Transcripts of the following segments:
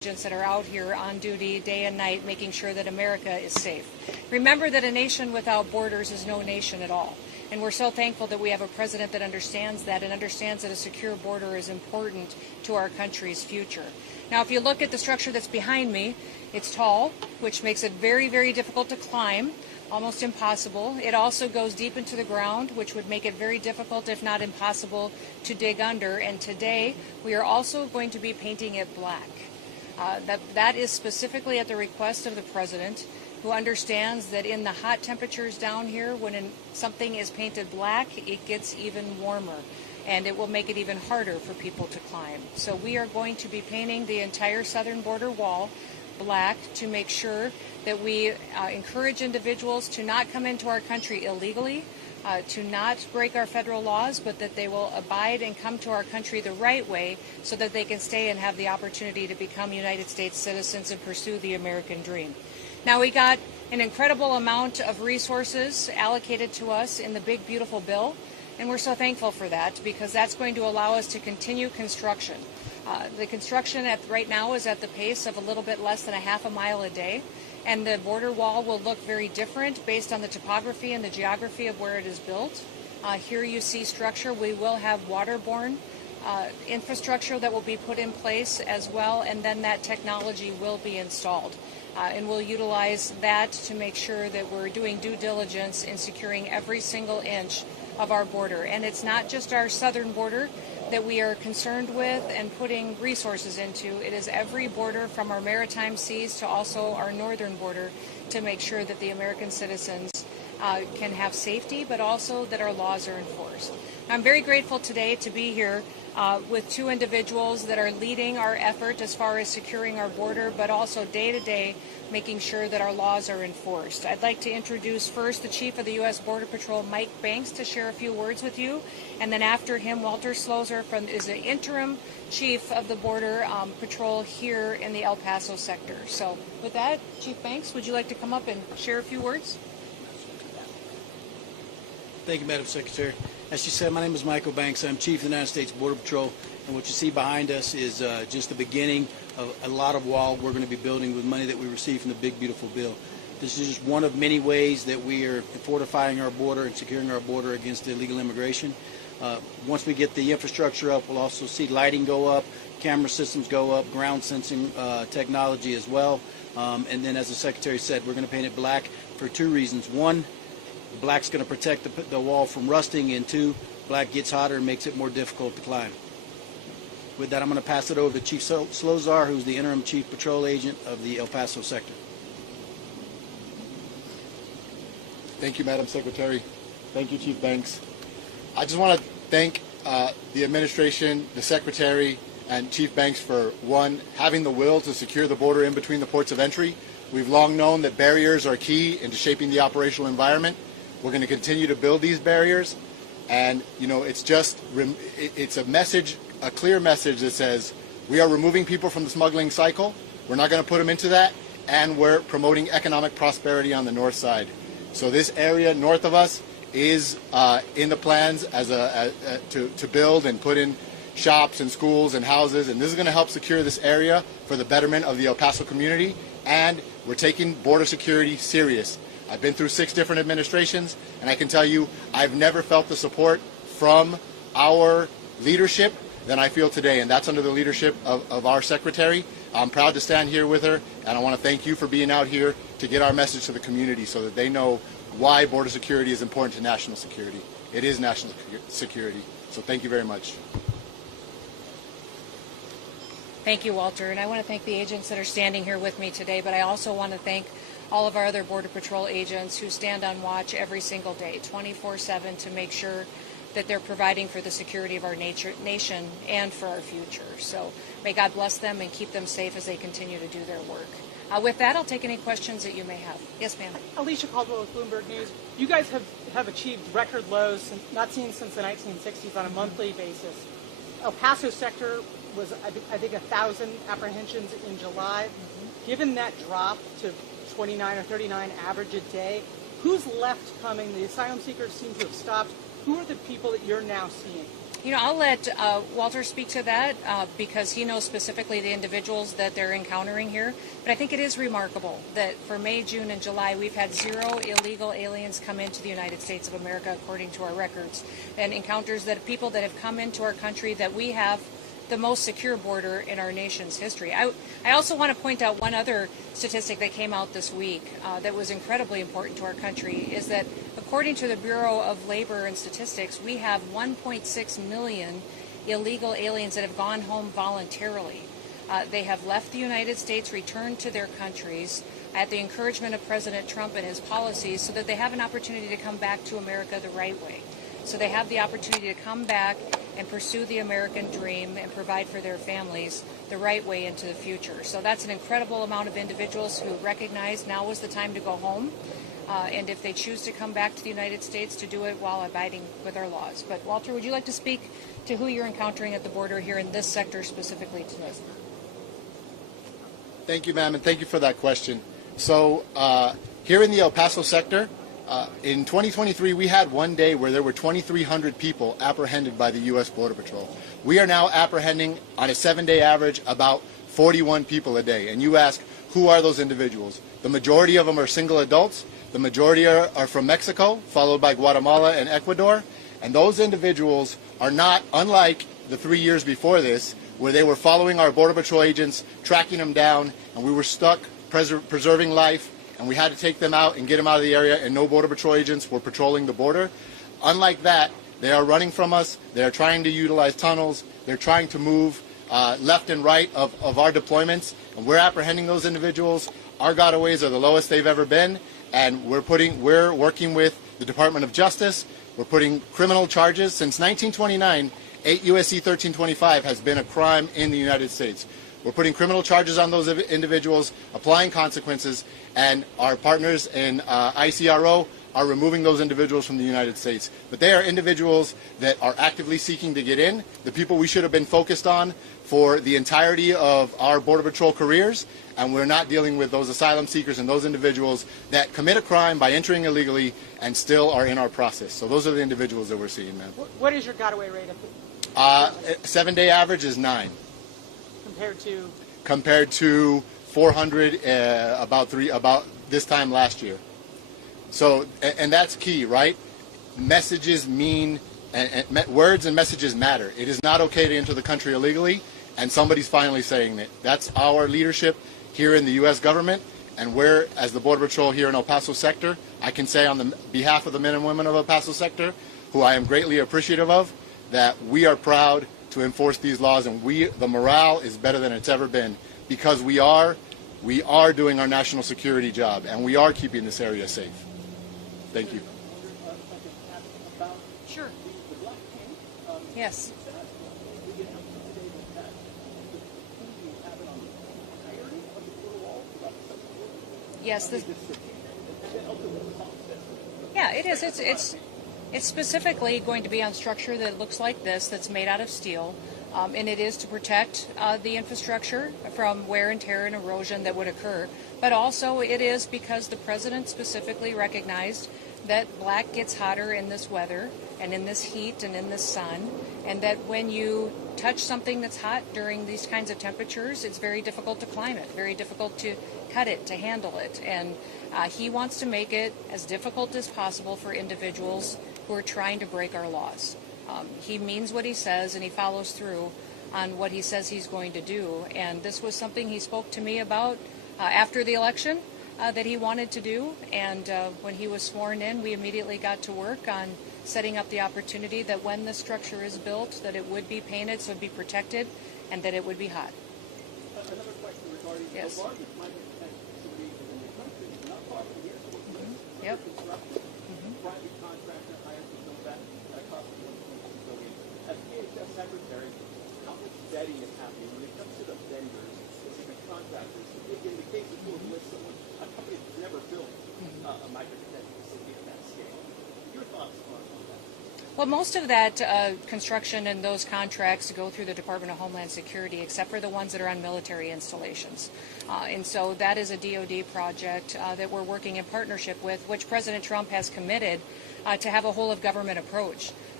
agents that are out here on duty day and night making sure that America is safe. Remember that a nation without borders is no nation at all. And we're so thankful that we have a president that understands that and understands that a secure border is important to our country's future. Now, if you look at the structure that's behind me, it's tall, which makes it very, very difficult to climb, almost impossible. It also goes deep into the ground, which would make it very difficult, if not impossible, to dig under. And today, we are also going to be painting it black. That is specifically at the request of the president, who understands that in the hot temperatures down here, when something is painted black, it gets even warmer, and it will make it even harder for people to climb. So we are going to be painting the entire southern border wall black to make sure that we encourage individuals to not come into our country illegally, to not break our federal laws, but that they will abide and come to our country the right way so that they can stay and have the opportunity to become United States citizens and pursue the American dream. Now, we got an incredible amount of resources allocated to us in the big, beautiful bill, and we're so thankful for that because that's going to allow us to continue construction. The construction right now is at the pace of a little bit less than a half a mile a day, and the border wall will look very different based on the topography and the geography of where it is built. Here you see structure. We will have waterborne infrastructure that will be put in place as well, and then that technology will be installed. And we'll utilize that to make sure that we're doing due diligence in securing every single inch of our border. And it's not just our southern border that we are concerned with and putting resources into. It is every border from our maritime seas to also our northern border to make sure that the American citizens can have safety, but also that our laws are enforced. I'm very grateful today to be here with two individuals that are leading our effort as far as securing our border, but also day to day making sure that our laws are enforced. I'd like to introduce first the Chief of the U.S. Border Patrol, Mike Banks, to share a few words with you, and then after him, Walter Slozer is the interim Chief of the Border Patrol here in the El Paso sector. So with that, Chief Banks, would you like to come up and share a few words? Thank you, Madam Secretary. As she said, my name is Michael Banks. I'm Chief of the United States Border Patrol, and what you see behind us is just the beginning of a lot of wall we're going to be building with money that we received from the big, beautiful bill. This is just one of many ways that we are fortifying our border and securing our border against illegal immigration. Once we get the infrastructure up, we'll also see lighting go up, camera systems go up, ground sensing technology as well. And then, as the Secretary said, we're going to paint it black for two reasons. One, black's going to protect the wall from rusting, and two, black gets hotter and makes it more difficult to climb. With that, I'm going to pass it over to Chief Slozer, who's the interim Chief Patrol Agent of the El Paso sector. Thank you, Madam Secretary. Thank you, Chief Banks. I just want to thank the administration, the Secretary, and Chief Banks for, one, having the will to secure the border in between the ports of entry. We've long known that barriers are key into shaping the operational environment. We're going to continue to build these barriers, and it's a message, a clear message that says we are removing people from the smuggling cycle. We're not going to put them into that, and we're promoting economic prosperity on the north side. So this area north of us is in the plans to build and put in shops and schools and houses, and this is going to help secure this area for the betterment of the El Paso community, and we're taking border security serious. I've been through 6 different administrations, and I can tell you I've never felt the support from our leadership than I feel today, and that's under the leadership of our Secretary. I'm proud to stand here with her, and I want to thank you for being out here to get our message to the community so that they know why border security is important to national security. It is national security, so thank you very much. Thank you, Walter, and I want to thank the agents that are standing here with me today, but I also want to thank all of our other Border Patrol agents who stand on watch every single day, 24/7, to make sure that they're providing for the security of our nation and for our future. So may God bless them and keep them safe as they continue to do their work. With that, I'll take any questions that you may have. Yes, ma'am. Alicia Caldwell with Bloomberg News. You guys have achieved record lows not seen since the 1960s on a monthly basis. El Paso sector was, I think, 1,000 apprehensions in July. Given that drop to 29 or 39 average a day, who's left coming? The asylum seekers seem to have stopped. Who are the people that you're now seeing? You know, I'll let Walter speak to that because he knows specifically the individuals that they're encountering here. But I think it is remarkable that for May, June, and July, we've had 0 illegal aliens come into the United States of America, according to our records, and encounters that people that have come into our country that we have the most secure border in our nation's history. I also want to point out one other statistic that came out this week that was incredibly important to our country, is that according to the Bureau of Labor and Statistics, we have 1.6 million illegal aliens that have gone home voluntarily. They have left the United States, returned to their countries at the encouragement of President Trump and his policies so that they have an opportunity to come back to America the right way. So they have the opportunity to come back and pursue the American dream and provide for their families the right way into the future. So that's an incredible amount of individuals who recognize now is the time to go home. And if they choose to come back to the United States, to do it while abiding with our laws. But Walter, would you like to speak to who you're encountering at the border here in this sector specifically today? Thank you, ma'am, and thank you for that question. So here in the El Paso sector, in 2023, we had one day where there were 2,300 people apprehended by the U.S. Border Patrol. We are now apprehending, on a 7-day average, about 41 people a day. And you ask, who are those individuals? The majority of them are single adults. The majority are from Mexico, followed by Guatemala and Ecuador. And those individuals are not, unlike the 3 years before this, where they were following our Border Patrol agents, tracking them down, and we were stuck preserving life, and we had to take them out and get them out of the area, and no Border Patrol agents were patrolling the border. Unlike that, they are running from us. They are trying to utilize tunnels. They're trying to move left and right of our deployments, and we're apprehending those individuals. Our gotaways are the lowest they've ever been, and we're working with the Department of Justice. We're putting criminal charges. Since 1929, 8 U.S.C. 1325 has been a crime in the United States. We're putting criminal charges on those individuals, applying consequences, and our partners in ICRO are removing those individuals from the United States. But they are individuals that are actively seeking to get in, the people we should have been focused on for the entirety of our Border Patrol careers, and we're not dealing with those asylum seekers and those individuals that commit a crime by entering illegally and still are in our process. So those are the individuals that we're seeing, ma'am. What is your gotaway rate? 7-day average is 9. Compared to 400 about this time last year. So, and that's key, right? Messages mean, words and messages matter. It is not okay to enter the country illegally, and somebody's finally saying it. That's our leadership here in the U.S. government, and we're, as the Border Patrol here in El Paso sector, I can say on the behalf of the men and women of El Paso sector, who I am greatly appreciative of, that we are proud to enforce these laws, and the morale is better than it's ever been, because we are doing our national security job, and we are keeping this area safe. Thank you. Sure. Yes. Yes. Yeah, it is. It's specifically going to be on structure that looks like this, that's made out of steel, and it is to protect the infrastructure from wear and tear and erosion that would occur. But also it is because the president specifically recognized that black gets hotter in this weather and in this heat and in this sun, and that when you touch something that's hot during these kinds of temperatures, it's very difficult to climb it, very difficult to cut it, to handle it. And he wants to make it as difficult as possible for individuals who are trying to break our laws. He means what he says, and he follows through on what he says he's going to do. And this was something he spoke to me about after the election that he wanted to do. And when he was sworn in, we immediately got to work on setting up the opportunity that when the structure is built, that it would be painted so it would be protected and that it would be hot. Another question regarding yes. the largest climate protection facilities in the country, not far from here, Yep. Private contractor hired to build that cost of $1.2 billion. As DHS Secretary, how much vetting is happening when it comes to the vendors, specific contractors? In the case of a company that's never built a micro-detention facility at that scale. Your thoughts on that? Well, most of that construction and those contracts go through the Department of Homeland Security, except for the ones that are on military installations. And so that is a DoD project that we're working in partnership with, which President Trump has committed to have a whole-of-government approach.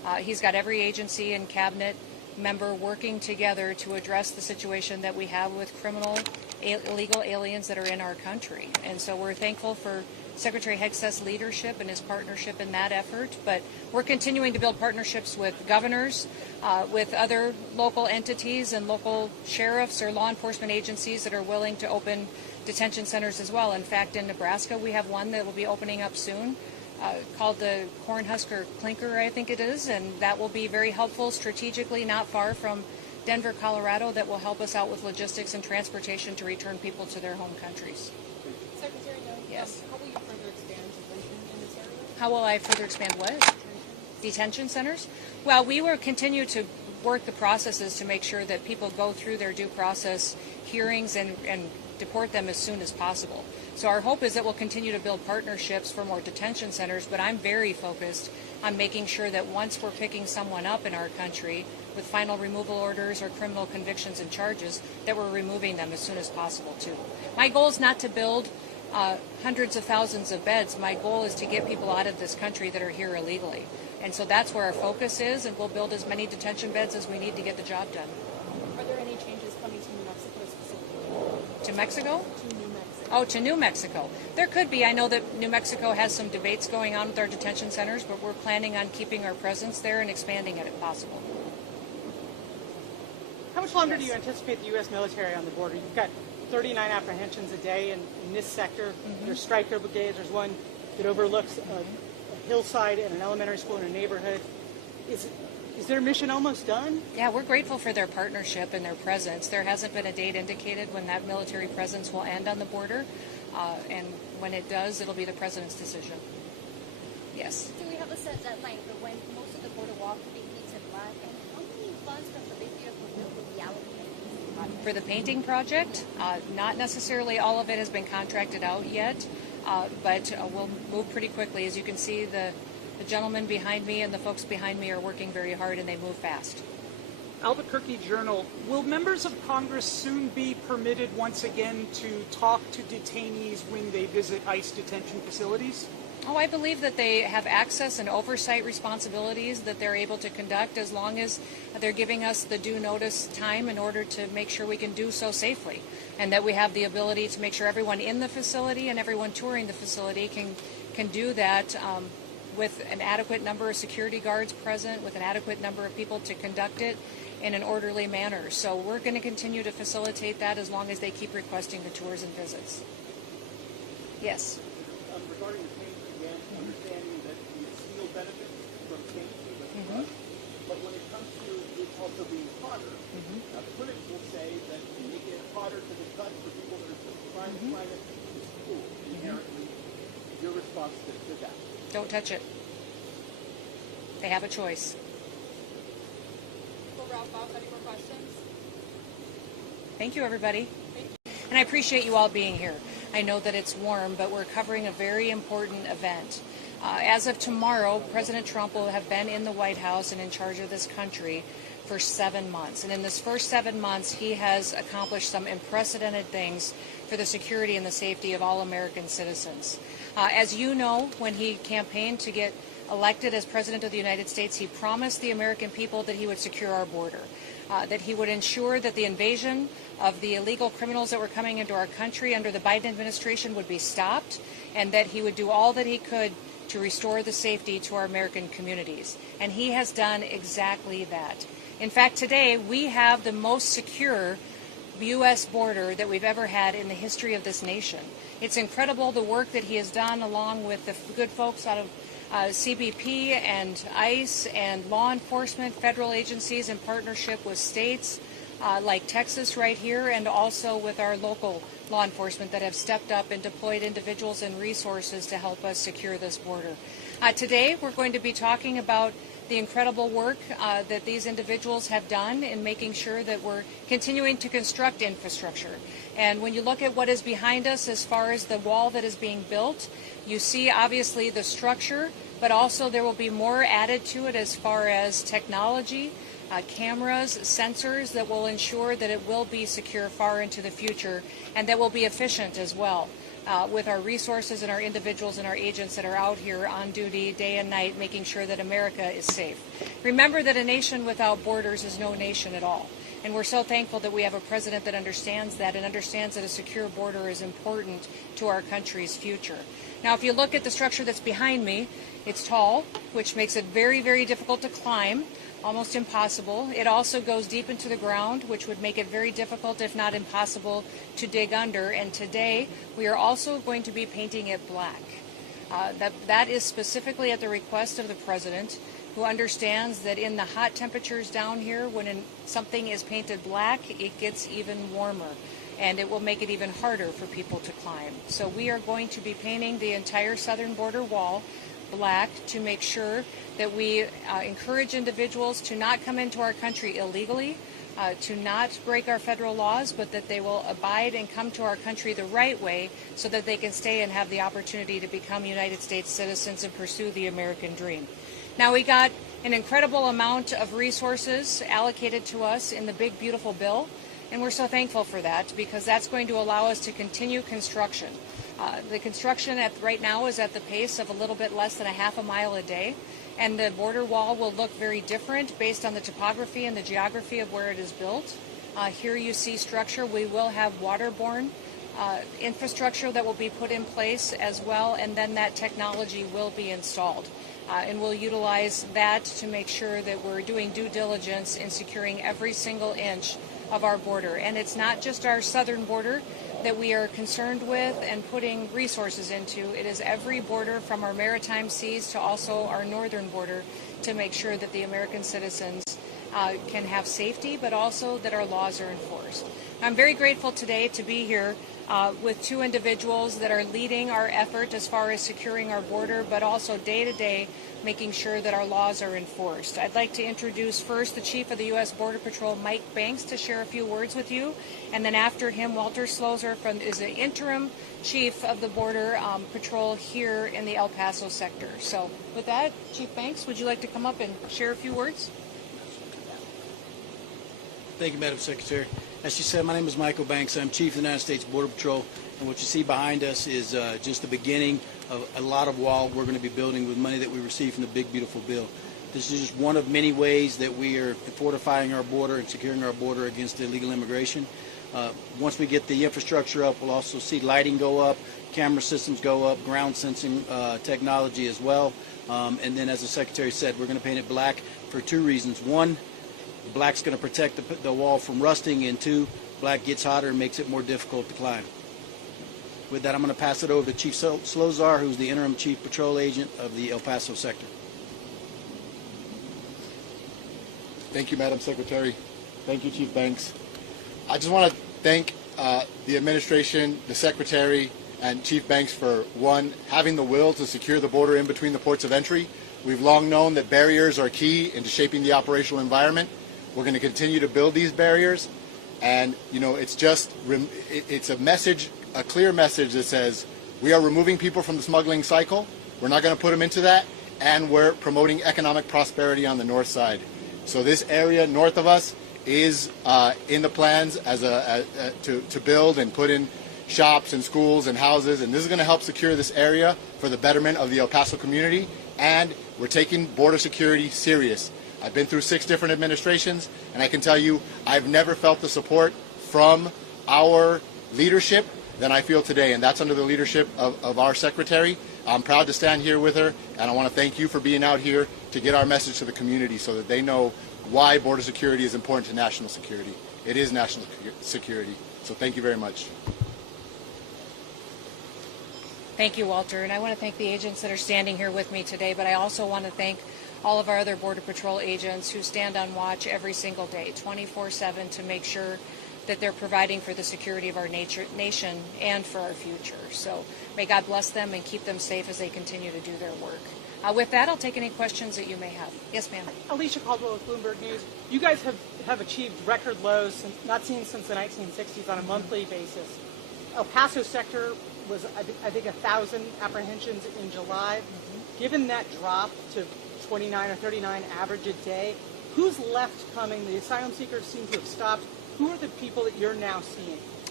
He's got every agency and cabinet member working together to address the situation that we have with illegal aliens that are in our country. And so we're thankful for Secretary Hegseth's leadership and his partnership in that effort. But we're continuing to build partnerships with governors, with other local entities and local sheriffs or law enforcement agencies that are willing to open detention centers as well. In fact, in Nebraska, we have one that will be opening up soon. Called the Cornhusker Clinker, I think it is, and that will be very helpful strategically, not far from Denver, Colorado, that will help us out with logistics and transportation to return people to their home countries. Secretary Noem, Yes. how will you further expand detention in this area? How will I further expand what? Detention centers? Well, we will continue to work the processes to make sure that people go through their due process hearings and deport them as soon as possible. So our hope is that we'll continue to build partnerships for more detention centers, but I'm very focused on making sure that once we're picking someone up in our country with final removal orders or criminal convictions and charges, that we're removing them as soon as possible too. My goal is not to build hundreds of thousands of beds. My goal is to get people out of this country that are here illegally. And so that's where our focus is, and we'll build as many detention beds as we need to get the job done. Are there any changes coming to New Mexico specifically? To Mexico? To New Mexico. Oh, to New Mexico. There could be. I know that New Mexico has some debates going on with our detention centers, but we're planning on keeping our presence there and expanding it if possible. How much longer do you anticipate the U.S. military on the border? You've got 39 apprehensions a day in this sector. There's striker brigades. There's one that overlooks a hillside and an elementary school in a neighborhood. Is their mission almost done? Yeah, we're grateful for their partnership and their presence. There hasn't been a date indicated when that military presence will end on the border, and when it does, it'll be the president's decision. Yes. Do we have a set deadline for when most of the border wall could be painted black? And how many funds from the big beautiful bill will be allocated? For the painting project, not necessarily all of it has been contracted out yet, but we'll move pretty quickly. As you can see, the gentleman behind me and the folks behind me are working very hard, and they move fast. Albuquerque Journal, will members of Congress soon be permitted once again to talk to detainees when they visit ICE detention facilities? Oh, I believe that they have access and oversight responsibilities that they're able to conduct as long as they're giving us the due notice time in order to make sure we can do so safely, and that we have the ability to make sure everyone in the facility and everyone touring the facility can do that with an adequate number of security guards present, with an adequate number of people to conduct it in an orderly manner. So we're going to continue to facilitate that as long as they keep requesting the tours and visits. Yes. Regarding the paint, again, understanding that you steal benefits from paint, but when it comes to it also being hotter, critics will say that you make it hotter to the touch for people that are trying to find it cool, inherently. Your response to that? Don't touch it. They have a choice. We'll wrap up. Any more questions? Thank you, everybody. And I appreciate you all being here. I know that it's warm, but we're covering a very important event. As of tomorrow, President Trump will have been in the White House and in charge of this country for 7 months. And in this first 7 months, he has accomplished some unprecedented things for the security and the safety of all American citizens. As you know, when he campaigned to get elected as President of the United States, he promised the American people that he would secure our border, that he would ensure that the invasion of the illegal criminals that were coming into our country under the Biden administration would be stopped, and that he would do all that he could to restore the safety to our American communities. And he has done exactly that. In fact, today we have the most secure U.S. border that we've ever had in the history of this nation. It's incredible the work that he has done along with the good folks out of CBP and ICE and law enforcement, federal agencies in partnership with states like Texas right here, and also with our local law enforcement that have stepped up and deployed individuals and resources to help us secure this border. Today we're going to be talking about the incredible work that these individuals have done in making sure that we're continuing to construct infrastructure. And when you look at what is behind us as far as the wall that is being built, you see obviously the structure, but also there will be more added to it as far as technology, cameras, sensors that will ensure that it will be secure far into the future, and that will be efficient as well. with our resources and our individuals and our agents that are out here on duty day and night, making sure that America is safe. Remember that a nation without borders is no nation at all. And we're so thankful that we have a president that understands that and understands that a secure border is important to our country's future. Now, if you look at the structure that's behind me, it's tall, which makes it very, very difficult to climb, almost impossible. It also goes deep into the ground, which would make it very difficult, if not impossible, to dig under. And today, we are also going to be painting it black. That is specifically at the request of the president, who understands that in the hot temperatures down here, when something is painted black, it gets even warmer, and it will make it even harder for people to climb. So we are going to be painting the entire southern border wall black to make sure that we encourage individuals to not come into our country illegally, to not break our federal laws, but that they will abide and come to our country the right way so that they can stay and have the opportunity to become United States citizens and pursue the American dream. Now, we got an incredible amount of resources allocated to us in the big, beautiful bill, and we're so thankful for that because that's going to allow us to continue construction. The construction right now is at the pace of a little bit less than a half a mile a day, and the border wall will look very different based on the topography and the geography of where it is built. Here you see structure. We will have waterborne infrastructure that will be put in place as well, and then that technology will be installed. And we'll utilize that to make sure that we're doing due diligence in securing every single inch of our border. And it's not just our southern border that we are concerned with and putting resources into. It is every border from our maritime seas to also our northern border to make sure that the American citizens can have safety, but also that our laws are enforced. I'm very grateful today to be here with two individuals that are leading our effort as far as securing our border, but also day to day making sure that our laws are enforced. I'd like to introduce first the Chief of the U.S. Border Patrol, Mike Banks, to share a few words with you. And then after him, Walter Slozer is the interim Chief of the Border Patrol here in the El Paso sector. So with that, Chief Banks, would you like to come up and share a few words? Thank you, Madam Secretary. As she said, my name is Michael Banks. I'm Chief of the United States Border Patrol, and what you see behind us is just the beginning of a lot of wall we're going to be building with money that we received from the big, beautiful bill. This is just one of many ways that we are fortifying our border and securing our border against illegal immigration. Once we get the infrastructure up, we'll also see lighting go up, camera systems go up, ground sensing technology as well. And then, as the Secretary said, we're going to paint it black for two reasons. One, black's going to protect the wall from rusting, and two, black gets hotter and makes it more difficult to climb. With that, I'm going to pass it over to Chief Slozer, who's the interim Chief Patrol Agent of the El Paso sector. Thank you, Madam Secretary. Thank you, Chief Banks. I just want to thank the administration, the Secretary, and Chief Banks for, one, having the will to secure the border in between the ports of entry. We've long known that barriers are key into shaping the operational environment. We're going to continue to build these barriers, and it's a message, a clear message that says we are removing people from the smuggling cycle. We're not going to put them into that, and we're promoting economic prosperity on the north side. So this area north of us is in the plans as to build and put in shops and schools and houses, and this is going to help secure this area for the betterment of the El Paso community, and we're taking border security serious. I've been through 6 different administrations, and I can tell you I've never felt the support from our leadership than I feel today, and that's under the leadership of our Secretary. I'm proud to stand here with her, and I want to thank you for being out here to get our message to the community so that they know why border security is important to national security. It is national security, so thank you very much. Thank you, Walter, and I want to thank the agents that are standing here with me today, but I also want to thank all of our other Border Patrol agents who stand on watch every single day, 24/7, to make sure that they're providing for the security of our nation and for our future. So may God bless them and keep them safe as they continue to do their work. With that, I'll take any questions that you may have. Yes, ma'am. Alicia Caldwell with Bloomberg News. You guys have achieved record lows not seen since the 1960s on a monthly basis. El Paso sector was, I think, 1,000 apprehensions in July. Given that drop to 29 or 39 average a day, who's left coming? The asylum seekers seem to have stopped. Who are the people that you're now seeing?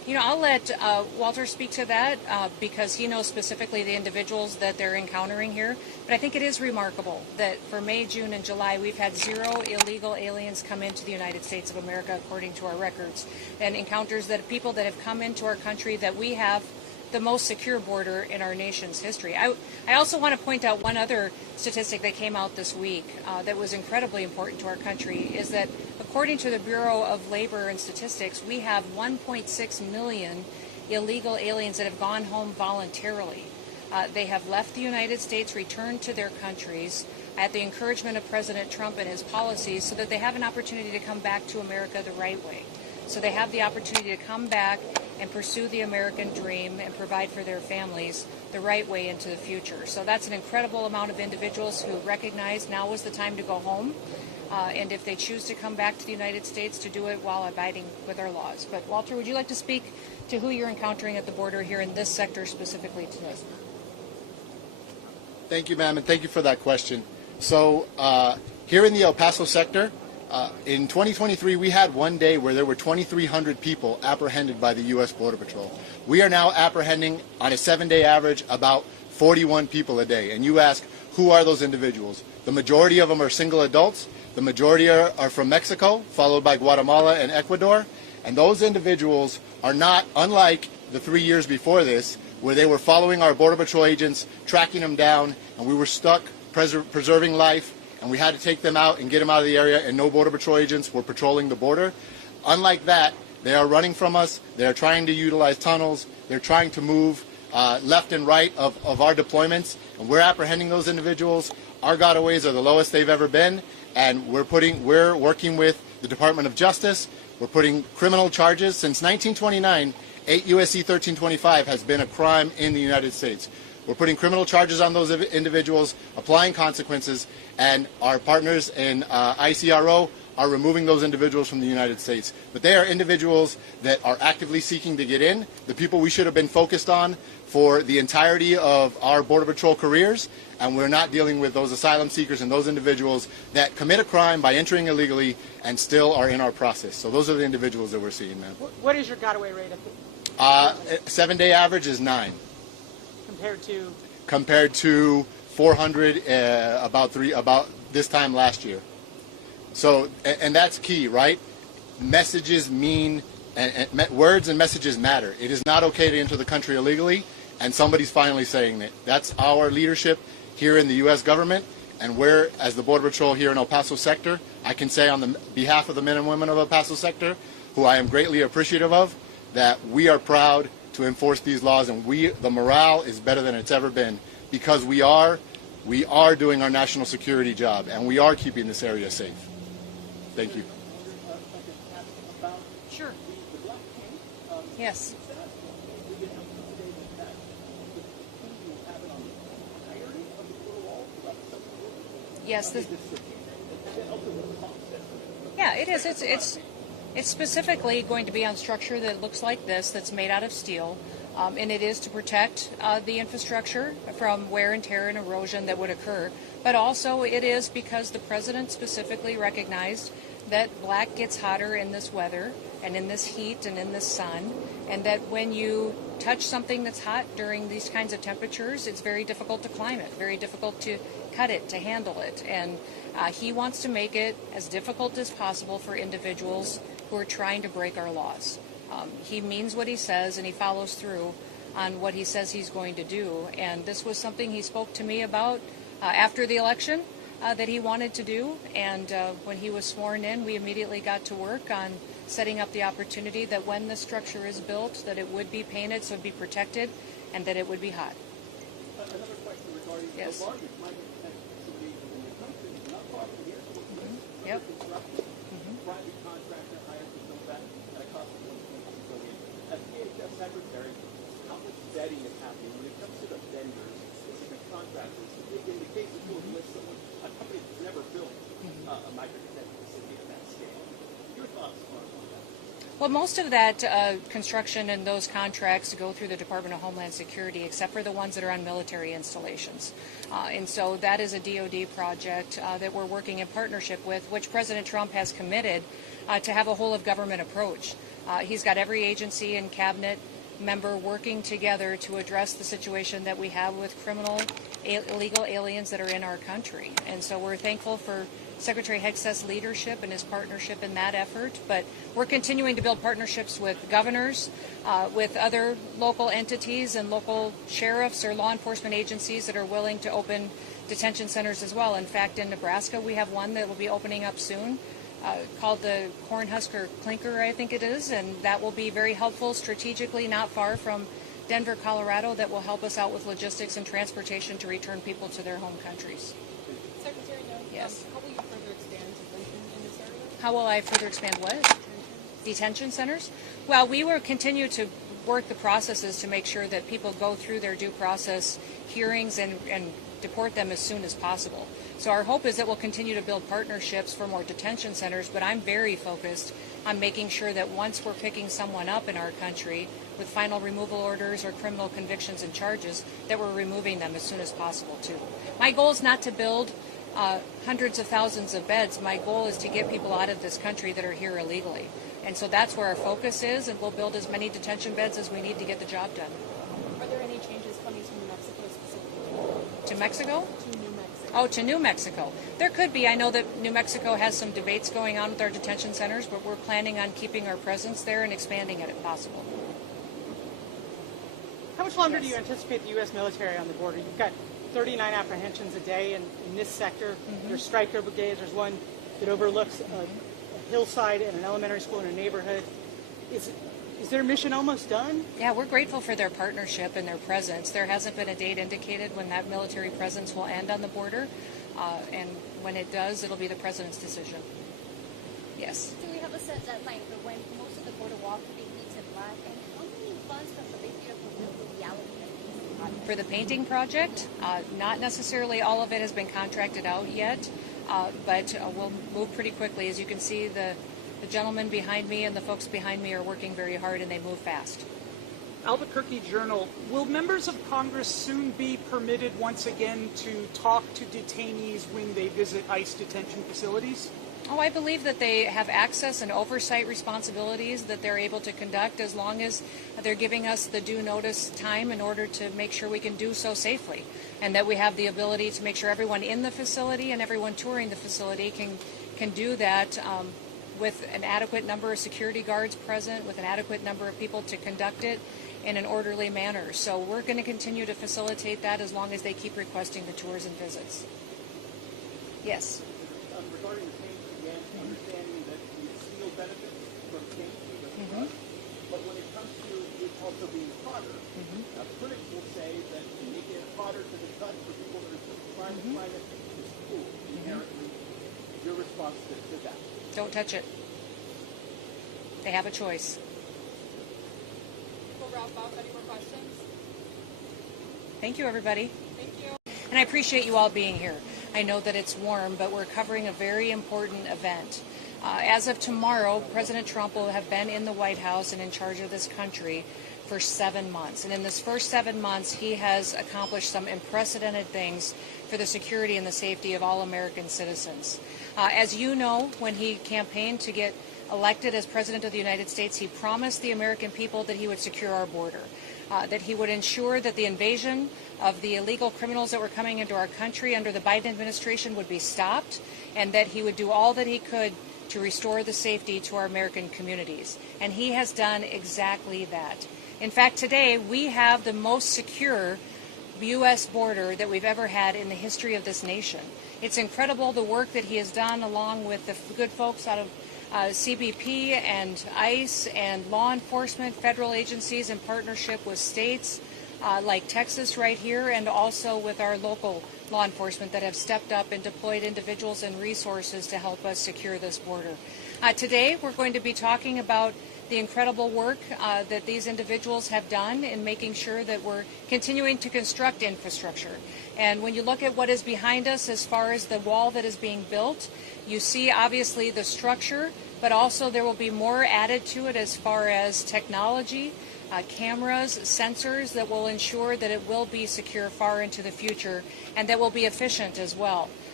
You know, I'll let Walter speak to that because he knows specifically the individuals that they're encountering here. But I think it is remarkable that for May, June, and July, we've had 0 illegal aliens come into the United States of America, according to our records, and encounters that people that have come into our country that we have the most secure border in our nation's history. I also want to point out one other statistic that came out this week that was incredibly important to our country, is that according to the Bureau of Labor and Statistics, we have 1.6 million illegal aliens that have gone home voluntarily. They have left the United States, returned to their countries at the encouragement of President Trump and his policies so that they have an opportunity to come back to America the right way. So they have the opportunity to come back and pursue the American dream and provide for their families the right way into the future. So that's an incredible amount of individuals who recognize now is the time to go home. And if they choose to come back to the United States, to do it while abiding with our laws. But Walter, would you like to speak to who you're encountering at the border here in this sector specifically today? Thank you, ma'am, and thank you for that question. So here in the El Paso sector, in 2023, we had one day where there were 2,300 people apprehended by the U.S. Border Patrol. We are now apprehending, on a 7-day average, about 41 people a day. And you ask, who are those individuals? The majority of them are single adults. The majority are from Mexico, followed by Guatemala and Ecuador. And those individuals are not, unlike the 3 years before this, where they were following our Border Patrol agents, tracking them down, and we were stuck preserving life, and we had to take them out and get them out of the area, and no Border Patrol agents were patrolling the border. Unlike that, they are running from us. They are trying to utilize tunnels. They're trying to move left and right of our deployments, and we're apprehending those individuals. Our gotaways are the lowest they've ever been, and we're working with the Department of Justice. We're putting criminal charges. Since 1929, 8 U.S.C. 1325 has been a crime in the United States. We're putting criminal charges on those individuals, applying consequences, and our partners in ICRO are removing those individuals from the United States. But they are individuals that are actively seeking to get in, the people we should have been focused on for the entirety of our Border Patrol careers, and we're not dealing with those asylum seekers and those individuals that commit a crime by entering illegally and still are in our process. So those are the individuals that we're seeing, man. What is your gotaway rate? 7-day average is 9. Compared to 400 about this time last year. So, and that's key, right? Messages mean, and words and messages matter. It is not okay to enter the country illegally, and somebody's finally saying that. That's our leadership here in the U.S. government, and we're, as the Border Patrol here in El Paso sector, I can say on the behalf of the men and women of El Paso sector, who I am greatly appreciative of, that we are proud to enforce these laws, and the morale is better than it's ever been, because we are doing our national security job, and we are keeping this area safe. Thank you. Sure. Yes. Yes. Yeah, it is. It's specifically going to be on structure that looks like this, that's made out of steel, and it is to protect the infrastructure from wear and tear and erosion that would occur. But also it is because the president specifically recognized that black gets hotter in this weather and in this heat and in this sun, and that when you touch something that's hot during these kinds of temperatures, it's very difficult to climb it, very difficult to cut it, to handle it. And he wants to make it as difficult as possible for individuals who are trying to break our laws. He means what he says, and he follows through on what he says he's going to do. And this was something he spoke to me about after the election that he wanted to do. And when he was sworn in, we immediately got to work on setting up the opportunity that when the structure is built, that it would be painted so it would be protected and that it would be hot. Another question regarding yes. the largest migrant facility in the country, not far from here, so it's Yep. Private contractor hired to build that at a cost of $1.2 billion. As DHS Secretary, how much vetting is happening when it comes to the vendors, specific contractors? In the case that you would list someone, a company that's never built a migrant detention facility at that scale. Your thoughts on that? Well, most of that construction and those contracts go through the Department of Homeland Security, except for the ones that are on military installations. And so that is a DoD project that we're working in partnership with, which President Trump has committed to have a whole of government approach. He's got every agency and cabinet member working together to address the situation that we have with illegal aliens that are in our country. And so we're thankful for Secretary Hegseth's leadership and his partnership in that effort. But we're continuing to build partnerships with governors, with other local entities and local sheriffs or law enforcement agencies that are willing to open detention centers as well. In fact, in Nebraska, we have one that will be opening up soon. Called the Cornhusker Clinker, I think it is, and that will be very helpful strategically, not far from Denver, Colorado, that will help us out with logistics and transportation to return people to their home countries. Secretary Noem, Yes. how will you further expand detention in this area? How will I further expand what? Detention centers? Well, we will continue to work the processes to make sure that people go through their due process hearings and deport them as soon as possible. So our hope is that we'll continue to build partnerships for more detention centers, but I'm very focused on making sure that once we're picking someone up in our country with final removal orders or criminal convictions and charges, that we're removing them as soon as possible too. My goal is not to build hundreds of thousands of beds. My goal is to get people out of this country that are here illegally. And so that's where our focus is, and we'll build as many detention beds as we need to get the job done. Are there any changes coming to New Mexico specifically? To Mexico? To New Mexico. Oh, to New Mexico. There could be. I know that New Mexico has some debates going on with our detention centers, but we're planning on keeping our presence there and expanding it if possible. How much longer do you anticipate the U.S. military on the border? You've got 39 apprehensions a day in this sector. There's striker brigades. There's one that overlooks a hillside and an elementary school in a neighborhood. Is their mission almost done? Yeah, we're grateful for their partnership and their presence. There hasn't been a date indicated when that military presence will end on the border, and when it does, it'll be the president's decision. Yes. Do we have a set deadline for when most of the border wall could be painted black? And how many funds from the Big Beautiful Bill will be allocated For the painting project, not necessarily all of it has been contracted out yet, but we'll move pretty quickly. As you can see, the gentleman behind me and the folks behind me are working very hard, and they move fast. Albuquerque Journal, will members of Congress soon be permitted once again to talk to detainees when they visit ICE detention facilities? Oh, I believe that they have access and oversight responsibilities that they're able to conduct as long as they're giving us the due notice time in order to make sure we can do so safely, and that we have the ability to make sure everyone in the facility and everyone touring the facility can do that with an adequate number of security guards present, with an adequate number of people to conduct it in an orderly manner. So we're going to continue to facilitate that as long as they keep requesting the tours and visits. Yes. Regarding the change again, understanding that you still benefit from change, but when it comes to it also being harder, critics will say that making it harder to touch for people that are just trying to find it is cool, inherently. Your response to that? Don't touch it. They have a choice. We'll wrap up. Any more questions? Thank you, everybody. Thank you. And I appreciate you all being here. I know that it's warm, but we're covering a very important event. As of tomorrow, President Trump will have been in the White House and in charge of this country for 7 months. And in this first 7 months, he has accomplished some unprecedented things for the security and the safety of all American citizens. As you know, when he campaigned to get elected as President of the United States, he promised the American people that he would secure our border, that he would ensure that the invasion of the illegal criminals that were coming into our country under the Biden administration would be stopped, and that he would do all that he could to restore the safety to our American communities. And he has done exactly that. In fact, today we have the most secure U.S. border that we've ever had in the history of this nation. It's incredible the work that he has done along with the good folks out of CBP and ICE and law enforcement, federal agencies in partnership with states like Texas right here, and also with our local law enforcement that have stepped up and deployed individuals and resources to help us secure this border. Today we're going to be talking about the incredible work that these individuals have done in making sure that we're continuing to construct infrastructure. And when you look at what is behind us as far as the wall that is being built, you see obviously the structure, but also there will be more added to it as far as technology, cameras, sensors that will ensure that it will be secure far into the future, and that will be efficient as well.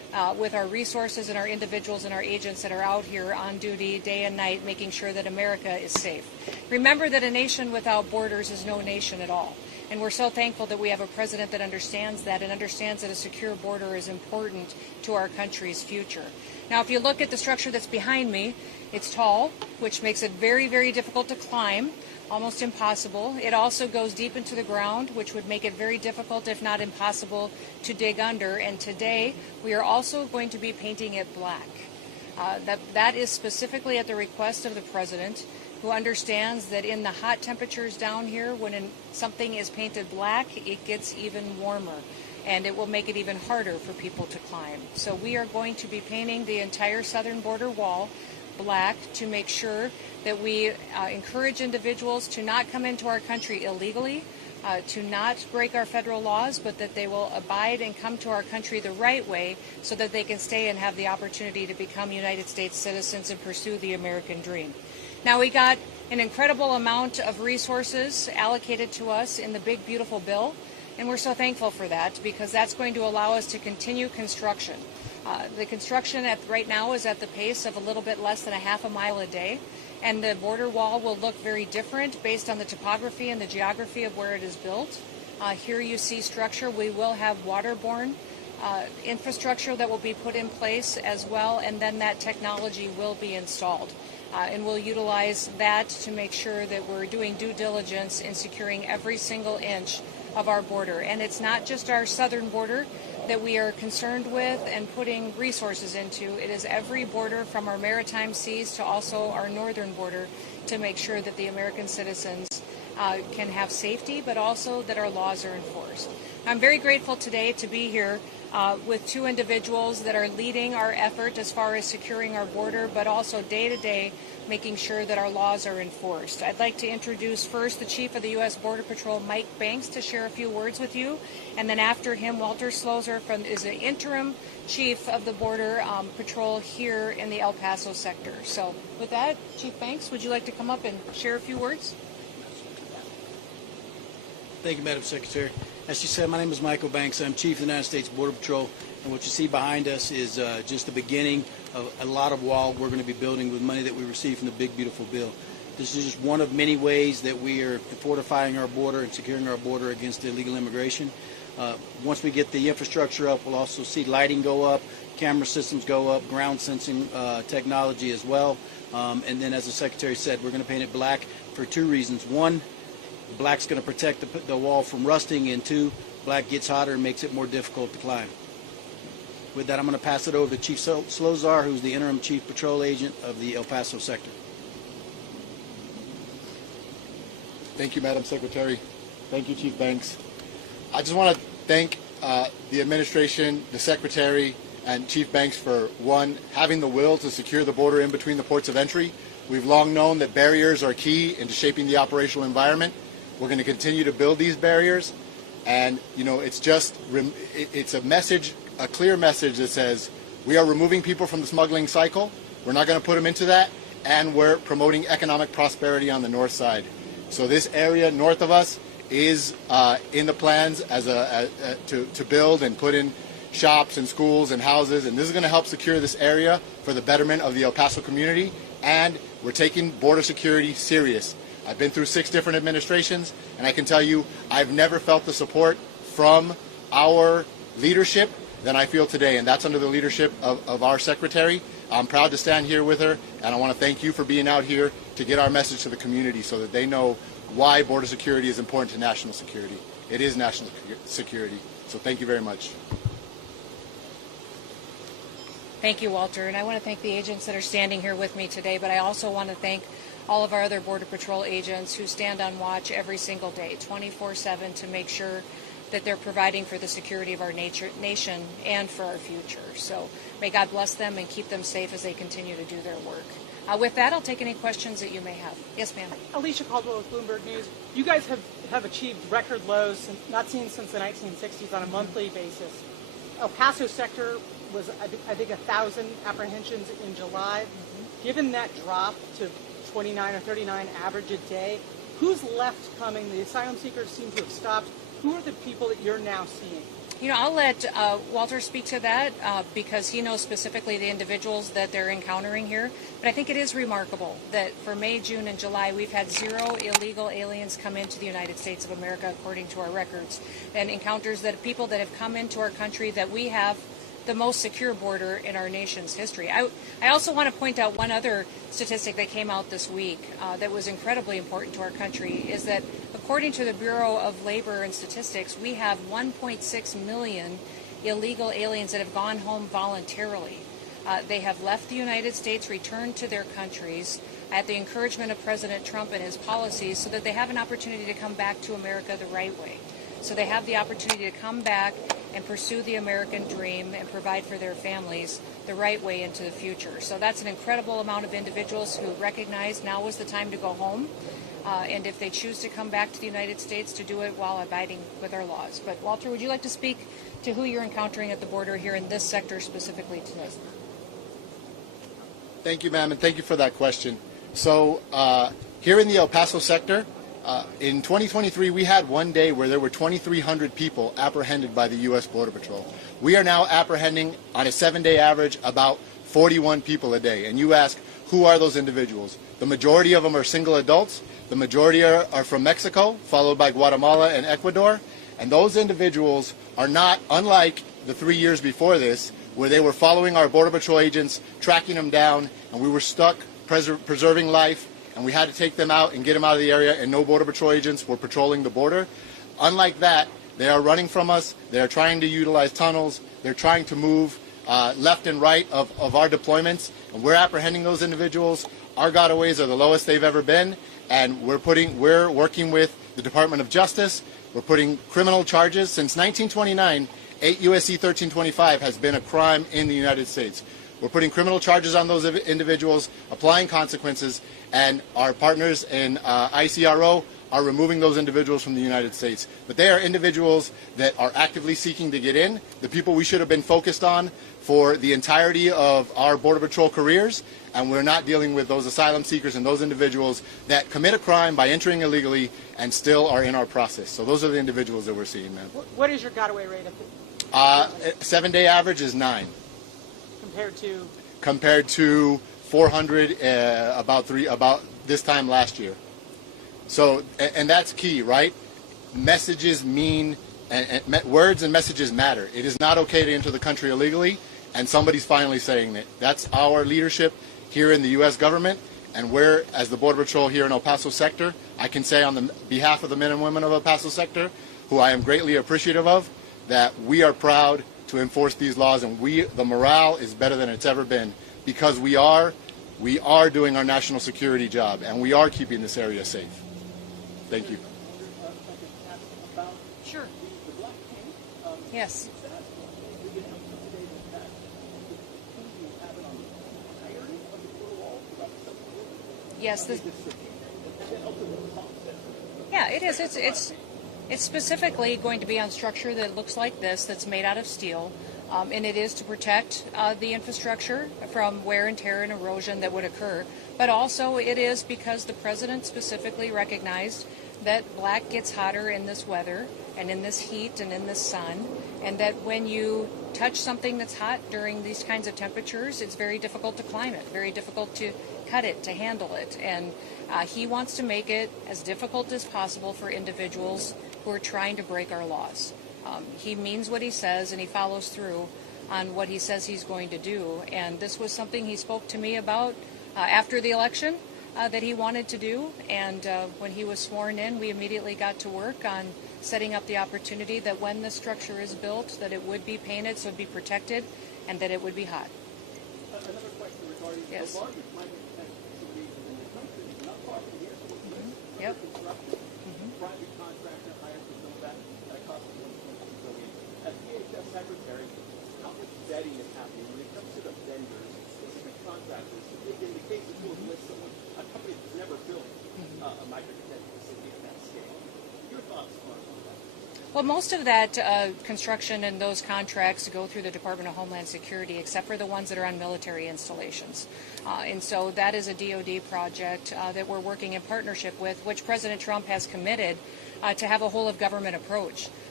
with our resources and our individuals and our agents that are out here on duty day and night, making sure that America is safe. Remember that a nation without borders is no nation at all. And we're so thankful that we have a president that understands that and understands that a secure border is important to our country's future. Now, if you look at the structure that's behind me, it's tall, which makes it very, very difficult to climb, almost impossible. It also goes deep into the ground, which would make it very difficult, if not impossible, to dig under. And today, we are also going to be painting it black. That is specifically at the request of the president, who understands that in the hot temperatures down here, when something is painted black, it gets even warmer, and it will make it even harder for people to climb. So we are going to be painting the entire southern border wall black to make sure that we encourage individuals to not come into our country illegally, to not break our federal laws, but that they will abide and come to our country the right way so that they can stay and have the opportunity to become United States citizens and pursue the American dream. Now, we got an incredible amount of resources allocated to us in the big, beautiful bill, and we're so thankful for that because that's going to allow us to continue construction. The construction right now is at the pace of a little bit less than a half a mile a day, and the border wall will look very different based on the topography and the geography of where it is built. Here you see structure. We will have waterborne infrastructure that will be put in place as well, and then that technology will be installed. And we'll utilize that to make sure that we're doing due diligence in securing every single inch of our border. And it's not just our southern border that we are concerned with and putting resources into. It is every border from our maritime seas to also our northern border to make sure that the American citizens can have safety, but also that our laws are enforced. I'm very grateful today to be here with two individuals that are leading our effort as far as securing our border, but also day to day making sure that our laws are enforced. I'd like to introduce first the Chief of the U.S. Border Patrol, Mike Banks, to share a few words with you. And then after him, Walter Slozer is the interim Chief of the Border Patrol here in the El Paso sector. So with that, Chief Banks, would you like to come up and share a few words? Thank you, Madam Secretary. As she said, my name is Michael Banks. I'm Chief of the United States Border Patrol, and what you see behind us is just the beginning of a lot of wall we're going to be building with money that we received from the big, beautiful bill. This is just one of many ways that we are fortifying our border and securing our border against illegal immigration. Once we get the infrastructure up, we'll also see lighting go up, camera systems go up, ground sensing technology as well. And then, as the Secretary said, we're going to paint it black for two reasons. One, black's going to protect the wall from rusting, and two, black gets hotter and makes it more difficult to climb. With that, I'm going to pass it over to Chief Slozer, who's the interim Chief Patrol Agent of the El Paso sector. Thank you, Madam Secretary. Thank you, Chief Banks. I just want to thank the administration, the Secretary, and Chief Banks for, one, having the will to secure the border in between the ports of entry. We've long known that barriers are key into shaping the operational environment. We're going to continue to build these barriers, and it's a message, a clear message that says we are removing people from the smuggling cycle. We're not going to put them into that, and we're promoting economic prosperity on the north side. So this area north of us is in the plans to build and put in shops and schools and houses, and this is going to help secure this area for the betterment of the El Paso community, and we're taking border security serious. I've been through 6 different administrations, and I can tell you I've never felt the support from our leadership than I feel today, and that's under the leadership of our Secretary. I'm proud to stand here with her, and I want to thank you for being out here to get our message to the community so that they know why border security is important to national security. It is national security, so thank you very much. Thank you, Walter, and I want to thank the agents that are standing here with me today, but I also want to thank all of our other Border Patrol agents who stand on watch every single day, 24/7, to make sure that they're providing for the security of our nation and for our future. So may God bless them and keep them safe as they continue to do their work. With that, I'll take any questions that you may have. Yes, ma'am. Alicia Caldwell with Bloomberg News. You guys have achieved record lows not seen since the 1960s on a monthly basis. El Paso sector was, I think, 1,000 apprehensions in July. Given that drop to 29 or 39 average a day, who's left coming? The asylum seekers seem to have stopped. Who are the people that you're now seeing? You know, I'll let Walter speak to that because he knows specifically the individuals that they're encountering here. But I think it is remarkable that for May, June, and July, we've had 0 illegal aliens come into the United States of America, according to our records, and encounters that people that have come into our country that we have the most secure border in our nation's history. I also want to point out one other statistic that came out this week that was incredibly important to our country, is that according to the Bureau of Labor and Statistics, we have 1.6 million illegal aliens that have gone home voluntarily. They have left the United States, returned to their countries at the encouragement of President Trump and his policies so that they have an opportunity to come back to America the right way. So they have the opportunity to come back and pursue the American dream and provide for their families the right way into the future. So that's an incredible amount of individuals who recognize now is the time to go home. And if they choose to come back to the United States, to do it while abiding with our laws. But Walter, would you like to speak to who you're encountering at the border here in this sector specifically today? Thank you, ma'am, and thank you for that question. So here in the El Paso sector, in 2023, we had one day where there were 2,300 people apprehended by the U.S. Border Patrol. We are now apprehending, on a 7-day average, about 41 people a day. And you ask, who are those individuals? The majority of them are single adults. The majority are from Mexico, followed by Guatemala and Ecuador. And those individuals are not, unlike the 3 years before this, where they were following our Border Patrol agents, tracking them down, and we were stuck preserving life, and we had to take them out and get them out of the area, and no Border Patrol agents were patrolling the border. Unlike that, they are running from us. They are trying to utilize tunnels. They're trying to move left and right of our deployments, and we're apprehending those individuals. Our gotaways are the lowest they've ever been, and we're working with the Department of Justice. We're putting criminal charges. Since 1929, 8 U.S.C. 1325 has been a crime in the United States. We're putting criminal charges on those individuals, applying consequences, and our partners in ICRO are removing those individuals from the United States. But they are individuals that are actively seeking to get in, the people we should have been focused on for the entirety of our Border Patrol careers, and we're not dealing with those asylum seekers and those individuals that commit a crime by entering illegally and still are in our process. So those are the individuals that we're seeing, man. What is your gotaway rate? 7-day average is 9. Compared to 400 about this time last year. So, and that's key, right? Messages mean, and words and messages matter. It is not okay to enter the country illegally, and somebody's finally saying that. That's our leadership here in the U.S. government, and we're, as the Border Patrol here in El Paso sector, I can say on the behalf of the men and women of El Paso sector, who I am greatly appreciative of, that we are proud to enforce these laws, and the morale is better than it's ever been, because we are doing our national security job, and we are keeping this area safe. Thank you. Sure. Yes. Yes. Yeah, it is. It's specifically going to be on structure that looks like this, that's made out of steel, and it is to protect the infrastructure from wear and tear and erosion that would occur. But also it is because the president specifically recognized that black gets hotter in this weather and in this heat and in this sun, and that when you touch something that's hot during these kinds of temperatures, it's very difficult to climb it, very difficult to cut it, to handle it. And he wants to make it as difficult as possible for individuals who are trying to break our laws. He means what he says, and he follows through on what he says he's going to do. And this was something he spoke to me about after the election that he wanted to do. And when he was sworn in, we immediately got to work on setting up the opportunity that when the structure is built, that it would be painted so it would be protected, and that it would be hot. Another question regarding yes. the largest climate protection facilities in the country, not far from here, Yep. construction, private contractor hired to build that at a cost of $1.2 billion. As DHS Secretary, how much vetting is happening when it comes to the vendors, specific contractors? In the case that you'll list someone, a company that's never built a micro-detention facility at that scale. Your thoughts on that? Well, most of that construction and those contracts go through the Department of Homeland Security, except for the ones that are on military installations. And so that is a DoD project that we're working in partnership with, which President Trump has committed to have a whole-of-government approach.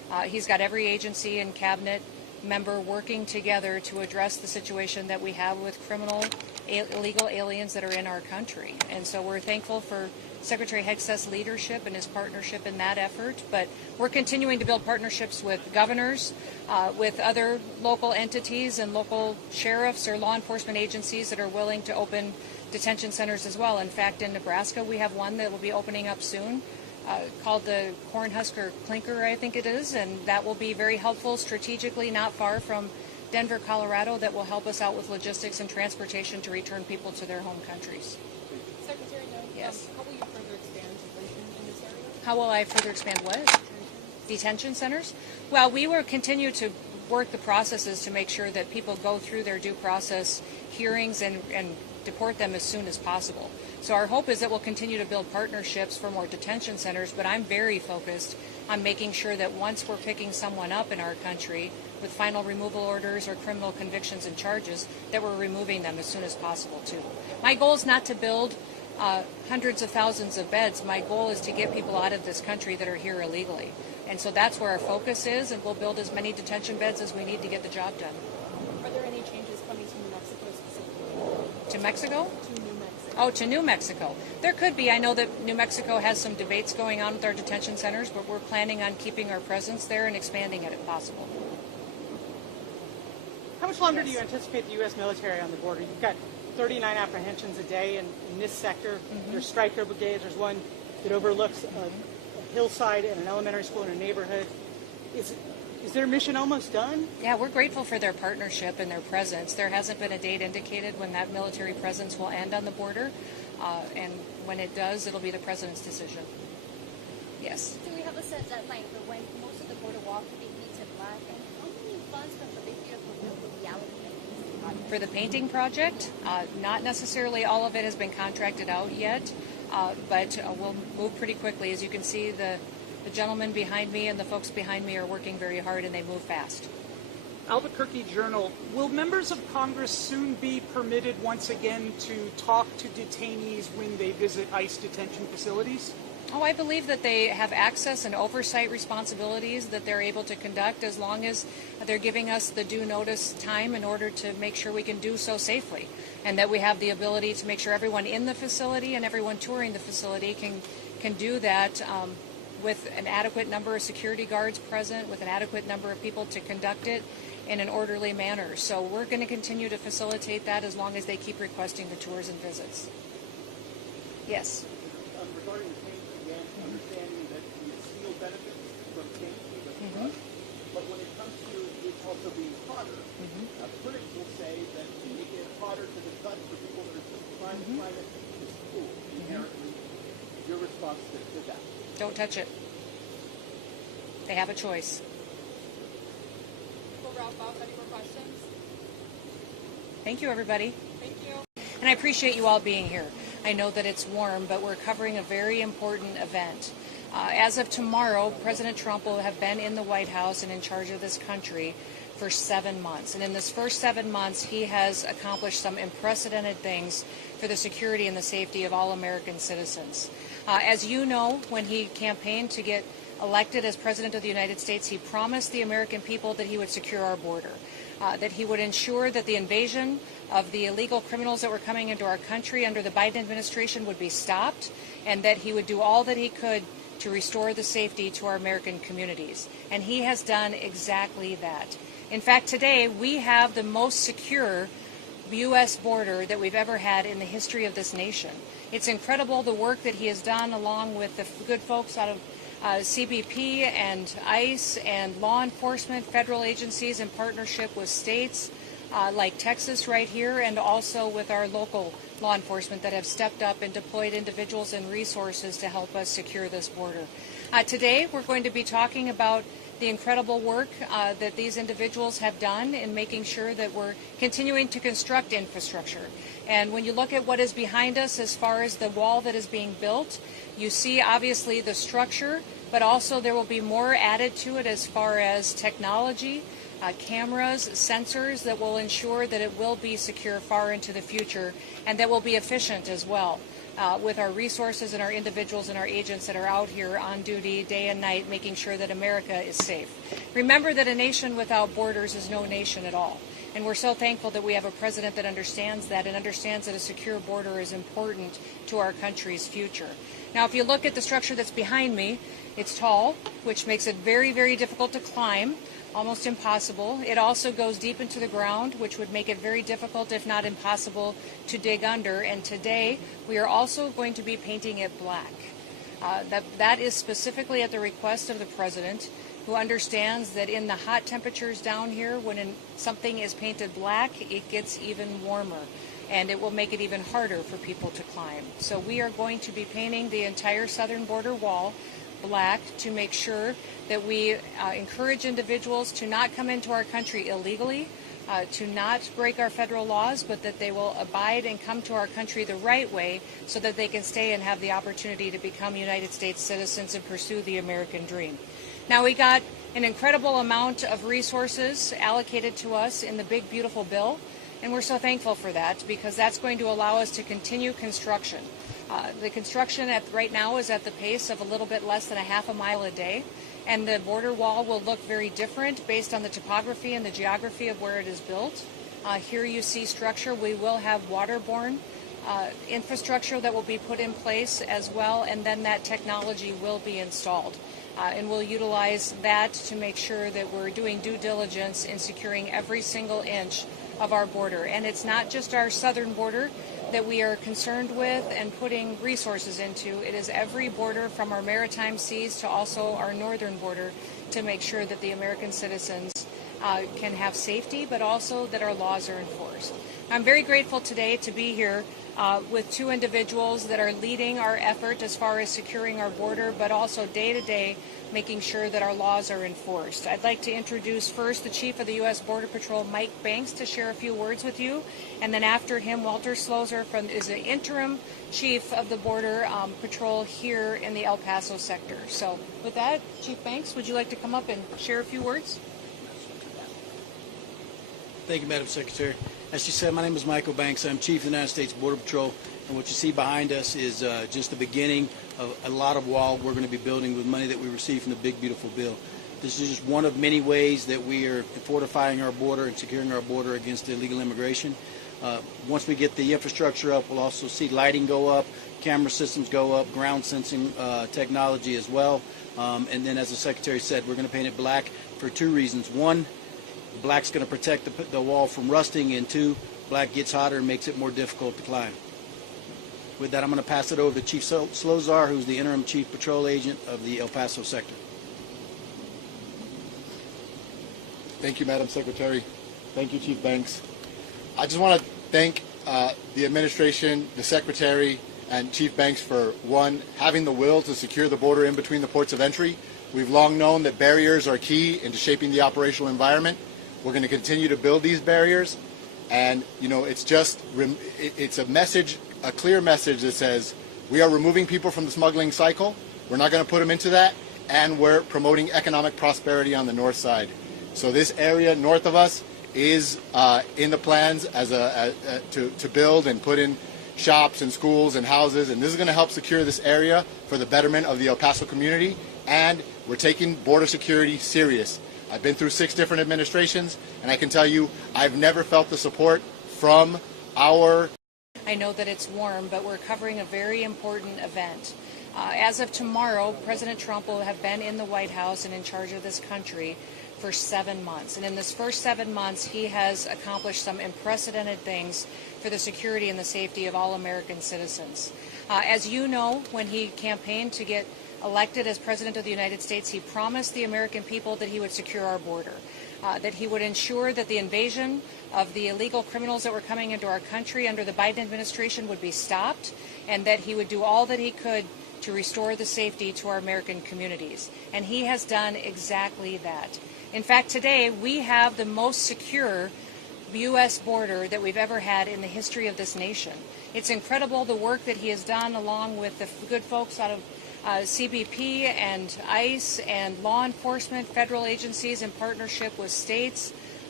He's got every agency and cabinet member working together to address the situation that we have with illegal aliens that are in our country. And so we're thankful for Secretary Hegseth's leadership and his partnership in that effort. But we're continuing to build partnerships with governors, with other local entities and local sheriffs or law enforcement agencies that are willing to open detention centers as well. In fact, in Nebraska, we have one that will be opening up soon. Called the Cornhusker Clinker, I think it is, and that will be very helpful strategically, not far from Denver, Colorado, that will help us out with logistics and transportation to return people to their home countries. Secretary Noem, Yes. how will you further expand detention in this area? How will I further expand what? Detention centers? Well, we will continue to work the processes to make sure that people go through their due process hearings and deport them as soon as possible. So our hope is that we'll continue to build partnerships for more detention centers, but I'm very focused on making sure that once we're picking someone up in our country with final removal orders or criminal convictions and charges, that we're removing them as soon as possible too. My goal is not to build hundreds of thousands of beds. My goal is to get people out of this country that are here illegally. And so that's where our focus is, and we'll build as many detention beds as we need to get the job done. Are there any changes coming to New Mexico specifically? To Mexico? To New Mexico. Oh, to New Mexico. There could be. I know that New Mexico has some debates going on with our detention centers, but we're planning on keeping our presence there and expanding it if possible. How much longer do you anticipate the U.S. military on the border? You've got 39 apprehensions a day in this sector. There's Stryker brigades. There's one that overlooks a hillside and an elementary school in a neighborhood. Is their mission almost done? Yeah, we're grateful for their partnership and their presence. There hasn't been a date indicated when that military presence will end on the border, and when it does, it'll be the president's decision. Yes. Do we have a set deadline for when most of the border wall could be painted black? And how many funds from the big beautiful bill will be allocated? For the painting project, not necessarily all of it has been contracted out yet, but we'll move pretty quickly. As you can see, the gentleman behind me and the folks behind me are working very hard, and they move fast. Albuquerque Journal, will members of Congress soon be permitted once again to talk to detainees when they visit ICE detention facilities? Oh, I believe that they have access and oversight responsibilities that they're able to conduct as long as they're giving us the due notice time in order to make sure we can do so safely, and that we have the ability to make sure everyone in the facility and everyone touring the facility can do that with an adequate number of security guards present, with an adequate number of people to conduct it in an orderly manner. So we're going to continue to facilitate that as long as they keep requesting the tours and visits. Yes. Regarding the paint, again, understanding that we steal benefits from paint, but when it comes to it also being hotter, critics will say that to make it hotter to the touch for people that are just trying to find it is cool, inherently. Your response to that? Don't touch it. They have a choice. We'll wrap up. Any more questions? Thank you, everybody. Thank you. And I appreciate you all being here. I know that it's warm, but we're covering a very important event. As of tomorrow, President Trump will have been in the White House and in charge of this country for 7 months. And in this first 7 months, he has accomplished some unprecedented things for the security and the safety of all American citizens. As you know, when he campaigned to get elected as President of the United States, he promised the American people that he would secure our border, that he would ensure that the invasion of the illegal criminals that were coming into our country under the Biden administration would be stopped, and that he would do all that he could to restore the safety to our American communities. And he has done exactly that. In fact, today we have the most secure U.S. border that we've ever had in the history of this nation. It's incredible the work that he has done along with the good folks out of CBP and ICE and law enforcement, federal agencies in partnership with states like Texas right here, and also with our local law enforcement that have stepped up and deployed individuals and resources to help us secure this border. Today we're going to be talking about the incredible work that these individuals have done in making sure that we're continuing to construct infrastructure. And when you look at what is behind us as far as the wall that is being built, you see obviously the structure, but also there will be more added to it as far as technology, cameras, sensors that will ensure that it will be secure far into the future, and that will be efficient as well. with our resources and our individuals and our agents that are out here on duty day and night, making sure that America is safe. Remember that a nation without borders is no nation at all. And we're so thankful that we have a president that understands that and understands that a secure border is important to our country's future. Now, if you look at the structure that's behind me, it's tall, which makes it very, very difficult to climb, almost impossible. It also goes deep into the ground, which would make it very difficult, if not impossible, to dig under. And today, we are also going to be painting it black. That is specifically at the request of the president, who understands that in the hot temperatures down here, when something is painted black, it gets even warmer, and it will make it even harder for people to climb. So we are going to be painting the entire southern border wall black to make sure that we encourage individuals to not come into our country illegally, to not break our federal laws, but that they will abide and come to our country the right way so that they can stay and have the opportunity to become United States citizens and pursue the American dream. Now, we got an incredible amount of resources allocated to us in the big, beautiful bill, and we're so thankful for that because that's going to allow us to continue construction. The construction right now is at the pace of a little bit less than a half a mile a day, and the border wall will look very different based on the topography and the geography of where it is built. Here you see structure. We will have waterborne infrastructure that will be put in place as well, and then that technology will be installed. And we'll utilize that to make sure that we're doing due diligence in securing every single inch of our border. And it's not just our southern border that we are concerned with and putting resources into. It is every border from our maritime seas to also our northern border to make sure that the American citizens can have safety, but also that our laws are enforced. I'm very grateful today to be here with two individuals that are leading our effort as far as securing our border, but also day to day making sure that our laws are enforced. I'd like to introduce first the Chief of the U.S. Border Patrol, Mike Banks, to share a few words with you. And then after him, Walter Slozer is the interim Chief of the Border Patrol here in the El Paso sector. So with that, Chief Banks, would you like to come up and share a few words? Thank you, Madam Secretary. As she said, my name is Michael Banks. I'm Chief of the United States Border Patrol, and what you see behind us is just the beginning of a lot of wall we're going to be building with money that we received from the big, beautiful bill. This is just one of many ways that we are fortifying our border and securing our border against illegal immigration. Once we get the infrastructure up, we'll also see lighting go up, camera systems go up, ground sensing technology as well. And then, as the Secretary said, we're going to paint it black for two reasons. One, black's going to protect the wall from rusting, and two, black gets hotter and makes it more difficult to climb. With that, I'm going to pass it over to Chief Slozer, who's the interim Chief Patrol Agent of the El Paso sector. Thank you, Madam Secretary. Thank you, Chief Banks. I just want to thank the administration, the Secretary, and Chief Banks for, one, having the will to secure the border in between the ports of entry. We've long known that barriers are key into shaping the operational environment. We're going to continue to build these barriers, and it's a message, a clear message that says we are removing people from the smuggling cycle. We're not going to put them into that, and we're promoting economic prosperity on the north side. So this area north of us is in the plans to build and put in shops and schools and houses, and this is going to help secure this area for the betterment of the El Paso community, and we're taking border security serious. I've been through 6 different administrations, and I can tell you I've never felt the support from our... I know that it's warm, but we're covering a very important event. As of tomorrow, President Trump will have been in the White House and in charge of this country for 7 months. And in this first 7 months, he has accomplished some unprecedented things for the security and the safety of all American citizens. As you know, when he campaigned to get elected as President of the United States, he promised the American people that he would secure our border, that he would ensure that the invasion of the illegal criminals that were coming into our country under the Biden administration would be stopped, and that he would do all that he could to restore the safety to our American communities. And he has done exactly that. In fact, today we have the most secure U.S. border that we've ever had in the history of this nation. It's incredible the work that he has done along with the good folks out of CBP and ICE and law enforcement, federal agencies in partnership with states,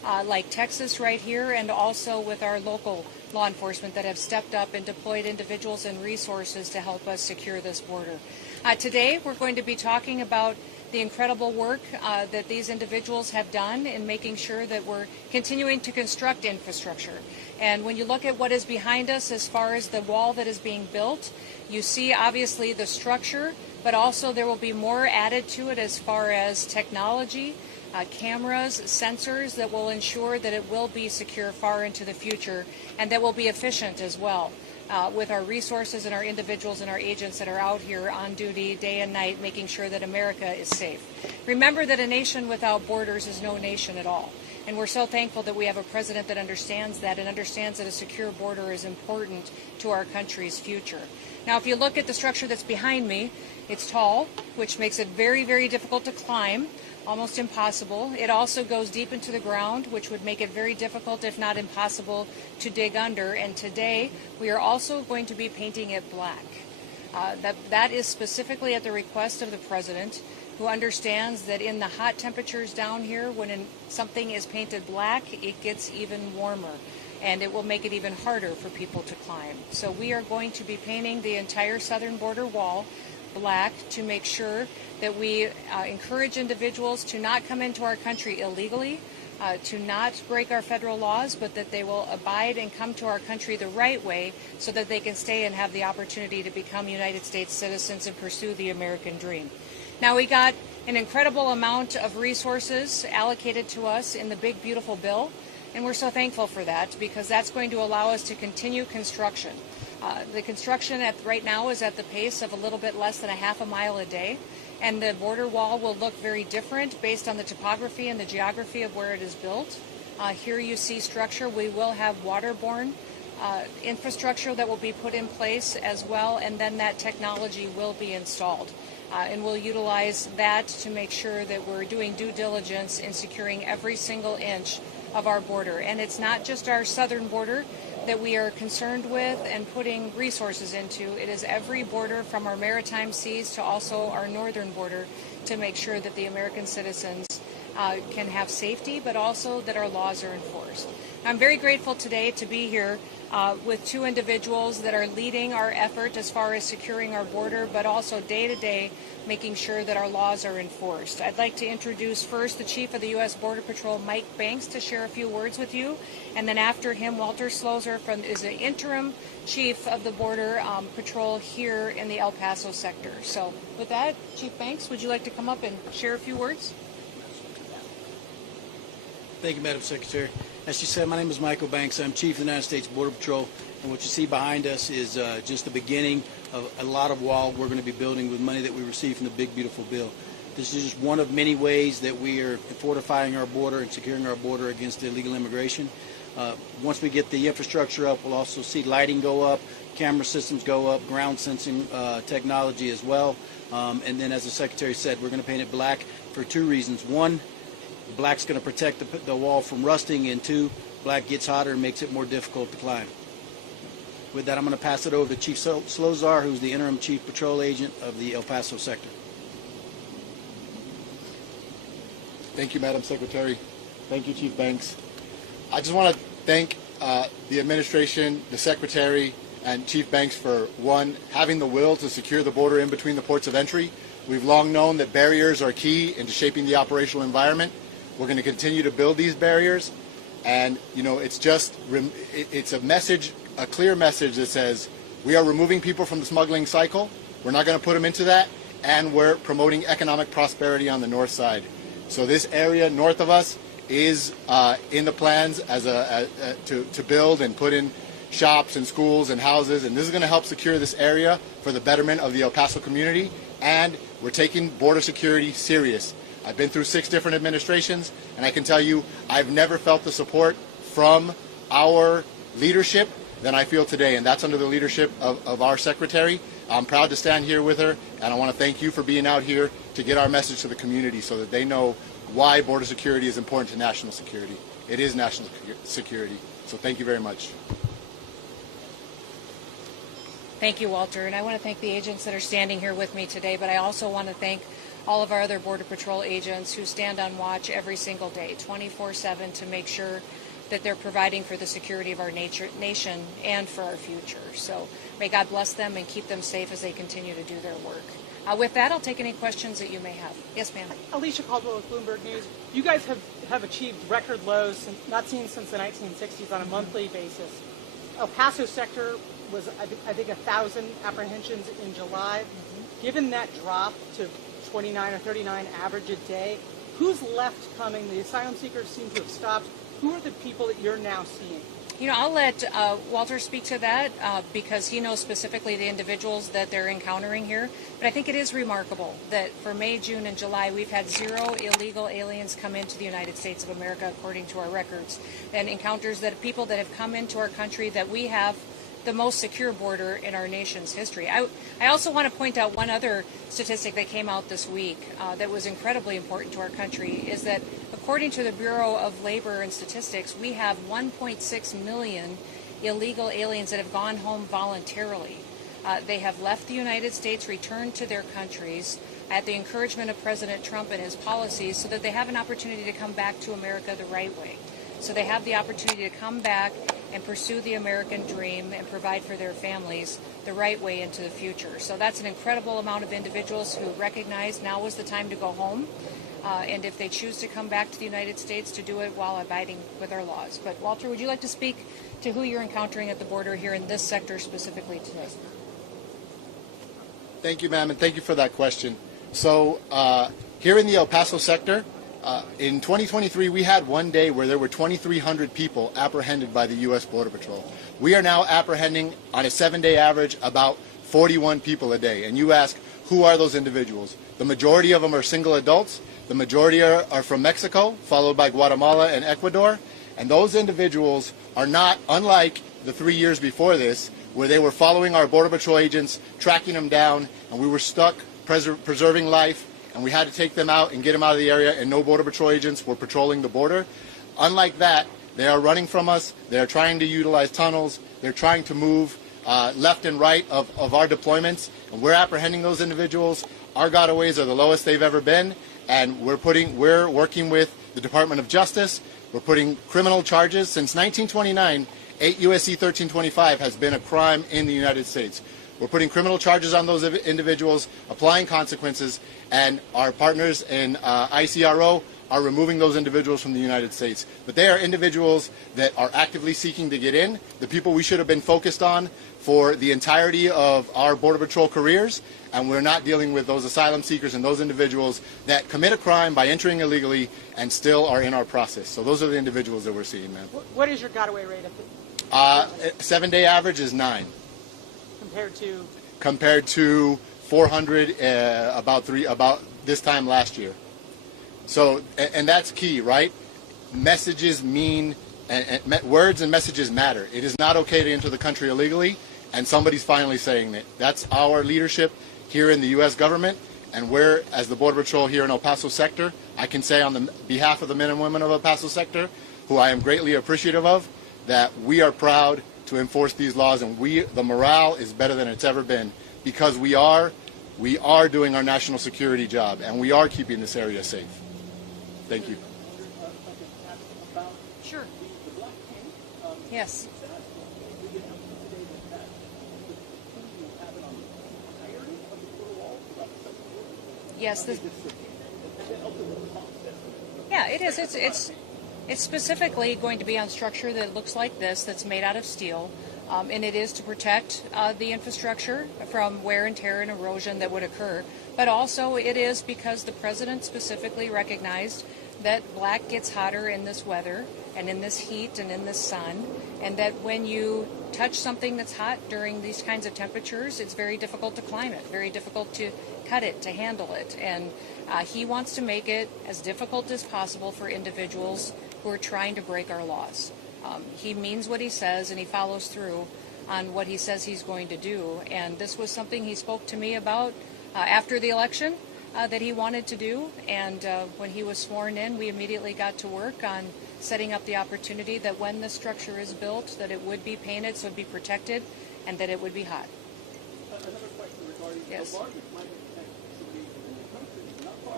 like Texas right here, and also with our local law enforcement that have stepped up and deployed individuals and resources to help us secure this border. Today, we're going to be talking about the incredible work that these individuals have done in making sure that we're continuing to construct infrastructure. And when you look at what is behind us as far as the wall that is being built, you see obviously the structure, but also there will be more added to it as far as technology, cameras, sensors that will ensure that it will be secure far into the future and that will be efficient as well. With our resources and our individuals and our agents that are out here on duty day and night, making sure that America is safe. Remember that a nation without borders is no nation at all. And we're so thankful that we have a president that understands that and understands that a secure border is important to our country's future. Now, if you look at the structure that's behind me, it's tall, which makes it very, very difficult to climb. Almost impossible. It also goes deep into the ground, which would make it very difficult, if not impossible, to dig under. And today, we are also going to be painting it black. That is specifically at the request of the president, who understands that in the hot temperatures down here, when something is painted black, it gets even warmer. And it will make it even harder for people to climb. So we are going to be painting the entire southern border wall black to make sure that we encourage individuals to not come into our country illegally, to not break our federal laws, but that they will abide and come to our country the right way so that they can stay and have the opportunity to become United States citizens and pursue the American dream. Now, we got an incredible amount of resources allocated to us in the big, beautiful bill, and we're so thankful for that because that's going to allow us to continue construction. The construction right now is at the pace of a little bit less than a half a mile a day, and the border wall will look very different based on the topography and the geography of where it is built. Here you see structure. We will have waterborne infrastructure that will be put in place as well, and then that technology will be installed. And we'll utilize that to make sure that we're doing due diligence in securing every single inch of our border. And it's not just our southern border that we are concerned with and putting resources into. It is every border from our maritime seas to also our northern border to make sure that the American citizens can have safety, but also that our laws are enforced. I'm very grateful today to be here with two individuals that are leading our effort as far as securing our border, but also day to day making sure that our laws are enforced. I'd like to introduce first the Chief of the U.S. Border Patrol, Mike Banks, to share a few words with you. And then after him, Walter Slozer is the interim Chief of the Border Patrol here in the El Paso sector. So with that, Chief Banks, would you like to come up and share a few words? Thank you, Madam Secretary. As she said, my name is Michael Banks. I'm Chief of the United States Border Patrol, and what you see behind us is just the beginning of a lot of wall we're going to be building with money that we received from the big, beautiful bill. This is just one of many ways that we are fortifying our border and securing our border against illegal immigration. Once we get the infrastructure up, we'll also see lighting go up, camera systems go up, ground sensing technology as well. And then, as the Secretary said, we're going to paint it black for two reasons. One, black's going to protect the wall from rusting, and two, black gets hotter and makes it more difficult to climb. With that, I'm going to pass it over to Chief Slozer, who's the interim Chief Patrol Agent of the El Paso sector. Thank you, Madam Secretary. Thank you, Chief Banks. I just want to thank the administration, the Secretary, and Chief Banks for, one, having the will to secure the border in between the ports of entry. We've long known that barriers are key into shaping the operational environment. We're going to continue to build these barriers, and it's a message, a clear message that says we are removing people from the smuggling cycle. We're not going to put them into that, and we're promoting economic prosperity on the north side. So this area north of us is in the plans to build and put in shops and schools and houses, and this is going to help secure this area for the betterment of the El Paso community, and we're taking border security serious. I've been through 6 different administrations, and I can tell you I've never felt the support from our leadership than I feel today, and that's under the leadership of our Secretary. I'm proud to stand here with her, and I want to thank you for being out here to get our message to the community so that they know why border security is important to national security. It is national security, so thank you very much. Thank you, Walter, and I want to thank the agents that are standing here with me today, but I also want to thank all of our other Border Patrol agents who stand on watch every single day, 24/7, to make sure that they're providing for the security of our nation and for our future. So may God bless them and keep them safe as they continue to do their work. With that, I'll take any questions that you may have. Yes, ma'am. Alicia Caldwell with Bloomberg News. You guys have achieved record lows not seen since the 1960s on a monthly basis. El Paso sector was, I think, 1,000 apprehensions in July. Given that drop to 29 or 39 average a day, who's left coming? The asylum seekers seem to have stopped. Who are the people that you're now seeing? You know, I'll let Walter speak to that because he knows specifically the individuals that they're encountering here. But I think it is remarkable that for May, June, and July, we've had 0 illegal aliens come into the United States of America, according to our records, and encounters that people that have come into our country that we have the most secure border in our nation's history. I also want to point out one other statistic that came out this week that was incredibly important to our country, is that according to the Bureau of Labor and Statistics, we have 1.6 million illegal aliens that have gone home voluntarily. They have left the United States, returned to their countries at the encouragement of President Trump and his policies so that they have an opportunity to come back to America the right way. So they have the opportunity to come back and pursue the American dream and provide for their families the right way into the future. So that's an incredible amount of individuals who recognize now is the time to go home. And if they choose to come back to the United States, to do it while abiding with our laws. But Walter, would you like to speak to who you're encountering at the border here in this sector specifically today? Thank you, ma'am, and thank you for that question. So here in the El Paso sector, in 2023, we had one day where there were 2,300 people apprehended by the U.S. Border Patrol. We are now apprehending, on a 7-day average, about 41 people a day. And you ask, who are those individuals? The majority of them are single adults. The majority are from Mexico, followed by Guatemala and Ecuador. And those individuals are not unlike the 3 years before this, where they were following our Border Patrol agents, tracking them down, and we were stuck preserving life, and we had to take them out and get them out of the area, and no Border Patrol agents were patrolling the border. Unlike that, they are running from us. They are trying to utilize tunnels. They're trying to move left and right of our deployments, and we're apprehending those individuals. Our gotaways are the lowest they've ever been, and we're working with the Department of Justice. We're putting criminal charges. Since 1929, 8 U.S.C. 1325 has been a crime in the United States. We're putting criminal charges on those individuals, applying consequences, and our partners in ICRO are removing those individuals from the United States. But they are individuals that are actively seeking to get in, the people we should have been focused on for the entirety of our Border Patrol careers, and we're not dealing with those asylum seekers and those individuals that commit a crime by entering illegally and still are in our process. So those are the individuals that we're seeing, ma'am. What is your gotaway rate? 7-day average is 9. Compared to 400 about this time last year. So, and that's key, right? Messages mean, and words and messages matter. It is not okay to enter the country illegally, and somebody's finally saying that. That's our leadership here in the U.S. government, and we're, as the Border Patrol here in El Paso sector, I can say on the behalf of the men and women of El Paso sector, who I am greatly appreciative of, that we are proud to enforce these laws, and the morale is better than it's ever been, because we are doing our national security job, and we are keeping this area safe. Thank you. Sure. Yes. Yes. Yeah, it is. It's specifically going to be on structure that looks like this, that's made out of steel, and it is to protect the infrastructure from wear and tear and erosion that would occur. But also it is because the president specifically recognized that black gets hotter in this weather and in this heat and in this sun, and that when you touch something that's hot during these kinds of temperatures, it's very difficult to climb it, very difficult to cut it, to handle it. And he wants to make it as difficult as possible for individuals who are trying to break our laws. He means what he says, and he follows through on what he says he's going to do. And this was something he spoke to me about after the election that he wanted to do. And when he was sworn in, we immediately got to work on setting up the opportunity that when the structure is built, that it would be painted so it would be protected, and that it would be hot. Another question regarding yes. the largest climate protection facilities in the country, not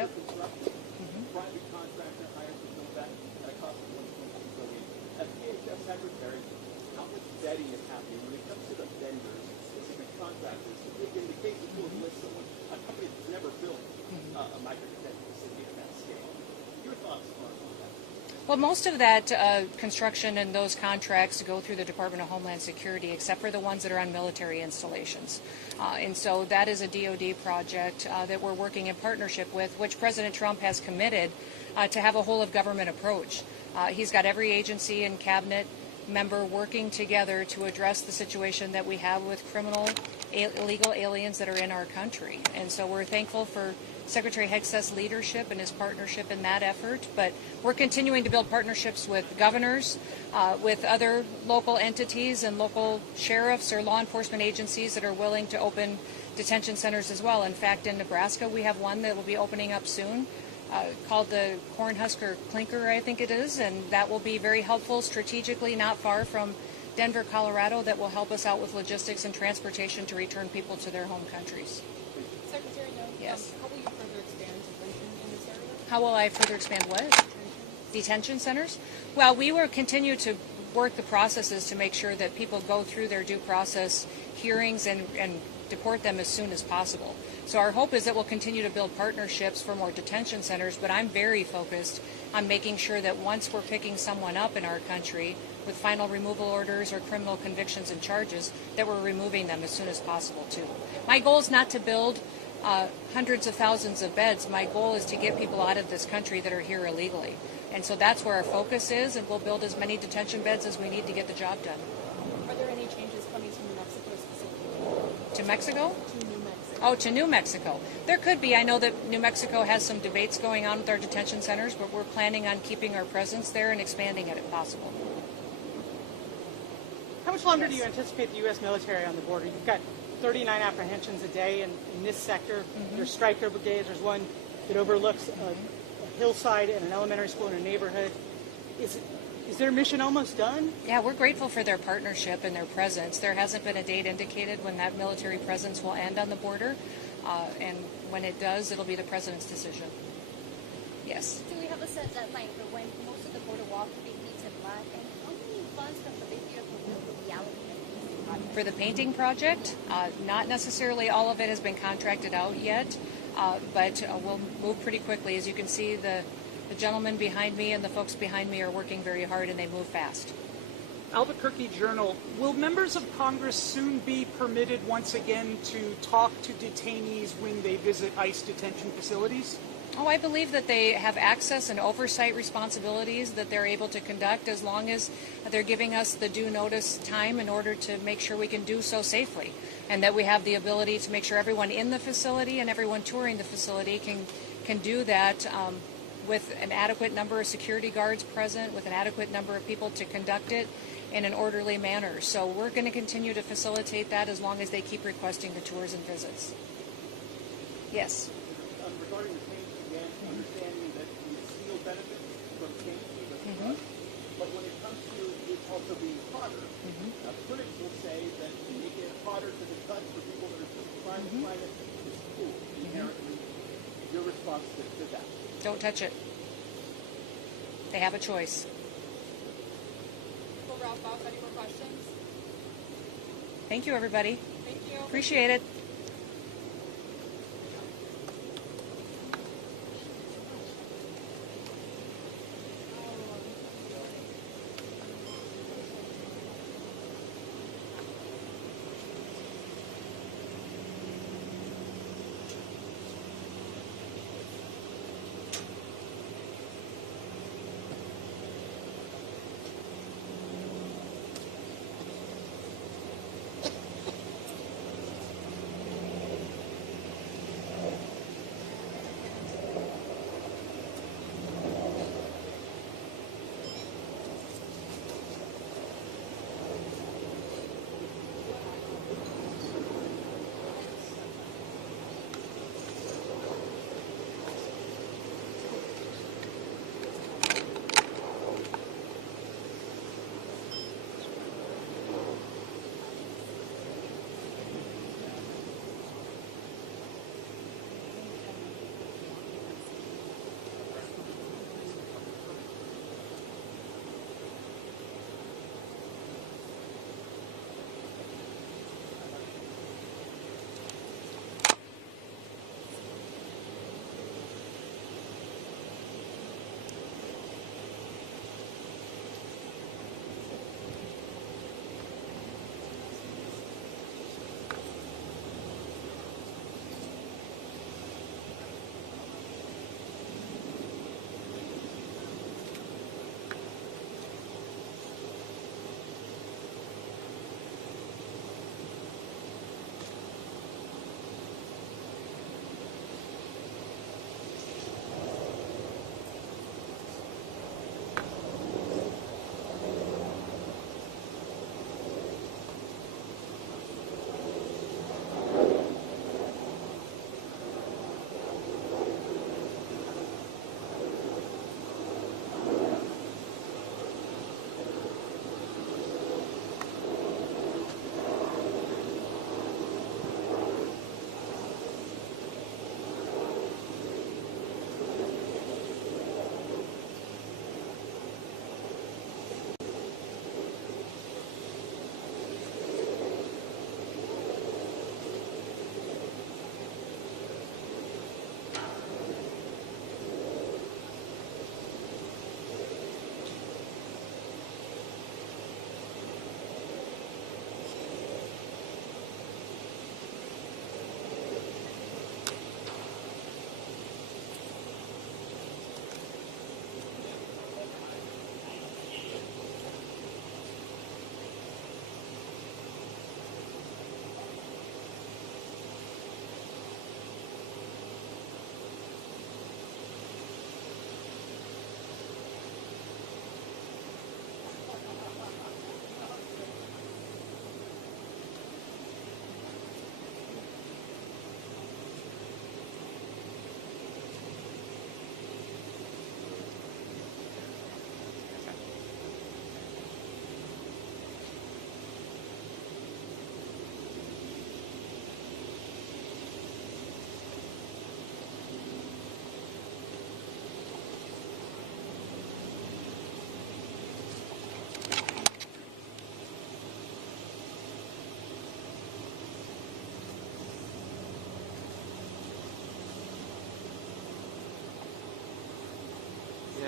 Yep. construction. Private contractor hired to build that at a cost of $1.2 billion. As DHS Secretary, how much vetting is happening when it comes to the vendors, specific contractors? In the case that you'll list someone, a company that's never built a micro-detention facility at that scale. Your thoughts on that? Well, most of that construction and those contracts go through the Department of Homeland Security, except for the ones that are on military installations. And so that is a DoD project that we're working in partnership with, which President Trump has committed to have a whole-of-government approach. He's got every agency and cabinet member working together to address the situation that we have with criminal illegal aliens that are in our country. And so we're thankful for Secretary Hegseth's leadership and his partnership in that effort, but we're continuing to build partnerships with governors, with other local entities and local sheriffs or law enforcement agencies that are willing to open detention centers as well. In fact, in Nebraska, we have one that will be opening up soon called the Cornhusker Clinker, I think it is, and that will be very helpful strategically, not far from Denver, Colorado, that will help us out with logistics and transportation to return people to their home countries. Secretary Noem, Yes. how will you further expand detention in this area? How will I further expand what? Detention centers? Well, we will continue to work the processes to make sure that people go through their due process hearings and deport them as soon as possible. So our hope is that we'll continue to build partnerships for more detention centers, but I'm very focused on making sure that once we're picking someone up in our country with final removal orders or criminal convictions and charges, that we're removing them as soon as possible too. My goal is not to build hundreds of thousands of beds. My goal is to get people out of this country that are here illegally. And so that's where our focus is, and we'll build as many detention beds as we need to get the job done. Are there any changes coming to New Mexico specifically? To Mexico? To New Mexico. Oh, to New Mexico. There could be. I know that New Mexico has some debates going on with our detention centers, but we're planning on keeping our presence there and expanding it if possible. How much longer do you anticipate the U.S. military on the border? You've got 39 apprehensions a day in this sector. There's Stryker brigades. There's one that overlooks a hillside and an elementary school in a neighborhood. Is their mission almost done? Yeah, we're grateful for their partnership and their presence. There hasn't been a date indicated when that military presence will end on the border, and when it does, it'll be the president's decision. Yes. Do we have a set deadline for when most of the border wall can be painted black? And how many funds from the big beautiful bill will be allocated? For the painting project, not necessarily all of it has been contracted out yet, but we'll move pretty quickly. As you can see, the gentleman behind me and the folks behind me are working very hard, and they move fast. Albuquerque Journal, will members of Congress soon be permitted once again to talk to detainees when they visit ICE detention facilities? Oh, I believe that they have access and oversight responsibilities that they're able to conduct as long as they're giving us the due notice time in order to make sure we can do so safely, and that we have the ability to make sure everyone in the facility and everyone touring the facility can do that with an adequate number of security guards present, with an adequate number of people to conduct it in an orderly manner. So we're going to continue to facilitate that as long as they keep requesting the tours and visits. Yes. Regarding the change again, understanding that you steal benefits from change, but when it comes to it also being harder, critics will say that making it harder to touch for people that are just trying to find it is cool, inherently. Your response to that? Don't touch it. They have a choice. We'll wrap up. Any more questions? Thank you, everybody. Thank you. Appreciate it.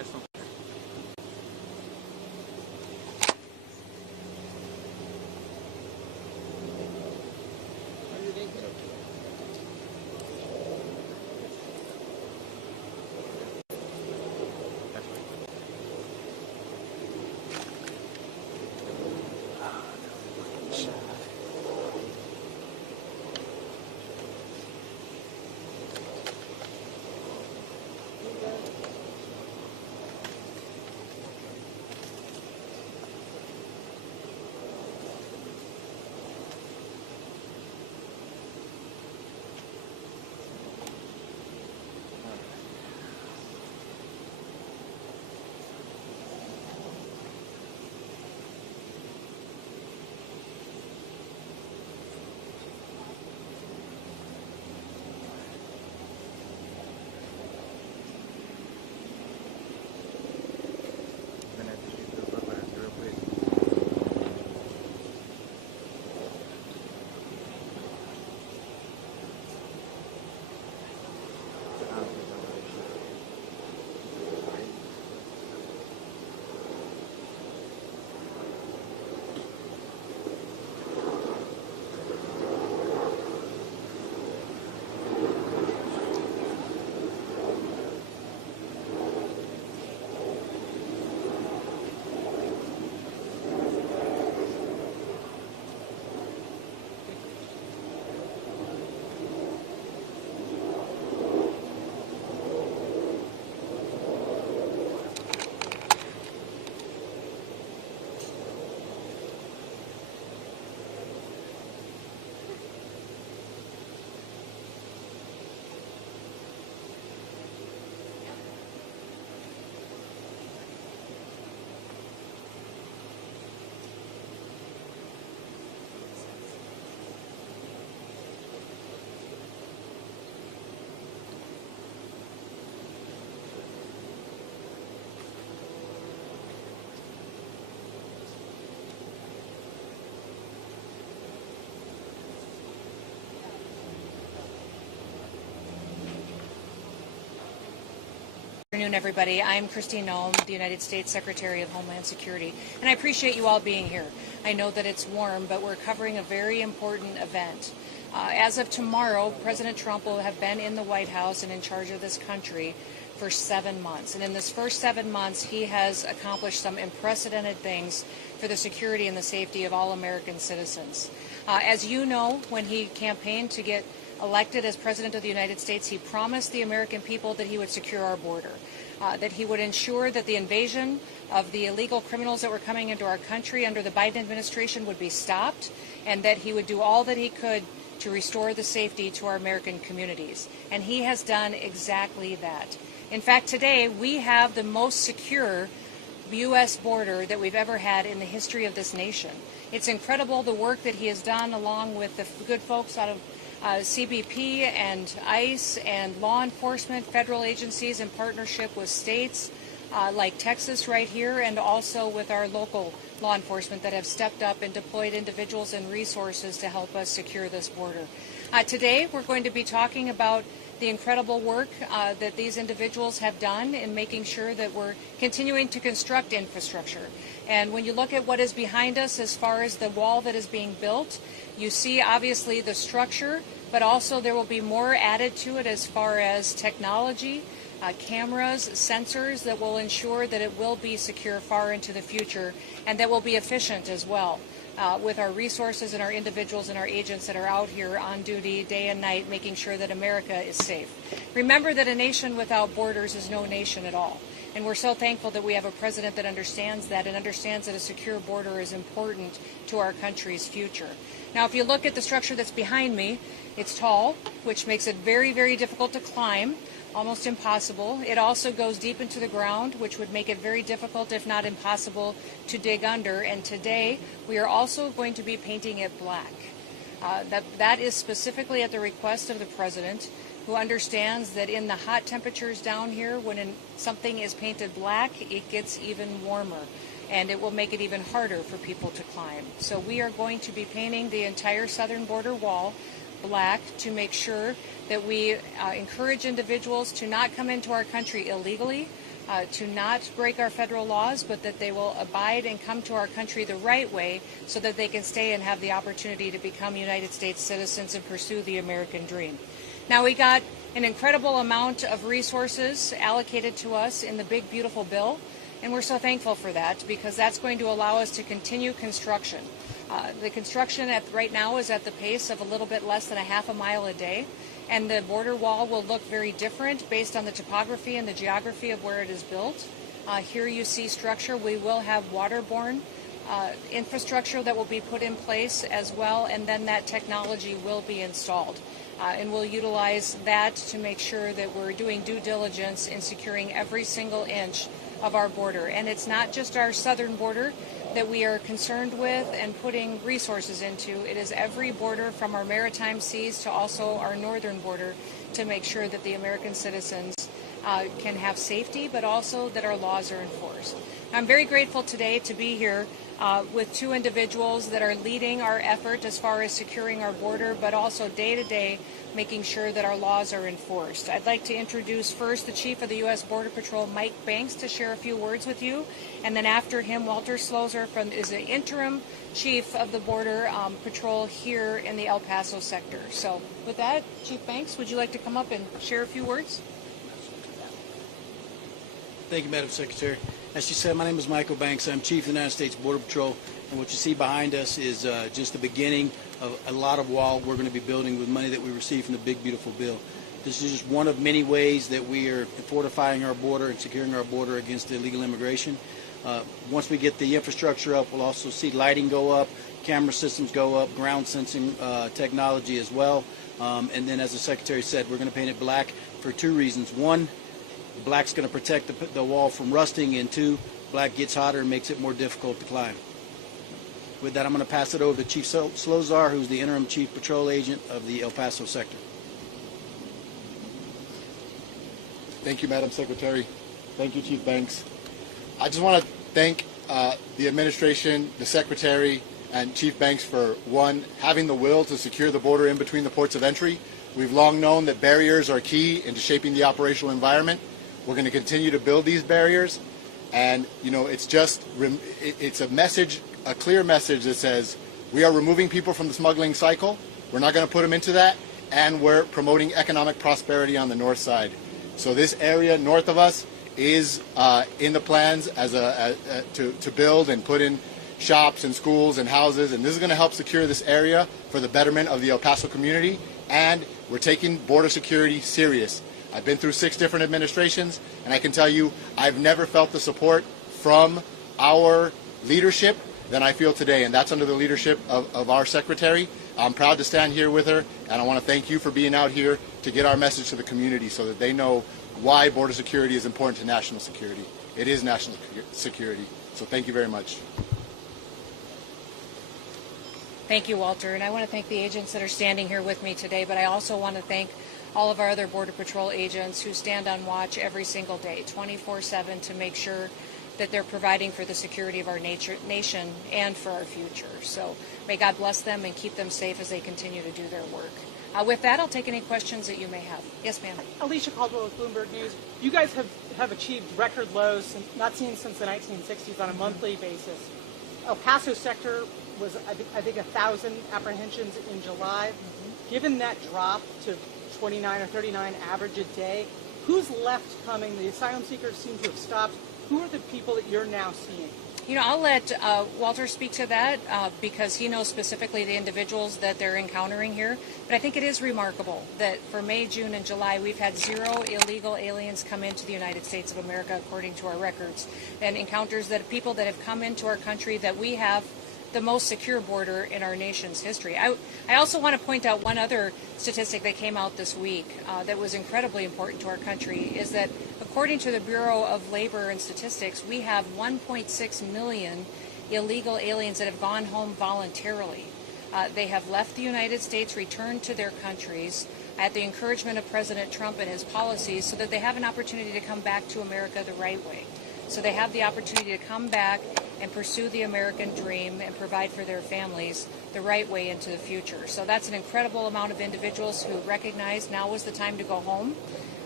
National. Good afternoon, everybody. I'm Kristi Noem, the United States Secretary of Homeland Security, and I appreciate you all being here. I know that it's warm, but we're covering a very important event. As of tomorrow, President Trump will have been in the White House and in charge of this country for 7 months. And in this first 7 months, he has accomplished some unprecedented things for the security and the safety of all American citizens. As you know, when he campaigned to get elected as President of the United States, he promised the American people that he would secure our border, that he would ensure that the invasion of the illegal criminals that were coming into our country under the Biden administration would be stopped, and that he would do all that he could to restore the safety to our American communities. And he has done exactly that. In fact, today we have the most secure U.S. border that we've ever had in the history of this nation. It's incredible the work that he has done along with the good folks out of CBP and ICE and law enforcement, federal agencies in partnership with states like Texas right here, and also with our local law enforcement that have stepped up and deployed individuals and resources to help us secure this border. Today we're going to be talking about the incredible work that these individuals have done in making sure that we're continuing to construct infrastructure. And when you look at what is behind us as far as the wall that is being built, you see obviously the structure, but also there will be more added to it as far as technology, cameras, sensors that will ensure that it will be secure far into the future, and that will be efficient as well. With our resources and our individuals and our agents that are out here on duty day and night, making sure that America is safe. Remember that a nation without borders is no nation at all. And we're so thankful that we have a president that understands that and understands that a secure border is important to our country's future. Now, if you look at the structure that's behind me, it's tall, which makes it very, very difficult to climb, almost impossible. It also goes deep into the ground, which would make it very difficult, if not impossible, to dig under. And today, we are also going to be painting it black. That is specifically at the request of the president, who understands that in the hot temperatures down here, when something is painted black, it gets even warmer, and it will make it even harder for people to climb. So we are going to be painting the entire southern border wall black to make sure that we encourage individuals to not come into our country illegally, to not break our federal laws, but that they will abide and come to our country the right way so that they can stay and have the opportunity to become United States citizens and pursue the American dream. Now, we got an incredible amount of resources allocated to us in the big, beautiful bill, and we're so thankful for that because that's going to allow us to continue construction. The construction right now is at the pace of a little bit less than a half a mile a day, and the border wall will look very different based on the topography and the geography of where it is built. Here you see structure. We will have waterborne infrastructure that will be put in place as well, and then that technology will be installed. And we'll utilize that to make sure that we're doing due diligence in securing every single inch of our border. And it's not just our southern border that we are concerned with and putting resources into. It is every border from our maritime seas to also our northern border to make sure that the American citizens can have safety, but also that our laws are enforced. I'm very grateful today to be here with two individuals that are leading our effort as far as securing our border, but also day to day making sure that our laws are enforced. I'd like to introduce first the Chief of the U.S. Border Patrol, Mike Banks, to share a few words with you. And then after him, Walter Slozer is the interim Chief of the Border Patrol here in the El Paso sector. So with that, Chief Banks, would you like to come up and share a few words? Thank you, Madam Secretary. As she said, my name is Michael Banks. I'm Chief of the United States Border Patrol, and what you see behind us is just the beginning of a lot of wall we're going to be building with money that we received from the big, beautiful bill. This is just one of many ways that we are fortifying our border and securing our border against illegal immigration. Once we get the infrastructure up, we'll also see lighting go up, camera systems go up, ground sensing technology as well. And then, as the Secretary said, we're going to paint it black for two reasons. One, black's going to protect the wall from rusting, and two, black gets hotter and makes it more difficult to climb. With that, I'm going to pass it over to Chief Slozer, who's the interim Chief Patrol Agent of the El Paso sector. Thank you, Madam Secretary. Thank you, Chief Banks. I just want to thank the administration, the Secretary, and Chief Banks for, one, having the will to secure the border in between the ports of entry. We've long known that barriers are key into shaping the operational environment. We're going to continue to build these barriers, and it's a message, a clear message that says we are removing people from the smuggling cycle. We're not going to put them into that, and we're promoting economic prosperity on the north side. So this area north of us is in the plans as to build and put in shops and schools and houses, and this is going to help secure this area for the betterment of the El Paso community, and we're taking border security serious. I've been through 6 different administrations, and I can tell you I've never felt the support from our leadership than I feel today, and that's under the leadership of our Secretary. I'm proud to stand here with her, and I want to thank you for being out here to get our message to the community so that they know why border security is important to national security. It is national security, so thank you very much. Thank you, Walter, and I want to thank the agents that are standing here with me today, but I also want to thank all of our other Border Patrol agents who stand on watch every single day, 24/7, to make sure that they're providing for the security of our nation and for our future. So may God bless them and keep them safe as they continue to do their work. With that, I'll take any questions that you may have. Yes, ma'am. Alicia Caldwell with Bloomberg News. You guys have achieved record lows not seen since the 1960s on a monthly basis. El Paso sector was, I think 1,000 apprehensions in July. Given that drop to 29 or 39 average a day, who's left coming? The asylum seekers seem to have stopped. Who are the people that you're now seeing? You know, I'll let Walter speak to that because he knows specifically the individuals that they're encountering here. But I think it is remarkable that for May, June, and July, we've had 0 illegal aliens come into the United States of America, according to our records, and encounters that people that have come into our country that we have the most secure border in our nation's history. I also want to point out one other statistic that came out this week that was incredibly important to our country, is that according to the Bureau of Labor and Statistics, we have 1.6 million illegal aliens that have gone home voluntarily. They have left the United States, returned to their countries at the encouragement of President Trump and his policies so that they have an opportunity to come back to America the right way. So they have the opportunity to come back and pursue the American dream and provide for their families the right way into the future. So that's an incredible amount of individuals who recognize now is the time to go home.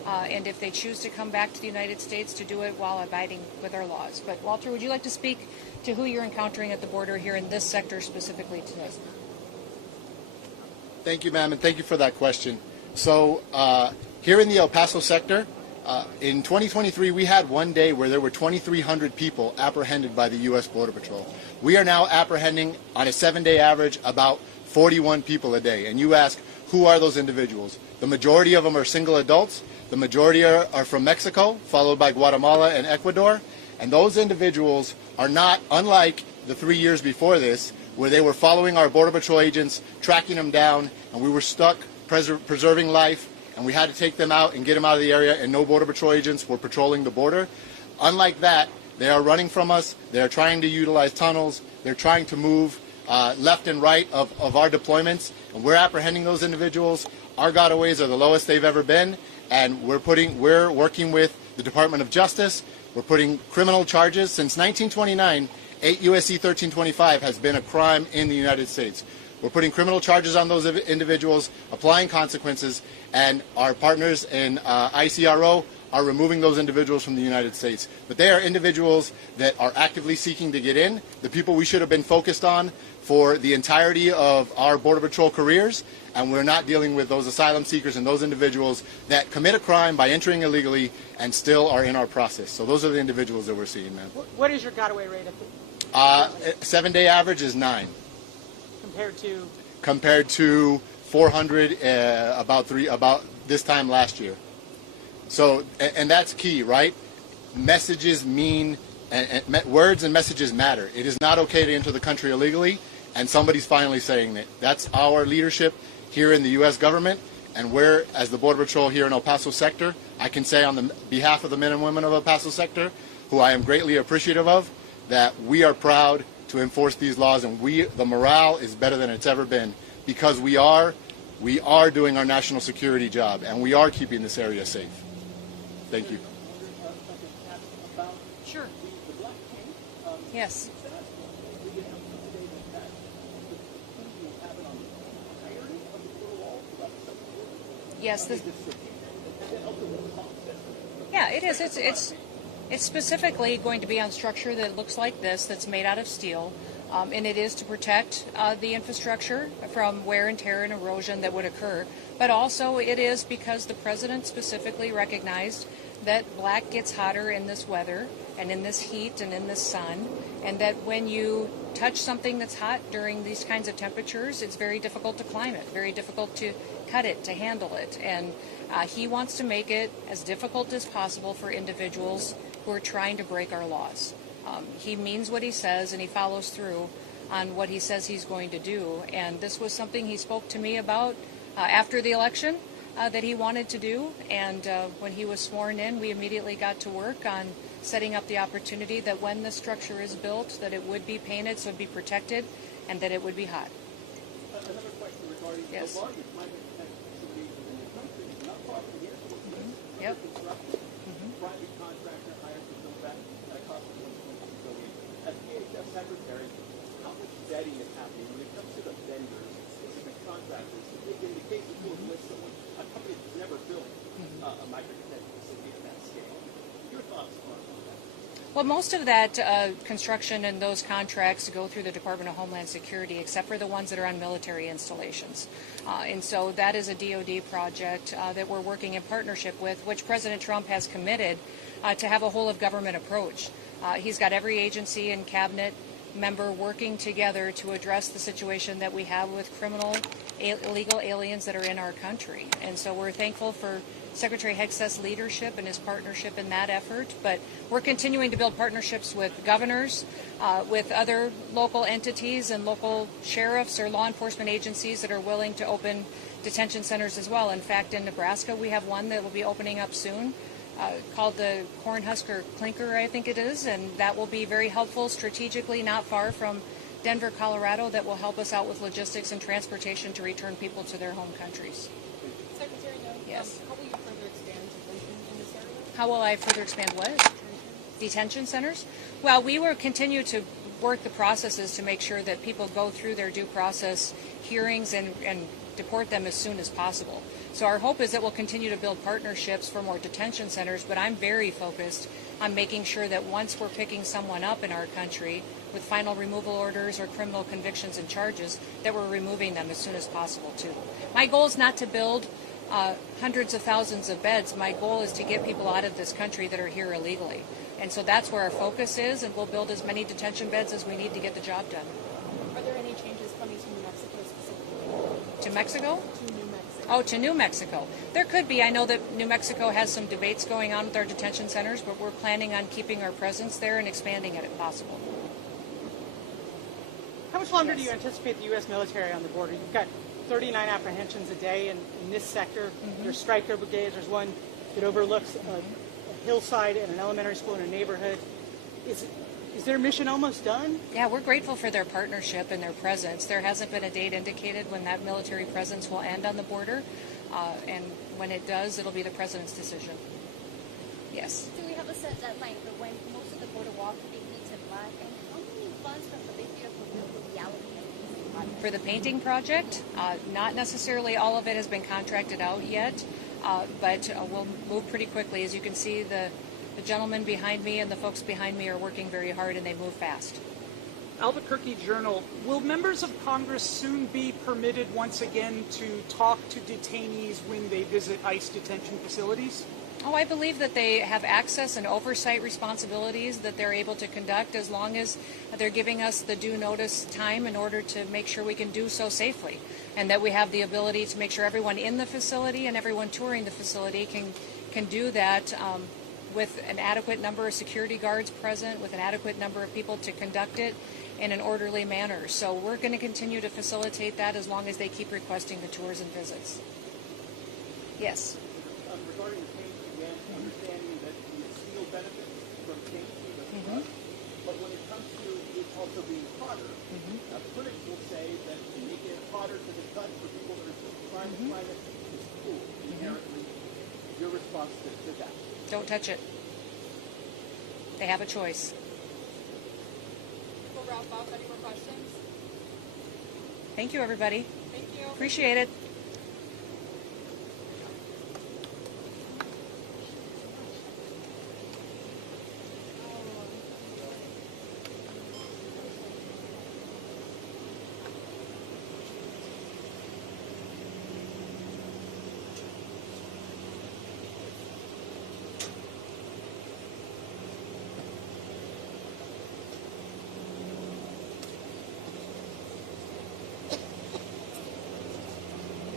and if they choose to come back to the United States, to do it while abiding with our laws. But Walter, would you like to speak to who you're encountering at the border here in this sector specifically today? Thank you, ma'am, and thank you for that question. So here in the El Paso sector, in 2023, we had one day where there were 2,300 people apprehended by the U.S. Border Patrol. We are now apprehending, on a 7-day average, about 41 people a day. And you ask, who are those individuals? The majority of them are single adults. The majority are from Mexico, followed by Guatemala and Ecuador. And those individuals are not unlike the 3 years before this, where they were following our Border Patrol agents, tracking them down, and we were stuck preserving life, and we had to take them out and get them out of the area, and no Border Patrol agents were patrolling the border. Unlike that, they are running from us. They are trying to utilize tunnels. They're trying to move left and right of our deployments, and we're apprehending those individuals. Our gotaways are the lowest they've ever been, and we're working with the Department of Justice. We're putting criminal charges. Since 1929, 8 U.S.C. 1325 has been a crime in the United States. We're putting criminal charges on those individuals, applying consequences, and our partners in ICRO are removing those individuals from the United States. But they are individuals that are actively seeking to get in, the people we should have been focused on for the entirety of our Border Patrol careers, and we're not dealing with those asylum seekers and those individuals that commit a crime by entering illegally and still are in our process. So those are the individuals that we're seeing, man. What is your gotaway rate? 7-day average is 9. Compared to 400 about this time last year. So, and that's key, right? Messages mean, words and messages matter. It is not okay to enter the country illegally, and somebody's finally saying that. That's our leadership here in the U.S. government, and we're, as the Border Patrol here in El Paso sector, I can say on the behalf of the men and women of El Paso sector, who I am greatly appreciative of, that we are proud to enforce these laws, and the morale is better than it's ever been, because we are doing our national security job, and we are keeping this area safe. Thank you. Sure. Yes. Yes. Yeah, it is. It's specifically going to be on structure that looks like this, that's made out of steel, and it is to protect the infrastructure from wear and tear and erosion that would occur. But also it is because the president specifically recognized that black gets hotter in this weather and in this heat and in this sun, and that when you touch something that's hot during these kinds of temperatures, it's very difficult to climb it, very difficult to cut it, to handle it. And he wants to make it as difficult as possible for individuals who are trying to break our laws. He means what he says, and he follows through on what he says he's going to do. And this was something he spoke to me about after the election that he wanted to do. And when he was sworn in, we immediately got to work on setting up the opportunity that when the structure is built, that it would be painted so it would be protected, and that it would be hot. Another question regarding yes. the largest climate protection facilities in the country, not far from here, Yep. Private contractor hired to build that at a cost of $1.2 billion. As DHS Secretary, how much vetting is happening when it comes to the vendors, specific contractors? In the case of you'll list someone, a company that's never built a micro-detention facility at that scale. Your thoughts on that? Well, most of that construction and those contracts go through the Department of Homeland Security, except for the ones that are on military installations. And so that is a DoD project that we're working in partnership with, which President Trump has committed to have a whole-of-government approach. He's got every agency and cabinet member working together to address the situation that we have with criminal, illegal aliens that are in our country. And so we're thankful for Secretary Hegseth's leadership and his partnership in that effort, but we're continuing to build partnerships with governors, with other local entities and local sheriffs or law enforcement agencies that are willing to open detention centers as well. In fact, in Nebraska, we have one that will be opening up soon called the Cornhusker Clinker, I think it is, and that will be very helpful strategically, not far from Denver, Colorado, that will help us out with logistics and transportation to return people to their home countries. Secretary Noem, Yes. how will you further expand detention in this area? How will I further expand what? Detention centers? Well, we will continue to work the processes to make sure that people go through their due process hearings and deport them as soon as possible. So our hope is that we'll continue to build partnerships for more detention centers, but I'm very focused on making sure that once we're picking someone up in our country with final removal orders or criminal convictions and charges, that we're removing them as soon as possible too. My goal is not to build hundreds of thousands of beds. My goal is to get people out of this country that are here illegally. And so that's where our focus is, and we'll build as many detention beds as we need to get the job done. Are there any changes coming to New Mexico specifically? To Mexico? To New Mexico. Oh, to New Mexico. There could be. I know that New Mexico has some debates going on with our detention centers, but we're planning on keeping our presence there and expanding it if possible. How much longer do you anticipate the U.S. military on the border? You've got 39 apprehensions a day in this sector. There's striker brigades. There's one that overlooks a hillside and an elementary school in a neighborhood. Is their mission almost done? Yeah, we're grateful for their partnership and their presence. There hasn't been a date indicated when that military presence will end on the border, and when it does, it'll be the president's decision. Yes. Do we have a set deadline for when most of the border wall could be painted black? And how many funds from the big beautiful bill will be allocated? For the painting project, not necessarily all of it has been contracted out yet, but we'll move pretty quickly. As you can see, the gentleman behind me and the folks behind me are working very hard, and they move fast. Albuquerque Journal, will members of Congress soon be permitted once again to talk to detainees when they visit ICE detention facilities? Oh, I believe that they have access and oversight responsibilities that they're able to conduct as long as they're giving us the due notice time in order to make sure we can do so safely, and that we have the ability to make sure everyone in the facility and everyone touring the facility can do that with an adequate number of security guards present, with an adequate number of people to conduct it in an orderly manner. So we're going to continue to facilitate that as long as they keep requesting the tours and visits. Yes. Regarding the paint, again, understanding that the steel benefits from paint being a drug, but when it comes to it also being hotter, critics will say that making it hotter to the touch for people that are just trying to find it is cool, inherently. Your response to that? Don't touch it. They have a choice. We'll wrap up. Any more questions? Thank you, everybody. Thank you. Appreciate it.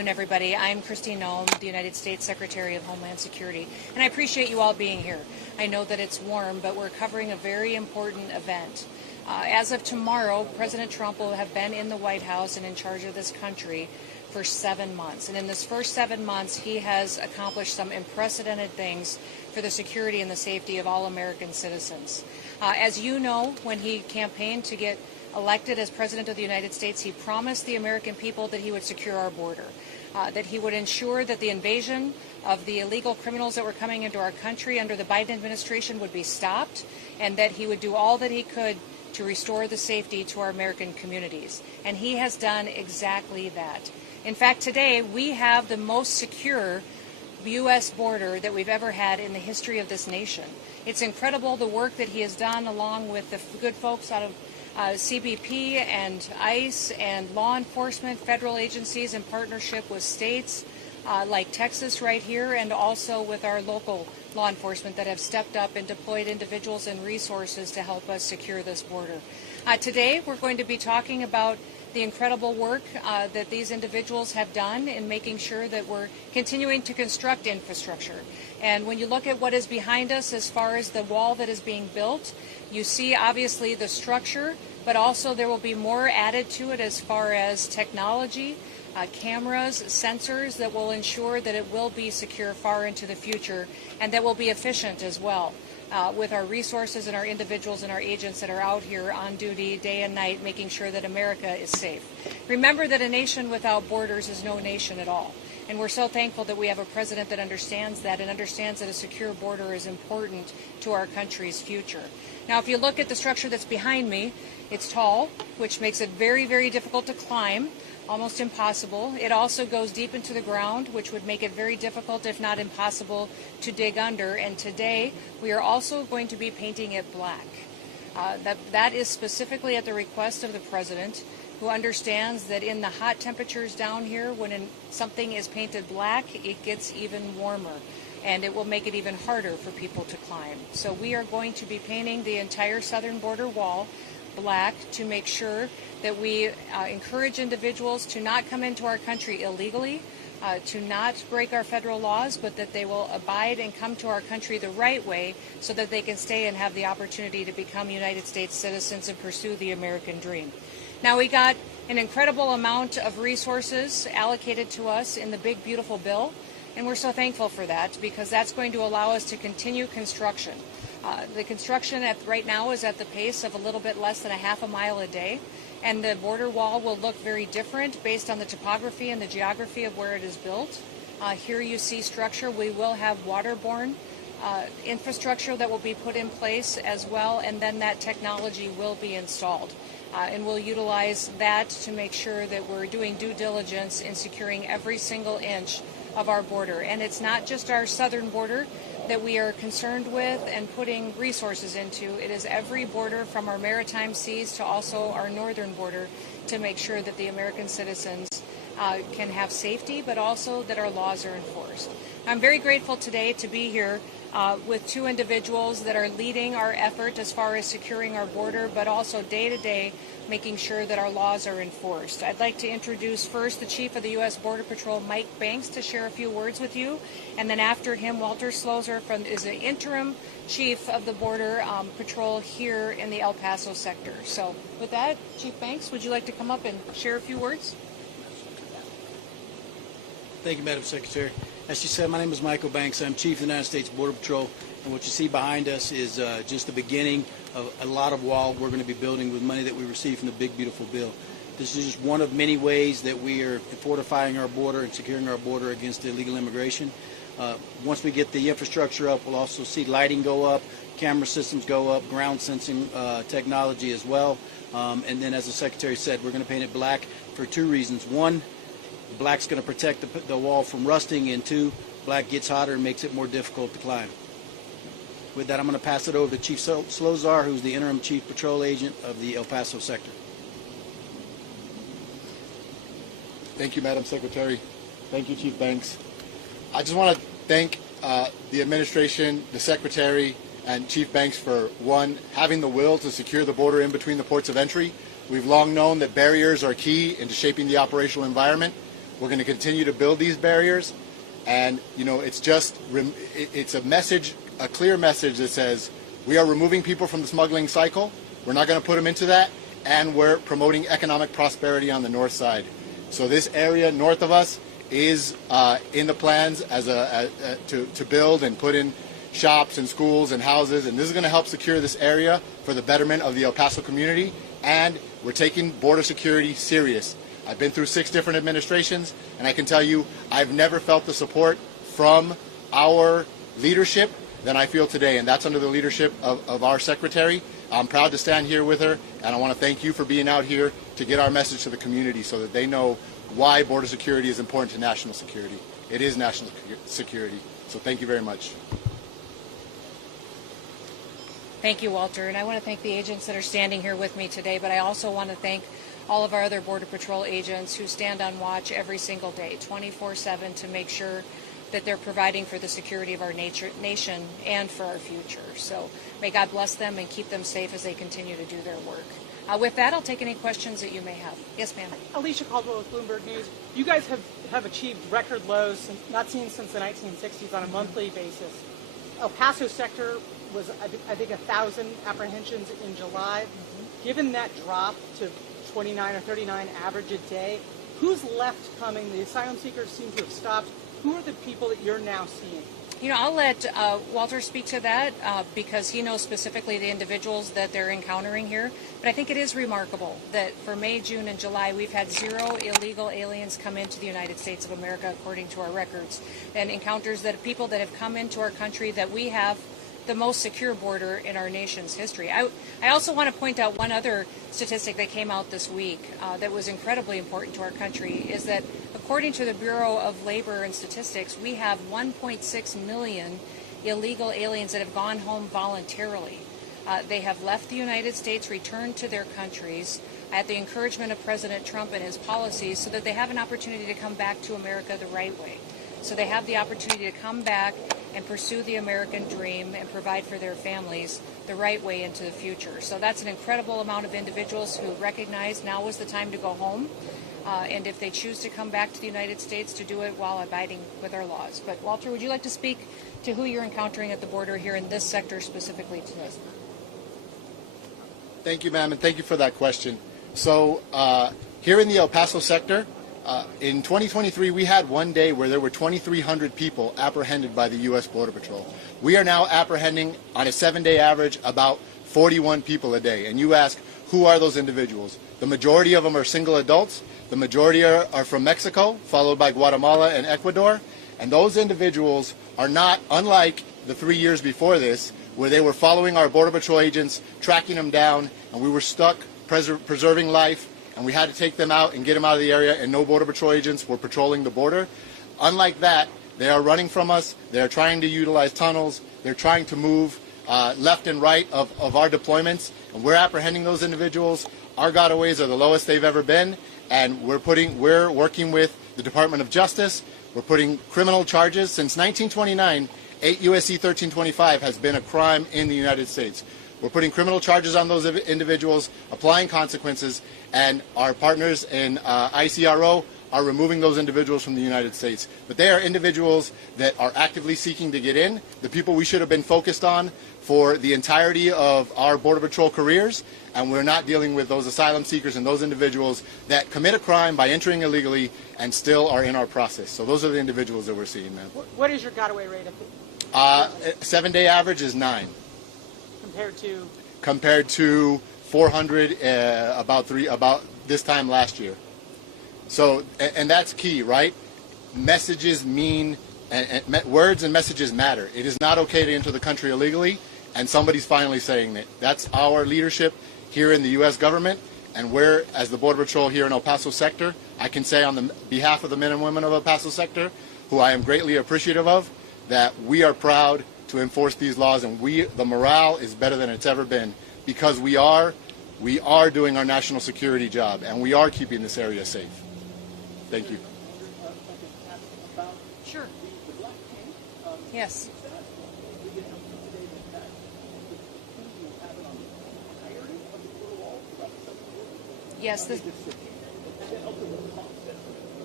afternoon, everybody. I'm Kristi Noem, the United States Secretary of Homeland Security, and I appreciate you all being here. I know that it's warm, but we're covering a very important event. As of tomorrow, President Trump will have been in the White House and in charge of this country for 7 months. And in this first 7 months, he has accomplished some unprecedented things for the security and the safety of all American citizens. As you know, when he campaigned to get elected as President of the United States, he promised the American people that he would secure our border, that he would ensure that the invasion of the illegal criminals that were coming into our country under the Biden administration would be stopped, and that he would do all that he could to restore the safety to our American communities. And he has done exactly that. In fact, today we have the most secure U.S. border that we've ever had in the history of this nation. It's incredible the work that he has done along with the good folks out of CBP and ICE and law enforcement, federal agencies in partnership with states like Texas right here, and also with our local law enforcement that have stepped up and deployed individuals and resources to help us secure this border. Today we're going to be talking about the incredible work that these individuals have done in making sure that we're continuing to construct infrastructure. And when you look at what is behind us as far as the wall that is being built, you see obviously the structure, but also there will be more added to it as far as technology, cameras, sensors that will ensure that it will be secure far into the future, and that will be efficient as well. With our resources and our individuals and our agents that are out here on duty day and night, making sure that America is safe. Remember that a nation without borders is no nation at all. And we're so thankful that we have a president that understands that and understands that a secure border is important to our country's future. Now, if you look at the structure that's behind me, it's tall, which makes it very, very difficult to climb. Almost impossible. It also goes deep into the ground, which would make it very difficult, if not impossible, to dig under. And today, we are also going to be painting it black. That is specifically at the request of the president, who understands that in the hot temperatures down here, when something is painted black, it gets even warmer, and it will make it even harder for people to climb. So we are going to be painting the entire southern border wall black to make sure that we encourage individuals to not come into our country illegally, to not break our federal laws, but that they will abide and come to our country the right way so that they can stay and have the opportunity to become United States citizens and pursue the American dream. Now, we got an incredible amount of resources allocated to us in the big, beautiful bill, and we're so thankful for that because that's going to allow us to continue construction. The construction right now is at the pace of a little bit less than a half a mile a day, and the border wall will look very different based on the topography and the geography of where it is built. Here you see structure. We will have waterborne infrastructure that will be put in place as well, and then that technology will be installed. And we'll utilize that to make sure that we're doing due diligence in securing every single inch of our border. And it's not just our southern border that we are concerned with and putting resources into. It is every border from our maritime seas to also our northern border to make sure that the American citizens can have safety, but also that our laws are enforced. I'm very grateful today to be here with two individuals that are leading our effort as far as securing our border, but also day to day making sure that our laws are enforced. I'd like to introduce first the Chief of the U.S. Border Patrol, Mike Banks, to share a few words with you. And then after him, Walter Slozer is the interim Chief of the Border Patrol here in the El Paso sector. So with that, Chief Banks, would you like to come up and share a few words? Thank you, Madam Secretary. As you said, my name is Michael Banks. I'm Chief of the United States Border Patrol, and what you see behind us is just the beginning of a lot of wall we're going to be building with money that we received from the big, beautiful bill. This is just one of many ways that we are fortifying our border and securing our border against illegal immigration. Once we get the infrastructure up, we'll also see lighting go up, camera systems go up, ground sensing technology as well. And then, as the Secretary said, we're going to paint it black for two reasons. One, black's going to protect the wall from rusting, and two, black gets hotter and makes it more difficult to climb. With that, I'm going to pass it over to Chief Slozer, who's the interim Chief Patrol Agent of the El Paso sector. Thank you, Madam Secretary. Thank you, Chief Banks. I just want to thank the administration, the Secretary, and Chief Banks for, one, having the will to secure the border in between the ports of entry. We've long known that barriers are key into shaping the operational environment. We're going to continue to build these barriers, and it's a message, a clear message that says we are removing people from the smuggling cycle. We're not going to put them into that, and we're promoting economic prosperity on the north side. So this area north of us is in the plans to build and put in shops and schools and houses, and this is going to help secure this area for the betterment of the El Paso community, and we're taking border security serious. I've been through 6 different administrations, and I can tell you I've never felt the support from our leadership than I feel today, and that's under the leadership of our secretary. I'm proud to stand here with her, and I want to thank you for being out here to get our message to the community so that they know why border security is important to national security. It is national security, so thank you very much. Thank you, Walter, and I want to thank the agents that are standing here with me today, but I also want to thank all of our other Border Patrol agents who stand on watch every single day, 24/7, to make sure that they're providing for the security of our nation and for our future. So may God bless them and keep them safe as they continue to do their work. With that, I'll take any questions that you may have. Yes, ma'am. Alicia Caldwell with Bloomberg News. You guys have achieved record lows not seen since the 1960s on a monthly basis. El Paso sector was, I think, 1,000 apprehensions in July. Given that drop to 29 or 39 average a day, who's left coming? The asylum seekers seem to have stopped. Who are the people that you're now seeing? I'll let Walter speak to that because he knows specifically the individuals that they're encountering here. But I think it is remarkable that for May, June, and July, we've had 0 illegal aliens come into the United States of America, according to our records, and encounters that people that have come into our country that we have the most secure border in our nation's history. I also want to point out one other statistic that came out this week that was incredibly important to our country, is that according to the Bureau of Labor and Statistics, we have 1.6 million illegal aliens that have gone home voluntarily. They have left the United States, returned to their countries at the encouragement of President Trump and his policies so that they have an opportunity to come back to America the right way. So they have the opportunity to come back and pursue the American dream and provide for their families the right way into the future. So that's an incredible amount of individuals who recognize now is the time to go home. And if they choose to come back to the United States, to do it while abiding with our laws. But Walter, would you like to speak to who you're encountering at the border here in this sector specifically today? Thank you, ma'am, and thank you for that question. So here in the El Paso sector, in 2023, we had one day where there were 2,300 people apprehended by the U.S. Border Patrol. We are now apprehending, on a 7-day average, about 41 people a day. And you ask, who are those individuals? The majority of them are single adults. The majority are from Mexico, followed by Guatemala and Ecuador. And those individuals are not, unlike the 3 years before this, where they were following our Border Patrol agents, tracking them down, and we were stuck preserving life, and we had to take them out and get them out of the area, and no Border Patrol agents were patrolling the border. Unlike that, they are running from us. They're trying to utilize tunnels. They're trying to move left and right of our deployments, and we're apprehending those individuals. Our gotaways are the lowest they've ever been, and we're working with the Department of Justice. We're putting criminal charges. Since 1929, 8 U.S.C. 1325 has been a crime in the United States. We're putting criminal charges on those individuals, applying consequences, and our partners in ICRO are removing those individuals from the United States. But they are individuals that are actively seeking to get in, the people we should have been focused on for the entirety of our Border Patrol careers, and we're not dealing with those asylum seekers and those individuals that commit a crime by entering illegally and still are in our process. So those are the individuals that we're seeing, man. What is your gotaway rate? 7-day average is 9. Compared to 400 about this time last year. So, and that's key, right? Messages mean, words and messages matter. It is not okay to enter the country illegally, and somebody's finally saying that. That's our leadership here in the U.S. government, and we're, as the Border Patrol here in El Paso sector, I can say on the behalf of the men and women of El Paso sector, who I am greatly appreciative of, that we are proud to enforce these laws, and the morale is better than it's ever been, because we are doing our national security job, and we are keeping this area safe. Thank you. Sure. Yes. Yes.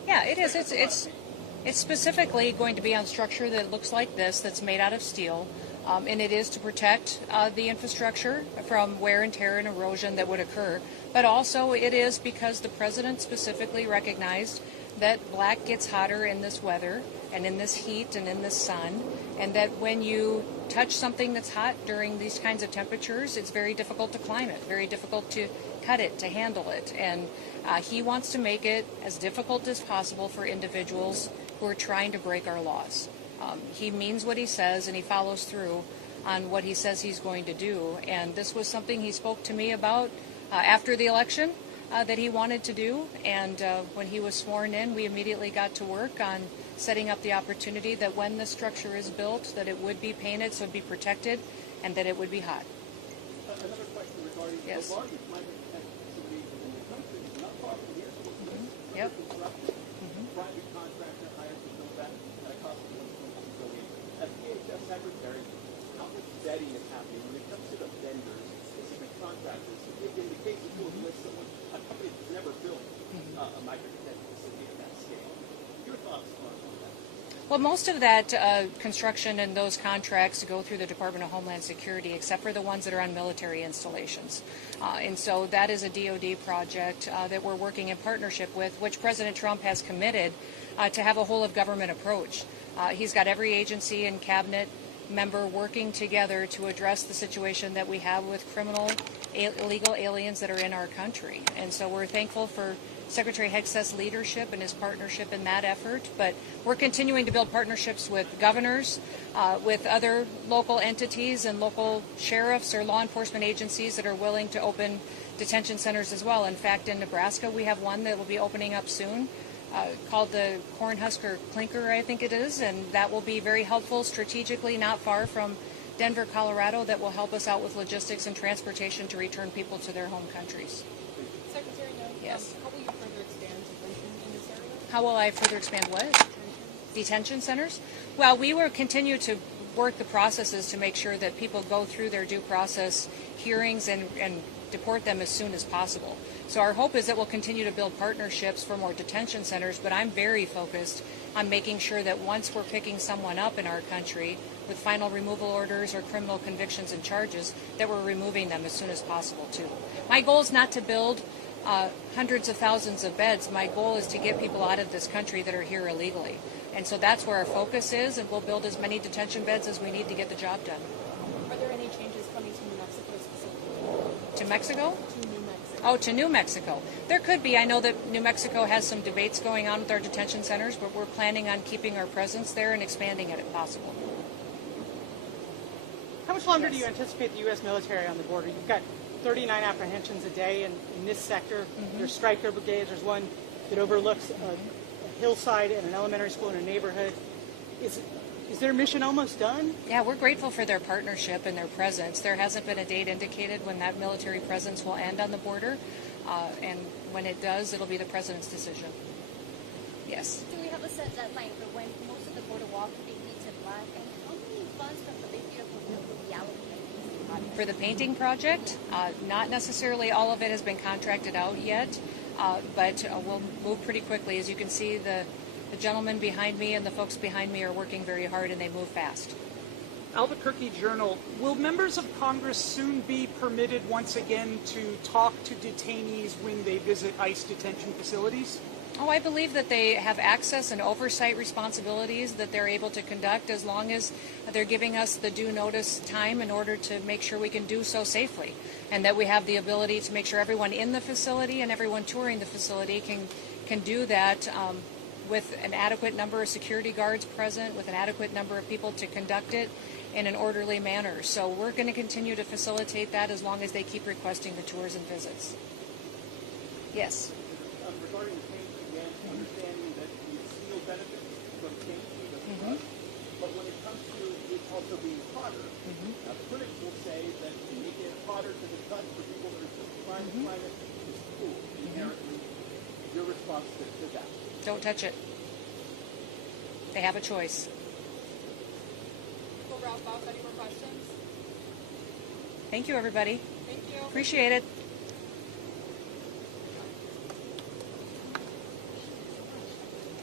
Yeah, it is. It's specifically going to be on structure that looks like this, that's made out of steel, and it is to protect the infrastructure from wear and tear and erosion that would occur. But also it is because the president specifically recognized that black gets hotter in this weather and in this heat and in this sun, and that when you touch something that's hot during these kinds of temperatures, it's very difficult to climb it, very difficult to cut it, to handle it. And he wants to make it as difficult as possible for individuals who are trying to break our laws. He means what he says, and he follows through on what he says he's going to do. And this was something he spoke to me about after the election that he wanted to do. And when he was sworn in, we immediately got to work on setting up the opportunity that when this structure is built, that it would be painted so it would be protected and that it would be hot. Another question regarding Yes. the largest climate protection facility in the country, not far from here. Yep. Private contractor hired to build that at a cost of $1.2 billion. As DHS Secretary, how much vetting is happening when it comes to the vendors, specific contractors? In the case of you with someone, a company that's never built a micro-detention facility at that scale. Your thoughts on that? Well, most of that construction and those contracts go through the Department of Homeland Security, except for the ones that are on military installations. And so that is a DoD project that we're working in partnership with, which President Trump has committed to have a whole-of-government approach. He's got every agency and cabinet member working together to address the situation that we have with criminal, illegal aliens that are in our country. And so we're thankful for Secretary Hegseth's leadership and his partnership in that effort, but we're continuing to build partnerships with governors, with other local entities and local sheriffs or law enforcement agencies that are willing to open detention centers as well. In fact, in Nebraska, we have one that will be opening up soon called the Cornhusker Clinker, I think it is, and that will be very helpful strategically, not far from Denver, Colorado, that will help us out with logistics and transportation to return people to their home countries. Secretary Noem, Yes. how will you further expand detention in this area? How will I further expand what? Detention centers? Well, we will continue to work the processes to make sure that people go through their due process hearings and deport them as soon as possible. So our hope is that we'll continue to build partnerships for more detention centers, but I'm very focused on making sure that once we're picking someone up in our country with final removal orders or criminal convictions and charges, that we're removing them as soon as possible too. My goal is not to build hundreds of thousands of beds. My goal is to get people out of this country that are here illegally. And so that's where our focus is, and we'll build as many detention beds as we need to get the job done. Are there any changes coming to New Mexico specifically? To Mexico? To New Mexico. Oh, to New Mexico. There could be. I know that New Mexico has some debates going on with our detention centers, but we're planning on keeping our presence there and expanding it if possible. How much longer do you anticipate the U.S. military on the border? You've got 39 apprehensions a day in this sector. There's Stryker brigades. There's one that overlooks a hillside and an elementary school in a neighborhood. Is their mission almost done? Yeah, we're grateful for their partnership and their presence. There hasn't been a date indicated when that military presence will end on the border, and when it does, it'll be the president's decision. Yes. Do we have a set deadline for when most of the border wall could be painted black? And how many funds from the big beautiful bill will be allocated to this project? For the painting project, not necessarily all of it has been contracted out yet, but we'll move pretty quickly. As you can see, the gentleman behind me and the folks behind me are working very hard, and they move fast. Albuquerque Journal, will members of Congress soon be permitted once again to talk to detainees when they visit ICE detention facilities? Oh, I believe that they have access and oversight responsibilities that they're able to conduct as long as they're giving us the due notice time in order to make sure we can do so safely, and that we have the ability to make sure everyone in the facility and everyone touring the facility can do that with an adequate number of security guards present, with an adequate number of people to conduct it in an orderly manner. So we're going to continue to facilitate that as long as they keep requesting the tours and visits. Yes. Regarding the painting again, understanding that you steal benefits from painting the flood, but when it comes to it also being hotter, critics will say that making it hotter to the touch for people that are just trying to climb it is cool, inherently. Your response to that? Don't touch it. They have a choice. We'll wrap up. Any more questions? Thank you, everybody. Thank you. Appreciate it.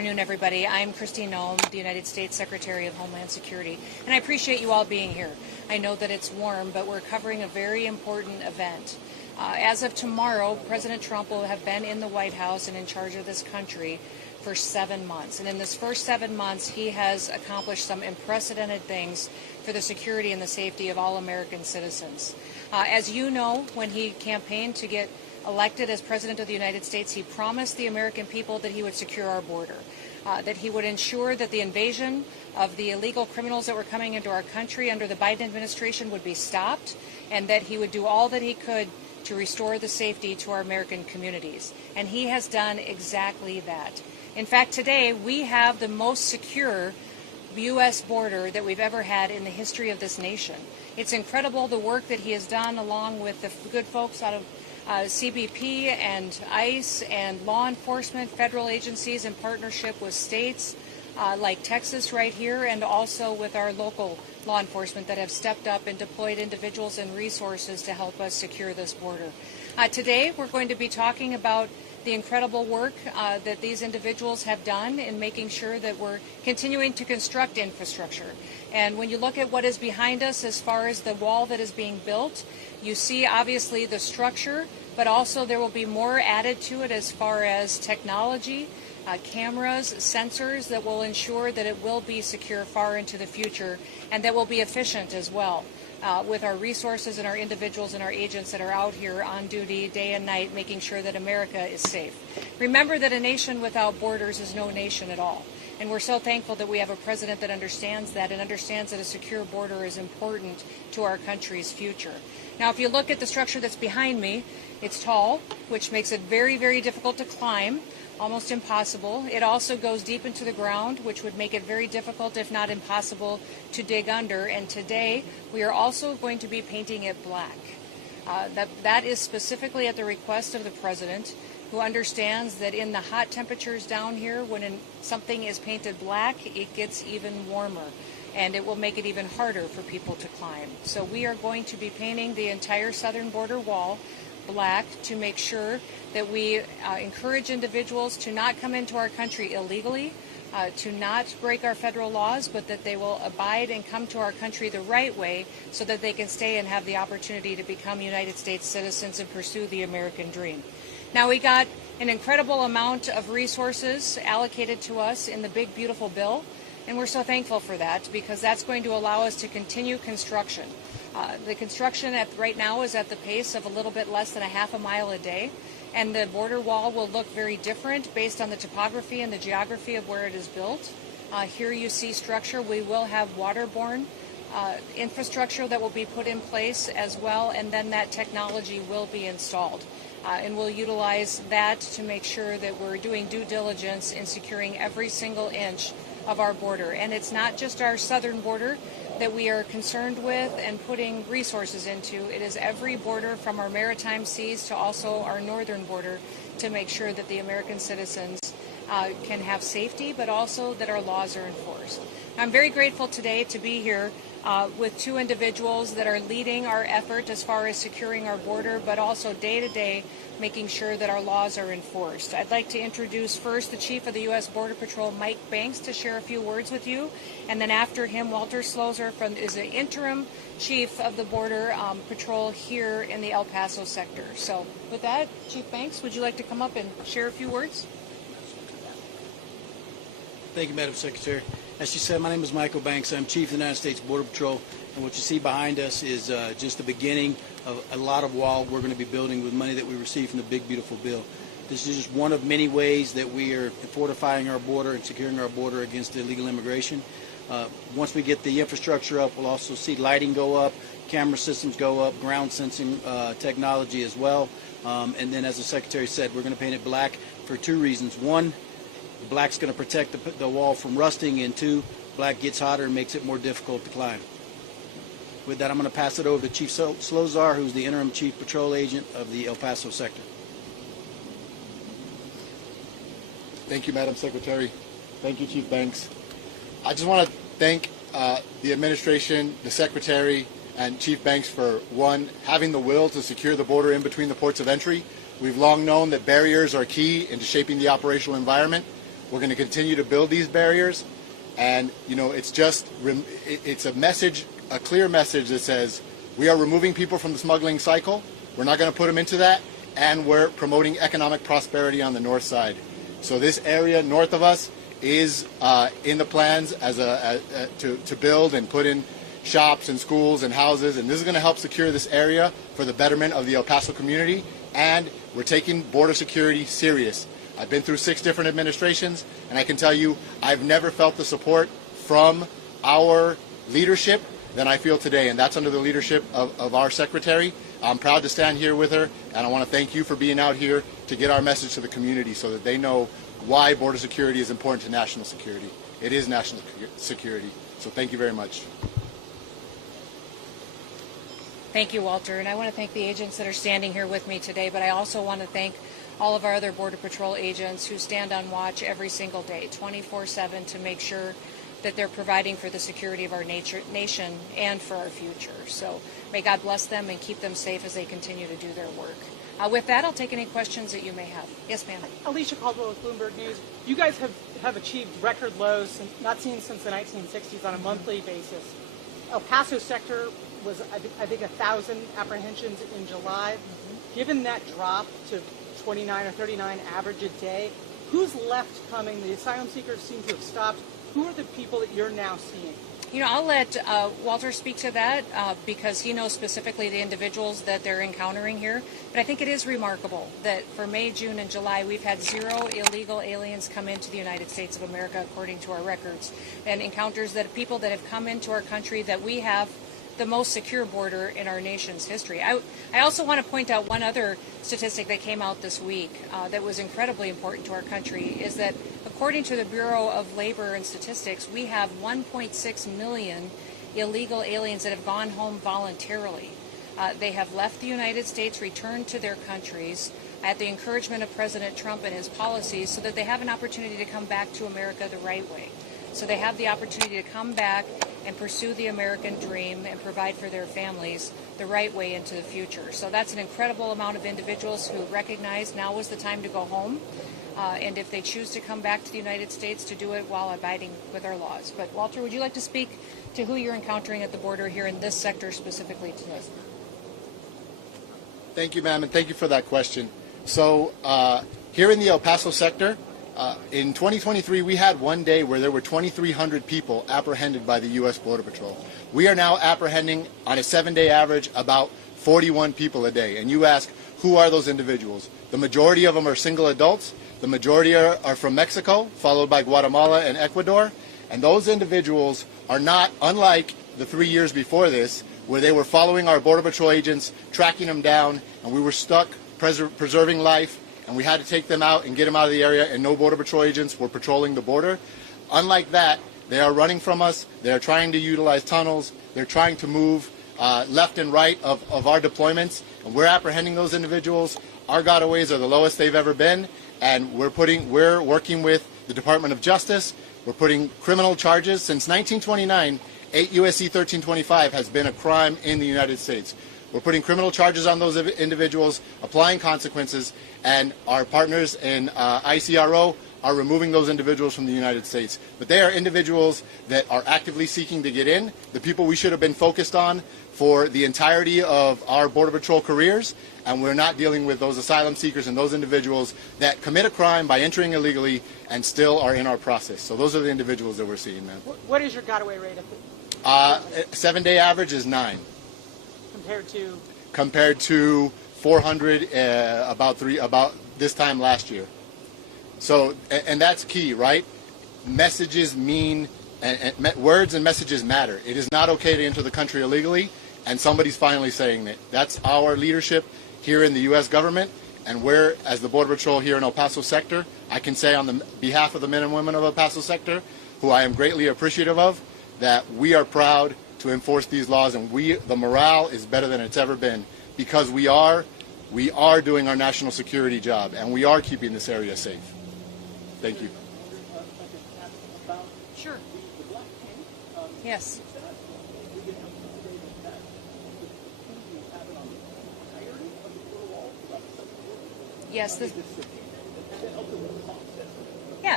Good afternoon, everybody. I'm Kristi Noem, the United States Secretary of Homeland Security, and I appreciate you all being here. I know that it's warm, but we're covering a very important event. As of tomorrow, President Trump will have been in the White House and in charge of this country for 7 months. And in this first 7 months, he has accomplished some unprecedented things for the security and the safety of all American citizens. As you know, when he campaigned to get elected as President of the United States, he promised the American people that he would secure our border, that he would ensure that the invasion of the illegal criminals that were coming into our country under the Biden administration would be stopped, and that he would do all that he could to restore the safety to our American communities. And he has done exactly that. In fact, today we have the most secure U.S. border that we've ever had in the history of this nation. It's incredible the work that he has done along with the good folks out of CBP and ICE and law enforcement, federal agencies in partnership with states like Texas right here, and also with our local law enforcement that have stepped up and deployed individuals and resources to help us secure this border. Today we're going to be talking about the incredible work that these individuals have done in making sure that we're continuing to construct infrastructure. And when you look at what is behind us as far as the wall that is being built, you see obviously the structure, but also there will be more added to it as far as technology, cameras, sensors that will ensure that it will be secure far into the future, and that will be efficient as well. With our resources and our individuals and our agents that are out here on duty day and night, making sure that America is safe. Remember that a nation without borders is no nation at all. And we're so thankful that we have a president that understands that and understands that a secure border is important to our country's future. Now, if you look at the structure that's behind me, it's tall, which makes it very, very difficult to climb, almost impossible. It also goes deep into the ground, which would make it very difficult, if not impossible, to dig under. And today, we are also going to be painting it black. That is specifically at the request of the president, who understands that in the hot temperatures down here, when something is painted black, it gets even warmer, and it will make it even harder for people to climb. So we are going to be painting the entire southern border wall black to make sure that we encourage individuals to not come into our country illegally, to not break our federal laws, but that they will abide and come to our country the right way so that they can stay and have the opportunity to become United States citizens and pursue the American dream. Now, we got an incredible amount of resources allocated to us in the big, beautiful bill, and we're so thankful for that because that's going to allow us to continue construction. The construction right now is at the pace of a little bit less than a half a mile a day, and the border wall will look very different based on the topography and the geography of where it is built. Here you see structure. We will have waterborne infrastructure that will be put in place as well, and then that technology will be installed. And we'll utilize that to make sure that we're doing due diligence in securing every single inch of our border. And it's not just our southern border that we are concerned with and putting resources into. It is every border from our maritime seas to also our northern border to make sure that the American citizens can have safety, but also that our laws are enforced. I'm very grateful today to be here with two individuals that are leading our effort as far as securing our border, but also day to day making sure that our laws are enforced. I'd like to introduce first the Chief of the U.S. Border Patrol, Mike Banks, to share a few words with you. And then after him, Walter Slozer is the interim Chief of the Border Patrol here in the El Paso sector. So with that, Chief Banks, would you like to come up and share a few words? Thank you, Madam Secretary. As you said, my name is Michael Banks. I'm Chief of the United States Border Patrol, and what you see behind us is just the beginning of a lot of wall we're going to be building with money that we received from the big, beautiful bill. This is just one of many ways that we are fortifying our border and securing our border against illegal immigration. Once we get the infrastructure up, we'll also see lighting go up, camera systems go up, ground sensing technology as well. And then, as the Secretary said, we're going to paint it black for two reasons. One, black's going to protect the wall from rusting, and two, black gets hotter and makes it more difficult to climb. With that, I'm going to pass it over to Chief Slozer, who's the interim Chief Patrol Agent of the El Paso sector. Thank you, Madam Secretary. Thank you, Chief Banks. I just want to thank the administration, the Secretary, and Chief Banks for, one, having the will to secure the border in between the ports of entry. We've long known that barriers are key into shaping the operational environment. We're going to continue to build these barriers, and it's a message, a clear message that says we are removing people from the smuggling cycle. We're not going to put them into that, and we're promoting economic prosperity on the north side. So this area north of us is in the plans to build and put in shops and schools and houses, and this is going to help secure this area for the betterment of the El Paso community, and we're taking border security serious. I've been through 6 different administrations, and I can tell you I've never felt the support from our leadership than I feel today, and that's under the leadership of our secretary. I'm proud to stand here with her, and I want to thank you for being out here to get our message to the community so that they know why border security is important to national security. It is national security, so thank you very much. Thank you, Walter, and I want to thank the agents that are standing here with me today, but I also want to thank all of our other Border Patrol agents who stand on watch every single day, 24/7, to make sure that they're providing for the security of our nation and for our future. So may God bless them and keep them safe as they continue to do their work. With that, I'll take any questions that you may have. Yes, ma'am. Alicia Caldwell with Bloomberg News. You guys have achieved record lows not seen since the 1960s on a monthly basis. El Paso sector was, I think, 1,000 apprehensions in July. Given that drop to 29 or 39 average a day, who's left coming? The asylum seekers seem to have stopped. Who are the people that you're now seeing? I'll let Walter speak to that because he knows specifically the individuals that they're encountering here. But I think it is remarkable that for May, June, and July, we've had 0 illegal aliens come into the United States of America, according to our records, and encounters that people that have come into our country that we have the most secure border in our nation's history. I also want to point out one other statistic that came out this week that was incredibly important to our country, is that according to the Bureau of Labor and Statistics, we have 1.6 million illegal aliens that have gone home voluntarily. They have left the United States, returned to their countries at the encouragement of President Trump and his policies so that they have an opportunity to come back to America the right way. So they have the opportunity to come back and pursue the American dream and provide for their families the right way into the future. So that's an incredible amount of individuals who recognize now is the time to go home. And if they choose to come back to the United States, to do it while abiding with our laws. But Walter, would you like to speak to who you're encountering at the border here in this sector specifically today? Thank you, ma'am, and thank you for that question. So here in the El Paso sector, in 2023, we had one day where there were 2,300 people apprehended by the U.S. Border Patrol. We are now apprehending, on a 7-day average, about 41 people a day. And you ask, who are those individuals? The majority of them are single adults. The majority are from Mexico, followed by Guatemala and Ecuador. And those individuals are not unlike the 3 years before this, where they were following our Border Patrol agents, tracking them down, and we were stuck preserving life, and we had to take them out and get them out of the area, and no Border Patrol agents were patrolling the border. Unlike that, they are running from us. They're trying to utilize tunnels. They're trying to move left and right of our deployments, and we're apprehending those individuals. Our gotaways are the lowest they've ever been, and we're working with the Department of Justice. We're putting criminal charges. Since 1929, 8 U.S.C. 1325 has been a crime in the United States. We're putting criminal charges on those individuals, applying consequences, and our partners in ICRO are removing those individuals from the United States. But they are individuals that are actively seeking to get in, the people we should have been focused on for the entirety of our Border Patrol careers, and we're not dealing with those asylum seekers and those individuals that commit a crime by entering illegally and still are in our process. So those are the individuals that we're seeing, man. What is your gotaway rate? 7-day average is 9. Compared to 400 about this time last year. So, and that's key, right? Messages mean, and words and messages matter. It is not okay to enter the country illegally, and somebody's finally saying that. That's our leadership here in the U.S. government, and we're, as the Border Patrol here in El Paso sector, I can say on the behalf of the men and women of El Paso sector, who I am greatly appreciative of, that we are proud to enforce these laws, and the morale is better than it's ever been, because we are doing our national security job, and we are keeping this area safe. Thank you. Sure. Yes. Yes. Yeah,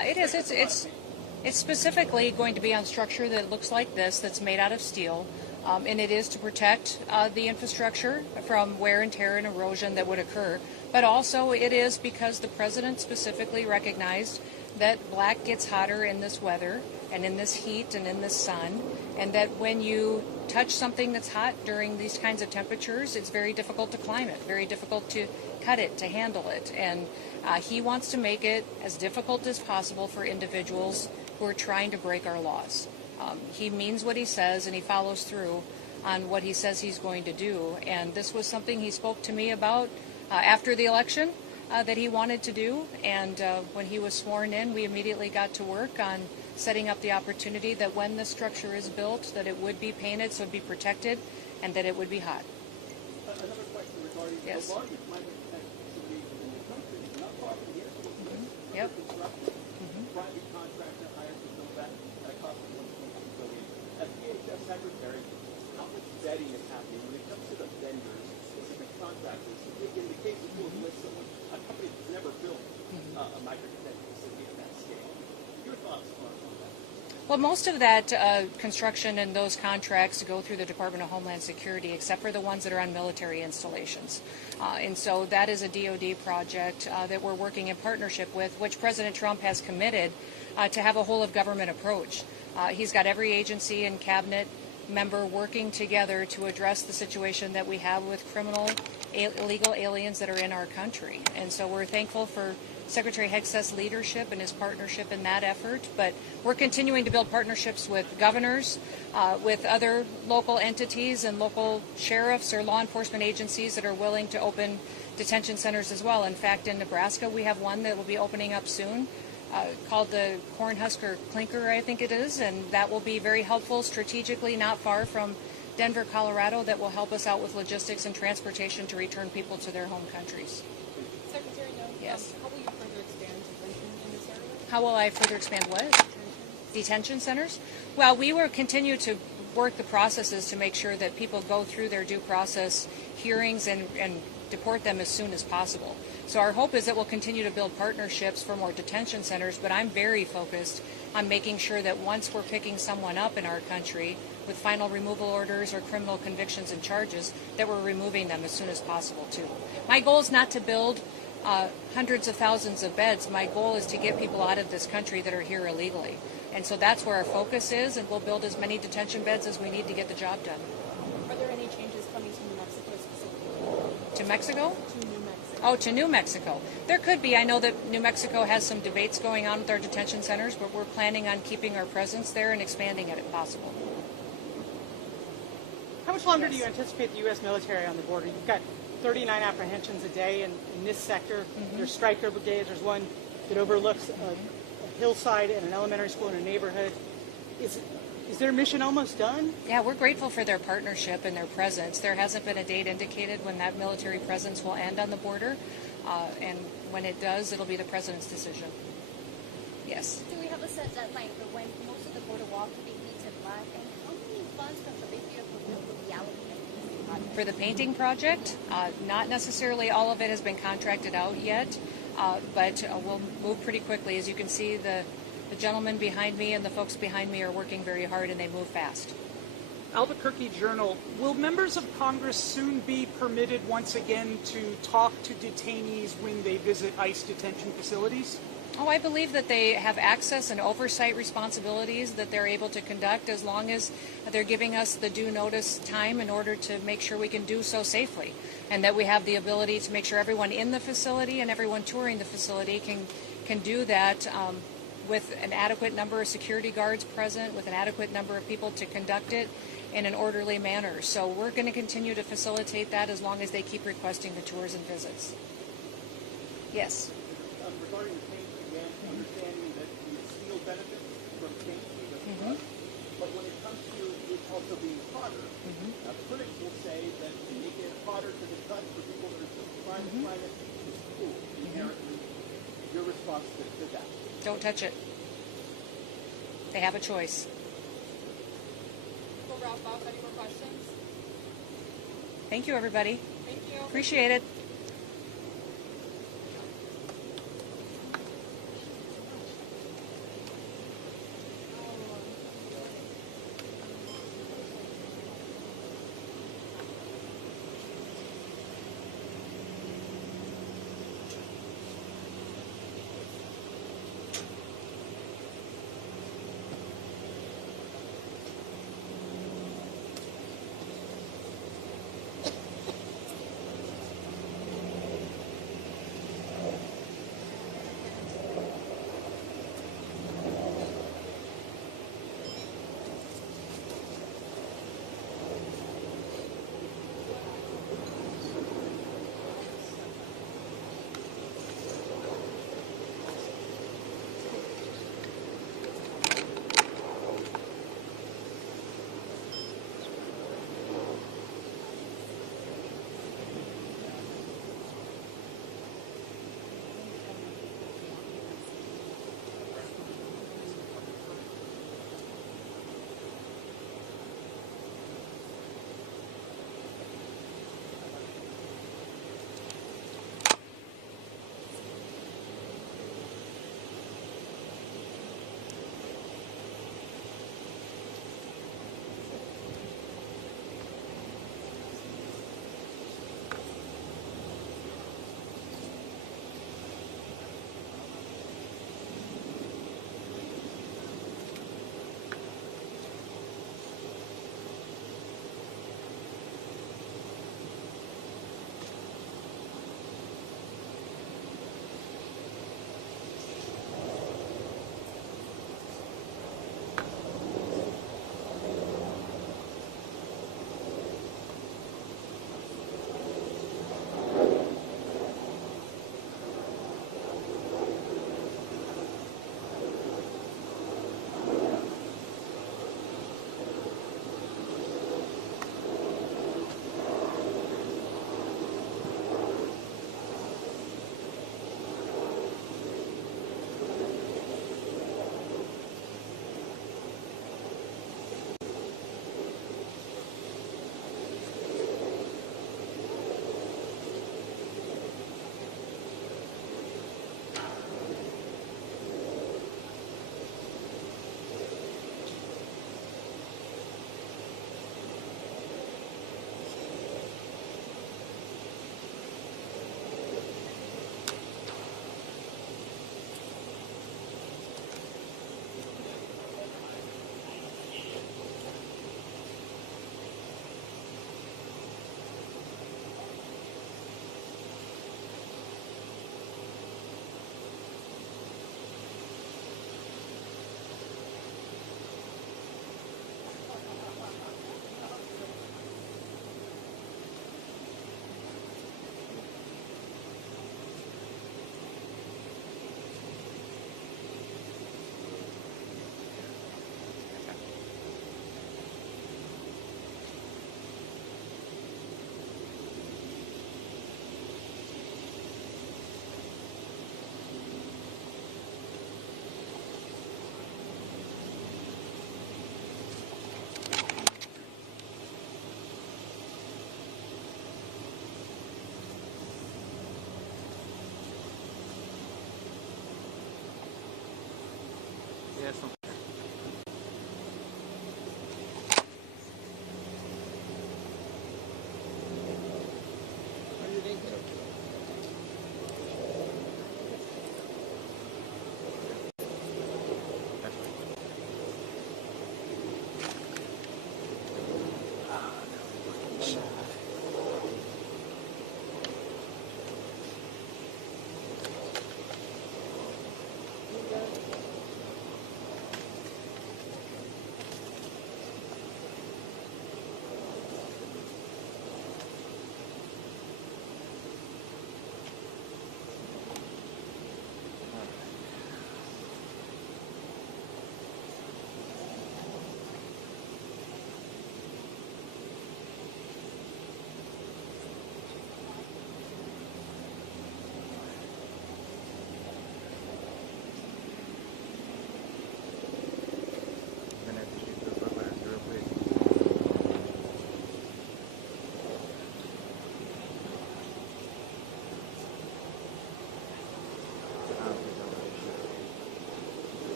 it is. It's specifically going to be on structure that looks like this, that's made out of steel, and it is to protect the infrastructure from wear and tear and erosion that would occur. But also it is because the president specifically recognized that black gets hotter in this weather and in this heat and in this sun, and that when you touch something that's hot during these kinds of temperatures, it's very difficult to climb it, very difficult to cut it, to handle it. And he wants to make it as difficult as possible for individuals who are trying to break our laws. He means what he says, and he follows through on what he says he's going to do. And this was something he spoke to me about after the election that he wanted to do. And when he was sworn in, we immediately got to work on setting up the opportunity that when the structure is built, that it would be painted so it would be protected and that it would be hot. Another question regarding Yes. the largest climate protection facility in the country, not far from here, Yep. private contractor hired to build that at a cost of $1.2 billion. As DHS Secretary, how much vetting is happening when it comes to the vendors, specific contractors? In the case of you with someone, a company that's never built a micro-detention facility at that scale. Your thoughts on that? Well, most of that construction and those contracts go through the Department of Homeland Security, except for the ones that are on military installations. And so that is a DoD project that we're working in partnership with, which President Trump has committed to have a whole-of-government approach. He's got every agency and cabinet member working together to address the situation that we have with criminal, illegal aliens that are in our country. And so we're thankful for Secretary Hegseth's leadership and his partnership in that effort, but we're continuing to build partnerships with governors, with other local entities and local sheriffs or law enforcement agencies that are willing to open detention centers as well. In fact, in Nebraska, we have one that will be opening up soon called the Cornhusker Clinker, I think it is, and that will be very helpful strategically, not far from Denver, Colorado, that will help us out with logistics and transportation to return people to their home countries. Secretary Noem, Yes. how will you further expand detention in this area? How will I further expand what? Detention centers? Well, we will continue to work the processes to make sure that people go through their due process hearings and deport them as soon as possible. So our hope is that we'll continue to build partnerships for more detention centers, but I'm very focused on making sure that once we're picking someone up in our country with final removal orders or criminal convictions and charges, that we're removing them as soon as possible too. My goal is not to build hundreds of thousands of beds. My goal is to get people out of this country that are here illegally. And so that's where our focus is, and we'll build as many detention beds as we need to get the job done. Are there any changes coming to New Mexico specifically? To Mexico? To New Mexico. Oh, to New Mexico. There could be. I know that New Mexico has some debates going on with our detention centers, but we're planning on keeping our presence there and expanding it if possible. How much longer do you anticipate the U.S. military on the border? You've got 39 apprehensions a day in this sector. There's striker brigades. There's one that overlooks a hillside and an elementary school in a neighborhood. Is their mission almost done? Yeah, we're grateful for their partnership and their presence. There hasn't been a date indicated when that military presence will end on the border, and when it does, it'll be the president's decision. Yes. Do we have a set deadline for when most of the border wall can be painted black? And how many funds from the big beautiful bill will be allocated for this project? For the painting project, not necessarily all of it has been contracted out yet, but we'll move pretty quickly. As you can see, the gentleman behind me and the folks behind me are working very hard, and they move fast. Albuquerque Journal, will members of Congress soon be permitted once again to talk to detainees when they visit ICE detention facilities? Oh, I believe that they have access and oversight responsibilities that they're able to conduct as long as they're giving us the due notice time in order to make sure we can do so safely, and that we have the ability to make sure everyone in the facility and everyone touring the facility can do that with an adequate number of security guards present, with an adequate number of people to conduct it in an orderly manner. So we're going to continue to facilitate that as long as they keep requesting the tours and visits. Yes. Regarding the paint, again, understanding that the steel benefits from paint being but when it comes to it also being hotter, critics will say that to make it hotter to the touch for people that are just trying to find it is cool, inherently. Your response to that? Don't touch it. They have a choice. We'll wrap up. Any more questions? Thank you, everybody. Thank you. Appreciate it.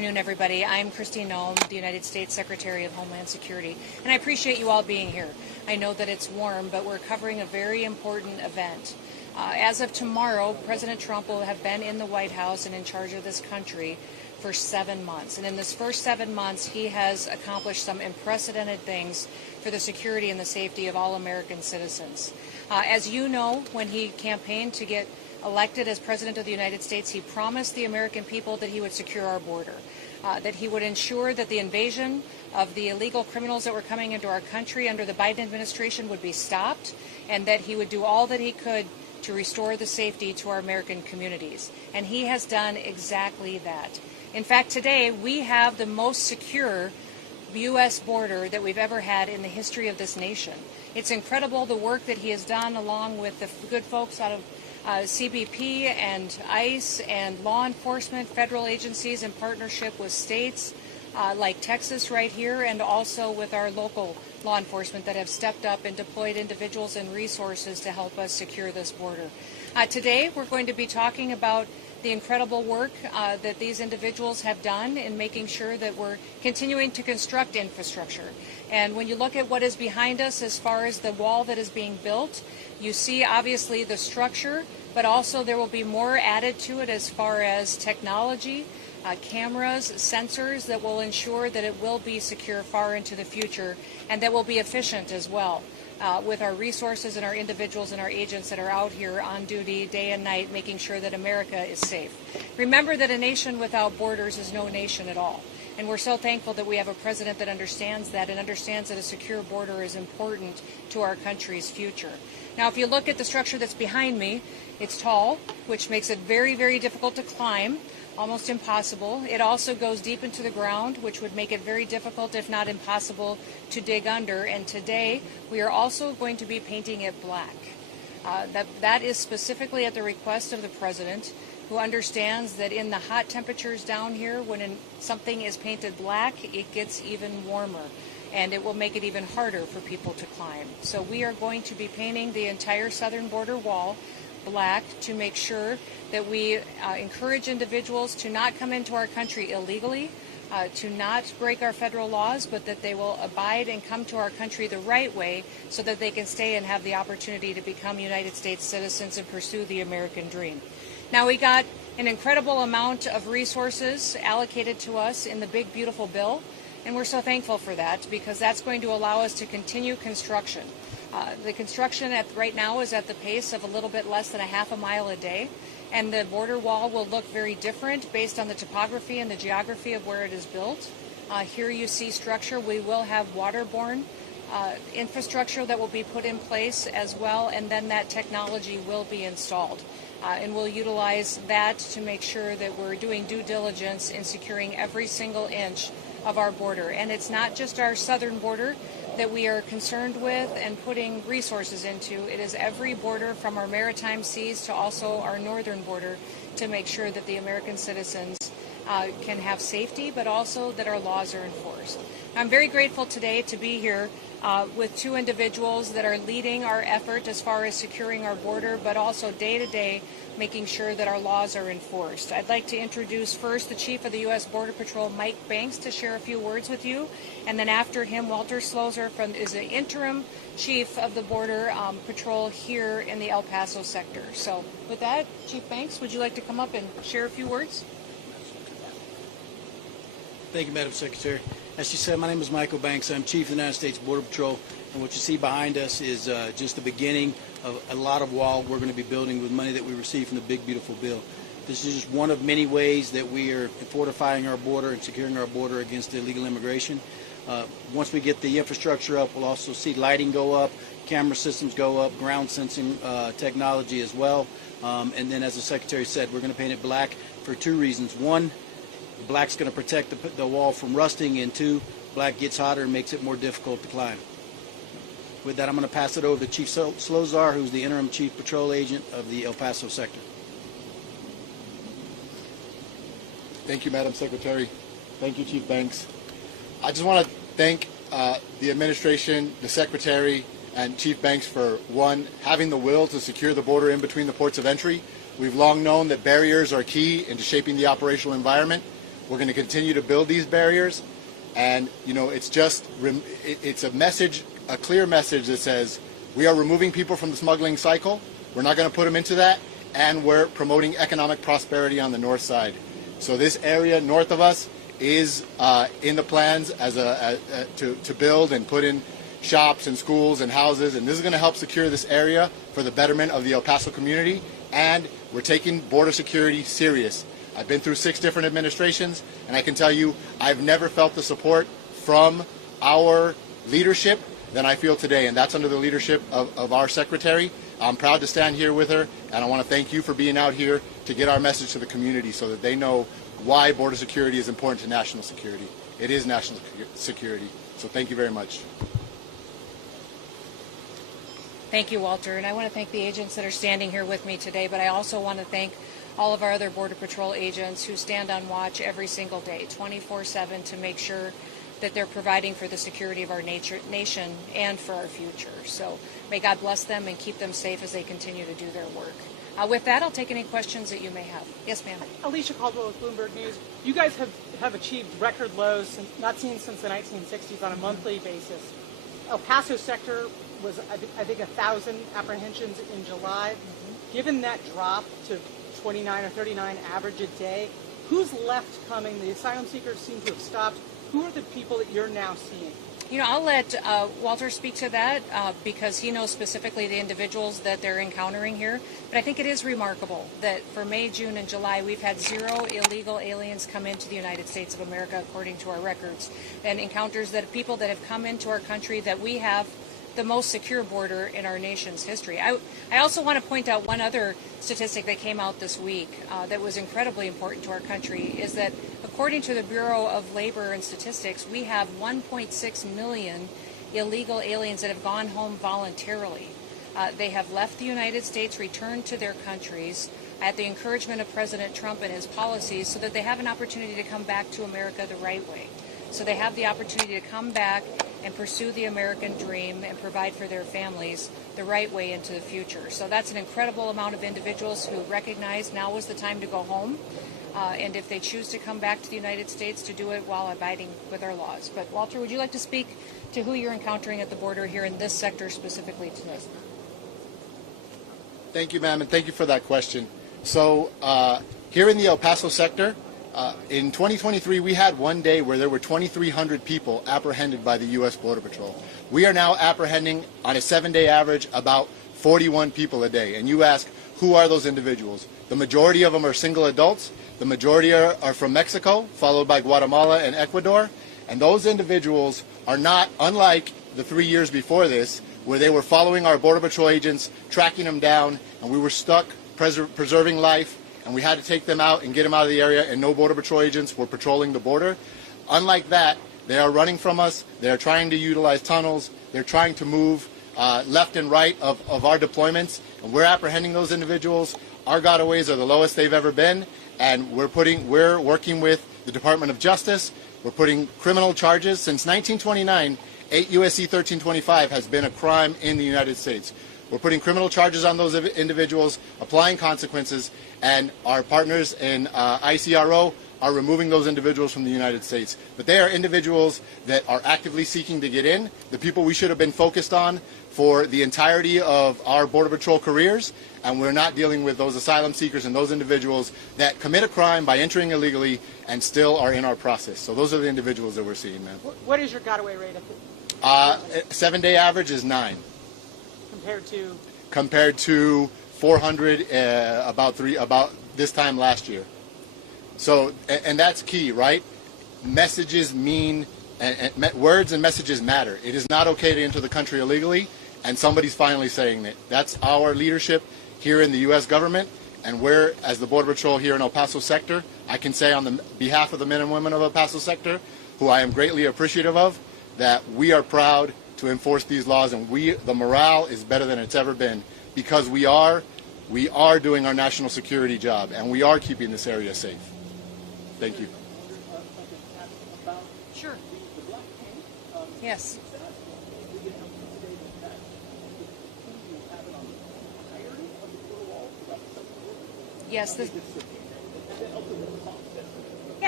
Good afternoon, everybody. I'm Kristi Noem, the United States Secretary of Homeland Security, and I appreciate you all being here. I know that it's warm, but we're covering a very important event. As of tomorrow, President Trump will have been in the White House and in charge of this country for 7 months. And in this first 7 months, he has accomplished some unprecedented things for the security and the safety of all American citizens. As you know, when he campaigned to get elected as President of the United States, he promised the American people that he would secure our border, that he would ensure that the invasion of the illegal criminals that were coming into our country under the Biden administration would be stopped, and that he would do all that he could to restore the safety to our American communities. And he has done exactly that. In fact, today we have the most secure U.S. border that we've ever had in the history of this nation. It's incredible the work that he has done along with the good folks out of CBP and ICE and law enforcement, federal agencies in partnership with states like Texas right here, and also with our local law enforcement that have stepped up and deployed individuals and resources to help us secure this border. Today we're going to be talking about the incredible work that these individuals have done in making sure that we're continuing to construct infrastructure. And when you look at what is behind us as far as the wall that is being built, you see obviously the structure, but also there will be more added to it as far as technology, cameras, sensors that will ensure that it will be secure far into the future, and that will be efficient as well. With our resources and our individuals and our agents that are out here on duty day and night, making sure that America is safe. Remember that a nation without borders is no nation at all. And we're so thankful that we have a president that understands that and understands that a secure border is important to our country's future. Now, if you look at the structure that's behind me, it's tall, which makes it very, very difficult to climb. Almost impossible. It also goes deep into the ground, which would make it very difficult, if not impossible, to dig under. And today, we are also going to be painting it black. That is specifically at the request of the president, who understands that in the hot temperatures down here, when something is painted black, it gets even warmer, and it will make it even harder for people to climb. So we are going to be painting the entire southern border wall black to make sure that we encourage individuals to not come into our country illegally, to not break our federal laws, but that they will abide and come to our country the right way so that they can stay and have the opportunity to become United States citizens and pursue the American dream. Now, we got an incredible amount of resources allocated to us in the big, beautiful bill, and we're so thankful for that because that's going to allow us to continue construction. The construction right now is at the pace of a little bit less than a half a mile a day, and the border wall will look very different based on the topography and the geography of where it is built. Here you see structure. We will have waterborne infrastructure that will be put in place as well, and then that technology will be installed. And we'll utilize that to make sure that we're doing due diligence in securing every single inch of our border. And it's not just our southern border that we are concerned with and putting resources into. It is every border from our maritime seas to also our northern border to make sure that the American citizens can have safety, but also that our laws are enforced. I'm very grateful today to be here with two individuals that are leading our effort as far as securing our border, but also day to day making sure that our laws are enforced. I'd like to introduce first the Chief of the U.S. Border Patrol, Mike Banks, to share a few words with you. And then after him, Walter Slozer is the interim Chief of the Border Patrol here in the El Paso sector. So with that, Chief Banks, would you like to come up and share a few words? Thank you, Madam Secretary. As she said, my name is Michael Banks. I'm Chief of the United States Border Patrol, and what you see behind us is just the beginning of a lot of wall we're going to be building with money that we received from the big, beautiful bill. This is just one of many ways that we are fortifying our border and securing our border against illegal immigration. Once we get the infrastructure up, we'll also see lighting go up, camera systems go up, ground sensing technology as well. And then, as the Secretary said, we're going to paint it black for two reasons. One, black's going to protect the wall from rusting, and two, black gets hotter and makes it more difficult to climb. With that, I'm going to pass it over to Chief Slozer, who's the interim Chief Patrol Agent of the El Paso sector. Thank you, Madam Secretary. Thank you, Chief Banks. I just want to thank the administration, the Secretary, and Chief Banks for, one, having the will to secure the border in between the ports of entry. We've long known that barriers are key into shaping the operational environment. We're going to continue to build these barriers, and it's a message, a clear message that says we are removing people from the smuggling cycle. We're not going to put them into that, and we're promoting economic prosperity on the north side. So this area north of us is in the plans to build and put in shops and schools and houses, and this is going to help secure this area for the betterment of the El Paso community, and we're taking border security serious. I've been through 6 different administrations, and I can tell you I've never felt the support from our leadership than I feel today, and that's under the leadership of our secretary. I'm proud to stand here with her, and I want to thank you for being out here to get our message to the community so that they know why border security is important to national security. It is national security, so thank you very much. Thank you, Walter, and I want to thank the agents that are standing here with me today, but I also want to thank all of our other Border Patrol agents who stand on watch every single day, 24/7, to make sure that they're providing for the security of our nation and for our future. So may God bless them and keep them safe as they continue to do their work. With that, I'll take any questions that you may have. Yes, ma'am. Alicia Caldwell with Bloomberg News. You guys have achieved record lows not seen since the 1960s on a monthly basis. El Paso sector was, I think, 1,000 apprehensions in July. Given that drop to 29 or 39 average a day, who's left coming? The asylum seekers seem to have stopped. Who are the people that you're now seeing? I'll let Walter speak to that because he knows specifically the individuals that they're encountering here. But I think it is remarkable that for May, June, and July, we've had 0 illegal aliens come into the United States of America, according to our records, and encounters that people that have come into our country that we have the most secure border in our nation's history. I also want to point out one other statistic that came out this week that was incredibly important to our country, is that according to the Bureau of Labor and Statistics, we have 1.6 million illegal aliens that have gone home voluntarily. They have left the United States, returned to their countries at the encouragement of President Trump and his policies so that they have an opportunity to come back to America the right way. So they have the opportunity to come back and pursue the American dream and provide for their families the right way into the future. So that's an incredible amount of individuals who recognize now is the time to go home. And if they choose to come back to the United States, to do it while abiding with our laws. But Walter, would you like to speak to who you're encountering at the border here in this sector specifically today? Thank you, ma'am, and thank you for that question. So here in the El Paso sector, in 2023, we had one day where there were 2,300 people apprehended by the U.S. Border Patrol. We are now apprehending, on a 7-day average, about 41 people a day. And you ask, who are those individuals? The majority of them are single adults. The majority are from Mexico, followed by Guatemala and Ecuador. And those individuals are not, unlike the 3 years before this, where they were following our Border Patrol agents, tracking them down, and we were stuck preserving life, and we had to take them out and get them out of the area, and no Border Patrol agents were patrolling the border. Unlike that, they are running from us. They're trying to utilize tunnels. They're trying to move left and right of our deployments, and we're apprehending those individuals. Our gotaways are the lowest they've ever been, and we're working with the Department of Justice. We're putting criminal charges. Since 1929, 8 U.S.C. 1325 has been a crime in the United States. We're putting criminal charges on those individuals, applying consequences, and our partners in ICRO are removing those individuals from the United States. But they are individuals that are actively seeking to get in, the people we should have been focused on for the entirety of our Border Patrol careers, and we're not dealing with those asylum seekers and those individuals that commit a crime by entering illegally and still are in our process. So those are the individuals that we're seeing, man. What is your gotaway rate? 7-day average is 9. Compared to 400 about this time last year. So, and that's key, right? Messages mean, words and messages matter. It is not okay to enter the country illegally, and somebody's finally saying that. That's our leadership here in the U.S. government, and we're, as the Border Patrol here in El Paso sector, I can say on the behalf of the men and women of El Paso sector, who I am greatly appreciative of, that we are proud to enforce these laws, and the morale is better than it's ever been because we are doing our national security job, and we are keeping this area safe. Thank you. Sure. Yes. Yes.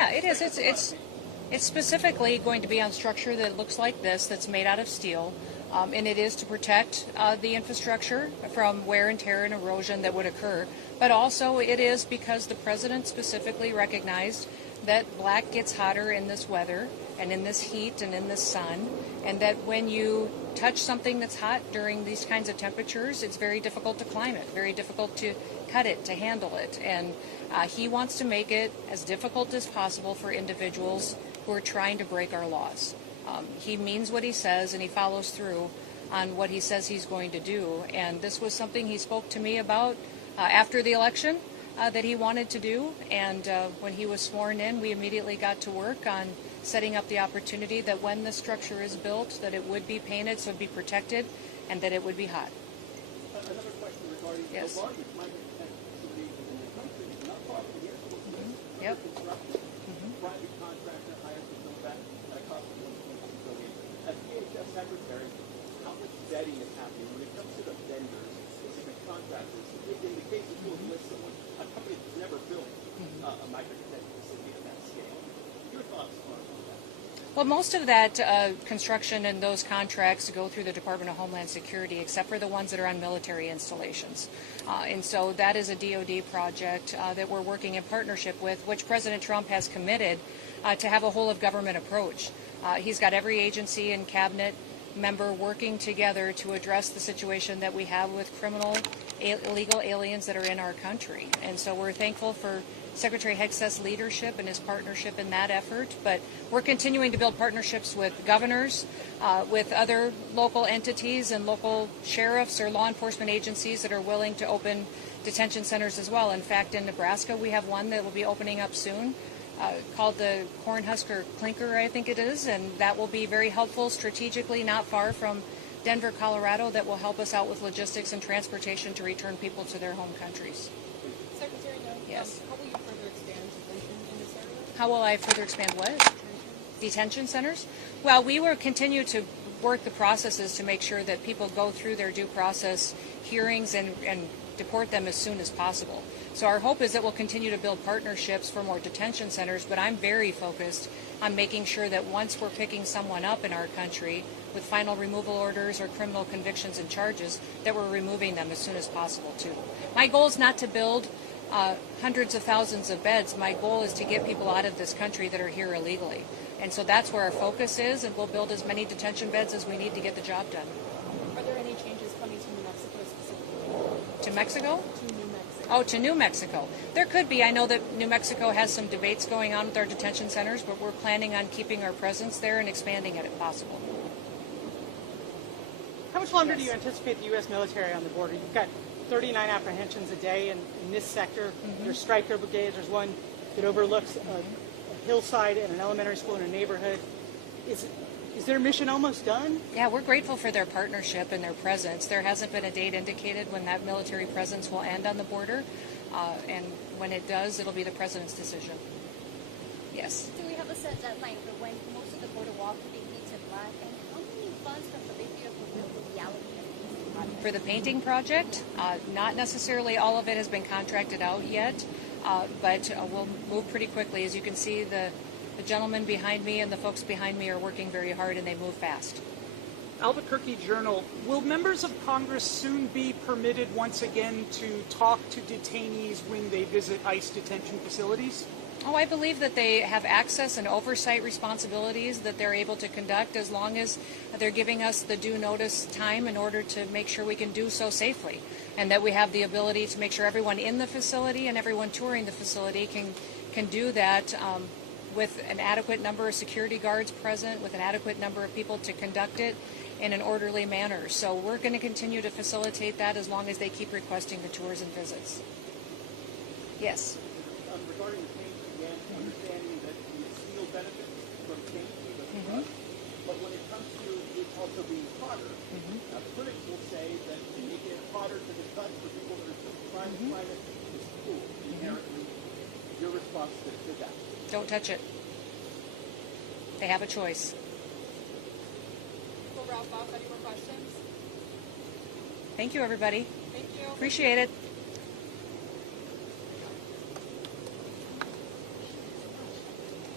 Yeah, it is. It's specifically going to be on structure that looks like this, that's made out of steel, and it is to protect the infrastructure from wear and tear and erosion that would occur. But also it is because the president specifically recognized that black gets hotter in this weather and in this heat and in this sun, and that when you touch something that's hot during these kinds of temperatures, it's very difficult to climb it, very difficult to cut it, to handle it. And he wants to make it as difficult as possible for individuals who are trying to break our laws. He means what he says, and he follows through on what he says he's going to do. And this was something he spoke to me about after the election that he wanted to do. And when he was sworn in, we immediately got to work on setting up the opportunity that when the structure is built, that it would be painted so it would be protected and that it would be hot. Another question regarding Yes. the largest migrant detention facility in the country, not far from here. Yep. Construction. Private contractor hired to build that at a cost of $1.2 billion. As DHS Secretary, how much vetting is happening when it comes to the vendors, specific contractors? In the case that you enlist someone, a company that's never built a migrant detention facility at that scale. Your thoughts on that? Well, most of that construction and those contracts go through the Department of Homeland Security, except for the ones that are on military installations. And so that is a DoD project that we're working in partnership with, which President Trump has committed to have a whole-of-government approach. He's got every agency and cabinet member working together to address the situation that we have with criminal, illegal aliens that are in our country. And so we're thankful for Secretary Hex's leadership and his partnership in that effort, but we're continuing to build partnerships with governors, with other local entities and local sheriffs or law enforcement agencies that are willing to open detention centers as well. In fact, in Nebraska, we have one that will be opening up soon called the Cornhusker Clinker, I think it is, and that will be very helpful strategically, not far from Denver, Colorado, that will help us out with logistics and transportation to return people to their home countries. Secretary Noem, Yes. how will you further expand detention in this area? How will I further expand what? Detention centers? Well, we will continue to work the processes to make sure that people go through their due process hearings and deport them as soon as possible. So our hope is that we'll continue to build partnerships for more detention centers, but I'm very focused on making sure that once we're picking someone up in our country with final removal orders or criminal convictions and charges, that we're removing them as soon as possible too. My goal is not to build hundreds of thousands of beds. My goal is to get people out of this country that are here illegally. And so that's where our focus is, and we'll build as many detention beds as we need to get the job done. Are there any changes coming to New Mexico specifically? To Mexico? To New Mexico. Oh, to New Mexico. There could be. I know that New Mexico has some debates going on with our detention centers, but we're planning on keeping our presence there and expanding it if possible. How much longer do you anticipate the U.S. military on the border? You've got 39 apprehensions a day in this sector. There's Stryker brigades. There's one that overlooks a hillside and an elementary school in a neighborhood. Is their mission almost done? Yeah, we're grateful for their partnership and their presence. There hasn't been a date indicated when that military presence will end on the border, and when it does, it'll be the president's decision. Yes. Do we have a set deadline for when most of the border wall could be painted black? And how many funds from the big beautiful bill will be allocated for this project? For the painting project, not necessarily all of it has been contracted out yet, but we'll move pretty quickly. As you can see, the gentleman behind me and the folks behind me are working very hard, and they move fast. Albuquerque Journal, will members of Congress soon be permitted once again to talk to detainees when they visit ICE detention facilities? Oh, I believe that they have access and oversight responsibilities that they're able to conduct as long as they're giving us the due notice time in order to make sure we can do so safely, and that we have the ability to make sure everyone in the facility and everyone touring the facility can do that with an adequate number of security guards present, with an adequate number of people to conduct it in an orderly manner. So we're going to continue to facilitate that as long as they keep requesting the tours and visits. Yes. Regarding the paint, again, understanding that the steel benefits from paint, even but when it comes to it also being hotter, critics will say that making it hotter to the touch for people that are trying to find it is cool, inherently. Your response to that? Don't touch it. They have a choice. We'll wrap up. Any more questions? Thank you, everybody. Thank you. Appreciate it.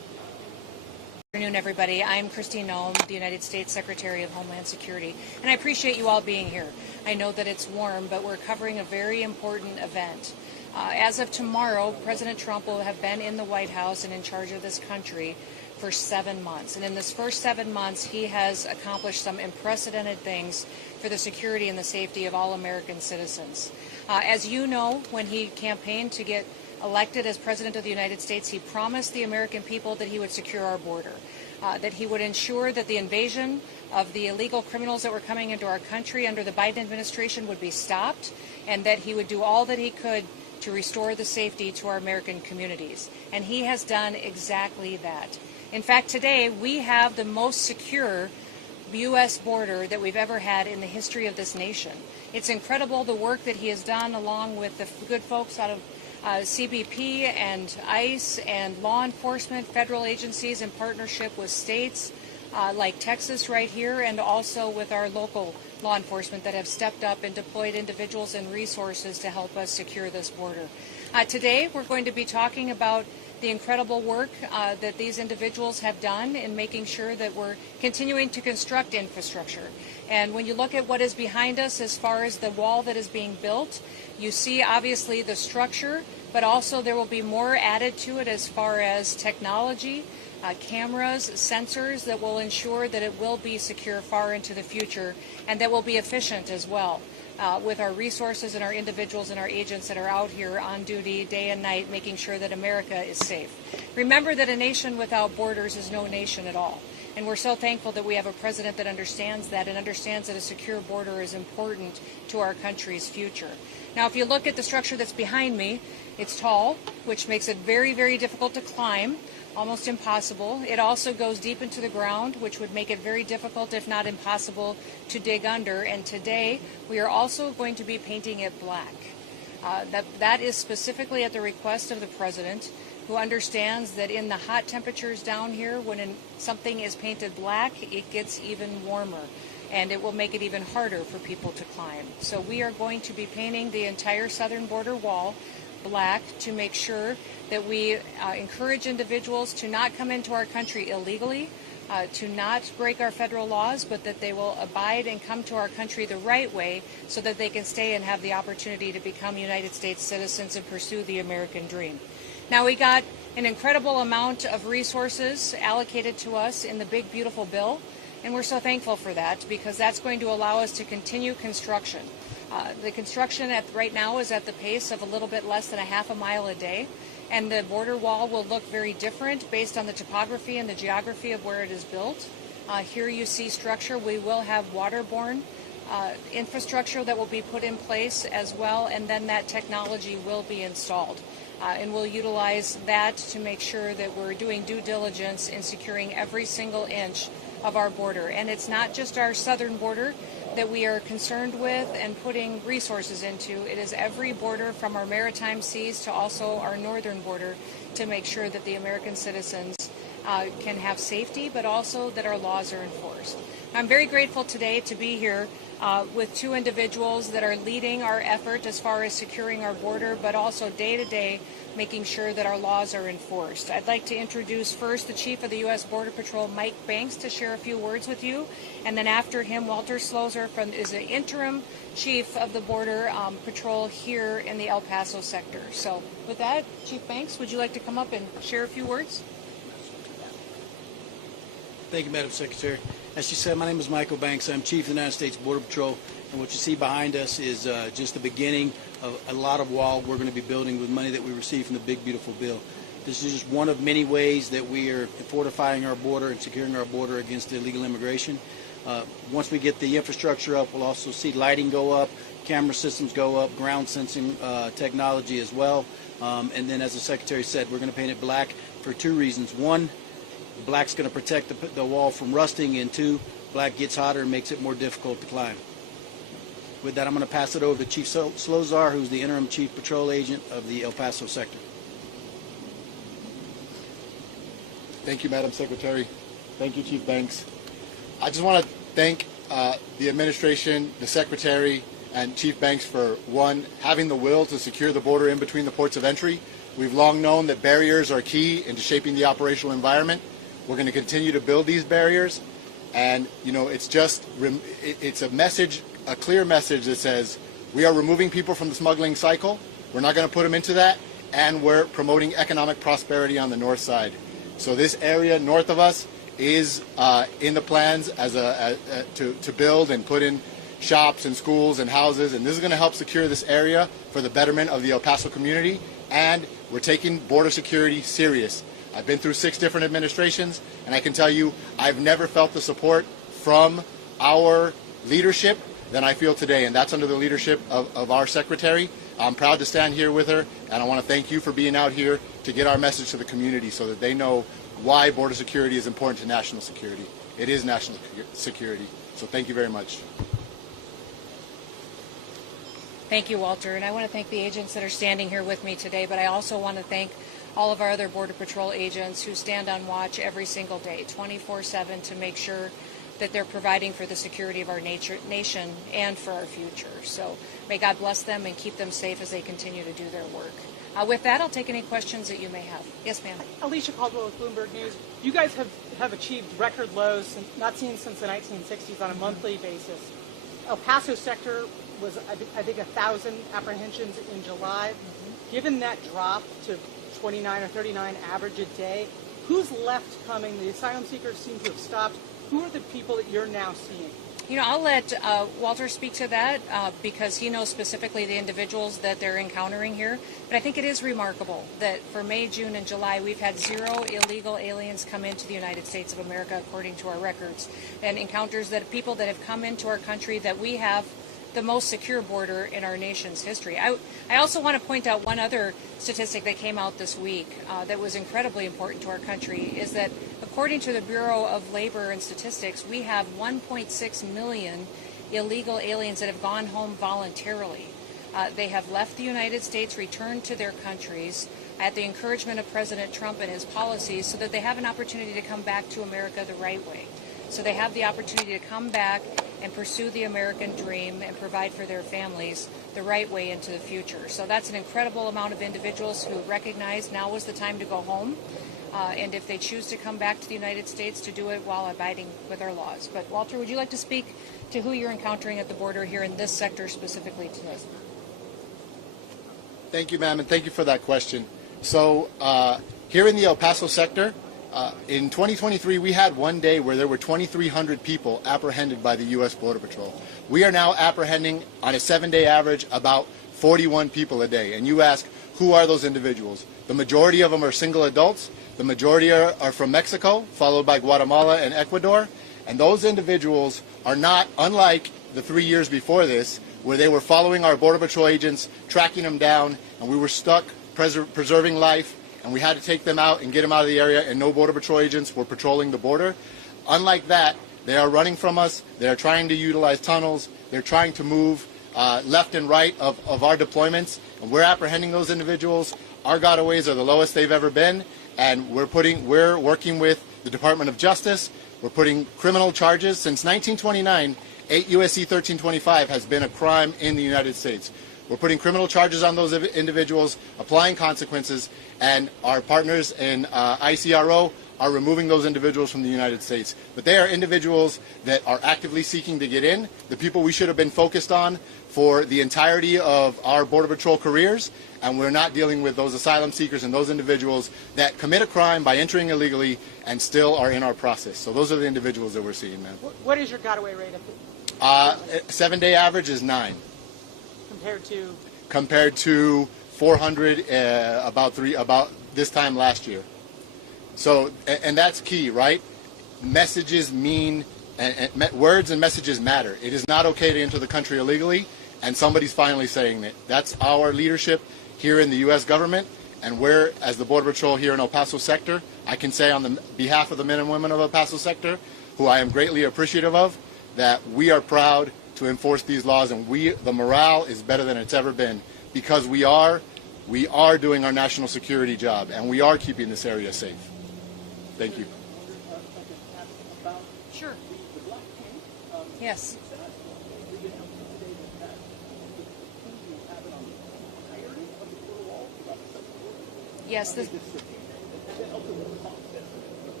Good afternoon, everybody. I'm Kristi Noem, the United States Secretary of Homeland Security, and I appreciate you all being here. I know that it's warm, but we're covering a very important event. As of tomorrow, President Trump will have been in the White House and in charge of this country for 7 months. And in this first 7 months, he has accomplished some unprecedented things for the security and the safety of all American citizens. As you know, when he campaigned to get elected as President of the United States, he promised the American people that he would secure our border, that he would ensure that the invasion of the illegal criminals that were coming into our country under the Biden administration would be stopped, and that he would do all that he could to restore the safety to our American communities. And he has done exactly that. In fact, today we have the most secure U.S. border that we've ever had in the history of this nation. It's incredible the work that he has done along with the good folks out of CBP and ICE and law enforcement, federal agencies in partnership with states like Texas right here, and also with our local law enforcement that have stepped up and deployed individuals and resources to help us secure this border. Today we're going to be talking about the incredible work that these individuals have done in making sure that we're continuing to construct infrastructure. And when you look at what is behind us as far as the wall that is being built, you see obviously the structure, but also there will be more added to it as far as technology, cameras, sensors that will ensure that it will be secure far into the future, and that will be efficient as well. With our resources and our individuals and our agents that are out here on duty day and night, making sure that America is safe. Remember that a nation without borders is no nation at all. And we're so thankful that we have a president that understands that and understands that a secure border is important to our country's future. Now, if you look at the structure that's behind me, it's tall, which makes it very, very difficult to climb. Almost impossible. It also goes deep into the ground, which would make it very difficult, if not impossible, to dig under. And today, we are also going to be painting it black. That is specifically at the request of the President, who understands that in the hot temperatures down here, when something is painted black, it gets even warmer, and it will make it even harder for people to climb. So we are going to be painting the entire southern border wall black to make sure that we encourage individuals to not come into our country illegally, to not break our federal laws, but that they will abide and come to our country the right way so that they can stay and have the opportunity to become United States citizens and pursue the American dream. Now, we got an incredible amount of resources allocated to us in the big, beautiful bill, and we're so thankful for that because that's going to allow us to continue construction. The construction right now is at the pace of a little bit less than a half a mile a day, and the border wall will look very different based on the topography and the geography of where it is built. Here you see structure. We will have waterborne infrastructure that will be put in place as well, and then that technology will be installed. And we'll utilize that to make sure that we're doing due diligence in securing every single inch of our border. And it's not just our southern border that we are concerned with and putting resources into. It is every border from our maritime seas to also our northern border to make sure that the American citizens can have safety, but also that our laws are enforced. I'm very grateful today to be here with two individuals that are leading our effort as far as securing our border, but also day to day making sure that our laws are enforced. I'd like to introduce first the Chief of the U.S. Border Patrol, Mike Banks, to share a few words with you. And then after him, Walter Slozer is the interim Chief of the Border Patrol here in the El Paso sector. So with that, Chief Banks, would you like to come up and share a few words? Thank you, Madam Secretary. As she said, my name is Michael Banks. I'm Chief of the United States Border Patrol, and what you see behind us is just the beginning of a lot of wall we're going to be building with money that we received from the big, beautiful bill. This is just one of many ways that we are fortifying our border and securing our border against illegal immigration. Once we get the infrastructure up, we'll also see lighting go up, camera systems go up, ground sensing technology as well. And then, as the Secretary said, we're going to paint it black for two reasons. One, black's going to protect the wall from rusting, and two, black gets hotter and makes it more difficult to climb. With that, I'm going to pass it over to Chief Slozer, who's the interim Chief Patrol Agent of the El Paso sector. Thank you, Madam Secretary. Thank you, Chief Banks. I just want to thank the administration, the Secretary, and Chief Banks for, one, having the will to secure the border in between the ports of entry. We've long known that barriers are key into shaping the operational environment. We're going to continue to build these barriers. And, it's a message, a clear message that says we are removing people from the smuggling cycle. We're not going to put them into that. And we're promoting economic prosperity on the north side. So this area north of us is in the plans to build and put in shops and schools and houses. And this is going to help secure this area for the betterment of the El Paso community. And we're taking border security serious. I've been through 6 different administrations, and I can tell you I've never felt the support from our leadership than I feel today, and that's under the leadership of our secretary. I'm proud to stand here with her, and I want to thank you for being out here to get our message to the community so that they know why border security is important to national security. It is national security, so thank you very much. Thank you, Walter. And I want to thank the agents that are standing here with me today, but I also want to thank all of our other Border Patrol agents who stand on watch every single day, 24/7, to make sure that they're providing for the security of our nation and for our future. So may God bless them and keep them safe as they continue to do their work. With that, I'll take any questions that you may have. Yes, ma'am. Alicia Caldwell with Bloomberg News. You guys have achieved record lows not seen since the 1960s on a monthly basis. El Paso sector was, I think, 1,000 apprehensions in July. Given that drop to 29 or 39 average a day, who's left coming? The asylum seekers seem to have stopped. Who are the people that you're now seeing? I'll let Walter speak to that because he knows specifically the individuals that they're encountering here. But I think it is remarkable that for May, June, and July, we've had 0 illegal aliens come into the United States of America, according to our records, and encounters that people that have come into our country that we have the most secure border in our nation's history. I also want to point out one other statistic that came out this week that was incredibly important to our country, is that according to the Bureau of Labor and Statistics, we have 1.6 million illegal aliens that have gone home voluntarily. They have left the United States, returned to their countries at the encouragement of President Trump and his policies so that they have an opportunity to come back to America the right way. So they have the opportunity to come back and pursue the American dream and provide for their families the right way into the future. So that's an incredible amount of individuals who recognize now is the time to go home. And if they choose to come back to the United States, to do it while abiding with our laws. But Walter, would you like to speak to who you're encountering at the border here in this sector specifically today? Thank you, ma'am, and thank you for that question. So here in the El Paso sector, in 2023, we had one day where there were 2,300 people apprehended by the U.S. Border Patrol. We are now apprehending, on a 7-day average, about 41 people a day. And you ask, who are those individuals? The majority of them are single adults. The majority are from Mexico, followed by Guatemala and Ecuador. And those individuals are not unlike the 3 years before this, where they were following our Border Patrol agents, tracking them down, and we were stuck preserving life. And we had to take them out and get them out of the area, and no Border Patrol agents were patrolling the border. Unlike that, they are running from us. They are trying to utilize tunnels. They're trying to move left and right of our deployments, and we're apprehending those individuals. Our gotaways are the lowest they've ever been, and we're working with the Department of Justice. We're putting criminal charges. Since 1929, 8 U.S.C. 1325 has been a crime in the United States. We're putting criminal charges on those individuals, applying consequences, and our partners in ICRO are removing those individuals from the United States. But they are individuals that are actively seeking to get in, the people we should have been focused on for the entirety of our Border Patrol careers, and we're not dealing with those asylum seekers and those individuals that commit a crime by entering illegally and still are in our process. So those are the individuals that we're seeing, man. What is your gotaway rate? 7-day average is 9. Compared to 400 about this time last year. So, and that's key, right? Messages mean, words and messages matter. It is not okay to enter the country illegally, and somebody's finally saying that. That's our leadership here in the U.S. government, and we're, as the Border Patrol here in El Paso sector, I can say on the behalf of the men and women of El Paso sector, who I am greatly appreciative of, that we are proud to enforce these laws, and the morale is better than it's ever been because we are doing our national security job, and we are keeping this area safe. Thank you. Sure. Yes.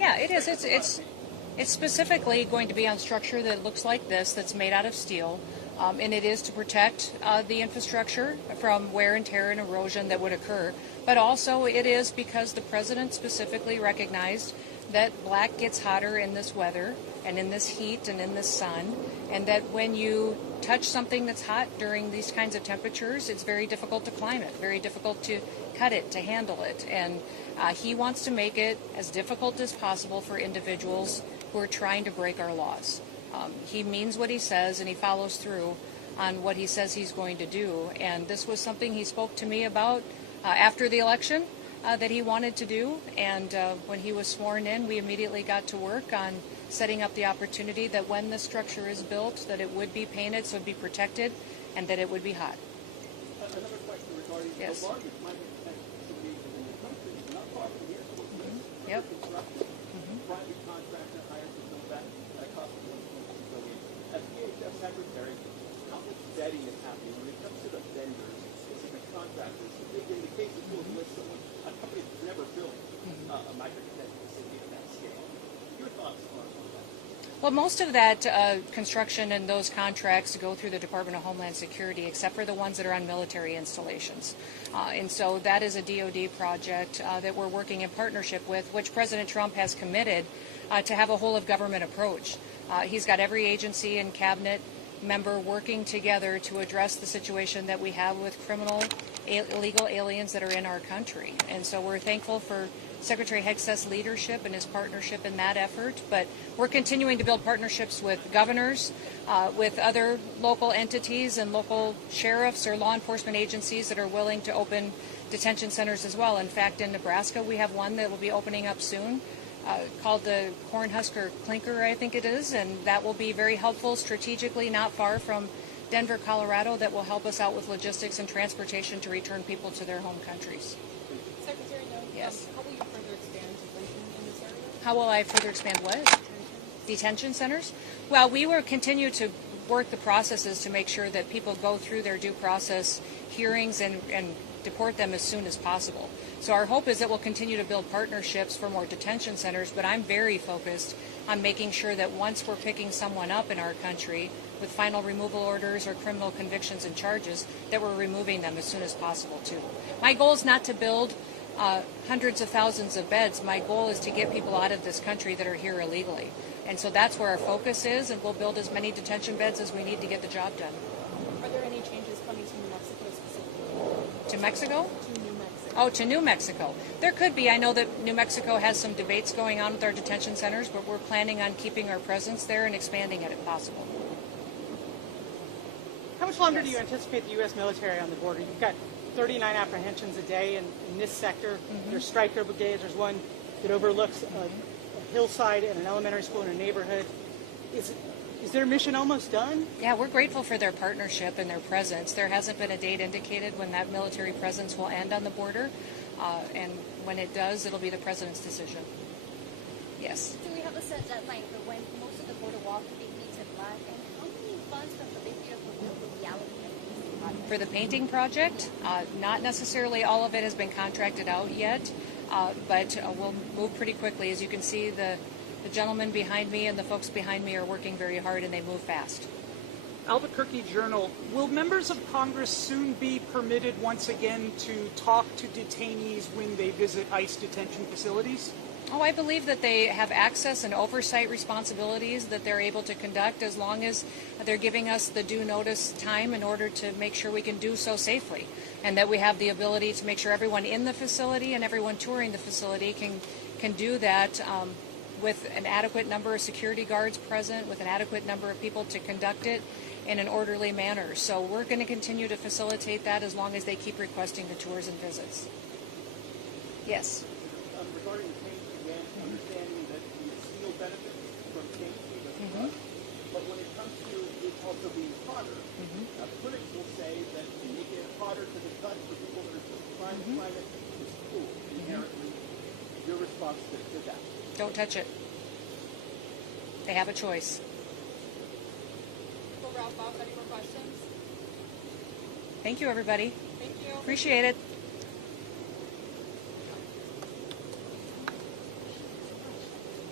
Yeah, it is. It's specifically going to be on structure that looks like this, that's made out of steel, and it is to protect the infrastructure from wear and tear and erosion that would occur. But also it is because the president specifically recognized that black gets hotter in this weather and in this heat and in this sun, and that when you touch something that's hot during these kinds of temperatures, it's very difficult to climb it, very difficult to cut it, to handle it. And he wants to make it as difficult as possible for individuals who are trying to break our laws. He means what he says, and he follows through on what he says he's going to do. And this was something he spoke to me about after the election that he wanted to do. And when he was sworn in, we immediately got to work on setting up the opportunity that when the structure is built, that it would be painted so it would be protected and that it would be hot. Another question regarding Yes. the largest climate protection facilities in the country, not far from here, Yep. construction, private contractor hired to build that at a cost of $1.2 billion. As DHS Secretary, how much vetting is happening when it comes to the vendors, specific contractors? In the case of with someone, a company that's never built a micro-detention facility at that scale. Your thoughts on that? Well, most of that construction and those contracts go through the Department of Homeland Security, except for the ones that are on military installations. And so that is a DoD project that we're working in partnership with, which President Trump has committed to have a whole-of-government approach. He's got every agency and cabinet member working together to address the situation that we have with criminal, illegal aliens that are in our country. And so we're thankful for Secretary Hegseth's leadership and his partnership in that effort, but we're continuing to build partnerships with governors, with other local entities and local sheriffs or law enforcement agencies that are willing to open detention centers as well. In fact, in Nebraska, we have one that will be opening up soon called the Cornhusker Clinker, I think it is, and that will be very helpful strategically, not far from Denver, Colorado, that will help us out with logistics and transportation to return people to their home countries. Secretary Noem, Yes. how will you further expand detention in this area? How will I further expand what? Detention centers? Well, we will continue to work the processes to make sure that people go through their due process hearings and deport them as soon as possible. So our hope is that we'll continue to build partnerships for more detention centers, but I'm very focused on making sure that once we're picking someone up in our country with final removal orders or criminal convictions and charges, that we're removing them as soon as possible too. My goal is not to build hundreds of thousands of beds. My goal is to get people out of this country that are here illegally. And so that's where our focus is, and we'll build as many detention beds as we need to get the job done. Are there any changes coming to New Mexico specifically? To Mexico? To New Mexico. Oh, to New Mexico. There could be. I know that New Mexico has some debates going on with our detention centers, but we're planning on keeping our presence there and expanding it if possible. How much longer do you anticipate the U.S. military on the border? You've got 39 apprehensions a day in this sector. There's striker brigades. There's one that overlooks a hillside and an elementary school in a neighborhood. Is their mission almost done? Yeah, we're grateful for their partnership and their presence. There hasn't been a date indicated when that military presence will end on the border, and when it does, it'll be the president's decision. Yes. Do we have a set deadline for when most of the border wall can be painted black? And how many funds from the big beautiful bill will be allocated? For the painting project, not necessarily all of it has been contracted out yet, but we'll move pretty quickly. As you can see, the gentleman behind me and the folks behind me are working very hard, and they move fast. Albuquerque Journal, will members of Congress soon be permitted once again to talk to detainees when they visit ICE detention facilities? Oh, I believe that they have access and oversight responsibilities that they're able to conduct as long as they're giving us the due notice time in order to make sure we can do so safely, and that we have the ability to make sure everyone in the facility and everyone touring the facility can do that with an adequate number of security guards present, with an adequate number of people to conduct it in an orderly manner. So we're going to continue to facilitate that as long as they keep requesting the tours and visits. Yes. Regarding the paint, again, understanding that the steel benefits from paint, but when it comes to it also being hotter, critics will say that to make it hotter to the touch for people that are trying to climb it is cool, inherently. Your response to that? Don't touch it. They have a choice. We'll wrap up. Any more questions? Thank you, everybody. Thank you. Appreciate it.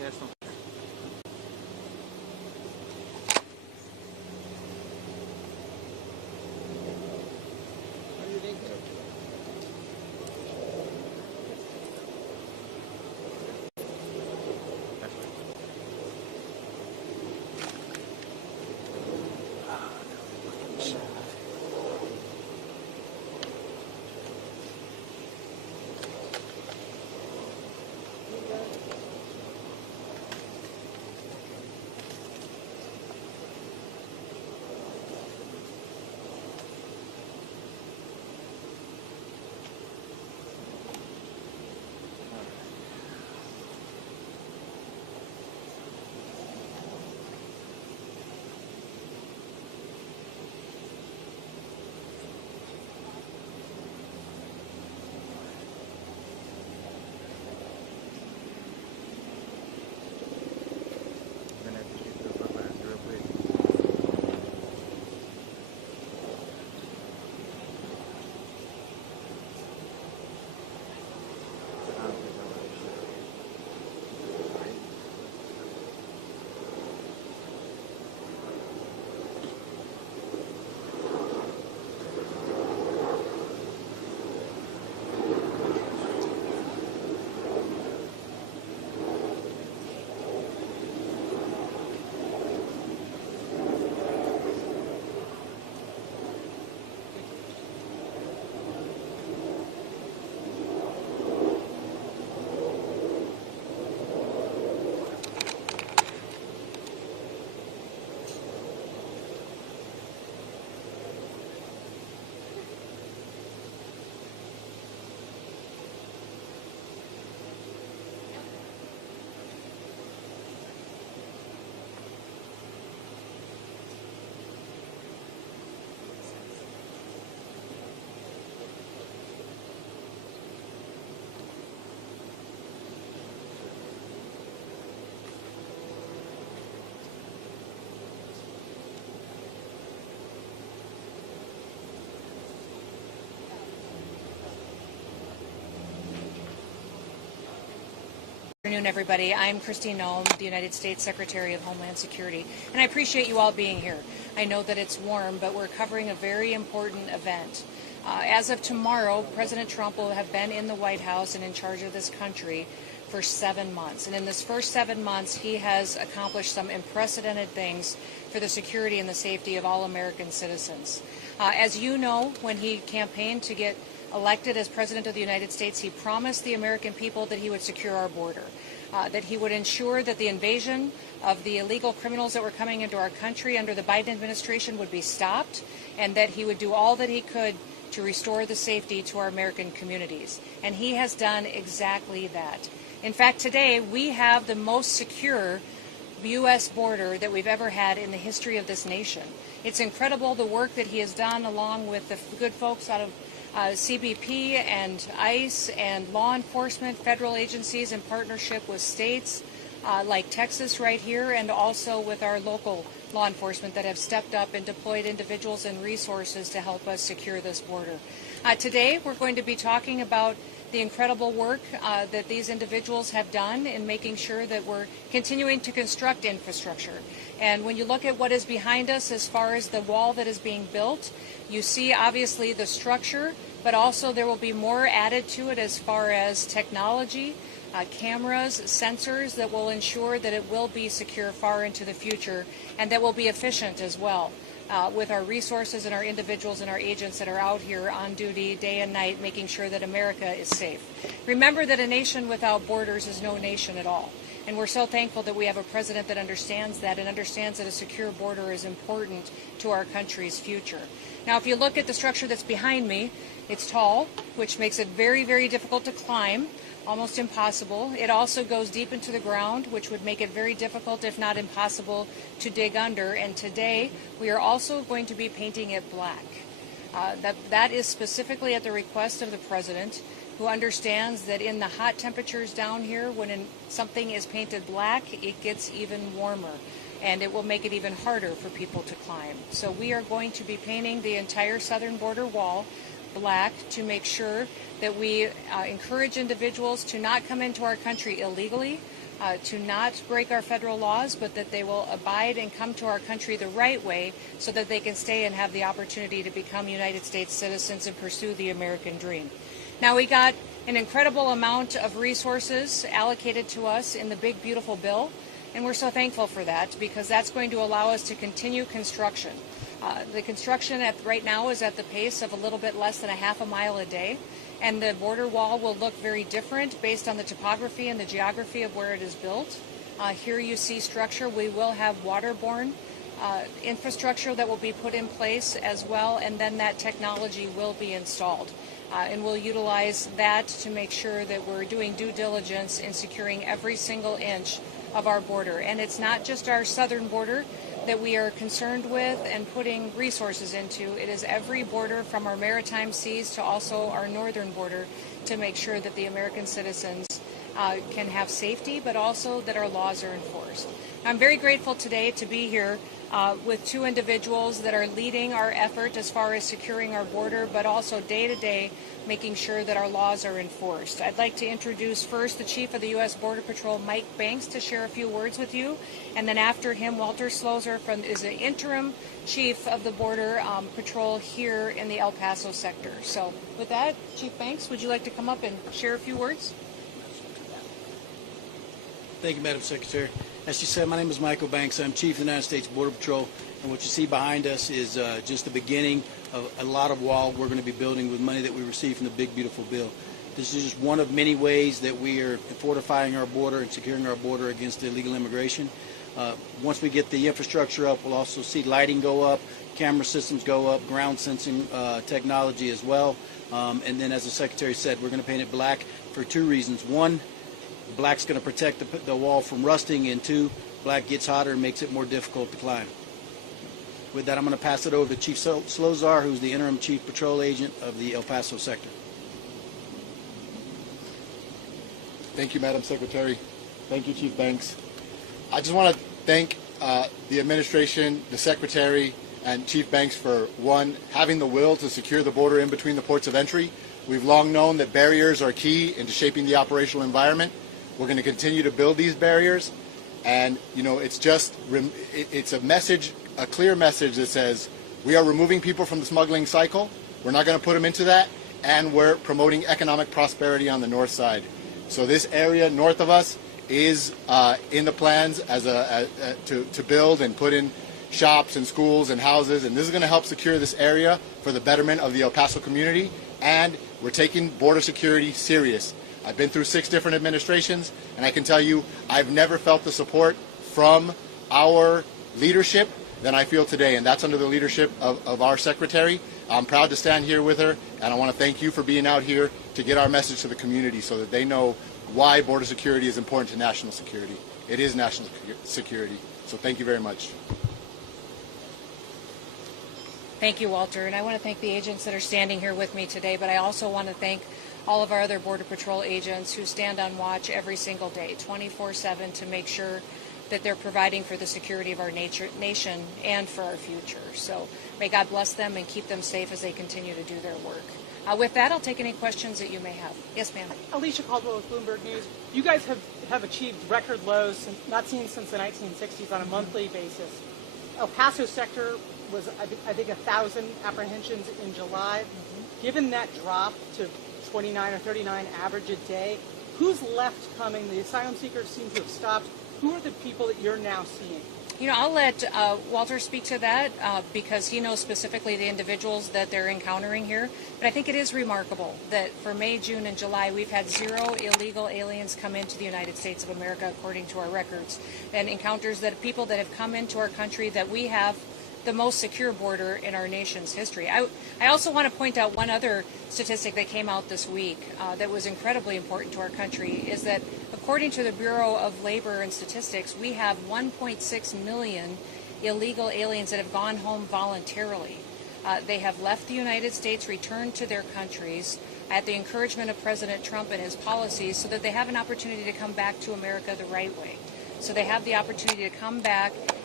Good afternoon, everybody. I'm Kristi Noem, the United States Secretary of Homeland Security, and I appreciate you all being here. I know that it's warm, but we're covering a very important event. As of tomorrow, President Trump will have been in the White House and in charge of this country for 7 months. And in this first 7 months, he has accomplished some unprecedented things for the security and the safety of all American citizens. As you know, when he campaigned to get elected as President of the United States, he promised the American people that he would secure our border, that he would ensure that the invasion of the illegal criminals that were coming into our country under the Biden administration would be stopped, and that he would do all that he could to restore the safety to our American communities. And he has done exactly that. In fact, today we have the most secure U.S. border that we've ever had in the history of this nation. It's incredible the work that he has done along with the good folks out of CBP and ICE and law enforcement, federal agencies in partnership with states like Texas right here, and also with our local law enforcement that have stepped up and deployed individuals and resources to help us secure this border. Today we're going to be talking about the incredible work that these individuals have done in making sure that we're continuing to construct infrastructure. And when you look at what is behind us as far as the wall that is being built, you see obviously the structure, but also there will be more added to it as far as technology, cameras, sensors that will ensure that it will be secure far into the future, and that will be efficient as well. With our resources and our individuals and our agents that are out here on duty day and night, making sure that America is safe. Remember that a nation without borders is no nation at all. And we're so thankful that we have a president that understands that and understands that a secure border is important to our country's future. Now, if you look at the structure that's behind me, it's tall, which makes it very, very difficult to climb. Almost impossible. It also goes deep into the ground, which would make it very difficult, if not impossible, to dig under. And today, we are also going to be painting it black. That is specifically at the request of the president, who understands that in the hot temperatures down here, when something is painted black, it gets even warmer, and it will make it even harder for people to climb. So we are going to be painting the entire southern border wall black to make sure that we encourage individuals to not come into our country illegally, to not break our federal laws, but that they will abide and come to our country the right way so that they can stay and have the opportunity to become United States citizens and pursue the American dream. Now, we got an incredible amount of resources allocated to us in the big, beautiful bill, and we're so thankful for that because that's going to allow us to continue construction. The construction right now is at the pace of a little bit less than a half a mile a day. And the border wall will look very different based on the topography and the geography of where it is built. Here you see structure. We will have waterborne infrastructure that will be put in place as well, and then that technology will be installed. And we'll utilize that to make sure that we're doing due diligence in securing every single inch of our border. And it's not just our southern border that we are concerned with and putting resources into. It is every border from our maritime seas to also our northern border to make sure that the American citizens can have safety, but also that our laws are enforced. I'm very grateful today to be here with two individuals that are leading our effort as far as securing our border, but also day to day making sure that our laws are enforced. I'd like to introduce first the Chief of the U.S. Border Patrol, Mike Banks, to share a few words with you. And then after him, Walter Slozer is the interim Chief of the Border Patrol here in the El Paso sector. So with that, Chief Banks, would you like to come up and share a few words? Thank you, Madam Secretary. As you said, my name is Michael Banks. I'm Chief of the United States Border Patrol, and what you see behind us is just the beginning of a lot of wall we're going to be building with money that we received from the big, beautiful bill. This is just one of many ways that we are fortifying our border and securing our border against illegal immigration. Once we get the infrastructure up, we'll also see lighting go up, camera systems go up, ground sensing technology as well. And then, as the Secretary said, we're going to paint it black for two reasons. One, black's going to protect the wall from rusting, and two, black gets hotter and makes it more difficult to climb. With that, I'm going to pass it over to Chief Slozer, who's the interim Chief Patrol Agent of the El Paso sector. Thank you, Madam Secretary. Thank you, Chief Banks. I just want to thank the administration, the Secretary, and Chief Banks for, one, having the will to secure the border in between the ports of entry. We've long known that barriers are key into shaping the operational environment. We're going to continue to build these barriers. And, you know, it's a message, a clear message that says we are removing people from the smuggling cycle. We're not going to put them into that. And we're promoting economic prosperity on the north side. So this area north of us is in the plans to build and put in shops and schools and houses. And this is going to help secure this area for the betterment of the El Paso community. And we're taking border security serious. I've been through 6 different administrations, and I can tell you I've never felt the support from our leadership than I feel today, and that's under the leadership of our Secretary. I'm proud to stand here with her, and I want to thank you for being out here to get our message to the community so that they know why border security is important to national security. It is national security, so thank you very much. Thank you, Walter, and I want to thank the agents that are standing here with me today, but I also want to thank all of our other Border Patrol agents who stand on watch every single day, 24/7, to make sure that they're providing for the security of our nation and for our future. So may God bless them and keep them safe as they continue to do their work. With that, I'll take any questions that you may have. Yes, ma'am. Alicia Caldwell with Bloomberg News. You guys have achieved record lows not seen since the 1960s on a monthly basis. El Paso sector was, I think, 1,000 apprehensions in July. Given that drop to 29 or 39 average a day, who's left coming? The asylum seekers seem to have stopped. Who are the people that you're now seeing? You know, I'll let Walter speak to that because he knows specifically the individuals that they're encountering here. But I think it is remarkable that for May, June, and July, we've had 0 illegal aliens come into the United States of America, according to our records, and encounters that people that have come into our country that we have the most secure border in our nation's history. I also want to point out one other statistic that came out this week that was incredibly important to our country, is that according to the Bureau of Labor and Statistics, we have 1.6 million illegal aliens that have gone home voluntarily. They have left the United States, returned to their countries at the encouragement of President Trump and his policies so that they have an opportunity to come back to America the right way. So they have the opportunity to come back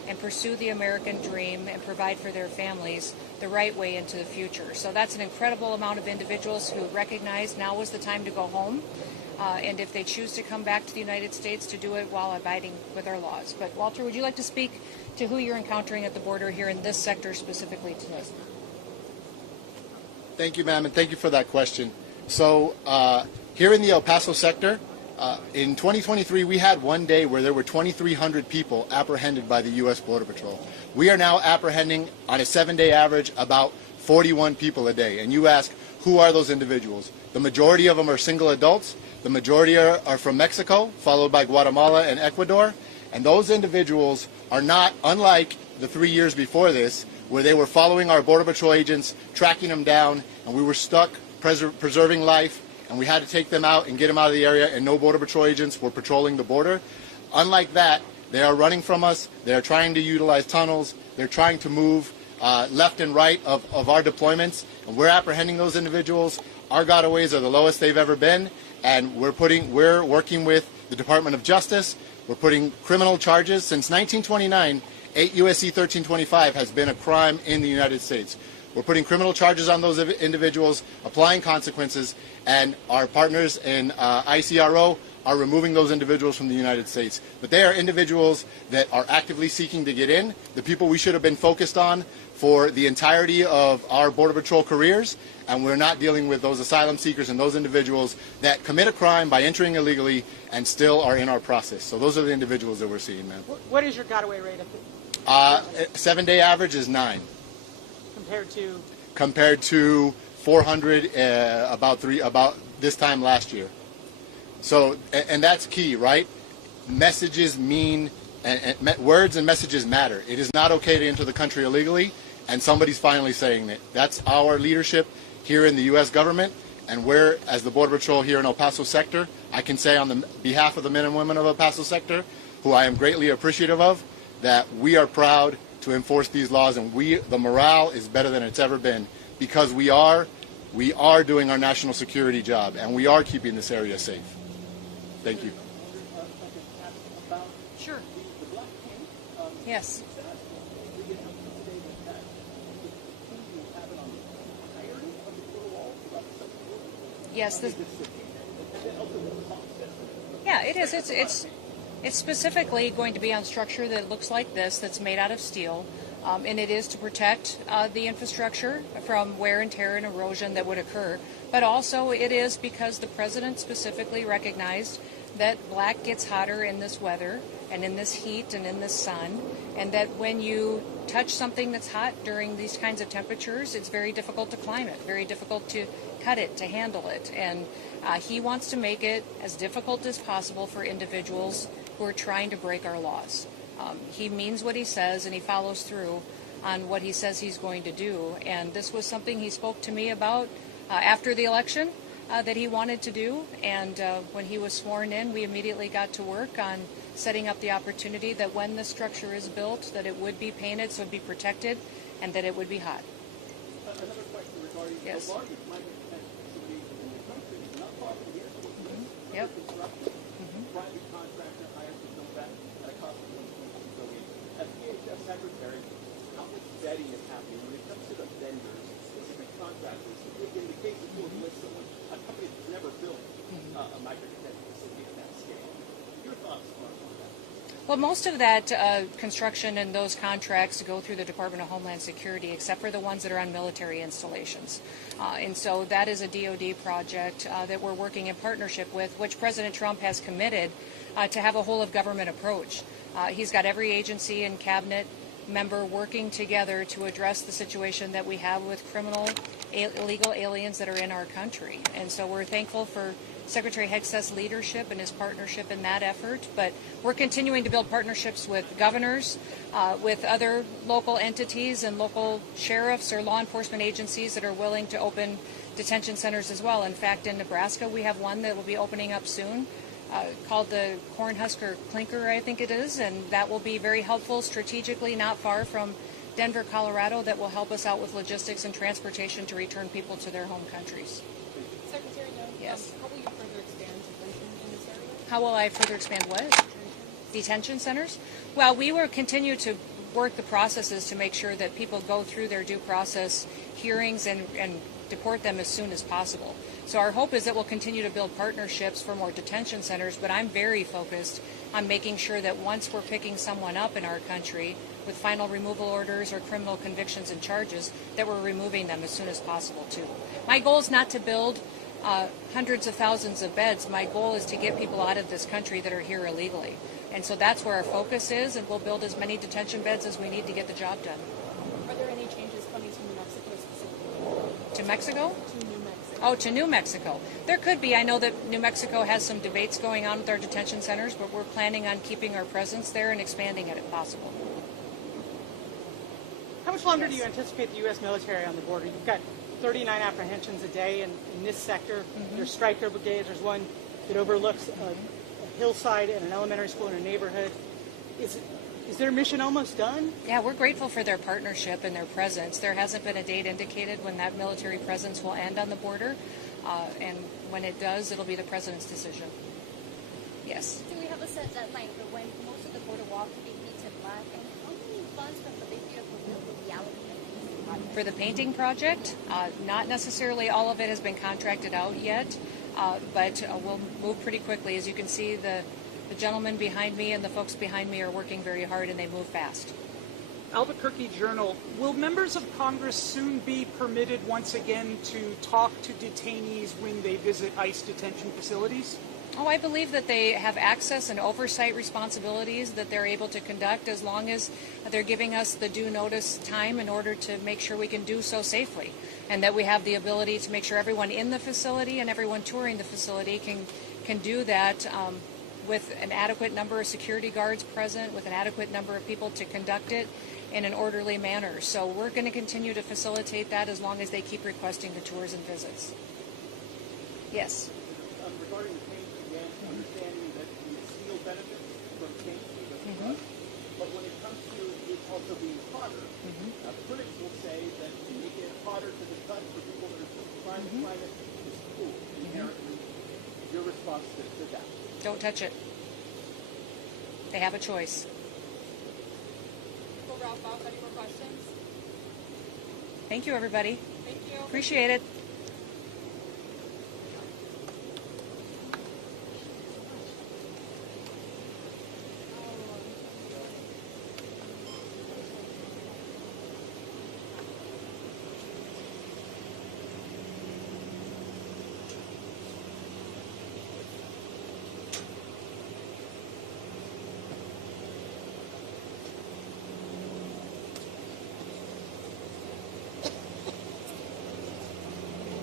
and pursue the American dream and provide for their families the right way into the future. So that's an incredible amount of individuals who recognize now is the time to go home. And if they choose to come back to the United States, to do it while abiding with our laws. But Walter, would you like to speak to who you're encountering at the border here in this sector specifically today? Thank you, ma'am, and thank you for that question. So here in the El Paso sector, in 2023, we had one day where there were 2,300 people apprehended by the U.S. Border Patrol. We are now apprehending, on a 7-day average, about 41 people a day. And you ask, who are those individuals? The majority of them are single adults. The majority are from Mexico, followed by Guatemala and Ecuador. And those individuals are not unlike the 3 years before this, where they were following our Border Patrol agents, tracking them down, and we were stuck preserving life, and we had to take them out and get them out of the area, and no Border Patrol agents were patrolling the border. Unlike that, they are running from us. They are trying to utilize tunnels. They're trying to move left and right of our deployments, and we're apprehending those individuals. Our gotaways are the lowest they've ever been, and we're working with the Department of Justice. We're putting criminal charges. Since 1929, 8 U.S.C. 1325 has been a crime in the United States. We're putting criminal charges on those individuals, applying consequences, and our partners in ICRO are removing those individuals from the United States. But they are individuals that are actively seeking to get in, the people we should have been focused on for the entirety of our Border Patrol careers, and we're not dealing with those asylum seekers and those individuals that commit a crime by entering illegally and still are in our process. So those are the individuals that we're seeing, man. What is your gotaway rate? 7-day average is 9. Compared to 400 about this time last year. So, and that's key, right? Messages mean, words and messages matter. It is not okay to enter the country illegally, and somebody's finally saying that. That's our leadership here in the U.S. government, and we're, as the Border Patrol here in El Paso sector, I can say on the behalf of the men and women of El Paso sector, who I am greatly appreciative of, that we are proud to enforce these laws, and the morale is better than it's ever been, because we are doing our national security job, and we are keeping this area safe. Thank you. Sure. Yes. Yes. Yeah, it is. It's specifically going to be on structure that looks like this, that's made out of steel, and it is to protect the infrastructure from wear and tear and erosion that would occur. But also it is because the president specifically recognized that black gets hotter in this weather and in this heat and in this sun, and that when you touch something that's hot during these kinds of temperatures, it's very difficult to climb it, very difficult to cut it, to handle it. And he wants to make it as difficult as possible for individuals who are trying to break our laws. He means what he says, and he follows through on what he says he's going to do. And this was something he spoke to me about after the election that he wanted to do. And when he was sworn in, we immediately got to work on setting up the opportunity that when the structure is built, that it would be painted so it would be protected and that it would be hot. Another question regarding the largest migrant detention facility in the country, not far from here. Yep. Private contractor hired to build that at a cost of $1.2 billion. As DHS Secretary, how much vetting is happening when it comes to the vendors, specific contractors? In the case of someone, a company that's never built a migrant detention facility at that scale. Your thoughts on that? Well, most of that construction and those contracts go through the Department of Homeland Security, except for the ones that are on military installations. And so that is a DoD project that we're working in partnership with, which President Trump has committed to have a whole-of-government approach. He's got every agency and cabinet member working together to address the situation that we have with criminal, illegal aliens that are in our country. And so we're thankful for Secretary Hegseth's leadership and his partnership in that effort, but we're continuing to build partnerships with governors, with other local entities and local sheriffs or law enforcement agencies that are willing to open detention centers as well. In fact, in Nebraska, we have one that will be opening up soon called the Cornhusker Clinker, I think it is, and that will be very helpful strategically, not far from Denver, Colorado, that will help us out with logistics and transportation to return people to their home countries. Secretary Noem, Yes. how will you further expand detention in this area? How will I further expand what? Detention centers? Well, we will continue to work the processes to make sure that people go through their due process hearings and deport them as soon as possible. So our hope is that we'll continue to build partnerships for more detention centers, but I'm very focused on making sure that once we're picking someone up in our country with final removal orders or criminal convictions and charges, that we're removing them as soon as possible too. My goal is not to build hundreds of thousands of beds. My goal is to get people out of this country that are here illegally. And so that's where our focus is, and we'll build as many detention beds as we need to get the job done. Are there any changes coming to New Mexico specifically? To Mexico? To New Mexico. Oh, to New Mexico. There could be. I know that New Mexico has some debates going on with our detention centers, but we're planning on keeping our presence there and expanding it if possible. How much longer do you anticipate the U.S. military on the border? You've got 39 apprehensions a day in this sector. There's Stryker brigades. There's one that overlooks a hillside and an elementary school in a neighborhood. Is their mission almost done? Yeah, we're grateful for their partnership and their presence. There hasn't been a date indicated when that military presence will end on the border, and when it does, it'll be the president's decision. Yes. Do we have a set deadline for when most of the border wall could be painted black? And how many funds from the big beautiful bill will be allocated? For the painting project, not necessarily all of it has been contracted out yet, but we'll move pretty quickly. As you can see, the gentleman behind me and the folks behind me are working very hard, and they move fast. Albuquerque Journal, will members of Congress soon be permitted once again to talk to detainees when they visit ICE detention facilities? Oh, I believe that they have access and oversight responsibilities that they're able to conduct as long as they're giving us the due notice time in order to make sure we can do so safely, and that we have the ability to make sure everyone in the facility and everyone touring the facility can do that with an adequate number of security guards present, with an adequate number of people to conduct it in an orderly manner. So we're going to continue to facilitate that as long as they keep requesting the tours and visits. Yes. Regarding the painting again, understanding that you steal benefits from painting, but when it comes to it also being harder, critics will say that to make it harder to the cut for people that are trying to find it is cool, inherently. Your response to that? Don't touch it. They have a choice. We'll wrap up. Any more questions? Thank you, everybody. Thank you. Appreciate it.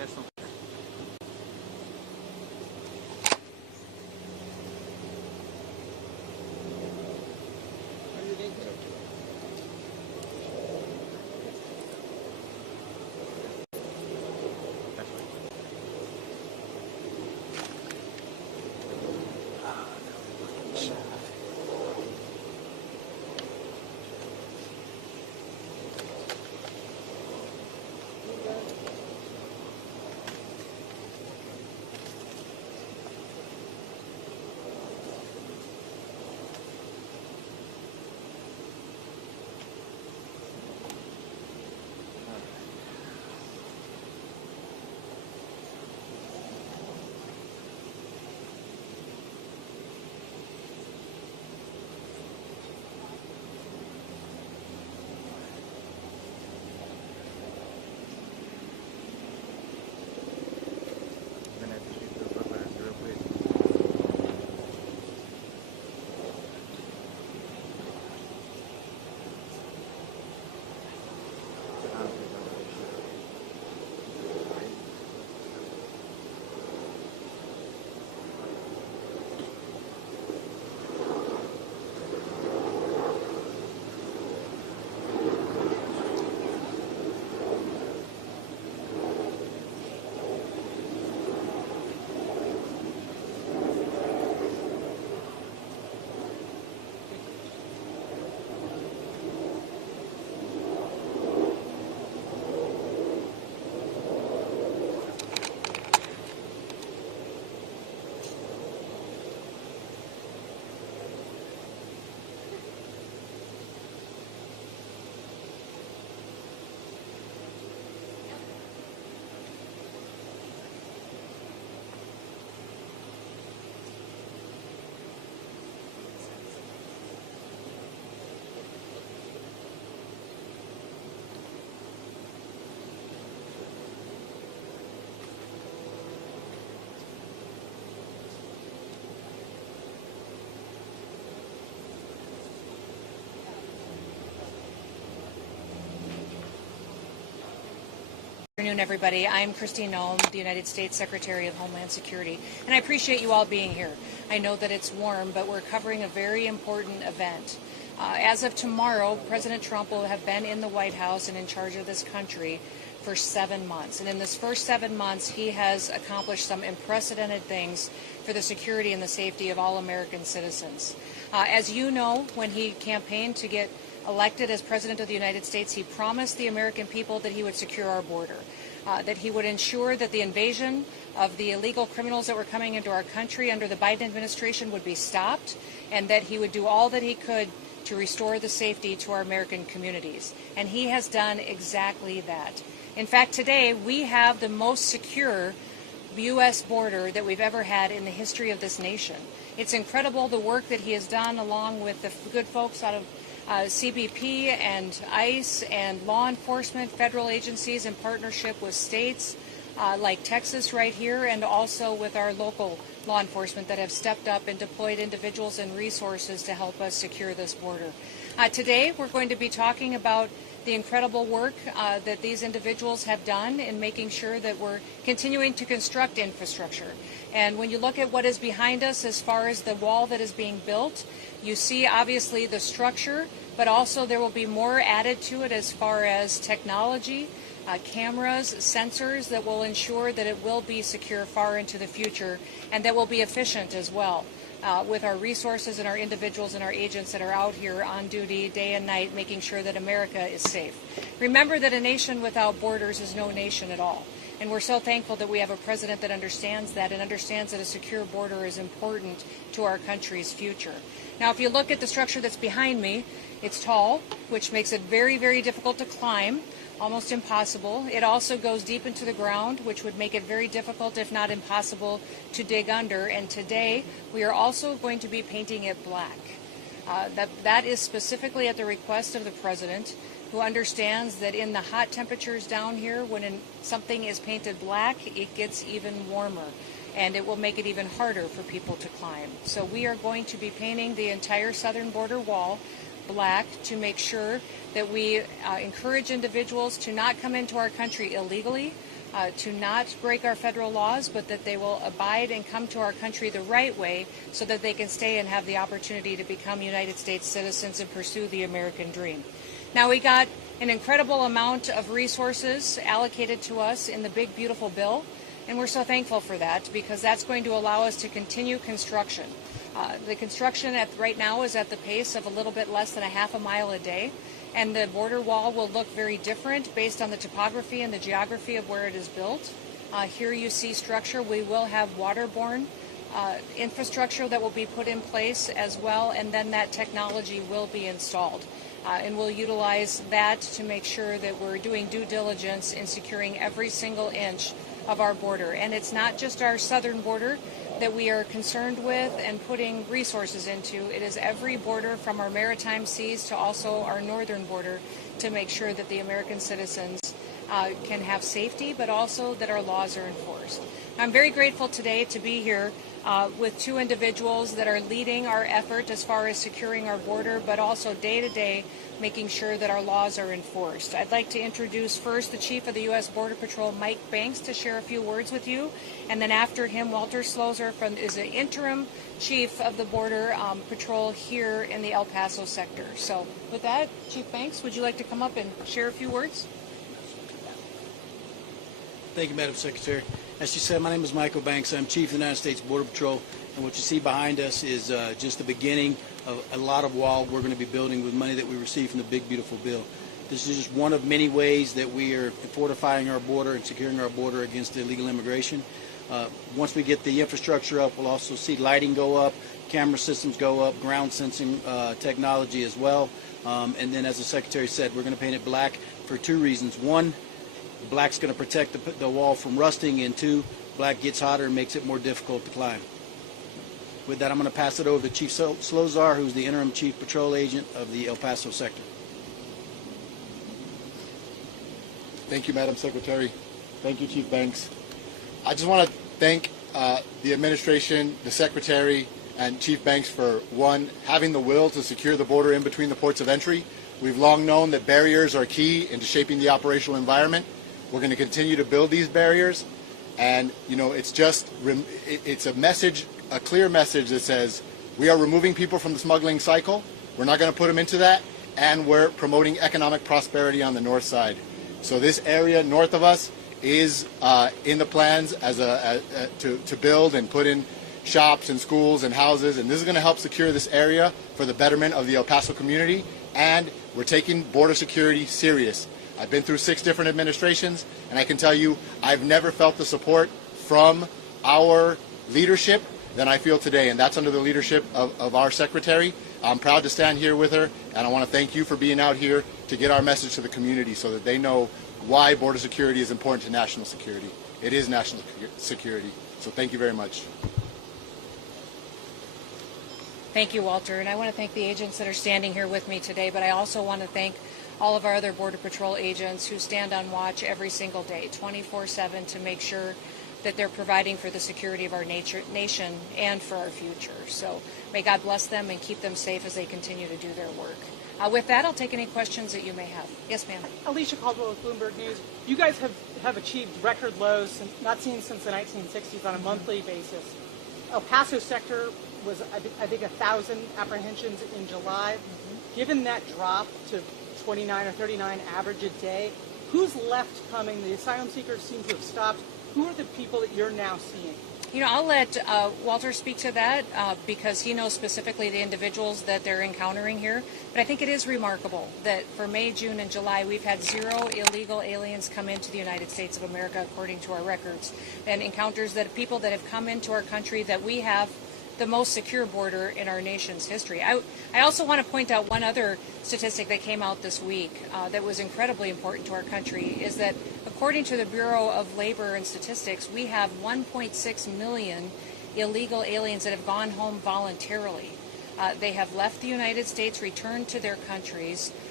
Good afternoon, everybody. I'm Kristi Noem, the United States Secretary of Homeland Security, and I appreciate you all being here. I know that it's warm, but we're covering a very important event. As of tomorrow, President Trump will have been in the White House and in charge of this country for 7 months. And in this first 7 months, he has accomplished some unprecedented things for the security and the safety of all American citizens. As you know, when he campaigned to get elected as President of the United States, he promised the American people that he would secure our border, that he would ensure that the invasion of the illegal criminals that were coming into our country under the Biden administration would be stopped, and that he would do all that he could to restore the safety to our American communities. And he has done exactly that. In fact, today we have the most secure U.S. border that we've ever had in the history of this nation. It's incredible the work that he has done along with the good folks out of CBP and ICE and law enforcement, federal agencies in partnership with states like Texas right here, and also with our local law enforcement that have stepped up and deployed individuals and resources to help us secure this border. Today we're going to be talking about the incredible work that these individuals have done in making sure that we're continuing to construct infrastructure. And when you look at what is behind us as far as the wall that is being built, you see obviously the structure, but also there will be more added to it as far as technology, cameras, sensors that will ensure that it will be secure far into the future, and that will be efficient as well. With our resources and our individuals and our agents that are out here on duty day and night, making sure that America is safe. Remember that a nation without borders is no nation at all. And we're so thankful that we have a president that understands that and understands that a secure border is important to our country's future. Now, if you look at the structure that's behind me, it's tall, which makes it very, very difficult to climb. Almost impossible. It also goes deep into the ground, which would make it very difficult, if not impossible, to dig under. And today, we are also going to be painting it black. That is specifically at the request of the president, who understands that in the hot temperatures down here, when something is painted black, it gets even warmer, and it will make it even harder for people to climb. So we are going to be painting the entire southern border wall black to make sure that we encourage individuals to not come into our country illegally, to not break our federal laws, but that they will abide and come to our country the right way so that they can stay and have the opportunity to become United States citizens and pursue the American dream. Now, we got an incredible amount of resources allocated to us in the big, beautiful bill, and we're so thankful for that because that's going to allow us to continue construction. The construction right now is at the pace of a little bit less than a half a mile a day. And the border wall will look very different based on the topography and the geography of where it is built. Here you see structure. We will have waterborne infrastructure that will be put in place as well, and then that technology will be installed. And we'll utilize that to make sure that we're doing due diligence in securing every single inch of our border. And it's not just our southern border that we are concerned with and putting resources into. It is every border from our maritime seas to also our northern border to make sure that the American citizens can have safety, but also that our laws are enforced. I'm very grateful today to be here with two individuals that are leading our effort as far as securing our border, but also day to day making sure that our laws are enforced. I'd like to introduce first the Chief of the U.S. Border Patrol, Mike Banks, to share a few words with you. And then after him, Walter Slozer is the interim Chief of the Border Patrol here in the El Paso sector. So with that, Chief Banks, would you like to come up and share a few words? Thank you, Madam Secretary. As you said, my name is Michael Banks. I'm Chief of the United States Border Patrol, and what you see behind us is just the beginning of a lot of wall we're going to be building with money that we received from the big, beautiful bill. This is just one of many ways that we are fortifying our border and securing our border against illegal immigration. Once we get the infrastructure up, we'll also see lighting go up, camera systems go up, ground sensing technology as well. And then, as the Secretary said, we're going to paint it black for two reasons. One, black's going to protect the wall from rusting, and two, black gets hotter and makes it more difficult to climb. With that, I'm going to pass it over to Chief Slozer, who's the interim Chief Patrol Agent of the El Paso sector. Thank you, Madam Secretary. Thank you, Chief Banks. I just want to thank the administration, the Secretary, and Chief Banks for, one, having the will to secure the border in between the ports of entry. We've long known that barriers are key into shaping the operational environment. We're going to continue to build these barriers, and it's a message, a clear message that says we are removing people from the smuggling cycle. We're not going to put them into that, and we're promoting economic prosperity on the north side. So this area north of us is in the plans to build and put in shops and schools and houses, and this is going to help secure this area for the betterment of the El Paso community, and we're taking border security serious. I've been through 6 different administrations, and I can tell you I've never felt the support from our leadership than I feel today, and that's under the leadership of our Secretary. I'm proud to stand here with her, and I want to thank you for being out here to get our message to the community so that they know why border security is important to national security. It is national security, so thank you very much. Thank you, Walter, and I want to thank the agents that are standing here with me today, but I also want to thank all of our other Border Patrol agents who stand on watch every single day, 24/7, to make sure that they're providing for the security of our nation and for our future. So may God bless them and keep them safe as they continue to do their work. With that, I'll take any questions that you may have. Yes, ma'am. Alicia Caldwell with Bloomberg News. You guys have achieved record lows not seen since the 1960s on a monthly basis. El Paso sector was, I think, 1,000 apprehensions in July. Given that drop to 29 or 39 average a day, who's left coming? The asylum seekers seem to have stopped. Who are the people that you're now seeing? I'll let Walter speak to that because he knows specifically the individuals that they're encountering here. But I think it is remarkable that for May, June, and July, we've had 0 illegal aliens come into the United States of America, according to our records, and encounters that people that have come into our country that we have the most secure border in our nation's history. I also want to point out one other statistic that came out this week that was incredibly important to our country, is that according to the Bureau of Labor and Statistics, we have 1.6 million illegal aliens that have gone home voluntarily. They have left the United States, returned to their countries,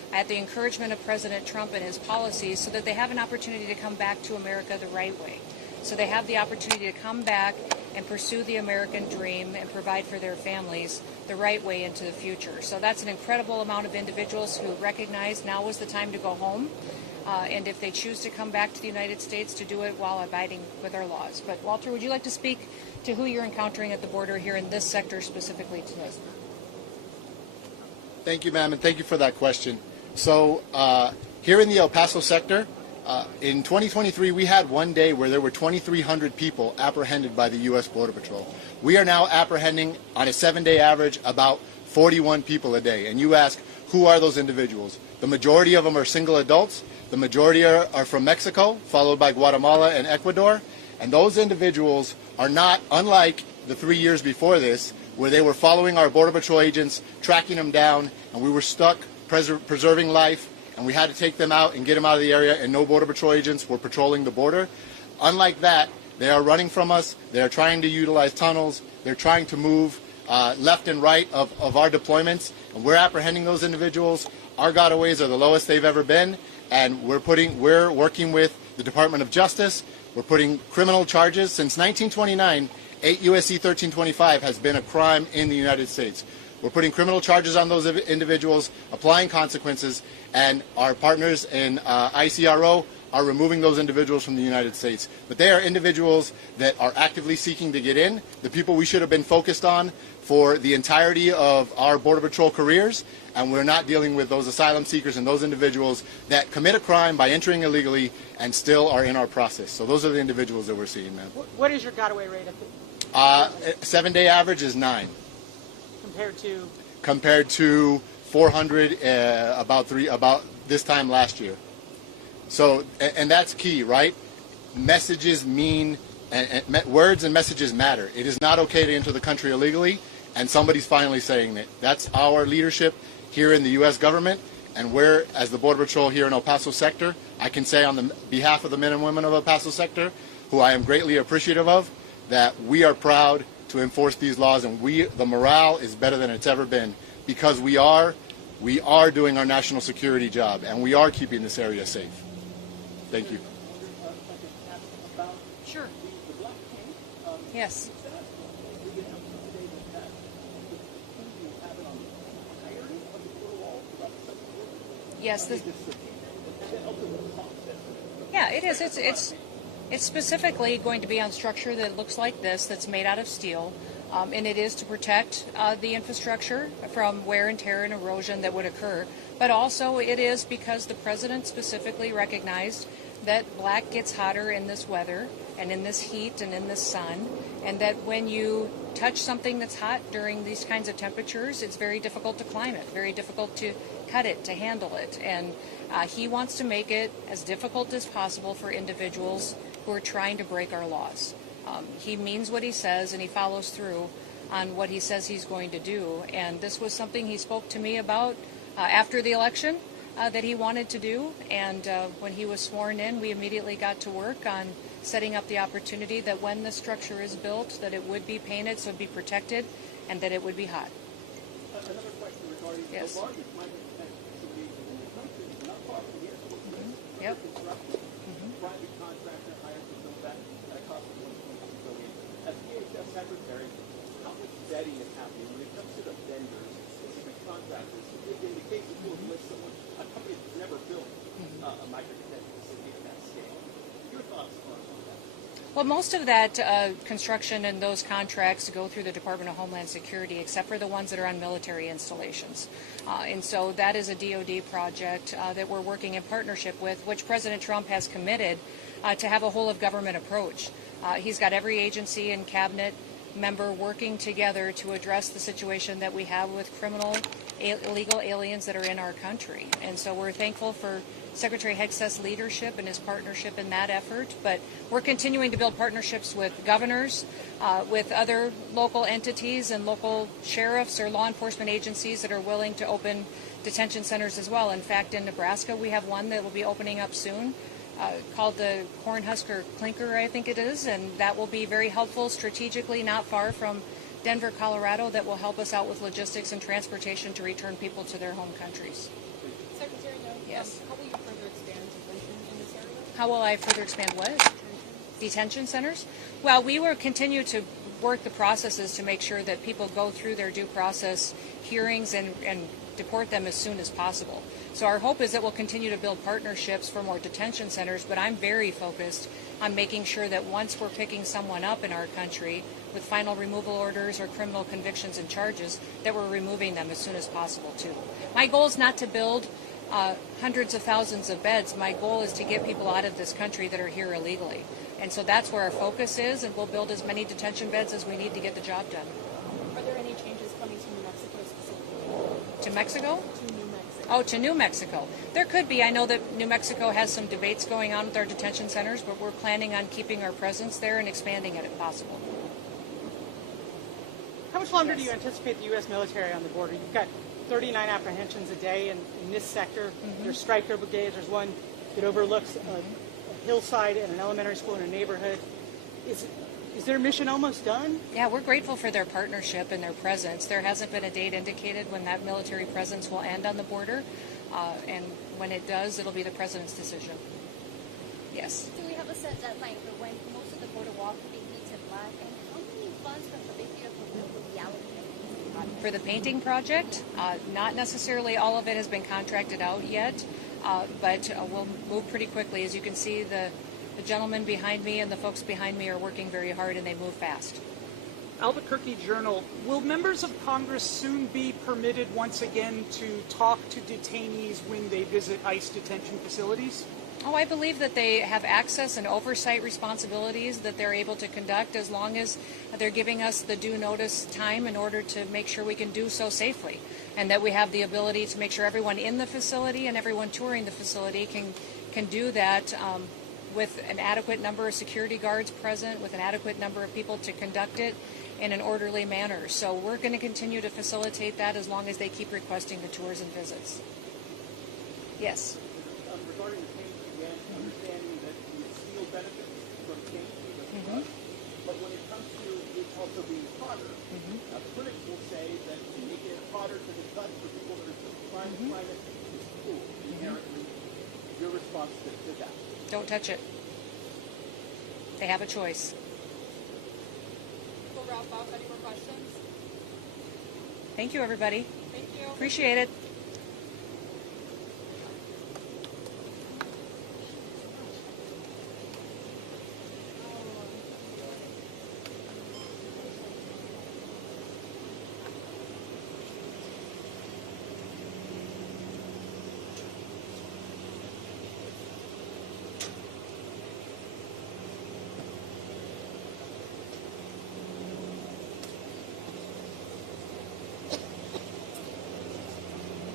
at the encouragement of President Trump and his policies so that they have an opportunity to come back to America the right way. So they have the opportunity to come back and pursue the American dream and provide for their families the right way into the future. So that's an incredible amount of individuals who recognize now is the time to go home. And if they choose to come back to the United States, to do it while abiding with our laws. But Walter, would you like to speak to who you're encountering at the border here in this sector specifically today? Thank you, ma'am, and thank you for that question. So here in the El Paso sector, in 2023, we had one day where there were 2,300 people apprehended by the U.S. Border Patrol. We are now apprehending, on a 7-day average, about 41 people a day. And you ask, who are those individuals? The majority of them are single adults. The majority are from Mexico, followed by Guatemala and Ecuador. And those individuals are not, unlike the 3 years before this, where they were following our Border Patrol agents, tracking them down, and we were stuck preserving life, and we had to take them out and get them out of the area, and no Border Patrol agents were patrolling the border. Unlike that, they are running from us. They are trying to utilize tunnels. They're trying to move left and right of our deployments, and we're apprehending those individuals. Our gotaways are the lowest they've ever been, and we're working with the Department of Justice. We're putting criminal charges. Since 1929, 8 U.S.C. 1325 has been a crime in the United States. We're putting criminal charges on those individuals, applying consequences, and our partners in ICRO are removing those individuals from the United States. But they are individuals that are actively seeking to get in, the people we should have been focused on for the entirety of our Border Patrol careers, and we're not dealing with those asylum seekers and those individuals that commit a crime by entering illegally and still are in our process. So those are the individuals that we're seeing, ma'am. What is your gotaway rate? 7-day average is 9. Compared to 400 about this time last year. So, and that's key, right? Messages mean, and words and messages matter. It is not okay to enter the country illegally, and somebody's finally saying that. That's our leadership here in the U.S. government, and we're, as the Border Patrol here in El Paso sector, I can say on the behalf of the men and women of El Paso sector, who I am greatly appreciative of, that we are proud to enforce these laws, and the morale is better than it's ever been, because we are doing our national security job, and we are keeping this area safe. Thank you. Sure. Yes. Yes. Yeah, it is. It's specifically going to be on structure that looks like this, that's made out of steel, and it is to protect the infrastructure from wear and tear and erosion that would occur. But also it is because the president specifically recognized that black gets hotter in this weather and in this heat and in this sun, and that when you touch something that's hot during these kinds of temperatures, it's very difficult to climb it, very difficult to cut it, to handle it. And he wants to make it as difficult as possible for individuals who are trying to break our laws. He means what he says, and he follows through on what he says he's going to do. And this was something he spoke to me about after the election that he wanted to do. And when he was sworn in, we immediately got to work on setting up the opportunity that when the structure is built, that it would be painted so it would be protected, and that it would be hot. Another question regarding yes. the largest climate protection facilities in the country, not far from here. Yep. Private contractor hired to build that cost of $1.2 billion. As DHS Secretary, how much vetting is happening when it comes to the vendors, specific contractors? In the case of list someone, a company that's never built a micro-detention facility at that scale. Your thoughts on that? Well, most of that construction and those contracts go through the Department of Homeland Security, except for the ones that are on military installations. And so that is a DoD project that we're working in partnership with, which President Trump has committed to have a whole-of-government approach. He's got every agency and cabinet member working together to address the situation that we have with criminal, illegal aliens that are in our country. And so we're thankful for Secretary Hegseth's leadership and his partnership in that effort, but we're continuing to build partnerships with governors, with other local entities and local sheriffs or law enforcement agencies that are willing to open detention centers as well. In fact, in Nebraska, we have one that will be opening up soon called the Cornhusker Clinker, I think it is, and that will be very helpful strategically, not far from Denver, Colorado, that will help us out with logistics and transportation to return people to their home countries. Secretary, Yes. How will you further expand detention in this area? How will I further expand what? Detention centers? Well, we will continue to work the processes to make sure that people go through their due process hearings and deport them as soon as possible. So our hope is that we'll continue to build partnerships for more detention centers, but I'm very focused on making sure that once we're picking someone up in our country with final removal orders or criminal convictions and charges, that we're removing them as soon as possible too. My goal is not to build hundreds of thousands of beds. My goal is to get people out of this country that are here illegally. And so that's where our focus is, and we'll build as many detention beds as we need to get the job done. Are there any changes coming to New Mexico specifically? To Mexico? To New Mexico. Oh, to New Mexico. There could be. I know that New Mexico has some debates going on with our detention centers, but we're planning on keeping our presence there and expanding it if possible. How much longer do you anticipate the U.S. military on the border? You've got 39 apprehensions a day in this sector. There's striker brigades. There's one that overlooks a hillside and an elementary school in a neighborhood. Is their mission almost done? Yeah, we're grateful for their partnership and their presence. There hasn't been a date indicated when that military presence will end on the border, and when it does, it'll be the president's decision. Yes. Do we have a set deadline for when most of the border wall could be painted black? And how many funds from the big beautiful bill will be allocated for this project? For the painting project, not necessarily all of it has been contracted out yet, but we'll move pretty quickly. As you can see, the gentleman behind me and the folks behind me are working very hard, and they move fast. Albuquerque Journal, will members of Congress soon be permitted once again to talk to detainees when they visit ICE detention facilities? Oh, I believe that they have access and oversight responsibilities that they're able to conduct as long as they're giving us the due notice time in order to make sure we can do so safely, and that we have the ability to make sure everyone in the facility and everyone touring the facility can do that with an adequate number of security guards present, with an adequate number of people to conduct it in an orderly manner. So we're going to continue to facilitate that as long as they keep requesting the tours and visits. Yes. Regarding the paint, again, understanding that you steal benefits from paint, but when it comes to it also being hotter, critics will say that making it hotter to the touch for people that are trying to find it is cool, inherently. Your response to that? Don't touch it. They have a choice. We'll wrap up. Any more questions? Thank you, everybody. Thank you. Appreciate it.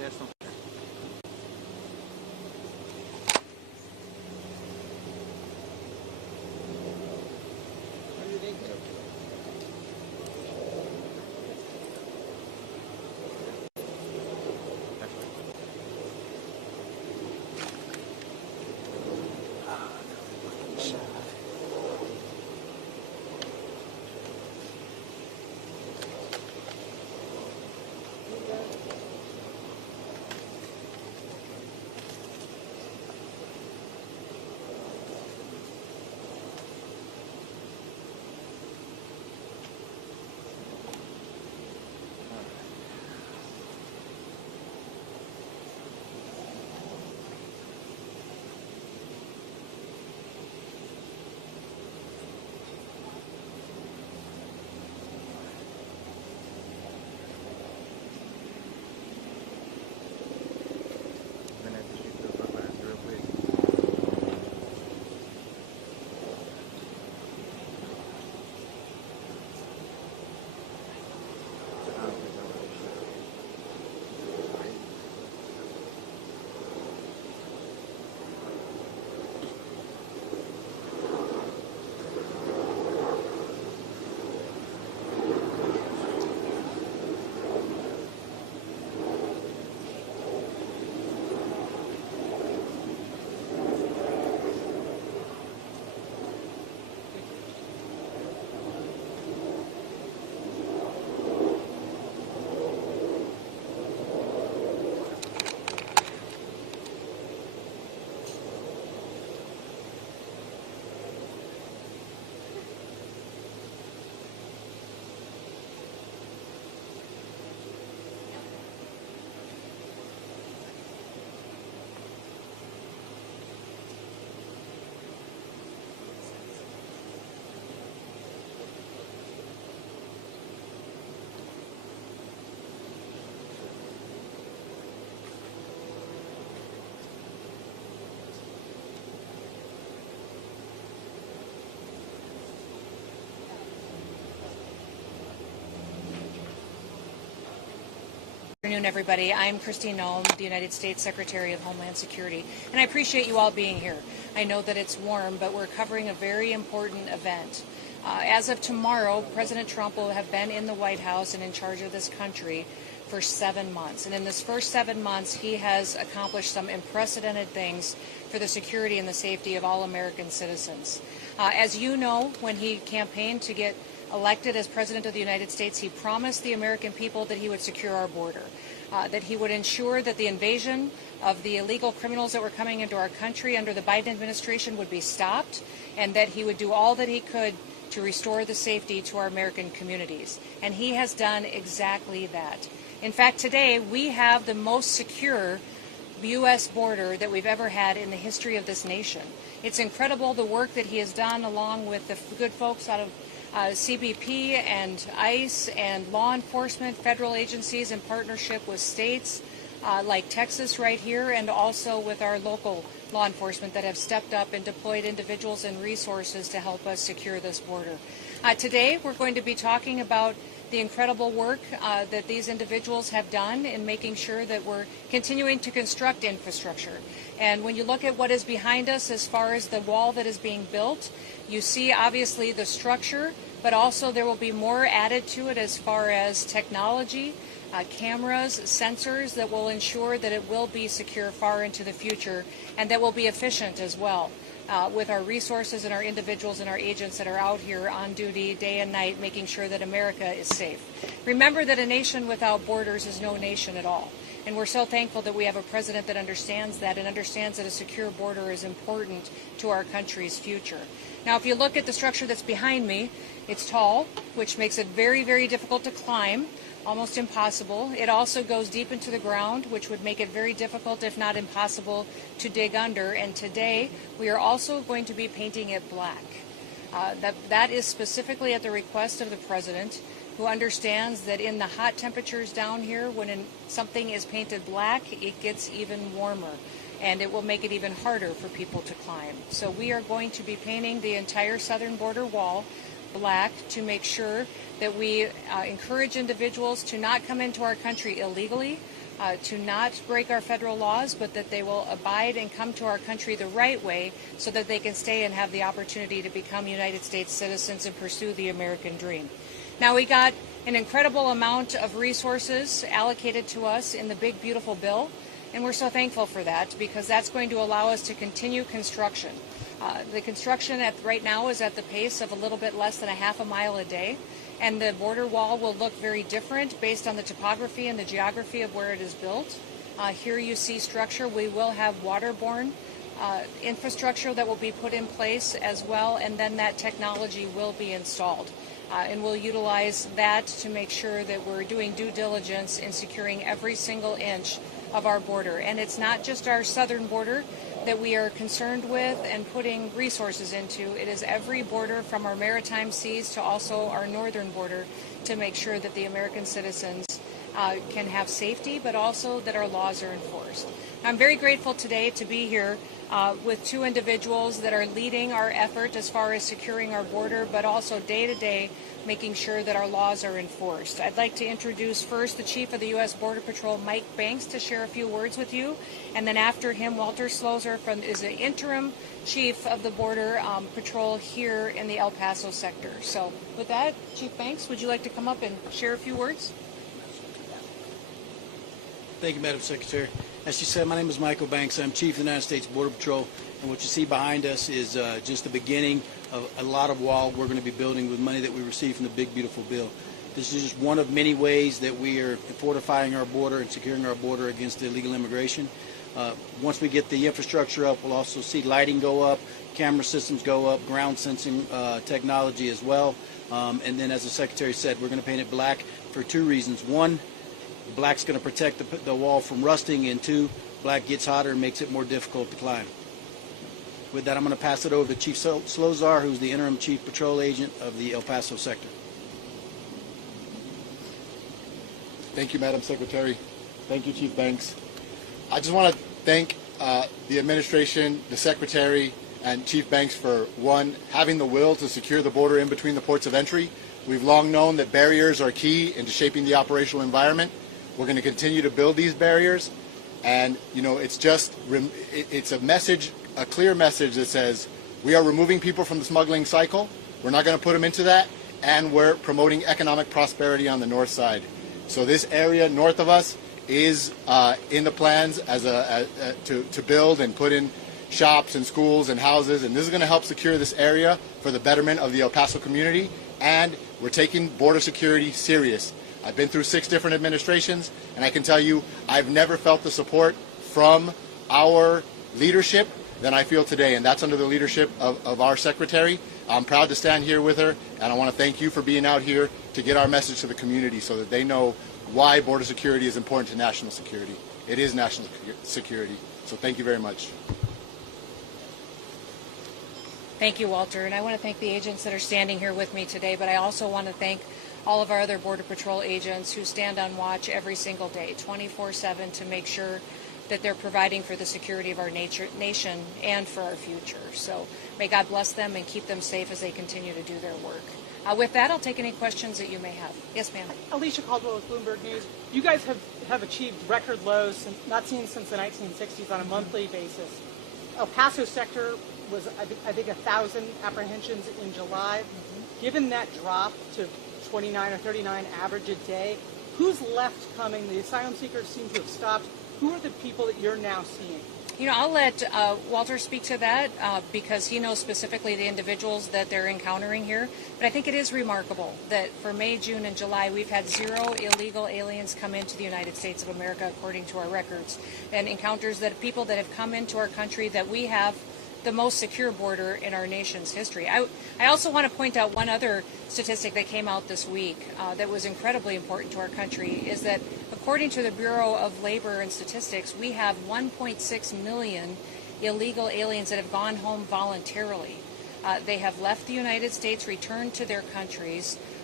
Yes, no. Good afternoon, everybody. I'm Kristi Noem, the United States Secretary of Homeland Security, and I appreciate you all being here. I know that it's warm, but we're covering a very important event. As of tomorrow, President Trump will have been in the White House and in charge of this country for 7 months. And in this first 7 months, he has accomplished some unprecedented things for the security and the safety of all American citizens. As you know, when he campaigned to get elected as President of the United States, he promised the American people that he would secure our border, that he would ensure that the invasion of the illegal criminals that were coming into our country under the Biden administration would be stopped, and that he would do all that he could to restore the safety to our American communities. And he has done exactly that. In fact, today we have the most secure U.S. border that we've ever had in the history of this nation. It's incredible the work that he has done along with the good folks out of CBP and ICE and law enforcement, federal agencies in partnership with states like Texas right here, and also with our local law enforcement that have stepped up and deployed individuals and resources to help us secure this border. Today we're going to be talking about the incredible work that these individuals have done in making sure that we're continuing to construct infrastructure. And when you look at what is behind us as far as the wall that is being built, you see obviously the structure, but also there will be more added to it as far as technology, cameras, sensors that will ensure that it will be secure far into the future, and that will be efficient as well. With our resources and our individuals and our agents that are out here on duty day and night, making sure that America is safe. Remember that a nation without borders is no nation at all. And we're so thankful that we have a president that understands that and understands that a secure border is important to our country's future. Now, if you look at the structure that's behind me, it's tall, which makes it very, very difficult to climb, almost impossible. It also goes deep into the ground, which would make it very difficult, if not impossible, to dig under. And today, we are also going to be painting it black. That is specifically at the request of the president, who understands that in the hot temperatures down here, when something is painted black, it gets even warmer, and it will make it even harder for people to climb. So we are going to be painting the entire southern border wall black to make sure that we encourage individuals to not come into our country illegally, to not break our federal laws, but that they will abide and come to our country the right way so that they can stay and have the opportunity to become United States citizens and pursue the American dream. Now, we got an incredible amount of resources allocated to us in the big, beautiful bill, and we're so thankful for that because that's going to allow us to continue construction. The construction right now is at the pace of a little bit less than a half a mile a day, and the border wall will look very different based on the topography and the geography of where it is built. Here you see structure. We will have waterborne infrastructure that will be put in place as well, and then that technology will be installed. And we'll utilize that to make sure that we're doing due diligence in securing every single inch of our border. And it's not just our southern border that we are concerned with and putting resources into. It is every border from our maritime seas to also our northern border to make sure that the American citizens can have safety, but also that our laws are enforced. I'm very grateful today to be here with two individuals that are leading our effort as far as securing our border, but also day to day making sure that our laws are enforced. I'd like to introduce first the Chief of the U.S. Border Patrol, Mike Banks, to share a few words with you. And then after him, Walter Slozer is the interim Chief of the Border Patrol here in the El Paso sector. So with that, Chief Banks, would you like to come up and share a few words? Thank you, Madam Secretary. As she said, my name is Michael Banks. I'm Chief of the United States Border Patrol, and what you see behind us is just the beginning of a lot of wall we're going to be building with money that we received from the big, beautiful bill. This is just one of many ways that we are fortifying our border and securing our border against illegal immigration. Once we get the infrastructure up, we'll also see lighting go up, camera systems go up, ground sensing technology as well. And then, as the Secretary said, we're going to paint it black for two reasons. One, black's going to protect the wall from rusting, and two, black gets hotter and makes it more difficult to climb. With that, I'm going to pass it over to Chief Slozer, who's the interim Chief Patrol Agent of the El Paso sector. Thank you, Madam Secretary. Thank you, Chief Banks. I just want to thank the administration, the Secretary, and Chief Banks for, one, having the will to secure the border in between the ports of entry. We've long known that barriers are key into shaping the operational environment. We're going to continue to build these barriers, and it's a message, a clear message that says we are removing people from the smuggling cycle. We're not going to put them into that, and we're promoting economic prosperity on the north side. So this area north of us is in the plans to build and put in shops and schools and houses, and this is going to help secure this area for the betterment of the El Paso community, and we're taking border security serious. I've been through 6 different administrations, and I can tell you I've never felt the support from our leadership than I feel today, and that's under the leadership of our Secretary. I'm proud to stand here with her, and I want to thank you for being out here to get our message to the community so that they know why border security is important to national security. It is national security, so thank you very much. Thank you, Walter, and I want to thank the agents that are standing here with me today, but I also want to thank all of our other Border Patrol agents who stand on watch every single day, 24/7, to make sure that they're providing for the security of our nation and for our future. So may God bless them and keep them safe as they continue to do their work. With that, I'll take any questions that you may have. Yes, ma'am. Alicia Caldwell with Bloomberg News. You guys have achieved record lows not seen since the 1960s on a monthly basis. El Paso sector was, I think, 1,000 apprehensions in July. Given that drop to 29 or 39 average a day, who's left coming? The asylum seekers seem to have stopped. Who are the people that you're now seeing? You know, I'll let Walter speak to that because he knows specifically the individuals that they're encountering here. But I think it is remarkable that for May, June, and July, we've had 0 illegal aliens come into the United States of America, according to our records, and encounters that people that have come into our country that we have the most secure border in our nation's history. I also want to point out one other statistic that came out this week that was incredibly important to our country, is that according to the Bureau of Labor and Statistics, we have 1.6 million illegal aliens that have gone home voluntarily. They have left the United States, returned to their countries,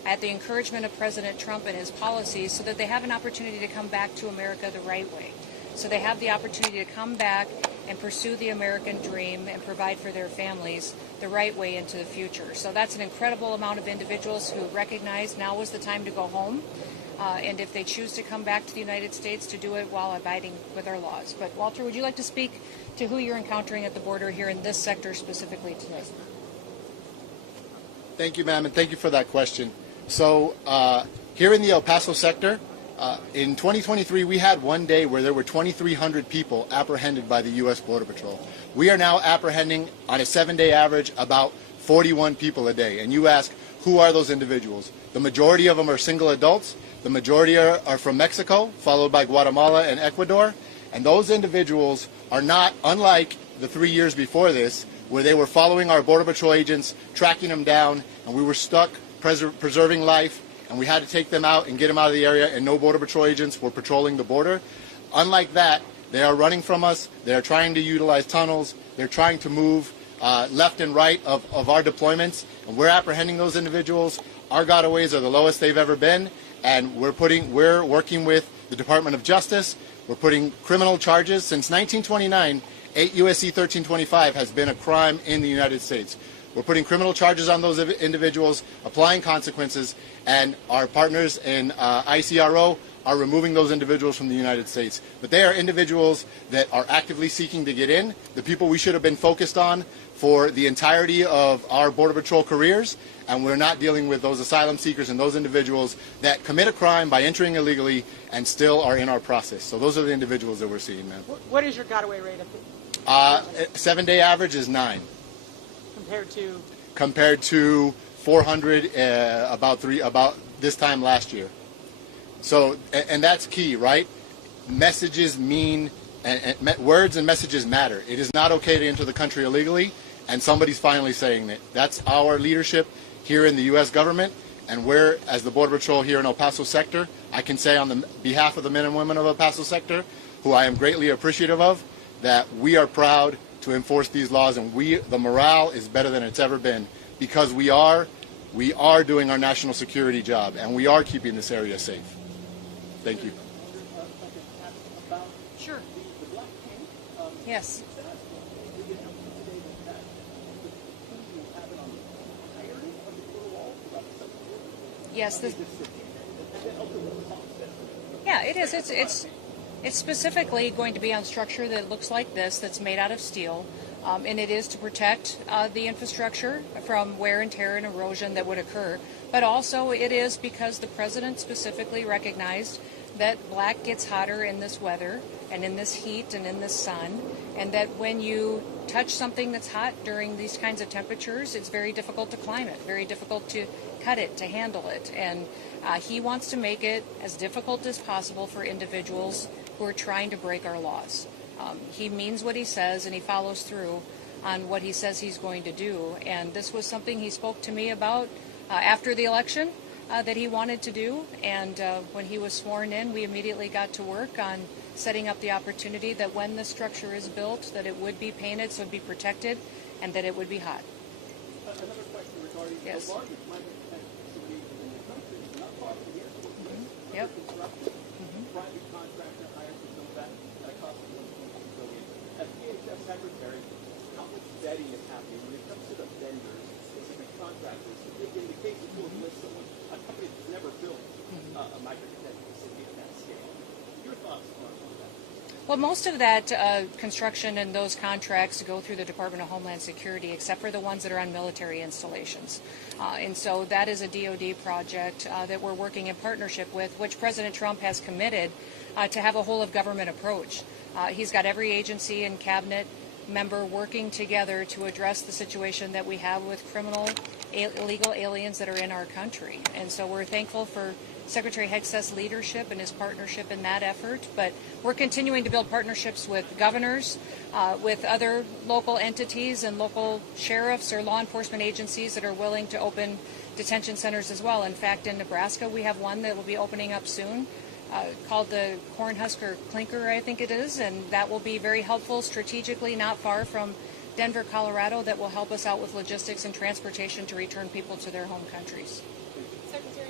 at the encouragement of President Trump and his policies so that they have an opportunity to come back to America the right way. So they have the opportunity to come back and pursue the American dream and provide for their families the right way into the future. So that's an incredible amount of individuals who recognize now is the time to go home. And if they choose to come back to the United States, to do it while abiding with our laws. But Walter, would you like to speak to who you're encountering at the border here in this sector specifically today? Thank you, ma'am, and thank you for that question. So here in the El Paso sector, in 2023, we had one day where there were 2,300 people apprehended by the U.S. Border Patrol. We are now apprehending, on a 7-day average, about 41 people a day. And you ask, who are those individuals? The majority of them are single adults. The majority are from Mexico, followed by Guatemala and Ecuador. And those individuals are not unlike the 3 years before this, where they were following our Border Patrol agents, tracking them down, and we were stuck preserving life, and we had to take them out and get them out of the area, and no Border Patrol agents were patrolling the border. Unlike that, they are running from us. They are trying to utilize tunnels. They're trying to move left and right of our deployments, and we're apprehending those individuals. Our gotaways are the lowest they've ever been, and we're working with the Department of Justice. We're putting criminal charges. Since 1929, 8 U.S.C. 1325 has been a crime in the United States. We're putting criminal charges on those individuals, applying consequences, and our partners in ICRO are removing those individuals from the United States. But they are individuals that are actively seeking to get in, the people we should have been focused on for the entirety of our Border Patrol careers, and we're not dealing with those asylum seekers and those individuals that commit a crime by entering illegally and still are in our process. So those are the individuals that we're seeing, man. What is your gotaway rate? 7-day average is 9. Compared to 400 about this time last year. So, and that's key, right? Messages mean, words and messages matter. It is not okay to enter the country illegally, and somebody's finally saying it. That's our leadership here in the U.S. government, and we're, as the Border Patrol here in El Paso sector, I can say on the behalf of the men and women of El Paso sector, who I am greatly appreciative of, that we are proud to enforce these laws, and the morale is better than it's ever been, because we are doing our national security job, and we are keeping this area safe. Thank you. Sure. Yes. Yes. Yeah, it is. It's specifically going to be on structure that looks like this, that's made out of steel, and it is to protect the infrastructure from wear and tear and erosion that would occur. But also it is because the president specifically recognized that black gets hotter in this weather and in this heat and in this sun, and that when you touch something that's hot during these kinds of temperatures, it's very difficult to climb it, very difficult to cut it, to handle it. And he wants to make it as difficult as possible for individuals who are trying to break our laws. He means what he says, and he follows through on what he says he's going to do. And this was something he spoke to me about after the election that he wanted to do. And when he was sworn in, we immediately got to work on setting up the opportunity that when the structure is built, that it would be painted so it would be protected and that it would be hot. Another question regarding Yes. the largest migrant detention facility in the country, not far from here. Yep. Construction, private contractor hired to build that at a cost of $1.2 billion. As DHS Secretary, how much vetting is happening when it comes to the vendors, specific contractors? In the case of a company that's never built a migrant detention facility at that scale. Your thoughts on that? Well, most of that construction and those contracts go through the Department of Homeland Security, except for the ones that are on military installations. And so that is a DoD project that we're working in partnership with, which President Trump has committed to have a whole-of-government approach. He's got every agency and cabinet member working together to address the situation that we have with illegal aliens that are in our country. And so we're thankful for Secretary Hegseth's leadership and his partnership in that effort, but we're continuing to build partnerships with governors, with other local entities and local sheriffs or law enforcement agencies that are willing to open detention centers as well. In fact, in Nebraska, we have one that will be opening up soon called the Cornhusker Clinker, I think it is, and that will be very helpful strategically, not far from Denver, Colorado, that will help us out with logistics and transportation to return people to their home countries. Secretary,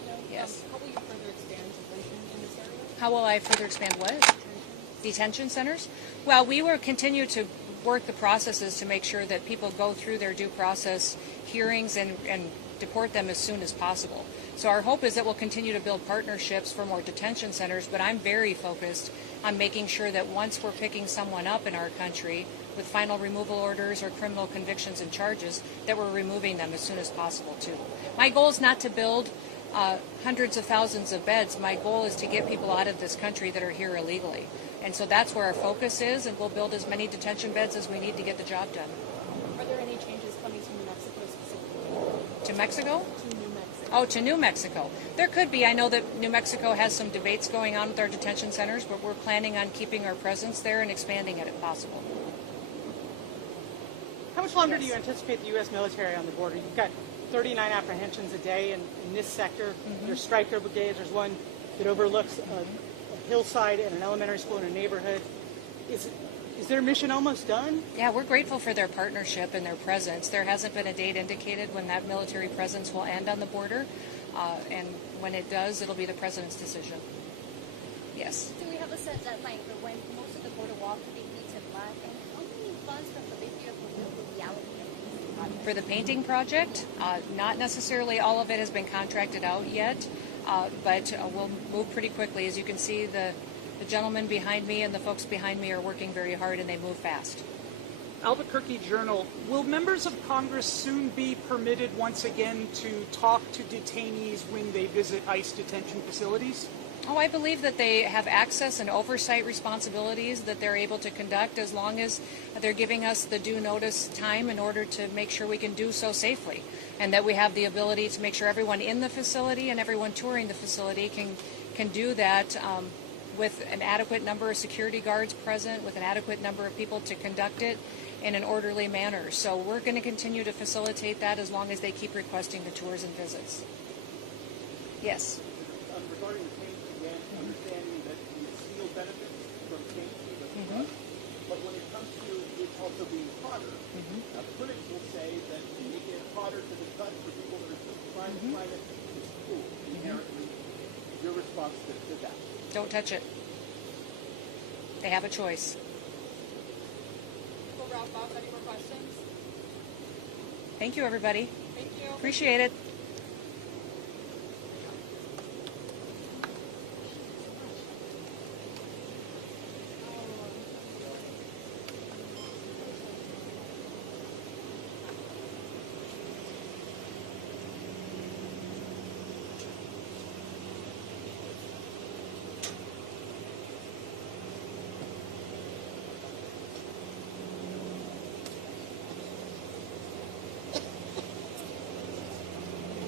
How will I further expand what? Detention centers? Well, we will continue to work the processes to make sure that people go through their due process hearings and deport them as soon as possible. So our hope is that we'll continue to build partnerships for more detention centers, but I'm very focused on making sure that once we're picking someone up in our country with final removal orders or criminal convictions and charges, that we're removing them as soon as possible too. My goal is not to build hundreds of thousands of beds. My goal is to get people out of this country that are here illegally. And so that's where our focus is, and we'll build as many detention beds as we need to get the job done. Are there any changes coming to New Mexico specifically? To Mexico? To New Mexico. Oh, to New Mexico. There could be. I know that New Mexico has some debates going on with our detention centers, but we're planning on keeping our presence there and expanding it if possible. How much longer do you anticipate the U.S. military on the border? You've got 39 apprehensions a day in this sector. There's striker brigades. There's one that overlooks a hillside and an elementary school in a neighborhood. Is their mission almost done? Yeah, we're grateful for their partnership and their presence. There hasn't been a date indicated when that military presence will end on the border, and when it does, it'll be the president's decision. Yes. Do we have a set deadline for when most of the border wall could be painted black? And how many funds from the big beautiful bill will be allocated? For the painting project, not necessarily all of it has been contracted out yet, but we'll move pretty quickly. As you can see, the gentleman behind me and the folks behind me are working very hard, and they move fast. Albuquerque Journal, will members of Congress soon be permitted once again to talk to detainees when they visit ICE detention facilities? Oh, I believe that they have access and oversight responsibilities that they're able to conduct as long as they're giving us the due notice time in order to make sure we can do so safely, and that we have the ability to make sure everyone in the facility and everyone touring the facility can do that with an adequate number of security guards present, with an adequate number of people to conduct it in an orderly manner. So we're going to continue to facilitate that as long as they keep requesting the tours and visits. Yes. Regarding the paint again, understanding that you seal benefits from paint even, but when it comes to it also being harder, critics will say that you make it harder to the cut for people that are just trying to find it. It's cool, inherently. Your response to that? Don't touch it. They have a choice. We'll wrap up. Any more questions? Thank you, everybody. Thank you. Appreciate it.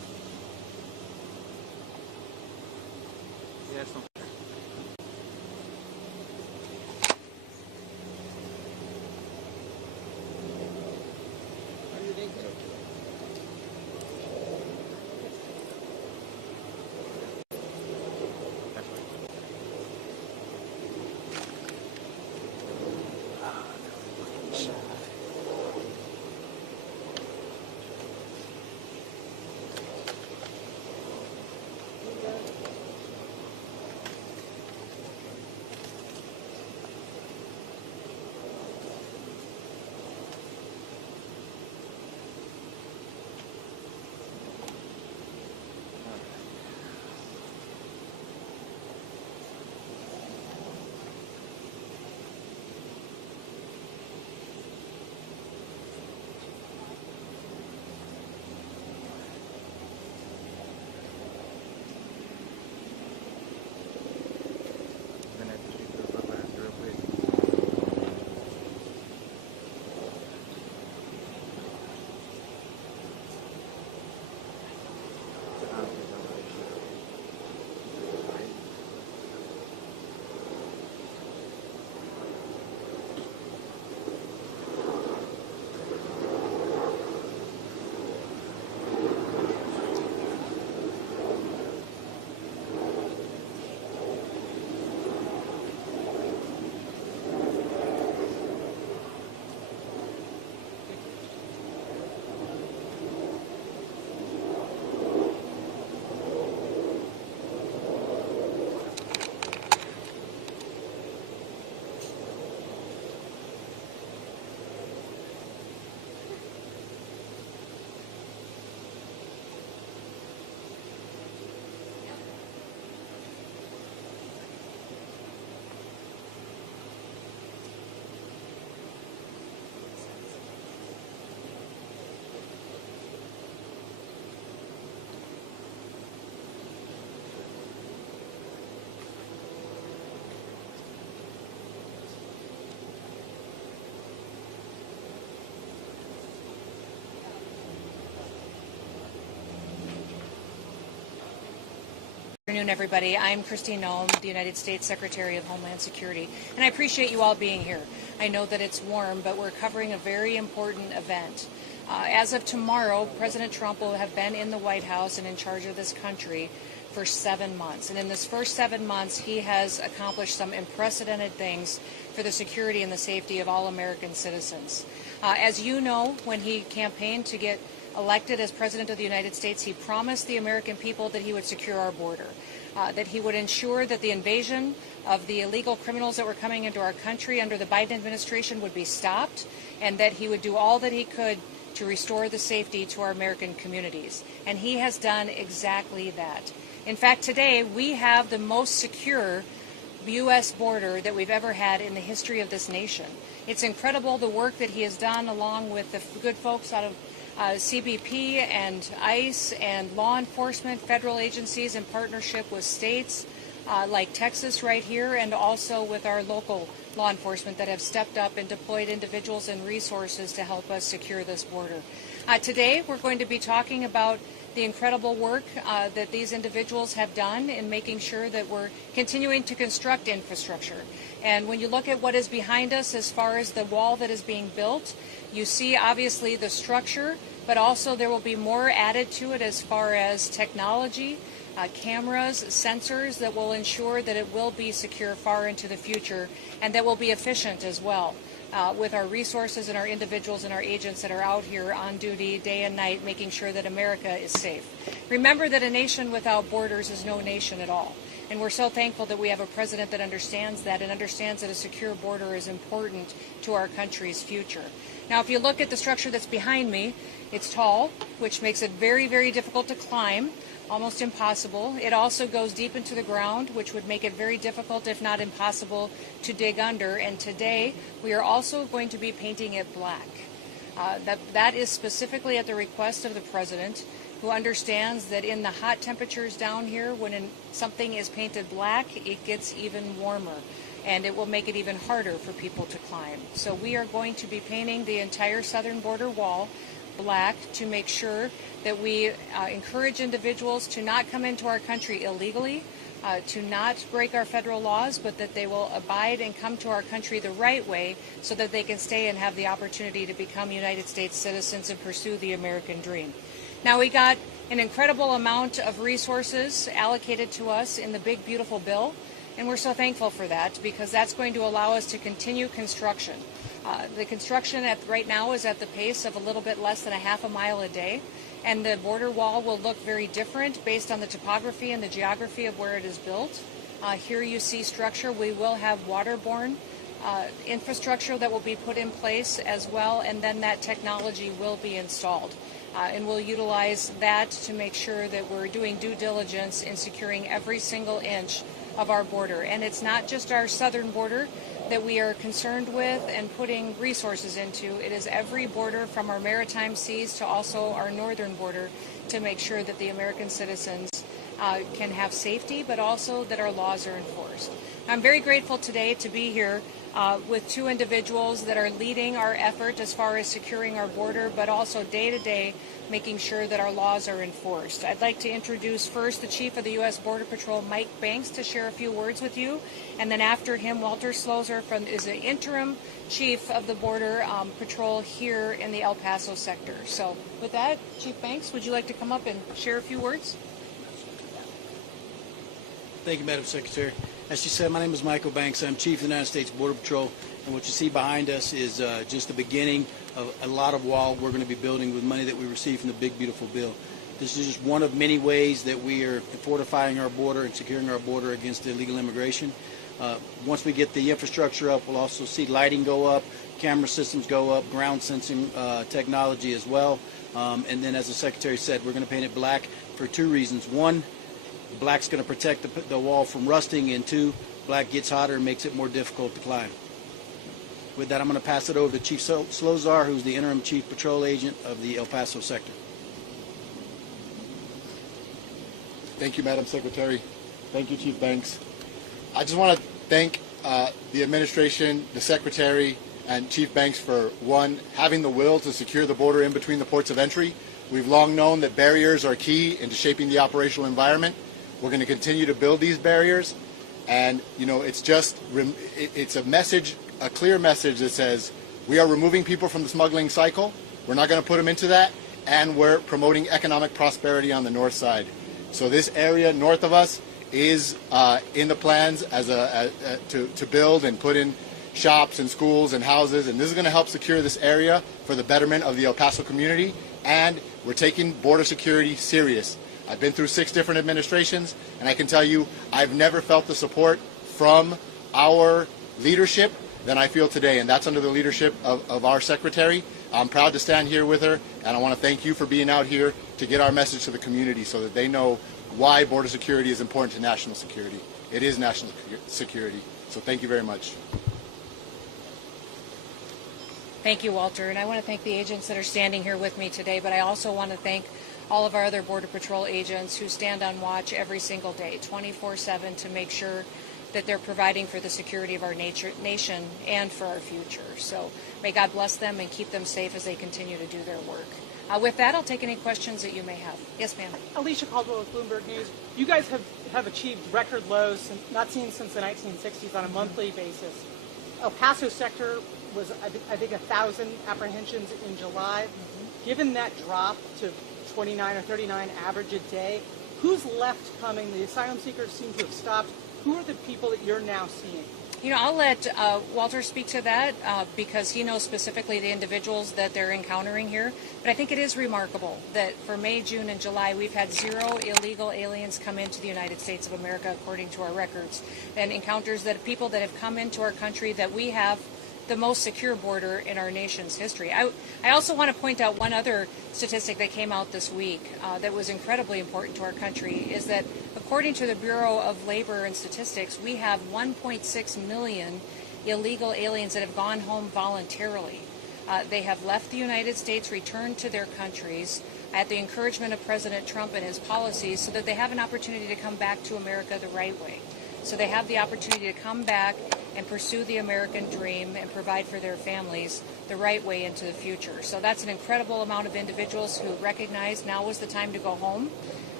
Good afternoon, everybody. I'm Kristi Noem, the United States Secretary of Homeland Security, and I appreciate you all being here. I know that it's warm, but we're covering a very important event. As of tomorrow, President Trump will have been in the White House and in charge of this country for 7 months. And in this first 7 months, he has accomplished some unprecedented things for the security and the safety of all American citizens. As you know, when he campaigned to get elected as President of the United States, he promised the American people that he would secure our border, that he would ensure that the invasion of the illegal criminals that were coming into our country under the Biden administration would be stopped, and that he would do all that he could to restore the safety to our American communities. And he has done exactly that. In fact, today we have the most secure U.S. border that we've ever had in the history of this nation. It's incredible the work that he has done along with the good folks out of CBP and ICE and law enforcement, federal agencies in partnership with states like Texas right here, and also with our local law enforcement that have stepped up and deployed individuals and resources to help us secure this border. Today we're going to be talking about the incredible work that these individuals have done in making sure that we're continuing to construct infrastructure. And when you look at what is behind us as far as the wall that is being built, you see obviously the structure, but also there will be more added to it as far as technology, cameras, sensors that will ensure that it will be secure far into the future, and that will be efficient as well. With our resources and our individuals and our agents that are out here on duty day and night, making sure that America is safe. Remember that a nation without borders is no nation at all. And we're so thankful that we have a president that understands that and understands that a secure border is important to our country's future. Now, if you look at the structure that's behind me, it's tall, which makes it very, very difficult to climb. Almost impossible. It also goes deep into the ground, which would make it very difficult, if not impossible, to dig under. And today, we are also going to be painting it black. That is specifically at the request of the president, who understands that in the hot temperatures down here, when something is painted black, it gets even warmer, and it will make it even harder for people to climb. So we are going to be painting the entire southern border wall black to make sure that we encourage individuals to not come into our country illegally, to not break our federal laws, but that they will abide and come to our country the right way so that they can stay and have the opportunity to become United States citizens and pursue the American dream. Now, we got an incredible amount of resources allocated to us in the big, beautiful bill, and we're so thankful for that because that's going to allow us to continue construction. The construction right now is at the pace of a little bit less than a half a mile a day, and the border wall will look very different based on the topography and the geography of where it is built. Here you see structure. We will have waterborne infrastructure that will be put in place as well, and then that technology will be installed. And we'll utilize that to make sure that we're doing due diligence in securing every single inch of our border. And it's not just our southern border that we are concerned with and putting resources into. It is every border from our maritime seas to also our northern border to make sure that the American citizens can have safety, but also that our laws are enforced. I'm very grateful today to be here with two individuals that are leading our effort as far as securing our border, but also day to day making sure that our laws are enforced. I'd like to introduce first the Chief of the U.S. Border Patrol, Mike Banks, to share a few words with you. And then after him, Walter Slozer is the interim Chief of the Border Patrol here in the El Paso sector. So with that, Chief Banks, would you like to come up and share a few words? Thank you, Madam Secretary. As you said, my name is Michael Banks. I'm Chief of the United States Border Patrol, and what you see behind us is just the beginning of a lot of wall we're going to be building with money that we received from the big, beautiful bill. This is just one of many ways that we are fortifying our border and securing our border against illegal immigration. Once we get the infrastructure up, we'll also see lighting go up, camera systems go up, ground sensing technology as well. And then, as the Secretary said, we're going to paint it black for two reasons. One, black's going to protect the wall from rusting, and two, black gets hotter and makes it more difficult to climb. With that, I'm going to pass it over to Chief Slozer, who's the interim Chief Patrol Agent of the El Paso sector. Thank you, Madam Secretary. Thank you, Chief Banks. I just want to thank the administration, the Secretary, and Chief Banks for, one, having the will to secure the border in between the ports of entry. We've long known that barriers are key into shaping the operational environment. We're going to continue to build these barriers, and it's a message, a clear message that says we are removing people from the smuggling cycle. We're not going to put them into that, and we're promoting economic prosperity on the north side. So this area north of us is in the plans to build and put in shops and schools and houses, and this is going to help secure this area for the betterment of the El Paso community, and we're taking border security serious. I've been through 6 different administrations, and I can tell you I've never felt the support from our leadership than I feel today, and that's under the leadership of our Secretary. I'm proud to stand here with her, and I want to thank you for being out here to get our message to the community so that they know why border security is important to national security. It is national security, so thank you very much. Thank you, Walter. And I want to thank the agents that are standing here with me today, but I also want to thank all of our other Border Patrol agents who stand on watch every single day, 24/7, to make sure that they're providing for the security of our nation and for our future. So may God bless them and keep them safe as they continue to do their work. With that, I'll take any questions that you may have. Yes, ma'am. Alicia Caldwell with Bloomberg News. You guys have achieved record lows not seen since the 1960s on a monthly basis. El Paso sector was, I think, 1,000 apprehensions in July. Given that drop to 29 or 39 average a day, who's left coming? The asylum seekers seem to have stopped. Who are the people that you're now seeing? You know, I'll let Walter speak to that because he knows specifically the individuals that they're encountering here. But I think it is remarkable that for May, June, and July, we've had 0 illegal aliens come into the United States of America, according to our records, and encounters that people that have come into our country that we have the most secure border in our nation's history. I also want to point out one other statistic that came out this week that was incredibly important to our country, is that according to the Bureau of Labor and Statistics, we have 1.6 million illegal aliens that have gone home voluntarily. They have left the United States, returned to their countries at the encouragement of President Trump and his policies so that they have an opportunity to come back to America the right way. So they have the opportunity to come back and pursue the American dream and provide for their families the right way into the future. So that's an incredible amount of individuals who recognize now is the time to go home.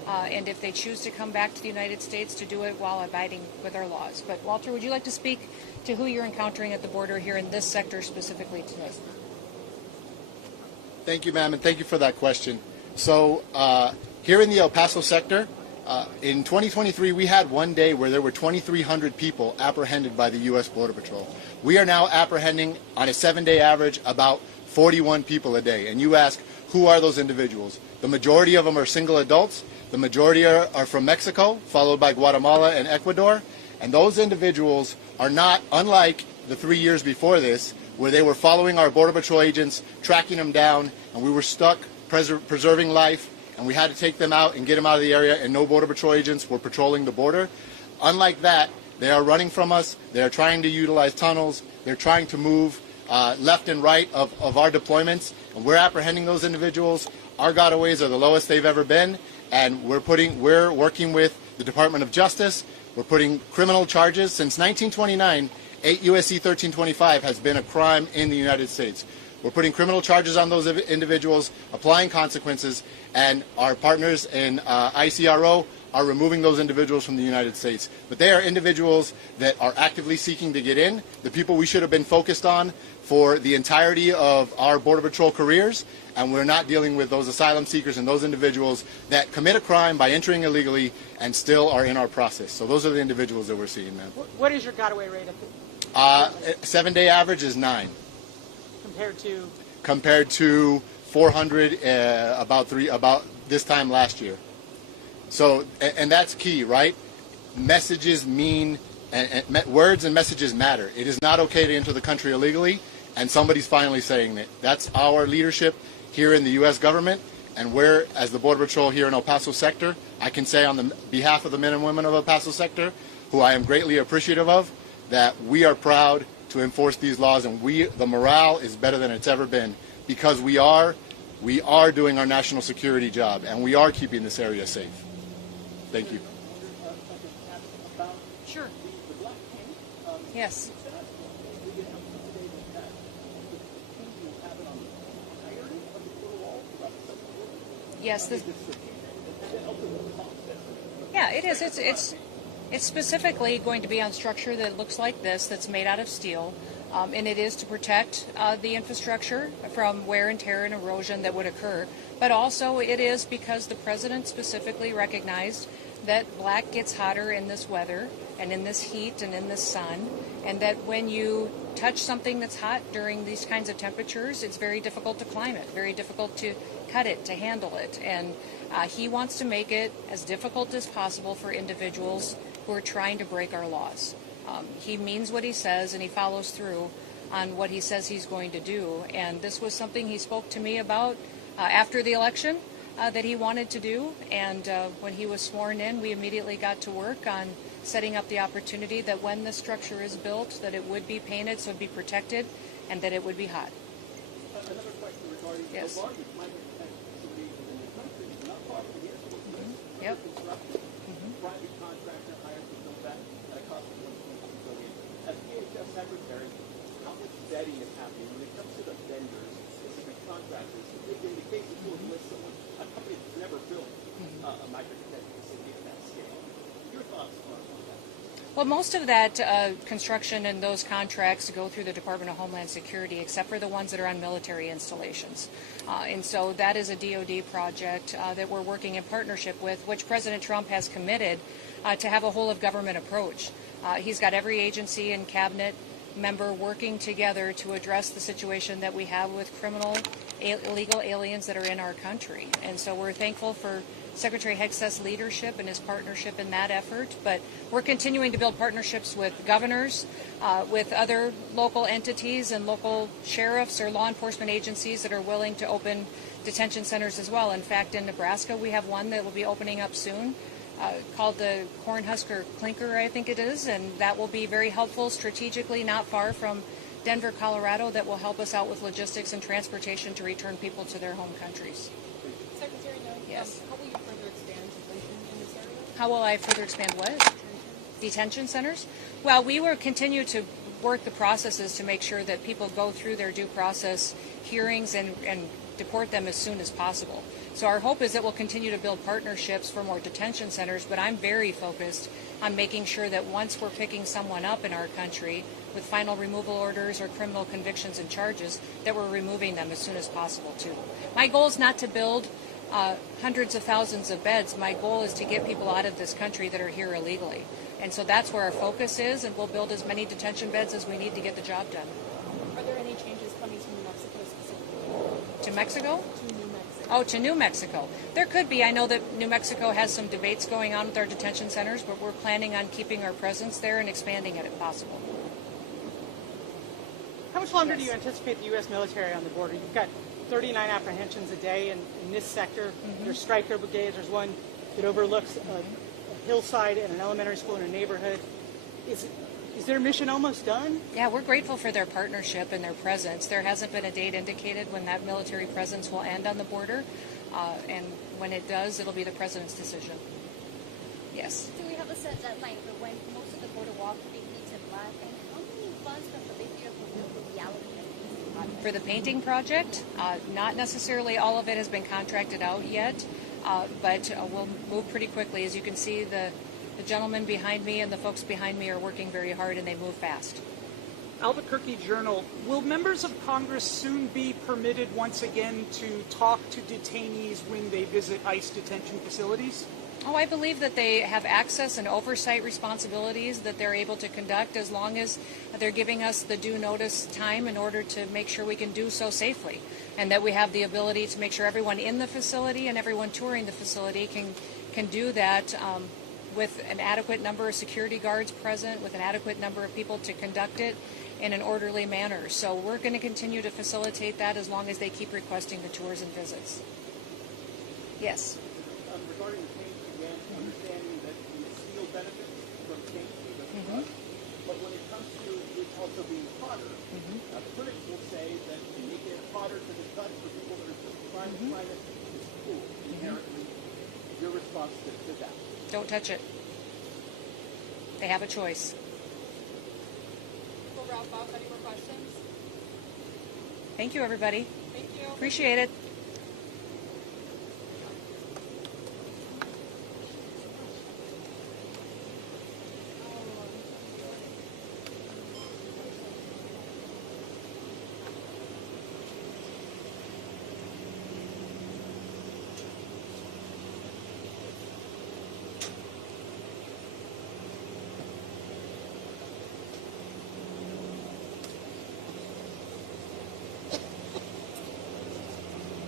and if they choose to come back to the United States, to do it while abiding with our laws. But Walter, would you like to speak to who you're encountering at the border here in this sector specifically today? Thank you, ma'am, and thank you for that question. So here in the El Paso sector, in 2023, we had one day where there were 2,300 people apprehended by the U.S. Border Patrol. We are now apprehending, on a 7-day average, about 41 people a day. And you ask, who are those individuals? The majority of them are single adults. The majority are from Mexico, followed by Guatemala and Ecuador. And those individuals are not, unlike the 3 years before this, where they were following our Border Patrol agents, tracking them down, and we were stuck preserving life, and we had to take them out and get them out of the area, and no Border Patrol agents were patrolling the border. Unlike that, they are running from us. They are trying to utilize tunnels. They're trying to move left and right of our deployments, and we're apprehending those individuals. Our gotaways are the lowest they've ever been, and we're working with the Department of Justice. We're putting criminal charges. Since 1929, 8 U.S.C. 1325 has been a crime in the United States. We're putting criminal charges on those individuals, applying consequences, and our partners in ICRO are removing those individuals from the United States. But they are individuals that are actively seeking to get in, the people we should have been focused on for the entirety of our Border Patrol careers, and we're not dealing with those asylum seekers and those individuals that commit a crime by entering illegally and still are in our process. So those are the individuals that we're seeing, ma'am. What is your gotaway rate? 7-day average is 9. Compared to 400 about this time last year. So, and that's key, right? Messages mean, and words and messages matter. It is not okay to enter the country illegally, and somebody's finally saying that. That's our leadership here in the U.S. government, and we're, as the Border Patrol here in El Paso sector, I can say on the behalf of the men and women of El Paso sector, who I am greatly appreciative of, that we are proud to enforce these laws, and the morale is better than it's ever been, because we are doing our national security job, and we are keeping this area safe. Thank you. Sure. Yes. Yes. Yeah, it is. It's specifically going to be on structure that looks like this, that's made out of steel, and it is to protect the infrastructure from wear and tear and erosion that would occur. But also it is because the president specifically recognized that black gets hotter in this weather and in this heat and in this sun, and that when you touch something that's hot during these kinds of temperatures, it's very difficult to climb it, very difficult to cut it, to handle it. And he wants to make it as difficult as possible for individuals who are trying to break our laws. He means what he says, and he follows through on what he says he's going to do. And this was something he spoke to me about after the election that he wanted to do. And when he was sworn in, we immediately got to work on setting up the opportunity that when the structure is built, that it would be painted so it would be protected, and that it would be hot. Another question regarding yes. the largest climate protection facilities in the country, not far from here, Yep. Private contractor hired to build that at a cost of $1.2 billion. As DHS Secretary, how much vetting is happening when it comes to the vendors, specific contractors? In the case of a company that's never built a micro-detention facility at that scale. Your thoughts on that? Well, most of that construction and those contracts go through the Department of Homeland Security, except for the ones that are on military installations. And so that is a DoD project that we're working in partnership with, which President Trump has committed to have a whole-of-government approach. He's got every agency and cabinet member working together to address the situation that we have with criminal, illegal aliens that are in our country. And so we're thankful for Secretary Hegseth's leadership and his partnership in that effort, but we're continuing to build partnerships with governors, with other local entities and local sheriffs or law enforcement agencies that are willing to open detention centers as well. In fact, in Nebraska, we have one that will be opening up soon called the Cornhusker Clinker, I think it is, and that will be very helpful strategically, not far from Denver, Colorado, that will help us out with logistics and transportation to return people to their home countries. Secretary Noem, Yes. how will you further expand detention in this area? How will I further expand what? Detention centers? Well, we will continue to work the processes to make sure that people go through their due process hearings and deport them as soon as possible. So our hope is that we'll continue to build partnerships for more detention centers, but I'm very focused on making sure that once we're picking someone up in our country with final removal orders or criminal convictions and charges, that we're removing them as soon as possible too. My goal is not to build hundreds of thousands of beds. My goal is to get people out of this country that are here illegally. And so that's where our focus is, and we'll build as many detention beds as we need to get the job done. Are there any changes coming to New Mexico specifically? To Mexico? To New Mexico. Oh, to New Mexico. There could be. I know that New Mexico has some debates going on with our detention centers, but we're planning on keeping our presence there and expanding it if possible. How much longer do you anticipate the U.S. military on the border? You've got 39 apprehensions a day in this sector. There's striker brigades. There's one that overlooks a hillside and an elementary school in a neighborhood. Is their mission almost done? Yeah, we're grateful for their partnership and their presence. There hasn't been a date indicated when that military presence will end on the border, and when it does, it'll be the president's decision. Yes. Do we have a set deadline for when most of the border wall could be painted black? And how many funds from the big beautiful bill will be allocated to this project? For the painting project, not necessarily all of it has been contracted out yet, but we'll move pretty quickly. As you can see, the gentleman behind me and the folks behind me are working very hard, and they move fast. Albuquerque Journal, will members of Congress soon be permitted once again to talk to detainees when they visit ICE detention facilities? Oh, I believe that they have access and oversight responsibilities that they're able to conduct as long as they're giving us the due notice time in order to make sure we can do so safely, and that we have the ability to make sure everyone in the facility and everyone touring the facility can do that with an adequate number of security guards present, with an adequate number of people to conduct it in an orderly manner. So we're going to continue to facilitate that as long as they keep requesting the tours and visits. Yes. Regarding the paint, again, understanding that you steal benefits from paint, but when it comes to it also being hotter, critics will say that you make it hotter to the touch for people that are just trying to find it is cool, inherently. Your response to that? Don't touch it. They have a choice. We'll wrap up. Any more questions? Thank you, everybody. Thank you. Appreciate it.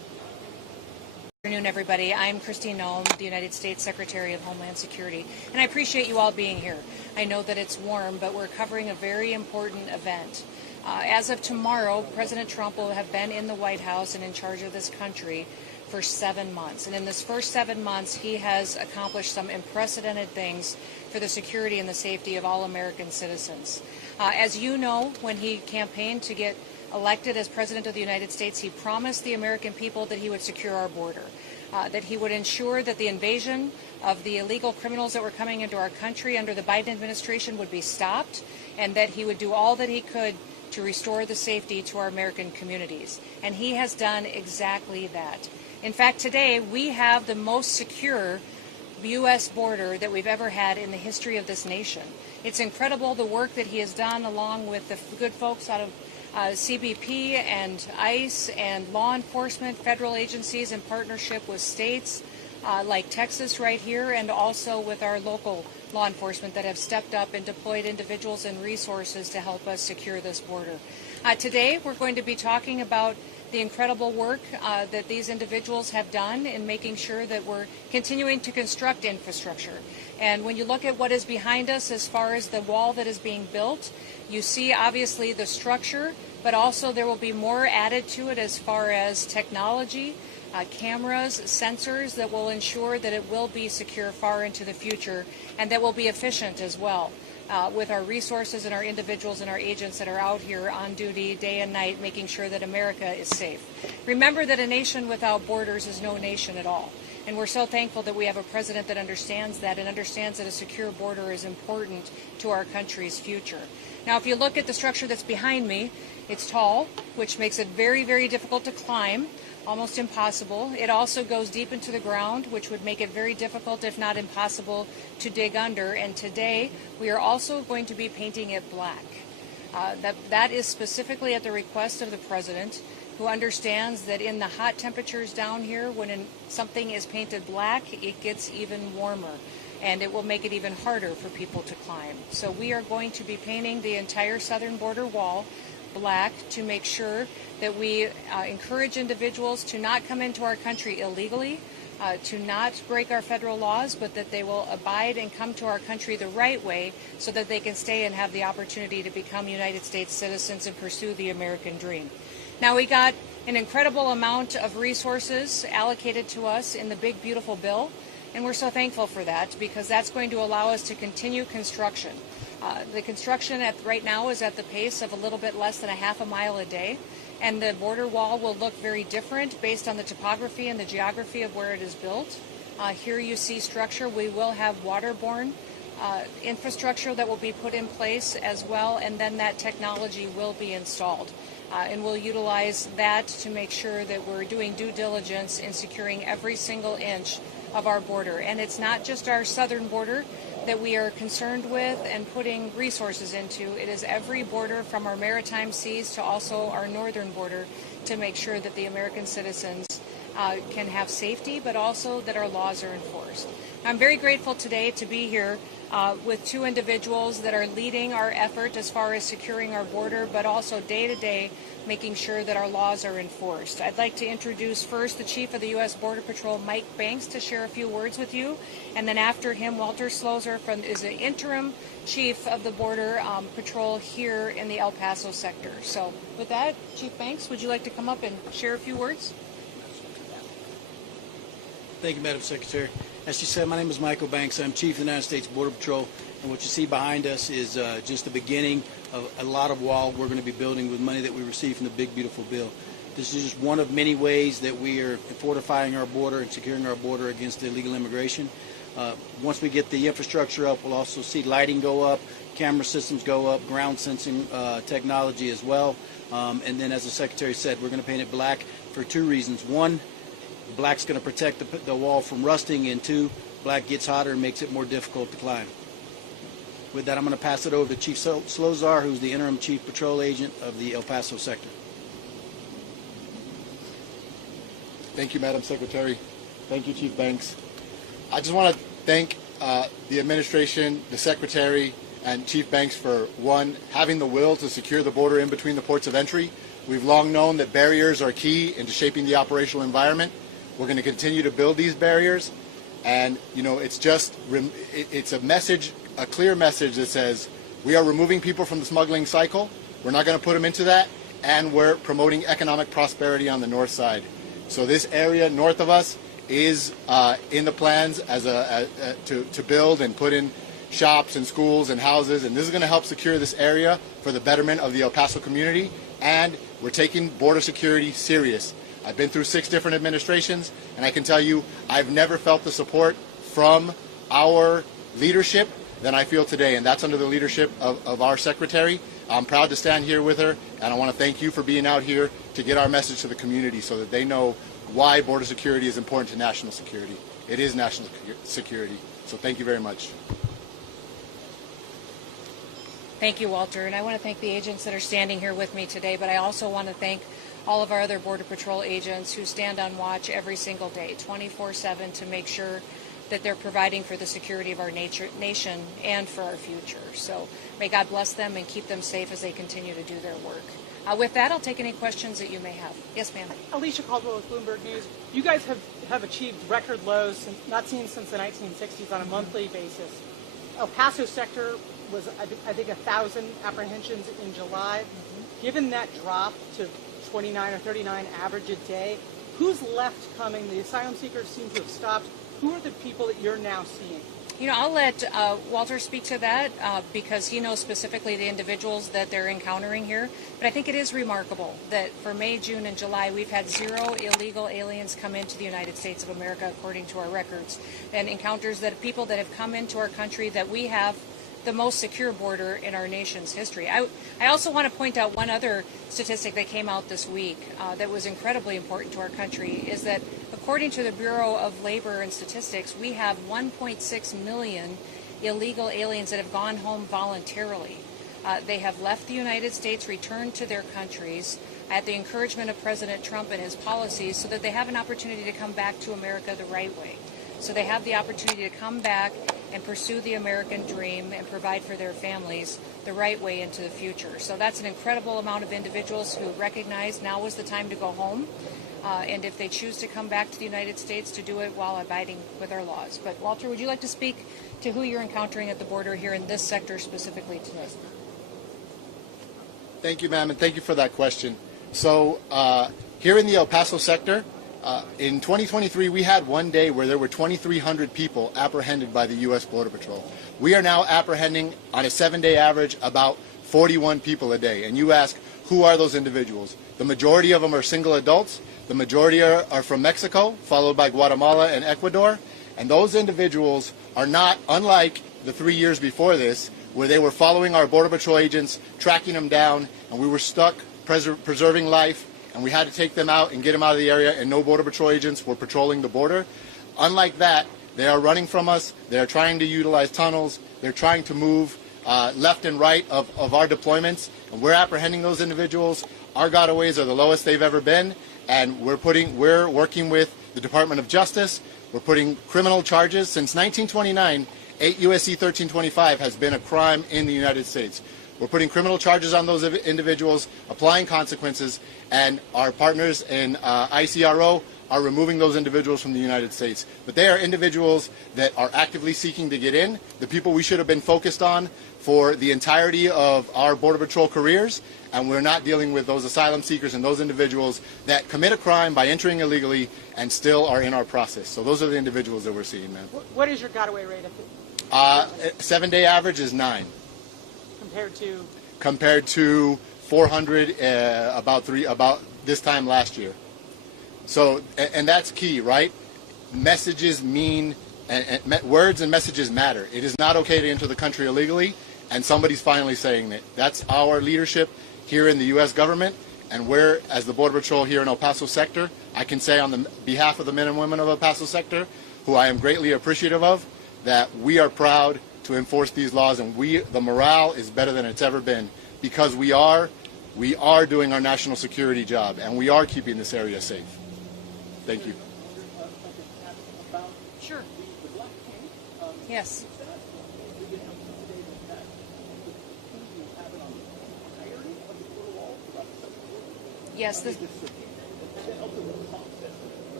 afternoon, everybody. I'm Kristi Noem, the United States Secretary of Homeland Security, and I appreciate you all being here. I know that it's warm, but we're covering a very important event. As of tomorrow, President Trump will have been in the White House and in charge of this country for 7 months. And in this first 7 months, he has accomplished some unprecedented things for the security and the safety of all American citizens. As you know, when he campaigned to get elected as President of the United States, he promised the American people that he would secure our border, that he would ensure that the invasion of the illegal criminals that were coming into our country under the Biden administration would be stopped, and that he would do all that he could to restore the safety to our American communities. And he has done exactly that. In fact, today we have the most secure U.S. border that we've ever had in the history of this nation. It's incredible the work that he has done along with the good folks out of CBP and ICE and law enforcement, federal agencies in partnership with states like Texas right here, and also with our local law enforcement that have stepped up and deployed individuals and resources to help us secure this border. Today we're going to be talking about the incredible work that these individuals have done in making sure that we're continuing to construct infrastructure. And when you look at what is behind us as far as the wall that is being built, you see obviously the structure, but also there will be more added to it as far as technology, cameras, sensors that will ensure that it will be secure far into the future, and that will be efficient as well. With our resources and our individuals and our agents that are out here on duty day and night, making sure that America is safe. Remember that a nation without borders is no nation at all. And we're so thankful that we have a president that understands that and understands that a secure border is important to our country's future. Now, if you look at the structure that's behind me, it's tall, which makes it very, very difficult to climb, almost impossible. It also goes deep into the ground, which would make it very difficult, if not impossible, to dig under. And today, we are also going to be painting it black. That is specifically at the request of the president, who understands that in the hot temperatures down here, when something is painted black, it gets even warmer, and it will make it even harder for people to climb. So we are going to be painting the entire southern border wall black to make sure that we encourage individuals to not come into our country illegally, to not break our federal laws, but that they will abide and come to our country the right way so that they can stay and have the opportunity to become United States citizens and pursue the American dream. Now, we got an incredible amount of resources allocated to us in the big, beautiful bill, and we're so thankful for that, because that's going to allow us to continue construction. The construction right now is at the pace of a little bit less than a half a mile a day, and the border wall will look very different based on the topography and the geography of where it is built. Here you see structure. We will have waterborne infrastructure that will be put in place as well, and then that technology will be installed. And we'll utilize that to make sure that we're doing due diligence in securing every single inch of our border. And it's not just our southern border that we are concerned with and putting resources into. It is every border from our maritime seas to also our northern border, to make sure that the American citizens can have safety, but also that our laws are enforced. I'm very grateful today to be here with two individuals that are leading our effort as far as securing our border, but also day to day making sure that our laws are enforced. I'd like to introduce first the Chief of the U.S. Border Patrol, Mike Banks, to share a few words with you. And then after him, Walter Slozer is the interim Chief of the Border Patrol here in the El Paso sector. So with that, Chief Banks, would you like to come up and share a few words? Thank you, Madam Secretary. As she said, my name is Michael Banks. I'm Chief of the United States Border Patrol, and what you see behind us is just the beginning of a lot of wall we're going to be building with money that we received from the big, beautiful bill. This is just one of many ways that we are fortifying our border and securing our border against illegal immigration. Once we get the infrastructure up, we'll also see lighting go up, camera systems go up, ground sensing technology as well. And then, as the Secretary said, we're going to paint it black for two reasons. One, black's going to protect the wall from rusting, and two, black gets hotter and makes it more difficult to climb. With that, I'm going to pass it over to Chief Slozer, who's the interim Chief Patrol Agent of the El Paso sector. Thank you, Madam Secretary. Thank you, Chief Banks. I just want to thank the administration, the Secretary, and Chief Banks for, one, having the will to secure the border in between the ports of entry. We've long known that barriers are key into shaping the operational environment. We're going to continue to build these barriers. And, it's a message, a clear message that says we are removing people from the smuggling cycle. We're not going to put them into that. And we're promoting economic prosperity on the north side. So this area north of us is in the plans to build and put in shops and schools and houses. And this is going to help secure this area for the betterment of the El Paso community. And we're taking border security serious. I've been through 6 different administrations, and I can tell you I've never felt the support from our leadership than I feel today, and that's under the leadership of our secretary. I'm proud to stand here with her, and I want to thank you for being out here to get our message to the community so that they know why border security is important to national security. It is national security, so thank you very much. Thank you, Walter, and I want to thank the agents that are standing here with me today, but I also want to thank all of our other Border Patrol agents who stand on watch every single day, 24/7, to make sure that they're providing for the security of our nation and for our future. So may God bless them and keep them safe as they continue to do their work. With that, I'll take any questions that you may have. Yes, ma'am. Alicia Caldwell with Bloomberg News. You guys have achieved record lows not seen since the 1960s on a monthly basis. El Paso sector was, I think, 1,000 apprehensions in July. Given that drop to 29 or 39 average a day, who's left coming? The asylum seekers seem to have stopped. Who are the people that you're now seeing? I'll let Walter speak to that because he knows specifically the individuals that they're encountering here. But I think it is remarkable that for May, June, and July, we've had 0 illegal aliens come into the United States of America, according to our records, and encounters that people that have come into our country that we have the most secure border in our nation's history. I also want to point out one other statistic that came out this week that was incredibly important to our country, is that according to the Bureau of Labor and Statistics, we have 1.6 million illegal aliens that have gone home voluntarily. They have left the United States, returned to their countries at the encouragement of President Trump and his policies so that they have an opportunity to come back to America the right way. So they have the opportunity to come back and pursue the American dream and provide for their families the right way into the future. So that's an incredible amount of individuals who recognize now is the time to go home. And if they choose to come back to the United States, to do it while abiding with our laws. But Walter, would you like to speak to who you're encountering at the border here in this sector specifically today? Thank you, ma'am, and thank you for that question. So here in the El Paso sector, in 2023, we had one day where there were 2,300 people apprehended by the U.S. Border Patrol. We are now apprehending, on a 7-day average, about 41 people a day. And you ask, who are those individuals? The majority of them are single adults. The majority are from Mexico, followed by Guatemala and Ecuador. And those individuals are not, unlike the 3 years before this, where they were following our Border Patrol agents, tracking them down, and we were stuck preserving life, and we had to take them out and get them out of the area, and no Border Patrol agents were patrolling the border. Unlike that, they are running from us. They are trying to utilize tunnels. They're trying to move left and right of our deployments, and we're apprehending those individuals. Our gotaways are the lowest they've ever been, and we're working with the Department of Justice. We're putting criminal charges. Since 1929, 8 U.S.C. 1325 has been a crime in the United States. We're putting criminal charges on those individuals, applying consequences, and our partners in ICRO are removing those individuals from the United States. But they are individuals that are actively seeking to get in, the people we should have been focused on for the entirety of our Border Patrol careers, and we're not dealing with those asylum seekers and those individuals that commit a crime by entering illegally and still are in our process. So those are the individuals that we're seeing, man. What is your gotaway rate? 7-day average is 9. Compared to 400 about this time last year. So, and that's key, right? Messages mean, words and messages matter. It is not okay to enter the country illegally, and somebody's finally saying that. That's our leadership here in the U.S. government, and we're, as the Border Patrol here in El Paso sector, I can say on the behalf of the men and women of El Paso sector, who I am greatly appreciative of, that we are proud to enforce these laws, and the morale is better than it's ever been because we are doing our national security job, and we are keeping this area safe. Thank you. Sure. Yes. Yes.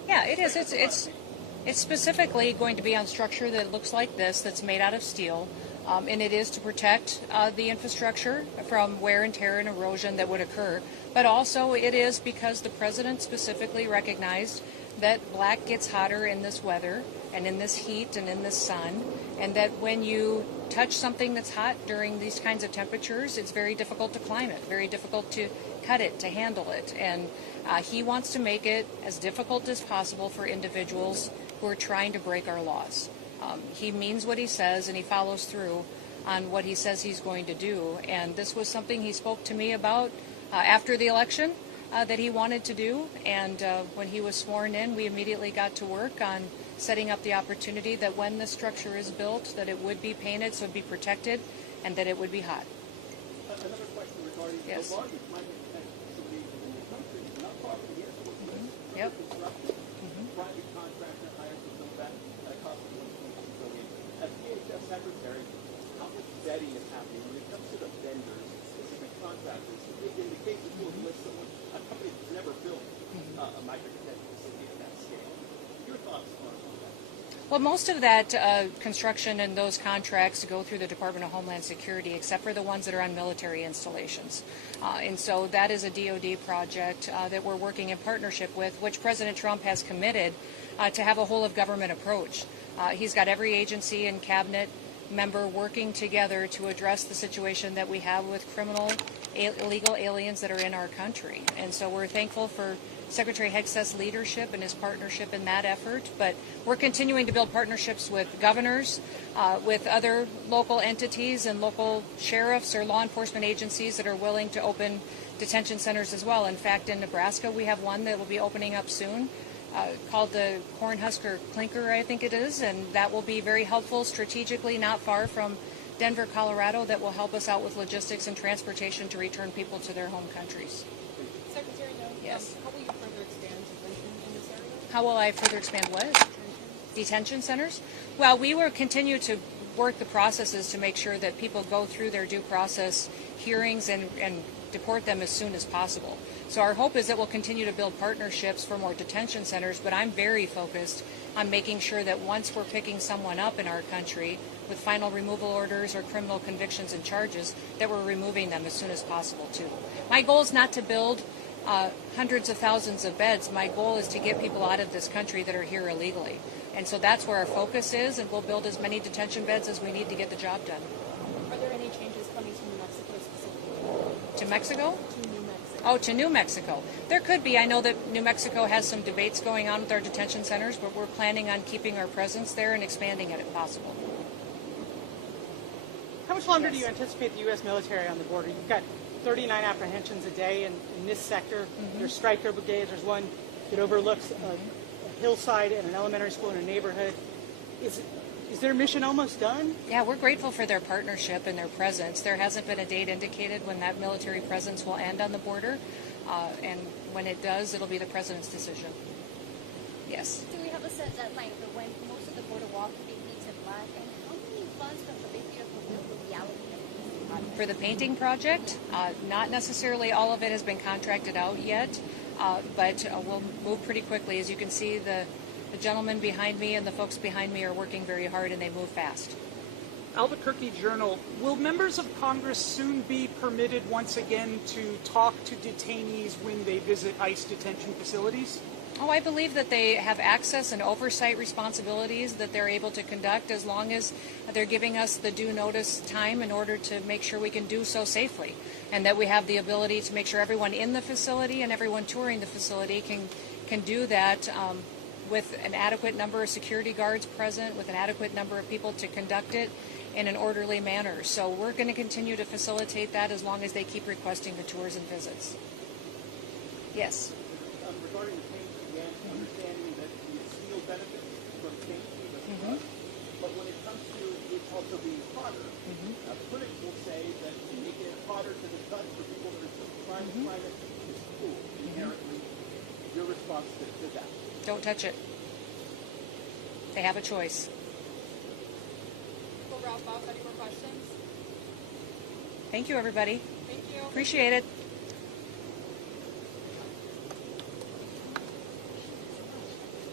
Yeah, it is. It's specifically going to be on structure that looks like this, that's made out of steel, and it is to protect the infrastructure from wear and tear and erosion that would occur. But also it is because the president specifically recognized that black gets hotter in this weather and in this heat and in this sun, and that when you touch something that's hot during these kinds of temperatures, it's very difficult to climb it, very difficult to cut it, to handle it. And he wants to make it as difficult as possible for individuals who are trying to break our laws. He means what he says, and he follows through on what he says he's going to do. And this was something he spoke to me about after the election that he wanted to do. And when he was sworn in, we immediately got to work on setting up the opportunity that when the structure is built, that it would be painted so it would be protected and that it would be hot. Another question regarding Yes. the largest climate protection facilities in the country, not far from here, Yep. construction, private contractor hired to build that cost of $1.2 billion. As DHS Secretary, how much vetting is happening when it comes to the vendors, specific contractors? In the case of list someone, a company that's never built a micro-detention facility at that scale. Your thoughts on that? Well, most of that construction and those contracts go through the Department of Homeland Security, except for the ones that are on military installations. And so that is a DoD project that we're working in partnership with, which President Trump has committed to have a whole-of-government approach. He's got every agency and cabinet member working together to address the situation that we have with criminal, illegal aliens that are in our country. And so we're thankful for Secretary Hegseth's leadership and his partnership in that effort, but we're continuing to build partnerships with governors, with other local entities and local sheriffs or law enforcement agencies that are willing to open detention centers as well. In fact, in Nebraska, we have one that will be opening up soon called the Cornhusker Clinker, I think it is, and that will be very helpful strategically, not far from Denver, Colorado, that will help us out with logistics and transportation to return people to their home countries. Secretary Noem, Yes. how will you further expand detention in this area? How will I further expand what? Detention centers? Well, we will continue to work the processes to make sure that people go through their due process hearings and deport them as soon as possible. So our hope is that we'll continue to build partnerships for more detention centers, but I'm very focused on making sure that once we're picking someone up in our country with final removal orders or criminal convictions and charges, that we're removing them as soon as possible too. My goal is not to build hundreds of thousands of beds. My goal is to get people out of this country that are here illegally. And so that's where our focus is, and we'll build as many detention beds as we need to get the job done. Are there any changes coming to New Mexico specifically? To Mexico? To New Mexico. Oh, to New Mexico. There could be. I know that New Mexico has some debates going on with our detention centers, but we're planning on keeping our presence there and expanding it if possible. How much longer do you anticipate the U.S. military on the border? You've got 39 apprehensions a day in this sector. There's Stryker brigades. There's one that overlooks a hillside and an elementary school in a neighborhood. Is their mission almost done? Yeah, we're grateful for their partnership and their presence. There hasn't been a date indicated when that military presence will end on the border, and when it does, it'll be the president's decision. Yes. Do we have a set deadline for when most of the border wall can be painted black? And how many funds from the big beautiful bill will be allocated? For the painting project, not necessarily all of it has been contracted out yet, but we'll move pretty quickly. As you can see, the gentleman behind me and the folks behind me are working very hard, and they move fast. Albuquerque Journal, will members of Congress soon be permitted once again to talk to detainees when they visit ICE detention facilities? Oh, I believe that they have access and oversight responsibilities that they're able to conduct as long as they're giving us the due notice time in order to make sure we can do so safely, and that we have the ability to make sure everyone in the facility and everyone touring the facility can do that with an adequate number of security guards present, with an adequate number of people to conduct it in an orderly manner. So we're going to continue to facilitate that as long as they keep requesting the tours and visits. Yes. Regarding the paint, again, understanding that the steel benefits from paint, but when it comes to it also being hotter, critics will say that making it hotter to the touch for people that are still trying to find it is cool, inherently. Your response to that? Don't touch it. They have a choice. We'll wrap up. Any more questions? Thank you, everybody. Thank you. Appreciate it.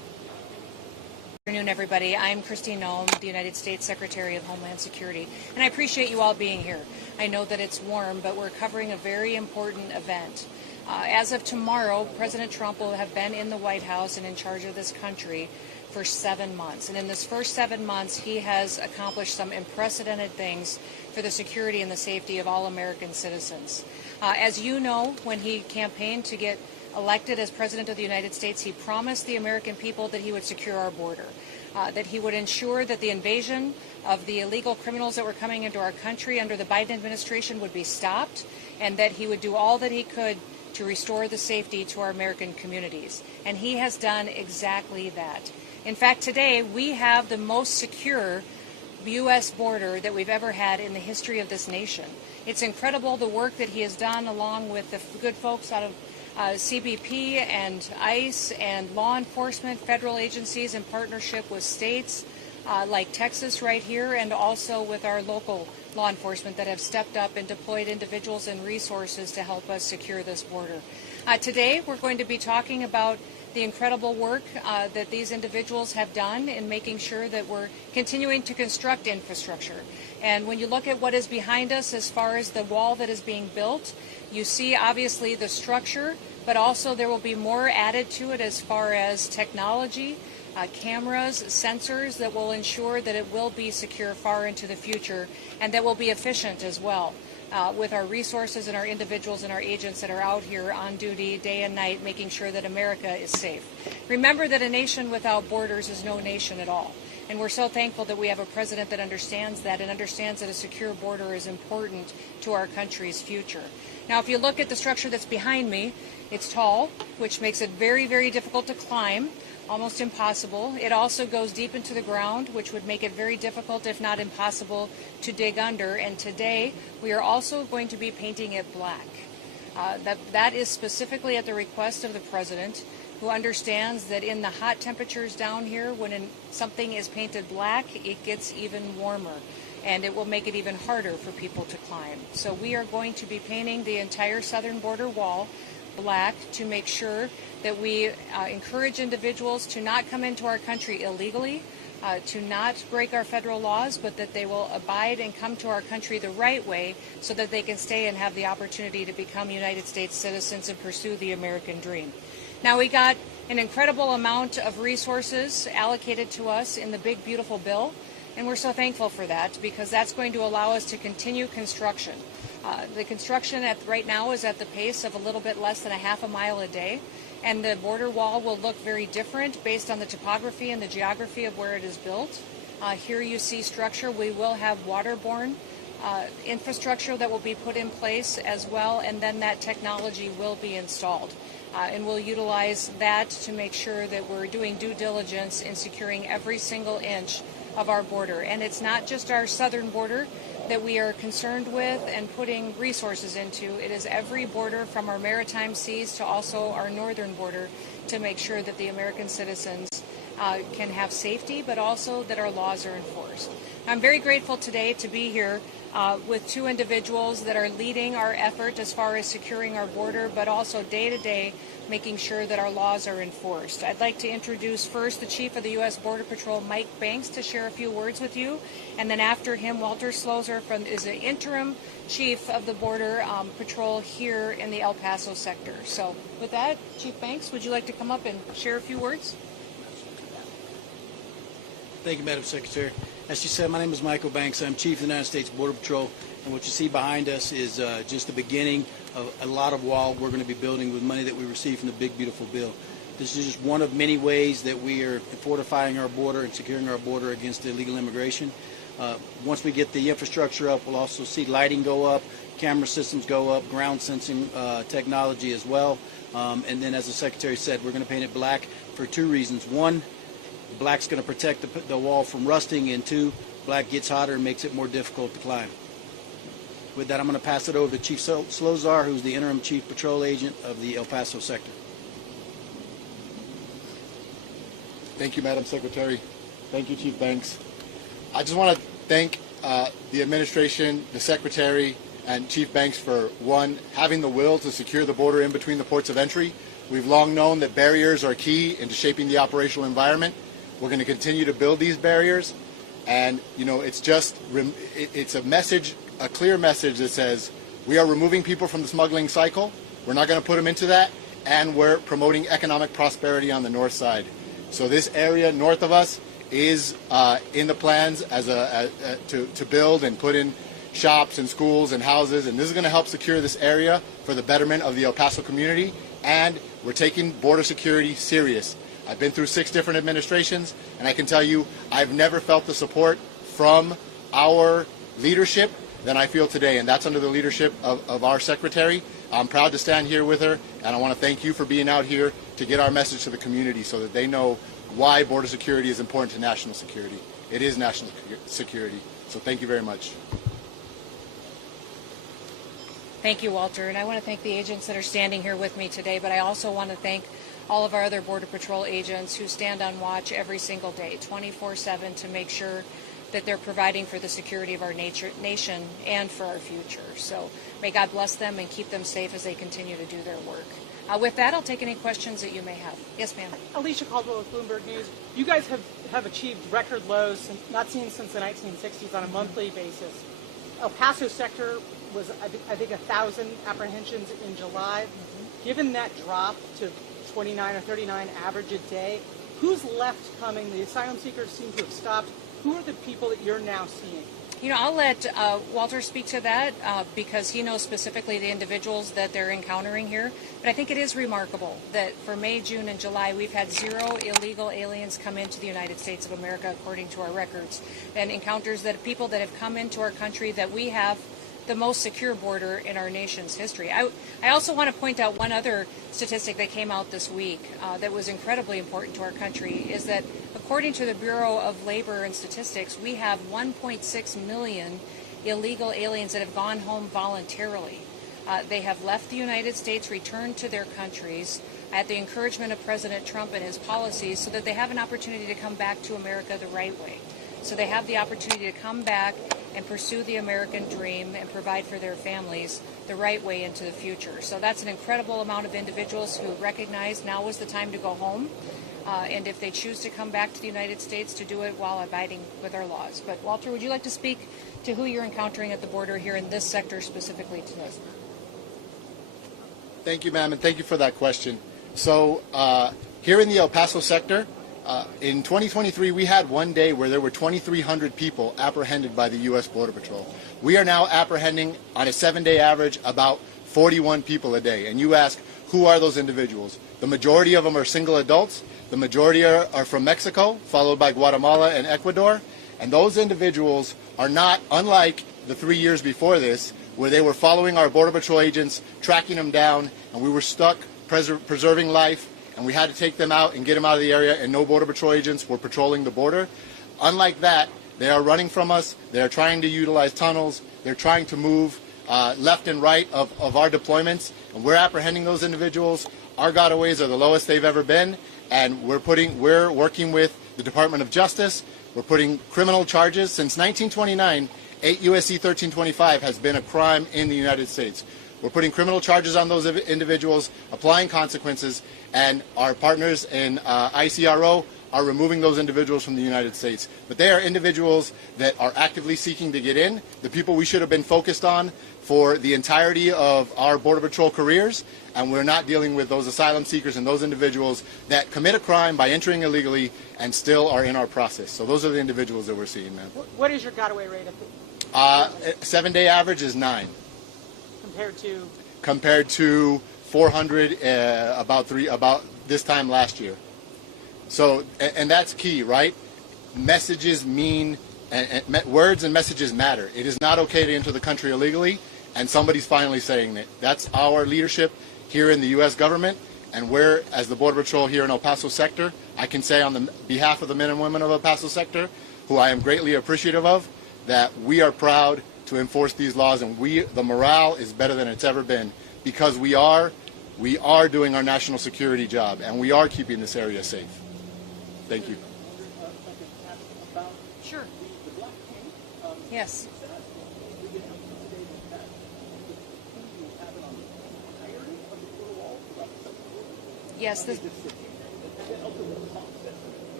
Good afternoon, everybody. I'm Kristi Noem, the United States Secretary of Homeland Security, and I appreciate you all being here. I know that it's warm, but we're covering a very important event. As of tomorrow, President Trump will have been in the White House and in charge of this country for 7 months. And in this first 7 months, he has accomplished some unprecedented things for the security and the safety of all American citizens. As you know, when he campaigned to get elected as President of the United States, he promised the American people that he would secure our border, that he would ensure that the invasion of the illegal criminals that were coming into our country under the Biden administration would be stopped, and that he would do all that he could to restore the safety to our American communities. And he has done exactly that. In fact, today we have the most secure U.S. border that we've ever had in the history of this nation. It's incredible the work that he has done along with the good folks out of CBP and ICE and law enforcement, federal agencies in partnership with states like Texas right here, and also with our local law enforcement that have stepped up and deployed individuals and resources to help us secure this border. Today we're going to be talking about the incredible work that these individuals have done in making sure that we're continuing to construct infrastructure. And when you look at what is behind us as far as the wall that is being built, you see obviously the structure, but also there will be more added to it as far as technology, cameras, sensors that will ensure that it will be secure far into the future, and that will be efficient as well. With our resources and our individuals and our agents that are out here on duty day and night, making sure that America is safe. Remember that a nation without borders is no nation at all. And we're so thankful that we have a president that understands that and understands that a secure border is important to our country's future. Now, if you look at the structure that's behind me, it's tall, which makes it very, very difficult to climb. Almost impossible. It also goes deep into the ground, which would make it very difficult, if not impossible, to dig under. And today, we are also going to be painting it black. That is specifically at the request of the president, who understands that in the hot temperatures down here, when something is painted black, it gets even warmer, and it will make it even harder for people to climb. So we are going to be painting the entire southern border wall black to make sure that we encourage individuals to not come into our country illegally, to not break our federal laws, but that they will abide and come to our country the right way so that they can stay and have the opportunity to become United States citizens and pursue the American dream. Now, we got an incredible amount of resources allocated to us in the big, beautiful bill, and we're so thankful for that because that's going to allow us to continue construction. The construction right now is at the pace of a little bit less than a half a mile a day, and the border wall will look very different based on the topography and the geography of where it is built. Here you see structure. We will have waterborne infrastructure that will be put in place as well, and then that technology will be installed. And we'll utilize that to make sure that we're doing due diligence in securing every single inch of our border. And it's not just our southern border that we are concerned with and putting resources into. It is every border from our maritime seas to also our northern border to make sure that the American citizens can have safety, but also that our laws are enforced. I'm very grateful today to be here with two individuals that are leading our effort as far as securing our border, but also day to day making sure that our laws are enforced. I'd like to introduce first the Chief of the U.S. Border Patrol, Mike Banks, to share a few words with you. And then after him, Walter Slozer is the interim Chief of the Border Patrol here in the El Paso sector. So with that, Chief Banks, would you like to come up and share a few words? Thank you, Madam Secretary. As you said, my name is Michael Banks. I'm Chief of the United States Border Patrol, and what you see behind us is just the beginning of a lot of wall we're going to be building with money that we received from the big, beautiful bill. This is just one of many ways that we are fortifying our border and securing our border against illegal immigration. Once we get the infrastructure up, we'll also see lighting go up, camera systems go up, ground sensing technology as well. And then, as the Secretary said, we're going to paint it black for two reasons. One, black's going to protect the wall from rusting, and two, black gets hotter and makes it more difficult to climb. With that, I'm going to pass it over to Chief Slozer, who's the interim Chief Patrol Agent of the El Paso sector. Thank you, Madam Secretary. Thank you, Chief Banks. I just want to thank the administration, the Secretary, and Chief Banks for, one, having the will to secure the border in between the ports of entry. We've long known that barriers are key into shaping the operational environment. We're going to continue to build these barriers, and it's a message, a clear message that says we are removing people from the smuggling cycle. We're not going to put them into that, and we're promoting economic prosperity on the north side. So this area north of us is in the plans to build and put in shops and schools and houses, and this is going to help secure this area for the betterment of the El Paso community, and we're taking border security serious. I've been through 6 different administrations, and I can tell you I've never felt the support from our leadership than I feel today, and that's under the leadership of our secretary. I'm proud to stand here with her, and I want to thank you for being out here to get our message to the community so that they know why border security is important to national security. It is national security, so thank you very much. Thank you, Walter, and I want to thank the agents that are standing here with me today, but I also want to thank all of our other Border Patrol agents who stand on watch every single day, 24/7, to make sure that they're providing for the security of our nation and for our future. So may God bless them and keep them safe as they continue to do their work. With that, I'll take any questions that you may have. Yes, ma'am. Alicia Caldwell with Bloomberg News. You guys have achieved record lows not seen since the 1960s on a monthly basis. El Paso sector was, I think 1,000 apprehensions in July. Given that drop to 29 or 39 average a day, who's left coming? The asylum seekers seem to have stopped. Who are the people that you're now seeing? I'll let Walter speak to that because he knows specifically the individuals that they're encountering here. But I think it is remarkable that for May, June, and July, we've had 0 illegal aliens come into the United States of America, according to our records, and encounters that people that have come into our country, that we have the most secure border in our nation's history. I also want to point out one other statistic that came out this week that was incredibly important to our country, is that according to the Bureau of Labor and Statistics, we have 1.6 million illegal aliens that have gone home voluntarily. They have left the United States, returned to their countries at the encouragement of President Trump and his policies, so that they have an opportunity to come back to America the right way. So they have the opportunity to come back and pursue the American dream and provide for their families the right way into the future. So that's an incredible amount of individuals who recognize now is the time to go home. And if they choose to come back to the United States, to do it while abiding with our laws. But Walter, would you like to speak to who you're encountering at the border here in this sector specifically today? Thank you, ma'am, and thank you for that question. So here in the El Paso sector, in 2023, we had one day where there were 2,300 people apprehended by the U.S. Border Patrol. We are now apprehending, on a 7-day average, about 41 people a day. And you ask, who are those individuals? The majority of them are single adults. The majority are from Mexico, followed by Guatemala and Ecuador. And those individuals are not, unlike the 3 years before this, where they were following our Border Patrol agents, tracking them down, and we were stuck preserving life, and we had to take them out and get them out of the area, and no Border Patrol agents were patrolling the border. Unlike that, they are running from us. They are trying to utilize tunnels. They're trying to move left and right of our deployments, and we're apprehending those individuals. Our gotaways are the lowest they've ever been, and we're working with the Department of Justice. We're putting criminal charges. Since 1929, 8 U.S.C. 1325 has been a crime in the United States. We're putting criminal charges on those individuals, applying consequences, and our partners in ICRO are removing those individuals from the United States. But they are individuals that are actively seeking to get in, the people we should have been focused on for the entirety of our Border Patrol careers, and we're not dealing with those asylum seekers and those individuals that commit a crime by entering illegally and still are in our process. So those are the individuals that we're seeing, man. What is your gotaway rate at the 7-day average is 9. Compared to 400 about this time last year. So, and that's key, right? Messages mean, words and messages matter. It is not okay to enter the country illegally, and somebody's finally saying that. That's our leadership here in the U.S. government, and we're, as the Border Patrol here in El Paso sector, I can say on the behalf of the men and women of El Paso sector, who I am greatly appreciative of, that we are proud to enforce these laws, and the morale is better than it's ever been, because we are doing our national security job, and we are keeping this area safe. Thank you. Sure. Yes.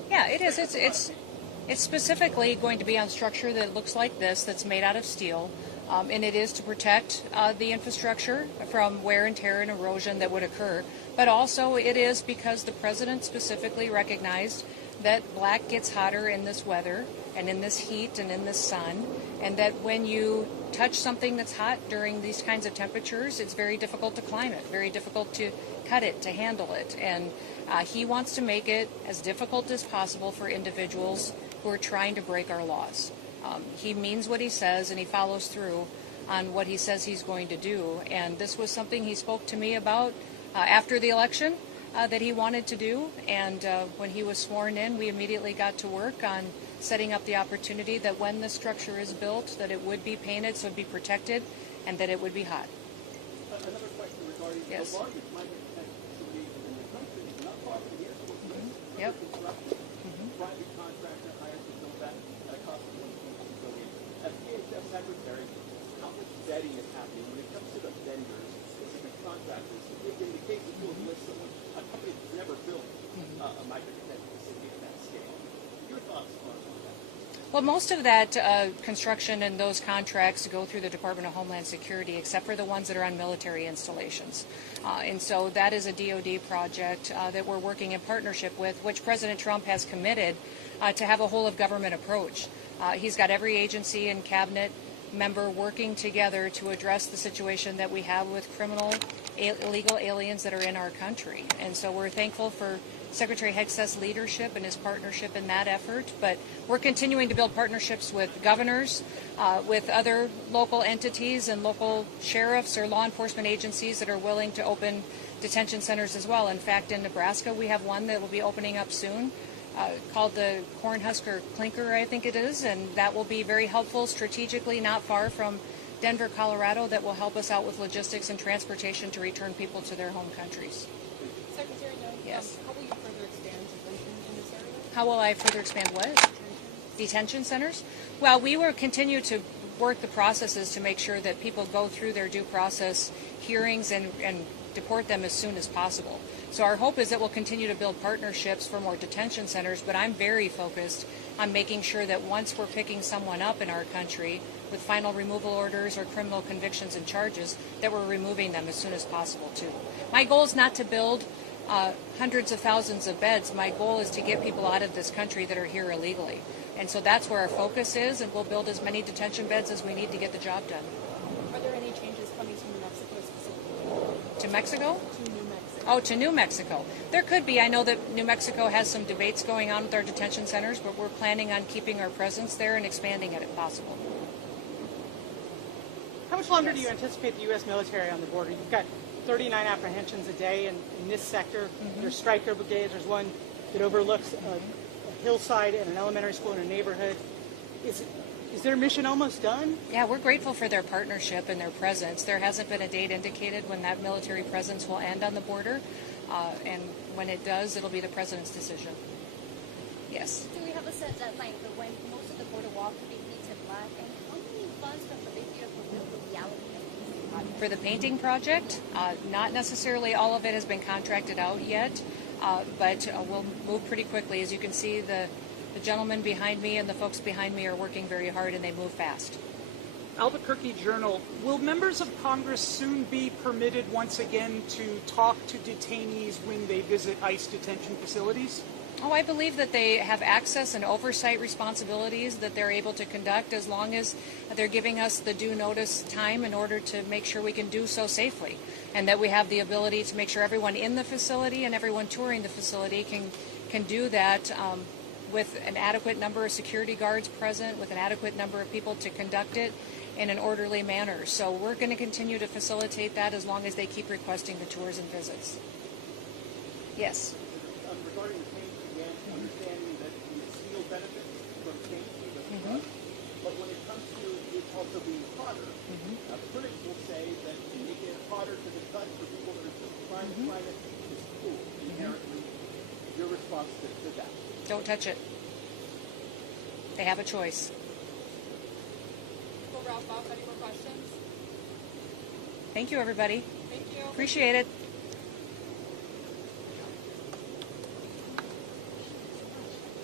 Yeah, it is. It's specifically going to be on structure that looks like this, that's made out of steel, and it is to protect the infrastructure from wear and tear and erosion that would occur. But also it is because the president specifically recognized that black gets hotter in this weather and in this heat and in this sun, and that when you touch something that's hot during these kinds of temperatures, it's very difficult to climb it, very difficult to cut it, to handle it. And he wants to make it as difficult as possible for individuals who are trying to break our laws. He means what he says, and he follows through on what he says he's going to do. And this was something he spoke to me about after the election that he wanted to do. And when he was sworn in, we immediately got to work on setting up the opportunity that when the structure is built, that it would be painted so it would be protected and that it would be hot. Another question regarding Yes. the largest climate protection facility in the country, not far from here, Yep. construction. Private contractor hired to build that at a cost of $1.2 billion. As DHS Secretary, how much vetting is happening when it comes to the vendors, specific contractors? In the case that you'll list someone, a company that's never built a micro-detention facility at that scale. Your thoughts on that? Well, most of that construction and those contracts go through the Department of Homeland Security, except for the ones that are on military installations. And so that is a DoD project that we're working in partnership with, which President Trump has committed to have a whole-of-government approach. He's got every agency and cabinet member working together to address the situation that we have with illegal aliens that are in our country. And so we're thankful for Secretary Hegseth's leadership and his partnership in that effort, but we're continuing to build partnerships with governors, with other local entities and local sheriffs or law enforcement agencies that are willing to open detention centers as well. In fact, in Nebraska, we have one that will be opening up soon called the Cornhusker Clinker, I think it is, and that will be very helpful strategically, not far from Denver, Colorado, that will help us out with logistics and transportation to return people to their home countries. Secretary Noem, Yes. how will you further expand detention in this area? How will I further expand what? Detention centers? Well, we will continue to work the processes to make sure that people go through their due process hearings and deport them as soon as possible. So our hope is that we'll continue to build partnerships for more detention centers, but I'm very focused on making sure that once we're picking someone up in our country with final removal orders or criminal convictions and charges, that we're removing them as soon as possible too. My goal is not to build hundreds of thousands of beds. My goal is to get people out of this country that are here illegally. And so that's where our focus is, and we'll build as many detention beds as we need to get the job done. Are there any changes coming to New Mexico specifically? To Mexico? To New Mexico. Oh, to New Mexico. There could be. I know that New Mexico has some debates going on with our detention centers, but we're planning on keeping our presence there and expanding it if possible. How much longer do you anticipate the U.S. military on the border? You've got 39 apprehensions a day in this sector. There's striker brigades. There's one that overlooks a hillside and an elementary school in a neighborhood. Is their mission almost done? Yeah, we're grateful for their partnership and their presence. There hasn't been a date indicated when that military presence will end on the border, and when it does, it'll be the president's decision. Yes. Do we have a set deadline for when most of the border wall could be painted black? And how many funds from the big beautiful bill will be allocated? For the painting project, not necessarily all of it has been contracted out yet, but we'll move pretty quickly. As you can see, the gentleman behind me and the folks behind me are working very hard, and they move fast. Albuquerque Journal, will members of Congress soon be permitted once again to talk to detainees when they visit ICE detention facilities? Oh, I believe that they have access and oversight responsibilities that they're able to conduct as long as they're giving us the due notice time in order to make sure we can do so safely, and that we have the ability to make sure everyone in the facility and everyone touring the facility can do that with an adequate number of security guards present, with an adequate number of people to conduct it in an orderly manner. So we're going to continue to facilitate that as long as they keep requesting the tours and visits. Yes. Regarding the paint again, understanding that the steel benefits from paint, but when it comes to it also being hotter, critics will say that you make it hotter to the touch for people that are just trying to find it is cool inherently. Your response to that? Don't touch it. They have a choice. We'll wrap up. Any more questions? Thank you, everybody. Thank you. Appreciate it.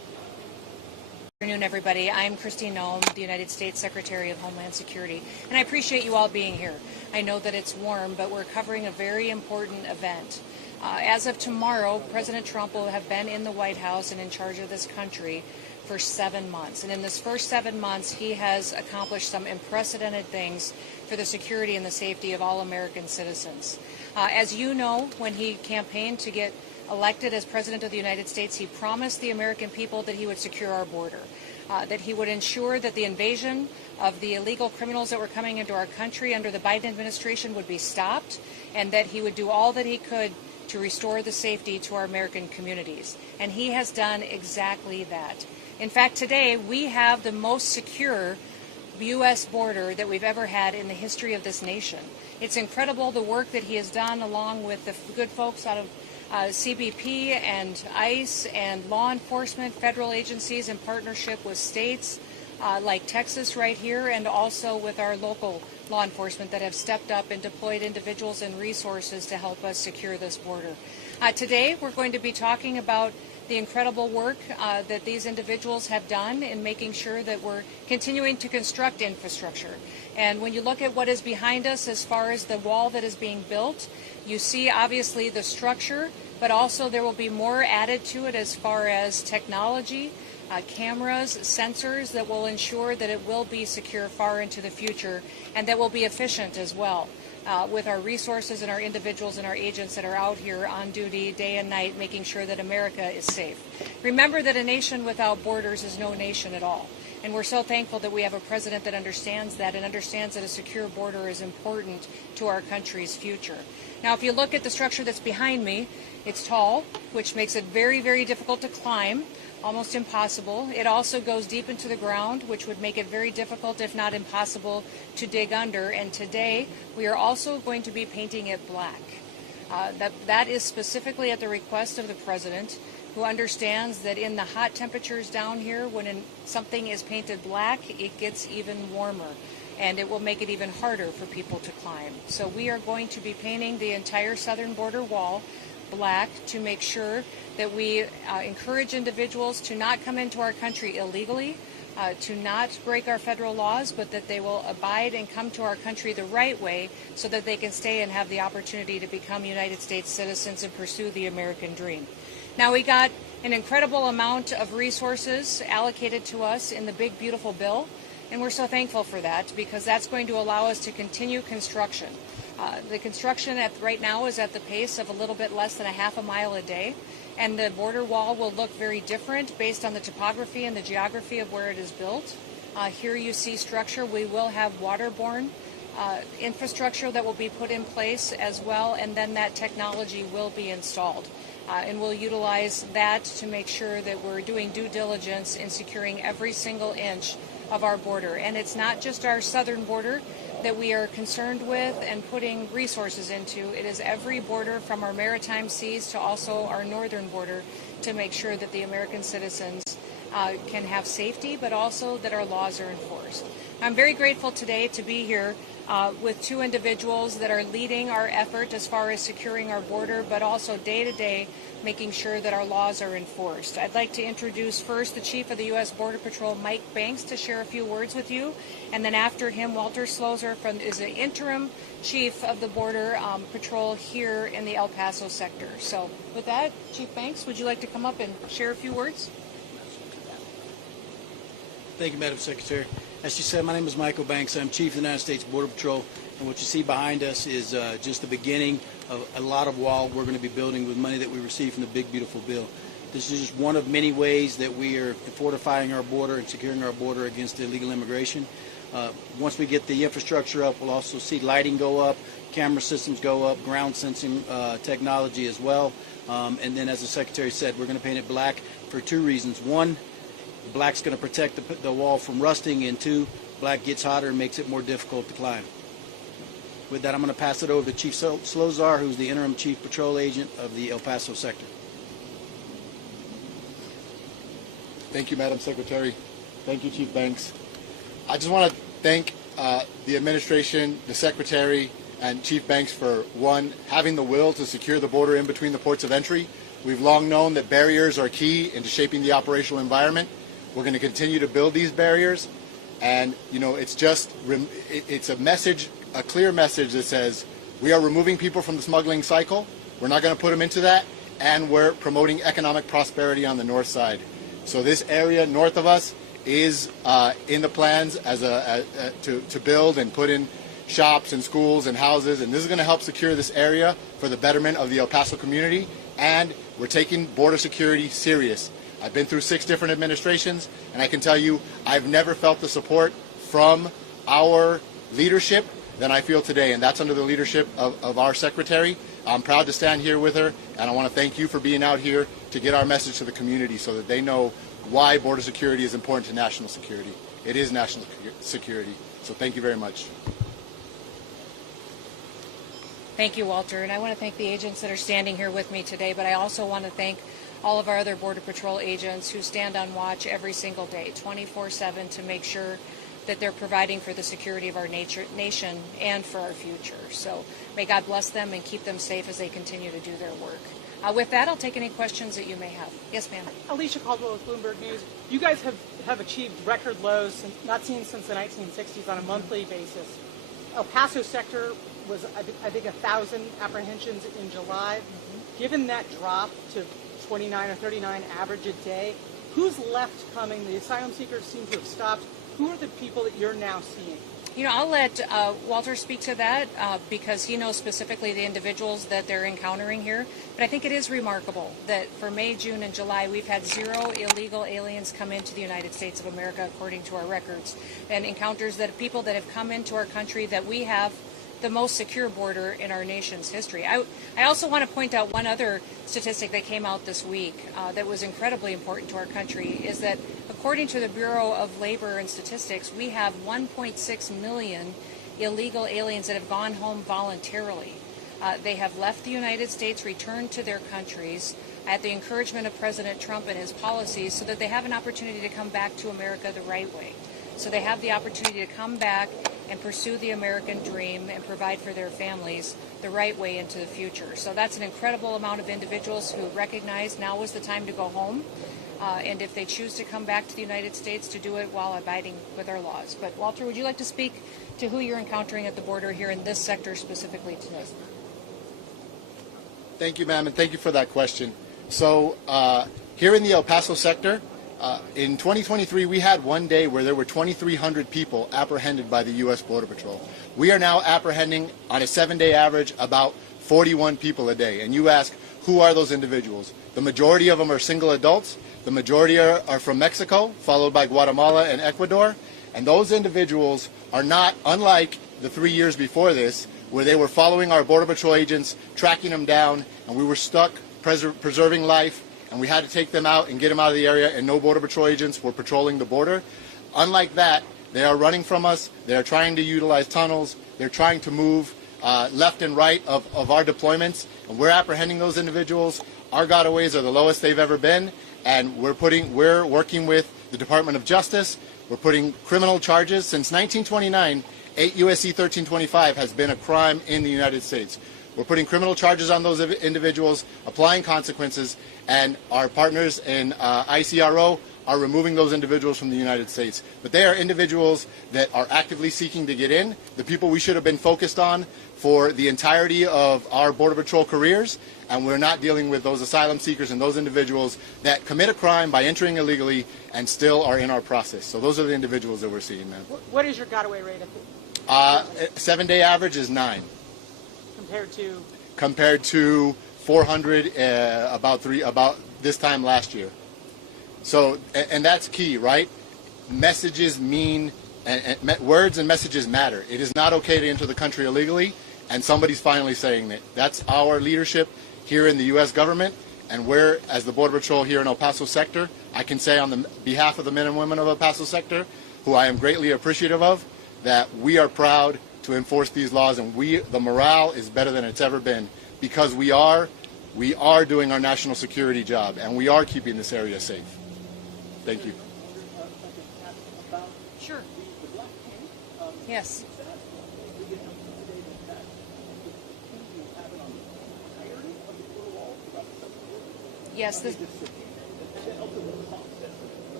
afternoon, everybody. I'm Kristi Noem, the United States Secretary of Homeland Security, and I appreciate you all being here. I know that it's warm, but we're covering a very important event. As of tomorrow, President Trump will have been in the White House and in charge of this country for 7 months. And in this first 7 months, he has accomplished some unprecedented things for the security and the safety of all American citizens. As you know, when he campaigned to get elected as President of the United States, he promised the American people that he would secure our border, that he would ensure that the invasion of the illegal criminals that were coming into our country under the Biden administration would be stopped, and that he would do all that he could to restore the safety to our American communities. And he has done exactly that. In fact, today we have the most secure U.S. border that we've ever had in the history of this nation. It's incredible the work that he has done along with the good folks out of CBP and ICE and law enforcement, federal agencies in partnership with states like Texas right here, and also with our local law enforcement that have stepped up and deployed individuals and resources to help us secure this border. Today we're going to be talking about the incredible work that these individuals have done in making sure that we're continuing to construct infrastructure. And when you look at what is behind us as far as the wall that is being built, you see obviously the structure, but also there will be more added to it as far as technology, cameras, sensors that will ensure that it will be secure far into the future, and that will be efficient as well. With our resources and our individuals and our agents that are out here on duty day and night, making sure that America is safe. Remember that a nation without borders is no nation at all. And we're so thankful that we have a president that understands that and understands that a secure border is important to our country's future. Now, if you look at the structure that's behind me, it's tall, which makes it very, very difficult to climb. Almost impossible. It also goes deep into the ground, which would make it very difficult, if not impossible, to dig under. And today, we are also going to be painting it black. That is specifically at the request of the president, who understands that in the hot temperatures down here, when something is painted black, it gets even warmer, and it will make it even harder for people to climb. So we are going to be painting the entire southern border wall black to make sure that we encourage individuals to not come into our country illegally, to not break our federal laws, but that they will abide and come to our country the right way so that they can stay and have the opportunity to become United States citizens and pursue the American dream. Now, we got an incredible amount of resources allocated to us in the big, beautiful bill, and we're so thankful for that, because that's going to allow us to continue construction. The construction right now is at the pace of a little bit less than a half a mile a day, and the border wall will look very different based on the topography and the geography of where it is built. Here you see structure. We will have waterborne infrastructure that will be put in place as well, and then that technology will be installed. And we'll utilize that to make sure that we're doing due diligence in securing every single inch of our border. And it's not just our southern border that we are concerned with and putting resources into. It is every border from our maritime seas to also our northern border, to make sure that the American citizens can have safety, but also that our laws are enforced. I'm very grateful today to be here with two individuals that are leading our effort as far as securing our border, but also day to day making sure that our laws are enforced. I'd like to introduce first the Chief of the U.S. Border Patrol, Mike Banks, to share a few words with you. And then after him, Walter Slozer is the interim Chief of the Border Patrol here in the El Paso sector. So with that, Chief Banks, would you like to come up and share a few words? Thank you, Madam Secretary. As you said, my name is Michael Banks. I'm Chief of the United States Border Patrol, and what you see behind us is just the beginning of a lot of wall we're going to be building with money that we received from the big, beautiful bill. This is just one of many ways that we are fortifying our border and securing our border against illegal immigration. Once we get the infrastructure up, we'll also see lighting go up, camera systems go up, ground sensing technology as well. And then, as the Secretary said, we're going to paint it black for two reasons. One, black's going to protect the wall from rusting, and two, black gets hotter and makes it more difficult to climb. With that, I'm going to pass it over to Chief Slozer, who's the interim Chief Patrol Agent of the El Paso sector. Thank you, Madam Secretary. Thank you, Chief Banks. I just want to thank the administration, the Secretary, and Chief Banks for, one, having the will to secure the border in between the ports of entry. We've long known that barriers are key into shaping the operational environment. We're going to continue to build these barriers. And, you know, it's just, it's a message, a clear message that says we are removing people from the smuggling cycle. We're not going to put them into that. And we're promoting economic prosperity on the north side. So this area north of us is in the plans as to build and put in shops and schools and houses. And this is going to help secure this area for the betterment of the El Paso community. And we're taking border security serious. I've been through 6 different administrations, and I can tell you I've never felt the support from our leadership than I feel today, and that's under the leadership of our secretary. I'm proud to stand here with her, and I want to thank you for being out here to get our message to the community so that they know why border security is important to national security. It is national security, so thank you very much. Thank you, Walter, and I want to thank the agents that are standing here with me today, but I also want to thank all of our other Border Patrol agents who stand on watch every single day, 24/7, to make sure that they're providing for the security of our nation and for our future. So may God bless them and keep them safe as they continue to do their work. With that, I'll take any questions that you may have. Yes, ma'am. Alicia Caldwell with Bloomberg News. You guys have achieved record lows not seen since the 1960s on a monthly basis. El Paso sector was, I think, 1,000 apprehensions in July. Given that drop to 29 or 39 average a day, who's left coming? The asylum seekers seem to have stopped. Who are the people that you're now seeing? You know, I'll let Walter speak to that because he knows specifically the individuals that they're encountering here. But I think it is remarkable that for May, June, and July, we've had 0 illegal aliens come into the United States of America, according to our records, and encounters that people that have come into our country that we have the most secure border in our nation's history. I also want to point out one other statistic that came out this week that was incredibly important to our country, is that according to the Bureau of Labor and Statistics, we have 1.6 million illegal aliens that have gone home voluntarily. They have left the United States, returned to their countries at the encouragement of President Trump and his policies so that they have an opportunity to come back to America the right way. So they have the opportunity to come back and pursue the American dream and provide for their families the right way into the future. So that's an incredible amount of individuals who recognize now is the time to go home. And if they choose to come back to the United States, to do it while abiding with our laws. But Walter, would you like to speak to who you're encountering at the border here in this sector specifically today? Thank you, ma'am, and thank you for that question. So here in the El Paso sector, in 2023, we had one day where there were 2,300 people apprehended by the U.S. Border Patrol. We are now apprehending, on a 7-day average, about 41 people a day. And you ask, who are those individuals? The majority of them are single adults. The majority are from Mexico, followed by Guatemala and Ecuador. And those individuals are not, unlike the 3 years before this, where they were following our Border Patrol agents, tracking them down, and we were stuck preserving life, and we had to take them out and get them out of the area, and no Border Patrol agents were patrolling the border. Unlike that, they are running from us. They are trying to utilize tunnels. They're trying to move left and right of our deployments, and we're apprehending those individuals. Our gotaways are the lowest they've ever been, and we're working with the Department of Justice. We're putting criminal charges. Since 1929, 8 U.S.C. 1325 has been a crime in the United States. We're putting criminal charges on those individuals, applying consequences, and our partners in ICRO are removing those individuals from the United States. But they are individuals that are actively seeking to get in, the people we should have been focused on for the entirety of our Border Patrol careers, and we're not dealing with those asylum seekers and those individuals that commit a crime by entering illegally and still are in our process. So those are the individuals that we're seeing, man. What is your gotaway rate at the 7-day average is 9. compared to 400 about this time last year. So, and that's key, right? Messages mean, words and messages matter. It is not okay to enter the country illegally, and somebody's finally saying that. That's our leadership here in the U.S. government, and we're, as the Border Patrol here in El Paso sector, I can say on the behalf of the men and women of El Paso sector, who I am greatly appreciative of, that we are proud to enforce these laws, and the morale is better than it's ever been, because we are doing our national security job, and we are keeping this area safe. Thank you. Sure. Yes.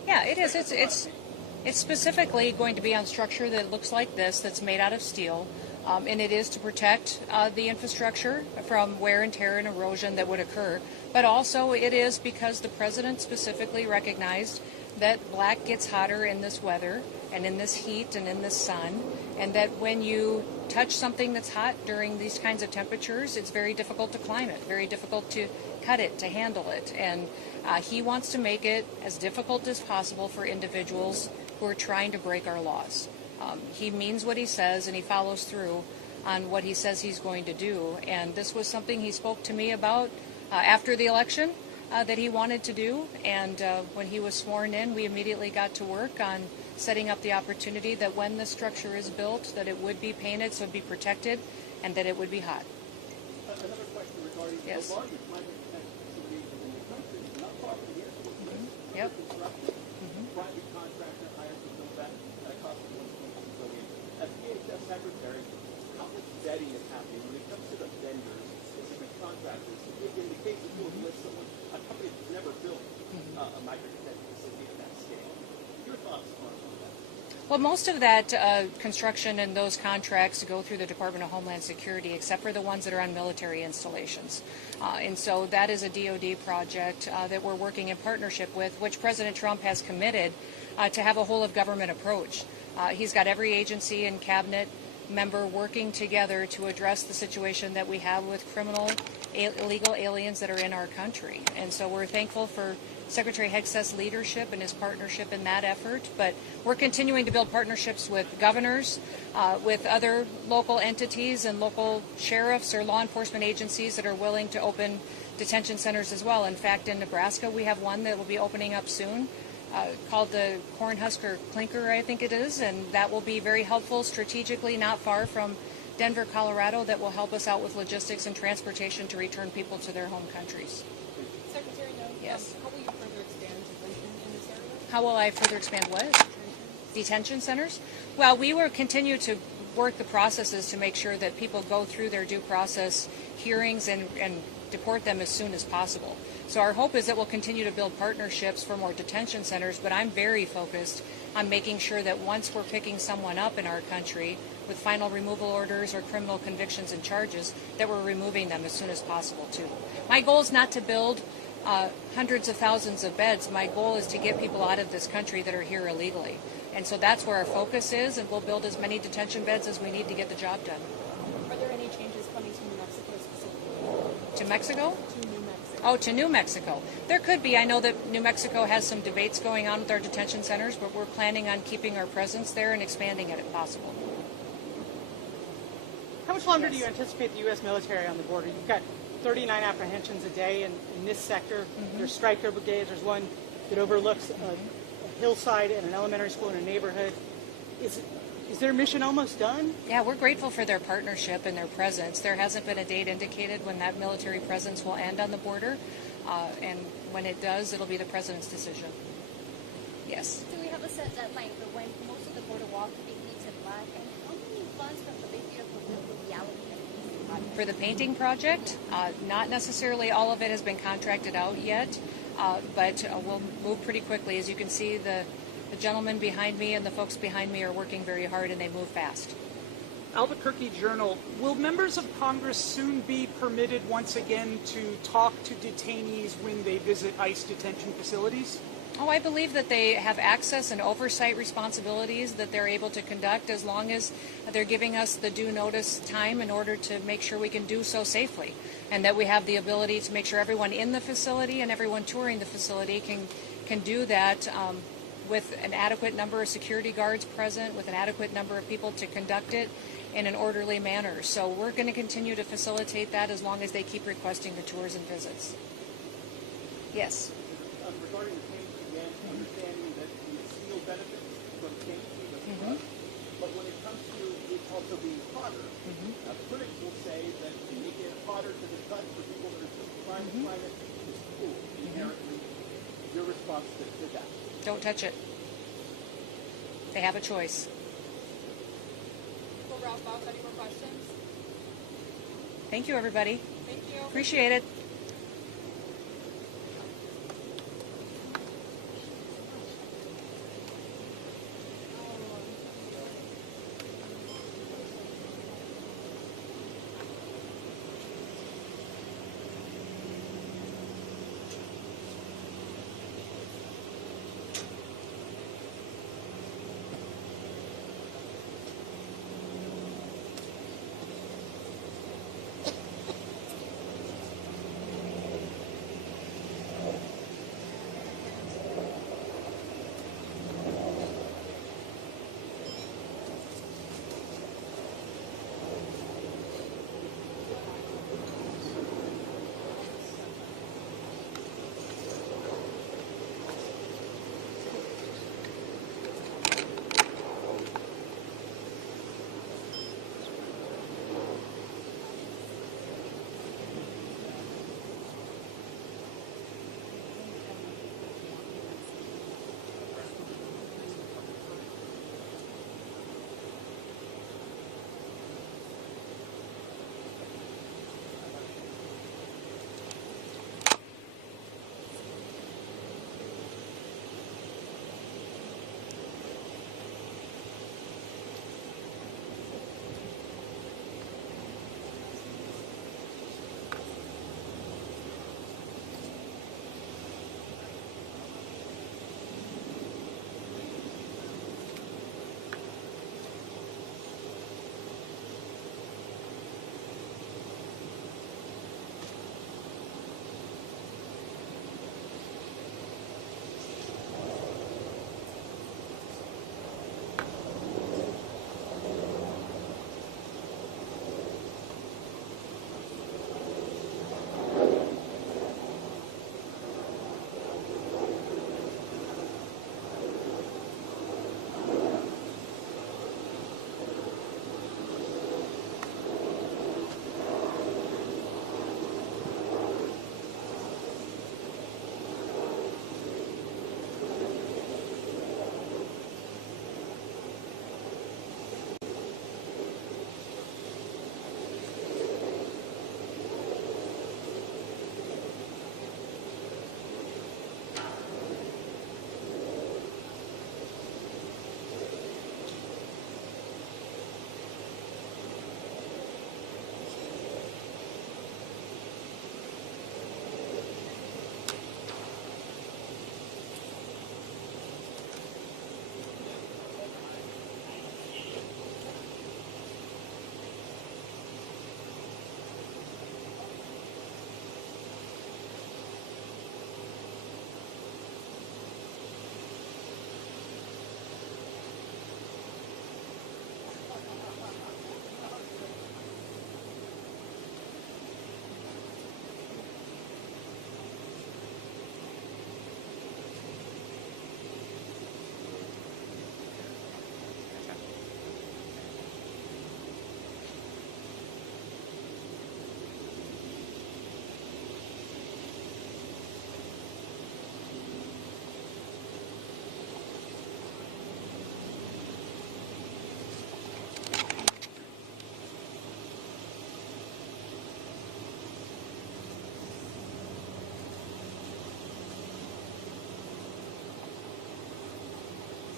Yeah, it is. It's specifically going to be on structure that looks like this, that's made out of steel, and it is to protect the infrastructure from wear and tear and erosion that would occur. But also it is because the president specifically recognized that black gets hotter in this weather and in this heat and in this sun, and that when you touch something that's hot during these kinds of temperatures, it's very difficult to climb it, very difficult to cut it, to handle it. And he wants to make it as difficult as possible for individuals who are trying to break our laws. He means what he says, and he follows through on what he says he's going to do. And this was something he spoke to me about after the election that he wanted to do. And when he was sworn in, we immediately got to work on setting up the opportunity that when the structure is built, that it would be painted so it would be protected and that it would be hot. Another question regarding Yes. the largest climate protection facility in the country, not far from the airport. Yep. Construction, private contractor hired to build that at a cost of $1.2 billion. As DHS Secretary, how much vetting is happening when it comes to the vendors, specific contractors? In the case of you list someone, a company that's never built a micro-detention facility at that scale. Your thoughts on that? Well, most of that construction and those contracts go through the Department of Homeland Security, except for the ones that are on military installations. And so that is a DoD project that we're working in partnership with, which President Trump has committed to have a whole-of-government approach. He's got every agency and cabinet member working together to address the situation that we have with criminal, illegal aliens that are in our country. And so we're thankful for Secretary Hegseth's leadership and his partnership in that effort, but we're continuing to build partnerships with governors, with other local entities and local sheriffs or law enforcement agencies that are willing to open detention centers as well. In fact, in Nebraska, we have one that will be opening up soon called the Cornhusker Clinker, I think it is, and that will be very helpful strategically, not far from Denver, Colorado, that will help us out with logistics and transportation to return people to their home countries. Secretary Noem, Yes. how will you further expand detention in this area? How will I further expand what? Detention centers? Well, we will continue to work the processes to make sure that people go through their due process hearings and deport them as soon as possible. So our hope is that we'll continue to build partnerships for more detention centers, but I'm very focused on making sure that once we're picking someone up in our country with final removal orders or criminal convictions and charges, that we're removing them as soon as possible too. My goal is not to build hundreds of thousands of beds. My goal is to get people out of this country that are here illegally. And so that's where our focus is, and we'll build as many detention beds as we need to get the job done. Are there any changes coming to New Mexico specifically? To Mexico? To New Mexico. Oh, to New Mexico. There could be. I know that New Mexico has some debates going on with our detention centers, but we're planning on keeping our presence there and expanding it if possible. How much longer do you anticipate the U.S. military on the border? You've got 39 apprehensions a day in this sector. There's Stryker brigades. There's one that overlooks a hillside and an elementary school in a neighborhood. Is their mission almost done? Yeah, we're grateful for their partnership and their presence. There hasn't been a date indicated when that military presence will end on the border, and when it does, it'll be the president's decision. Yes. Do we have a set deadline for when most of the border wall could be painted black? And how many funds from the big beautiful bill will be allocated to this project? For the painting project, not necessarily all of it has been contracted out yet, but we'll move pretty quickly. As you can see, the gentleman behind me and the folks behind me are working very hard, and they move fast. Albuquerque Journal, will members of Congress soon be permitted once again to talk to detainees when they visit ICE detention facilities? Oh, I believe that they have access and oversight responsibilities that they're able to conduct as long as they're giving us the due notice time in order to make sure we can do so safely, and that we have the ability to make sure everyone in the facility and everyone touring the facility can do that with an adequate number of security guards present, with an adequate number of people to conduct it in an orderly manner. So we're going to continue to facilitate that as long as they keep requesting the tours and visits. Yes. Regarding the painting again, understanding that the steel benefits from painting the front, but when it comes to it also being hotter, critics will say that making it hotter to the touch for people that are just trying to find it is cool inherently. Your response to that? Don't touch it. They have a choice. We'll wrap up. Any more questions? Thank you, everybody. Thank you. Appreciate it.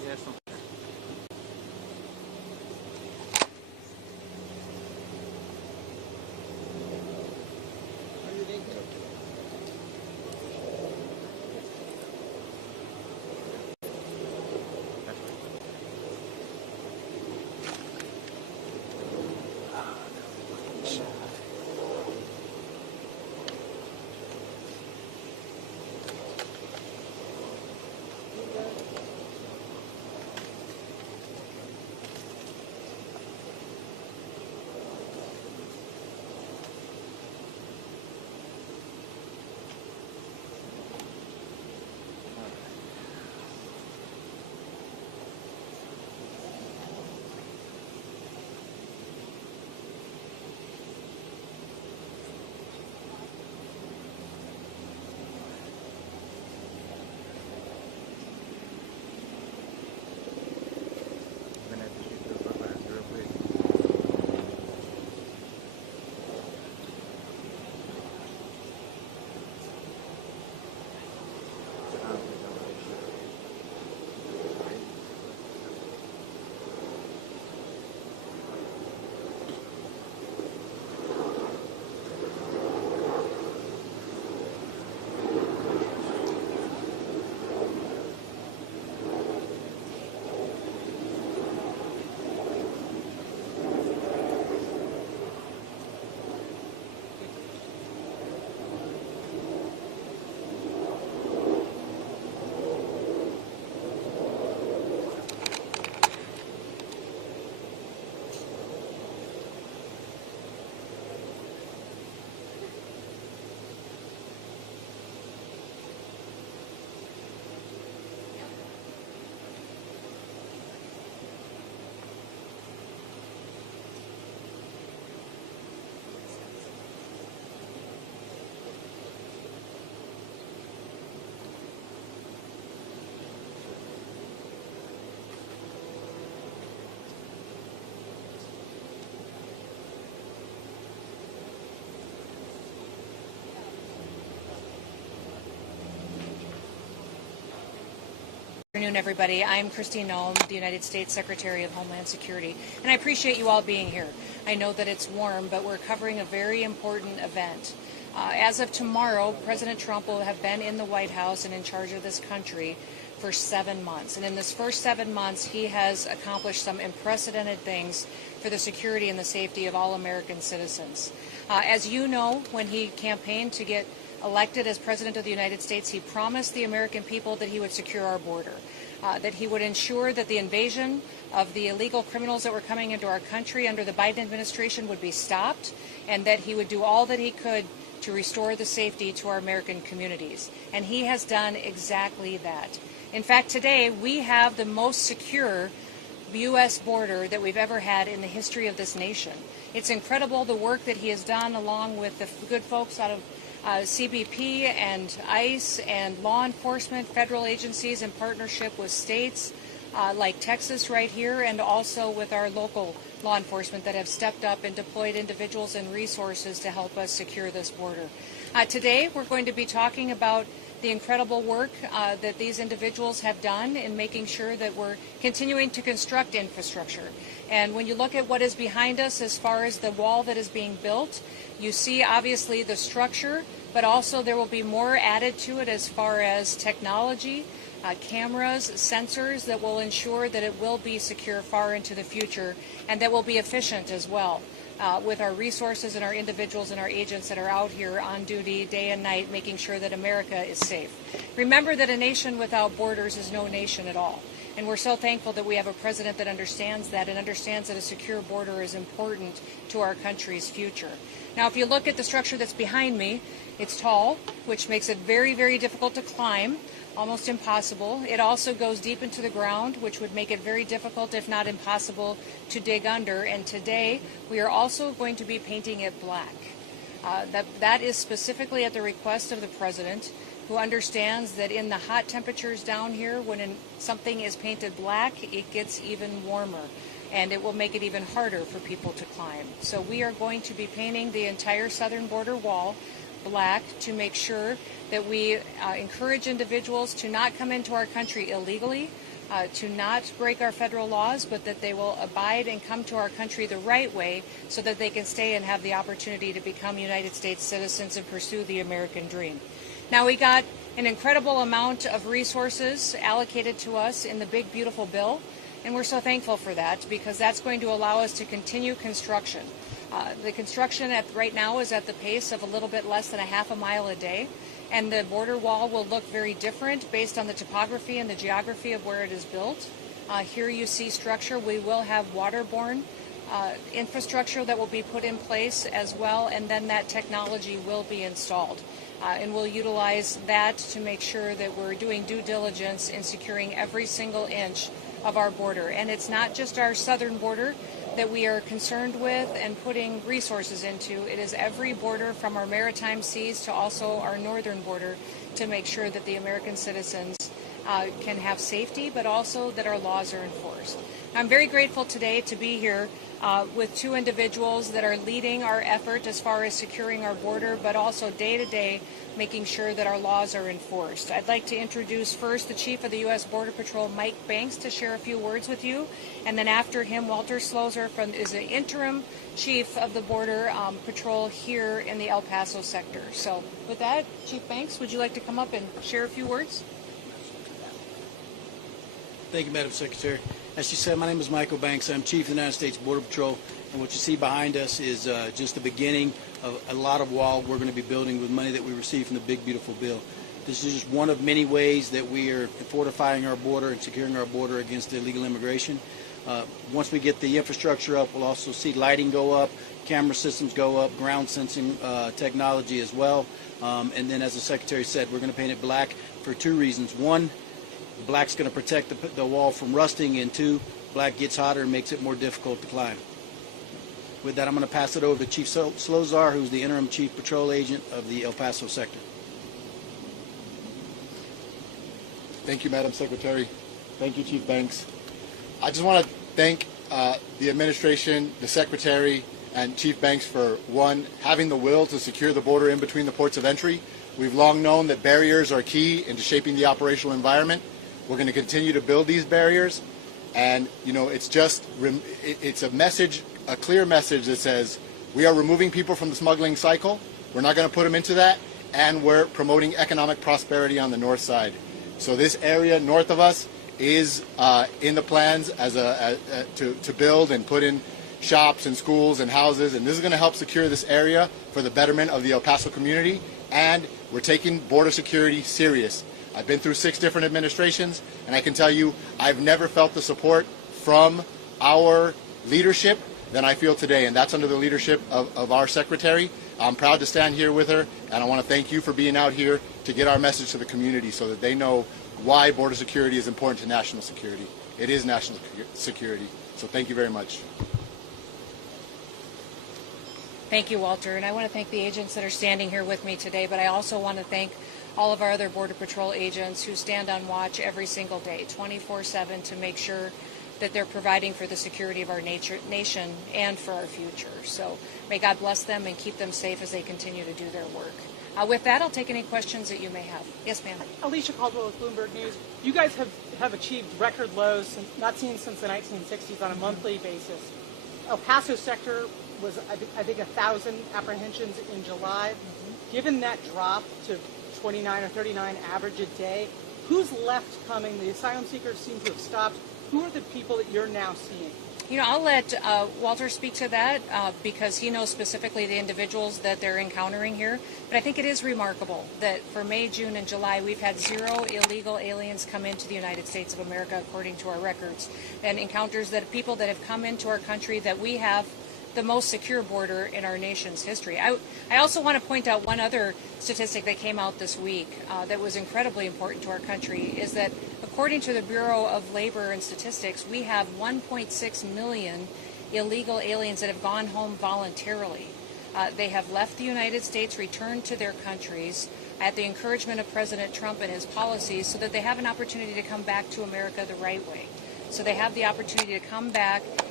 there's some. Good afternoon, everybody. I'm Kristi Noem, the United States Secretary of Homeland Security, and I appreciate you all being here. I know that it's warm, but we're covering a very important event. As of tomorrow, President Trump will have been in the White House and in charge of this country for 7 months. And in this first 7 months, he has accomplished some unprecedented things for the security and the safety of all American citizens. As you know, when he campaigned to get elected as President of the United States, he promised the American people that he would secure our border, that he would ensure that the invasion of the illegal criminals that were coming into our country under the Biden administration would be stopped, and that he would do all that he could to restore the safety to our American communities. And he has done exactly that. In fact, today we have the most secure U.S. border that we've ever had in the history of this nation. It's incredible the work that he has done along with the good folks out of CBP and ICE and law enforcement, federal agencies in partnership with states like Texas right here, and also with our local law enforcement that have stepped up and deployed individuals and resources to help us secure this border. Today we're going to be talking about the incredible work that these individuals have done in making sure that we're continuing to construct infrastructure. And when you look at what is behind us as far as the wall that is being built, you see obviously the structure, but also there will be more added to it as far as technology, cameras, sensors that will ensure that it will be secure far into the future, and that will be efficient as well. With our resources and our individuals and our agents that are out here on duty day and night, making sure that America is safe. Remember that a nation without borders is no nation at all. And we're so thankful that we have a president that understands that and understands that a secure border is important to our country's future. Now, if you look at the structure that's behind me, it's tall, which makes it very, very difficult to climb, almost impossible. It also goes deep into the ground, which would make it very difficult, if not impossible, to dig under. And today, we are also going to be painting it black. That is specifically at the request of the president, who understands that in the hot temperatures down here, when something is painted black, it gets even warmer, and it will make it even harder for people to climb. So we are going to be painting the entire southern border wall black to make sure that we encourage individuals to not come into our country illegally to not break our federal laws, but that they will abide and come to our country the right way so that they can stay and have the opportunity to become United States citizens and pursue the American dream. Now, we got an incredible amount of resources allocated to us in the big, beautiful bill, and we're so thankful for that because that's going to allow us to continue construction. The construction right now is at the pace of a little bit less than a half a mile a day, and the border wall will look very different based on the topography and the geography of where it is built. Here you see structure. We will have waterborne infrastructure that will be put in place as well, and then that technology will be installed. And we'll utilize that to make sure that we're doing due diligence in securing every single inch of our border. And it's not just our southern border that we are concerned with and putting resources into. It is every border from our maritime seas to also our northern border to make sure that the American citizens can have safety, but also that our laws are enforced. I'm very grateful today to be here with two individuals that are leading our effort as far as securing our border, but also day to day making sure that our laws are enforced. I'd like to introduce first the Chief of the U.S. Border Patrol, Mike Banks, to share a few words with you. And then after him, Walter Slozer is the interim Chief of the Border Patrol here in the El Paso sector. So with that, Chief Banks, would you like to come up and share a few words? Thank you, Madam Secretary. As you said, my name is Michael Banks. I'm Chief of the United States Border Patrol, and what you see behind us is just the beginning of a lot of wall we're going to be building with money that we received from the big, beautiful bill. This is just one of many ways that we are fortifying our border and securing our border against illegal immigration. Once we get the infrastructure up, we'll also see lighting go up, camera systems go up, ground sensing technology as well. And then, as the Secretary said, we're going to paint it black for two reasons. One, black's going to protect the wall from rusting, and two, black gets hotter and makes it more difficult to climb. With that, I'm going to pass it over to Chief Slozer, who's the interim Chief Patrol Agent of the El Paso sector. Thank you, Madam Secretary. Thank you, Chief Banks. I just want to thank the administration, the Secretary, and Chief Banks for, one, having the will to secure the border in between the ports of entry. We've long known that barriers are key into shaping the operational environment. We're going to continue to build these barriers, and it's a message, a clear message that says we are removing people from the smuggling cycle. We're not going to put them into that, and we're promoting economic prosperity on the north side. So this area north of us is in the plans to build and put in shops and schools and houses, and this is going to help secure this area for the betterment of the El Paso community, and we're taking border security serious. I've been through 6 different administrations, and I can tell you I've never felt the support from our leadership than I feel today, and that's under the leadership of our Secretary. I'm proud to stand here with her, and I want to thank you for being out here to get our message to the community so that they know why border security is important to national security. It is national security, so thank you very much. Thank you, Walter, and I want to thank the agents that are standing here with me today, but I also want to thank all of our other Border Patrol agents who stand on watch every single day, 24/7, to make sure that they're providing for the security of our nation and for our future. So may God bless them and keep them safe as they continue to do their work. With that, I'll take any questions that you may have. Yes, ma'am. Alicia Caldwell with Bloomberg News. You guys have achieved record lows not seen since the 1960s on a monthly basis. El Paso sector was, I think, 1,000 apprehensions in July. Given that drop to 29 or 39 average a day, who's left coming? The asylum seekers seem to have stopped. Who are the people that you're now seeing? You know, I'll let Walter speak to that because he knows specifically the individuals that they're encountering here. But I think it is remarkable that for May, June, and July, we've had 0 illegal aliens come into the United States of America, according to our records, and encounters that people that have come into our country that we have the most secure border in our nation's history. I also want to point out one other statistic that came out this week that was incredibly important to our country, is that according to the Bureau of Labor and Statistics, we have 1.6 million illegal aliens that have gone home voluntarily. They have left the United States, returned to their countries at the encouragement of President Trump and his policies so that they have an opportunity to come back to America the right way. So they have the opportunity to come back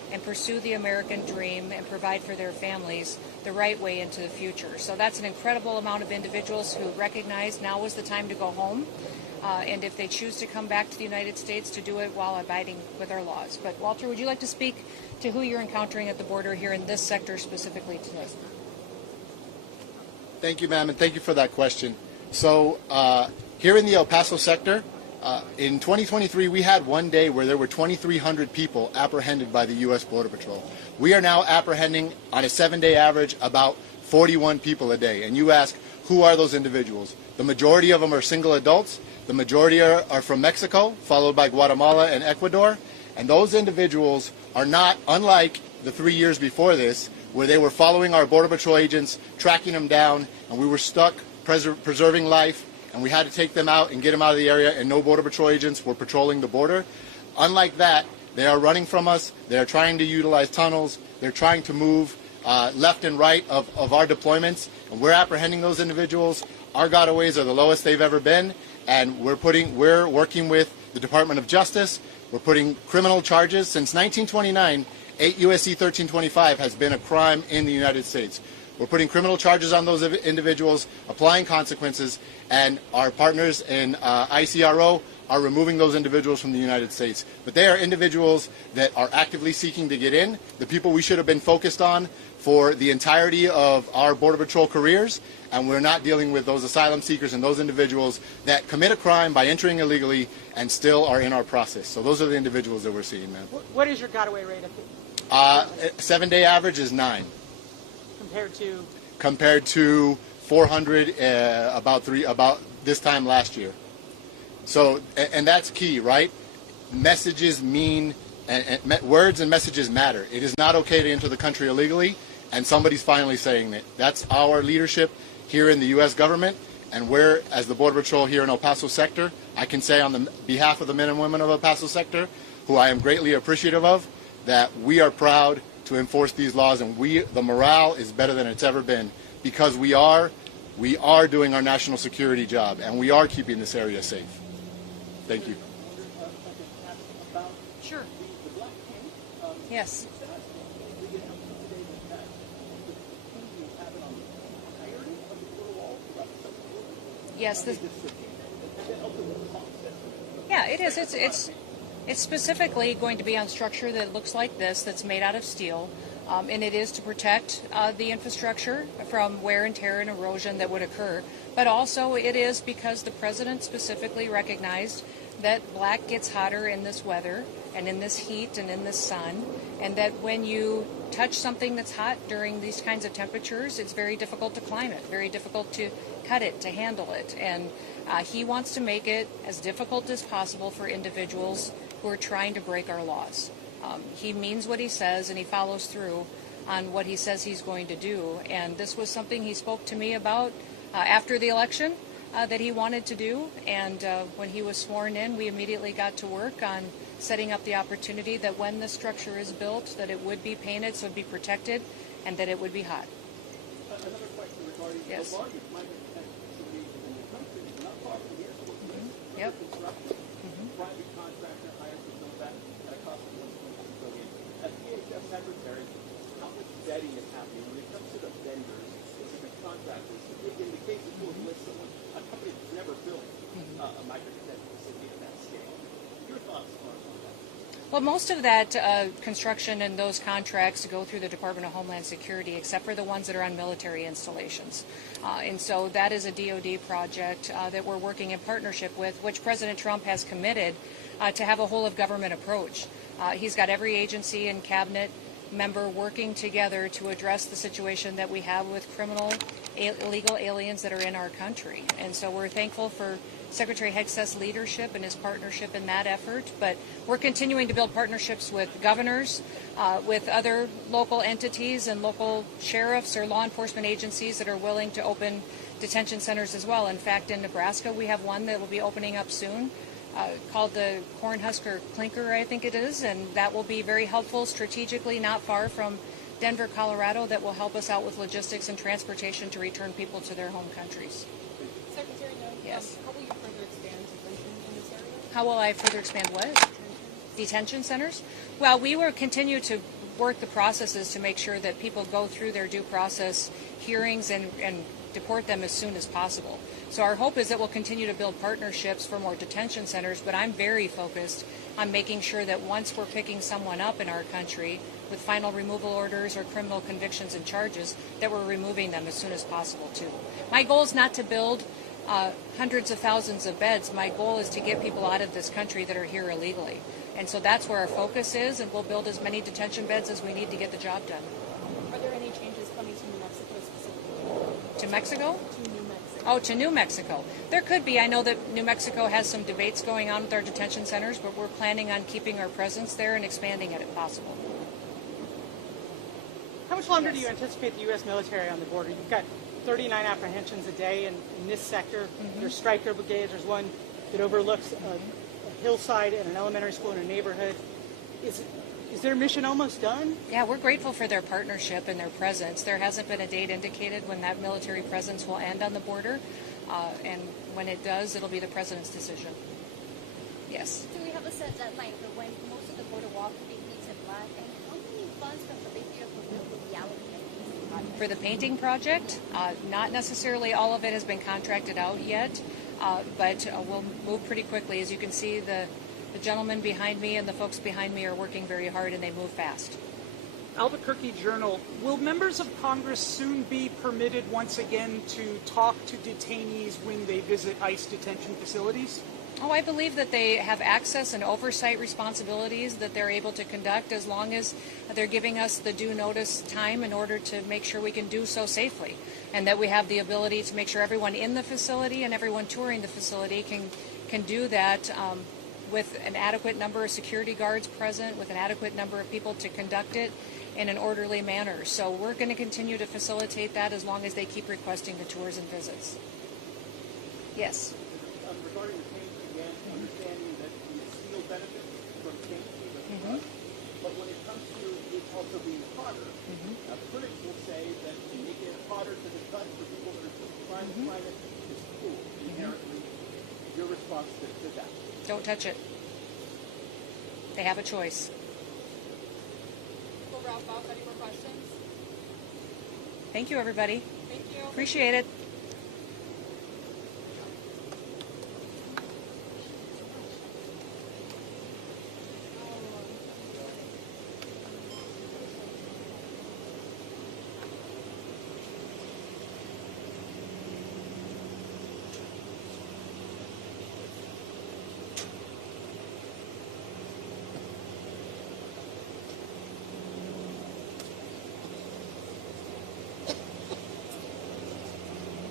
and pursue the American dream and provide for their families the right way into the future. So that's an incredible amount of individuals who recognize now is the time to go home, and if they choose to come back to the United States, to do it while abiding with our laws. But Walter, would you like to speak to who you're encountering at the border here in this sector specifically today? Thank you, ma'am, and thank you for that question. So here in the El Paso sector, in 2023, we had one day where there were 2,300 people apprehended by the U.S. Border Patrol. We are now apprehending, on a 7-day average, about 41 people a day. And you ask, who are those individuals? The majority of them are single adults. The majority are from Mexico, followed by Guatemala and Ecuador. And those individuals are not, unlike the 3 years before this, where they were following our Border Patrol agents, tracking them down, and we were stuck preserving life, and we had to take them out and get them out of the area, and no Border Patrol agents were patrolling the border. Unlike that, they are running from us. They're trying to utilize tunnels. They're trying to move left and right of our deployments, and we're apprehending those individuals. Our gotaways are the lowest they've ever been, and we're working with the Department of Justice. We're putting criminal charges. Since 1929, 8 U.S.C. 1325 has been a crime in the United States. We're putting criminal charges on those individuals, applying consequences, and our partners in ICRO are removing those individuals from the United States. But they are individuals that are actively seeking to get in, the people we should have been focused on for the entirety of our Border Patrol careers, and we're not dealing with those asylum seekers and those individuals that commit a crime by entering illegally and still are in our process. So those are the individuals that we're seeing, man. What is your gotaway rate? 7-day average is 9. Compared to 400 about this time last year. So, and that's key, right? Messages mean, words and messages matter. It is not okay to enter the country illegally, and somebody's finally saying that. That's our leadership here in the U.S. government, and we're, as the Border Patrol here in El Paso sector, I can say on the behalf of the men and women of El Paso sector, who I am greatly appreciative of, that we are proud to enforce these laws, and the morale is better than it's ever been, because we are doing our national security job, and we are keeping this area safe. Thank you. Sure. Yes. Yes. Yeah, it is. It's specifically going to be on structure that looks like this, that's made out of steel, and it is to protect the infrastructure from wear and tear and erosion that would occur. But also it is because the president specifically recognized that black gets hotter in this weather and in this heat and in this sun, and that when you touch something that's hot during these kinds of temperatures, it's very difficult to climb it, very difficult to cut it, to handle it. And he wants to make it as difficult as possible for individuals who are trying to break our laws. He means what he says, and he follows through on what he says he's going to do. And this was something he spoke to me about after the election that he wanted to do. And when he was sworn in, we immediately got to work on setting up the opportunity that when this structure is built, that it would be painted so it would be protected, and that it would be hot. Another question regarding the largest migrant detention facility in the country, not far from the airport. Yep. Private contractor hired to build that at a cost of $1.2 billion. As DHS Secretary, how much vetting is happening when it comes to the vendors, specific contractors? In the case of you enlist someone, a company that's never built a migrant detention facility at that scale. Your thoughts on that? Well, most of that construction and those contracts go through the Department of Homeland Security, except for the ones that are on military installations. And so that is a DoD project that we're working in partnership with, which President Trump has committed to have a whole-of-government approach. He's got every agency and cabinet member working together to address the situation that we have with criminal, illegal aliens that are in our country. And so we're thankful for Secretary Hegseth's leadership and his partnership in that effort, but we're continuing to build partnerships with governors, with other local entities and local sheriffs or law enforcement agencies that are willing to open detention centers as well. In fact, in Nebraska, we have one that will be opening up soon called the Cornhusker Clinker, I think it is, and that will be very helpful strategically, not far from Denver, Colorado, that will help us out with logistics and transportation to return people to their home countries. Secretary Noem, Yes. how will you further expand detention in this area? How will I further expand what? Detention centers? Well, we will continue to work the processes to make sure that people go through their due process hearings and deport them as soon as possible. So our hope is that we'll continue to build partnerships for more detention centers, but I'm very focused on making sure that once we're picking someone up in our country with final removal orders or criminal convictions and charges, that we're removing them as soon as possible too. My goal is not to build hundreds of thousands of beds. My goal is to get people out of this country that are here illegally. And so that's where our focus is, and we'll build as many detention beds as we need to get the job done. Are there any changes coming to New Mexico specifically? To Mexico? To New Mexico. Oh, to New Mexico. There could be. I know that New Mexico has some debates going on with our detention centers, but we're planning on keeping our presence there and expanding it if possible. How much longer do you anticipate the U.S. military on the border? You've got 39 apprehensions a day in this sector. There's Stryker brigades. There's one that overlooks a hillside and an elementary school in a neighborhood. Is their mission almost done? Yeah, we're grateful for their partnership and their presence. There hasn't been a date indicated when that military presence will end on the border, and when it does, it'll be the president's decision. Yes. Do we have a set deadline for when most of the border wall could be painted black? And how many funds from the big beautiful bill will be allocated to this project? For the painting project, not necessarily all of it has been contracted out yet, but we'll move pretty quickly. As you can see, the gentleman behind me and the folks behind me are working very hard, and they move fast. Albuquerque Journal, will members of Congress soon be permitted once again to talk to detainees when they visit ICE detention facilities? Oh, I believe that they have access and oversight responsibilities that they're able to conduct as long as they're giving us the due notice time in order to make sure we can do so safely, and that we have the ability to make sure everyone in the facility and everyone touring the facility can do that with an adequate number of security guards present, with an adequate number of people to conduct it in an orderly manner. So we're going to continue to facilitate that as long as they keep requesting the tours and visits. Yes. Regarding the painting again, understanding that you steal benefits from painting the flood, but when it comes to it also being hotter, critics will say that making it hotter to the touch for people that are trying to find it is cool, inherently. Your response to that? Don't touch it. They have a choice. We'll wrap up. Any more questions? Thank you, everybody. Thank you. Appreciate it.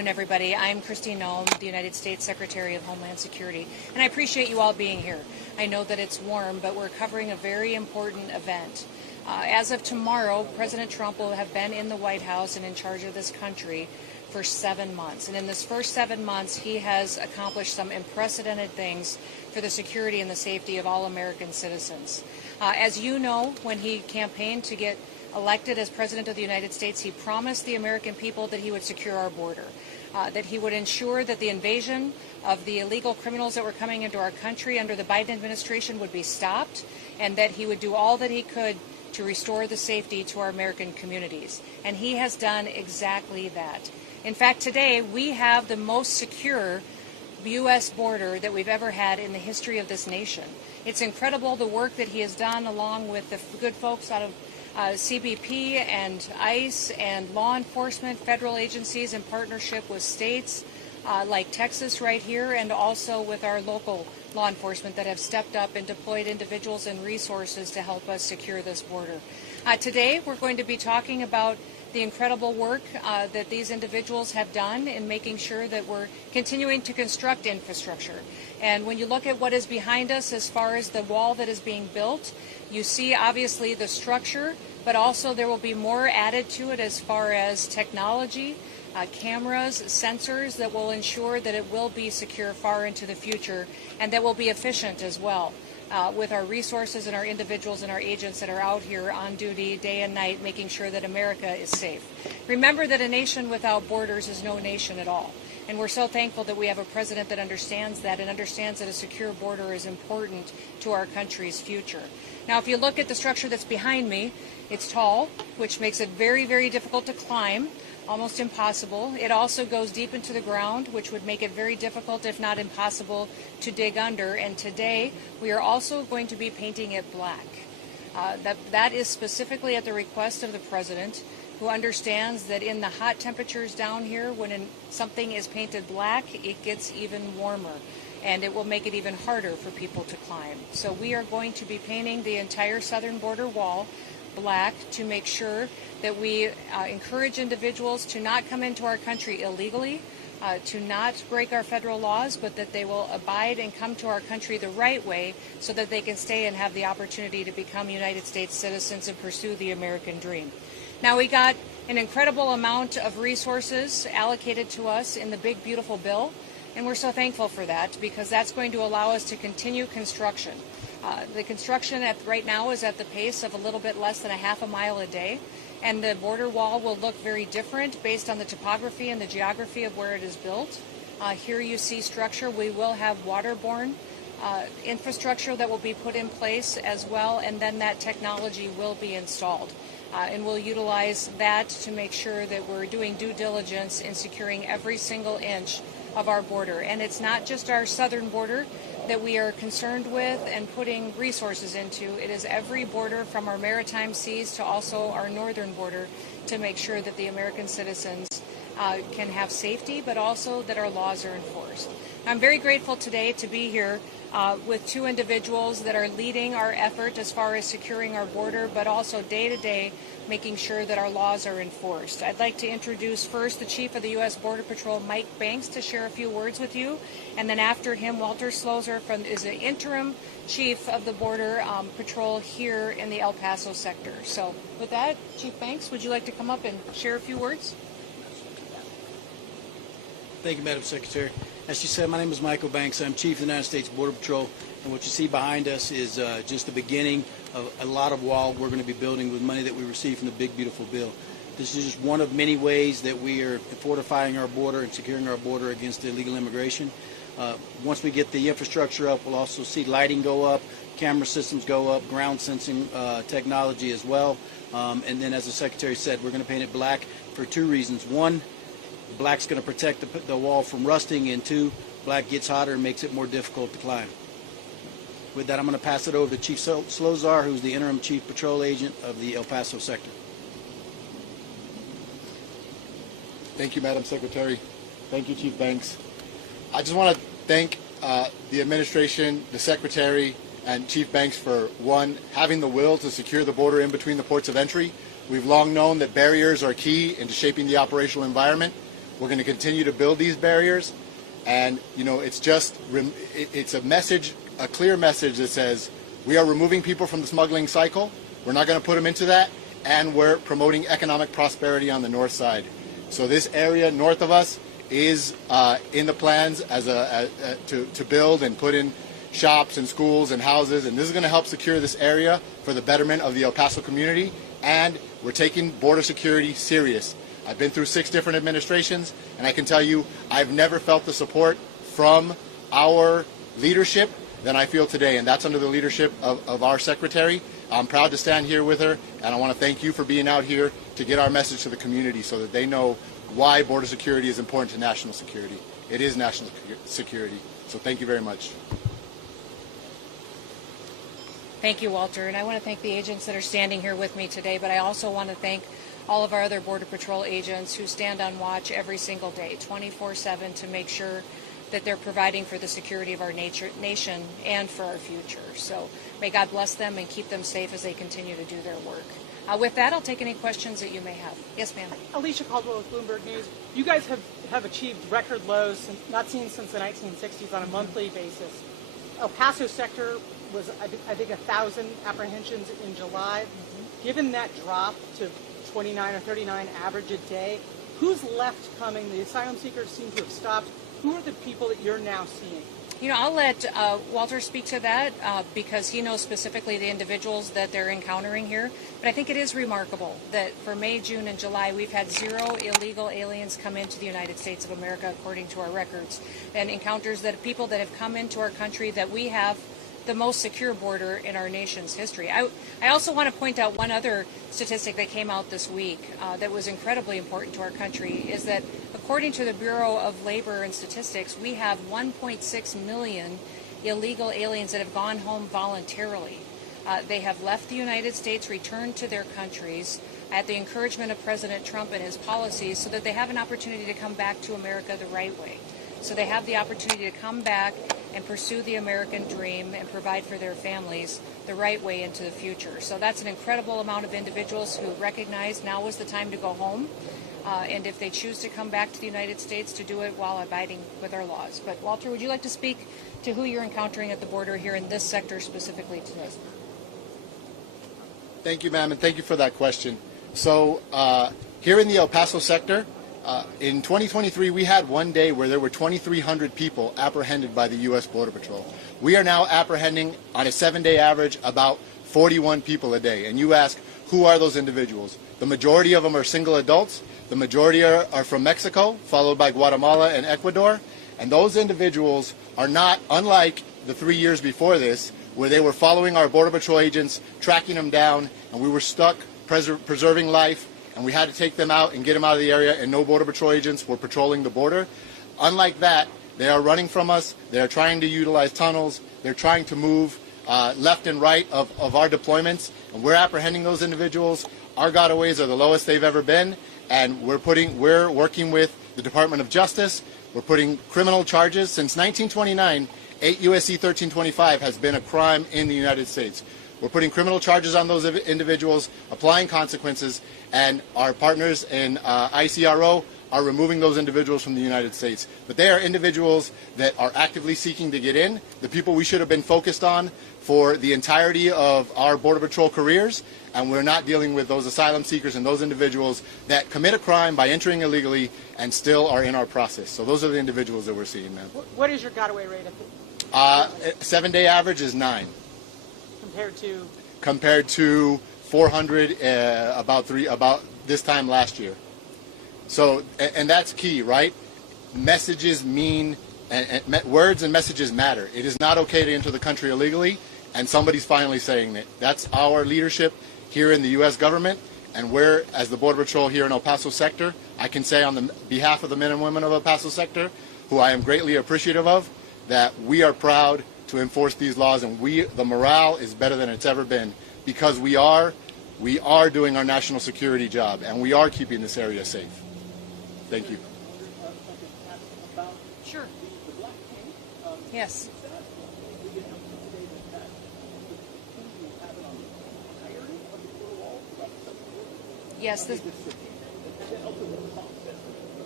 afternoon, everybody. I'm Kristi Noem, the United States Secretary of Homeland Security, and I appreciate you all being here. I know that it's warm, but we're covering a very important event. As of tomorrow, President Trump will have been in the White House and in charge of this country for 7 months. And in this first 7 months, he has accomplished some unprecedented things for the security and the safety of all American citizens. As you know, when he campaigned to get elected as President of the United States, he promised the American people that he would secure our border, that he would ensure that the invasion of the illegal criminals that were coming into our country under the Biden administration would be stopped, and that he would do all that he could to restore the safety to our American communities. And he has done exactly that. In fact, today we have the most secure U.S. border that we've ever had in the history of this nation. It's incredible the work that he has done along with the good folks out of CBP and ICE and law enforcement, federal agencies in partnership with states like Texas right here, and also with our local law enforcement that have stepped up and deployed individuals and resources to help us secure this border. Today we're going to be talking about the incredible work that these individuals have done in making sure that we're continuing to construct infrastructure. And when you look at what is behind us as far as the wall that is being built, you see obviously the structure, but also there will be more added to it as far as technology, cameras, sensors that will ensure that it will be secure far into the future, and that will be efficient as well. With our resources and our individuals and our agents that are out here on duty day and night, making sure that America is safe. Remember that a nation without borders is no nation at all. And we're so thankful that we have a president that understands that and understands that a secure border is important to our country's future. Now, if you look at the structure that's behind me, it's tall, which makes it very, very difficult to climb. Almost impossible. It also goes deep into the ground, which would make it very difficult, if not impossible, to dig under. And today, we are also going to be painting it black. That is specifically at the request of the president, who understands that in the hot temperatures down here, when something is painted black, it gets even warmer, and it will make it even harder for people to climb. So we are going to be painting the entire southern border wall black to make sure that we encourage individuals to not come into our country illegally, to not break our federal laws, but that they will abide and come to our country the right way so that they can stay and have the opportunity to become United States citizens and pursue the American dream. Now, we got an incredible amount of resources allocated to us in the big, beautiful bill, and we're so thankful for that because that's going to allow us to continue construction. The construction right now is at the pace of a little bit less than a half a mile a day, and the border wall will look very different based on the topography and the geography of where it is built. Here you see structure. We will have waterborne infrastructure that will be put in place as well, and then that technology will be installed. And we'll utilize that to make sure that we're doing due diligence in securing every single inch of our border. And it's not just our southern border that we are concerned with and putting resources into. It is every border from our maritime seas to also our northern border to make sure that the American citizens can have safety, but also that our laws are enforced. I'm very grateful today to be here with two individuals that are leading our effort as far as securing our border, but also day to day making sure that our laws are enforced. I'd like to introduce first the Chief of the U.S. Border Patrol, Mike Banks, to share a few words with you. And then after him, Walter Slozer is the interim Chief of the Border Patrol here in the El Paso sector. So with that, Chief Banks, would you like to come up and share a few words? Thank you, Madam Secretary. As you said, my name is Michael Banks. I'm Chief of the United States Border Patrol, and what you see behind us is just the beginning of a lot of wall we're going to be building with money that we received from the big, beautiful bill. This is just one of many ways that we are fortifying our border and securing our border against illegal immigration. Once we get the infrastructure up, we'll also see lighting go up, camera systems go up, ground sensing technology as well. And then, as the Secretary said, we're going to paint it black for two reasons. One, black's going to protect the wall from rusting, and two, black gets hotter and makes it more difficult to climb. With that, I'm going to pass it over to Chief Slozer, who's the interim Chief Patrol Agent of the El Paso sector. Thank you, Madam Secretary. Thank you, Chief Banks. I just want to thank the administration, the Secretary, and Chief Banks for, one, having the will to secure the border in between the ports of entry. We've long known that barriers are key into shaping the operational environment. We're going to continue to build these barriers, and it's a message, a clear message that says we are removing people from the smuggling cycle. We're not going to put them into that, and we're promoting economic prosperity on the north side. So this area north of us is in the plans to build and put in shops and schools and houses, and this is going to help secure this area for the betterment of the El Paso community, and we're taking border security serious. I've been through 6 different administrations, and I can tell you I've never felt the support from our leadership than I feel today, and that's under the leadership of our secretary. I'm proud to stand here with her, and I want to thank you for being out here to get our message to the community so that they know why border security is important to national security. It is national security, so thank you very much. Thank you, Walter, and I want to thank the agents that are standing here with me today, but I also want to thank all of our other Border Patrol agents who stand on watch every single day, 24/7, to make sure that they're providing for the security of our nation and for our future. So may God bless them and keep them safe as they continue to do their work. With that, I'll take any questions that you may have. Yes, ma'am. Alicia Caldwell with Bloomberg News. You guys have achieved record lows not seen since the 1960s on a monthly basis. El Paso sector was, I think, 1,000 apprehensions in July. Given that drop to 29 or 39 average a day, who's left coming? The asylum seekers seem to have stopped. Who are the people that you're now seeing? I'll let Walter speak to that because he knows specifically the individuals that they're encountering here. But I think it is remarkable that for May, June, and July, we've had 0 illegal aliens come into the United States of America, according to our records, and encounters that people that have come into our country that we have the most secure border in our nation's history. I also want to point out one other statistic that came out this week that was incredibly important to our country, is that according to the Bureau of Labor and Statistics, we have 1.6 million illegal aliens that have gone home voluntarily. They have left the United States, returned to their countries at the encouragement of President Trump and his policies so that they have an opportunity to come back to America the right way. So they have the opportunity to come back and pursue the American dream and provide for their families the right way into the future. So that's an incredible amount of individuals who recognize now is the time to go home. And if they choose to come back to the United States, to do it while abiding with our laws. But Walter, would you like to speak to who you're encountering at the border here in this sector specifically today? Thank you, ma'am, and thank you for that question. So here in the El Paso sector, in 2023, we had one day where there were 2,300 people apprehended by the U.S. Border Patrol. We are now apprehending, on a 7-day average, about 41 people a day. And you ask, who are those individuals? The majority of them are single adults. The majority are from Mexico, followed by Guatemala and Ecuador. And those individuals are not, unlike the 3 years before this, where they were following our Border Patrol agents, tracking them down, and we were stuck preserving life, and we had to take them out and get them out of the area, and no Border Patrol agents were patrolling the border. Unlike that, they are running from us. They are trying to utilize tunnels. They're trying to move left and right of our deployments, and we're apprehending those individuals. Our gotaways are the lowest they've ever been, and we're working with the Department of Justice. We're putting criminal charges. Since 1929, 8 U.S.C. 1325 has been a crime in the United States. We're putting criminal charges on those individuals, applying consequences, and our partners in ICRO are removing those individuals from the United States. But they are individuals that are actively seeking to get in, the people we should have been focused on for the entirety of our Border Patrol careers, and we're not dealing with those asylum seekers and those individuals that commit a crime by entering illegally and still are in our process. So those are the individuals that we're seeing, ma'am. What is your gotaway rate? 7-day average is 9. Compared to 400 about this time last year. So, and that's key, right? Messages mean, words and messages matter. It is not okay to enter the country illegally, and somebody's finally saying that. That's our leadership here in the U.S. government, and we're, as the Border Patrol here in El Paso sector, I can say on the behalf of the men and women of El Paso sector, who I am greatly appreciative of, that we are proud to enforce these laws, and the morale is better than it's ever been, because we are doing our national security job, and we are keeping this area safe. Thank you. Sure. Yes. Yes.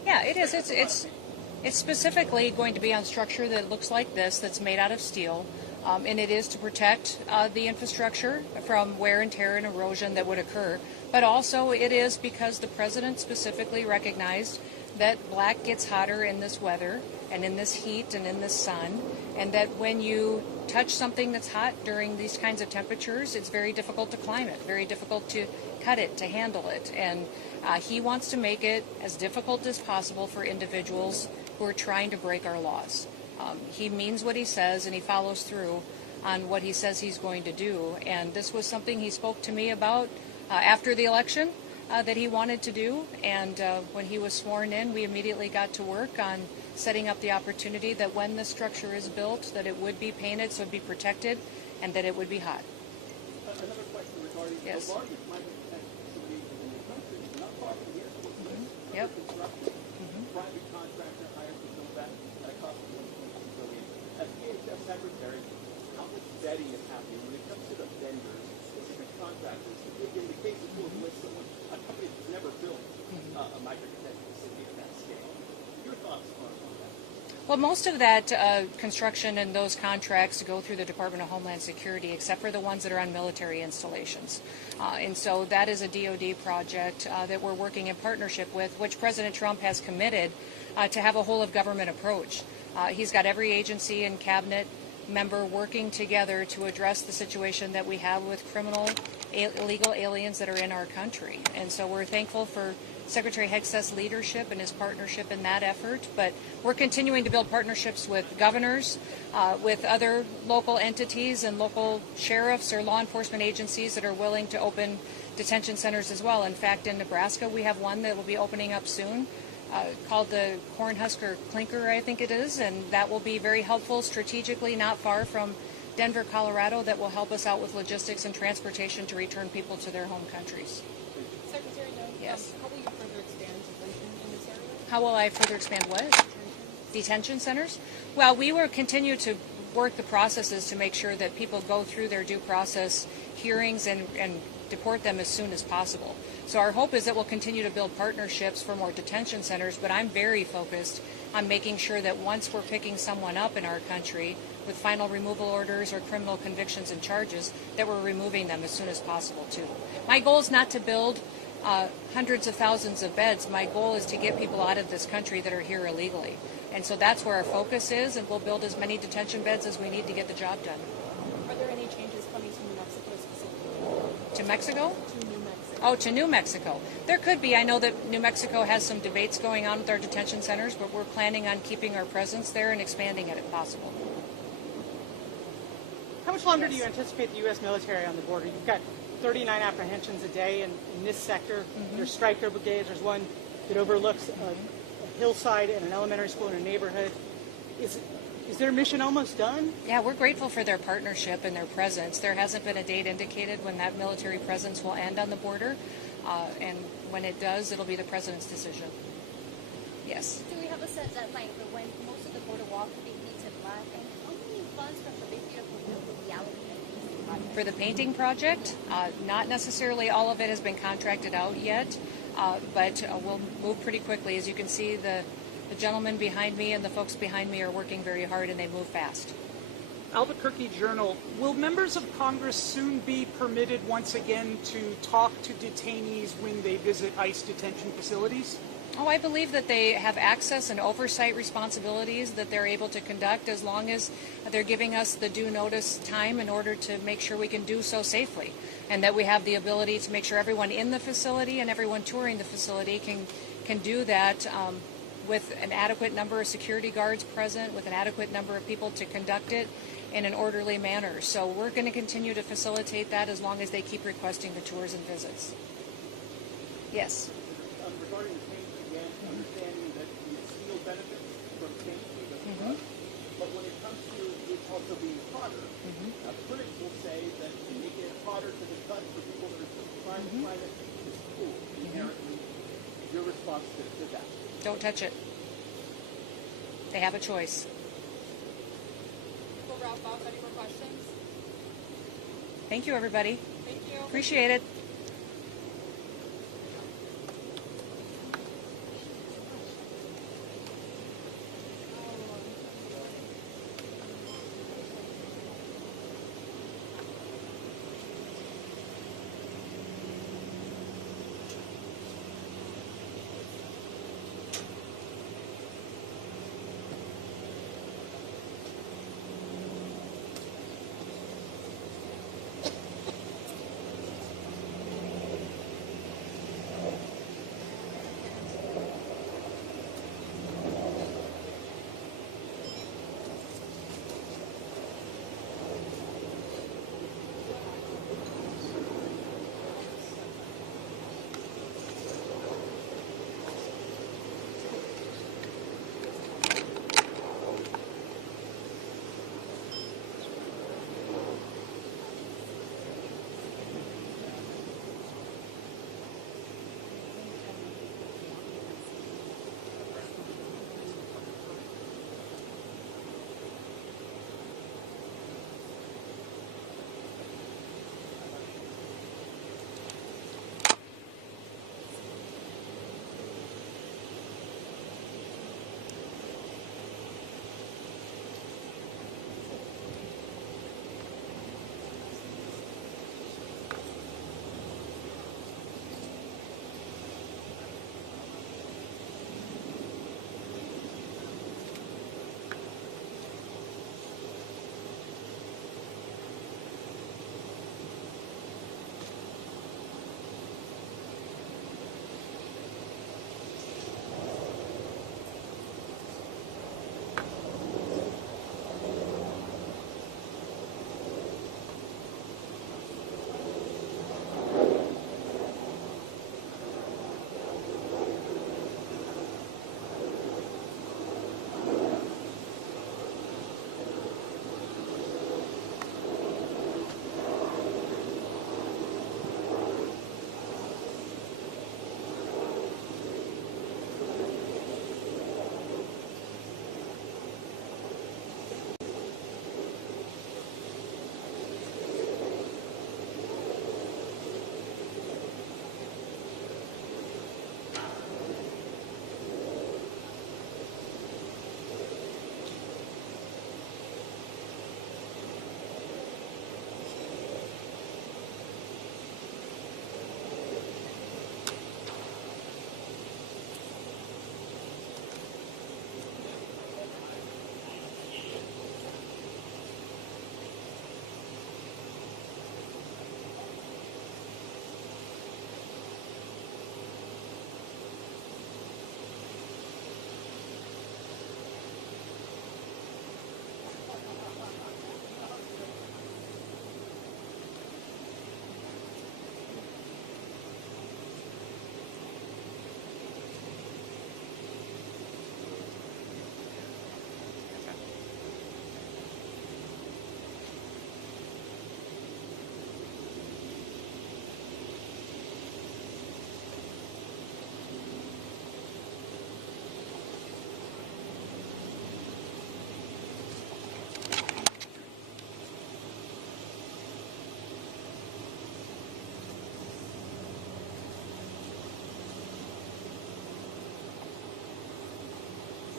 Yeah, it is. It's specifically going to be on structure that looks like this, that's made out of steel, and it is to protect the infrastructure from wear and tear and erosion that would occur. But also it is because the president specifically recognized that black gets hotter in this weather and in this heat and in this sun, and that when you touch something that's hot during these kinds of temperatures, it's very difficult to climb it, very difficult to cut it, to handle it. And he wants to make it as difficult as possible for individuals who are trying to break our laws. He means what he says, and he follows through on what he says he's going to do. And this was something he spoke to me about after the election that he wanted to do. And when he was sworn in, we immediately got to work on setting up the opportunity that when this structure is built, that it would be painted so it would be protected and that it would be hot. Another question regarding Yes. the largest migrant detention facility in the country, not far from the airport. Yep. Construction, private contractor hired to build that at a cost of $1.2 billion. As DHS Secretary, how much vetting is happening when it comes to the vendors, specific contractors? In the case of with someone, a company that's never built a migrant detention facility at that scale. Your thoughts on that? Well, most of that construction and those contracts go through the Department of Homeland Security, except for the ones that are on military installations. And so that is a DoD project that we're working in partnership with, which President Trump has committed to have a whole-of-government approach. He's got every agency and cabinet member working together to address the situation that we have with criminal, illegal aliens that are in our country. And so we're thankful for Secretary Hegseth's leadership and his partnership in that effort, but we're continuing to build partnerships with governors, with other local entities and local sheriffs or law enforcement agencies that are willing to open detention centers as well. In fact, in Nebraska, we have one that will be opening up soon called the Cornhusker Clinker, I think it is, and that will be very helpful strategically, not far from Denver, Colorado, that will help us out with logistics and transportation to return people to their home countries. Secretary Noem, Yes. how will you further expand detention in this area? How will I further expand what? Detention centers? Well, we will continue to work the processes to make sure that people go through their due process hearings and deport them as soon as possible. So our hope is that we'll continue to build partnerships for more detention centers, but I'm very focused on making sure that once we're picking someone up in our country with final removal orders or criminal convictions and charges, that we're removing them as soon as possible too. My goal is not to build hundreds of thousands of beds. My goal is to get people out of this country that are here illegally. And so that's where our focus is, and we'll build as many detention beds as we need to get the job done. Are there any changes coming to New Mexico specifically? To Mexico? To New Mexico. Oh, to New Mexico. There could be. I know that New Mexico has some debates going on with our detention centers, but we're planning on keeping our presence there and expanding it if possible. How much longer do you anticipate the U.S. military on the border? You've got 39 apprehensions a day in this sector. There's Stryker brigades. There's one that overlooks a hillside and an elementary school in a neighborhood. Is their mission almost done? Yeah, we're grateful for their partnership and their presence. There hasn't been a date indicated when that military presence will end on the border, and when it does, it'll be the president's decision. Yes. Do we have a set deadline for when most of the border wall could be painted black? And how many funds from the big beautiful bill will be allocated to this project? For the painting project, not necessarily all of it has been contracted out yet, but we'll move pretty quickly. As you can see, the gentleman behind me and the folks behind me are working very hard, and they move fast. Albuquerque Journal, will members of Congress soon be permitted once again to talk to detainees when they visit ICE detention facilities? Oh, I believe that they have access and oversight responsibilities that they're able to conduct as long as they're giving us the due notice time in order to make sure we can do so safely, and that we have the ability to make sure everyone in the facility and everyone touring the facility can do that with an adequate number of security guards present, with an adequate number of people to conduct it in an orderly manner. So we're going to continue to facilitate that as long as they keep requesting the tours and visits. Yes. Regarding the paint, again, understanding that the steel benefits from paint, but when it comes to it also being hotter, critics will say that making it hotter to the touch for people that are trying to find it is cool, inherently. Your response to that? Don't touch it. They have a choice. We'll wrap up. Any more questions? Thank you, everybody. Thank you. Appreciate it.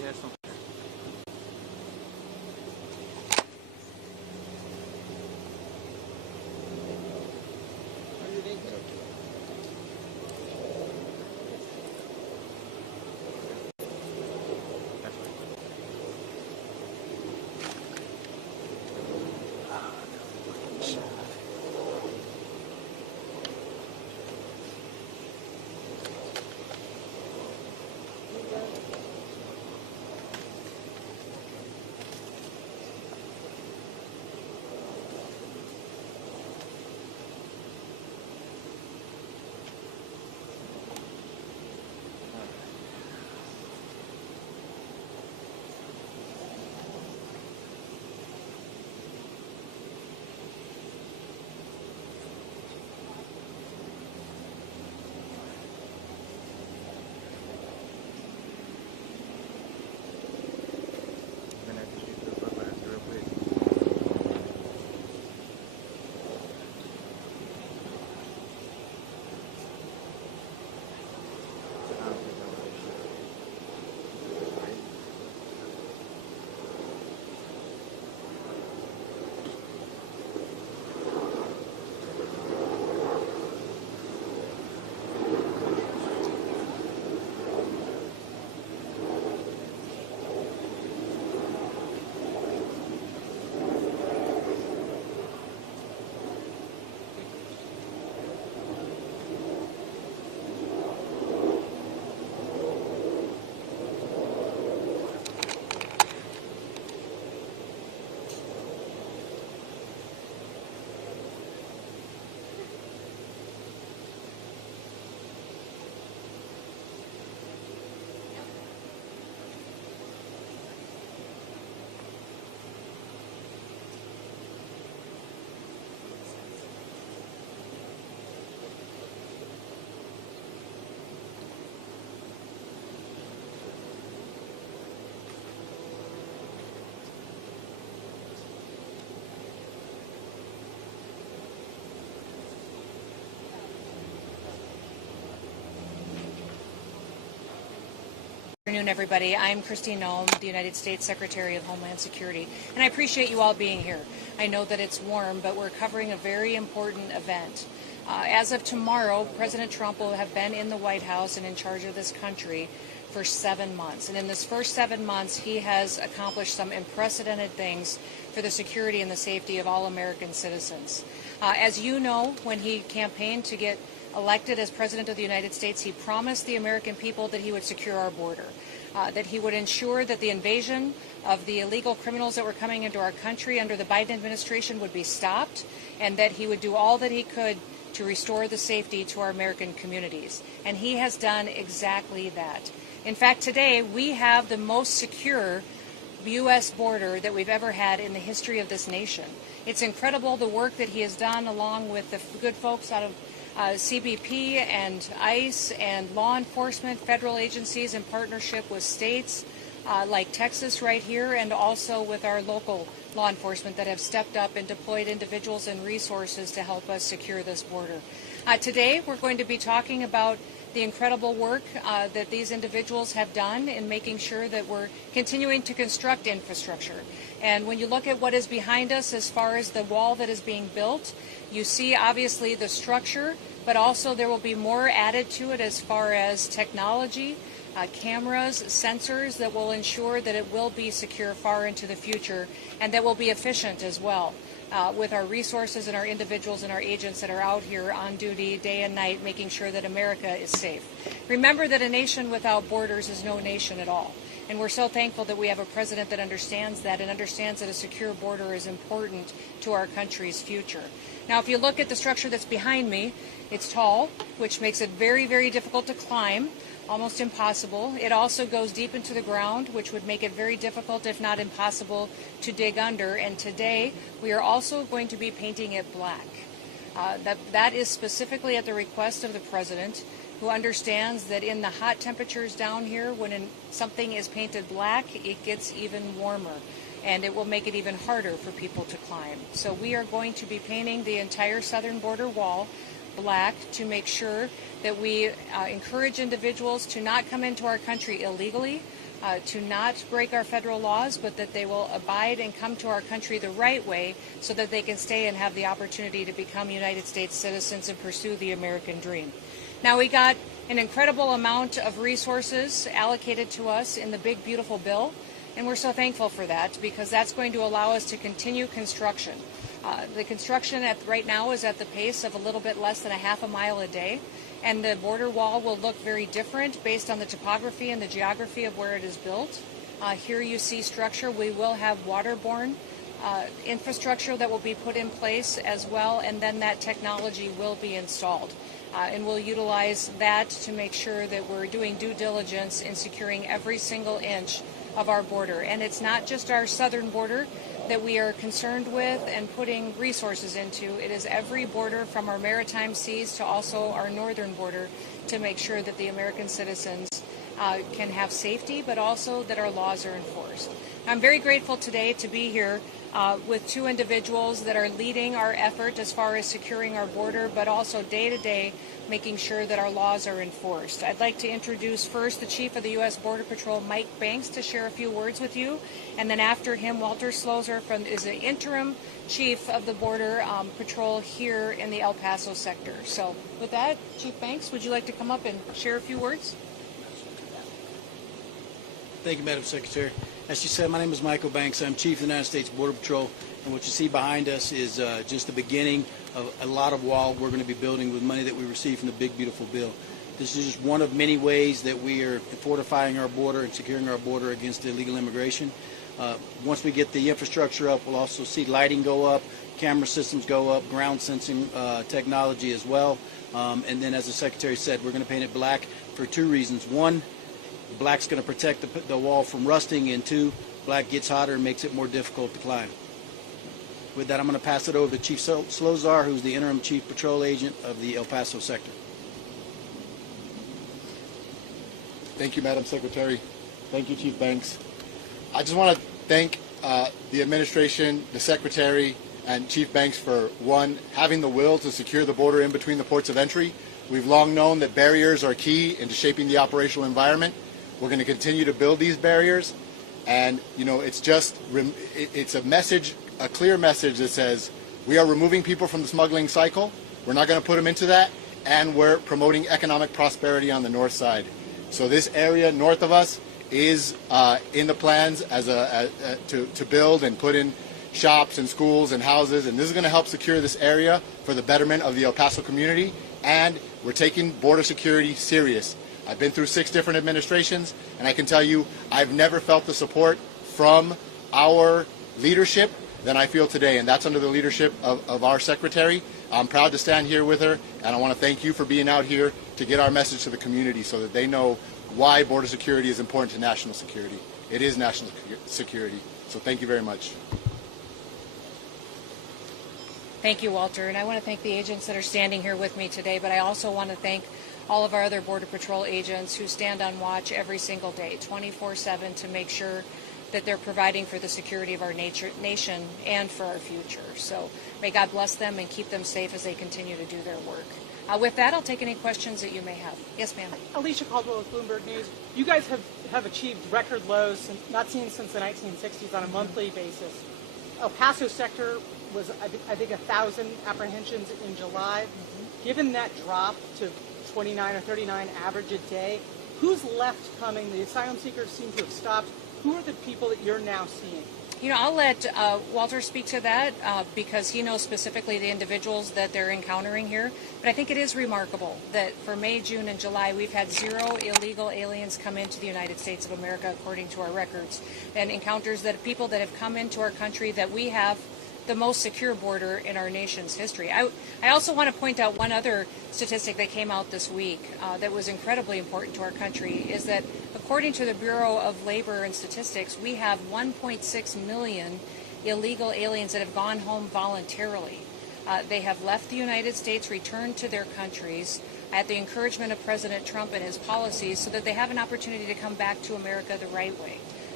Good afternoon, everybody. I'm Kristi Noem, the United States Secretary of Homeland Security, and I appreciate you all being here. I know that it's warm, but we're covering a very important event. As of tomorrow, President Trump will have been in the White House and in charge of this country for 7 months. And in this first 7 months, he has accomplished some unprecedented things for the security and the safety of all American citizens. As you know, when he campaigned to get elected as President of the United States, he promised the American people that he would secure our border, that he would ensure that the invasion of the illegal criminals that were coming into our country under the Biden administration would be stopped, and that he would do all that he could to restore the safety to our American communities. And he has done exactly that. In fact, today we have the most secure U.S. border that we've ever had in the history of this nation. It's incredible the work that he has done along with the good folks out of CBP and ICE and law enforcement, federal agencies in partnership with states like Texas right here, and also with our local law enforcement that have stepped up and deployed individuals and resources to help us secure this border. Today we're going to be talking about the incredible work that these individuals have done in making sure that we're continuing to construct infrastructure. And when you look at what is behind us as far as the wall that is being built, you see obviously the structure, but also there will be more added to it as far as technology, cameras, sensors that will ensure that it will be secure far into the future, and that will be efficient as well. With our resources and our individuals and our agents that are out here on duty day and night, making sure that America is safe. Remember that a nation without borders is no nation at all. And we're so thankful that we have a president that understands that and understands that a secure border is important to our country's future. Now, if you look at the structure that's behind me, it's tall, which makes it very, very difficult to climb, almost impossible. It also goes deep into the ground, which would make it very difficult, if not impossible, to dig under. And today, we are also going to be painting it black. That is specifically at the request of the president, who understands that in the hot temperatures down here, when something is painted black, it gets even warmer, and it will make it even harder for people to climb. So we are going to be painting the entire southern border wall black to make sure that we encourage individuals to not come into our country illegally, to not break our federal laws, but that they will abide and come to our country the right way so that they can stay and have the opportunity to become United States citizens and pursue the American dream. Now, we got an incredible amount of resources allocated to us in the big, beautiful bill, and we're so thankful for that because that's going to allow us to continue construction. The construction right now is at the pace of a little bit less than a half a mile a day. And the border wall will look very different based on the topography and the geography of where it is built. Here you see structure. We will have waterborne infrastructure that will be put in place as well, and then that technology will be installed. And we'll utilize that to make sure that we're doing due diligence in securing every single inch of our border. And it's not just our southern border that we are concerned with and putting resources into. It is every border from our maritime seas to also our northern border to make sure that the American citizens can have safety, but also that our laws are enforced. I'm very grateful today to be here with two individuals that are leading our effort as far as securing our border, but also day to day making sure that our laws are enforced. I'd like to introduce first the Chief of the U.S. Border Patrol, Mike Banks, to share a few words with you. And then after him, Walter Slozer is the interim Chief of the Border Patrol here in the El Paso sector. So with that, Chief Banks, would you like to come up and share a few words? Thank you, Madam Secretary. As she said, my name is Michael Banks. I'm Chief of the United States Border Patrol, and what you see behind us is just the beginning of a lot of wall we're going to be building with money that we received from the big, beautiful bill. This is just one of many ways that we are fortifying our border and securing our border against illegal immigration. Once we get the infrastructure up, we'll also see lighting go up, camera systems go up, ground sensing technology as well. And then, as the Secretary said, we're going to paint it black for two reasons. One, black's going to protect the wall from rusting, and two, black gets hotter and makes it more difficult to climb. With that, I'm going to pass it over to Chief Slozer, who's the interim Chief Patrol Agent of the El Paso sector. Thank you, Madam Secretary. Thank you, Chief Banks. I just want to thank the administration, the Secretary, and Chief Banks for, one, having the will to secure the border in between the ports of entry. We've long known that barriers are key into shaping the operational environment. We're going to continue to build these barriers, and it's a message, a clear message that says we are removing people from the smuggling cycle. We're not going to put them into that, and we're promoting economic prosperity on the north side. So this area north of us is in the plans to build and put in shops and schools and houses, and this is going to help secure this area for the betterment of the El Paso community, and we're taking border security serious. I've been through 6 different administrations, and I can tell you I've never felt the support from our leadership than I feel today, and that's under the leadership of our Secretary. I'm proud to stand here with her, and I want to thank you for being out here to get our message to the community so that they know why border security is important to national security. It is national security, so thank you very much. Thank you, Walter, and I want to thank the agents that are standing here with me today, but I also want to thank all of our other Border Patrol agents who stand on watch every single day, 24/7, to make sure that they're providing for the security of our nation and for our future. So may God bless them and keep them safe as they continue to do their work. With that, I'll take any questions that you may have. Yes, ma'am. Alicia Caldwell with Bloomberg News. You guys have achieved record lows not seen since the 1960s on a monthly basis. El Paso sector was, I think, 1,000 apprehensions in July. Given that drop to 29 or 39 average a day, who's left coming? The asylum seekers seem to have stopped. Who are the people that you're now seeing? You know, I'll let Walter speak to that because he knows specifically the individuals that they're encountering here. But I think it is remarkable that for May, June, and July, we've had 0 illegal aliens come into the United States of America, according to our records, and encounters that people that have come into our country that we have the most secure border in our nation's history. I also want to point out one other statistic that came out this week that was incredibly important to our country, is that according to the Bureau of Labor and Statistics, we have 1.6 million illegal aliens that have gone home voluntarily. They have left the United States, returned to their countries at the encouragement of President Trump and his policies so that they have an opportunity to come back to America the right way.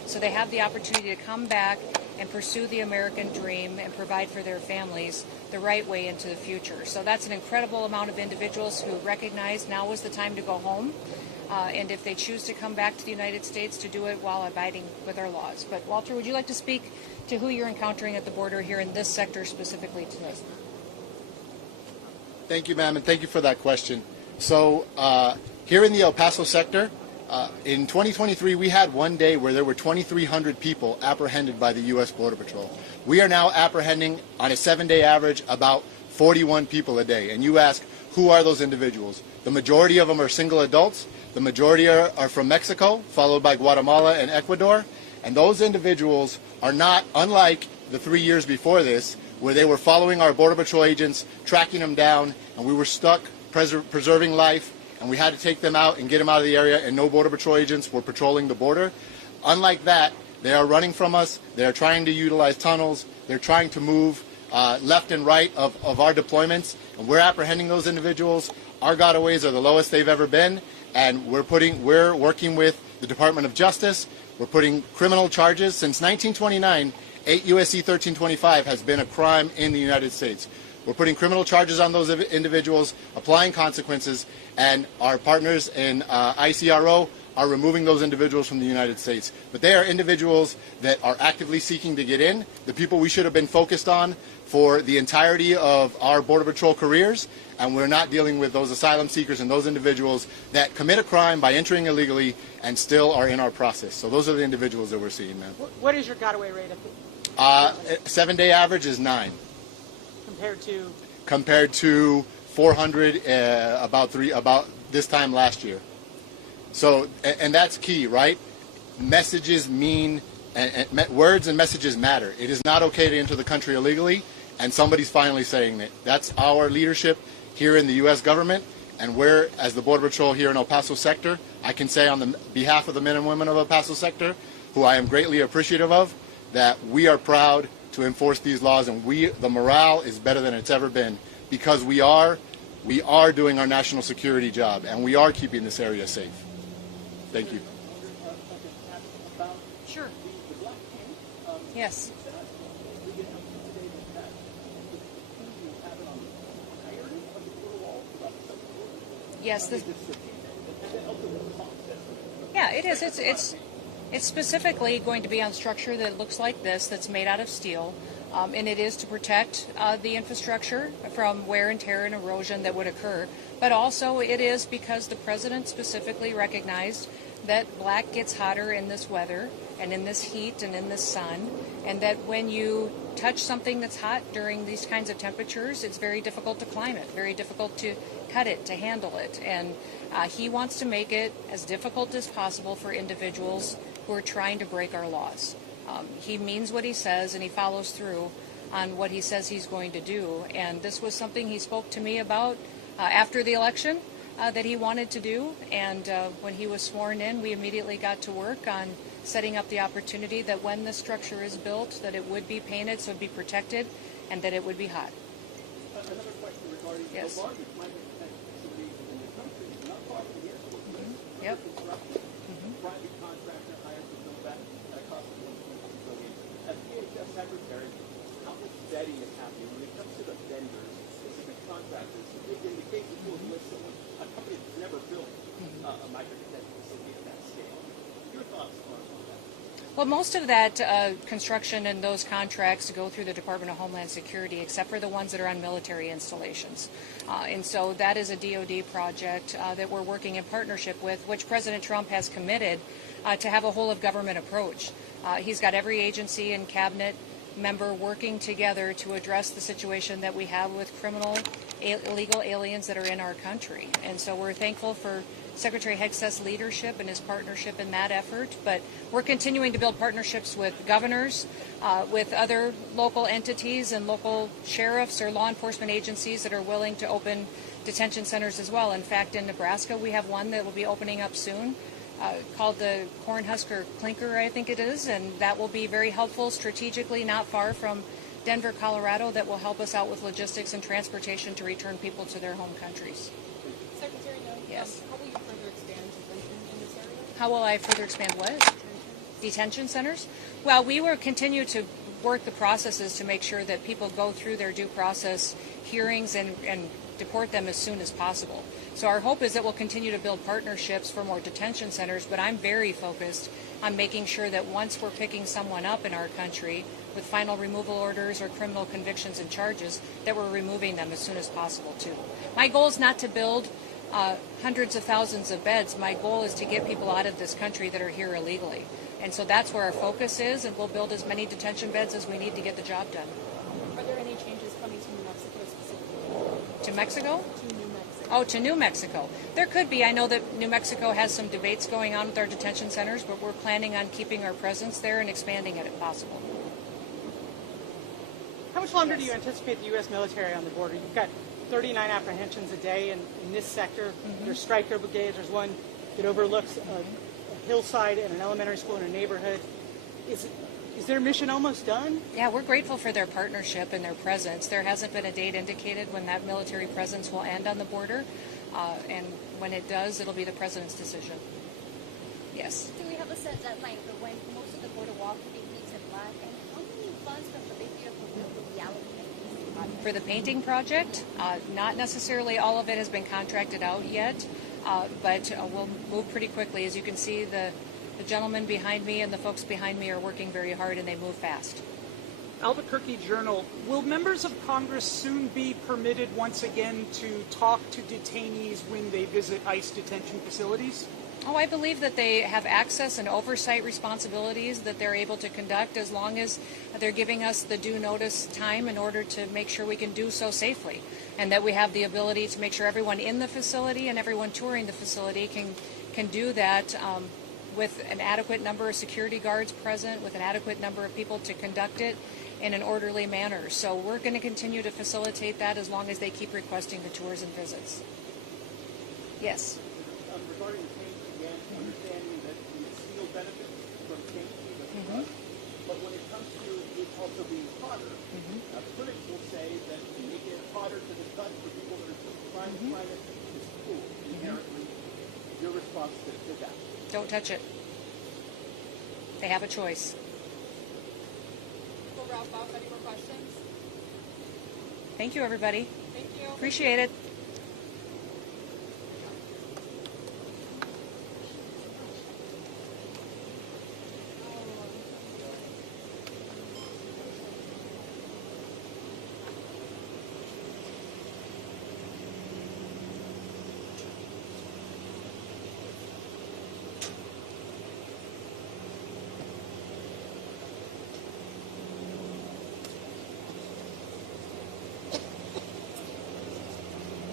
so they have the opportunity to come back and pursue the American dream and provide for their families the right way into the future. So that's an incredible amount of individuals who recognize now is the time to go home. And if they choose to come back to the United States, to do it while abiding with our laws. But Walter, would you like to speak to who you're encountering at the border here in this sector specifically today? Thank you, ma'am, and thank you for that question. So here in the El Paso sector, in 2023, we had one day where there were 2,300 people apprehended by the U.S. Border Patrol. We are now apprehending, on a 7-day average, about 41 people a day. And you ask, who are those individuals? The majority of them are single adults. The majority are from Mexico, followed by Guatemala and Ecuador. And those individuals are not unlike the 3 years before this, where they were following our Border Patrol agents, tracking them down, and we were stuck preserving life, and we had to take them out and get them out of the area, and no Border Patrol agents were patrolling the border. Unlike that, they are running from us. They are trying to utilize tunnels. They're trying to move left and right of our deployments, and we're apprehending those individuals. Our gotaways are the lowest they've ever been, and we're working with the Department of Justice. We're putting criminal charges. Since 1929, 8 U.S.C. 1325 has been a crime in the United States. We're putting criminal charges on those individuals, applying consequences, and our partners in ICRO are removing those individuals from the United States. But they are individuals that are actively seeking to get in, the people we should have been focused on for the entirety of our Border Patrol careers, and we're not dealing with those asylum seekers and those individuals that commit a crime by entering illegally and still are in our process. So those are the individuals that we're seeing, man. What is your gotaway rate? 7-day average is 9. Compared to 400 about this time last year. So, and that's key, right? Messages mean, words and messages matter. It is not okay to enter the country illegally, and somebody's finally saying that. That's our leadership here in the U.S. government, and we're, as the Border Patrol here in El Paso sector, I can say on the behalf of the men and women of El Paso sector, who I am greatly appreciative of, that we are proud to enforce these laws, and the morale is better than it's ever been, because we are doing our national security job, and we are keeping this area safe. Thank you. Sure. Yes. Yes. Yeah, it is. It's specifically going to be on structure that looks like this, that's made out of steel, and it is to protect the infrastructure from wear and tear and erosion that would occur. But also it is because the president specifically recognized that black gets hotter in this weather and in this heat and in this sun, and that when you touch something that's hot during these kinds of temperatures, it's very difficult to climb it, very difficult to cut it, to handle it. And he wants to make it as difficult as possible for individuals who are trying to break our laws. He means what he says, and he follows through on what he says he's going to do. And this was something he spoke to me about after the election that he wanted to do. And when he was sworn in, we immediately got to work on setting up the opportunity that when the structure is built, that it would be painted so it would be protected, and that it would be hot. Another question regarding yes. the largest migrant detention facilities in the country, not far from here, Yep. Private contractor hired to build that at a cost of $1.2 billion. As DHS Secretary, how much vetting is happening when it comes to the vendors, specific contractors? In the case of with someone, a company that's never built a migrant detention facility at that scale. Your thoughts on that? Well, most of that construction and those contracts go through the Department of Homeland Security, except for the ones that are on military installations. And so that is a DoD project that we're working in partnership with, which President Trump has committed to have a whole-of-government approach. He's got every agency and cabinet member working together to address the situation that we have with criminal illegal aliens that are in our country. And so we're thankful for Secretary Hegseth's leadership and his partnership in that effort, but we're continuing to build partnerships with governors, with other local entities and local sheriffs or law enforcement agencies that are willing to open detention centers as well. In fact, in Nebraska, we have one that will be opening up soon called the Cornhusker Clinker, I think it is, and that will be very helpful strategically, not far from Denver, Colorado, that will help us out with logistics and transportation to return people to their home countries. Secretary Noem, yes. How will you further expand detention in this area? How will I further expand what? Detention centers? Well, we will continue to work the processes to make sure that people go through their due process hearings and deport them as soon as possible. So our hope is that we'll continue to build partnerships for more detention centers, but I'm very focused on making sure that once we're picking someone up in our country with final removal orders or criminal convictions and charges, that we're removing them as soon as possible too. My goal is not to build hundreds of thousands of beds. My goal is to get people out of this country that are here illegally. And so that's where our focus is, and we'll build as many detention beds as we need to get the job done. Are there any changes coming to New Mexico specifically? To Mexico? To New Mexico. Oh, to New Mexico. There could be. I know that New Mexico has some debates going on with our detention centers, but we're planning on keeping our presence there and expanding it if possible. How much longer do you anticipate the U.S. military on the border? You've got 39 apprehensions a day in this sector. There's Stryker brigades. There's one that overlooks a hillside and an elementary school in a neighborhood. Is their mission almost done? Yeah, we're grateful for their partnership and their presence. There hasn't been a date indicated when that military presence will end on the border, and when it does, it'll be the president's decision. Yes. Do we have a set deadline for when most of the border wall can be painted black? And how many funds from the big beautiful bill will be allocated? For the painting project, not necessarily all of it has been contracted out yet, but we'll move pretty quickly. As you can see, the gentleman behind me and the folks behind me are working very hard, and they move fast. Albuquerque Journal, will members of Congress soon be permitted once again to talk to detainees when they visit ICE detention facilities? Oh, I believe that they have access and oversight responsibilities that they're able to conduct as long as they're giving us the due notice time in order to make sure we can do so safely, and that we have the ability to make sure everyone in the facility and everyone touring the facility can do that with an adequate number of security guards present, with an adequate number of people to conduct it in an orderly manner. So we're going to continue to facilitate that as long as they keep requesting the tours and visits. Yes. Regarding the change again, understanding that the seal benefits from change, but when it comes to it also being hotter, critics will say that making it hotter to the touch for people that are still trying to find it is cool, inherently. Your response to that? Don't touch it. They have a choice. We'll wrap up. Any more questions? Thank you, everybody. Thank you. Appreciate it.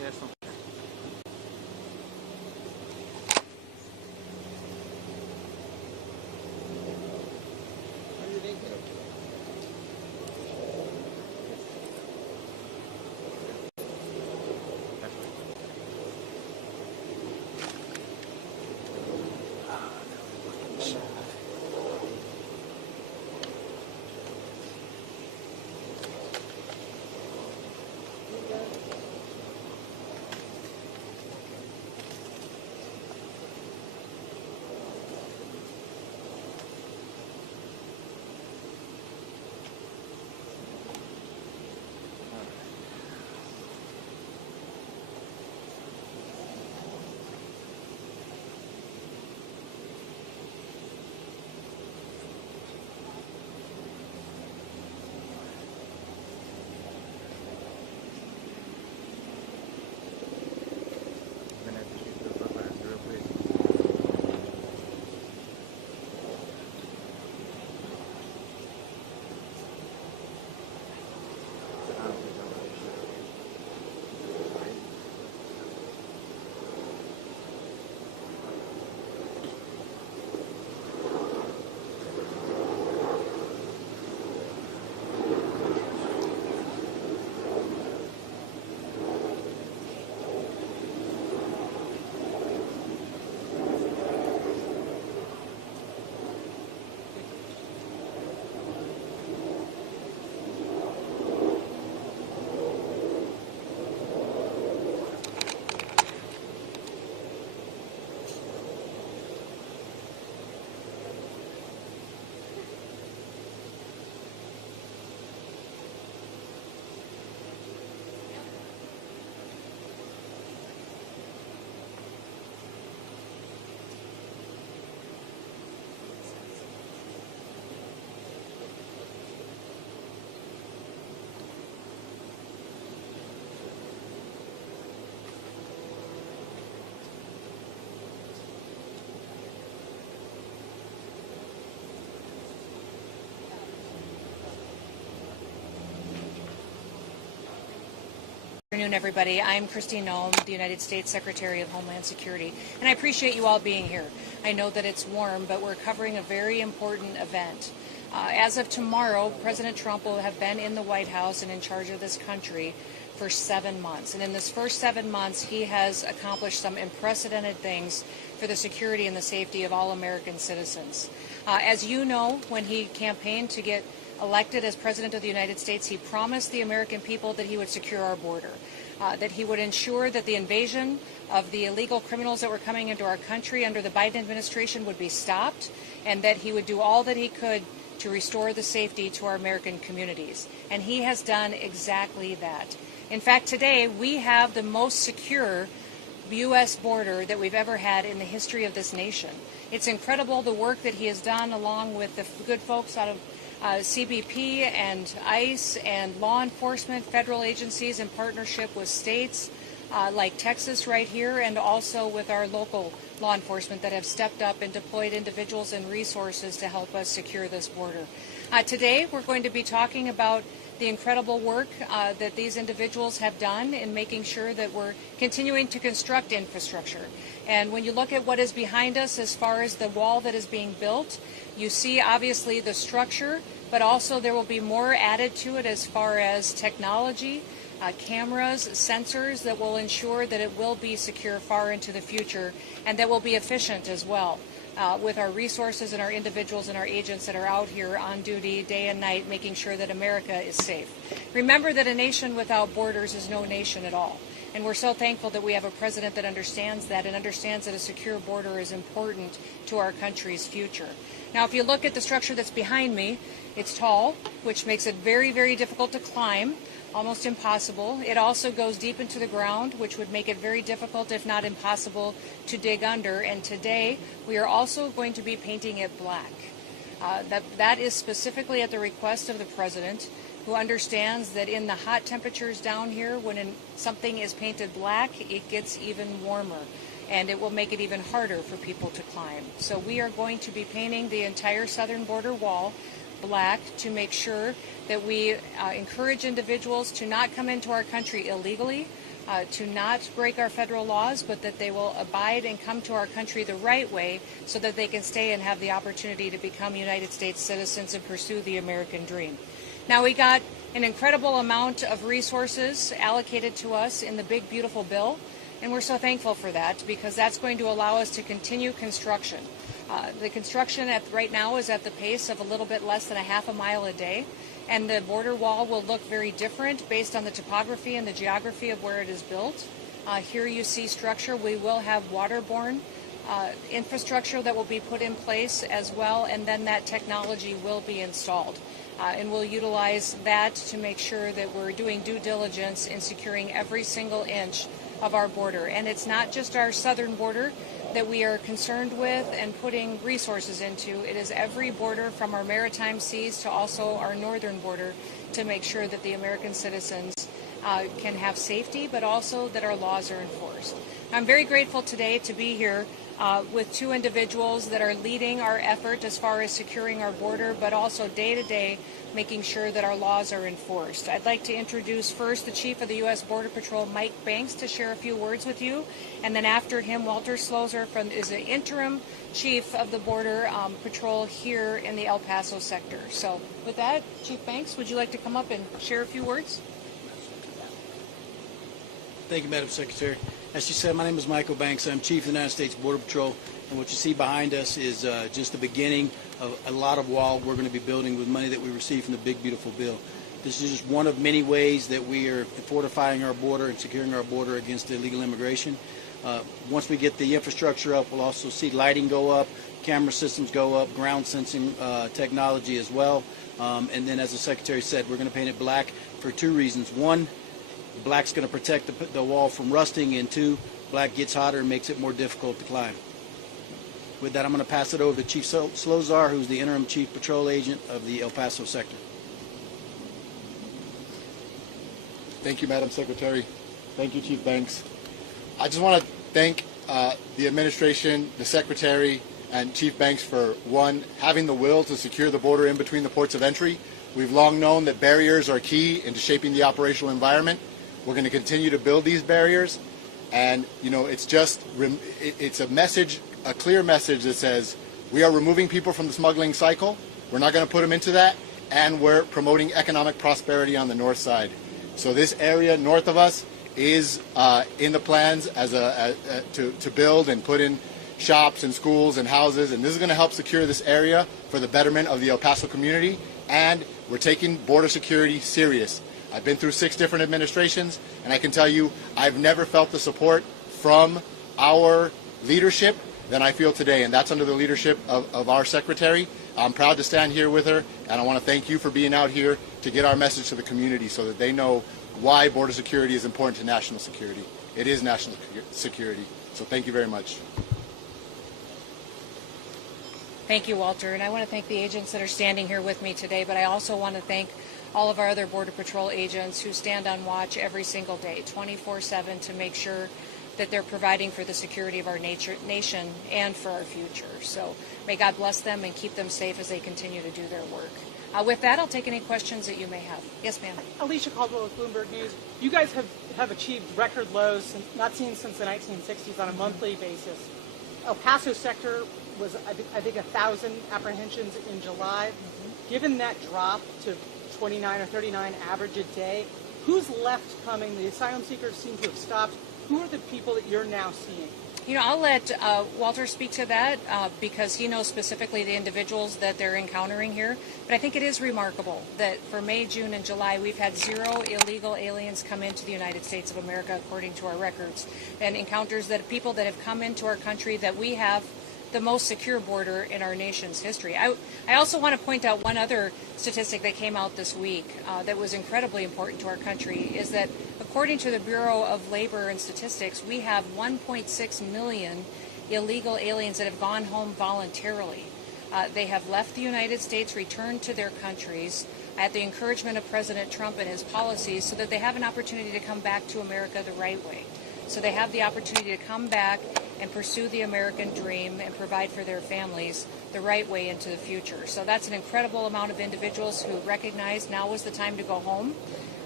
Good afternoon, everybody. I'm Kristi Noem, the United States Secretary of Homeland Security, and I appreciate you all being here. I know that it's warm, but we're covering a very important event. As of tomorrow, President Trump will have been in the White House and in charge of this country for 7 months. And in this first 7 months, he has accomplished some unprecedented things for the security and the safety of all American citizens. As you know, when he campaigned to get elected as President of the United States, he promised the American people that he would secure our border, that he would ensure that the invasion of the illegal criminals that were coming into our country under the Biden administration would be stopped, and that he would do all that he could to restore the safety to our American communities. And he has done exactly that. In fact, today we have the most secure U.S. border that we've ever had in the history of this nation. It's incredible the work that he has done along with the good folks out of CBP and ICE and law enforcement, federal agencies in partnership with states like Texas right here, and also with our local law enforcement that have stepped up and deployed individuals and resources to help us secure this border. Today we're going to be talking about the incredible work that these individuals have done in making sure that we're continuing to construct infrastructure. And when you look at what is behind us as far as the wall that is being built, you see obviously the structure, but also there will be more added to it as far as technology, cameras, sensors that will ensure that it will be secure far into the future, and that will be efficient as well. With our resources and our individuals and our agents that are out here on duty day and night, making sure that America is safe. Remember that a nation without borders is no nation at all. And we're so thankful that we have a president that understands that and understands that a secure border is important to our country's future. Now, if you look at the structure that's behind me, it's tall, which makes it very, very difficult to climb, almost impossible. It also goes deep into the ground, which would make it very difficult, if not impossible, to dig under. And today, we are also going to be painting it black. That is specifically at the request of the president, who understands that in the hot temperatures down here, when something is painted black, it gets even warmer, and it will make it even harder for people to climb. So we are going to be painting the entire southern border wall black to make sure that we encourage individuals to not come into our country illegally, to not break our federal laws, but that they will abide and come to our country the right way so that they can stay and have the opportunity to become United States citizens and pursue the American dream. Now, we got an incredible amount of resources allocated to us in the big, beautiful bill, and we're so thankful for that because that's going to allow us to continue construction. The construction right now is at the pace of a little bit less than a half a mile a day. And the border wall will look very different based on the topography and the geography of where it is built. Here you see structure. We will have waterborne infrastructure that will be put in place as well, and then that technology will be installed. And we'll utilize that to make sure that we're doing due diligence in securing every single inch of our border. And it's not just our southern border that we are concerned with and putting resources into. It is every border from our maritime seas to also our northern border to make sure that the American citizens can have safety, but also that our laws are enforced. I'm very grateful today to be here with two individuals that are leading our effort as far as securing our border, but also day to day making sure that our laws are enforced. I'd like to introduce first the Chief of the U.S. Border Patrol, Mike Banks, to share a few words with you. And then after him, Walter Slozer is the interim Chief of the Border Patrol here in the El Paso sector. So with that, Chief Banks, would you like to come up and share a few words? Thank you, Madam Secretary. As she said, my name is Michael Banks. I'm Chief of the United States Border Patrol, and what you see behind us is just the beginning of a lot of wall we're going to be building with money that we received from the big, beautiful bill. This is just one of many ways that we are fortifying our border and securing our border against illegal immigration. Once we get the infrastructure up, we'll also see lighting go up, camera systems go up, ground sensing technology as well. And then, as the Secretary said, we're going to paint it black for two reasons. One, black's going to protect the wall from rusting, and two, black gets hotter and makes it more difficult to climb. With that, I'm going to pass it over to Chief Slozer, who's the interim Chief Patrol Agent of the El Paso sector. Thank you, Madam Secretary. Thank you, Chief Banks. I just want to thank the administration, the Secretary, and Chief Banks for, one, having the will to secure the border in between the ports of entry. We've long known that barriers are key into shaping the operational environment. We're going to continue to build these barriers, and it's a message, a clear message that says we are removing people from the smuggling cycle. We're not going to put them into that, and we're promoting economic prosperity on the north side. So this area north of us is in the plans as to build and put in shops and schools and houses, and this is going to help secure this area for the betterment of the El Paso community, and we're taking border security serious. I've been through 6 different administrations, and I can tell you I've never felt the support from our leadership than I feel today, and that's under the leadership of our Secretary. I'm proud to stand here with her, and I want to thank you for being out here to get our message to the community so that they know why border security is important to national security. It is national security, so thank you very much. Thank you, Walter, and I want to thank the agents that are standing here with me today, but I also want to thank all of our other Border Patrol agents who stand on watch every single day, 24/7, to make sure that they're providing for the security of our nation and for our future. So may God bless them and keep them safe as they continue to do their work. With that, I'll take any questions that you may have. Yes, ma'am. Alicia Caldwell with Bloomberg News. You guys have achieved record lows not seen since the 1960s on a monthly basis. El Paso sector was, I think 1,000 apprehensions in July. Given that drop to 29 or 39 average a day, who's left coming? The asylum seekers seem to have stopped. Who are the people that you're now seeing? You know, I'll let Walter speak to that because he knows specifically the individuals that they're encountering here. But I think it is remarkable that for May, June, and July, we've had 0 illegal aliens come into the United States of America, according to our records, and encounters that people that have come into our country that we have the most secure border in our nation's history. I also want to point out one other statistic that came out this week that was incredibly important to our country, is that according to the Bureau of Labor and Statistics, we have 1.6 million illegal aliens that have gone home voluntarily. They have left the United States, returned to their countries at the encouragement of President Trump and his policies so that they have an opportunity to come back to America the right way. So they have the opportunity to come back and pursue the American dream and provide for their families the right way into the future. So that's an incredible amount of individuals who recognize now is the time to go home.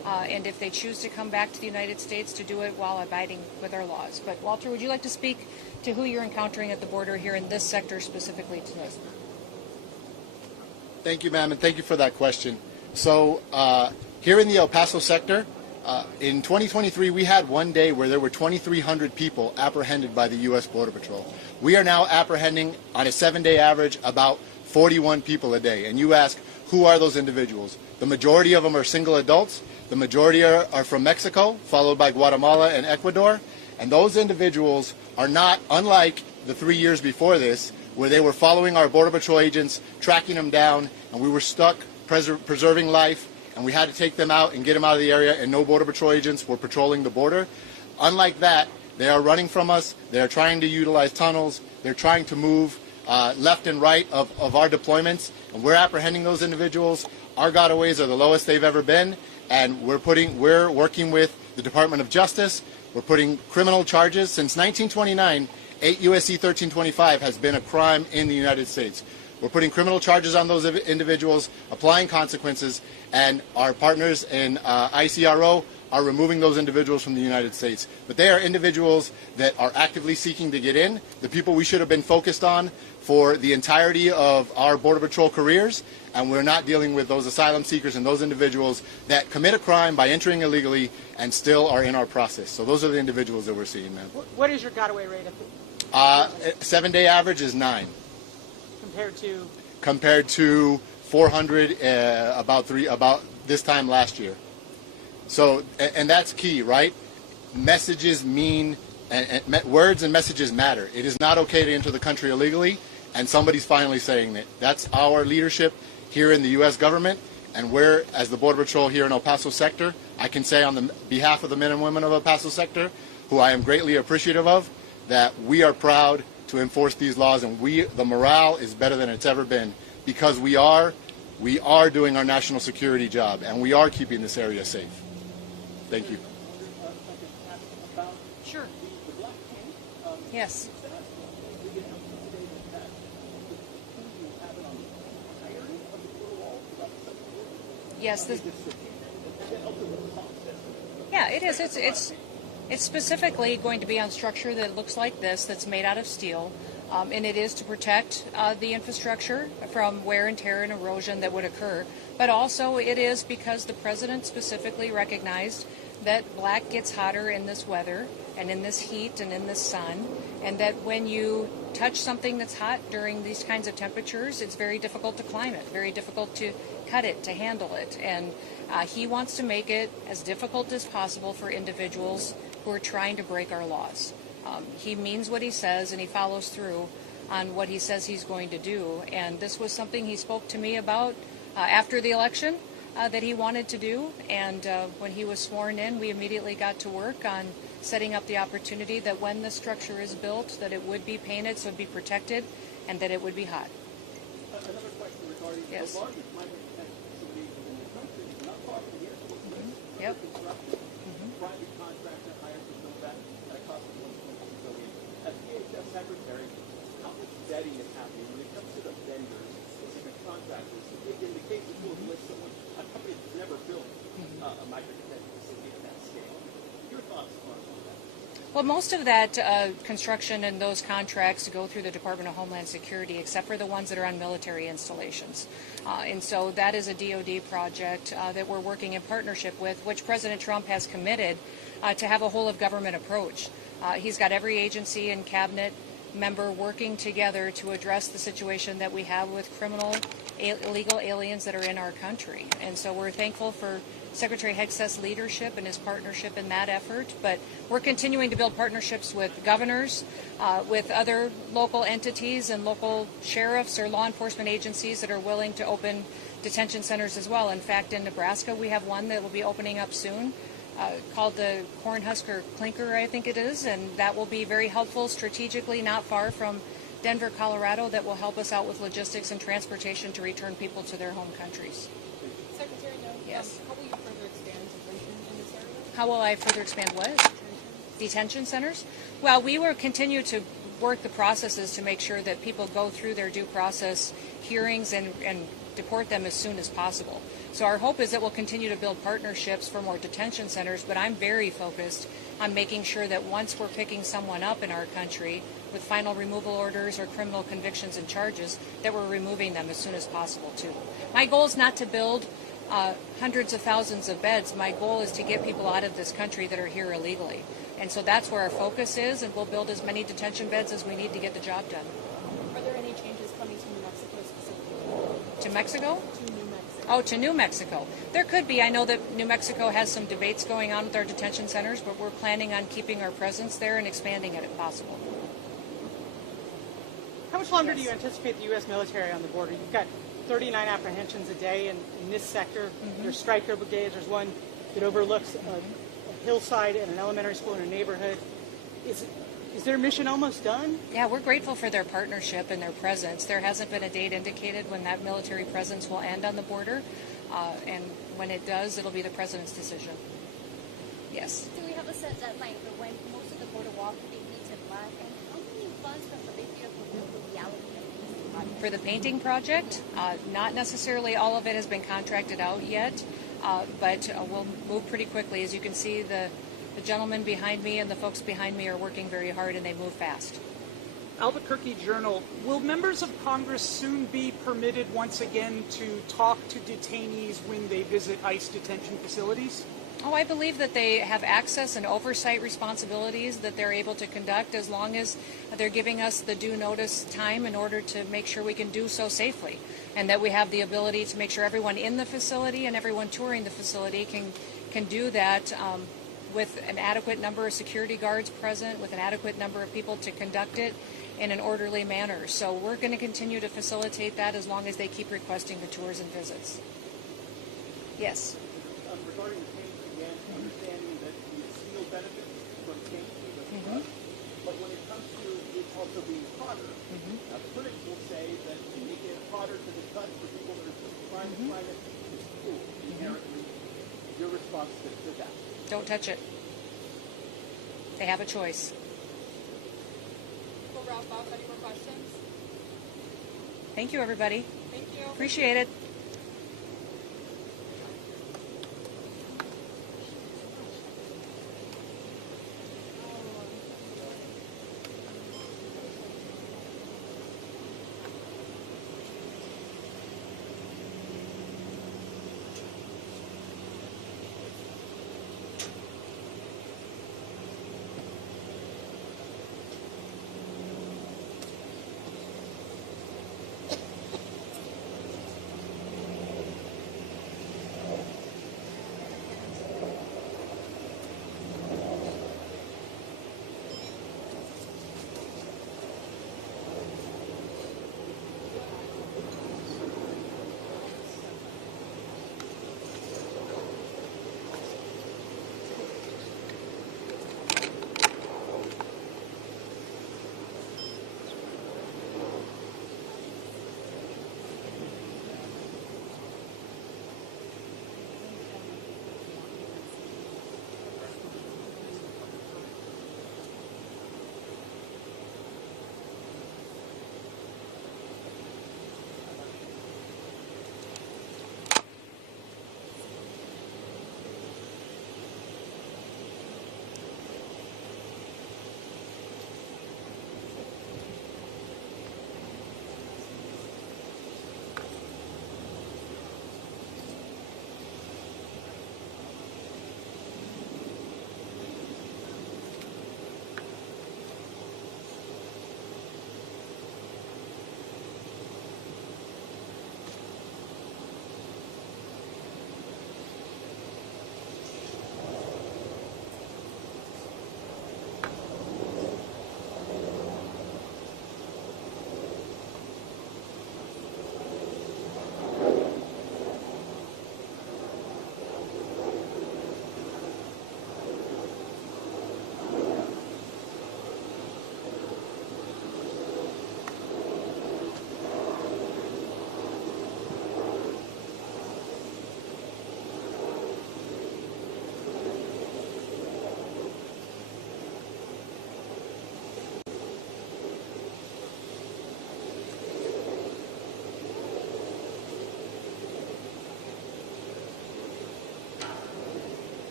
and if they choose to come back to the United States, to do it while abiding with our laws. But Walter, would you like to speak to who you're encountering at the border here in this sector specifically tonight? Thank you, ma'am, and thank you for that question. So here in the El Paso sector, in 2023, we had one day where there were 2,300 people apprehended by the U.S. Border Patrol. We are now apprehending, on a 7-day average, about 41 people a day. And you ask, who are those individuals? The majority of them are single adults. The majority are from Mexico, followed by Guatemala and Ecuador. And those individuals are not, unlike the 3 years before this, where they were following our Border Patrol agents, tracking them down, and we were stuck preserving life, and we had to take them out and get them out of the area, and no Border Patrol agents were patrolling the border. Unlike that, they are running from us. They are trying to utilize tunnels. They're trying to move left and right of our deployments, and we're apprehending those individuals. Our gotaways are the lowest they've ever been, and we're working with the Department of Justice. We're putting criminal charges. Since 1929, 8 U.S.C. 1325 has been a crime in the United States. We're putting criminal charges on those individuals, applying consequences, and our partners in ICRO are removing those individuals from the United States. But they are individuals that are actively seeking to get in, the people we should have been focused on for the entirety of our Border Patrol careers, and we're not dealing with those asylum seekers and those individuals that commit a crime by entering illegally and still are in our process. So those are the individuals that we're seeing, man. What is your gotaway rate? 7-day average is 9. Compared to 400 about this time last year. So, and that's key, right? Messages mean, words and messages matter. It is not okay to enter the country illegally, and somebody's finally saying that. That's our leadership here in the U.S. government, and we're, as the Border Patrol here in El Paso sector, I can say on the behalf of the men and women of El Paso sector, who I am greatly appreciative of, that we are proud to enforce these laws, and the morale is better than it's ever been, because we are doing our national security job, and we are keeping this area safe. Thank you. Sure. Yes. Yes. Yeah, it is. It's specifically going to be on structure that looks like this, that's made out of steel, and it is to protect the infrastructure from wear and tear and erosion that would occur. But also it is because the president specifically recognized that black gets hotter in this weather and in this heat and in this sun, and that when you touch something that's hot during these kinds of temperatures, it's very difficult to climb it, very difficult to cut it, to handle it. And he wants to make it as difficult as possible for individuals who are trying to break our laws. He means what he says, and he follows through on what he says he's going to do. And this was something he spoke to me about after the election that he wanted to do. And when he was sworn in, we immediately got to work on setting up the opportunity that when the structure is built, that it would be painted so it would be protected and that it would be hot. Another question regarding yes. the largest climate protection facilities in the country, not far from here, Yep. Private contractor hired to build that at a cost of $1.2 billion. As DHS Secretary, how much vetting is happening when it comes to the vendors, specific contractors? In the case of you'll list someone, a company that's never built a micro-detention facility at that scale. Your thoughts on that? Well, most of that construction and those contracts go through the Department of Homeland Security, except for the ones that are on military installations. And so that is a DoD project that we're working in partnership with, which President Trump has committed to have a whole-of-government approach. He's got every agency and cabinet member working together to address the situation that we have with illegal aliens that are in our country. And so we're thankful for Secretary Hegseth's leadership and his partnership in that effort, but we're continuing to build partnerships with governors, with other local entities and local sheriffs or law enforcement agencies that are willing to open detention centers as well. In fact, in Nebraska, we have one that will be opening up soon called the Cornhusker Clinker, I think it is, and that will be very helpful strategically, not far from Denver, Colorado, that will help us out with logistics and transportation to return people to their home countries. Secretary Noem, yes. How will you further expand detention in this area? How will I further expand what? Detention centers? Well, we will continue to work the processes to make sure that people go through their due process hearings and deport them as soon as possible. So our hope is that we'll continue to build partnerships for more detention centers, but I'm very focused on making sure that once we're picking someone up in our country with final removal orders or criminal convictions and charges, that we're removing them as soon as possible too. My goal is not to build hundreds of thousands of beds. My goal is to get people out of this country that are here illegally. And so that's where our focus is, and we'll build as many detention beds as we need to get the job done. Are there any changes coming to New Mexico specifically? To Mexico? To New Mexico. Oh, to New Mexico. There could be. I know that New Mexico has some debates going on with our detention centers, but we're planning on keeping our presence there and expanding it if possible. How much longer do you anticipate the U.S. military on the border? You've got 39 apprehensions a day in this sector. There's Stryker brigades. There's one that overlooks a hillside and an elementary school in a neighborhood. Is their mission almost done? Yeah, we're grateful for their partnership and their presence. There hasn't been a date indicated when that military presence will end on the border, and when it does, it'll be the president's decision. Yes. Do we have a set deadline for when most of the border wall can be painted black? And how many funds from the big beautiful bill will be allocated for this project? For the painting project, not necessarily all of it has been contracted out yet, but we'll move pretty quickly. As you can see, the gentleman behind me and the folks behind me are working very hard, and they move fast. Albuquerque Journal, will members of Congress soon be permitted once again to talk to detainees when they visit ICE detention facilities? Oh, I believe that they have access and oversight responsibilities that they're able to conduct as long as they're giving us the due notice time in order to make sure we can do so safely, and that we have the ability to make sure everyone in the facility and everyone touring the facility can do that with an adequate number of security guards present, with an adequate number of people to conduct it in an orderly manner. So we're going to continue to facilitate that as long as they keep requesting the tours and visits. Yes. Regarding the paint, again, understanding that the steel benefits from paint being a but when it comes to it also being hotter, the critics will say that to make it hotter to the touch for people that are just trying to find it is cool, inherently. Your response to that? Don't touch it. They have a choice. We'll wrap up. Any more questions? Thank you, everybody. Thank you. Appreciate it.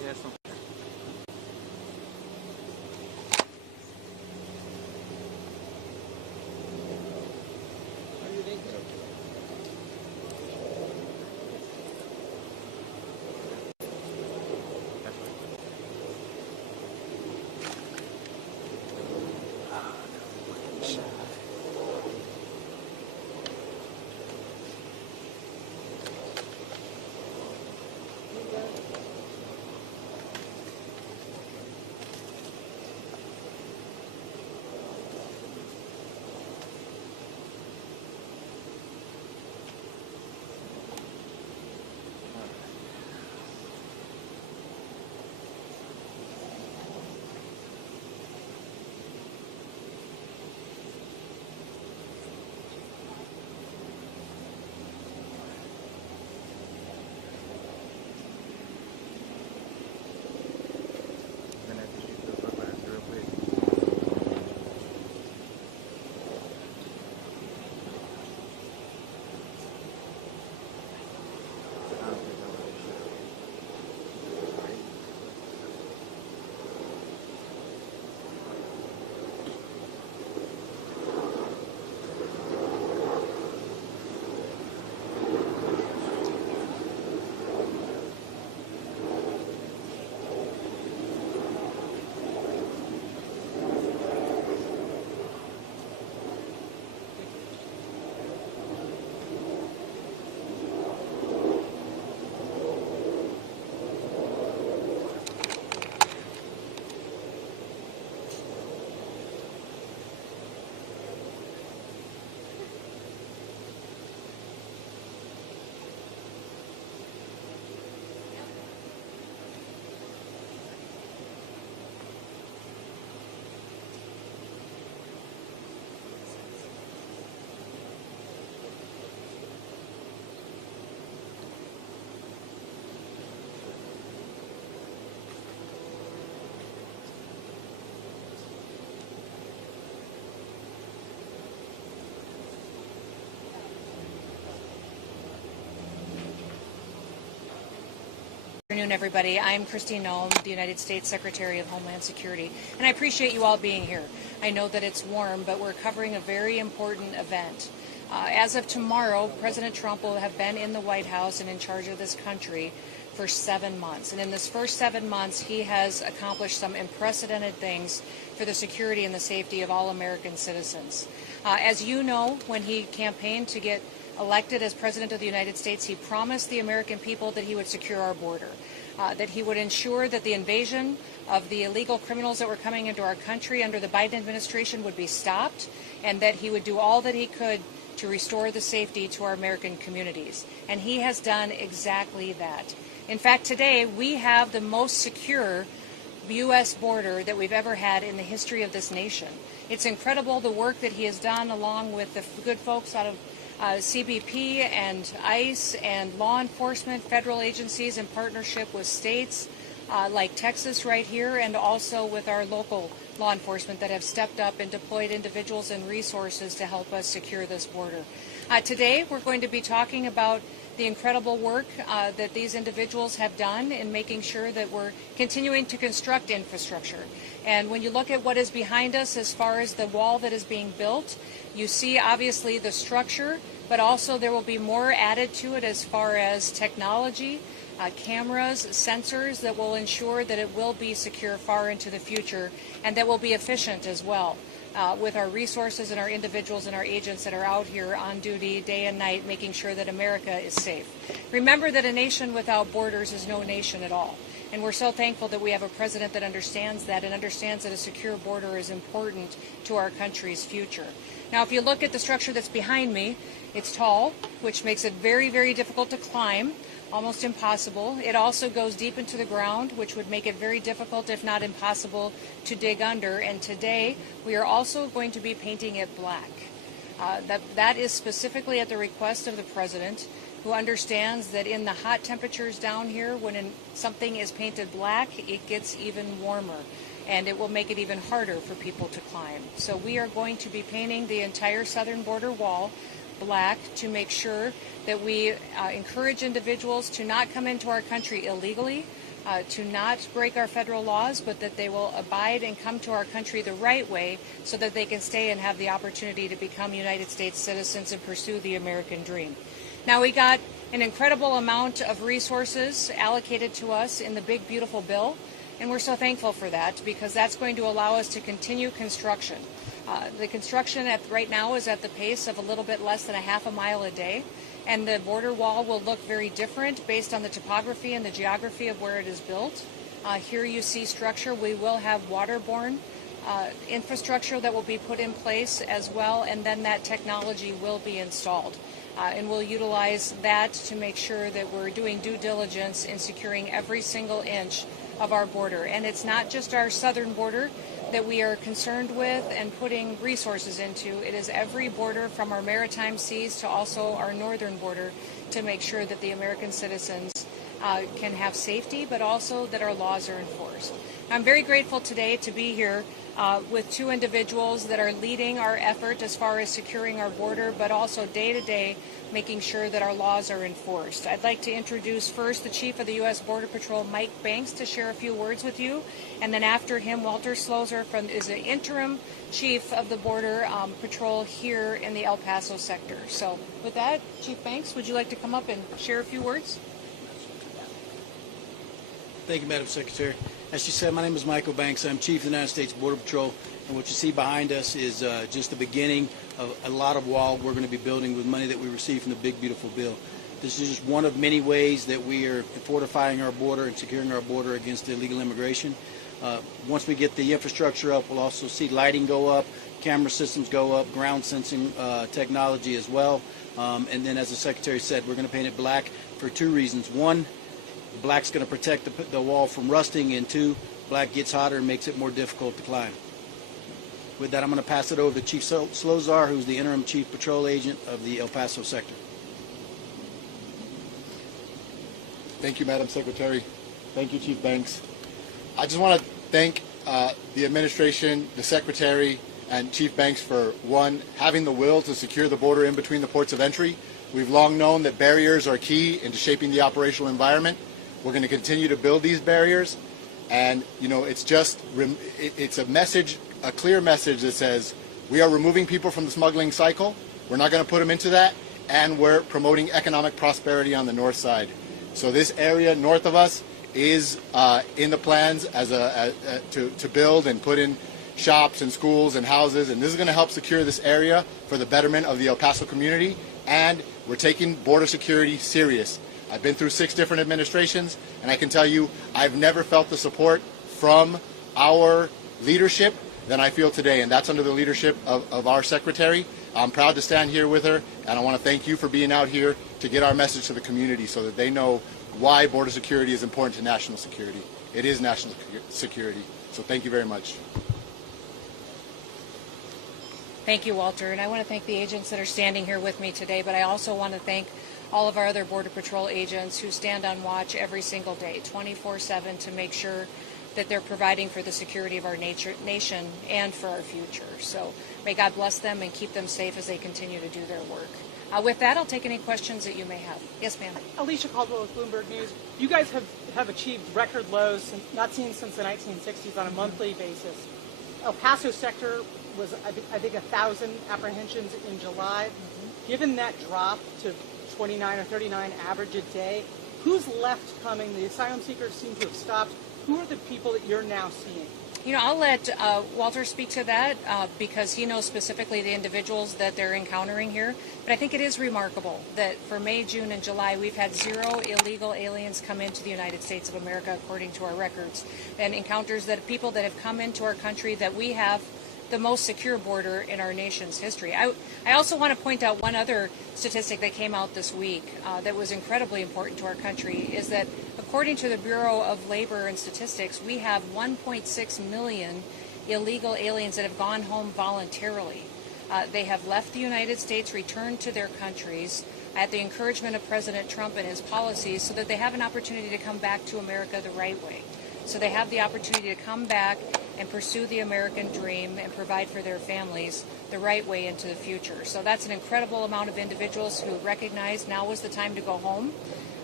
Good afternoon, everybody. I'm Kristi Noem, the United States Secretary of Homeland Security, and I appreciate you all being here. I know that it's warm, but we're covering a very important event. As of tomorrow, President Trump will have been in the White House and in charge of this country for 7 months. And in this first 7 months, he has accomplished some unprecedented things for the security and the safety of all American citizens. As you know, when he campaigned to get elected as President of the United States, he promised the American people that he would secure our border, that he would ensure that the invasion of the illegal criminals that were coming into our country under the Biden administration would be stopped, and that he would do all that he could to restore the safety to our American communities. And he has done exactly that. In fact, today we have the most secure U.S. border that we've ever had in the history of this nation. It's incredible the work that he has done along with the good folks out of CBP and ICE and law enforcement, federal agencies in partnership with states like Texas right here, and also with our local law enforcement that have stepped up and deployed individuals and resources to help us secure this border. Today we're going to be talking about the incredible work that these individuals have done in making sure that we're continuing to construct infrastructure. And when you look at what is behind us as far as the wall that is being built, you see obviously the structure, but also there will be more added to it as far as technology, cameras, sensors that will ensure that it will be secure far into the future, and that will be efficient as well. With our resources and our individuals and our agents that are out here on duty day and night, making sure that America is safe. Remember that a nation without borders is no nation at all. And we're so thankful that we have a president that understands that and understands that a secure border is important to our country's future. Now, if you look at the structure that's behind me, it's tall, which makes it very, very difficult to climb, almost impossible. It also goes deep into the ground, which would make it very difficult, if not impossible, to dig under. And today, we are also going to be painting it black. That is specifically at the request of the president, who understands that in the hot temperatures down here, when something is painted black, it gets even warmer, and it will make it even harder for people to climb. So we are going to be painting the entire southern border wall black to make sure that we encourage individuals to not come into our country illegally, to not break our federal laws, but that they will abide and come to our country the right way so that they can stay and have the opportunity to become United States citizens and pursue the American dream. Now, we got an incredible amount of resources allocated to us in the big, beautiful bill, and we're so thankful for that because that's going to allow us to continue construction. The construction right now is at the pace of a little bit less than a half a mile a day. And the border wall will look very different based on the topography and the geography of where it is built. Here you see structure. We will have waterborne infrastructure that will be put in place as well, and then that technology will be installed. And we'll utilize that to make sure that we're doing due diligence in securing every single inch of our border. And it's not just our southern border that we are concerned with and putting resources into. It is every border from our maritime seas to also our northern border to make sure that the American citizens can have safety, but also that our laws are enforced. I'm very grateful today to be here with two individuals that are leading our effort as far as securing our border, but also day to day making sure that our laws are enforced. I'd like to introduce first the Chief of the U.S. Border Patrol, Mike Banks, to share a few words with you. And then after him, Walter Slozer is the interim Chief of the Border Patrol here in the El Paso sector. So with that, Chief Banks, would you like to come up and share a few words? Thank you, Madam Secretary. As she said, my name is Michael Banks. I'm Chief of the United States Border Patrol, and what you see behind us is just the beginning of a lot of wall we're going to be building with money that we received from the big, beautiful bill. This is just one of many ways that we are fortifying our border and securing our border against illegal immigration. Once we get the infrastructure up, we'll also see lighting go up, camera systems go up, ground sensing technology as well. And then, as the Secretary said, we're going to paint it black for two reasons. One, black's going to protect the wall from rusting, and two, black gets hotter and makes it more difficult to climb. With that, I'm going to pass it over to Chief Slozer, who's the interim Chief Patrol Agent of the El Paso sector. Thank you, Madam Secretary. Thank you, Chief Banks. I just want to thank the administration, the Secretary, and Chief Banks for, one, having the will to secure the border in between the ports of entry. We've long known that barriers are key into shaping the operational environment. We're going to continue to build these barriers, and it's a message, a clear message that says we are removing people from the smuggling cycle. We're not going to put them into that, and we're promoting economic prosperity on the north side. So this area north of us is in the plans to build and put in shops and schools and houses, and this is going to help secure this area for the betterment of the El Paso community, and we're taking border security serious. I've been through 6 different administrations, and I can tell you I've never felt the support from our leadership than I feel today, and that's under the leadership of our Secretary. I'm proud to stand here with her, and I want to thank you for being out here to get our message to the community so that they know why border security is important to national security. It is national security, so thank you very much. Thank you, Walter, and I want to thank the agents that are standing here with me today, but I also want to thank all of our other Border Patrol agents who stand on watch every single day, 24/7, to make sure that they're providing for the security of our nation and for our future. So may God bless them and keep them safe as they continue to do their work. With that, I'll take any questions that you may have. Yes, ma'am. Alicia Caldwell with Bloomberg News. You guys have achieved record lows not seen since the 1960s on a monthly basis. El Paso sector was, I think, 1,000 apprehensions in July. Given that drop to 29 or 39 average a day, who's left coming? The asylum seekers seem to have stopped. Who are the people that you're now seeing? You know, I'll let Walter speak to that because he knows specifically the individuals that they're encountering here. But I think it is remarkable that for May, June, and July, we've had 0 illegal aliens come into the United States of America, according to our records, and encounters that people that have come into our country that we have the most secure border in our nation's history. I also want to point out one other statistic that came out this week that was incredibly important to our country, is that according to the Bureau of Labor and Statistics, we have 1.6 million illegal aliens that have gone home voluntarily. They have left the United States, returned to their countries at the encouragement of President Trump and his policies so that they have an opportunity to come back to America the right way. So they have the opportunity to come back and pursue the American dream and provide for their families the right way into the future. So that's an incredible amount of individuals who recognize now is the time to go home.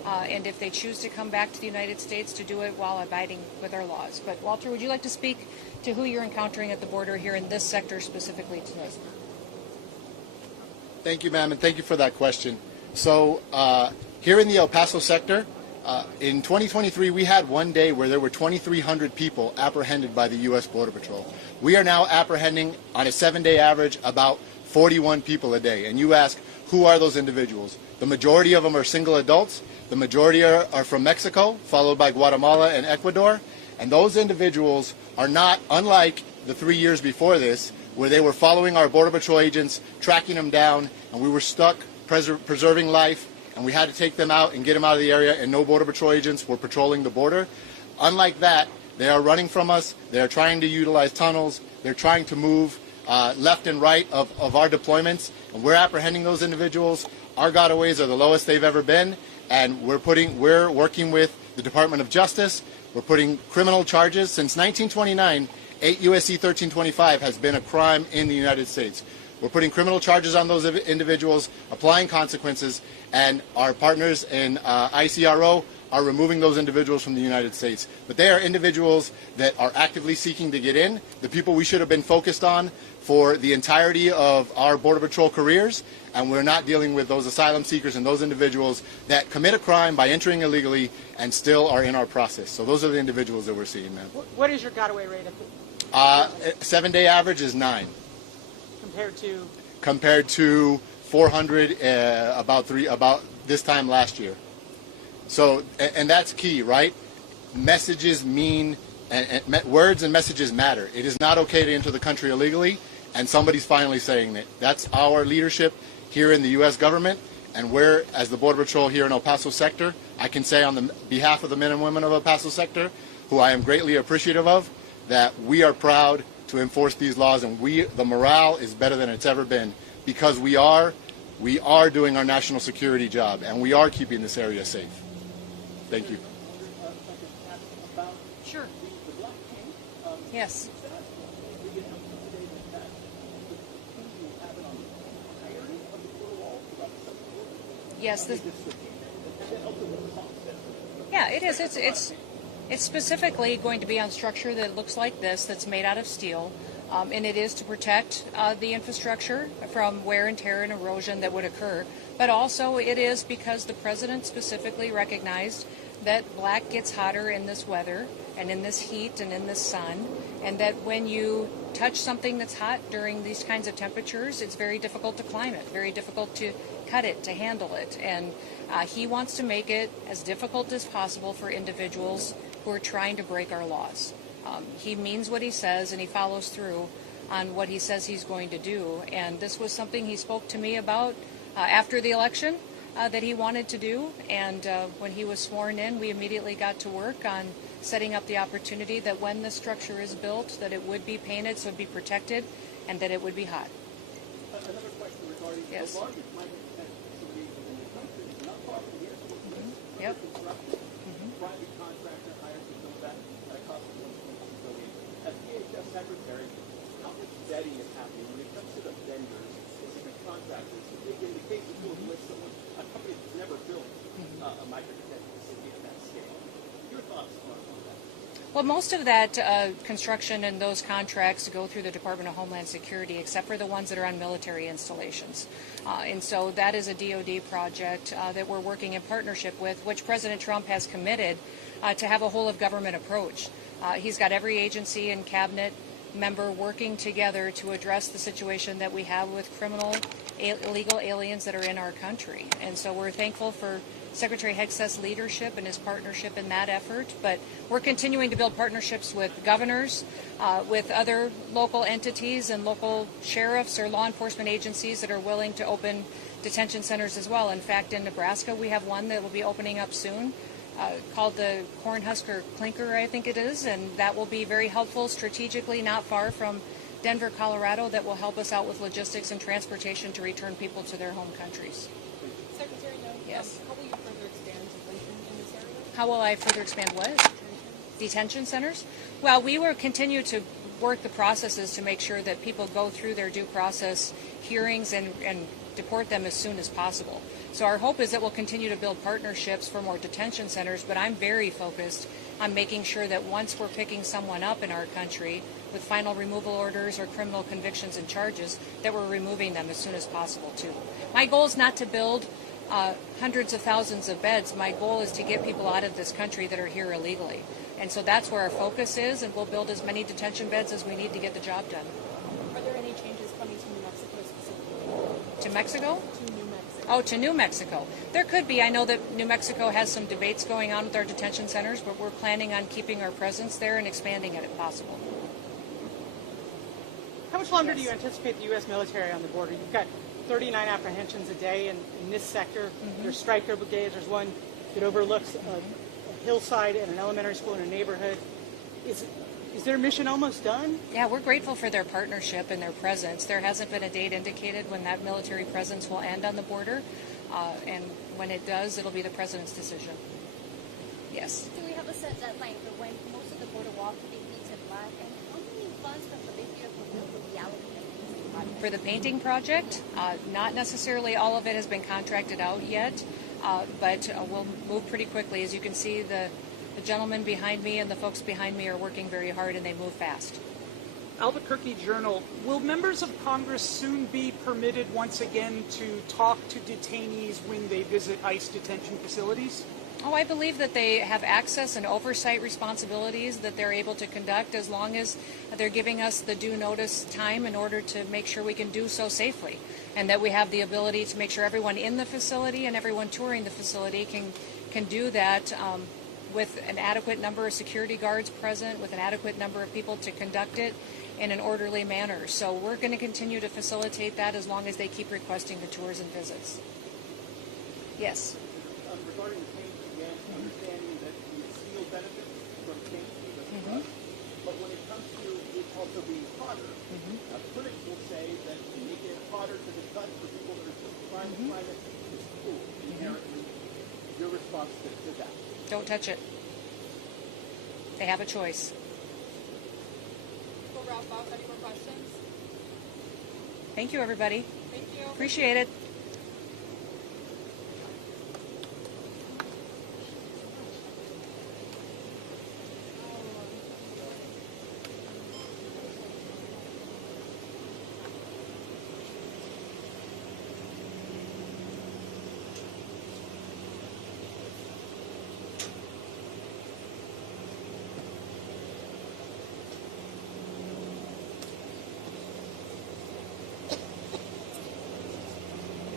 and if they choose to come back to the United States, to do it while abiding with our laws. But Walter, would you like to speak to who you're encountering at the border here in this sector specifically today? Thank you, ma'am, and thank you for that question. So here in the El Paso sector, in 2023, we had one day where there were 2,300 people apprehended by the U.S. Border Patrol. We are now apprehending, on a 7-day average, about 41 people a day. And you ask, who are those individuals? The majority of them are single adults. The majority are from Mexico, followed by Guatemala and Ecuador. And those individuals are not, unlike the 3 years before this, where they were following our Border Patrol agents, tracking them down, and we were stuck preserving life, and we had to take them out and get them out of the area, and no Border Patrol agents were patrolling the border. Unlike that, they are running from us. They are trying to utilize tunnels. They're trying to move left and right of our deployments, and we're apprehending those individuals. Our gotaways are the lowest they've ever been, and we're working with the Department of Justice. We're putting criminal charges. Since 1929, 8 U.S.C. 1325 has been a crime in the United States. We're putting criminal charges on those individuals, applying consequences, and our partners in ICRO are removing those individuals from the United States. But they are individuals that are actively seeking to get in, the people we should have been focused on for the entirety of our Border Patrol careers, and we're not dealing with those asylum seekers and those individuals that commit a crime by entering illegally and still are in our process. So those are the individuals that we're seeing, ma'am. What is your gotaway rate? 7-day average is 9. Compared to 400 about this time last year. So, and that's key, right? Messages mean, and words and messages matter. It is not okay to enter the country illegally, and somebody's finally saying that. That's our leadership here in the U.S. government, and we're, as the Border Patrol here in El Paso sector, I can say on the behalf of the men and women of El Paso sector, who I am greatly appreciative of, that we are proud to enforce these laws, and the morale is better than it's ever been, because we are doing our national security job, and we are keeping this area safe. Thank you. Sure. Yes. Yes. Yeah, it is. It's specifically going to be on structure that looks like this, that's made out of steel, and it is to protect the infrastructure from wear and tear and erosion that would occur. But also it is because the president specifically recognized that black gets hotter in this weather and in this heat and in this sun, and that when you touch something that's hot during these kinds of temperatures, it's very difficult to climb it, very difficult to cut it, to handle it. And he wants to make it as difficult as possible for individuals who are trying to break our laws. He means what he says, and he follows through on what he says he's going to do. And this was something he spoke to me about after the election that he wanted to do. And when he was sworn in, we immediately got to work on setting up the opportunity that when the structure is built, that it would be painted so it would be protected, and that it would be hot. Another question regarding yes. the largest migrant detention facility in the country, not far from here, Yep. Private contractor hired to build that cost of $1.2 billion. As DHS Secretary, how much vetting is happening when it comes to the vendors, specific contractors? In the case of with someone, a company that's never built a migrant detention facility at that scale. Your thoughts on that? Well, most of that construction and those contracts go through the Department of Homeland Security, except for the ones that are on military installations. And so that is a DoD project that we're working in partnership with, which President Trump has committed to have a whole-of-government approach. He's got every agency and cabinet member working together to address the situation that we have with illegal aliens that are in our country. And so we're thankful for Secretary Hegseth's leadership and his partnership in that effort, but we're continuing to build partnerships with governors, with other local entities and local sheriffs or law enforcement agencies that are willing to open detention centers as well. In fact, in Nebraska, we have one that will be opening up soon called the Cornhusker Clinker, I think it is, and that will be very helpful strategically, not far from Denver, Colorado, that will help us out with logistics and transportation to return people to their home countries. Secretary Noem, yes. How will you further expand detention in this area? How will I further expand what? Detention centers? Well, we will continue to work the processes to make sure that people go through their due process hearings and deport them as soon as possible. So our hope is that we'll continue to build partnerships for more detention centers, but I'm very focused on making sure that once we're picking someone up in our country with final removal orders or criminal convictions and charges, that we're removing them as soon as possible too. My goal is not to build hundreds of thousands of beds. My goal is to get people out of this country that are here illegally. And so that's where our focus is, and we'll build as many detention beds as we need to get the job done. Are there any changes coming to New Mexico specifically? To Mexico? To New Mexico. Oh, to New Mexico. There could be. I know that New Mexico has some debates going on with our detention centers, but we're planning on keeping our presence there and expanding it if possible. How much longer do you anticipate the U.S. military on the border? You've got 39 apprehensions a day in this sector. There's striker brigades. There's one that overlooks a hillside and an elementary school in a neighborhood. Is their mission almost done? Yeah, we're grateful for their partnership and their presence. There hasn't been a date indicated when that military presence will end on the border, and when it does, it'll be the president's decision. Yes. Do we have a set deadline for when most of the border wall could be painted black? And how many funds from the big beautiful bill will be allocated? For the painting project, not necessarily all of it has been contracted out yet, but we'll move pretty quickly. As you can see, the gentleman behind me and the folks behind me are working very hard, and they move fast. Albuquerque Journal, will members of Congress soon be permitted once again to talk to detainees when they visit ICE detention facilities? Oh, I believe that they have access and oversight responsibilities that they're able to conduct as long as they're giving us the due notice time in order to make sure we can do so safely, and that we have the ability to make sure everyone in the facility and everyone touring the facility can do that with an adequate number of security guards present, with an adequate number of people to conduct it in an orderly manner. So we're going to continue to facilitate that as long as they keep requesting the tours and visits. Yes. Regarding the change again, understanding that you steal benefits from change, but when it comes to it also being harder, critics will say that making it harder to cut for people that are just trying to find it is cruel, inherently. Your response to that? Don't touch it. They have a choice. We'll wrap up. Any more questions? Thank you, everybody. Thank you. Appreciate it.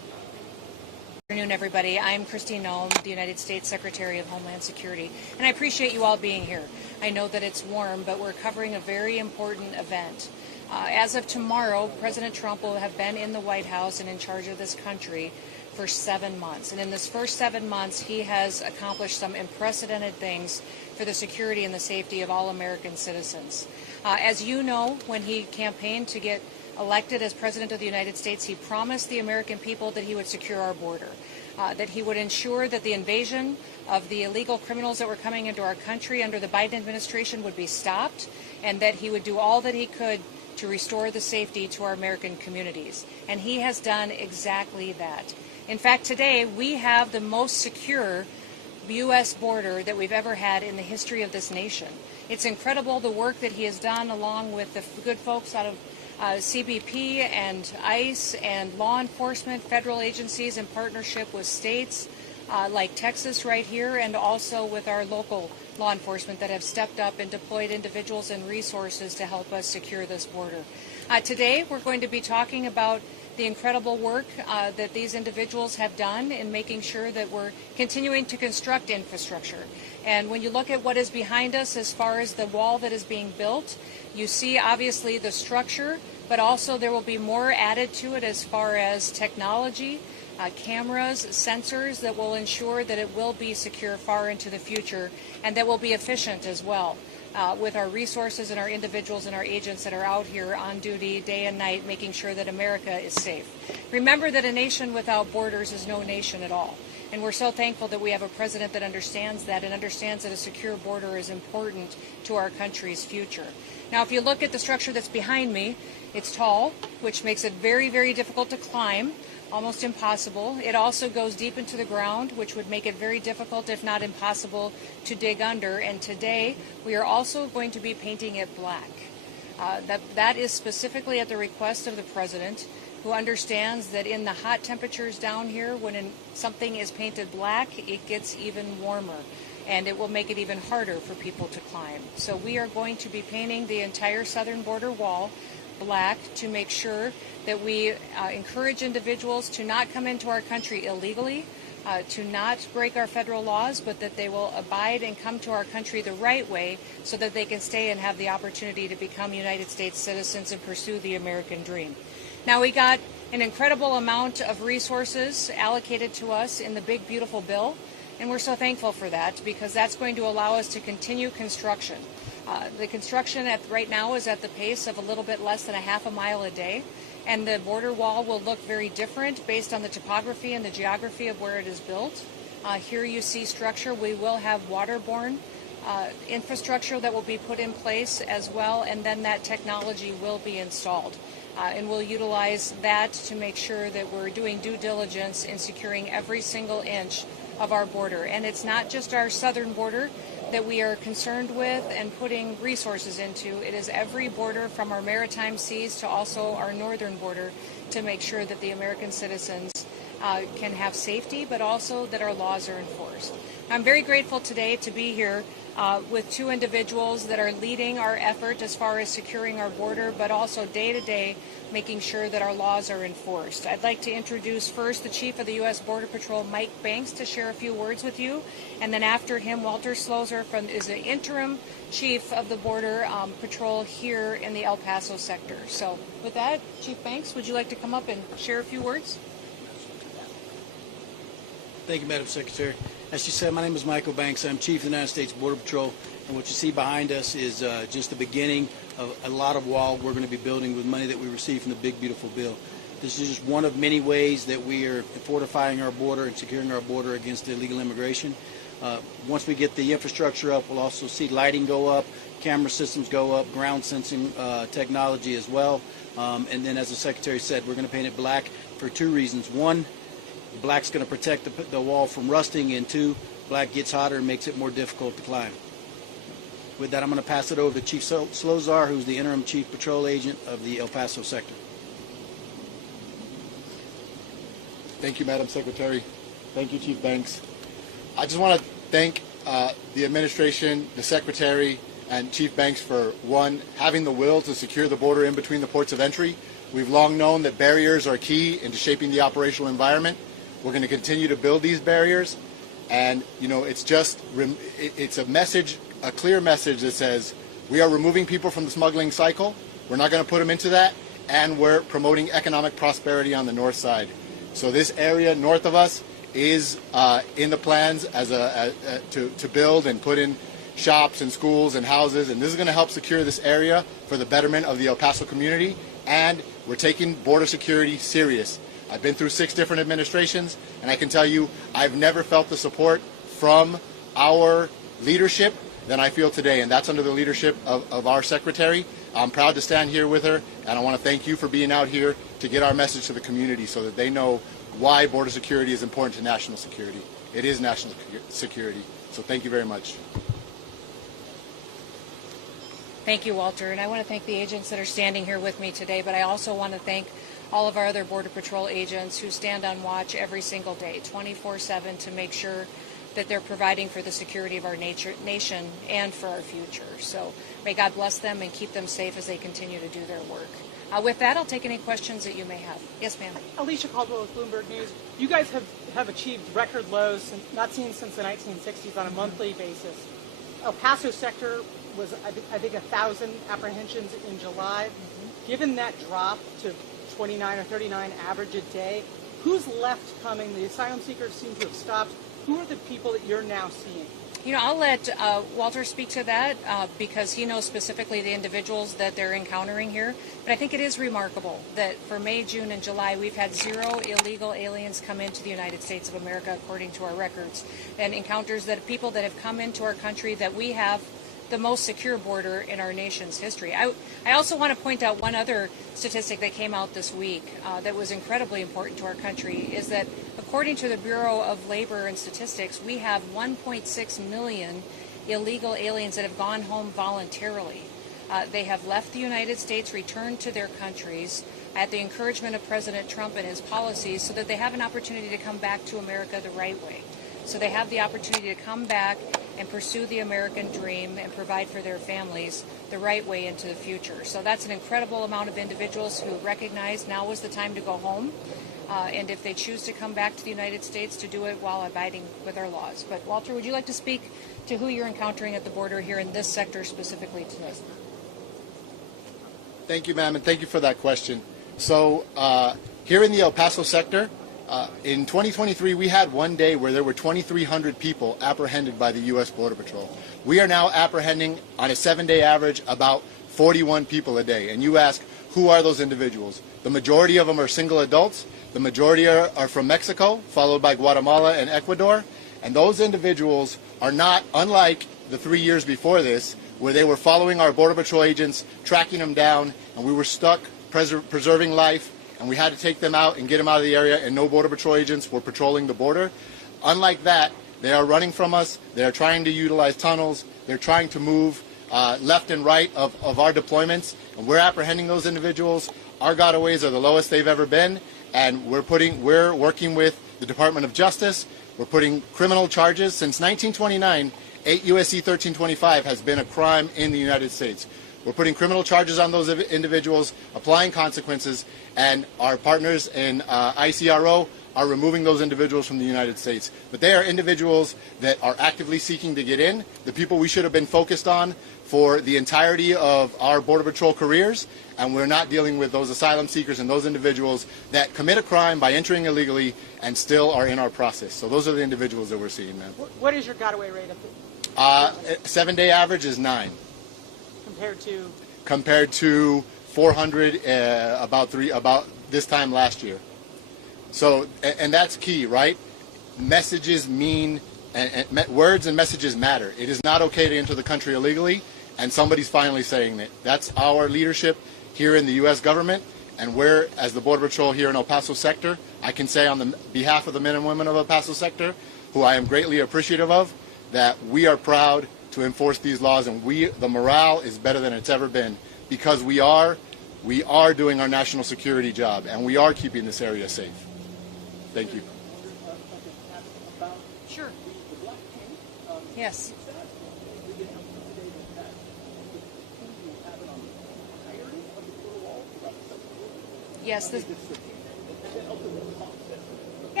Good afternoon, everybody. I'm Kristi Noem, the United States Secretary of Homeland Security, and I appreciate you all being here. I know that it's warm, but we're covering a very important event. As of tomorrow, President Trump will have been in the White House and in charge of this country for 7 months. And in this first 7 months, he has accomplished some unprecedented things for the security and the safety of all American citizens. As you know, when he campaigned to get elected as President of the United States, he promised the American people that he would secure our border, that he would ensure that the invasion of the illegal criminals that were coming into our country under the Biden administration would be stopped, and that he would do all that he could to restore the safety to our American communities. And he has done exactly that. In fact, today we have the most secure U.S. border that we've ever had in the history of this nation. It's incredible the work that he has done along with the good folks out of CBP and ICE and law enforcement, federal agencies in partnership with states like Texas right here, and also with our local law enforcement that have stepped up and deployed individuals and resources to help us secure this border. Today we're going to be talking about the incredible work that these individuals have done in making sure that we're continuing to construct infrastructure. And when you look at what is behind us as far as the wall that is being built, you see obviously the structure, but also there will be more added to it as far as technology, cameras, sensors that will ensure that it will be secure far into the future, and that will be efficient as well. With our resources and our individuals and our agents that are out here on duty day and night, making sure that America is safe. Remember that a nation without borders is no nation at all. And we're so thankful that we have a president that understands that and understands that a secure border is important to our country's future. Now, if you look at the structure that's behind me, it's tall, which makes it very, very difficult to climb, almost impossible. It also goes deep into the ground, which would make it very difficult, if not impossible, to dig under. And today, we are also going to be painting it black. That is specifically at the request of the president, who understands that in the hot temperatures down here, when something is painted black, it gets even warmer, and it will make it even harder for people to climb. So we are going to be painting the entire southern border wall black to make sure that we encourage individuals to not come into our country illegally, to not break our federal laws, but that they will abide and come to our country the right way so that they can stay and have the opportunity to become United States citizens and pursue the American dream. Now, we got an incredible amount of resources allocated to us in the big, beautiful bill, and we're so thankful for that, because that's going to allow us to continue construction. The construction right now is at the pace of a little bit less than a half a mile a day, and the border wall will look very different based on the topography and the geography of where it is built. Here you see structure. We will have waterborne infrastructure that will be put in place as well, and then that technology will be installed. And we'll utilize that to make sure that we're doing due diligence in securing every single inch of our border. And it's not just our southern border that we are concerned with and putting resources into. It is every border from our maritime seas to also our northern border, to make sure that the American citizens can have safety, but also that our laws are enforced. I'm very grateful today to be here with two individuals that are leading our effort as far as securing our border, but also day to day making sure that our laws are enforced. I'd like to introduce first the Chief of the U.S. Border Patrol, Mike Banks, to share a few words with you. And then after him, Walter Slozer is the interim Chief of the Border Patrol here in the El Paso sector. So with that, Chief Banks, would you like to come up and share a few words? Thank you, Madam Secretary. As you said, my name is Michael Banks. I'm Chief of the United States Border Patrol, and what you see behind us is just the beginning of a lot of wall we're going to be building with money that we received from the big, beautiful bill. This is just one of many ways that we are fortifying our border and securing our border against illegal immigration. Once we get the infrastructure up, we'll also see lighting go up, camera systems go up, ground sensing technology as well. And then, as the Secretary said, we're going to paint it black for two reasons. One, black's going to protect the wall from rusting, and two, black gets hotter and makes it more difficult to climb. With that, I'm going to pass it over to Chief Slozer, who's the interim Chief Patrol Agent of the El Paso sector. Thank you, Madam Secretary. Thank you, Chief Banks. I just want to thank the administration, the Secretary, and Chief Banks for, one, having the will to secure the border in between the ports of entry. We've long known that barriers are key into shaping the operational environment. We're going to continue to build these barriers, and it's a message, a clear message that says we are removing people from the smuggling cycle. We're not going to put them into that, and we're promoting economic prosperity on the north side. So this area north of us is in the plans to build and put in shops and schools and houses, and this is going to help secure this area for the betterment of the El Paso community, and we're taking border security serious. I've been through 6 different administrations, and I can tell you I've never felt the support from our leadership than I feel today, and that's under the leadership of our secretary. I'm proud to stand here with her, and I want to thank you for being out here to get our message to the community so that they know why border security is important to national security. It is national security, so thank you very much. Thank you, Walter. And I want to thank the agents that are standing here with me today, but I also want to thank all of our other Border Patrol agents who stand on watch every single day, 24/7, to make sure that they're providing for the security of our nation and for our future. So may God bless them and keep them safe as they continue to do their work. With that, I'll take any questions that you may have. Yes, ma'am. Alicia Caldwell with Bloomberg News. You guys have achieved record lows not seen since the 1960s on a monthly basis. El Paso sector was, I think 1,000 apprehensions in July. Given that drop to 29 or 39 average a day, who's left coming? The asylum seekers seem to have stopped. Who are the people that you're now seeing? I'll let Walter speak to that because he knows specifically the individuals that they're encountering here. But I think it is remarkable that for May, June, and July, we've had 0 illegal aliens come into the United States of America, according to our records, and encounters that people that have come into our country that we have the most secure border in our nation's history. I also want to point out one other statistic that came out this week that was incredibly important to our country, is that according to the Bureau of Labor and Statistics, we have 1.6 million illegal aliens that have gone home voluntarily. They have left the United States, returned to their countries at the encouragement of President Trump and his policies so that they have an opportunity to come back to America the right way. So they have the opportunity to come back and pursue the American dream and provide for their families the right way into the future. So that's an incredible amount of individuals who recognize now is the time to go home. And if they choose to come back to the United States, to do it while abiding with our laws. But Walter, would you like to speak to who you're encountering at the border here in this sector specifically today? Thank you, ma'am, and thank you for that question. So here in the El Paso sector, in 2023, we had one day where there were 2,300 people apprehended by the U.S. Border Patrol. We are now apprehending, on a 7-day average, about 41 people a day. And you ask, who are those individuals? The majority of them are single adults. The majority are from Mexico, followed by Guatemala and Ecuador. And those individuals are not, unlike the 3 years before this, where they were following our Border Patrol agents, tracking them down, and we were stuck preserving life, and we had to take them out and get them out of the area, and no Border Patrol agents were patrolling the border. Unlike that, they are running from us. They are trying to utilize tunnels. They're trying to move left and right of our deployments, and we're apprehending those individuals. Our gotaways are the lowest they've ever been, and we're working with the Department of Justice. We're putting criminal charges. Since 1929, 8 U.S.C. 1325 has been a crime in the United States. We're putting criminal charges on those individuals, applying consequences, and our partners in ICRO are removing those individuals from the United States. But they are individuals that are actively seeking to get in, the people we should have been focused on for the entirety of our Border Patrol careers, and we're not dealing with those asylum seekers and those individuals that commit a crime by entering illegally and still are in our process. So those are the individuals that we're seeing, ma'am. What is your gotaway rate of 7-day average is 9. Compared to 400 about this time last year. So, and that's key, right? Messages mean, words and messages matter. It is not okay to enter the country illegally, and somebody's finally saying that. That's our leadership here in the U.S. government, and we're, as the Border Patrol here in El Paso sector, I can say on the behalf of the men and women of El Paso sector, who I am greatly appreciative of, that we are proud to enforce these laws, and the morale is better than it's ever been because we are doing our national security job, and we are keeping this area safe. Thank you. Sure. Yes. Yes.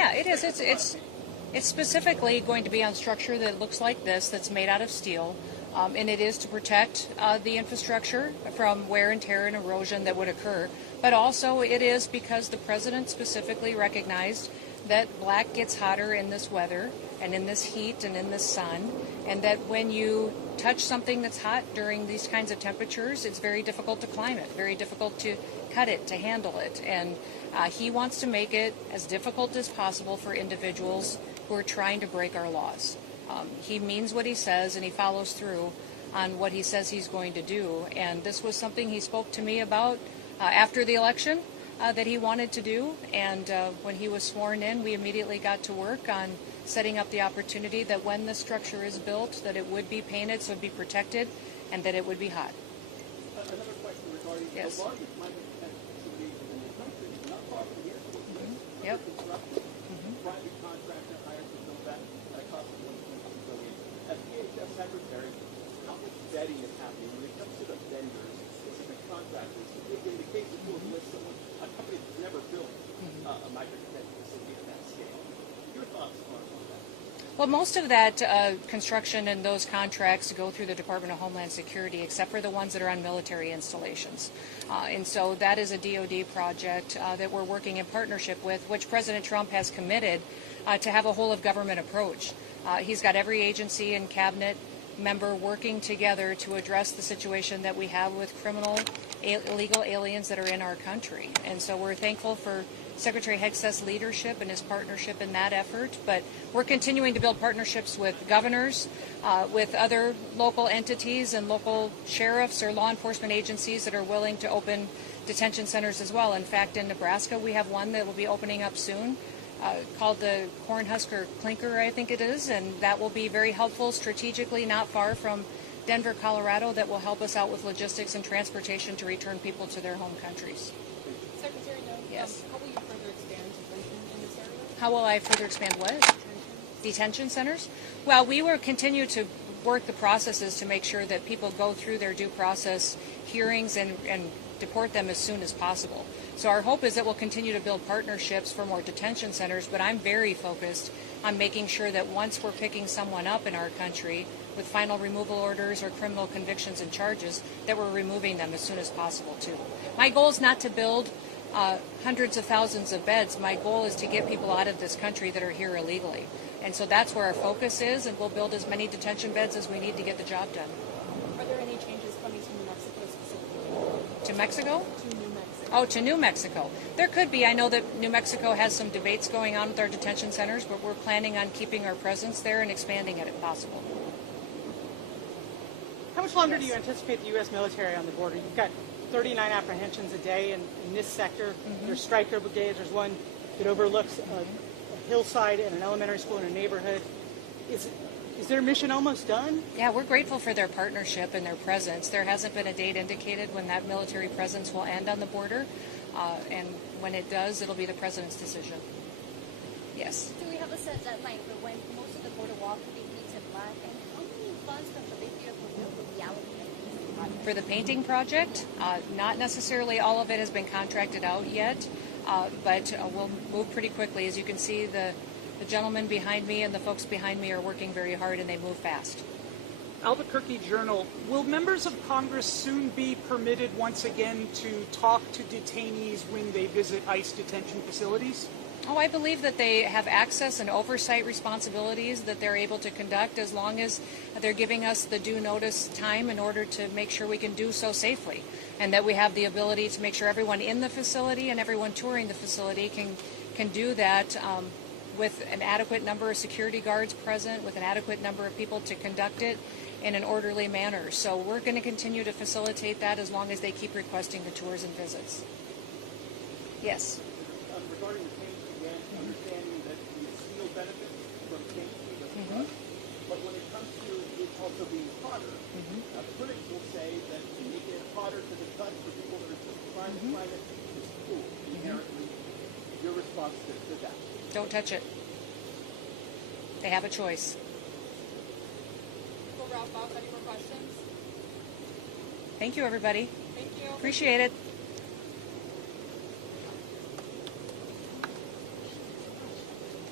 Yeah, it is. It's specifically going to be on structure that looks like this, that's made out of steel, and it is to protect the infrastructure from wear and tear and erosion that would occur. But also it is because the president specifically recognized that black gets hotter in this weather and in this heat and in this sun, and that when you touch something that's hot during these kinds of temperatures, it's very difficult to climb it, very difficult to cut it, to handle it. And he wants to make it as difficult as possible for individuals who are trying to break our laws. He means what he says, and he follows through on what he says he's going to do. And this was something he spoke to me about after the election that he wanted to do. And when he was sworn in, we immediately got to work on setting up the opportunity that when the structure is built, that it would be painted so it would be protected and that it would be hot. Another question regarding Yes. the largest mining facilities in the country, not far from here. Yep. Construction, private contractor hired to build that at a cost of $1.2 billion. As DHS Secretary, how much vetting is happening when it comes to the vendors, specific contractors? In the case of you list someone, a company that's never built a micro-detention facility at that scale. Your thoughts on that? Well, most of that construction and those contracts go through the Department of Homeland Security, except for the ones that are on military installations. And so that is a DoD project that we're working in partnership with, which President Trump has committed to have a whole-of-government approach. He's got every agency and cabinet member working together to address the situation that we have with criminal, illegal aliens that are in our country. And so we're thankful for Secretary Hegseth's leadership and his partnership in that effort, but we're continuing to build partnerships with governors, with other local entities and local sheriffs or law enforcement agencies that are willing to open detention centers as well. In fact, in Nebraska, we have one that will be opening up soon called the Cornhusker Clinker, I think it is, and that will be very helpful strategically, not far from Denver, Colorado, that will help us out with logistics and transportation to return people to their home countries. Secretary Noem, Yes. how will you further expand detention in this area? How will I further expand what? Detention centers? Well, we will continue to work the processes to make sure that people go through their due process hearings and deport them as soon as possible. So our hope is that we'll continue to build partnerships for more detention centers, but I'm very focused on making sure that once we're picking someone up in our country with final removal orders or criminal convictions and charges, that we're removing them as soon as possible too. My goal is not to build hundreds of thousands of beds. My goal is to get people out of this country that are here illegally. And so that's where our focus is, and we'll build as many detention beds as we need to get the job done. Are there any changes coming to New Mexico specifically? To Mexico? To New Mexico. Oh, to New Mexico. There could be. I know that New Mexico has some debates going on with our detention centers, but we're planning on keeping our presence there and expanding it if possible. How much longer do you anticipate the U.S. military on the border? You've got 39 apprehensions a day in this sector. There's striker brigades. There's one that overlooks a hillside and an elementary school in a neighborhood. Is their mission almost done? Yeah, we're grateful for their partnership and their presence. There hasn't been a date indicated when that military presence will end on the border, and when it does, it'll be the president's decision. Yes. Do we have a set deadline for when most of the border wall could be painted black? And how many funds from the big beautiful bill will be allocated for this project? For the painting project, not necessarily all of it has been contracted out yet, but we'll move pretty quickly. As you can see, the gentleman behind me and the folks behind me are working very hard, and they move fast. Albuquerque Journal, will members of Congress soon be permitted once again to talk to detainees when they visit ICE detention facilities? Oh, I believe that they have access and oversight responsibilities that they're able to conduct as long as they're giving us the due notice time in order to make sure we can do so safely, and that we have the ability to make sure everyone in the facility and everyone touring the facility can do that with an adequate number of security guards present, with an adequate number of people to conduct it in an orderly manner. So we're going to continue to facilitate that as long as they keep requesting the tours and visits. Yes. Regarding the painting again, understanding that you still benefit from painting the front, but when it comes to it also being hotter, critics will say that to make it hotter to the touch for people that are just trying to find it, it's cool, inherently. Your response to that? Don't touch it. They have a choice. We'll wrap up. Any more questions? Thank you, everybody. Thank you. Appreciate it.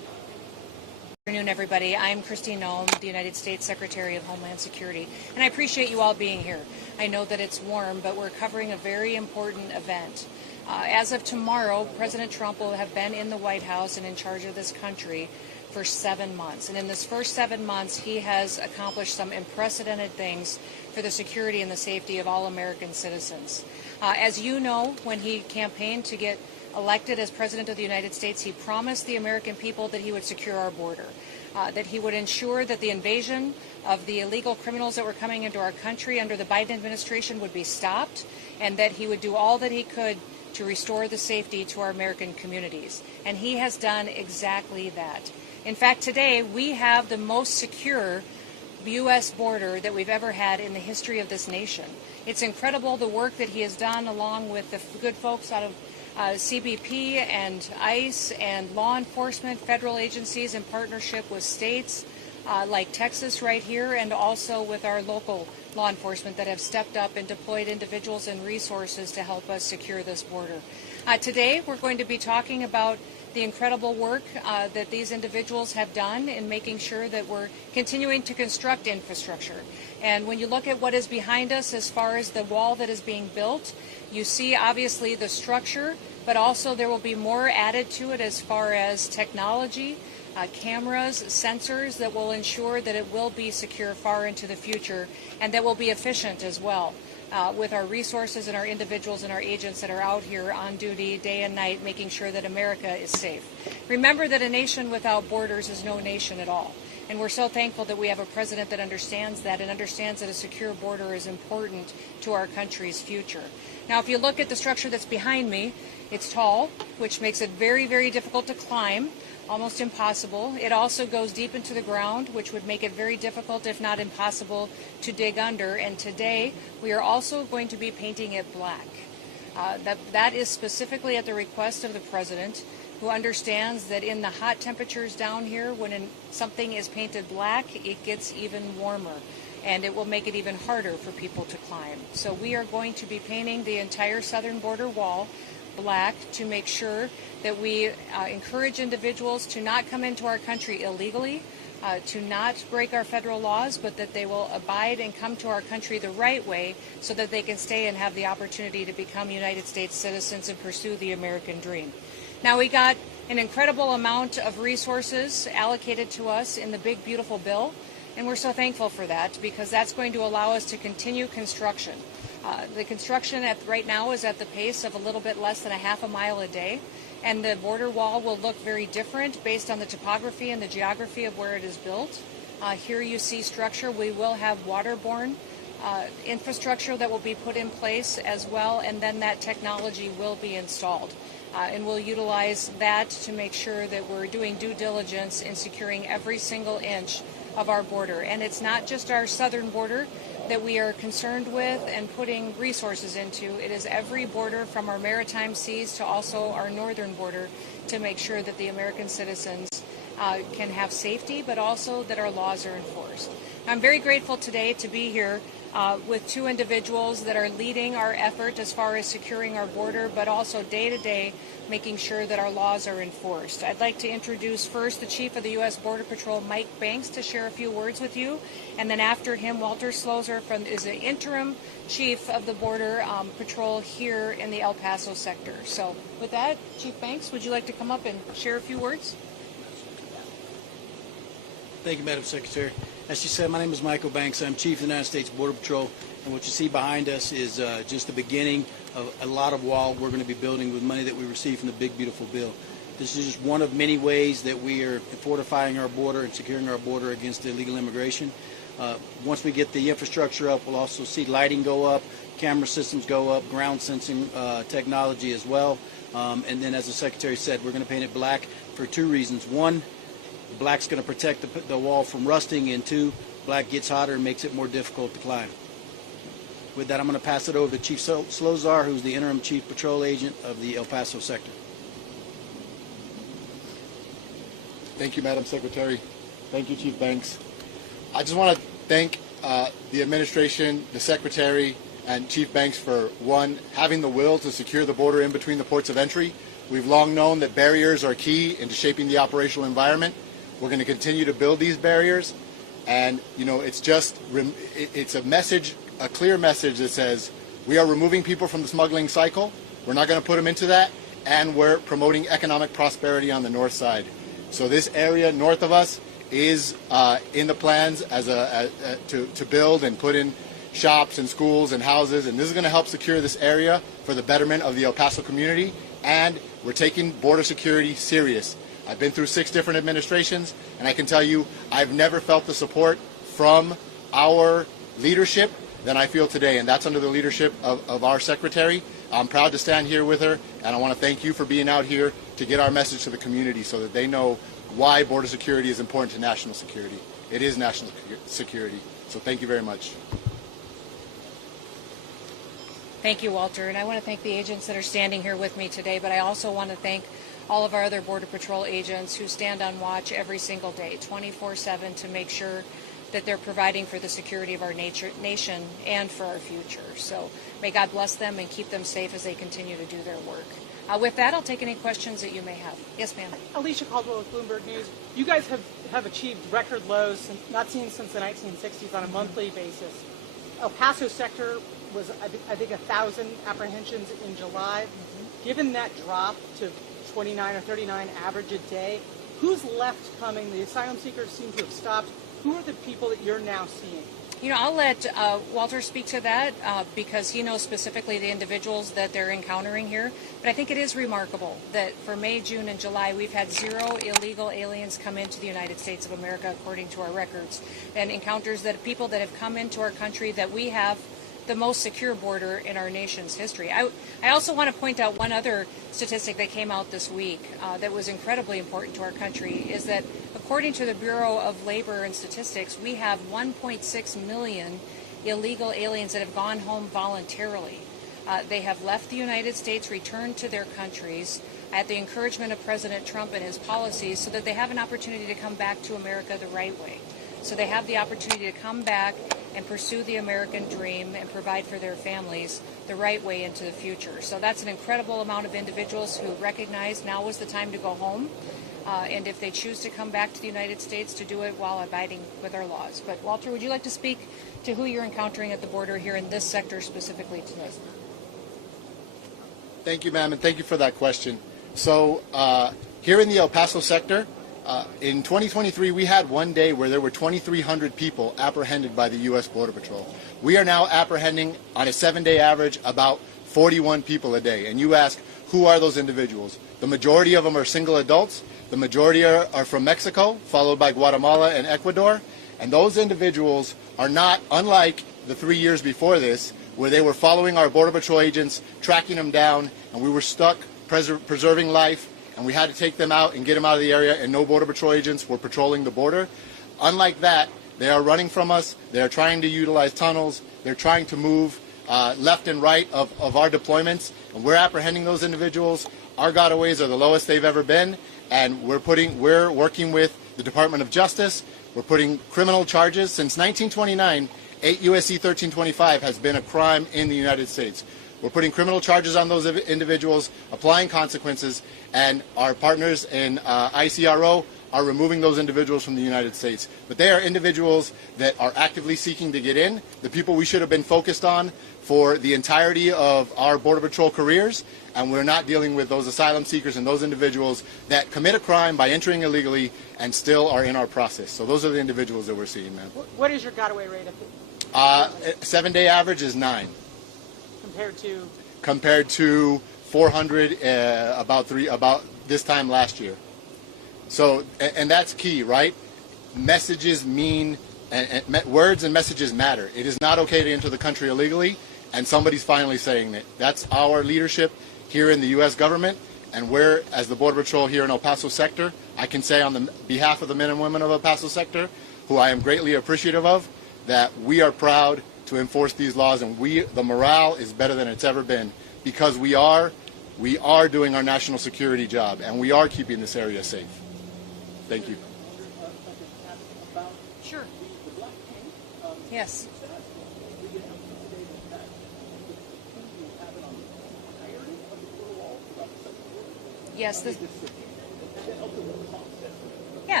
afternoon, everybody. I'm Kristi Noem, the United States Secretary of Homeland Security, and I appreciate you all being here. I know that it's warm, but we're covering a very important event. As of tomorrow, President Trump will have been in the White House and in charge of this country for 7 months. And in this first 7 months, he has accomplished some unprecedented things for the security and the safety of all American citizens. As you know, when he campaigned to get elected as President of the United States, he promised the American people that he would secure our border, that he would ensure that the invasion of the illegal criminals that were coming into our country under the Biden administration would be stopped, and that he would do all that he could to restore the safety to our American communities. And he has done exactly that. In fact, today we have the most secure U.S. border that we've ever had in the history of this nation. It's incredible the work that he has done along with the good folks out of CBP and ICE and law enforcement, federal agencies in partnership with states like Texas right here, and also with our local law enforcement that have stepped up and deployed individuals and resources to help us secure this border. Today we're going to be talking about the incredible work that these individuals have done in making sure that we're continuing to construct infrastructure. And when you look at what is behind us as far as the wall that is being built, you see obviously the structure, but also there will be more added to it as far as technology, cameras, sensors that will ensure that it will be secure far into the future, and that will be efficient as well. With our resources and our individuals and our agents that are out here on duty day and night, making sure that America is safe. Remember that a nation without borders is no nation at all. And we're so thankful that we have a president that understands that and understands that a secure border is important to our country's future. Now, if you look at the structure that's behind me, it's tall, which makes it very, very difficult to climb, almost impossible. It also goes deep into the ground, which would make it very difficult, if not impossible, to dig under. And today, we are also going to be painting it black. That is specifically at the request of the president, who understands that in the hot temperatures down here, when something is painted black, it gets even warmer, and it will make it even harder for people to climb. So we are going to be painting the entire southern border wall black to make sure that we encourage individuals to not come into our country illegally, to not break our federal laws, but that they will abide and come to our country the right way so that they can stay and have the opportunity to become United States citizens and pursue the American dream. Now, we got an incredible amount of resources allocated to us in the big, beautiful bill, and we're so thankful for that, because that's going to allow us to continue construction. The construction right now is at the pace of a little bit less than a half a mile a day, and the border wall will look very different based on the topography and the geography of where it is built. Here you see structure. We will have waterborne infrastructure that will be put in place as well, and then that technology will be installed. And we'll utilize that to make sure that we're doing due diligence in securing every single inch of our border. And it's not just our southern border that we are concerned with and putting resources into. It is every border from our maritime seas to also our northern border, to make sure that the American citizens can have safety, but also that our laws are enforced. I'm very grateful today to be here with two individuals that are leading our effort as far as securing our border, but also day to day making sure that our laws are enforced. I'd like to introduce first the Chief of the U.S. Border Patrol, Mike Banks, to share a few words with you. And then after him, Walter Slozer is the interim Chief of the Border Patrol here in the El Paso sector. So with that, Chief Banks, would you like to come up and share a few words? Thank you, Madam Secretary. As she said, my name is Michael Banks. I'm Chief of the United States Border Patrol, and what you see behind us is just the beginning of a lot of wall we're going to be building with money that we received from the big, beautiful bill. This is just one of many ways that we are fortifying our border and securing our border against illegal immigration. Once we get the infrastructure up, we'll also see lighting go up, camera systems go up, ground sensing technology as well. And then, as the Secretary said, we're going to paint it black for two reasons. One, black's going to protect the wall from rusting, and two, black gets hotter and makes it more difficult to climb. With that, I'm going to pass it over to Chief Slozer, who's the interim Chief Patrol Agent of the El Paso sector. Thank you, Madam Secretary. Thank you, Chief Banks. I just want to thank the administration, the Secretary, and Chief Banks for, one, having the will to secure the border in between the ports of entry. We've long known that barriers are key into shaping the operational environment. We're going to continue to build these barriers, and it's a message, a clear message that says we are removing people from the smuggling cycle. We're not going to put them into that, and we're promoting economic prosperity on the north side. So this area north of us is in the plans to build and put in shops and schools and houses, and this is going to help secure this area for the betterment of the El Paso community, and we're taking border security serious. I've been through 6 different administrations, and I can tell you I've never felt the support from our leadership than I feel today, and that's under the leadership of our secretary. I'm proud to stand here with her, and I want to thank you for being out here to get our message to the community so that they know why border security is important to national security. It is national security, so thank you very much. Thank you, Walter, and I want to thank the agents that are standing here with me today, but I also want to thank all of our other Border Patrol agents who stand on watch every single day, 24/7, to make sure that they're providing for the security of our nation and for our future. So may God bless them and keep them safe as they continue to do their work. With that, I'll take any questions that you may have. Yes, ma'am. Alicia Caldwell with Bloomberg News. You guys have achieved record lows not seen since the 1960s on a monthly basis. El Paso sector was, I think, 1,000 apprehensions in July. Given that drop to 29 or 39 average a day, who's left coming? The asylum seekers seem to have stopped. Who are the people that you're now seeing? I'll let Walter speak to that because he knows specifically the individuals that they're encountering here. But I think it is remarkable that for May, June, and July, we've had 0 illegal aliens come into the United States of America, according to our records, and encounters that people that have come into our country, that we have the most secure border in our nation's history. I also want to point out one other statistic that came out this week that was incredibly important to our country, is that according to the Bureau of Labor and Statistics, we have 1.6 million illegal aliens that have gone home voluntarily. They have left the United States, returned to their countries at the encouragement of President Trump and his policies, so that they have an opportunity to come back to America the right way. So they have the opportunity to come back and pursue the American dream and provide for their families the right way into the future. So that's an incredible amount of individuals who recognize now is the time to go home. And if they choose to come back to the United States, to do it while abiding with our laws. But Walter, would you like to speak to who you're encountering at the border here in this sector specifically today? Thank you, ma'am, and thank you for that question. So here in the El Paso sector, in 2023, we had one day where there were 2,300 people apprehended by the U.S. Border Patrol. We are now apprehending, on a 7-day average, about 41 people a day. And you ask, who are those individuals? The majority of them are single adults. The majority are from Mexico, followed by Guatemala and Ecuador. And those individuals are not unlike the 3 years before this, where they were following our Border Patrol agents, tracking them down, and we were stuck preserving life, and we had to take them out and get them out of the area, and no Border Patrol agents were patrolling the border. Unlike that, they are running from us. They are trying to utilize tunnels. They're trying to move left and right of our deployments, and we're apprehending those individuals. Our gotaways are the lowest they've ever been, and we're working with the Department of Justice. We're putting criminal charges. Since 1929, 8 U.S.C. 1325 has been a crime in the United States. We're putting criminal charges on those individuals, applying consequences, and our partners in ICRO are removing those individuals from the United States. But they are individuals that are actively seeking to get in, the people we should have been focused on for the entirety of our Border Patrol careers, and we're not dealing with those asylum seekers and those individuals that commit a crime by entering illegally and still are in our process. So those are the individuals that we're seeing, man. What is your gotaway rate? 7-day average is 9. Compared to 400 about this time last year. So, and that's key, right? Messages mean, words and messages matter. It is not okay to enter the country illegally, and somebody's finally saying that. That's our leadership here in the U.S. government, and we're, as the Border Patrol here in El Paso sector, I can say on the behalf of the men and women of El Paso sector, who I am greatly appreciative of, that we are proud to enforce these laws, and the morale is better than it's ever been, because we are doing our national security job, and we are keeping this area safe. Thank you. Sure. Yes. Yes. Yeah,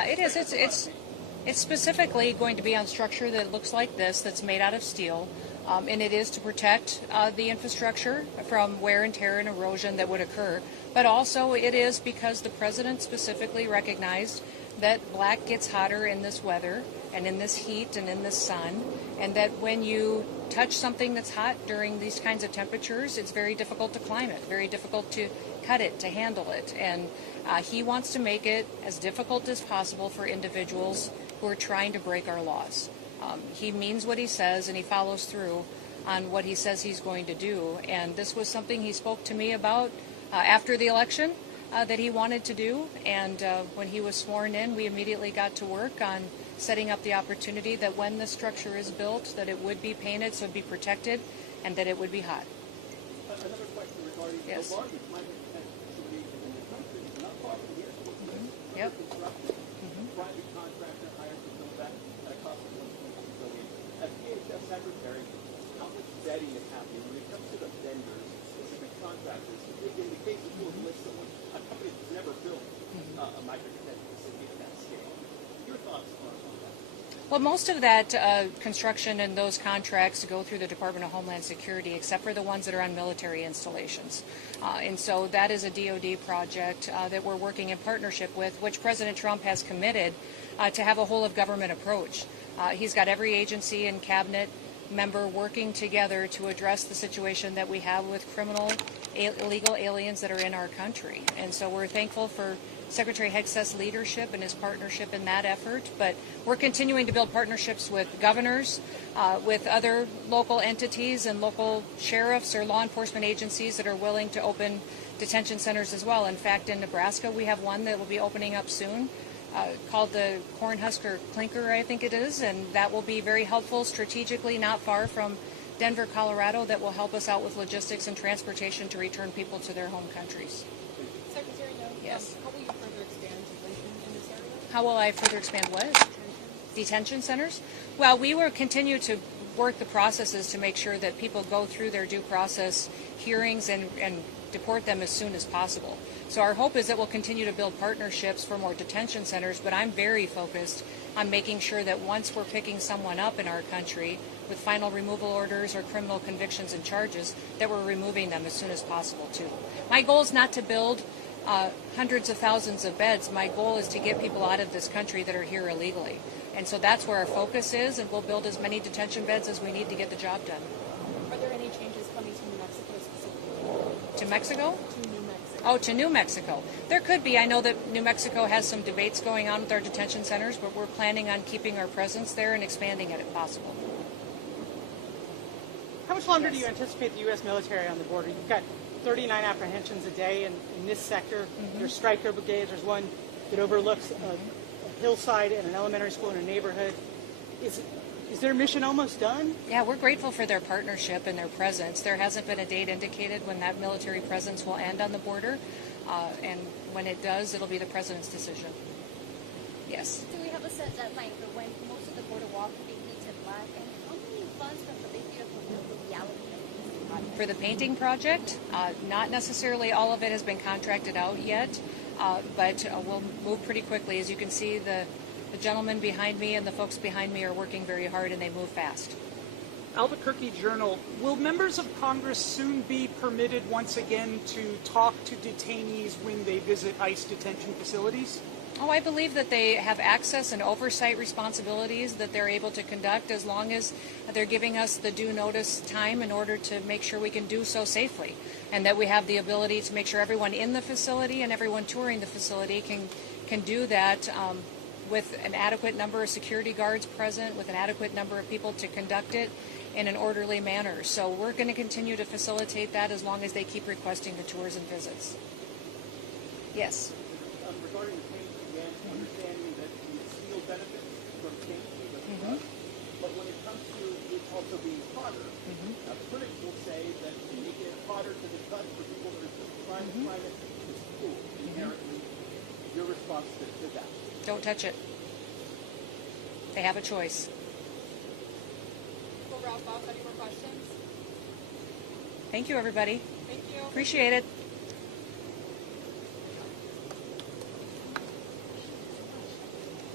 Yeah, it is. It's specifically going to be on structure that looks like this, that's made out of steel, and it is to protect the infrastructure from wear and tear and erosion that would occur. But also it is because the president specifically recognized that black gets hotter in this weather and in this heat and in this sun, and that when you touch something that's hot during these kinds of temperatures, it's very difficult to climb it, very difficult to cut it, to handle it. And he wants to make it as difficult as possible for individuals who are trying to break our laws. He means what he says, and he follows through on what he says he's going to do. And this was something he spoke to me about after the election that he wanted to do. And when he was sworn in, we immediately got to work on setting up the opportunity that when the structure is built, that it would be painted so it would be protected and that it would be hot. Another question regarding Yes. the largest climate protection facility in the country, not far from here, Yep. construction, private contractor hired to build that cost of $1.2 billion. As DHS Secretary, how much vetting is happening when it comes to the vendors, specific contractors? In the case of list someone, a company that's never built a micro-detention facility at that scale. Your thoughts on that? Well, most of that construction and those contracts go through the Department of Homeland Security, except for the ones that are on military installations. And so that is a DoD project that we're working in partnership with, which President Trump has committed to have a whole-of-government approach. He's got every agency and cabinet member working together to address the situation that we have with criminal, illegal aliens that are in our country. And so we're thankful for Secretary Hegseth's leadership and his partnership in that effort, but we're continuing to build partnerships with governors, with other local entities and local sheriffs or law enforcement agencies that are willing to open detention centers as well. In fact, in Nebraska, we have one that will be opening up soon called the Cornhusker Clinker, I think it is, and that will be very helpful strategically, not far from Denver, Colorado, that will help us out with logistics and transportation to return people to their home countries. Secretary Noem, Yes. how will you further expand detention in this area? How will I further expand what? Detention centers? Well, we will continue to work the processes to make sure that people go through their due process hearings and deport them as soon as possible. So our hope is that we'll continue to build partnerships for more detention centers, but I'm very focused on making sure that once we're picking someone up in our country with final removal orders or criminal convictions and charges, that we're removing them as soon as possible too. My goal is not to build hundreds of thousands of beds. My goal is to get people out of this country that are here illegally. And so that's where our focus is, and we'll build as many detention beds as we need to get the job done. Are there any changes coming to New Mexico specifically? To Mexico? To New Mexico. Oh, to New Mexico. There could be. I know that New Mexico has some debates going on with our detention centers, but we're planning on keeping our presence there and expanding it if possible. How much longer do you anticipate the U.S. military on the border? You've got 39 apprehensions a day in this sector. There's Stryker brigades. There's one that overlooks a hillside and an elementary school in a neighborhood. Is their mission almost done? Yeah, we're grateful for their partnership and their presence. There hasn't been a date indicated when that military presence will end on the border, and when it does, it'll be the president's decision. Yes. Do we have a set deadline for when most of the border wall can be painted black? And how many funds from the big beautiful bill will be allocated? For the painting project, not necessarily all of it has been contracted out yet, but we'll move pretty quickly. As you can see, the gentleman behind me and the folks behind me are working very hard, and they move fast. Albuquerque Journal, will members of Congress soon be permitted once again to talk to detainees when they visit ICE detention facilities? Oh, I believe that they have access and oversight responsibilities that they're able to conduct as long as they're giving us the due notice time in order to make sure we can do so safely, and that we have the ability to make sure everyone in the facility and everyone touring the facility can do that with an adequate number of security guards present, with an adequate number of people to conduct it in an orderly manner. So we're going to continue to facilitate that as long as they keep requesting the tours and visits. Yes. Regarding the paint, again, understanding that the steel benefits from paint, but when it comes to it also being hotter, critics will say that you make it hotter to the touch for people that are just trying to find it is cool, inherently. Your response to that? Don't touch it. They have a choice. We'll wrap up. Any more questions? Thank you, everybody. Thank you. Appreciate it.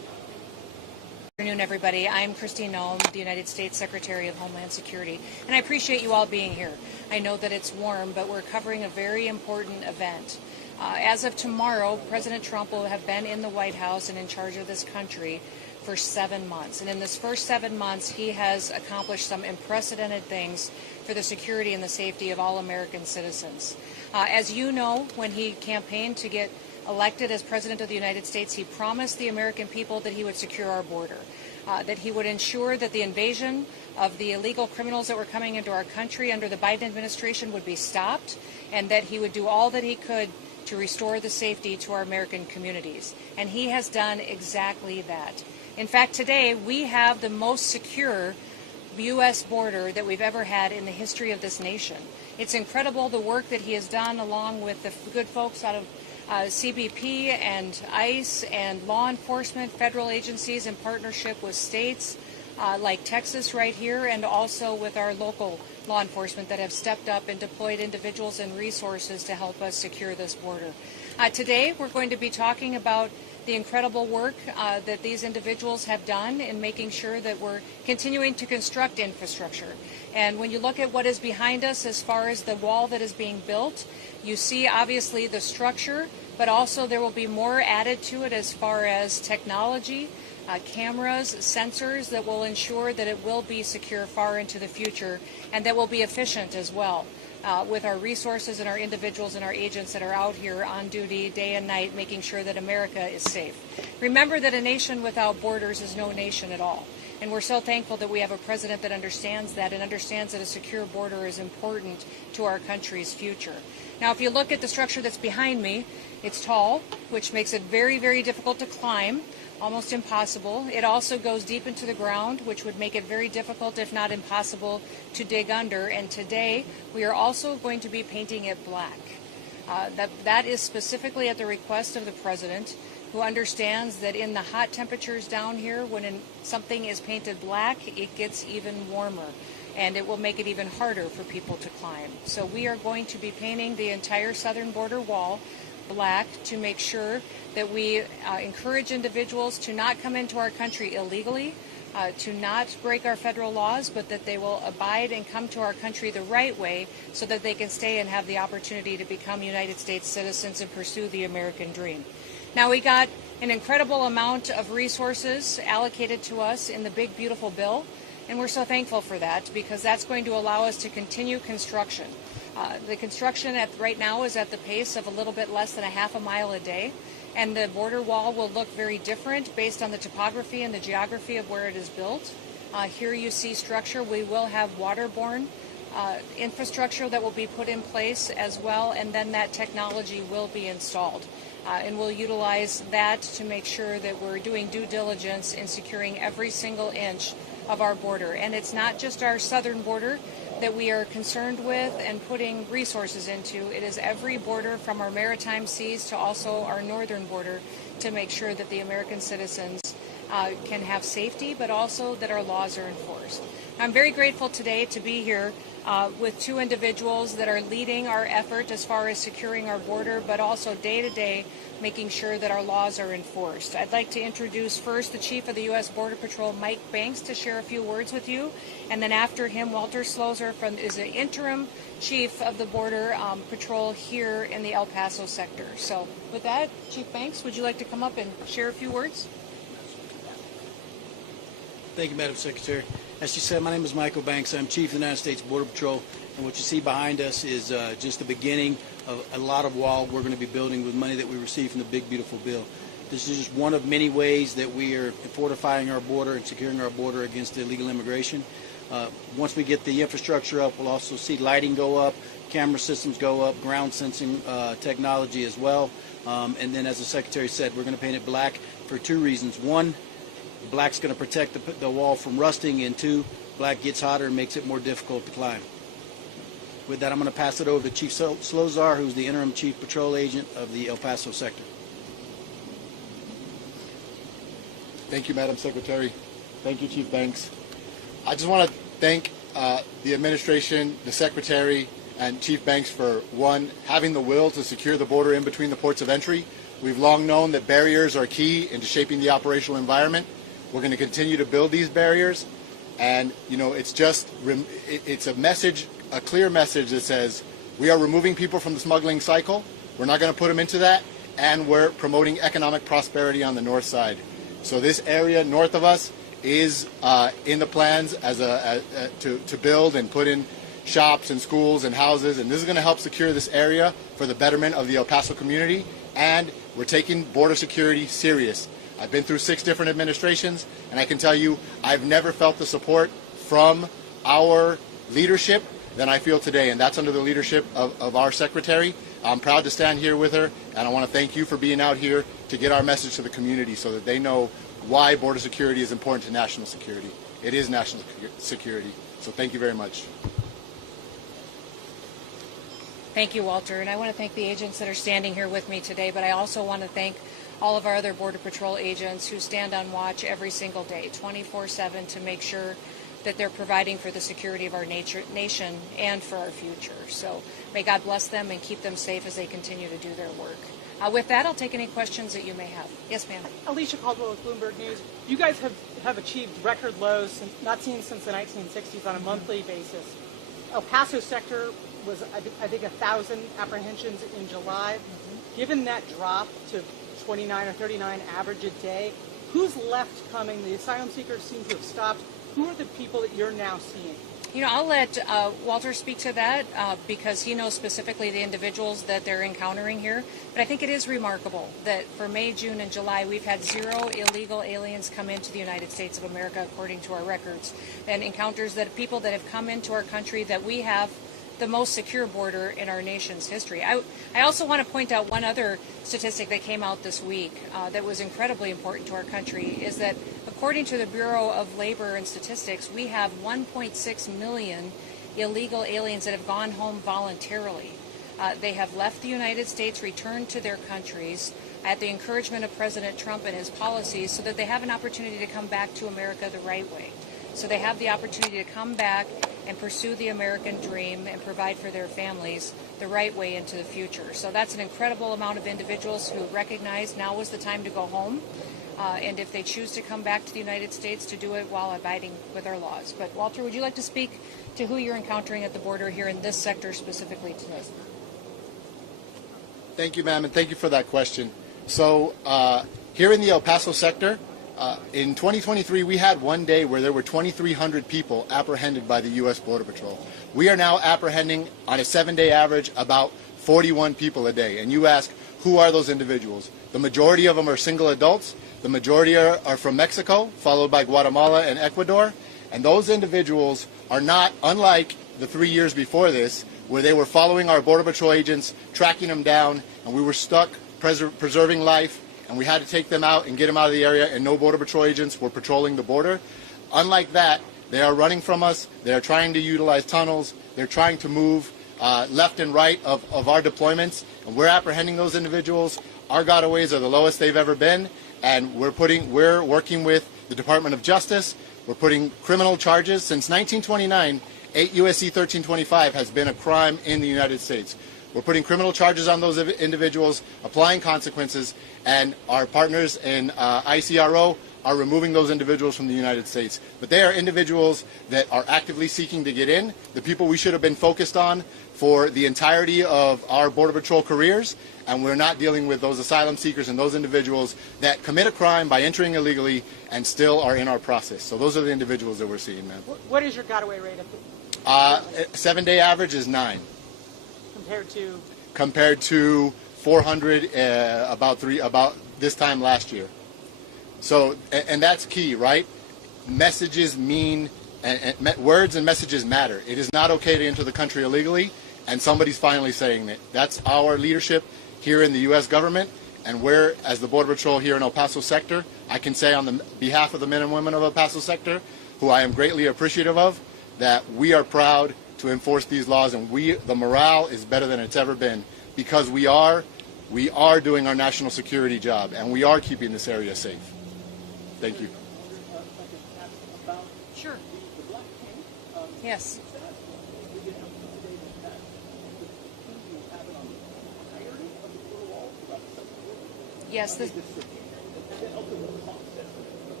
everybody. I'm Kristi Noem, the United States Secretary of Homeland Security, and I appreciate you all being here. I know that it's warm, but we're covering a very important event. As of tomorrow, President Trump will have been in the White House and in charge of this country for 7 months. And in this first 7 months, he has accomplished some unprecedented things for the security and the safety of all American citizens. As you know, when he campaigned to get elected as President of the United States, he promised the American people that he would secure our border, that he would ensure that the invasion of the illegal criminals that were coming into our country under the Biden administration would be stopped, and that he would do all that he could to restore the safety to our American communities. And he has done exactly that. In fact, today we have the most secure U.S. border that we've ever had in the history of this nation. It's incredible the work that he has done along with the good folks out of CBP and ICE and law enforcement, federal agencies in partnership with states like Texas right here, and also with our local law enforcement that have stepped up and deployed individuals and resources to help us secure this border. Today we're going to be talking about the incredible work that these individuals have done in making sure that we're continuing to construct infrastructure. And when you look at what is behind us as far as the wall that is being built, you see obviously the structure, but also there will be more added to it as far as technology, cameras, sensors that will ensure that it will be secure far into the future, and that will be efficient as well. With our resources and our individuals and our agents that are out here on duty day and night, making sure that America is safe. Remember that a nation without borders is no nation at all. And we're so thankful that we have a president that understands that and understands that a secure border is important to our country's future. Now, if you look at the structure that's behind me, it's tall, which makes it very, very difficult to climb. Almost impossible. It also goes deep into the ground, which would make it very difficult, if not impossible, to dig under. And today, we are also going to be painting it black. That is specifically at the request of the President, who understands that in the hot temperatures down here, when something is painted black, it gets even warmer, and it will make it even harder for people to climb. So we are going to be painting the entire southern border wall black to make sure that we encourage individuals to not come into our country illegally, to not break our federal laws, but that they will abide and come to our country the right way so that they can stay and have the opportunity to become United States citizens and pursue the American dream. Now, we got an incredible amount of resources allocated to us in the big, beautiful bill, and we're so thankful for that because that's going to allow us to continue construction. The construction right now is at the pace of a little bit less than a half a mile a day, and the border wall will look very different based on the topography and the geography of where it is built. Here you see structure. We will have waterborne infrastructure that will be put in place as well, and then that technology will be installed. And we'll utilize that to make sure that we're doing due diligence in securing every single inch of our border. And it's not just our southern border that we are concerned with and putting resources into. It is every border from our maritime seas to also our northern border to make sure that the American citizens can have safety, but also that our laws are enforced. I'm very grateful today to be here with two individuals that are leading our effort as far as securing our border, but also day to day making sure that our laws are enforced. I'd like to introduce first the Chief of the U.S. Border Patrol, Mike Banks, to share a few words with you. And then after him, Walter Slozer is the interim Chief of the Border Patrol here in the El Paso sector. So with that, Chief Banks, would you like to come up and share a few words? Thank you, Madam Secretary. As you said, my name is Michael Banks. I'm Chief of the United States Border Patrol, and what you see behind us is just the beginning of a lot of wall we're going to be building with money that we received from the big, beautiful bill. This is just one of many ways that we are fortifying our border and securing our border against illegal immigration. Once we get the infrastructure up, we'll also see lighting go up, camera systems go up, ground sensing technology as well. And then, as the Secretary said, we're going to paint it black for two reasons. One, black's going to protect the wall from rusting, and two, black gets hotter and makes it more difficult to climb. With that, I'm going to pass it over to Chief Slozer, who's the interim Chief Patrol Agent of the El Paso sector. Thank you, Madam Secretary. Thank you, Chief Banks. I just want to thank the administration, the Secretary, and Chief Banks for, one, having the will to secure the border in between the ports of entry. We've long known that barriers are key into shaping the operational environment. We're going to continue to build these barriers, and it's a message, a clear message that says we are removing people from the smuggling cycle. We're not going to put them into that, and we're promoting economic prosperity on the north side. So this area north of us is in the plans to build and put in shops and schools and houses, and this is going to help secure this area for the betterment of the El Paso community, and we're taking border security serious. I've been through 6 different administrations, and I can tell you I've never felt the support from our leadership than I feel today, and that's under the leadership of our secretary. I'm proud to stand here with her, and I want to thank you for being out here to get our message to the community so that they know why border security is important to national security. It is national security, so thank you very much. Thank you, Walter. And I want to thank the agents that are standing here with me today, but I also want to thank all of our other Border Patrol agents who stand on watch every single day, 24/7, to make sure that they're providing for the security of our nation and for our future. So may God bless them and keep them safe as they continue to do their work. With that, I'll take any questions that you may have. Yes, ma'am. Alicia Caldwell with Bloomberg News. You guys have achieved record lows not seen since the 1960s on a monthly basis. El Paso sector was, I think, 1,000 apprehensions in July. Given that drop to 29 or 39 average a day, who's left coming? The asylum seekers seem to have stopped. Who are the people that you're now seeing? You know, I'll let Walter speak to that because he knows specifically the individuals that they're encountering here. But I think it is remarkable that for May, June, and July, we've had 0 illegal aliens come into the United States of America, according to our records, and encounters that people that have come into our country that we have the most secure border in our nation's history. I also want to point out one other statistic that came out this week that was incredibly important to our country, is that according to the Bureau of Labor and Statistics, we have 1.6 million illegal aliens that have gone home voluntarily. They have left the United States, returned to their countries at the encouragement of President Trump and his policies so that they have an opportunity to come back to America the right way. So they have the opportunity to come back and pursue the American dream and provide for their families the right way into the future. So that's an incredible amount of individuals who recognize now is the time to go home. And if they choose to come back to the United States, to do it while abiding with our laws. But Walter, would you like to speak to who you're encountering at the border here in this sector specifically today? Thank you, ma'am, and thank you for that question. So here in the El Paso sector, in 2023, we had one day where there were 2,300 people apprehended by the U.S. Border Patrol. We are now apprehending, on a 7-day average, about 41 people a day. And you ask, who are those individuals? The majority of them are single adults. The majority are from Mexico, followed by Guatemala and Ecuador. And those individuals are not, unlike the 3 years before this, where they were following our Border Patrol agents, tracking them down, and we were stuck preserving life, and we had to take them out and get them out of the area, and no Border Patrol agents were patrolling the border. Unlike that, they are running from us. They are trying to utilize tunnels. They're trying to move left and right of our deployments, and we're apprehending those individuals. Our gotaways are the lowest they've ever been, and we're working with the Department of Justice. We're putting criminal charges. Since 1929, 8 U.S.C. 1325 has been a crime in the United States. We're putting criminal charges on those individuals, applying consequences, and our partners in ICRO are removing those individuals from the United States. But they are individuals that are actively seeking to get in, the people we should have been focused on for the entirety of our Border Patrol careers, and we're not dealing with those asylum seekers and those individuals that commit a crime by entering illegally and still are in our process. So those are the individuals that we're seeing, man. What is your gotaway rate? 7-day average is 9. Compared to 400 about this time last year. So, and that's key, right? Messages mean, and words and messages matter. It is not okay to enter the country illegally, and somebody's finally saying that. That's our leadership here in the U.S. government, and we're, as the Border Patrol here in El Paso sector, I can say on the behalf of the men and women of El Paso sector, who I am greatly appreciative of, that we are proud to enforce these laws, and the morale is better than it's ever been, because we are doing our national security job, and we are keeping this area safe. Thank you. Sure. Yes.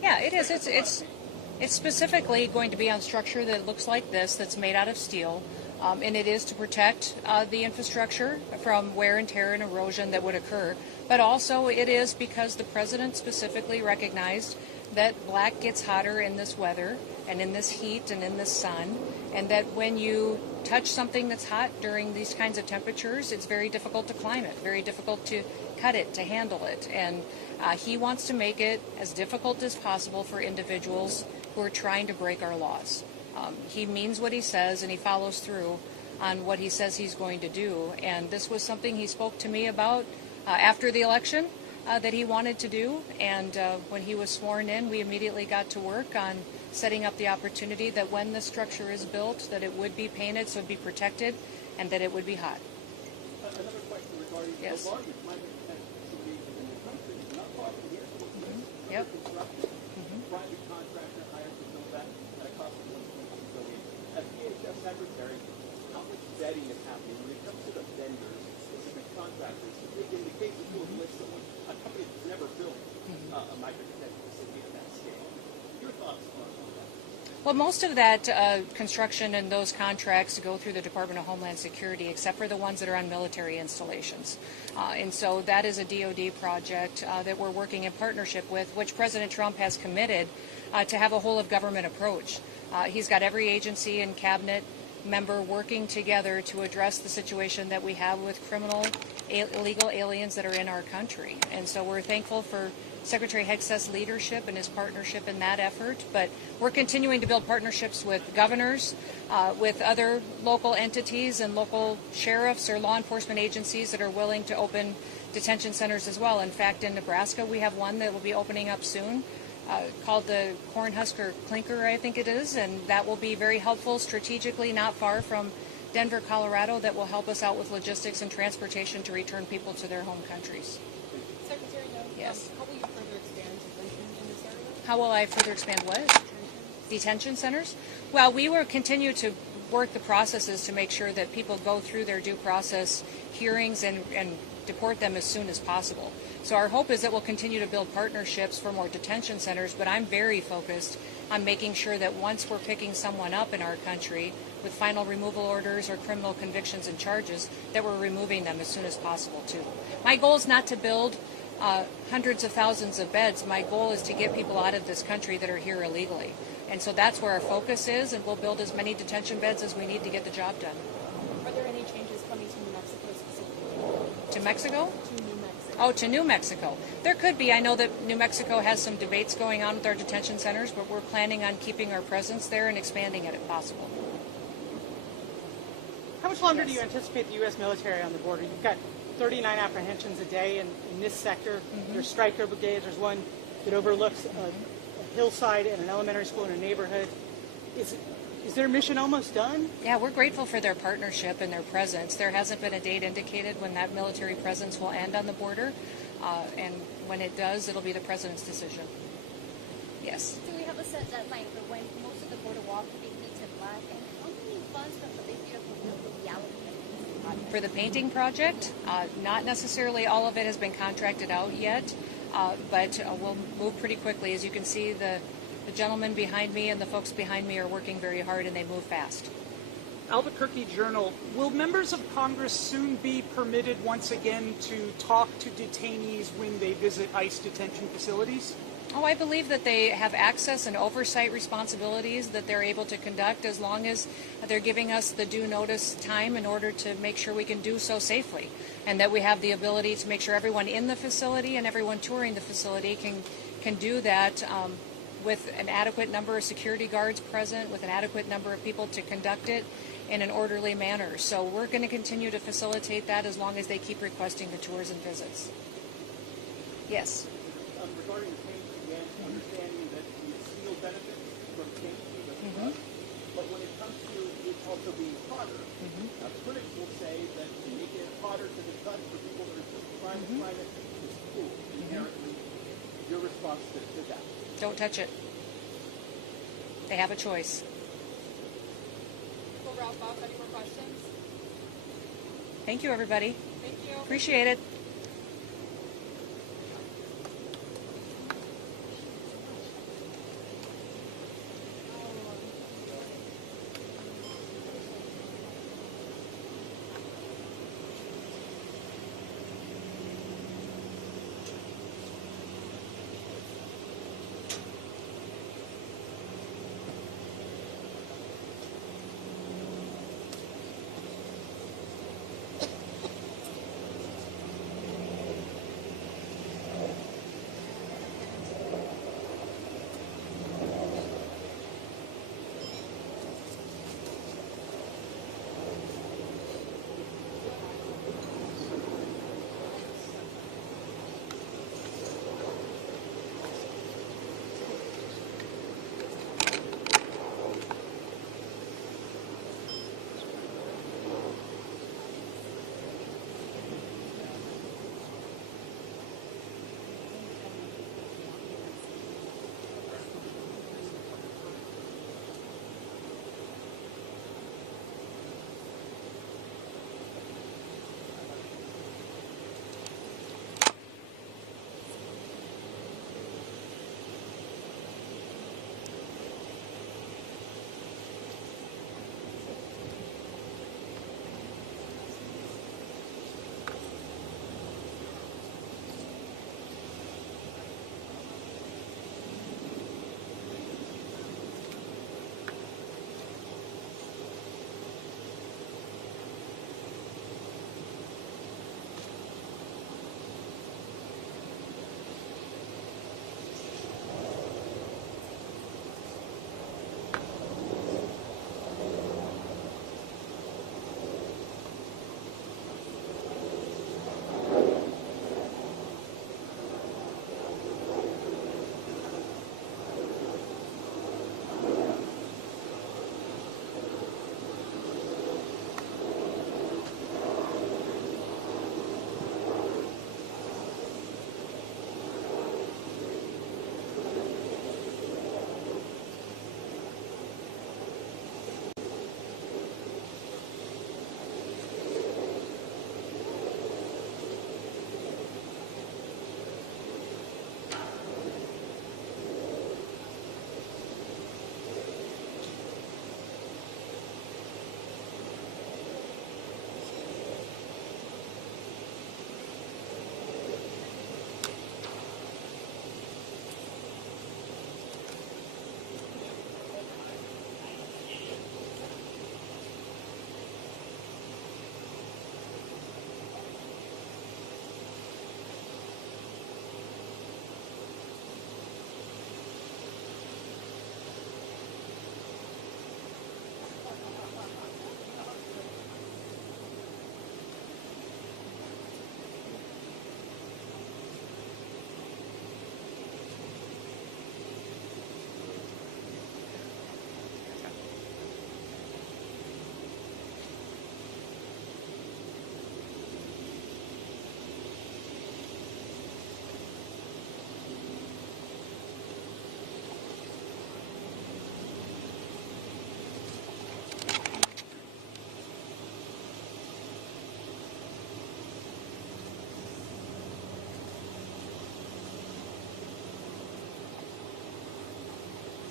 Yeah, it is. It's specifically going to be on structure that looks like this, that's made out of steel, and it is to protect the infrastructure from wear and tear and erosion that would occur. But also it is because the president specifically recognized that black gets hotter in this weather and in this heat and in this sun, and that when you touch something that's hot during these kinds of temperatures, it's very difficult to climb it, very difficult to cut it, to handle it. And he wants to make it as difficult as possible for individuals who are trying to break our laws. He means what he says, and he follows through on what he says he's going to do. And this was something he spoke to me about after the election that he wanted to do. And when he was sworn in, we immediately got to work on setting up the opportunity that when this structure is built, that it would be painted so it would be protected and that it would be hot. Another question regarding Yes. the largest climate protection facilities in the country, not far from here, Yep. construction, private contractor hired to build that at a cost of $1.2 billion. As DHS Secretary, how much vetting is happening when it comes to the vendors, specific contractors? In the case that you would list someone, a company that's never built a micro detention facility at that scale. Your thoughts on that? Well, most of that construction and those contracts go through the Department of Homeland Security, except for the ones that are on military installations. And so that is a DoD project that we're working in partnership with, which President Trump has committed to have a whole-of-government approach. He's got every agency and cabinet member working together to address the situation that we have with criminal, illegal aliens that are in our country. And so we're thankful for Secretary Hegseth's leadership and his partnership in that effort, but we're continuing to build partnerships with governors, with other local entities and local sheriffs or law enforcement agencies that are willing to open detention centers as well. In fact, in Nebraska, we have one that will be opening up soon called the Cornhusker Clinker, I think it is, and that will be very helpful strategically, not far from Denver, Colorado, that will help us out with logistics and transportation to return people to their home countries. Secretary Noem, Yes. how will you further expand detention in this area? How will I further expand what? Detention centers? Well, we will continue to work the processes to make sure that people go through their due process hearings and deport them as soon as possible. So our hope is that we'll continue to build partnerships for more detention centers, but I'm very focused on making sure that once we're picking someone up in our country with final removal orders or criminal convictions and charges, that we're removing them as soon as possible too. My goal is not to build hundreds of thousands of beds. My goal is to get people out of this country that are here illegally. And so that's where our focus is, and we'll build as many detention beds as we need to get the job done. Are there any changes coming to New Mexico specifically? To Mexico? To New Mexico. Oh, to New Mexico. There could be. I know that New Mexico has some debates going on with our detention centers, but we're planning on keeping our presence there and expanding it if possible. How much longer do you anticipate the U.S. military on the border? You've got 39 apprehensions a day in this sector. There's Stryker brigades. There's one that overlooks a hillside and an elementary school in a neighborhood. Is their mission almost done? Yeah, we're grateful for their partnership and their presence. There hasn't been a date indicated when that military presence will end on the border, and when it does, it'll be the president's decision. Yes. Do we have a set deadline for when most of the border wall can be painted black? And how many funds from the big beautiful bill will be allocated for this project? For the painting project, not necessarily all of it has been contracted out yet, but we'll move pretty quickly. As you can see, the gentleman behind me and the folks behind me are working very hard, and they move fast. Albuquerque Journal, will members of Congress soon be permitted once again to talk to detainees when they visit ICE detention facilities? Oh, I believe that they have access and oversight responsibilities that they're able to conduct as long as they're giving us the due notice time in order to make sure we can do so safely, and that we have the ability to make sure everyone in the facility and everyone touring the facility can do that with an adequate number of security guards present, with an adequate number of people to conduct it in an orderly manner. So we're going to continue to facilitate that as long as they keep requesting the tours and visits. Yes. Regarding the paint, again, understanding that you still benefit from paint, but when it comes to it also being hotter, critics will say that to make it hotter to the touch for people that are just trying to find it is cool, inherently. Your response to that? Don't touch it. They have a choice. We'll wrap up. Any more questions? Thank you, everybody. Thank you. Appreciate it.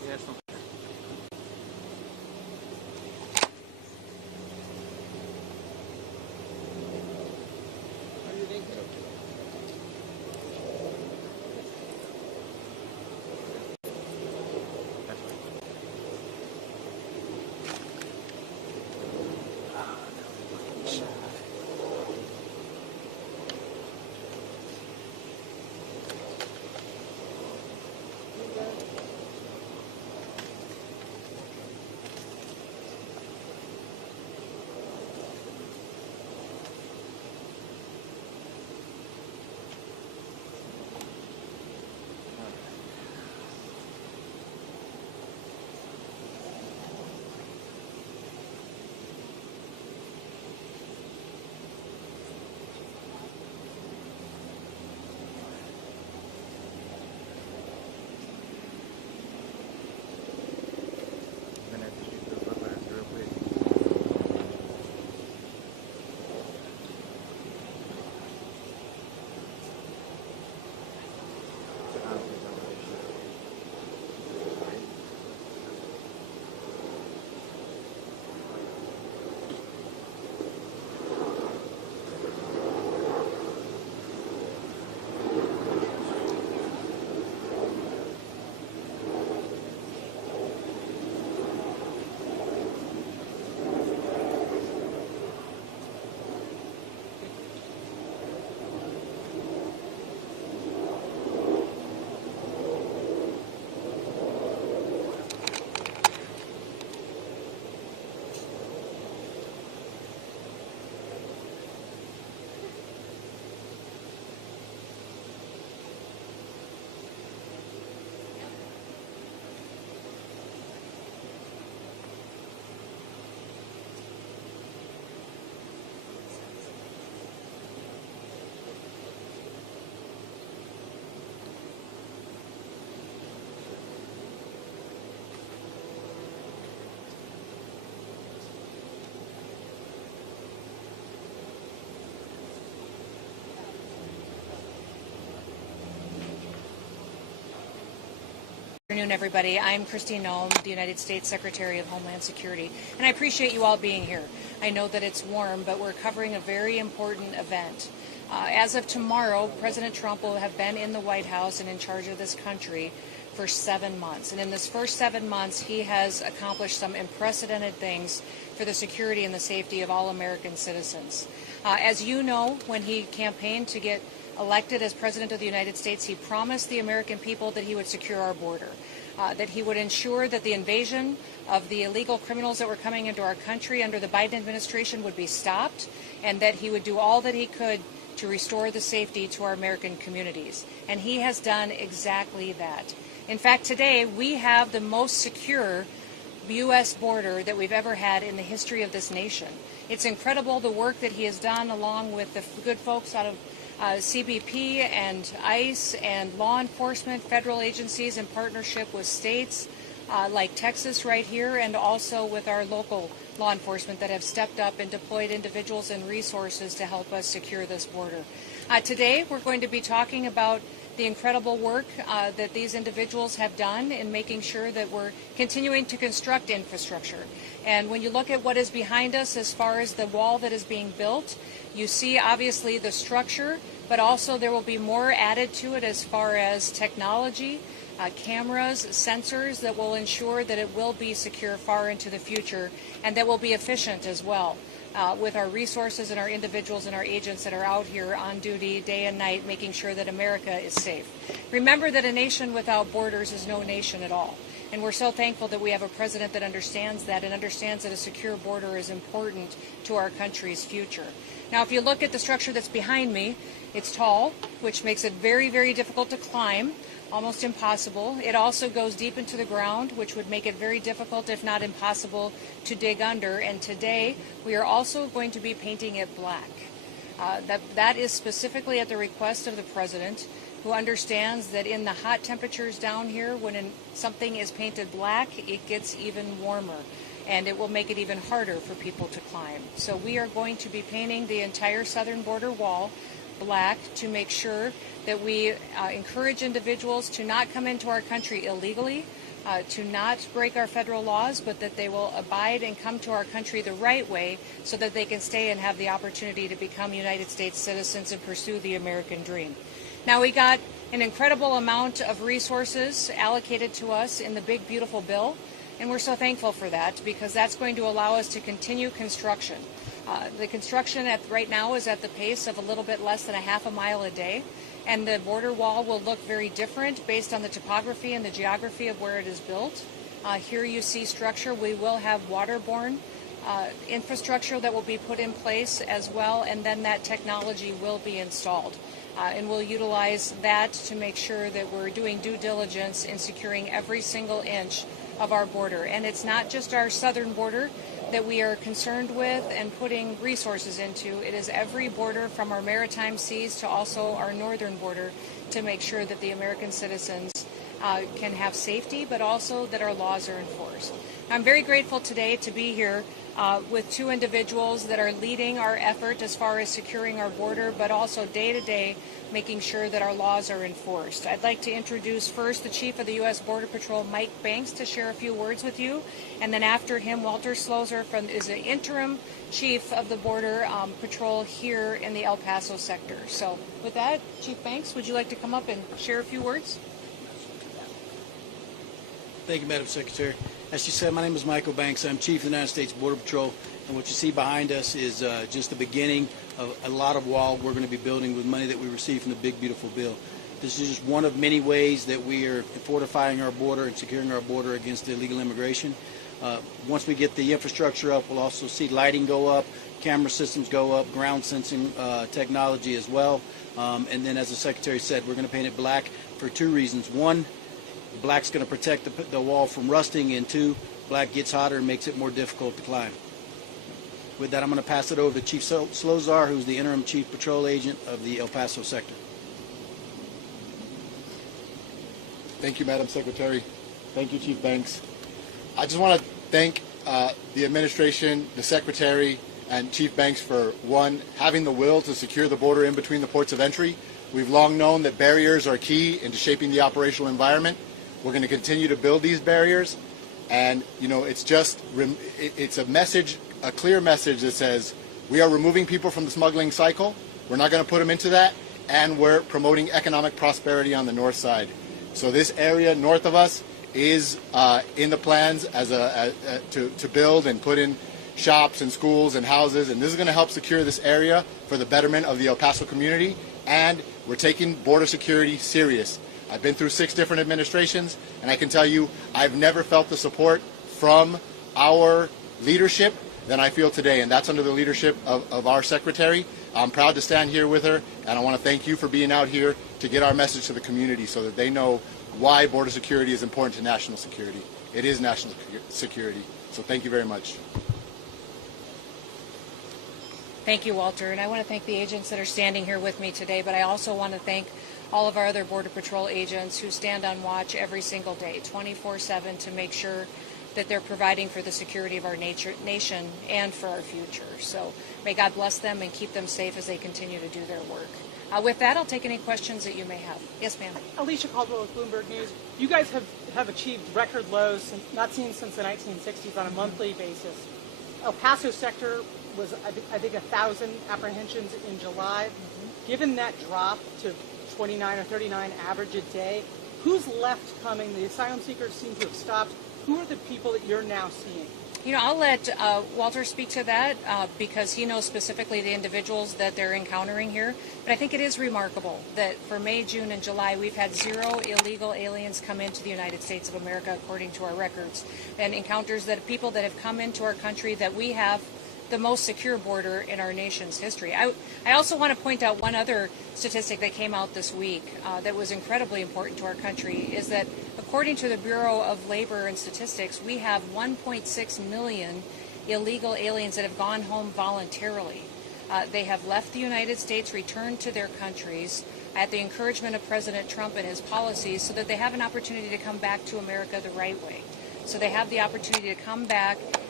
International. Good afternoon, everybody. I'm Kristi Noem, the United States Secretary of Homeland Security, and I appreciate you all being here. I know that it's warm, but we're covering a very important event. As of tomorrow, President Trump will have been in the White House and in charge of this country for 7 months. And in this first 7 months, he has accomplished some unprecedented things for the security and the safety of all American citizens. As you know, when he campaigned to get elected as President of the United States, he promised the American people that he would secure our border, that he would ensure that the invasion of the illegal criminals that were coming into our country under the Biden administration would be stopped, and that he would do all that he could to restore the safety to our American communities. And he has done exactly that. In fact, today we have the most secure U.S. border that we've ever had in the history of this nation. It's incredible the work that he has done along with the good folks out of CBP and ICE and law enforcement, federal agencies in partnership with states like Texas right here, and also with our local law enforcement that have stepped up and deployed individuals and resources to help us secure this border. Today we're going to be talking about the incredible work that these individuals have done in making sure that we're continuing to construct infrastructure. And when you look at what is behind us as far as the wall that is being built, you see obviously the structure, but also there will be more added to it as far as technology, cameras, sensors that will ensure that it will be secure far into the future, and that will be efficient as well. With our resources and our individuals and our agents that are out here on duty day and night, making sure that America is safe. Remember that a nation without borders is no nation at all. And we're so thankful that we have a president that understands that and understands that a secure border is important to our country's future. Now, if you look at the structure that's behind me, it's tall, which makes it very, very difficult to climb, almost impossible. It also goes deep into the ground, which would make it very difficult, if not impossible, to dig under. And today, we are also going to be painting it black. That is specifically at the request of the president, who understands that in the hot temperatures down here, when something is painted black, it gets even warmer, and it will make it even harder for people to climb. So we are going to be painting the entire southern border wall black to make sure that we encourage individuals to not come into our country illegally, to not break our federal laws, but that they will abide and come to our country the right way so that they can stay and have the opportunity to become United States citizens and pursue the American dream. Now, we got an incredible amount of resources allocated to us in the big, beautiful bill, and we're so thankful for that because that's going to allow us to continue construction. The construction right now is at the pace of a little bit less than a half a mile a day, and the border wall will look very different based on the topography and the geography of where it is built. Here you see structure. We will have waterborne infrastructure that will be put in place as well, and then that technology will be installed. And we'll utilize that to make sure that we're doing due diligence in securing every single inch of our border. And it's not just our southern border that we are concerned with and putting resources into. It is every border from our maritime seas to also our northern border to make sure that the American citizens can have safety, but also that our laws are enforced. I'm very grateful today to be here with two individuals that are leading our effort as far as securing our border, but also day to day making sure that our laws are enforced. I'd like to introduce first the Chief of the U.S. Border Patrol, Mike Banks, to share a few words with you. And then after him, Walter Slozer is the interim Chief of the Border Patrol here in the El Paso sector. So with that, Chief Banks, would you like to come up and share a few words? Thank you, Madam Secretary. As she said, my name is Michael Banks. I'm Chief of the United States Border Patrol, and what you see behind us is just the beginning of a lot of wall we're going to be building with money that we received from the big, beautiful bill. This is just one of many ways that we are fortifying our border and securing our border against illegal immigration. Once we get the infrastructure up, we'll also see lighting go up, camera systems go up, ground sensing technology as well. And then, as the Secretary said, we're going to paint it black for two reasons. One, black's going to protect the wall from rusting, and two, black gets hotter and makes it more difficult to climb. With that, I'm going to pass it over to Chief Slozer, who's the interim Chief Patrol Agent of the El Paso sector. Thank you, Madam Secretary. Thank you, Chief Banks. I just want to thank the administration, the Secretary, and Chief Banks for, one, having the will to secure the border in between the ports of entry. We've long known that barriers are key into shaping the operational environment. We're going to continue to build these barriers, and it's a message, a clear message that says we are removing people from the smuggling cycle. We're not going to put them into that, and we're promoting economic prosperity on the north side. So this area north of us is in the plans as to build and put in shops and schools and houses, and this is going to help secure this area for the betterment of the El Paso community, and we're taking border security serious. I've been through 6 different administrations, and I can tell you I've never felt the support from our leadership than I feel today, and that's under the leadership of our Secretary. I'm proud to stand here with her, and I want to thank you for being out here to get our message to the community so that they know why border security is important to national security. It is national security, so thank you very much. Thank you, Walter, and I want to thank the agents that are standing here with me today, but I also want to thank all of our other Border Patrol agents who stand on watch every single day, 24/7, to make sure that they're providing for the security of our nation and for our future. So may God bless them and keep them safe as they continue to do their work. With that, I'll take any questions that you may have. Yes, ma'am. Alicia Caldwell with Bloomberg News. You guys have achieved record lows not seen since the 1960s on a monthly basis. El Paso sector was, I think, 1,000 apprehensions in July. Given that drop to 29 or 39 average a day, who's left coming? The asylum seekers seem to have stopped. Who are the people that you're now seeing? You know, I'll let Walter speak to that because he knows specifically the individuals that they're encountering here. But I think it is remarkable that for May, June, and July, we've had 0 illegal aliens come into the United States of America, according to our records, and encounters that people that have come into our country that we have the most secure border in our nation's history. I also want to point out one other statistic that came out this week that was incredibly important to our country, is that according to the Bureau of Labor and Statistics, we have 1.6 million illegal aliens that have gone home voluntarily. They have left the United States, returned to their countries at the encouragement of President Trump and his policies so that they have an opportunity to come back to America the right way. So they have the opportunity to come back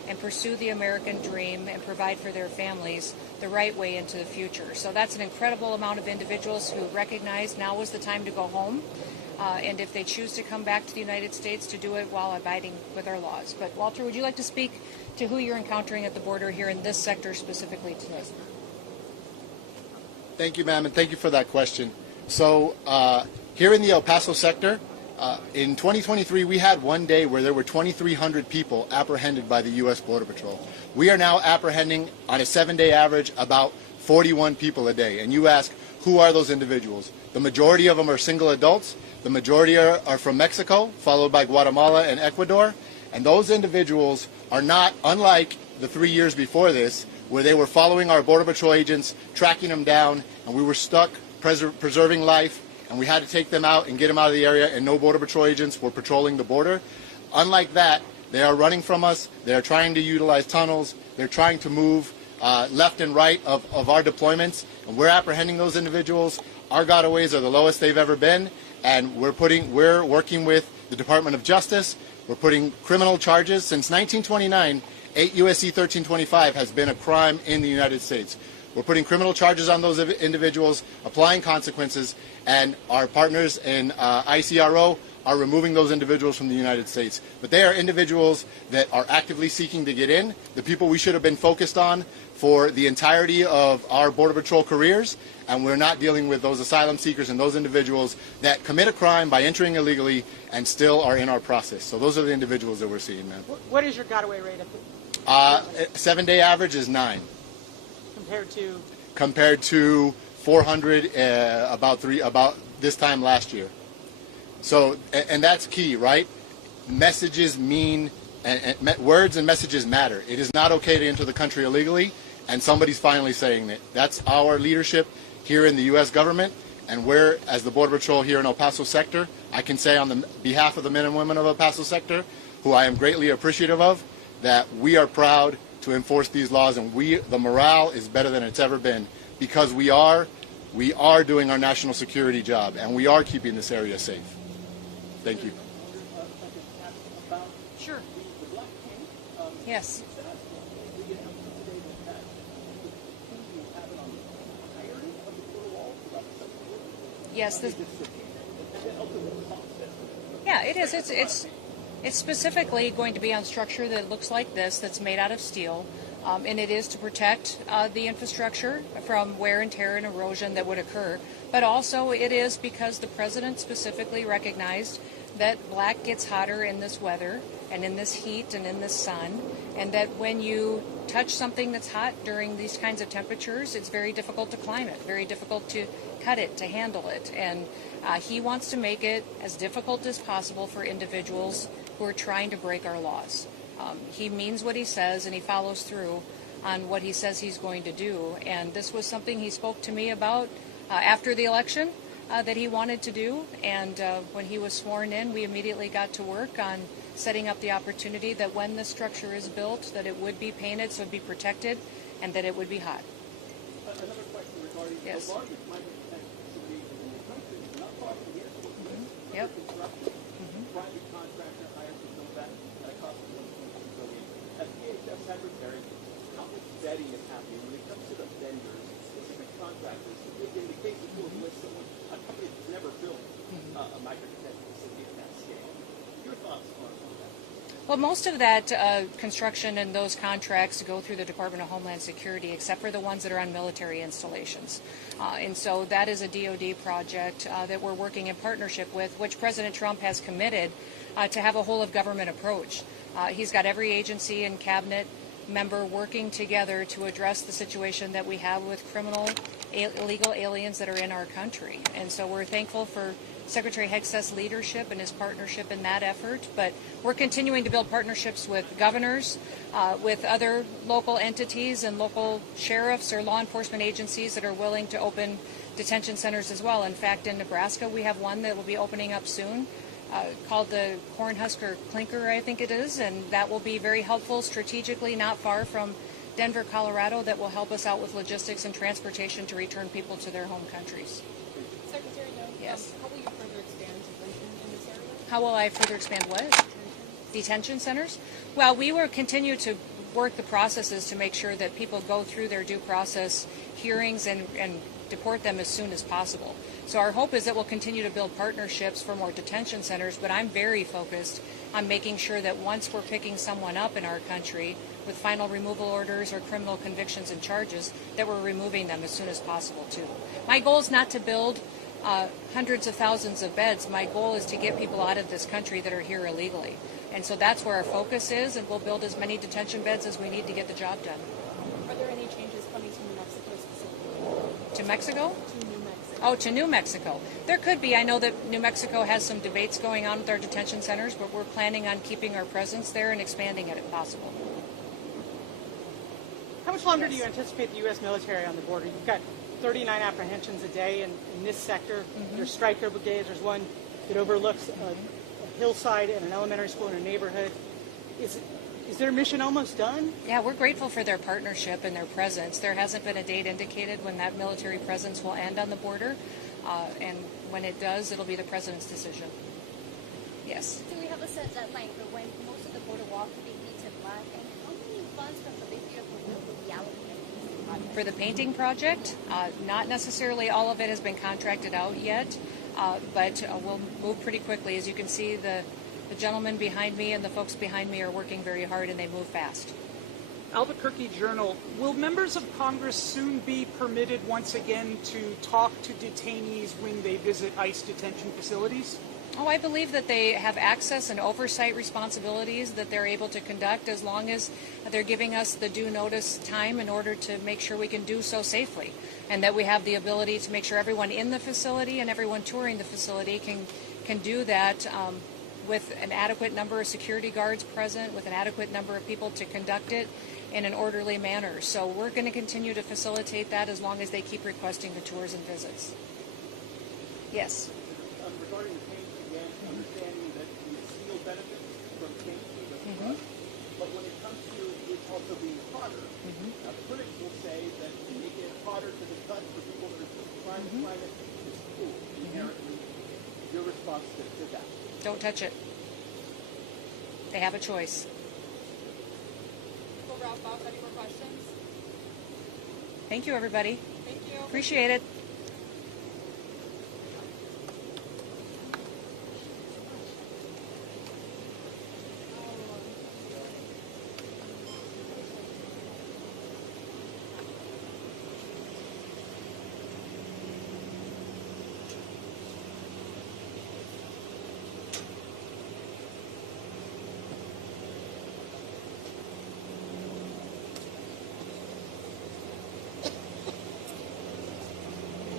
and pursue the American dream and provide for their families the right way into the future. So that's an incredible amount of individuals who recognize now is the time to go home. And if they choose to come back to the United States, to do it while abiding with our laws. But Walter, would you like to speak to who you're encountering at the border here in this sector specifically today? Thank you, ma'am, and thank you for that question. So here in the El Paso sector, in 2023, we had one day where there were 2,300 people apprehended by the U.S. Border Patrol. We are now apprehending, on a 7-day average, about 41 people a day. And you ask, who are those individuals? The majority of them are single adults. The majority are from Mexico, followed by Guatemala and Ecuador. And those individuals are not unlike the 3 years before this, where they were following our Border Patrol agents, tracking them down, and we were stuck preserving life, and we had to take them out and get them out of the area, and no Border Patrol agents were patrolling the border. Unlike that, they are running from us. They are trying to utilize tunnels. They're trying to move left and right of our deployments, and we're apprehending those individuals. Our gotaways are the lowest they've ever been, and we're working with the Department of Justice. We're putting criminal charges. Since 1929, 8 U.S.C. 1325 has been a crime in the United States. We're putting criminal charges on those individuals, applying consequences, and our partners in ICRO are removing those individuals from the United States. But they are individuals that are actively seeking to get in, the people we should have been focused on for the entirety of our Border Patrol careers, and we're not dealing with those asylum seekers and those individuals that commit a crime by entering illegally and still are in our process. So those are the individuals that we're seeing, man. What is your gotaway rate? 7-day average is 9. Compared to 400 about this time last year. So, and that's key, right? Messages mean, words and messages matter. It is not okay to enter the country illegally, and somebody's finally saying that. That's our leadership here in the U.S. government, and we're, as the Border Patrol here in El Paso sector, I can say on the behalf of the men and women of El Paso sector, who I am greatly appreciative of, that we are proud to enforce these laws, and the morale is better than it's ever been, because we are doing our national security job, and we are keeping this area safe. Thank you. Sure. Yes. Yes. Yeah, it is. It's specifically going to be on structure that looks like this, that's made out of steel, and it is to protect the infrastructure from wear and tear and erosion that would occur. But also it is because the president specifically recognized that black gets hotter in this weather and in this heat and in this sun, and that when you touch something that's hot during these kinds of temperatures, it's very difficult to climb it, very difficult to cut it, to handle it. And he wants to make it as difficult as possible for individuals who are trying to break our laws. He means what he says, and he follows through on what he says he's going to do. And this was something he spoke to me about after the election that he wanted to do. And when he was sworn in, we immediately got to work on setting up the opportunity that when the structure is built, that it would be painted so it would be protected, and that it would be hot. Another question regarding yes. the largest migrant detention facility in the country, not far from here. Yep. Construction, private contractor hired to build that at a cost of $1.2 billion. As DHS Secretary, how much vetting is happening when it comes to the vendors, specific contractors? In the case of a company that's never built a migrant detention facility at that scale. Your thoughts on that? Well, most of that construction and those contracts go through the Department of Homeland Security, except for the ones that are on military installations. And so that is a DoD project that we're working in partnership with, which President Trump has committed to have a whole-of-government approach. He's got every agency and cabinet member working together to address the situation that we have with illegal aliens that are in our country. And so we're thankful for Secretary Hegseth's leadership and his partnership in that effort, but we're continuing to build partnerships with governors, with other local entities and local sheriffs or law enforcement agencies that are willing to open detention centers as well. In fact, in Nebraska, we have one that will be opening up soon called the Cornhusker Clinker, I think it is, and that will be very helpful strategically, not far from Denver, Colorado, that will help us out with logistics and transportation to return people to their home countries. Secretary Noem, yes. How will you further expand detention in this area? How will I further expand what? Detention centers? Well, we will continue to work the processes to make sure that people go through their due process hearings and deport them as soon as possible. So our hope is that we'll continue to build partnerships for more detention centers, but I'm very focused on making sure that once we're picking someone up in our country with final removal orders or criminal convictions and charges, that we're removing them as soon as possible too. My goal is not to build hundreds of thousands of beds. My goal is to get people out of this country that are here illegally. And so that's where our focus is, and we'll build as many detention beds as we need to get the job done. Are there any changes coming to New Mexico specifically? To Mexico? To New Mexico. Oh, to New Mexico. There could be. I know that New Mexico has some debates going on with our detention centers, but we're planning on keeping our presence there and expanding it if possible. How much longer do you anticipate the U.S. military on the border? You've got 39 apprehensions a day in this sector. There's Stryker brigades. There's one that overlooks a hillside and an elementary school in a neighborhood. Is their mission almost done? Yeah, we're grateful for their partnership and their presence. There hasn't been a date indicated when that military presence will end on the border, and when it does, it'll be the president's decision. Yes. Do we have a set deadline for when most of the border wall can be painted black? And how many funds from the big beautiful bill will be allocated? For the painting project, not necessarily all of it has been contracted out yet, but we'll move pretty quickly. As you can see, the gentleman behind me and the folks behind me are working very hard, and they move fast. Albuquerque Journal, will members of Congress soon be permitted once again to talk to detainees when they visit ICE detention facilities? Oh, I believe that they have access and oversight responsibilities that they're able to conduct as long as they're giving us the due notice time in order to make sure we can do so safely, and that we have the ability to make sure everyone in the facility and everyone touring the facility can do that with an adequate number of security guards present, with an adequate number of people to conduct it in an orderly manner. So we're going to continue to facilitate that as long as they keep requesting the tours and visits. Yes. Regarding the paint, again, understanding that the seal benefits from paint being a plus, but when it comes to it also being hotter, now critics will say that making it hotter to the touch for people that are trying to find it is cool, inherently. Your response to that? Don't touch it. They have a choice. We'll wrap up. Any more questions? Thank you, everybody. Thank you. Appreciate it.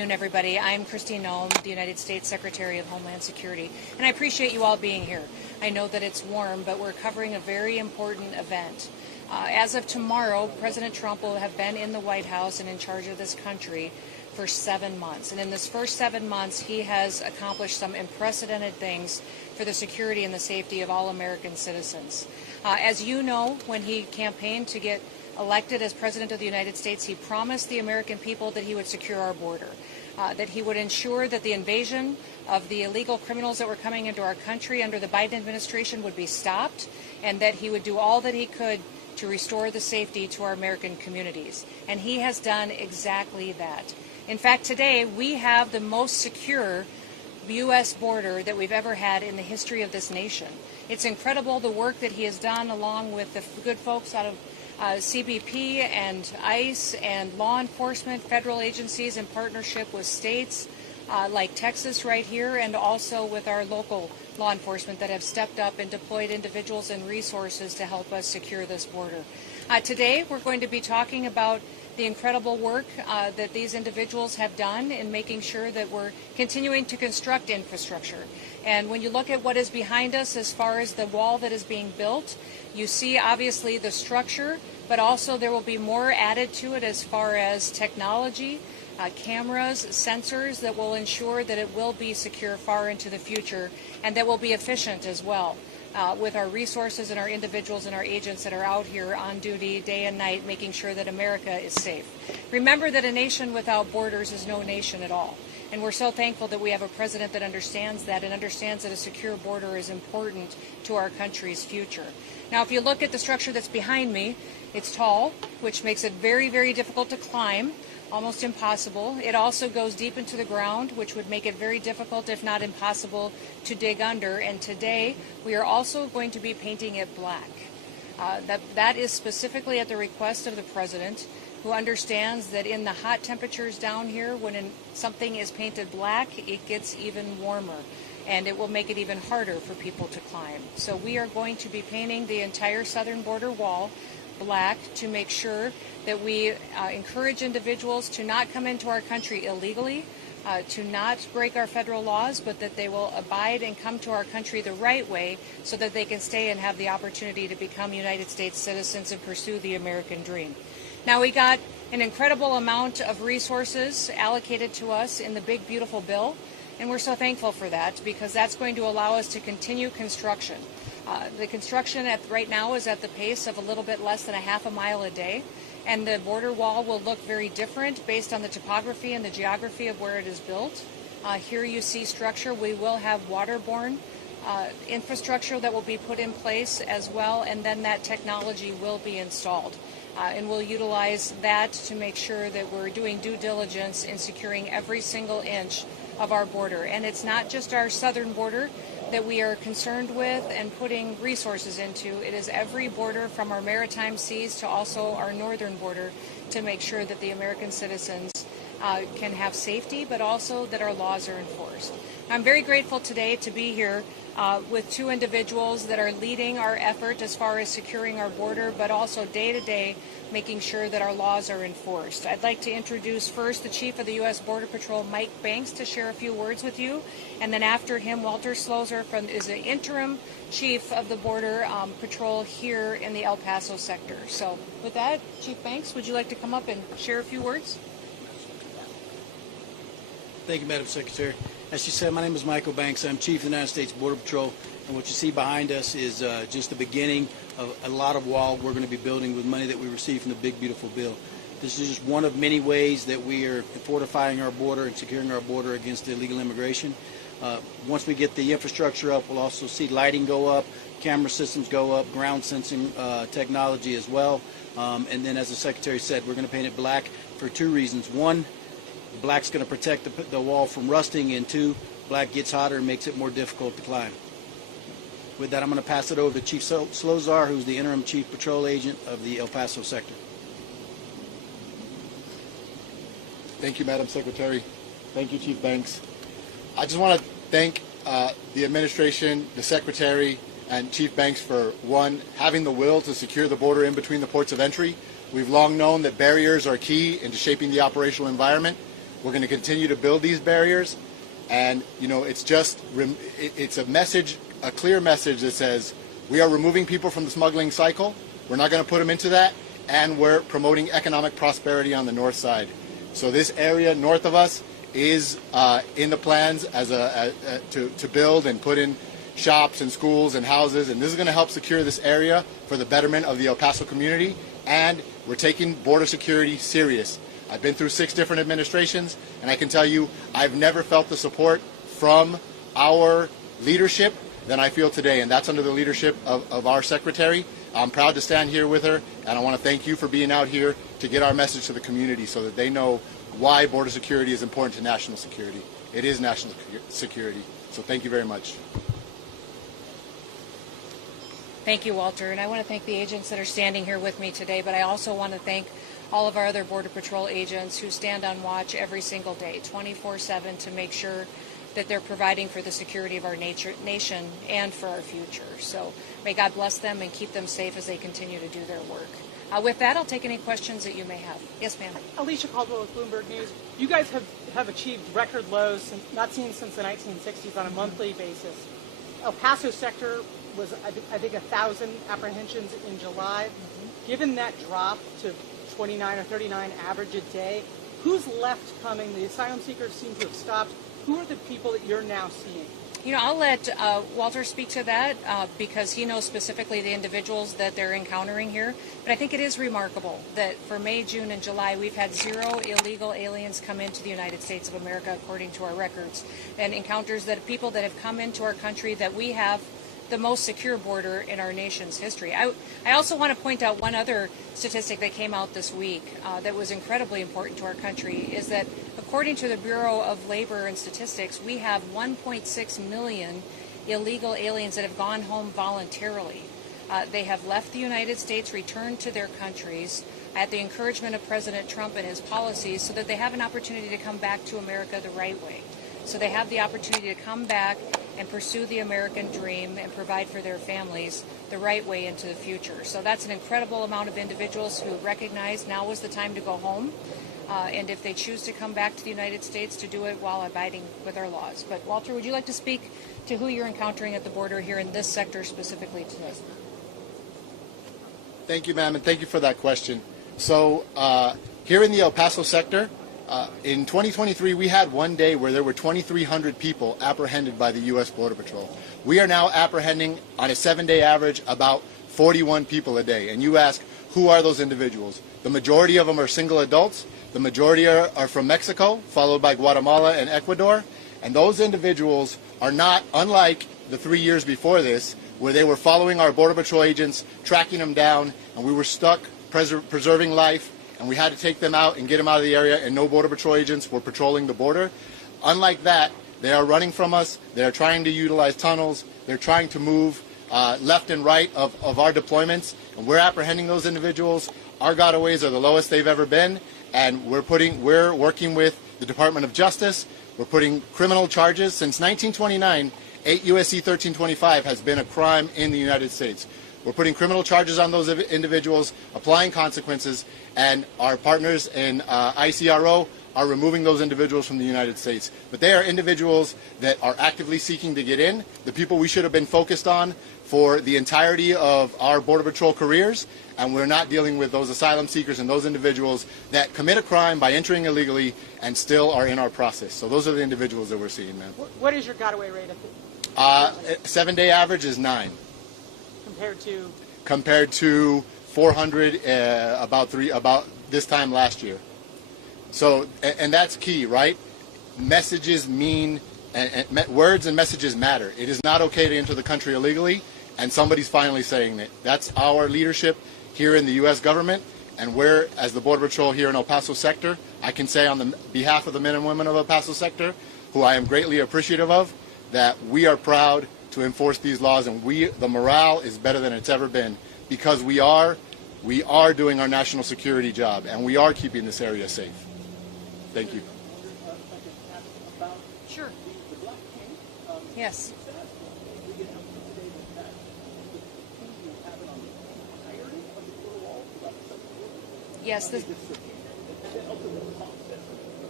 afternoon, everybody. I'm Kristi Noem, the United States Secretary of Homeland Security, and I appreciate you all being here. I know that it's warm, but we're covering a very important event. As of tomorrow, President Trump will have been in the White House and in charge of this country for 7 months. And in this first 7 months, he has accomplished some unprecedented things for the security and the safety of all American citizens. As you know, when he campaigned to get elected as President of the United States, he promised the American people that he would secure our border, that he would ensure that the invasion of the illegal criminals that were coming into our country under the Biden administration would be stopped, and that he would do all that he could to restore the safety to our American communities. And he has done exactly that. In fact, today we have the most secure U.S. border that we've ever had in the history of this nation. It's incredible the work that he has done along with the good folks out of CBP and ICE and law enforcement, federal agencies in partnership with states like Texas right here, and also with our local law enforcement that have stepped up and deployed individuals and resources to help us secure this border. Today we're going to be talking about the incredible work that these individuals have done in making sure that we're continuing to construct infrastructure. And when you look at what is behind us as far as the wall that is being built, you see obviously the structure, but also there will be more added to it as far as technology, cameras, sensors that will ensure that it will be secure far into the future, and that will be efficient as well. With our resources and our individuals and our agents that are out here on duty day and night, making sure that America is safe. Remember that a nation without borders is no nation at all. And we're so thankful that we have a president that understands that and understands that a secure border is important to our country's future. Now, if you look at the structure that's behind me, it's tall, which makes it very, very difficult to climb. Almost impossible. It also goes deep into the ground, which would make it very difficult, if not impossible, to dig under. And today, we are also going to be painting it black. That is specifically at the request of the President, who understands that in the hot temperatures down here, when something is painted black, it gets even warmer, and it will make it even harder for people to climb. So we are going to be painting the entire southern border wall black to make sure that we encourage individuals to not come into our country illegally, to not break our federal laws, but that they will abide and come to our country the right way so that they can stay and have the opportunity to become United States citizens and pursue the American dream. Now, we got an incredible amount of resources allocated to us in the big, beautiful bill, and we're so thankful for that because that's going to allow us to continue construction. The construction right now is at the pace of a little bit less than a half a mile a day, and the border wall will look very different based on the topography and the geography of where it is built. Here you see structure. We will have waterborne infrastructure that will be put in place as well, and then that technology will be installed. And we'll utilize that to make sure that we're doing due diligence in securing every single inch of our border. And it's not just our southern border that we are concerned with and putting resources into. It is every border from our maritime seas to also our northern border to make sure that the American citizens can have safety, but also that our laws are enforced. I'm very grateful today to be here with two individuals that are leading our effort as far as securing our border, but also day to day making sure that our laws are enforced. I'd like to introduce first the Chief of the U.S. Border Patrol, Mike Banks, to share a few words with you. And then after him, Walter Slozer is the interim Chief of the Border Patrol here in the El Paso sector. So with that, Chief Banks, would you like to come up and share a few words? Thank you, Madam Secretary. As she said, my name is Michael Banks. I'm Chief of the United States Border Patrol, and what you see behind us is just the beginning of a lot of wall we're going to be building with money that we received from the big, beautiful bill. This is just one of many ways that we are fortifying our border and securing our border against illegal immigration. Once we get the infrastructure up, we'll also see lighting go up, camera systems go up, ground sensing technology as well. And then, as the Secretary said, we're going to paint it black for two reasons. One, black's going to protect the wall from rusting, and two, black gets hotter and makes it more difficult to climb. With that, I'm going to pass it over to Chief Slozer, who's the interim Chief Patrol Agent of the El Paso sector. Thank you, Madam Secretary. Thank you, Chief Banks. I just want to thank the administration, the Secretary, and Chief Banks for, one, having the will to secure the border in between the ports of entry. We've long known that barriers are key into shaping the operational environment. We're going to continue to build these barriers, and it's a message, a clear message that says we are removing people from the smuggling cycle. We're not going to put them into that, and we're promoting economic prosperity on the north side. So this area north of us is in the plans to build and put in shops and schools and houses, and this is going to help secure this area for the betterment of the El Paso community, and we're taking border security serious. I've been through 6 different administrations, and I can tell you I've never felt the support from our leadership than I feel today, and that's under the leadership of our secretary. I'm proud to stand here with her, and I want to thank you for being out here to get our message to the community so that they know why border security is important to national security. It is national security, so thank you very much. Thank you, Walter, and I want to thank the agents that are standing here with me today, but I also want to thank all of our other Border Patrol agents who stand on watch every single day, 24/7, to make sure that they're providing for the security of our nation and for our future. So may God bless them and keep them safe as they continue to do their work. With that, I'll take any questions that you may have. Yes, ma'am. Alicia Caldwell with Bloomberg News. You guys have achieved record lows not seen since the 1960s on a monthly basis. El Paso sector was, I think, 1,000 apprehensions in July. Given that drop to 29 or 39 average a day, who's left coming? The asylum seekers seem to have stopped. Who are the people that you're now seeing? You know, I'll let Walter speak to that because he knows specifically the individuals that they're encountering here. But I think it is remarkable that for May, June, and July, we've had 0 illegal aliens come into the United States of America, according to our records, and encounters that people that have come into our country that we have the most secure border in our nation's history. I also want to point out one other statistic that came out this week that was incredibly important to our country, is that according to the Bureau of Labor and Statistics, we have 1.6 million illegal aliens that have gone home voluntarily. They have left the United States, returned to their countries at the encouragement of President Trump and his policies so that they have an opportunity to come back to America the right way. So they have the opportunity to come back and pursue the American dream and provide for their families the right way into the future. So that's an incredible amount of individuals who recognize now is the time to go home. And if they choose to come back to the United States, to do it while abiding with our laws. But Walter, would you like to speak to who you're encountering at the border here in this sector specifically today? Thank you, ma'am, and thank you for that question. So here in the El Paso sector, in 2023, we had one day where there were 2,300 people apprehended by the U.S. Border Patrol. We are now apprehending, on a 7-day average, about 41 people a day. And you ask, who are those individuals? The majority of them are single adults. The majority are from Mexico, followed by Guatemala and Ecuador. And those individuals are not unlike the 3 years before this, where they were following our Border Patrol agents, tracking them down, and we were stuck preserving life, and we had to take them out and get them out of the area, and no Border Patrol agents were patrolling the border. Unlike that, they are running from us. They are trying to utilize tunnels. They're trying to move left and right of our deployments, and we're apprehending those individuals. Our gotaways are the lowest they've ever been, and we're working with the Department of Justice. We're putting criminal charges. Since 1929, 8 U.S.C. 1325 has been a crime in the United States. We're putting criminal charges on those individuals, applying consequences, and our partners in ICRO are removing those individuals from the United States. But they are individuals that are actively seeking to get in, the people we should have been focused on for the entirety of our Border Patrol careers, and we're not dealing with those asylum seekers and those individuals that commit a crime by entering illegally and still are in our process. So those are the individuals that we're seeing, ma'am. What is your gotaway rate? 7-day average is 9. Compared to 400 about this time last year. So, and that's key, right? Messages mean, words and messages matter. It is not okay to enter the country illegally, and somebody's finally saying that. That's our leadership here in the U.S. government, and we're, as the Border Patrol here in El Paso sector, I can say on the behalf of the men and women of El Paso sector, who I am greatly appreciative of, that we are proud to enforce these laws, and the morale is better than it's ever been, because we are doing our national security job, and we are keeping this area safe. Thank you. Sure. Yes.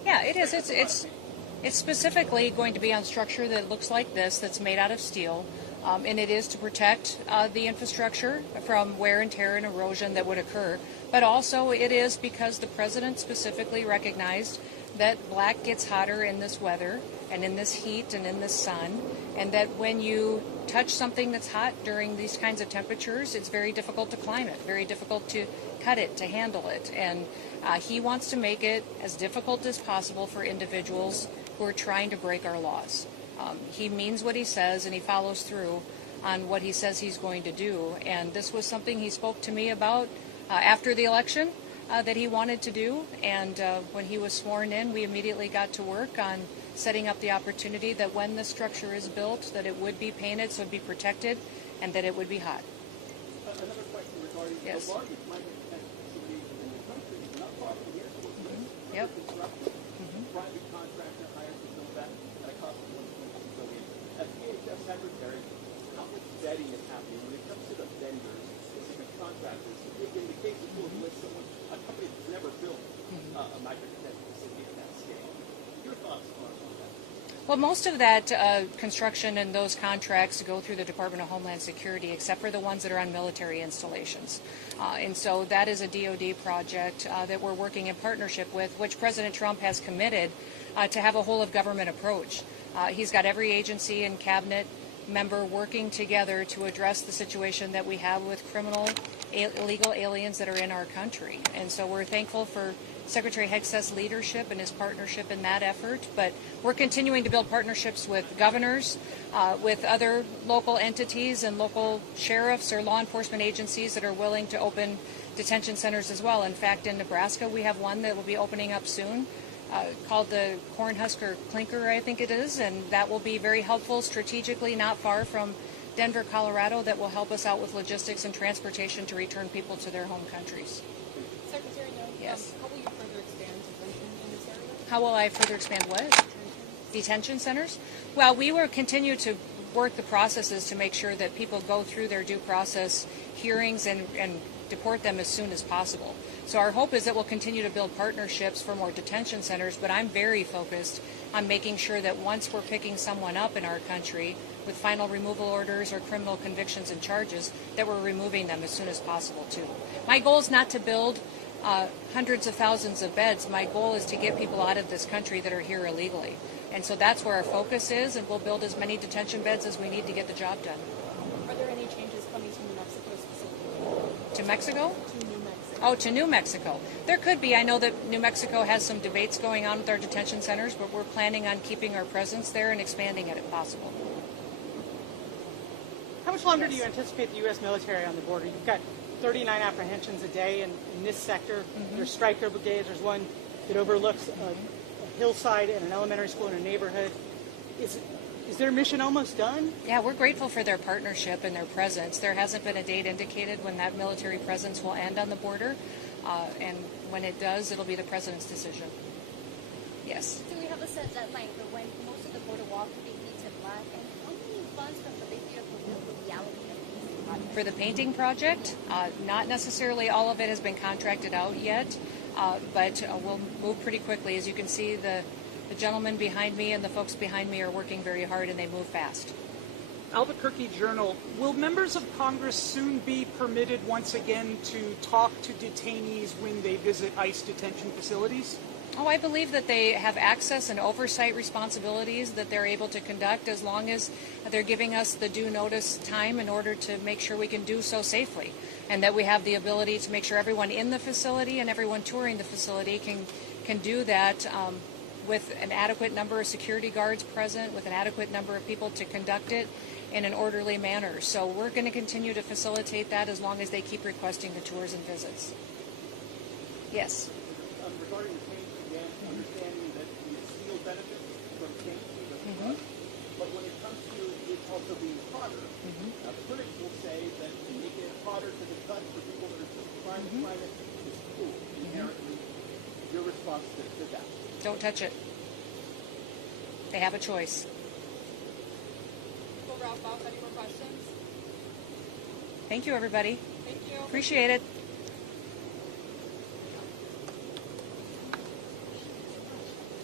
Yeah, it is. It's specifically going to be on structure that looks like this, that's made out of steel, and it is to protect the infrastructure from wear and tear and erosion that would occur. But also it is because the president specifically recognized that black gets hotter in this weather and in this heat and in this sun, and that when you touch something that's hot during these kinds of temperatures, it's very difficult to climb it, very difficult to cut it, to handle it. And he wants to make it as difficult as possible for individuals who are trying to break our laws. He means what he says, and he follows through on what he says he's going to do. And this was something he spoke to me about after the election that he wanted to do. And when he was sworn in, we immediately got to work on setting up the opportunity that when the structure is built, that it would be painted so it would be protected and that it would be hot. Another question regarding Yes. the largest climate detention facilities in the country, not far from here, Yep. construction, private contractor hired to build that at a cost of $1.2 billion. As DHS Secretary, how much vetting is happening when it comes to the vendors, specific contractors? In the case of Louis, a company that's never built a migrant detention facility at that scale. Your thoughts on that? Well, most of that construction and those contracts go through the Department of Homeland Security, except for the ones that are on military installations. And so that is a DoD project that we're working in partnership with, which President Trump has committed to have a whole-of-government approach. He's got every agency and cabinet member working together to address the situation that we have with criminal, illegal aliens that are in our country. And so we're thankful for Secretary Hegseth's leadership and his partnership in that effort, but we're continuing to build partnerships with governors, with other local entities and local sheriffs or law enforcement agencies that are willing to open detention centers as well. In fact, in Nebraska, we have one that will be opening up soon called the Cornhusker Clinker, I think it is, and that will be very helpful strategically, not far from Denver, Colorado, that will help us out with logistics and transportation to return people to their home countries. Secretary Noem, Yes. how will you further expand detention in this area? How will I further expand what? Detention centers? Well, we will continue to work the processes to make sure that people go through their due process hearings and deport them as soon as possible. So our hope is that we'll continue to build partnerships for more detention centers, but I'm very focused on making sure that once we're picking someone up in our country with final removal orders or criminal convictions and charges, that we're removing them as soon as possible too. My goal is not to build hundreds of thousands of beds. My goal is to get people out of this country that are here illegally. And so that's where our focus is, and we'll build as many detention beds as we need to get the job done. Are there any changes coming to New Mexico specifically? To Mexico? To New Mexico. Oh, to New Mexico. There could be. I know that New Mexico has some debates going on with our detention centers, but we're planning on keeping our presence there and expanding it if possible. How much longer do you anticipate the U.S. military on the border? You've got 39 apprehensions a day in this sector. There's striker brigades. There's one that overlooks a hillside and an elementary school in a neighborhood. Is their mission almost done? Yeah, we're grateful for their partnership and their presence. There hasn't been a date indicated when that military presence will end on the border, and when it does, it'll be the president's decision. Yes. Do we have a set deadline for when most of the border wall could be painted black? And how many funds from the big beautiful bill will be allocated? For the painting project, not necessarily all of it has been contracted out yet, but we'll move pretty quickly. As you can see, the gentleman behind me and the folks behind me are working very hard, and they move fast. Albuquerque Journal, will members of Congress soon be permitted once again to talk to detainees when they visit ICE detention facilities? Oh, I believe that they have access and oversight responsibilities that they're able to conduct as long as they're giving us the due notice time in order to make sure we can do so safely, and that we have the ability to make sure everyone in the facility and everyone touring the facility can do that with an adequate number of security guards present, with an adequate number of people to conduct it in an orderly manner. So we're going to continue to facilitate that as long as they keep requesting the tours and visits. Yes. Regarding the change again, understanding that the steel benefits from change, but when it comes to it also being hotter, critics will say that to make it hotter to the touch for people that are just trying to find it is cool, inherently. Your response to that? Don't touch it. They have a choice. We'll wrap up. Any more questions? Thank you, everybody. Thank you. Appreciate it.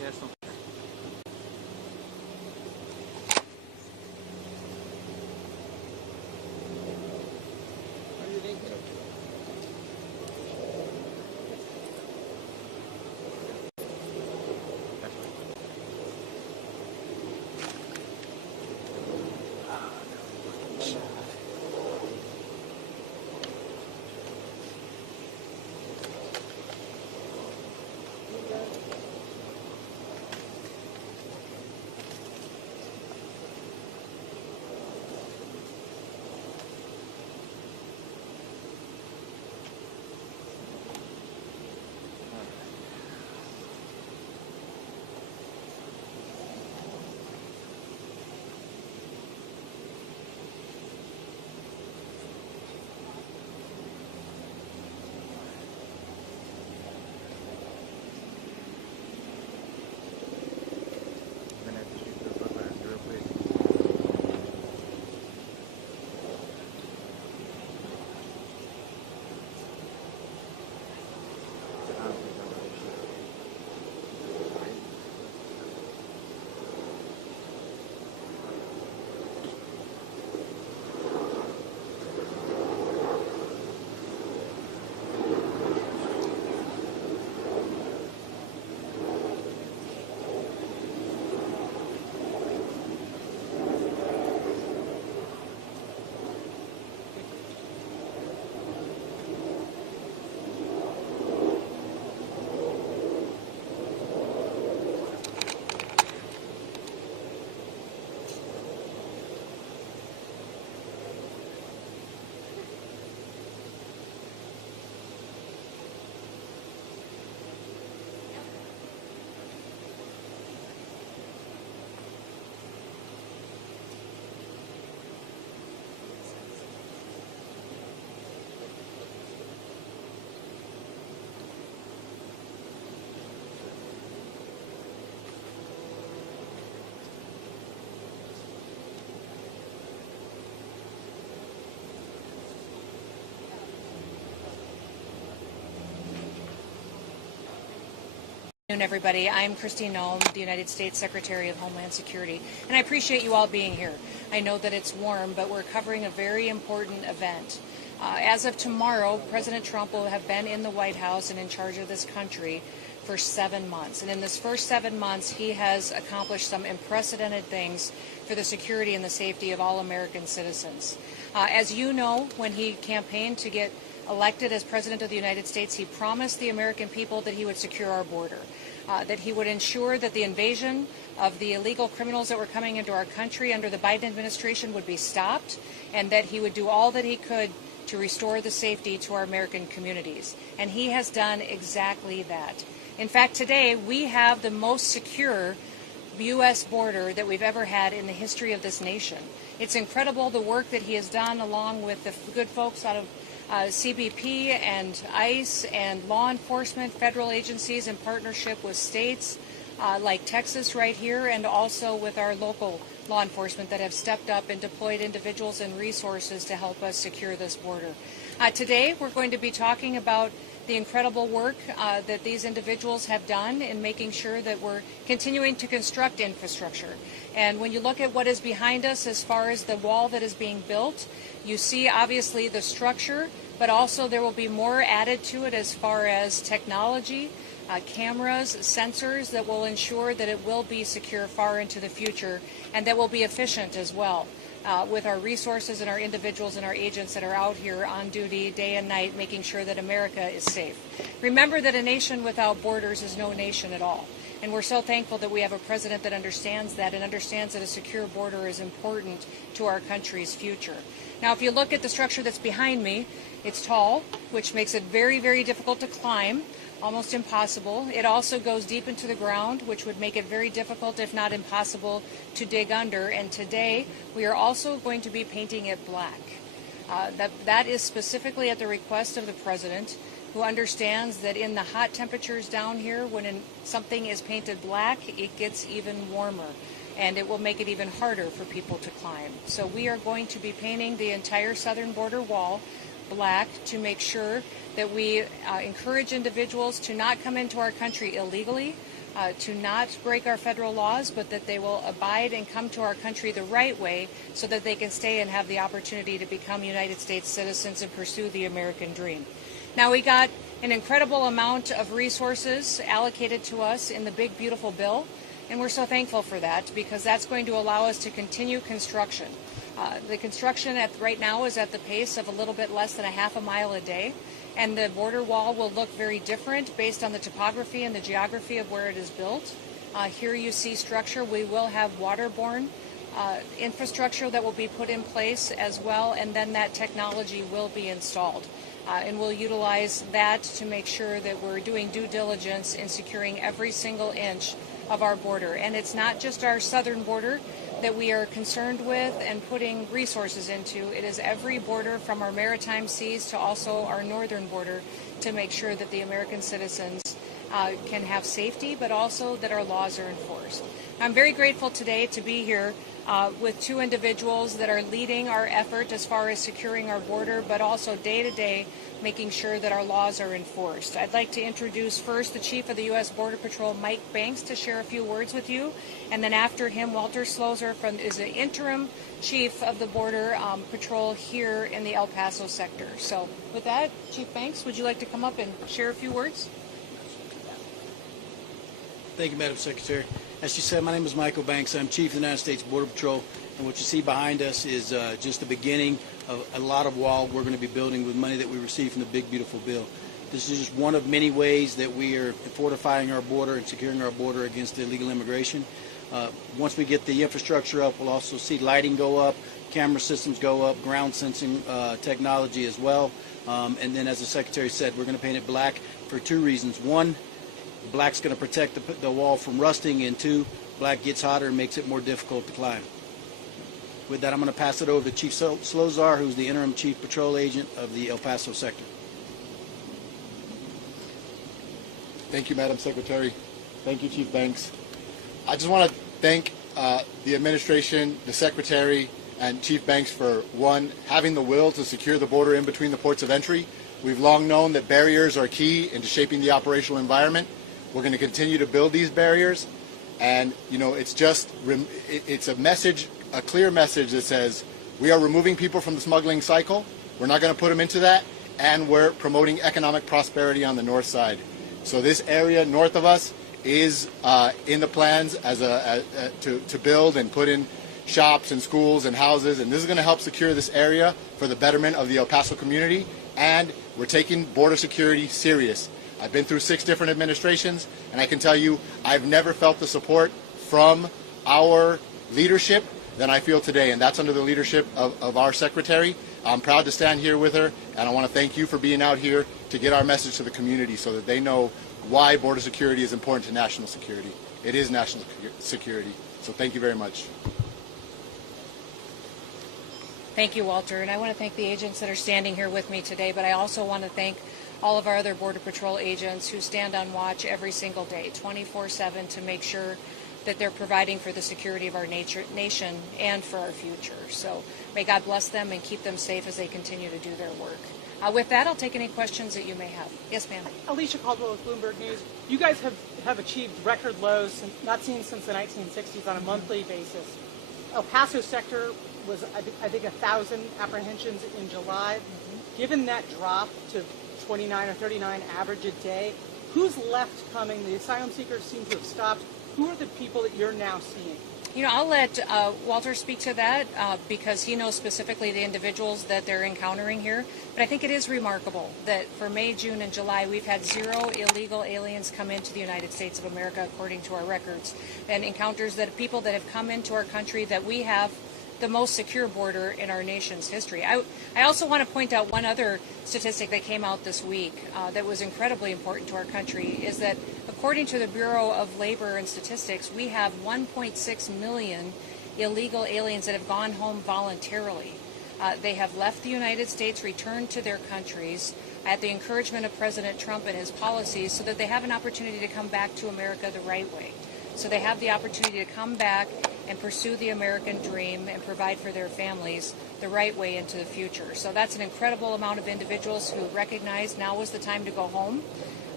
Everybody, I'm Kristi Noem, the United States Secretary of Homeland Security, and I appreciate you all being here. I know that it's warm, but we're covering a very important event. As of tomorrow, President Trump will have been in the White House and in charge of this country for 7 months. And in this first 7 months, he has accomplished some unprecedented things for the security and the safety of all American citizens. As you know, when he campaigned to get elected as President of the United States, he promised the American people that he would secure our border, that he would ensure that the invasion of the illegal criminals that were coming into our country under the Biden administration would be stopped, and that he would do all that he could to restore the safety to our American communities. And he has done exactly that. In fact, today we have the most secure U.S. border that we've ever had in the history of this nation. It's incredible the work that he has done along with the good folks out of CBP and ICE and law enforcement, federal agencies in partnership with states like Texas right here, and also with our local law enforcement that have stepped up and deployed individuals and resources to help us secure this border. Today we're going to be talking about the incredible work that these individuals have done in making sure that we're continuing to construct infrastructure. And when you look at what is behind us as far as the wall that is being built, you see obviously the structure, but also there will be more added to it as far as technology, cameras, sensors that will ensure that it will be secure far into the future, and that will be efficient as well. With our resources and our individuals and our agents that are out here on duty day and night, making sure that America is safe. Remember that a nation without borders is no nation at all. And we're so thankful that we have a president that understands that and understands that a secure border is important to our country's future. Now, if you look at the structure that's behind me, it's tall, which makes it very, very difficult to climb. Almost impossible. It also goes deep into the ground, which would make it very difficult, if not impossible, to dig under. And today, we are also going to be painting it black. That is specifically at the request of the president, who understands that in the hot temperatures down here, when something is painted black, it gets even warmer, and it will make it even harder for people to climb. So we are going to be painting the entire southern border wall black to make sure that we encourage individuals to not come into our country illegally to not break our federal laws, but that they will abide and come to our country the right way so that they can stay and have the opportunity to become United States citizens and pursue the American dream. Now, we got an incredible amount of resources allocated to us in the big, beautiful bill, and we're so thankful for that because that's going to allow us to continue construction. The construction right now is at the pace of a little bit less than a half a mile a day. And the border wall will look very different based on the topography and the geography of where it is built. Here you see structure. We will have waterborne infrastructure that will be put in place as well, and then that technology will be installed. And we'll utilize that to make sure that we're doing due diligence in securing every single inch of our border. And it's not just our southern border that we are concerned with and putting resources into. It is every border from our maritime seas to also our northern border to make sure that the American citizens can have safety, but also that our laws are enforced. I'm very grateful today to be here with two individuals that are leading our effort as far as securing our border, but also day to day making sure that our laws are enforced. I'd like to introduce first the Chief of the U.S. Border Patrol, Mike Banks, to share a few words with you. And then after him, Walter Slozer is the interim Chief of the Border Patrol here in the El Paso sector. So with that, Chief Banks, would you like to come up and share a few words? Thank you, Madam Secretary. As she said, my name is Michael Banks. I'm Chief of the United States Border Patrol, and what you see behind us is just the beginning of a lot of wall we're going to be building with money that we received from the big, beautiful bill. This is just one of many ways that we are fortifying our border and securing our border against illegal immigration. Once we get the infrastructure up, we'll also see lighting go up, camera systems go up, ground sensing technology as well. And then, as the Secretary said, we're going to paint it black for two reasons. One, black's going to protect the wall from rusting, and two, black gets hotter and makes it more difficult to climb. With that, I'm going to pass it over to Chief Slozer, who's the interim Chief Patrol Agent of the El Paso sector. Thank you, Madam Secretary. Thank you, Chief Banks. I just want to thank the administration, the Secretary, and Chief Banks for, one, having the will to secure the border in between the ports of entry. We've long known that barriers are key into shaping the operational environment. We're going to continue to build these barriers, and it's a message, a clear message that says we are removing people from the smuggling cycle. We're not going to put them into that, and we're promoting economic prosperity on the north side. So this area north of us is in the plans to build and put in shops and schools and houses, and this is going to help secure this area for the betterment of the El Paso community, and we're taking border security serious. I've been through 6 different administrations, and I can tell you I've never felt the support from our leadership than I feel today, and that's under the leadership of our Secretary. I'm proud to stand here with her, and I want to thank you for being out here to get our message to the community so that they know why border security is important to national security. It is national security, so thank you very much. Thank you, Walter, and I want to thank the agents that are standing here with me today, but I also want to thank all of our other Border Patrol agents who stand on watch every single day, 24/7, to make sure that they're providing for the security of our nation and for our future. So may God bless them and keep them safe as they continue to do their work. With that, I'll take any questions that you may have. Yes, ma'am. Alicia Caldwell with Bloomberg News. You guys have achieved record lows not seen since the 1960s on a monthly basis. El Paso sector was, I think, 1,000 apprehensions in July. Given that drop to 29 or 39 average a day, who's left coming? The asylum seekers seem to have stopped. Who are the people that you're now seeing? You know, I'll let Walter speak to that because he knows specifically the individuals that they're encountering here. But I think it is remarkable that for May, June, and July, we've had 0 illegal aliens come into the United States of America, according to our records, and encounters that people that have come into our country that we have the most secure border in our nation's history. I also want to point out one other statistic that came out this week that was incredibly important to our country, is that according to the Bureau of Labor and Statistics, we have 1.6 million illegal aliens that have gone home voluntarily. They have left the United States, returned to their countries at the encouragement of President Trump and his policies so that they have an opportunity to come back to America the right way. So they have the opportunity to come back and pursue the American dream and provide for their families the right way into the future. So that's an incredible amount of individuals who recognize now is the time to go home.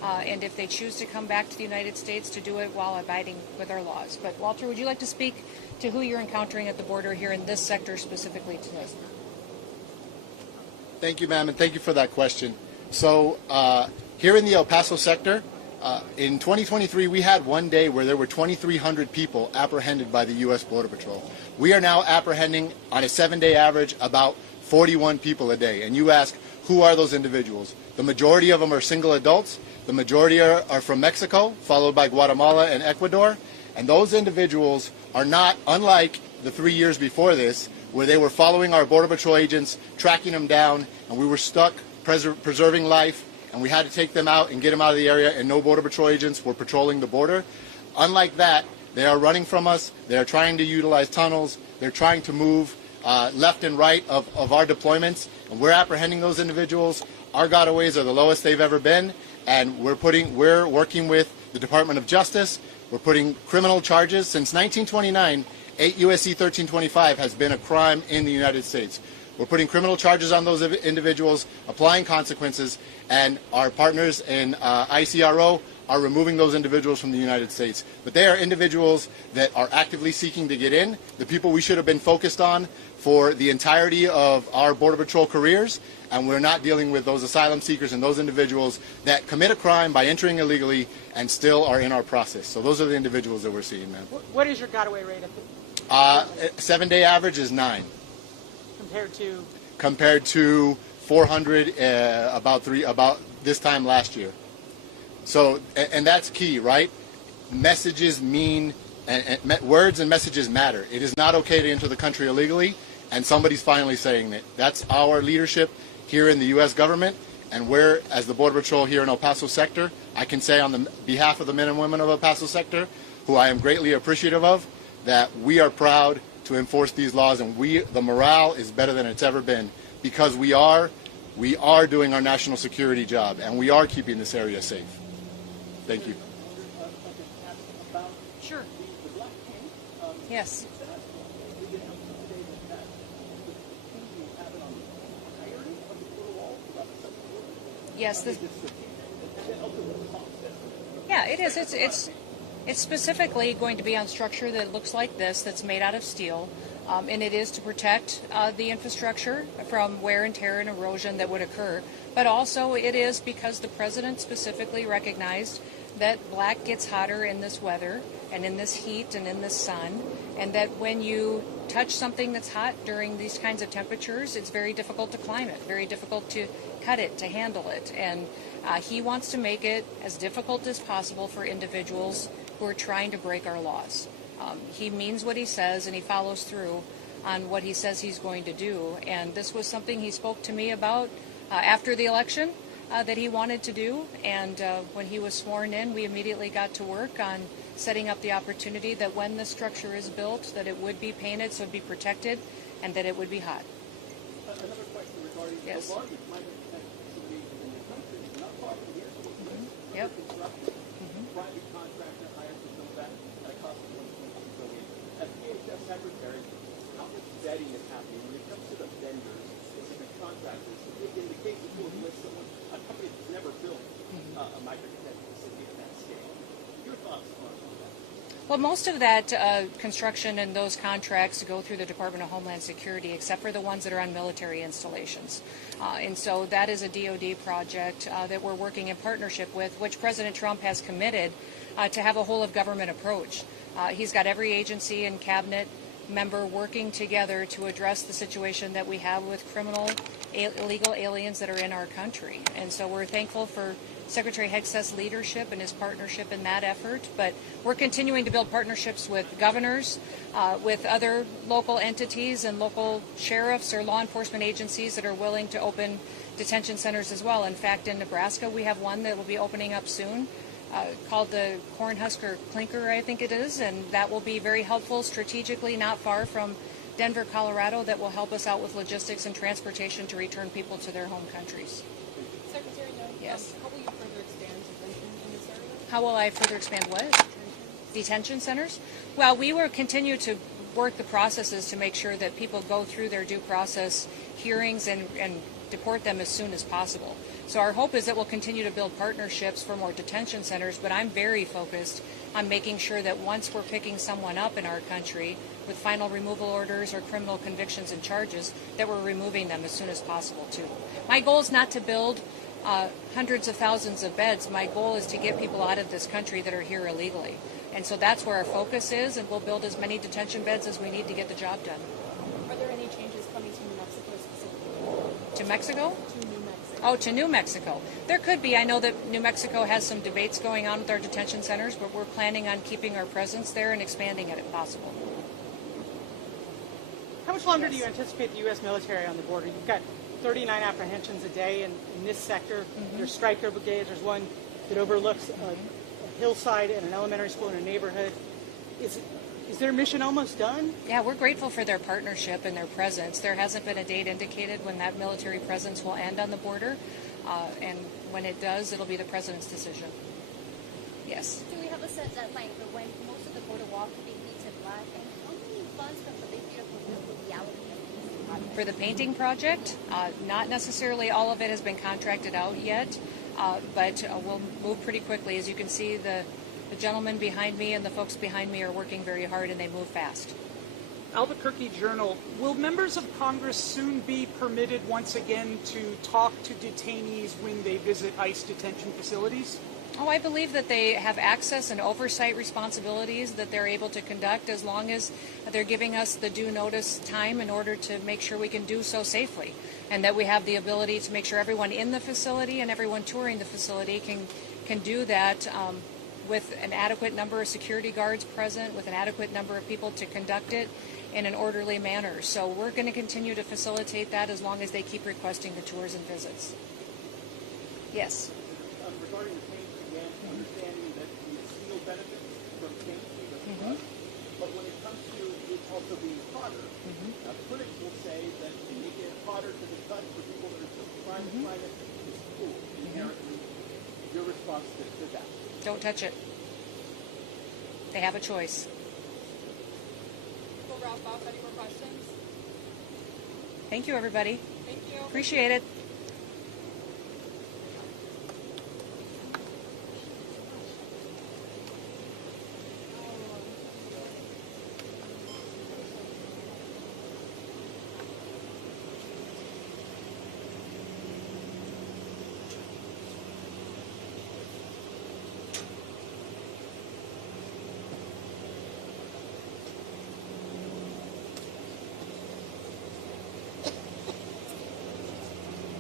and if they choose to come back to the United States, to do it while abiding with our laws. But Walter, would you like to speak to who you're encountering at the border here in this sector specifically today? Thank you, ma'am, and thank you for that question. So here in the El Paso sector, in 2023, we had one day where there were 2,300 people apprehended by the U.S. Border Patrol. We are now apprehending, on a 7-day average, about 41 people a day. And you ask, who are those individuals? The majority of them are single adults. The majority are from Mexico, followed by Guatemala and Ecuador. And those individuals are not unlike the 3 years before this, where they were following our Border Patrol agents, tracking them down, and we were stuck preserving life, and we had to take them out and get them out of the area, and no Border Patrol agents were patrolling the border. Unlike that, they are running from us. They are trying to utilize tunnels. They're trying to move left and right of our deployments, and we're apprehending those individuals. Our gotaways are the lowest they've ever been, and we're working with the Department of Justice. We're putting criminal charges. Since 1929, 8 U.S.C. 1325 has been a crime in the United States. We're putting criminal charges on those individuals, applying consequences, and our partners in ICRO are removing those individuals from the United States. But they are individuals that are actively seeking to get in, the people we should have been focused on for the entirety of our Border Patrol careers, and we're not dealing with those asylum seekers and those individuals that commit a crime by entering illegally and still are in our process. So those are the individuals that we're seeing, ma'am. What is your gotaway rate? 7-day average is 9. Compared to 400 about this time last year. So, and that's key, right? Messages mean, and words and messages matter. It is not okay to enter the country illegally, and somebody's finally saying that. That's our leadership here in the U.S. government, and we're, as the Border Patrol here in El Paso sector, I can say on the behalf of the men and women of El Paso sector, who I am greatly appreciative of, that we are proud to enforce these laws, and the morale is better than it's ever been, because we are doing our national security job, and we are keeping this area safe. Thank you. Sure. Yes. Yes. Yeah, it is. It's specifically going to be on structure that looks like this, that's made out of steel, and it is to protect the infrastructure from wear and tear and erosion that would occur. But also it is because the president specifically recognized that black gets hotter in this weather and in this heat and in this sun, and that when you touch something that's hot during these kinds of temperatures, it's very difficult to climb it, very difficult to cut it, to handle it. And he wants to make it as difficult as possible for individuals who are trying to break our laws. He means what he says, and he follows through on what he says he's going to do. And this was something he spoke to me about after the election that he wanted to do. And when he was sworn in, we immediately got to work on setting up the opportunity that when the structure is built, that it would be painted so it would be protected, and that it would be hot. Another question regarding yes. the largest migrant detention facility in the country, not far from here. Yep. Private contractor hired to build that at a cost of $1.2 billion. As DHS Secretary, how much vetting is happening when it comes to the vendors, specific contractors? In the case of with someone, a company that's never built a migrant detention facility at that scale. Your thoughts on that? Well, most of that construction and those contracts go through the Department of Homeland Security, except for the ones that are on military installations. And so that is a DoD project that we're working in partnership with, which President Trump has committed to have a whole-of-government approach. He's got every agency and cabinet member working together to address the situation that we have with criminal, illegal aliens that are in our country. And so we're thankful for Secretary Hegseth's leadership and his partnership in that effort, but we're continuing to build partnerships with governors, with other local entities and local sheriffs or law enforcement agencies that are willing to open detention centers as well. In fact, in Nebraska, we have one that will be opening up soon called the Cornhusker Clinker, I think it is, and that will be very helpful strategically, not far from Denver, Colorado, that will help us out with logistics and transportation to return people to their home countries. Secretary Noem, yes. How will you further expand detention in this area? How will I further expand what? Detention centers? Well, we will continue to work the processes to make sure that people go through their due process hearings and deport them as soon as possible. So our hope is that we'll continue to build partnerships for more detention centers, but I'm very focused on making sure that once we're picking someone up in our country with final removal orders or criminal convictions and charges, that we're removing them as soon as possible too. My goal is not to build hundreds of thousands of beds. My goal is to get people out of this country that are here illegally. And so that's where our focus is, and we'll build as many detention beds as we need to get the job done. Are there any changes coming to New Mexico specifically? To Mexico? To New Mexico. Oh, to New Mexico. There could be. I know that New Mexico has some debates going on with our detention centers, but we're planning on keeping our presence there and expanding it if possible. How much longer do you anticipate the U.S. military on the border? You've got 39 apprehensions a day in this sector. There's striker brigades. There's one that overlooks a hillside and an elementary school in a neighborhood. Is their mission almost done? Yeah, we're grateful for their partnership and their presence. There hasn't been a date indicated when that military presence will end on the border, and when it does, it'll be the president's decision. Yes. Do we have a set deadline for when most of the border wall could be painted black? And how many funds from the Big Beautiful Bill will be allocated for this project? For the painting project, not necessarily all of it has been contracted out yet, but we'll move pretty quickly. As you can see, the gentleman behind me and the folks behind me are working very hard, and they move fast. Albuquerque Journal, will members of Congress soon be permitted once again to talk to detainees when they visit ICE detention facilities? Oh, I believe that they have access and oversight responsibilities that they're able to conduct as long as they're giving us the due notice time in order to make sure we can do so safely, and that we have the ability to make sure everyone in the facility and everyone touring the facility can do that with an adequate number of security guards present, with an adequate number of people to conduct it in an orderly manner. So we're going to continue to facilitate that as long as they keep requesting the tours and visits. Yes. Regarding the paint, again, understanding that you steal benefits from paint, but when it comes to it also being hotter, critics will say that you make it hotter to the touch for people that are just trying to find it is cool, inherently. Your response to that? Don't touch it. They have a choice. We'll wrap up. Any more questions? Thank you, everybody. Thank you. Appreciate it.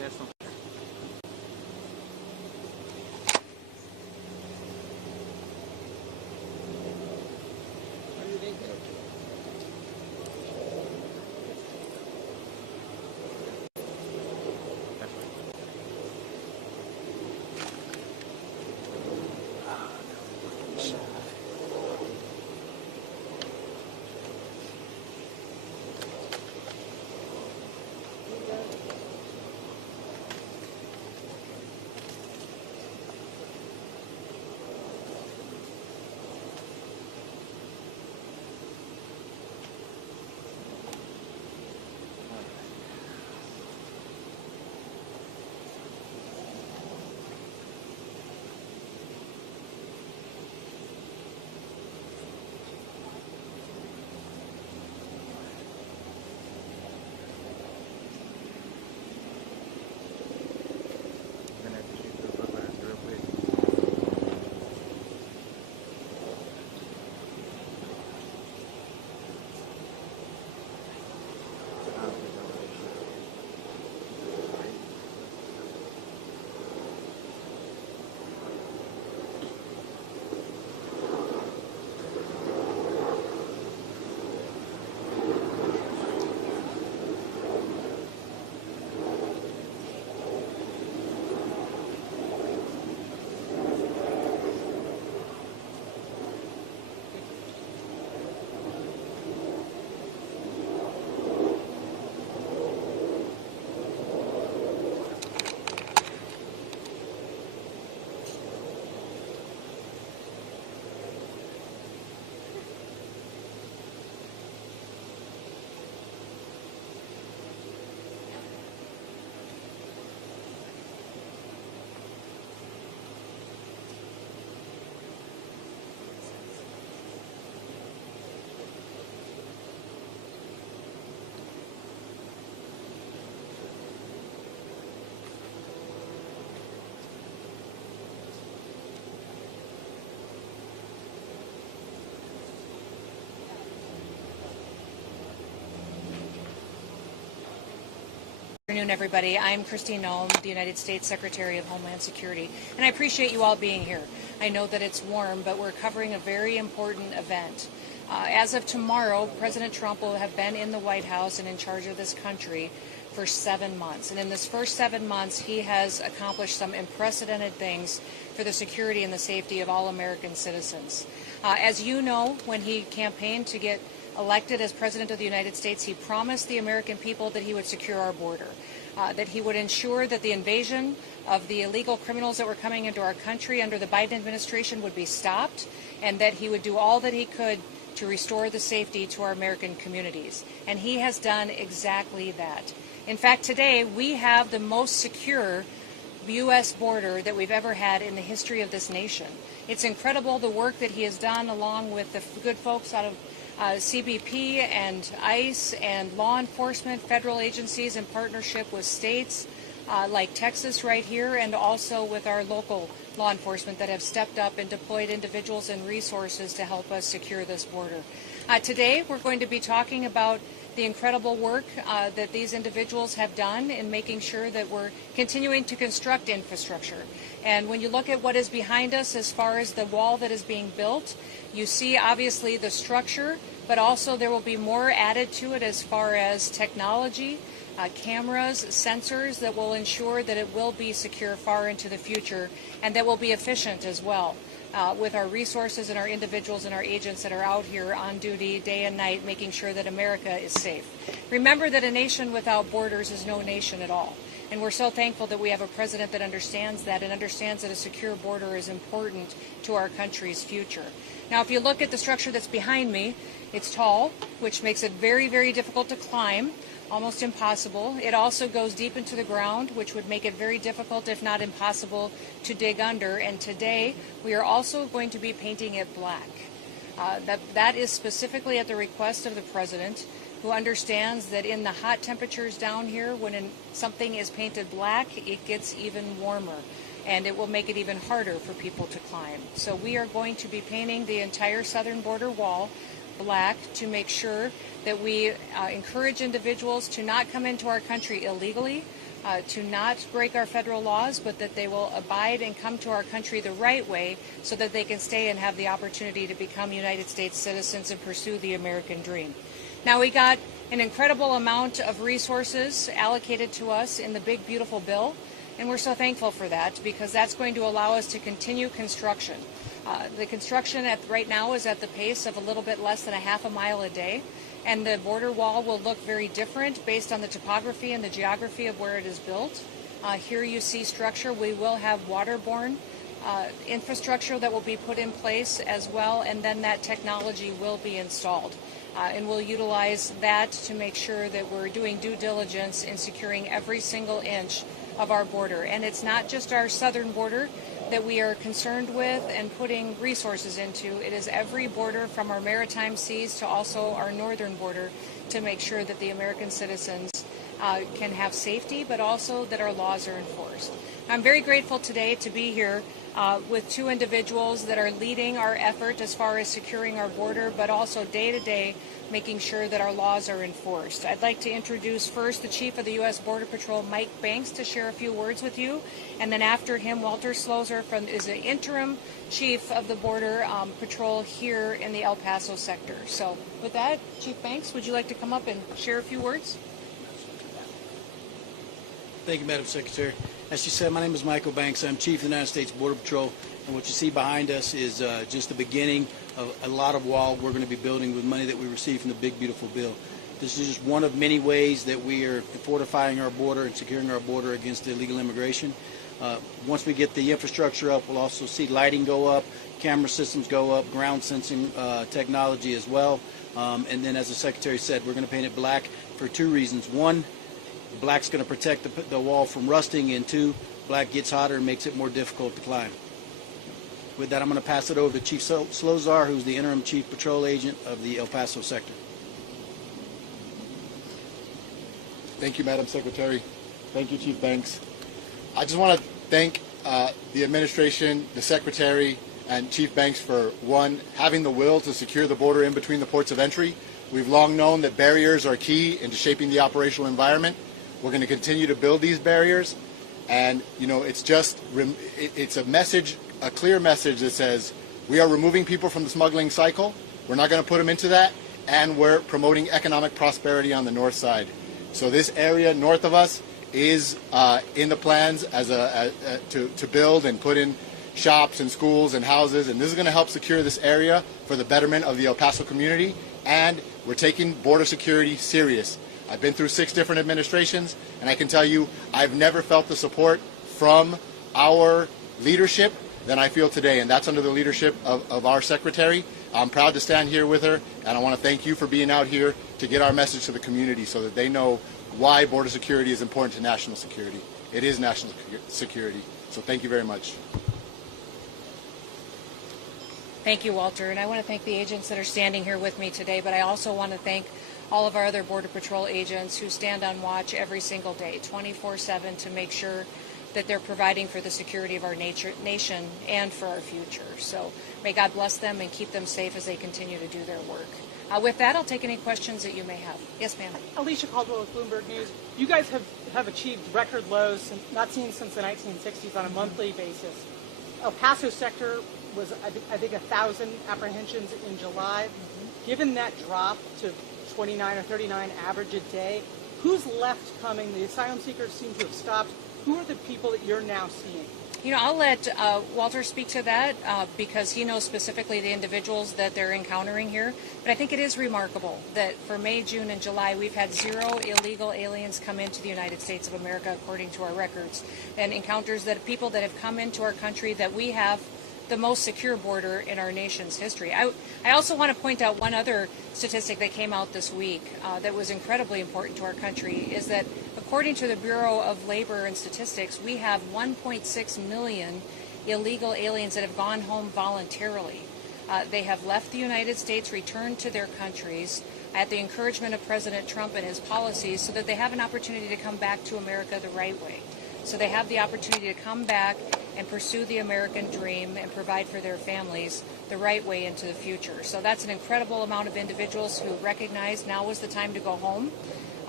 Yes, no. Good afternoon, everybody. I'm Kristi Noem, the United States Secretary of Homeland Security, and I appreciate you all being here. I know that it's warm, but we're covering a very important event. As of tomorrow, President Trump will have been in the White House and in charge of this country for 7 months. And in this first 7 months, he has accomplished some unprecedented things for the security and the safety of all American citizens. As you know, when he campaigned to get elected as President of the United States, he promised the American people that he would secure our border, that he would ensure that the invasion of the illegal criminals that were coming into our country under the Biden administration would be stopped, and that he would do all that he could to restore the safety to our American communities. And he has done exactly that. In fact, today we have the most secure U.S. border that we've ever had in the history of this nation. It's incredible the work that he has done along with the good folks out of CBP and ICE and law enforcement, federal agencies in partnership with states like Texas right here, and also with our local law enforcement that have stepped up and deployed individuals and resources to help us secure this border. Today we're going to be talking about the incredible work that these individuals have done in making sure that we're continuing to construct infrastructure. And when you look at what is behind us as far as the wall that is being built, you see obviously the structure, but also there will be more added to it as far as technology, cameras, sensors that will ensure that it will be secure far into the future, and that will be efficient as well. With our resources and our individuals and our agents that are out here on duty day and night, making sure that America is safe. Remember that a nation without borders is no nation at all. And we're so thankful that we have a president that understands that and understands that a secure border is important to our country's future. Now, if you look at the structure that's behind me, it's tall, which makes it very, very difficult to climb. Almost impossible. It also goes deep into the ground, which would make it very difficult, if not impossible, to dig under. And today, we are also going to be painting it black. That is specifically at the request of the president, who understands that in the hot temperatures down here, when something is painted black, it gets even warmer, and it will make it even harder for people to climb. So we are going to be painting the entire southern border wall black to make sure that we encourage individuals to not come into our country illegally, to not break our federal laws, but that they will abide and come to our country the right way so that they can stay and have the opportunity to become United States citizens and pursue the American dream. Now, we got an incredible amount of resources allocated to us in the big, beautiful bill, and we're so thankful for that because that's going to allow us to continue construction. The construction right now is at the pace of a little bit less than a half a mile a day, and the border wall will look very different based on the topography and the geography of where it is built. Here you see structure. We will have waterborne infrastructure that will be put in place as well, and then that technology will be installed. And we'll utilize that to make sure that we're doing due diligence in securing every single inch of our border. And it's not just our southern border that we are concerned with and putting resources into. It is every border from our maritime seas to also our northern border to make sure that the American citizens can have safety, but also that our laws are enforced. I'm very grateful today to be here with two individuals that are leading our effort as far as securing our border, but also day to day making sure that our laws are enforced. I'd like to introduce first the Chief of the U.S. Border Patrol, Mike Banks, to share a few words with you. And then after him, Walter Slozer is the interim Chief of the Border Patrol here in the El Paso sector. So with that, Chief Banks, would you like to come up and share a few words? Thank you, Madam Secretary. As you said, my name is Michael Banks. I'm Chief of the United States Border Patrol, and what you see behind us is just the beginning of a lot of wall we're going to be building with money that we received from the big, beautiful bill. This is just one of many ways that we are fortifying our border and securing our border against illegal immigration. Once we get the infrastructure up, we'll also see lighting go up, camera systems go up, ground sensing technology as well. And then, as the Secretary said, we're going to paint it black for two reasons. One, black's going to protect the wall from rusting, and two, black gets hotter and makes it more difficult to climb. With that, I'm going to pass it over to Chief Slozer, who's the interim Chief Patrol Agent of the El Paso sector. Thank you, Madam Secretary. Thank you, Chief Banks. I just want to thank the administration, the Secretary, and Chief Banks for, one, having the will to secure the border in between the ports of entry. We've long known that barriers are key into shaping the operational environment. We're going to continue to build these barriers, and it's a message, a clear message that says we are removing people from the smuggling cycle. We're not going to put them into that, and we're promoting economic prosperity on the north side. So this area north of us is in the plans to build and put in shops and schools and houses, and this is going to help secure this area for the betterment of the El Paso community, and we're taking border security serious. I've been through 6 different administrations, and I can tell you I've never felt the support from our leadership than I feel today, and that's under the leadership of our Secretary. I'm proud to stand here with her, and I want to thank you for being out here to get our message to the community so that they know why border security is important to national security. It is national security, so thank you very much. Thank you, Walter. And I want to thank the agents that are standing here with me today, but I also want to thank all of our other Border Patrol agents who stand on watch every single day, 24/7, to make sure that they're providing for the security of our nation and for our future. So may God bless them and keep them safe as they continue to do their work. With that, I'll take any questions that you may have. Yes, ma'am. Alicia Caldwell with Bloomberg News. You guys have achieved record lows not seen since the 1960s on a monthly basis. El Paso sector was, I think, 1,000 apprehensions in July. Given that drop to 29 or 39 average a day, who's left coming? The asylum seekers seem to have stopped. Who are the people that you're now seeing? You know, I'll let Walter speak to that because he knows specifically the individuals that they're encountering here. But I think it is remarkable that for May, June, and July, we've had 0 illegal aliens come into the United States of America, according to our records, and encounters that people that have come into our country that we have the most secure border in our nation's history. I also want to point out one other statistic that came out this week that was incredibly important to our country, is that according to the Bureau of Labor and Statistics, we have 1.6 million illegal aliens that have gone home voluntarily. They have left the United States, returned to their countries at the encouragement of President Trump and his policies so that they have an opportunity to come back to America the right way. So they have the opportunity to come back and pursue the American dream and provide for their families the right way into the future. So that's an incredible amount of individuals who recognize now was the time to go home.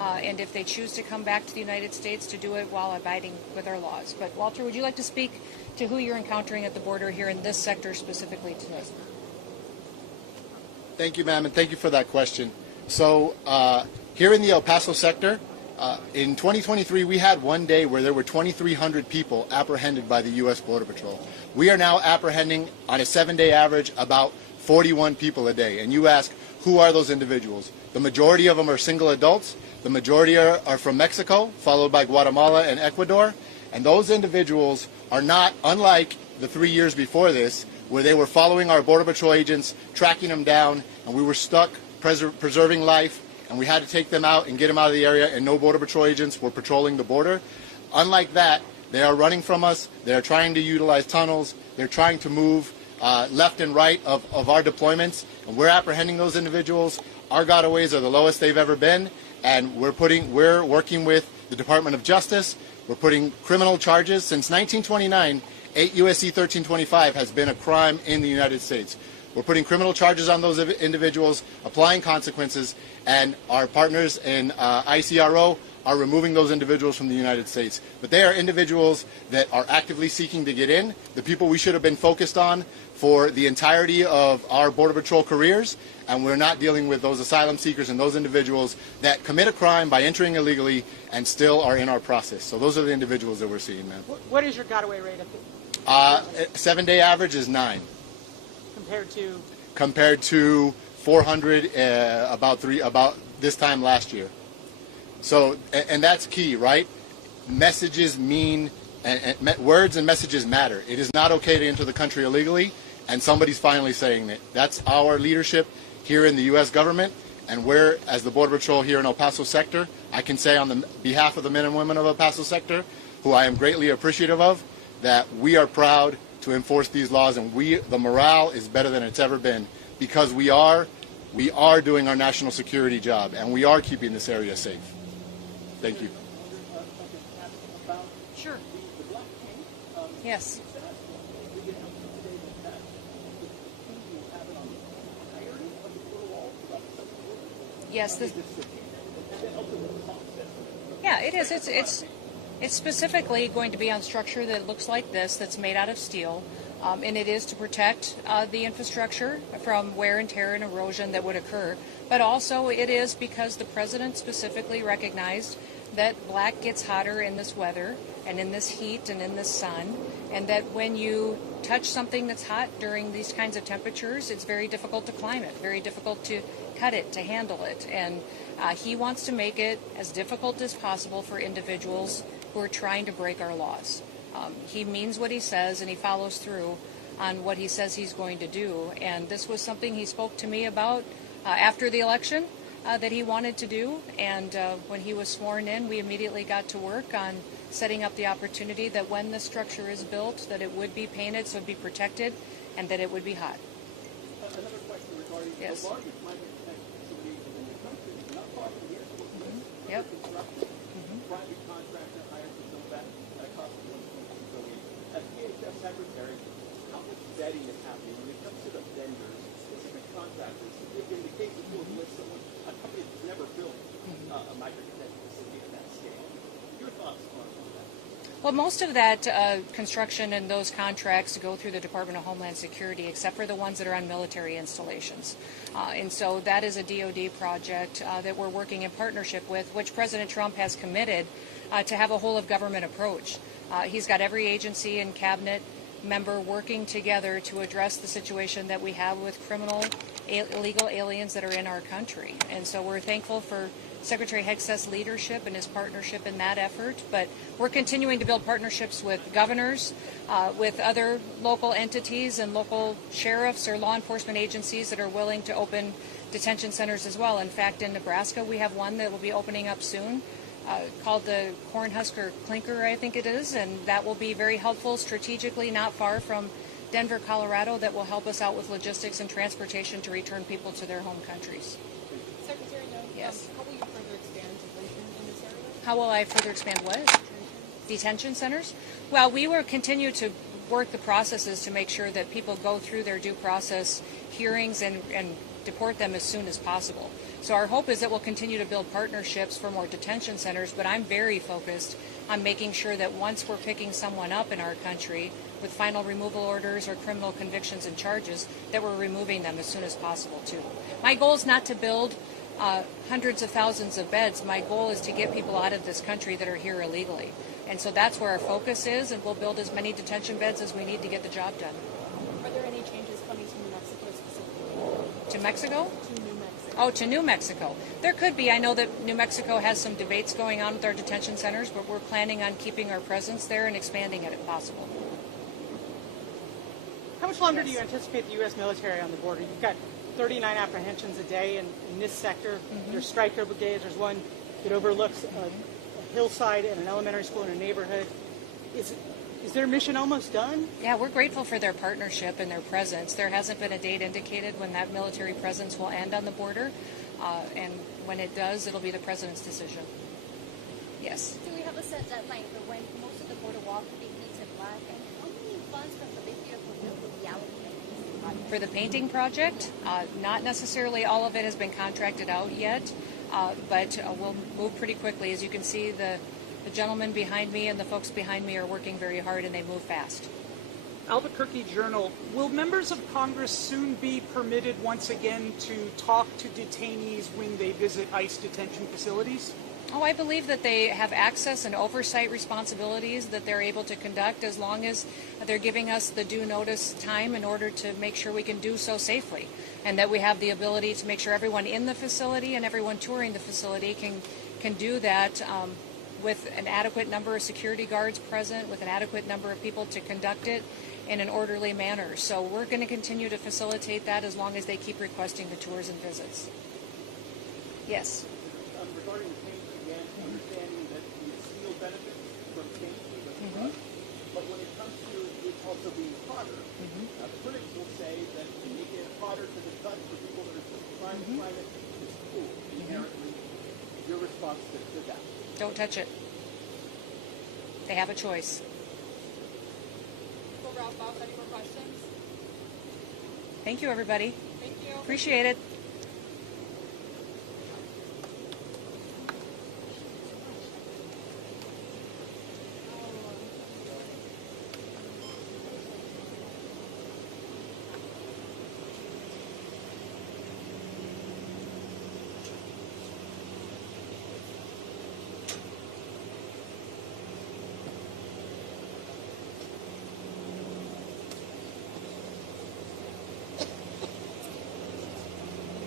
and if they choose to come back to the United States, to do it while abiding with our laws. But Walter, would you like to speak to who you're encountering at the border here in this sector specifically today? Thank you, ma'am, and thank you for that question. So here in the El Paso sector, in 2023, we had one day where there were 2,300 people apprehended by the U.S. Border Patrol. We are now apprehending, on a 7-day average, about 41 people a day. And you ask, who are those individuals? The majority of them are single adults. The majority are from Mexico, followed by Guatemala and Ecuador. And those individuals are not, unlike the 3 years before this, where they were following our Border Patrol agents, tracking them down, and we were stuck preserving life, and we had to take them out and get them out of the area, and no Border Patrol agents were patrolling the border. Unlike that, they are running from us. They are trying to utilize tunnels. They're trying to move left and right of our deployments, and we're apprehending those individuals. Our gotaways are the lowest they've ever been, and we're working with the Department of Justice. We're putting criminal charges. Since 1929, 8 U.S.C. 1325 has been a crime in the United States. We're putting criminal charges on those individuals, applying consequences, and our partners in ICRO are removing those individuals from the United States. But they are individuals that are actively seeking to get in, the people we should have been focused on for the entirety of our Border Patrol careers, and we're not dealing with those asylum seekers and those individuals that commit a crime by entering illegally and still are in our process. So those are the individuals that we're seeing, man. What is your gotaway rate? 7-day average is 9. Compared to 400 about this time last year. So, and that's key, right? Messages mean, and words and messages matter. It is not okay to enter the country illegally, and somebody's finally saying that. That's our leadership here in the U.S. government, and we're, as the Border Patrol here in El Paso sector, I can say on the behalf of the men and women of El Paso sector, who I am greatly appreciative of, that we are proud to enforce these laws, and the morale is better than it's ever been, because we are doing our national security job, and we are keeping this area safe. Thank you. Sure. Yes. Yes. Yeah, it is. It's specifically going to be on structure that looks like this, that's made out of steel, and it is to protect the infrastructure from wear and tear and erosion that would occur. But also it is because the president specifically recognized that black gets hotter in this weather and in this heat and in this sun, and that when you touch something that's hot during these kinds of temperatures, it's very difficult to climb it, very difficult to cut it, to handle it. And he wants to make it as difficult as possible for individuals who are trying to break our laws. He means what he says, and he follows through on what he says he's going to do. And this was something he spoke to me about after the election that he wanted to do. And when he was sworn in, we immediately got to work on setting up the opportunity that when the structure is built, that it would be painted so it would be protected and that it would be hot. Another question regarding yes. the largest climate protection facilities in the country, not far from here. Yep. Private contractor hired to build that at a cost of $1.2 billion. As DHS Secretary, how much vetting is happening when it comes to the vendors, specific contractors? In the case of a company that's never built a migrant detention facility at that scale. Your thoughts on that? Well, most of that construction and those contracts go through the Department of Homeland Security, except for the ones that are on military installations. And so that is a DoD project that we're working in partnership with, which President Trump has committed to have a whole-of-government approach. He's got every agency and cabinet member working together to address the situation that we have with criminal, illegal aliens that are in our country. And so we're thankful for Secretary Hegseth's leadership and his partnership in that effort, but we're continuing to build partnerships with governors, with other local entities and local sheriffs or law enforcement agencies that are willing to open detention centers as well. In fact, in Nebraska, we have one that will be opening up soon called the Cornhusker Clinker, I think it is, and that will be very helpful strategically, not far from Denver, Colorado, that will help us out with logistics and transportation to return people to their home countries. Secretary Noem, yes. How will you further expand detention in this area? How will I further expand what? Detention centers? Well, we will continue to work the processes to make sure that people go through their due process hearings and deport them as soon as possible. So our hope is that we'll continue to build partnerships for more detention centers, but I'm very focused on making sure that once we're picking someone up in our country with final removal orders or criminal convictions and charges, that we're removing them as soon as possible too. My goal is not to build hundreds of thousands of beds. My goal is to get people out of this country that are here illegally. And so that's where our focus is, and we'll build as many detention beds as we need to get the job done. Are there any changes coming to New Mexico specifically? To Mexico? To New Mexico. Oh, to New Mexico. There could be. I know that New Mexico has some debates going on with our detention centers, but we're planning on keeping our presence there and expanding it if possible. How much longer do you anticipate the U.S. military on the border? You've got 39 apprehensions a day in this sector. There's striker brigades. There's one that overlooks a hillside and an elementary school in a neighborhood. Is their mission almost done? Yeah, we're grateful for their partnership and their presence. There hasn't been a date indicated when that military presence will end on the border, and when it does, it'll be the president's decision. Yes. Do we have a set deadline for when most of the border wall could be painted black? And how many funds from the big beautiful bill will be allocated to this project? For the painting project, not necessarily all of it has been contracted out yet, but we'll move pretty quickly. As you can see, the gentleman behind me and the folks behind me are working very hard, and they move fast. Albuquerque Journal, will members of Congress soon be permitted once again to talk to detainees when they visit ICE detention facilities? Oh, I believe that they have access and oversight responsibilities that they're able to conduct as long as they're giving us the due notice time in order to make sure we can do so safely, and that we have the ability to make sure everyone in the facility and everyone touring the facility can do that with an adequate number of security guards present, with an adequate number of people to conduct it in an orderly manner. So we're going to continue to facilitate that as long as they keep requesting the tours and visits. Yes. Regarding the paint, again, understanding that the steel benefits from paint, but when it comes to it also being hotter, critics will say that making it hotter to the touch for people that are just trying to find it is cool inherently. Your response to that? Don't touch it. They have a choice. We'll wrap up. Any more questions? Thank you, everybody. Thank you. Appreciate it.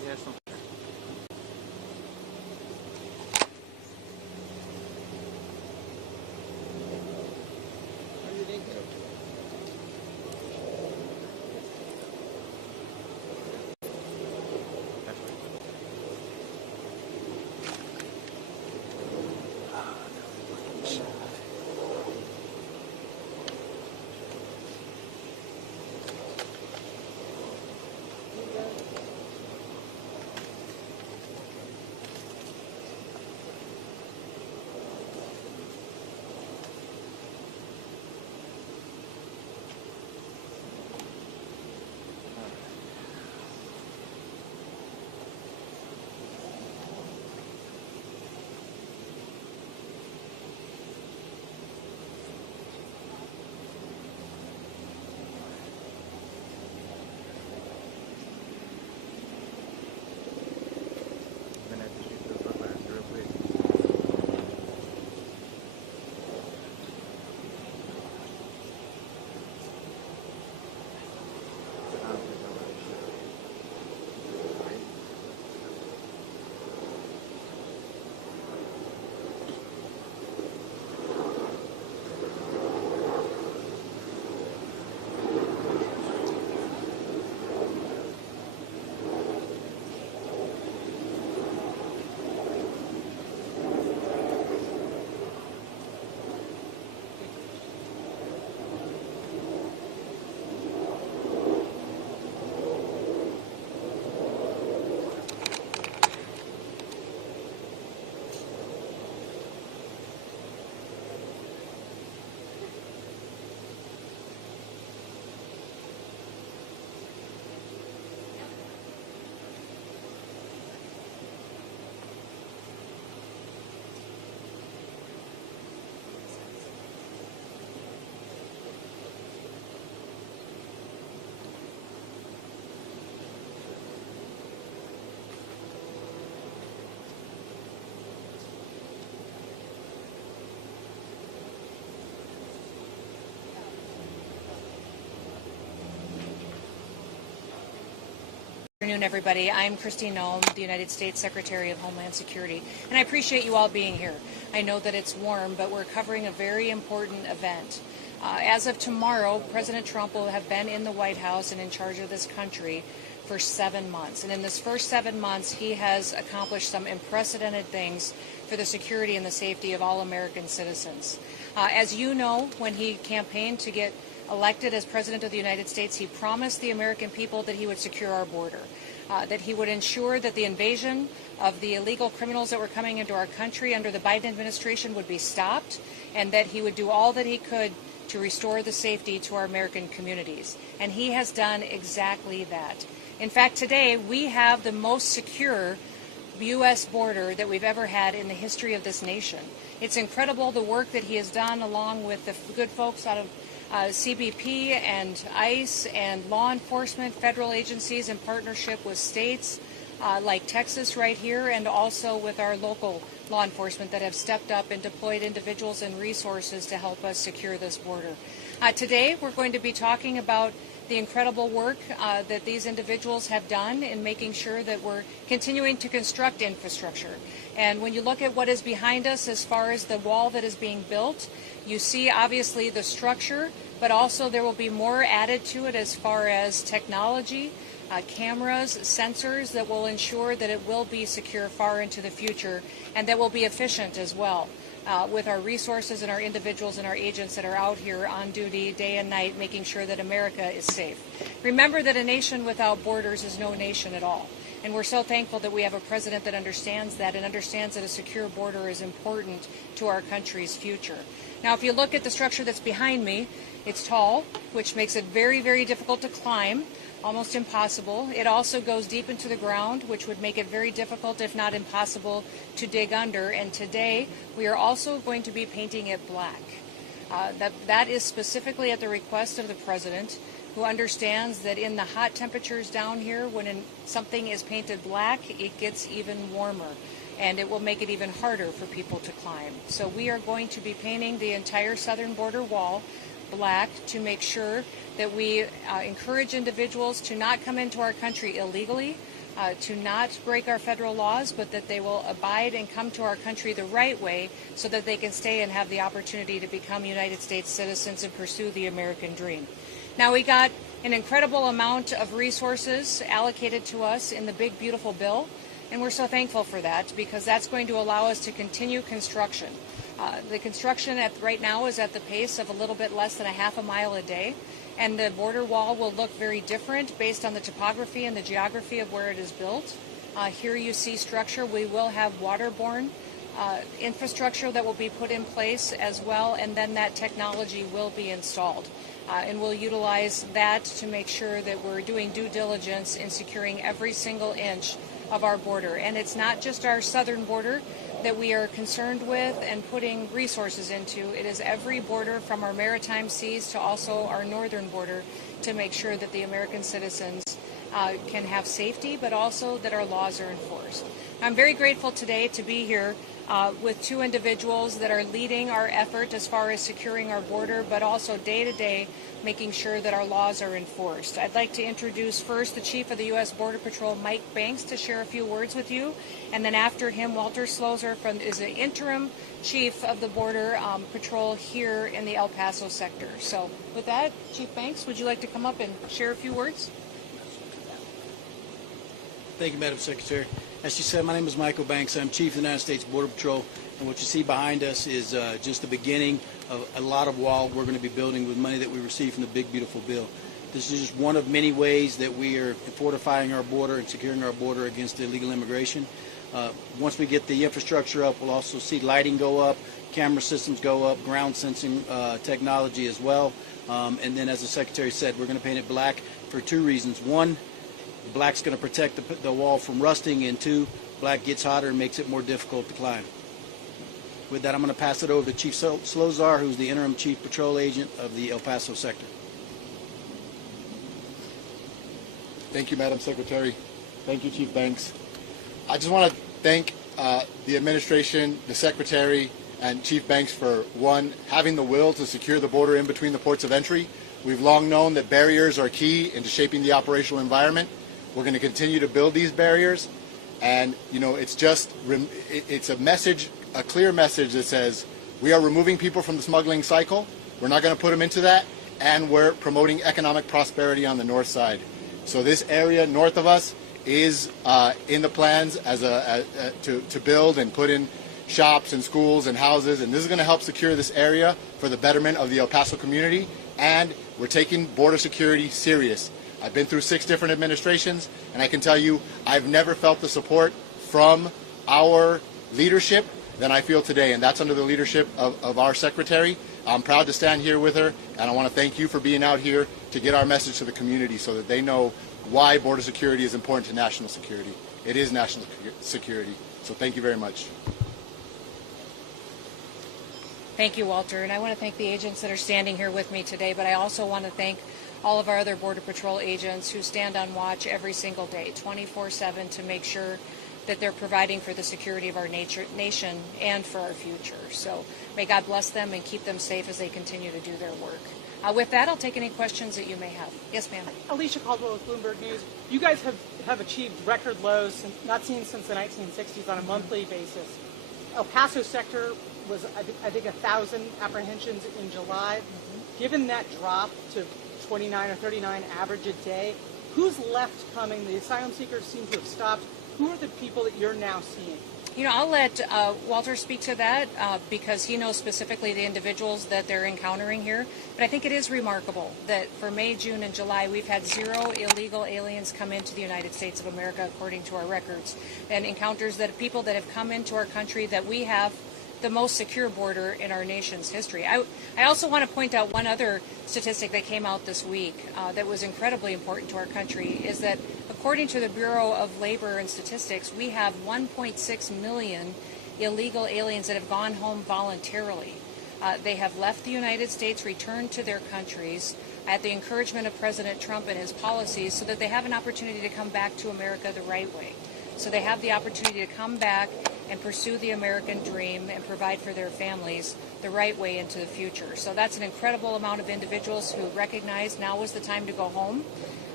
Good afternoon, everybody. I'm Kristi Noem, the United States Secretary of Homeland Security, and I appreciate you all being here. I know that it's warm, but we're covering a very important event. As of tomorrow, President Trump will have been in the White House and in charge of this country for 7 months. And in this first 7 months, he has accomplished some unprecedented things for the security and the safety of all American citizens. As you know, when he campaigned to get elected as President of the United States, he promised the American people that he would secure our border, that he would ensure that the invasion of the illegal criminals that were coming into our country under the Biden administration would be stopped, and that he would do all that he could to restore the safety to our American communities. And he has done exactly that. In fact, today we have the most secure U.S. border that we've ever had in the history of this nation. It's incredible the work that he has done along with the good folks out of CBP and ICE and law enforcement, federal agencies in partnership with states like Texas right here, and also with our local law enforcement that have stepped up and deployed individuals and resources to help us secure this border. Today we're going to be talking about the incredible work that these individuals have done in making sure that we're continuing to construct infrastructure. And when you look at what is behind us as far as the wall that is being built, you see obviously the structure, but also there will be more added to it as far as technology, cameras, sensors that will ensure that it will be secure far into the future, and that will be efficient as well. With our resources and our individuals and our agents that are out here on duty day and night, making sure that America is safe. Remember that a nation without borders is no nation at all. And we're so thankful that we have a president that understands that and understands that a secure border is important to our country's future. Now, if you look at the structure that's behind me, it's tall, which makes it very, very difficult to climb, almost impossible. It also goes deep into the ground, which would make it very difficult, if not impossible, to dig under. And today, we are also going to be painting it black. That is specifically at the request of the president, who understands that in the hot temperatures down here, when something is painted black, it gets even warmer, and it will make it even harder for people to climb. So we are going to be painting the entire southern border wall black to make sure that we encourage individuals to not come into our country illegally, to not break our federal laws, but that they will abide and come to our country the right way so that they can stay and have the opportunity to become United States citizens and pursue the American dream. Now, we got an incredible amount of resources allocated to us in the big, beautiful bill, and we're so thankful for that because that's going to allow us to continue construction. The construction right now is at the pace of a little bit less than a half a mile a day. And the border wall will look very different based on the topography and the geography of where it is built. Here you see structure. We will have waterborne infrastructure that will be put in place as well, and then that technology will be installed. And we'll utilize that to make sure that we're doing due diligence in securing every single inch of our border. And it's not just our southern border that we are concerned with and putting resources into. It is every border from our maritime seas to also our northern border to make sure that the American citizens can have safety, but also that our laws are enforced. I'm very grateful today to be here with two individuals that are leading our effort as far as securing our border, but also day to day making sure that our laws are enforced. I'd like to introduce first the Chief of the U.S. Border Patrol, Mike Banks, to share a few words with you. And then after him, Walter Slozer is the interim Chief of the Border Patrol here in the El Paso sector. So with that, Chief Banks, would you like to come up and share a few words? Thank you, Madam Secretary. As she said, my name is Michael Banks. I'm Chief of the United States Border Patrol, and what you see behind us is just the beginning of a lot of wall we're going to be building with money that we received from the big, beautiful bill. This is just one of many ways that we are fortifying our border and securing our border against illegal immigration. Once we get the infrastructure up, we'll also see lighting go up, camera systems go up, ground sensing technology as well. And then, as the Secretary said, we're going to paint it black for two reasons. One, black's going to protect the wall from rusting, and two, black gets hotter and makes it more difficult to climb. With that, I'm going to pass it over to Chief Slozer, who's the interim Chief Patrol Agent of the El Paso sector. Thank you, Madam Secretary. Thank you, Chief Banks. I just want to thank the administration, the Secretary, and Chief Banks for, one, having the will to secure the border in between the ports of entry. We've long known that barriers are key into shaping the operational environment. We're going to continue to build these barriers, and it's a message, a clear message that says we are removing people from the smuggling cycle. We're not going to put them into that, and we're promoting economic prosperity on the north side. So this area north of us is in the plans as to build and put in shops and schools and houses, and this is going to help secure this area for the betterment of the El Paso community, and we're taking border security serious. I've been through 6 different administrations, and I can tell you I've never felt the support from our leadership than I feel today, and that's under the leadership of our Secretary. I'm proud to stand here with her, and I want to thank you for being out here to get our message to the community so that they know why border security is important to national security. It is national security, so thank you very much. Thank you, Walter, and I want to thank the agents that are standing here with me today, but I also want to thank all of our other Border Patrol agents who stand on watch every single day, 24/7, to make sure that they're providing for the security of our nation and for our future. So may God bless them and keep them safe as they continue to do their work. With that, I'll take any questions that you may have. Yes, ma'am. Alicia Caldwell with Bloomberg News. You guys have achieved record lows not seen since the 1960s on a monthly basis. El Paso sector was, I think 1,000 apprehensions in July. Given that drop to 29 or 39 average a day, who's left coming? The asylum seekers seem to have stopped. Who are the people that you're now seeing? You know, I'll let Walter speak to that because he knows specifically the individuals that they're encountering here. But I think it is remarkable that for May, June, and July, we've had 0 illegal aliens come into the United States of America, according to our records, and encounters that people that have come into our country that we have the most secure border in our nation's history. I also want to point out one other statistic that came out this week that was incredibly important to our country, is that according to the Bureau of Labor and Statistics, we have 1.6 million illegal aliens that have gone home voluntarily. They have left the United States, returned to their countries at the encouragement of President Trump and his policies so that they have an opportunity to come back to America the right way. So they have the opportunity to come back and pursue the American dream and provide for their families the right way into the future. So that's an incredible amount of individuals who recognize now is the time to go home.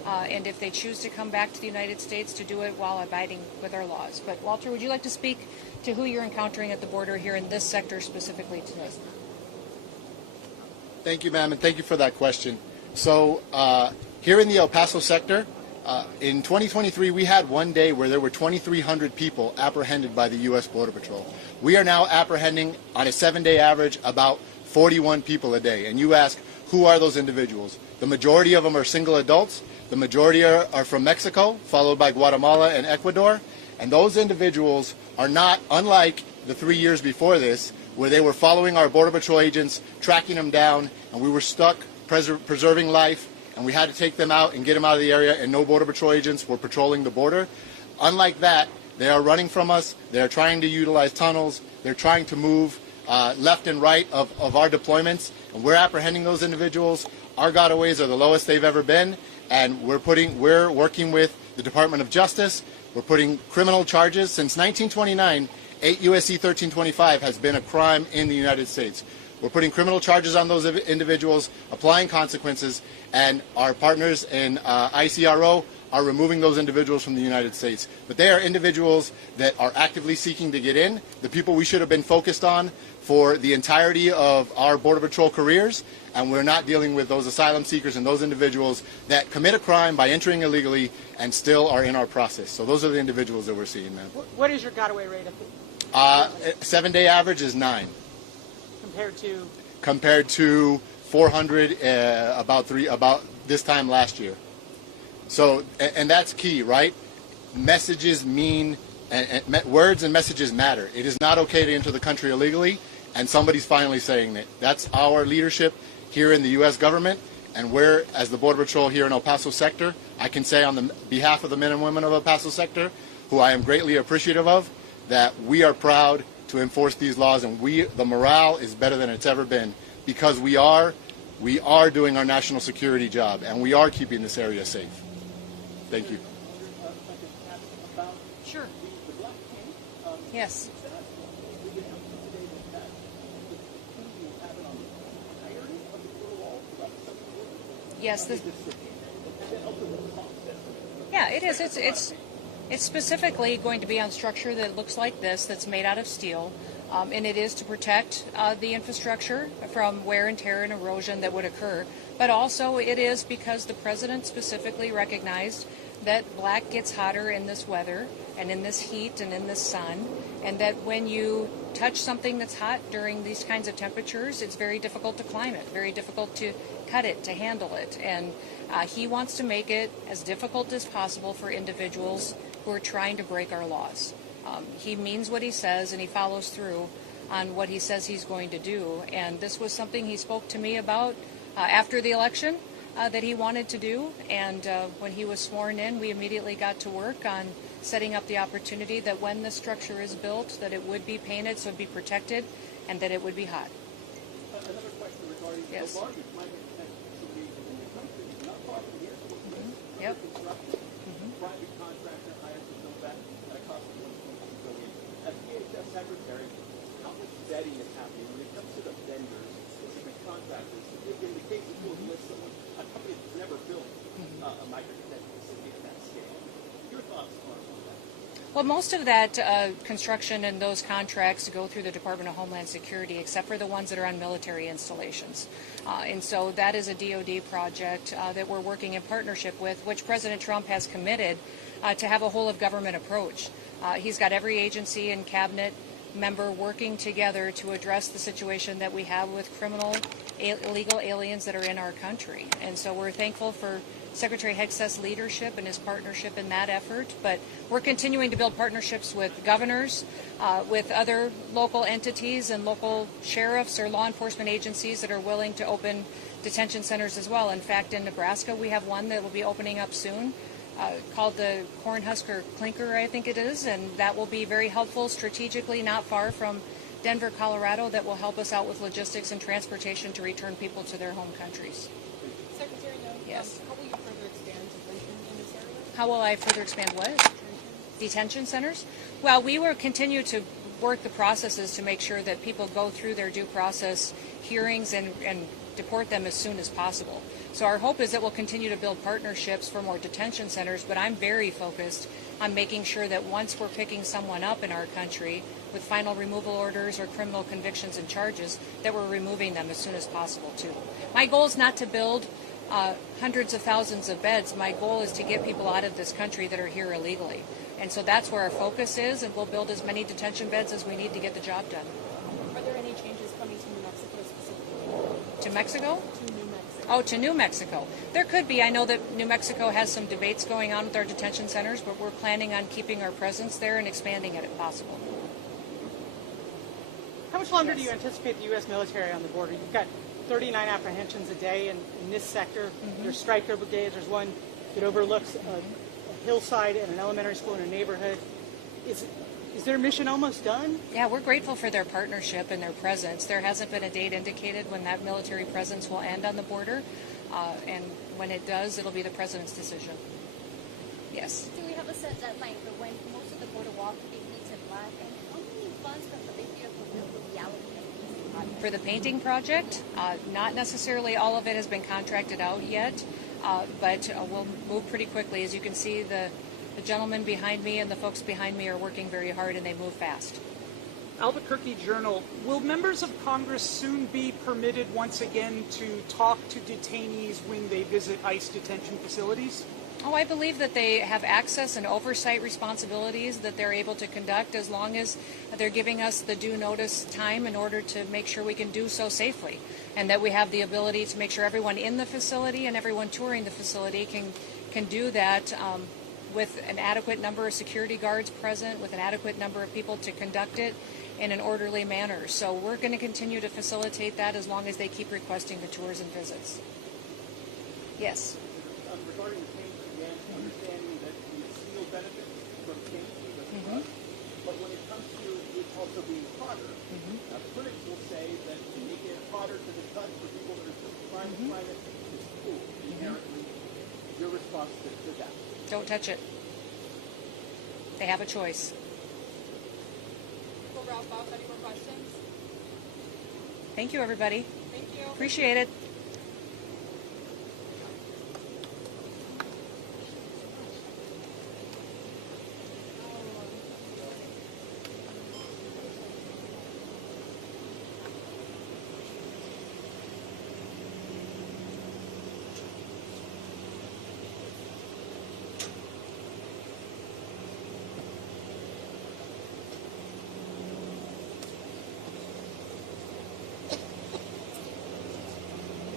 and if they choose to come back to the United States, to do it while abiding with our laws. But Walter, would you like to speak to who you're encountering at the border here in this sector specifically today? Thank you, ma'am, and thank you for that question. So here in the El Paso sector, in 2023, we had one day where there were 2,300 people apprehended by the U.S. Border Patrol. We are now apprehending, on a 7-day average, about 41 people a day. And you ask, who are those individuals? The majority of them are single adults. The majority are from Mexico, followed by Guatemala and Ecuador. And those individuals are not, unlike the 3 years before this, where they were following our Border Patrol agents, tracking them down, and we were stuck preserving life, and we had to take them out and get them out of the area, and no Border Patrol agents were patrolling the border. Unlike that, they are running from us. They are trying to utilize tunnels. They're trying to move left and right of our deployments, and we're apprehending those individuals. Our gotaways are the lowest they've ever been, and we're working with the Department of Justice. We're putting criminal charges. Since 1929, 8 U.S.C. 1325 has been a crime in the United States. We're putting criminal charges on those individuals, applying consequences, and our partners in ICRO are removing those individuals from the United States. But they are individuals that are actively seeking to get in, the people we should have been focused on for the entirety of our Border Patrol careers, and we're not dealing with those asylum seekers and those individuals that commit a crime by entering illegally and still are in our process. So those are the individuals that we're seeing, man. What is your gotaway rate? 7-day average is 9. Compared to 400 about this time last year. So, and that's key, right? Messages mean, words and messages matter. It is not okay to enter the country illegally, and somebody's finally saying that. That's our leadership here in the U.S. government, and we're, as the Border Patrol here in El Paso sector, I can say on the behalf of the men and women of El Paso sector, who I am greatly appreciative of, that we are proud to enforce these laws, and the morale is better than it's ever been, because we are doing our national security job, and we are keeping this area safe. Thank you. Sure. Yes. Yes. Yeah, it is. It's specifically going to be on structure that looks like this, that's made out of steel, and it is to protect the infrastructure from wear and tear and erosion that would occur. But also it is because the president specifically recognized that black gets hotter in this weather and in this heat and in this sun, and that when you touch something that's hot during these kinds of temperatures, it's very difficult to climb it, very difficult to cut it, to handle it. And he wants to make it as difficult as possible for individuals who are trying to break our laws. He means what he says, and he follows through on what he says he's going to do. And this was something he spoke to me about after the election that he wanted to do. And when he was sworn in, we immediately got to work on setting up the opportunity that when the structure is built, that it would be painted so it would be protected, and that it would be hot. Another question regarding yes. the largest climate protection facilities in the country, not far from here, Yep. Private contractor hired to build that at a cost of $1.2 billion. As DHS Secretary, how much vetting is happening when it comes to the vendors, specific contractors? In the case that you'll list someone, a company that's never built a micro-detention facility at that scale. Your thoughts on that? Well, most of that construction and those contracts go through the Department of Homeland Security, except for the ones that are on military installations. And so that is a DoD project that we're working in partnership with, which President Trump has committed to have a whole-of-government approach. He's got every agency and cabinet member working together to address the situation that we have with criminal, illegal aliens that are in our country. And so we're thankful for Secretary Hegseth's leadership and his partnership in that effort, but we're continuing to build partnerships with governors, with other local entities and local sheriffs or law enforcement agencies that are willing to open detention centers as well. In fact, in Nebraska, we have one that will be opening up soon called the Cornhusker Clinker, I think it is, and that will be very helpful strategically, not far from Denver, Colorado, that will help us out with logistics and transportation to return people to their home countries. Secretary Noem, Yes. how will you further expand detention in this area? How will I further expand what? Detention centers? Well, we will continue to work the processes to make sure that people go through their due process hearings and deport them as soon as possible. So our hope is that we'll continue to build partnerships for more detention centers, but I'm very focused on making sure that once we're picking someone up in our country with final removal orders or criminal convictions and charges, that we're removing them as soon as possible too. My goal is not to build hundreds of thousands of beds. My goal is to get people out of this country that are here illegally. And so that's where our focus is, and we'll build as many detention beds as we need to get the job done. Are there any changes coming to New Mexico specifically? To Mexico? To New Mexico. Oh, to New Mexico. There could be. I know that New Mexico has some debates going on with our detention centers, but we're planning on keeping our presence there and expanding it if possible. How much longer do you anticipate the U.S. military on the border? You've got 39 apprehensions a day in this sector. There's striker brigades. There's one that overlooks a hillside and an elementary school in a neighborhood. Is their mission almost done? Yeah, we're grateful for their partnership and their presence. There hasn't been a date indicated when that military presence will end on the border, and when it does, it'll be the president's decision. Yes. Do we have a set deadline for when most of the border wall could be painted black? And how many funds from the big beautiful bill will be allocated? For the painting project, not necessarily all of it has been contracted out yet, but we'll move pretty quickly. As you can see, the gentleman behind me and the folks behind me are working very hard, and they move fast. Albuquerque Journal, will members of Congress soon be permitted once again to talk to detainees when they visit ICE detention facilities? Oh, I believe that they have access and oversight responsibilities that they're able to conduct as long as they're giving us the due notice time in order to make sure we can do so safely, and that we have the ability to make sure everyone in the facility and everyone touring the facility can do that with an adequate number of security guards present, with an adequate number of people to conduct it in an orderly manner. So we're going to continue to facilitate that as long as they keep requesting the tours and visits. Yes. Regarding the paint, again, understanding that the seal benefits from paint being a flood, but when it comes to it also being hotter, critics will say that making it hotter to the touch for people that are just trying to find it is cool, inherently. Your response to that? Don't touch it. They have a choice. Will Ralph Bob have any more questions? Thank you, everybody. Thank you. Appreciate it.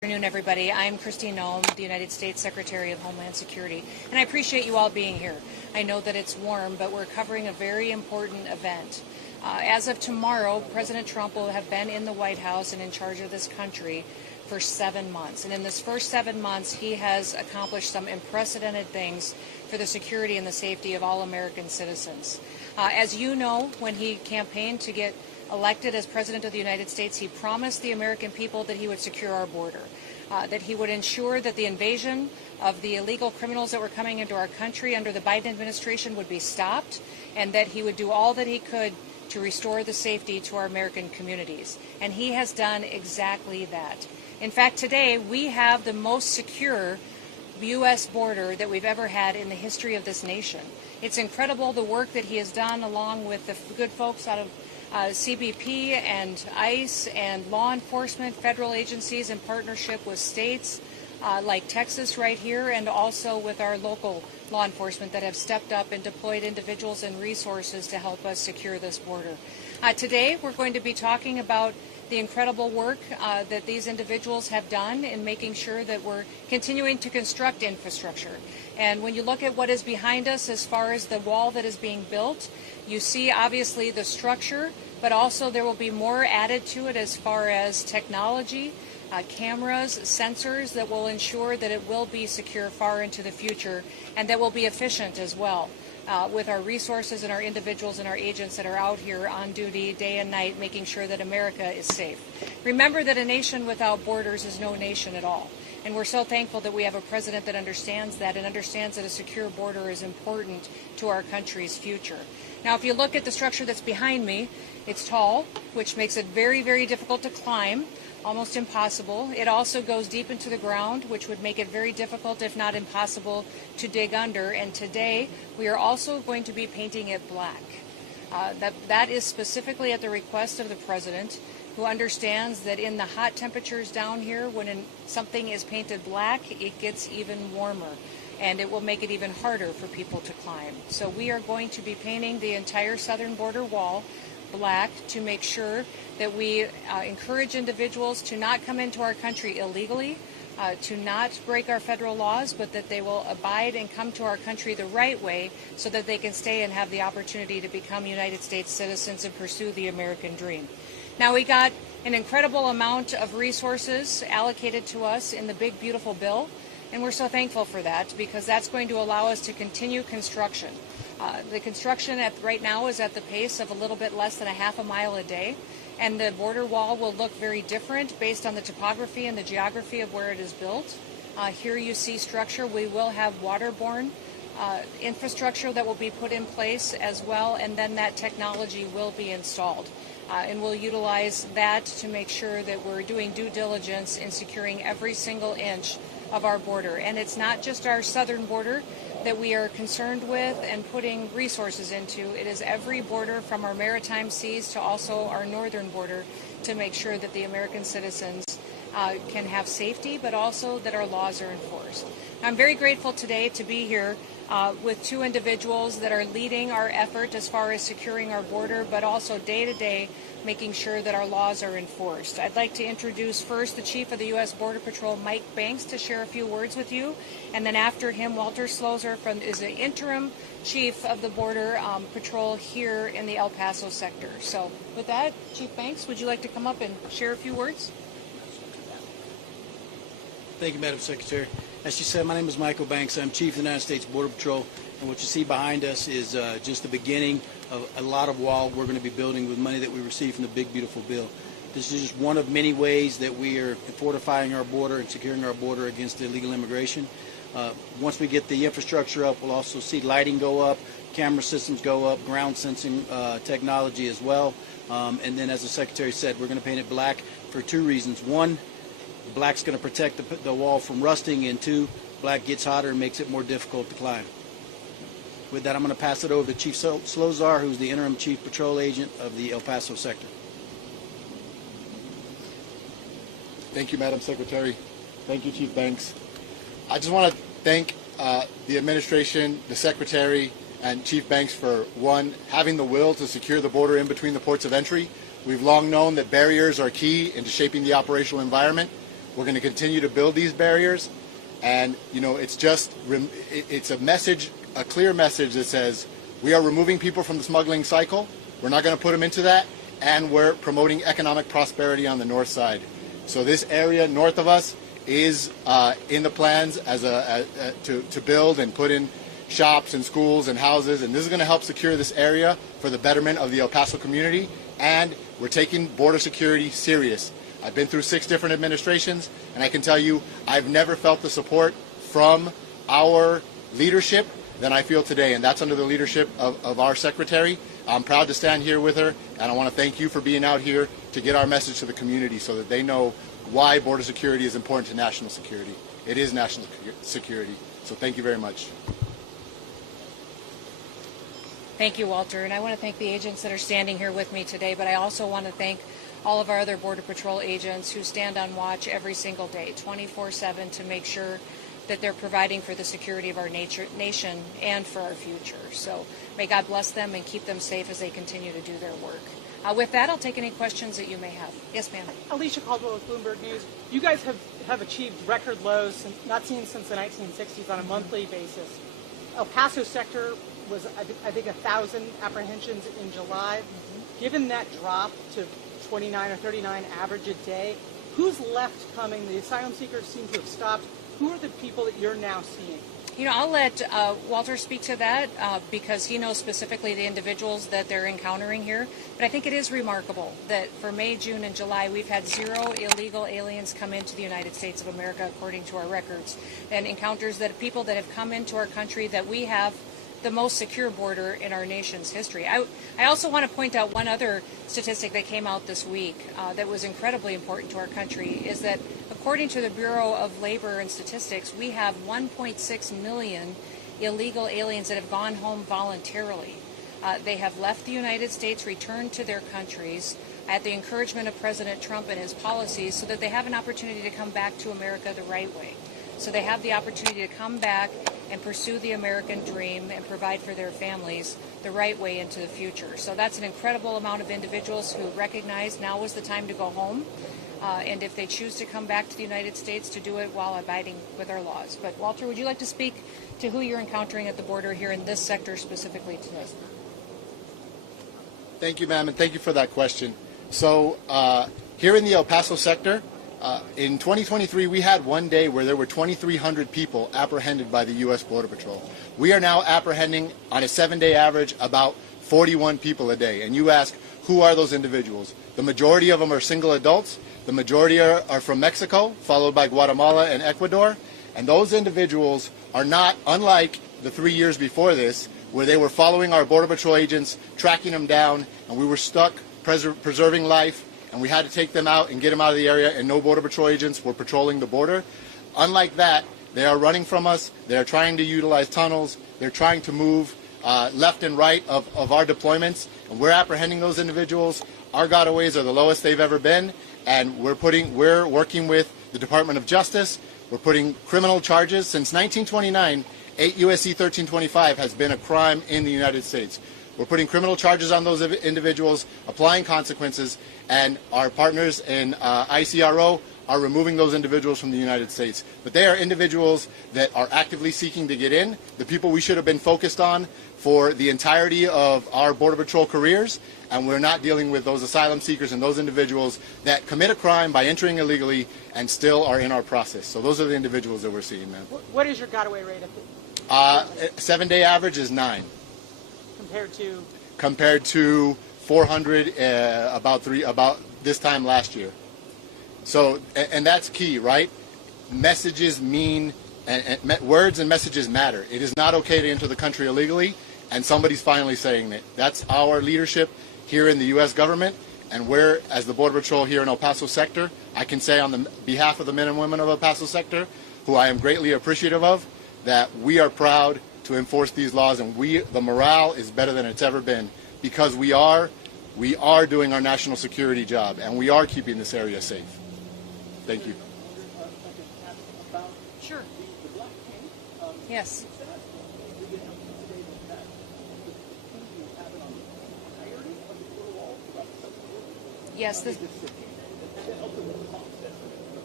Good afternoon, everybody. I'm Kristi Noem, the United States Secretary of Homeland Security, and I appreciate you all being here. I know that it's warm, but we're covering a very important event. As of tomorrow, President Trump will have been in the White House and in charge of this country for 7 months. And in this first 7 months, he has accomplished some unprecedented things for the security and the safety of all American citizens. As you know, when he campaigned to get elected as President of the United States, he promised the American people that he would secure our border, that he would ensure that the invasion of the illegal criminals that were coming into our country under the Biden administration would be stopped, and that he would do all that he could to restore the safety to our American communities. And he has done exactly that. In fact, today we have the most secure U.S. border that we've ever had in the history of this nation. It's incredible the work that he has done along with the good folks out of CBP and ICE and law enforcement, federal agencies in partnership with states like Texas right here, and also with our local law enforcement that have stepped up and deployed individuals and resources to help us secure this border. Today we're going to be talking about the incredible work that these individuals have done in making sure that we're continuing to construct infrastructure. And when you look at what is behind us as far as the wall that is being built, you see obviously the structure, but also there will be more added to it as far as technology, cameras, sensors that will ensure that it will be secure far into the future, and that will be efficient as well. With our resources and our individuals and our agents that are out here on duty day and night, making sure that America is safe. Remember that a nation without borders is no nation at all. And we're so thankful that we have a president that understands that and understands that a secure border is important to our country's future. Now, if you look at the structure that's behind me, it's tall, which makes it very, very difficult to climb. Almost impossible. It also goes deep into the ground, which would make it very difficult, if not impossible, to dig under. And today, we are also going to be painting it black. That is specifically at the request of the president, who understands that in the hot temperatures down here, when something is painted black, it gets even warmer, and it will make it even harder for people to climb. So we are going to be painting the entire southern border wall black to make sure that we encourage individuals to not come into our country illegally, to not break our federal laws, but that they will abide and come to our country the right way so that they can stay and have the opportunity to become United States citizens and pursue the American dream. Now, we got an incredible amount of resources allocated to us in the big, beautiful bill, and we're so thankful for that because that's going to allow us to continue construction. The construction right now is at the pace of a little bit less than a half a mile a day, and the border wall will look very different based on the topography and the geography of where it is built. Here you see structure. We will have waterborne infrastructure that will be put in place as well, and then that technology will be installed. And we'll utilize that to make sure that we're doing due diligence in securing every single inch of our border. And it's not just our southern border that we are concerned with and putting resources into. It is every border from our maritime seas to also our northern border to make sure that the American citizens can have safety, but also that our laws are enforced. I'm very grateful today to be here with two individuals that are leading our effort as far as securing our border, but also day to day making sure that our laws are enforced. I'd like to introduce first the Chief of the U.S. Border Patrol, Mike Banks, to share a few words with you. And then after him, Walter Slozer is the interim Chief of the Border Patrol here in the El Paso sector. So with that, Chief Banks, would you like to come up and share a few words? Thank you, Madam Secretary. As she said, my name is Michael Banks. I'm Chief of the United States Border Patrol, and what you see behind us is just the beginning of a lot of wall we're going to be building with money that we received from the big, beautiful bill. This is just one of many ways that we are fortifying our border and securing our border against illegal immigration. Once we get the infrastructure up, we'll also see lighting go up, camera systems go up, ground sensing technology as well. And then, as the Secretary said, we're going to paint it black for two reasons. One, black's going to protect the wall from rusting, and two, black gets hotter and makes it more difficult to climb. With that, I'm going to pass it over to Chief Slozer, who's the interim Chief Patrol Agent of the El Paso sector. Thank you, Madam Secretary. Thank you, Chief Banks. I just want to thank the administration, the Secretary, and Chief Banks for, one, having the will to secure the border in between the ports of entry. We've long known that barriers are key into shaping the operational environment. We're going to continue to build these barriers. And, it's a message, a clear message that says we are removing people from the smuggling cycle. We're not going to put them into that. And we're promoting economic prosperity on the north side. So this area north of us is in the plans to build and put in shops and schools and houses. And this is going to help secure this area for the betterment of the El Paso community. And we're taking border security serious. I've been through 6 different administrations, and I can tell you I've never felt the support from our leadership than I feel today, and that's under the leadership of our secretary. I'm proud to stand here with her, and I want to thank you for being out here to get our message to the community so that they know why border security is important to national security. It is national security, so thank you very much. Thank you, Walter, and I want to thank the agents that are standing here with me today, but I also want to thank all of our other Border Patrol agents who stand on watch every single day, 24/7, to make sure that they're providing for the security of our nation and for our future. So may God bless them and keep them safe as they continue to do their work. With that, I'll take any questions that you may have. Yes, ma'am. Alicia Caldwell with Bloomberg News. You guys have achieved record lows not seen since the 1960s on a monthly basis. El Paso sector was, I think, 1,000 apprehensions in July. Given that drop to 29 or 39 average a day, who's left coming? The asylum seekers seem to have stopped. Who are the people that you're now seeing? I'll let Walter speak to that because he knows specifically the individuals that they're encountering here. But I think it is remarkable that for May, June, and July, we've had 0 illegal aliens come into the United States of America, according to our records, and encounters that people that have come into our country that we have the most secure border in our nation's history. I also want to point out one other statistic that came out this week that was incredibly important to our country, is that according to the Bureau of Labor and Statistics, we have 1.6 million illegal aliens that have gone home voluntarily. They have left the United States, returned to their countries at the encouragement of President Trump and his policies so that they have an opportunity to come back to America the right way. So they have the opportunity to come back and pursue the American dream and provide for their families the right way into the future. So that's an incredible amount of individuals who recognize now is the time to go home. And if they choose to come back to the United States, to do it while abiding with our laws. But Walter, would you like to speak to who you're encountering at the border here in this sector specifically today? Thank you, ma'am, and thank you for that question. So here in the El Paso sector, in 2023, we had one day where there were 2,300 people apprehended by the U.S. Border Patrol. We are now apprehending, on a 7-day average, about 41 people a day. And you ask, who are those individuals? The majority of them are single adults. The majority are from Mexico, followed by Guatemala and Ecuador. And those individuals are not unlike the 3 years before this, where they were following our Border Patrol agents, tracking them down, and we were stuck preserving life, and we had to take them out and get them out of the area, and no Border Patrol agents were patrolling the border. Unlike that, they are running from us. They're trying to utilize tunnels. They're trying to move left and right of our deployments, and we're apprehending those individuals. Our gotaways are the lowest they've ever been, and we're working with the Department of Justice. We're putting criminal charges. Since 1929, 8 U.S.C. 1325 has been a crime in the United States. We're putting criminal charges on those individuals, applying consequences, and our partners in ICRO are removing those individuals from the United States. But they are individuals that are actively seeking to get in, the people we should have been focused on for the entirety of our Border Patrol careers, and we're not dealing with those asylum seekers and those individuals that commit a crime by entering illegally and still are in our process. So those are the individuals that we're seeing, ma'am. What is your gotaway rate? 7-day average is 9. Compared to 400 about this time last year. So, and that's key, right? Messages mean, and words and messages matter. It is not okay to enter the country illegally, and somebody's finally saying it. That's our leadership here in the U.S. government, and we're, as the Border Patrol here in El Paso sector, I can say on the behalf of the men and women of El Paso sector, who I am greatly appreciative of, that we are proud to enforce these laws, and the morale is better than it's ever been, because we are doing our national security job, and we are keeping this area safe. Thank you. Sure. Yes.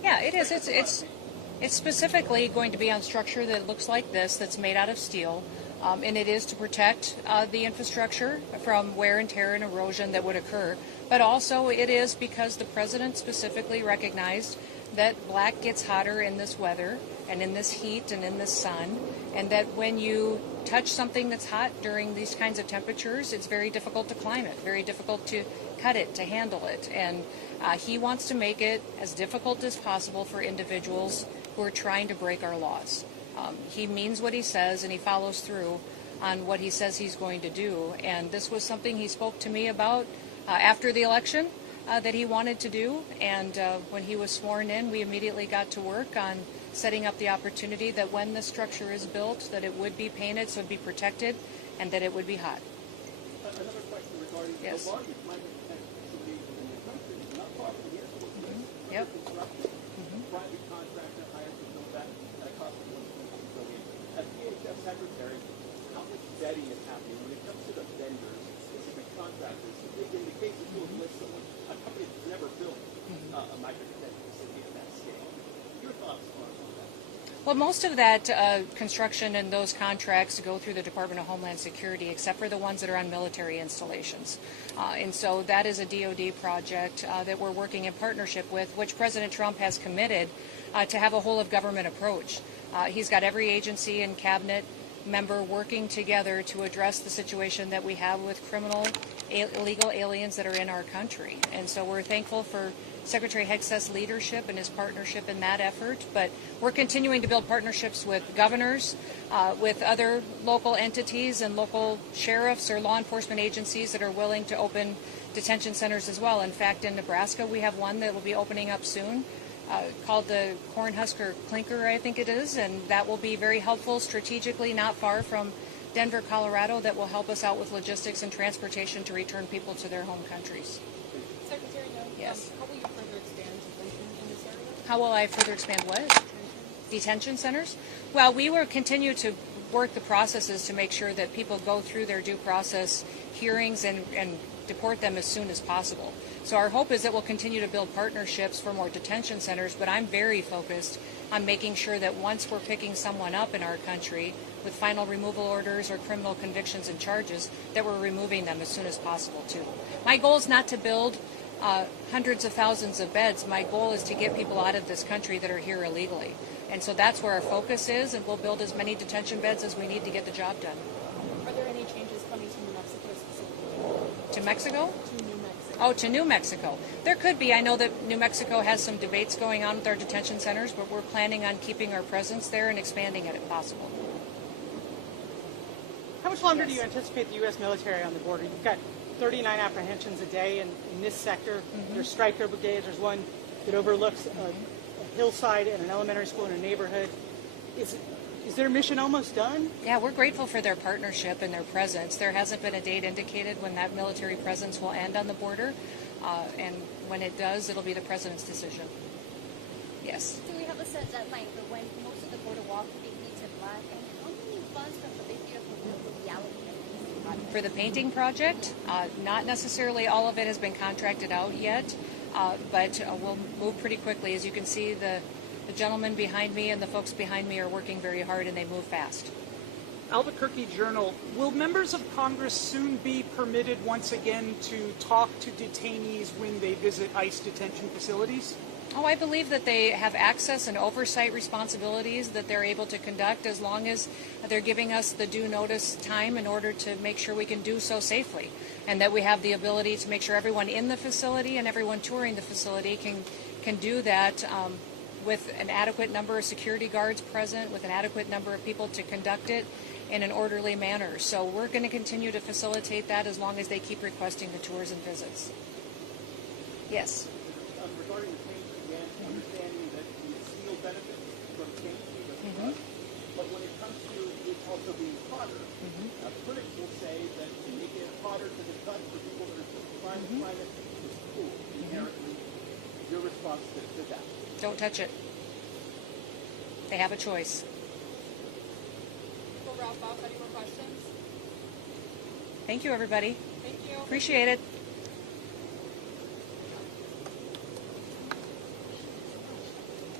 Yeah, it is. It's specifically going to be on structure that looks like this, that's made out of steel, and it is to protect the infrastructure from wear and tear and erosion that would occur. But also it is because the president specifically recognized that black gets hotter in this weather and in this heat and in this sun, and that when you touch something that's hot during these kinds of temperatures, it's very difficult to climb it, very difficult to cut it, to handle it. And he wants to make it as difficult as possible for individuals who are trying to break our laws. He means what he says, and he follows through on what he says he's going to do. And this was something he spoke to me about after the election that he wanted to do. And when he was sworn in, we immediately got to work on setting up the opportunity that when the structure is built, that it would be painted so it would be protected and that it would be hot. Another question regarding Yes. the largest climate protection facility in the country, not far from here, Yep. construction, private contractor hired to build that at a cost of $1.2 billion. As DHS Secretary, how much vetting is happening when it comes to the vendors, specific contractors? In the case that you'll list someone, a company that's never built a micro-detention facility at that scale. Your thoughts on that? Well, most of that construction and those contracts go through the Department of Homeland Security, except for the ones that are on military installations. And so that is a DoD project that we're working in partnership with, which President Trump has committed to have a whole-of-government approach. He's got every agency and cabinet member working together to address the situation that we have with illegal aliens that are in our country. And so we're thankful for Secretary Hegseth's leadership and his partnership in that effort, but we're continuing to build partnerships with governors, with other local entities and local sheriffs or law enforcement agencies that are willing to open detention centers as well. In fact, in Nebraska, we have one that will be opening up soon called the Cornhusker Clinker, I think it is, and that will be very helpful strategically, not far from Denver, Colorado, that will help us out with logistics and transportation to return people to their home countries. Secretary Noem, Yes. how will you further expand detention in this area? How will I further expand what? Detention centers? Well, we will continue to work the processes to make sure that people go through their due process hearings and deport them as soon as possible. So our hope is that we'll continue to build partnerships for more detention centers, but I'm very focused on making sure that once we're picking someone up in our country with final removal orders or criminal convictions and charges, that we're removing them as soon as possible too. My goal is not to build hundreds of thousands of beds. My goal is to get people out of this country that are here illegally. And so that's where our focus is, and we'll build as many detention beds as we need to get the job done. Are there any changes coming to New Mexico specifically? To Mexico? To New Mexico. Oh, to New Mexico. There could be. I know that New Mexico has some debates going on with our detention centers, but we're planning on keeping our presence there and expanding it if possible. How much longer do you anticipate the U.S. military on the border? You've got 39 apprehensions a day in this sector. There's Stryker brigades. There's one that overlooks a hillside and an elementary school in a neighborhood. Is their mission almost done? Yeah, we're grateful for their partnership and their presence. There hasn't been a date indicated when that military presence will end on the border, and when it does, it'll be the president's decision. Yes. Do we have a set deadline for when most of the border wall could be painted black? And how many funds from the big beautiful bill will be allocated? For the painting project, not necessarily all of it has been contracted out yet, but we'll move pretty quickly. As you can see, the gentleman behind me and the folks behind me are working very hard, and they move fast. Albuquerque Journal, will members of Congress soon be permitted once again to talk to detainees when they visit ICE detention facilities? Oh, I believe that they have access and oversight responsibilities that they're able to conduct as long as they're giving us the due notice time in order to make sure we can do so safely, and that we have the ability to make sure everyone in the facility and everyone touring the facility can do that with an adequate number of security guards present, with an adequate number of people to conduct it in an orderly manner. So we're going to continue to facilitate that as long as they keep requesting the tours and visits. Yes. Regarding the change again, understanding that the steel benefits from changing the blood, but when it comes to it also being hotter, critics will say that to make it hotter to the touch for people that are trying to find it is cool inherently. Your response to that? Don't touch it. They have a choice. We'll wrap up. Any more questions? Thank you, everybody. Thank you. Appreciate it.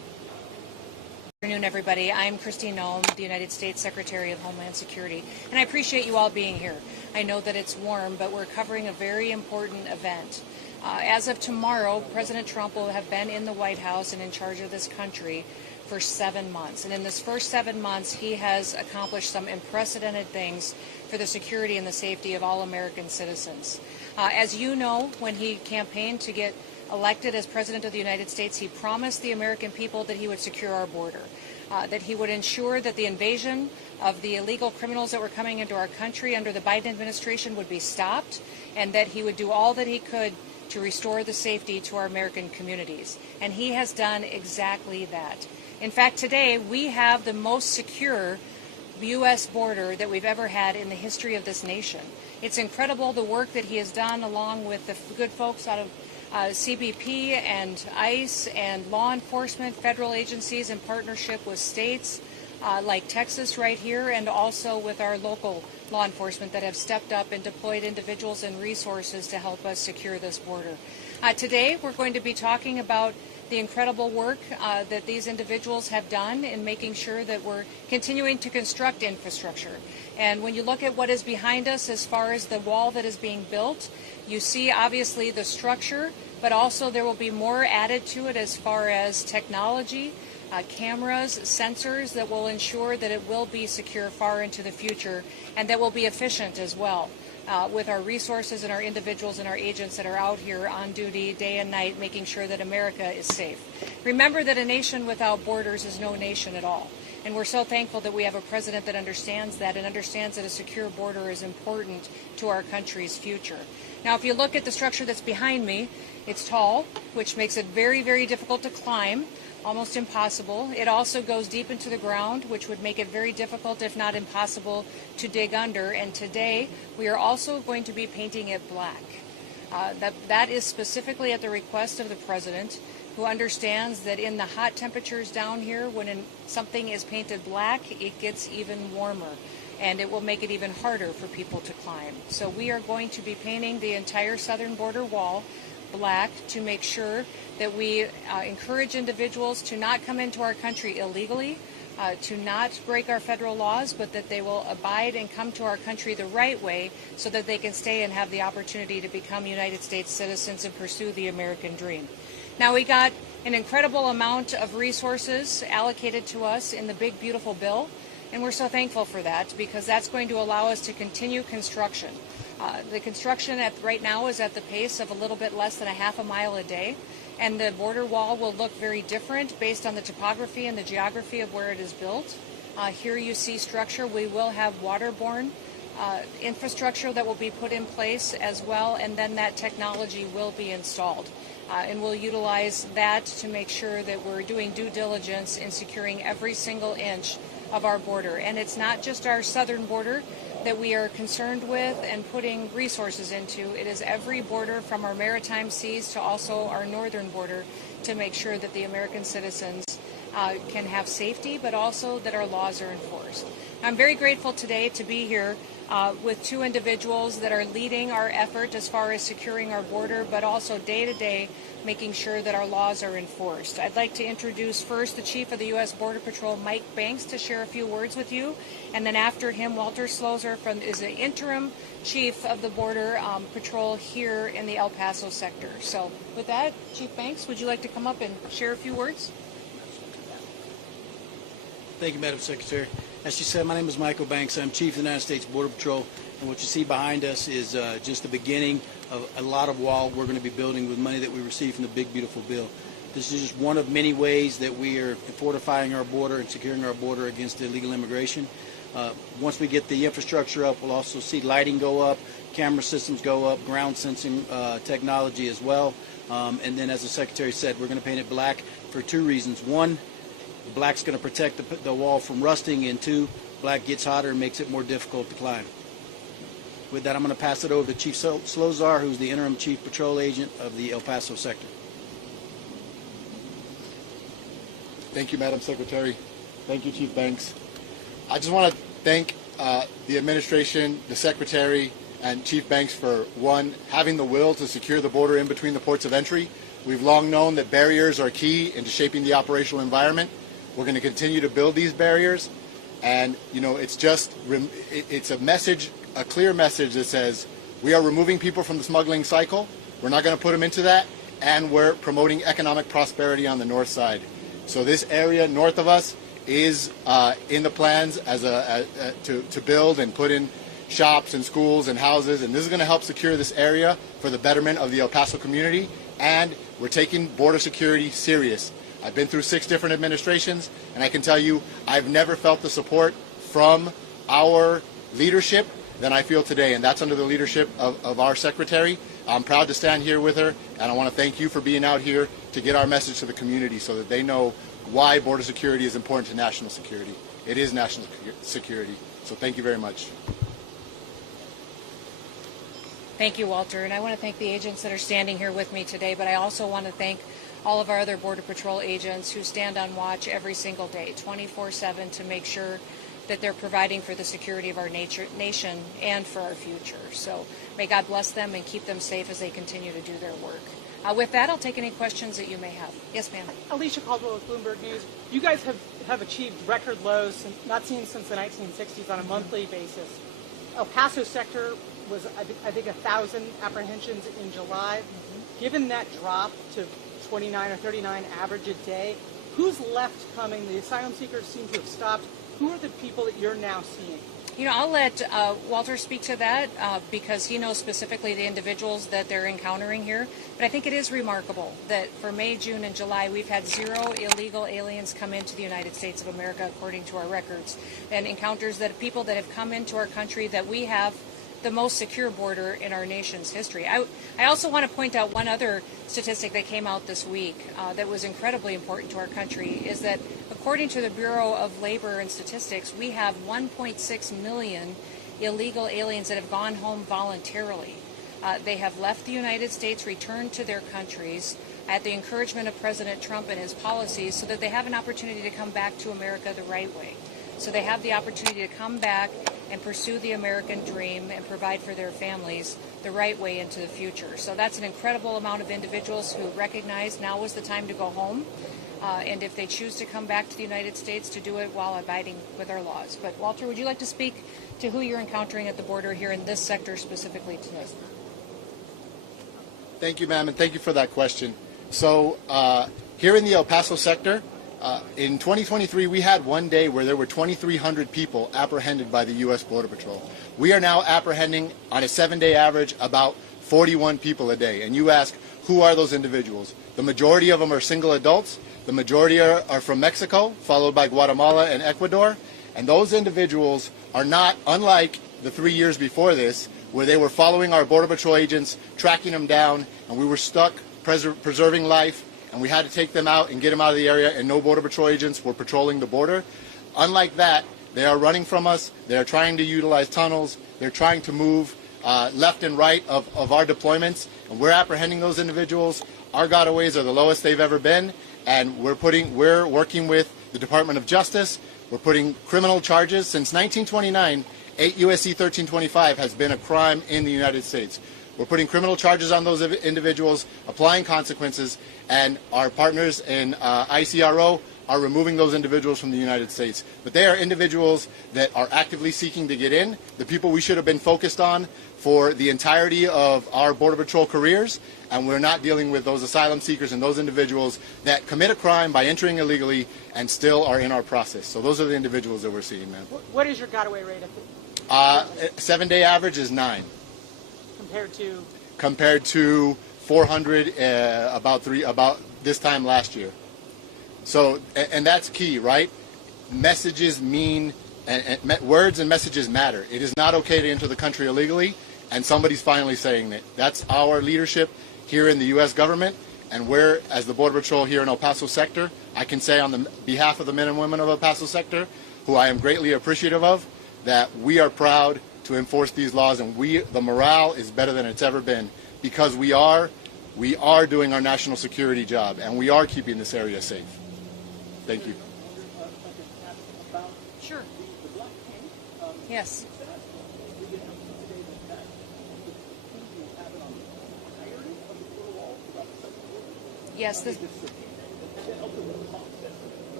Good afternoon, everybody. I'm Kristi Noem, the United States Secretary of Homeland Security, and I appreciate you all being here. I know that it's warm, but we're covering a very important event. As of tomorrow, President Trump will have been in the White House and in charge of this country for 7 months. And in this first 7 months, he has accomplished some unprecedented things for the security and the safety of all American citizens. As you know, when he campaigned to get elected as President of the United States, he promised the American people that he would secure our border, that he would ensure that the invasion of the illegal criminals that were coming into our country under the Biden administration would be stopped, and that he would do all that he could to restore the safety to our American communities. And he has done exactly that. In fact, today we have the most secure U.S. border that we've ever had in the history of this nation. It's incredible the work that he has done along with the good folks out of CBP and ICE and law enforcement, federal agencies in partnership with states like Texas right here, and also with our local law enforcement that have stepped up and deployed individuals and resources to help us secure this border. Today we're going to be talking about the incredible work that these individuals have done in making sure that we're continuing to construct infrastructure. And when you look at what is behind us as far as the wall that is being built, you see obviously the structure, but also there will be more added to it as far as technology, cameras, sensors that will ensure that it will be secure far into the future, and that will be efficient as well. With our resources and our individuals and our agents that are out here on duty day and night, making sure that America is safe. Remember that a nation without borders is no nation at all. And we're so thankful that we have a president that understands that and understands that a secure border is important to our country's future. Now, if you look at the structure that's behind me, it's tall, which makes it very, very difficult to climb, almost impossible. It also goes deep into the ground, which would make it very difficult, if not impossible, to dig under. And today, we are also going to be painting it black. That is specifically at the request of the president, who understands that in the hot temperatures down here, when something is painted black, it gets even warmer, and it will make it even harder for people to climb. So we are going to be painting the entire southern border wall black to make sure that we encourage individuals to not come into our country illegally, to not break our federal laws, but that they will abide and come to our country the right way so that they can stay and have the opportunity to become United States citizens and pursue the American dream. Now, we got an incredible amount of resources allocated to us in the big, beautiful bill, and we're so thankful for that because that's going to allow us to continue construction. The construction right now is at the pace of a little bit less than a half a mile a day, and the border wall will look very different based on the topography and the geography of where it is built. Here you see structure. We will have waterborne infrastructure that will be put in place as well, and then that technology will be installed. And we'll utilize that to make sure that we're doing due diligence in securing every single inch of our border. And it's not just our southern border that we are concerned with and putting resources into. It is every border from our maritime seas to also our northern border to make sure that the American citizens can have safety, but also that our laws are enforced. I'm very grateful today to be here with two individuals that are leading our effort as far as securing our border, but also day to day making sure that our laws are enforced. I'd like to introduce first the Chief of the U.S. Border Patrol, Mike Banks, to share a few words with you. And then after him, Walter Slozer is the interim Chief of the Border Patrol here in the El Paso sector. So with that, Chief Banks, would you like to come up and share a few words? Thank you, Madam Secretary. As she said, my name is Michael Banks. I'm Chief of the United States Border Patrol, and what you see behind us is just the beginning of a lot of wall we're going to be building with money that we received from the big, beautiful bill. This is just one of many ways that we are fortifying our border and securing our border against illegal immigration. Once we get the infrastructure up, we'll also see lighting go up, camera systems go up, ground sensing technology as well. And then, as the Secretary said, we're going to paint it black for two reasons. One, black's going to protect the wall from rusting, and two, black gets hotter and makes it more difficult to climb. With that, I'm going to pass it over to Chief Slozer, who's the interim Chief Patrol Agent of the El Paso sector. Thank you, Madam Secretary. Thank you, Chief Banks. I just want to thank the administration, the Secretary, and Chief Banks for, one, having the will to secure the border in between the ports of entry. We've long known that barriers are key into shaping the operational environment. We're going to continue to build these barriers, and it's a message, a clear message that says we are removing people from the smuggling cycle. We're not going to put them into that, and we're promoting economic prosperity on the north side. So this area north of us is in the plans to build and put in shops and schools and houses, and this is going to help secure this area for the betterment of the El Paso community, and we're taking border security serious. I've been through 6 different administrations, and I can tell you I've never felt the support from our leadership than I feel today, and that's under the leadership of our secretary. I'm proud to stand here with her, and I want to thank you for being out here to get our message to the community so that they know why border security is important to national security. It is national security, so thank you very much. Thank you, Walter, and I want to thank the agents that are standing here with me today, but I also want to thank all of our other Border Patrol agents who stand on watch every single day, 24/7, to make sure that they're providing for the security of our nation and for our future. So may God bless them and keep them safe as they continue to do their work. With that, I'll take any questions that you may have. Yes, ma'am. Alicia Caldwell with Bloomberg News. You guys have achieved record lows not seen since the 1960s on a monthly basis. El Paso sector was, I think, 1,000 apprehensions in July. Given that drop to 29 or 39 average a day, who's left coming? The asylum seekers seem to have stopped. Who are the people that you're now seeing? I'll let Walter speak to that because he knows specifically the individuals that they're encountering here. But I think it is remarkable that for May, June, and July, we've had 0 illegal aliens come into the United States of America, according to our records, and encounters that people that have come into our country that we have the most secure border in our nation's history. I also want to point out one other statistic that came out this week that was incredibly important to our country, is that according to the Bureau of Labor and Statistics, we have 1.6 million illegal aliens that have gone home voluntarily. They have left the United States, returned to their countries at the encouragement of President Trump and his policies so that they have an opportunity to come back to America the right way. So they have the opportunity to come back and pursue the American dream and provide for their families the right way into the future. So that's an incredible amount of individuals who recognize now is the time to go home. And if they choose to come back to the United States, to do it while abiding with our laws. But Walter, would you like to speak to who you're encountering at the border here in this sector specifically today? Thank you, ma'am, and thank you for that question. So here in the El Paso sector, in 2023, we had one day where there were 2,300 people apprehended by the U.S. Border Patrol. We are now apprehending on a 7-day average about 41 people a day. And you ask, who are those individuals? The majority of them are single adults. The majority are from Mexico, followed by Guatemala and Ecuador. And those individuals are not unlike the 3 years before this, where they were following our Border Patrol agents, tracking them down, and we were stuck preserving life, and we had to take them out and get them out of the area, and no Border Patrol agents were patrolling the border. Unlike that, they are running from us. They are trying to utilize tunnels. They're trying to move left and right of our deployments, and we're apprehending those individuals. Our gotaways are the lowest they've ever been, and we're working with the Department of Justice. We're putting criminal charges. Since 1929, 8 U.S.C. 1325 has been a crime in the United States. We're putting criminal charges on those individuals, applying consequences, and our partners in ICRO are removing those individuals from the United States. But they are individuals that are actively seeking to get in, the people we should have been focused on for the entirety of our Border Patrol careers, and we're not dealing with those asylum seekers and those individuals that commit a crime by entering illegally and still are in our process. So those are the individuals that we're seeing, man. What is your gotaway rate? 7-day average is 9. Compared to 400 about this time last year. So, and that's key, right? Messages mean, words and messages matter. It is not okay to enter the country illegally, and somebody's finally saying it. That's our leadership here in the U.S. government, and we're, as the Border Patrol here in El Paso sector, I can say on the behalf of the men and women of El Paso sector, who I am greatly appreciative of, that we are proud to enforce these laws, and the morale is better than it's ever been, because we are doing our national security job, and we are keeping this area safe. Thank you. Sure. Yes.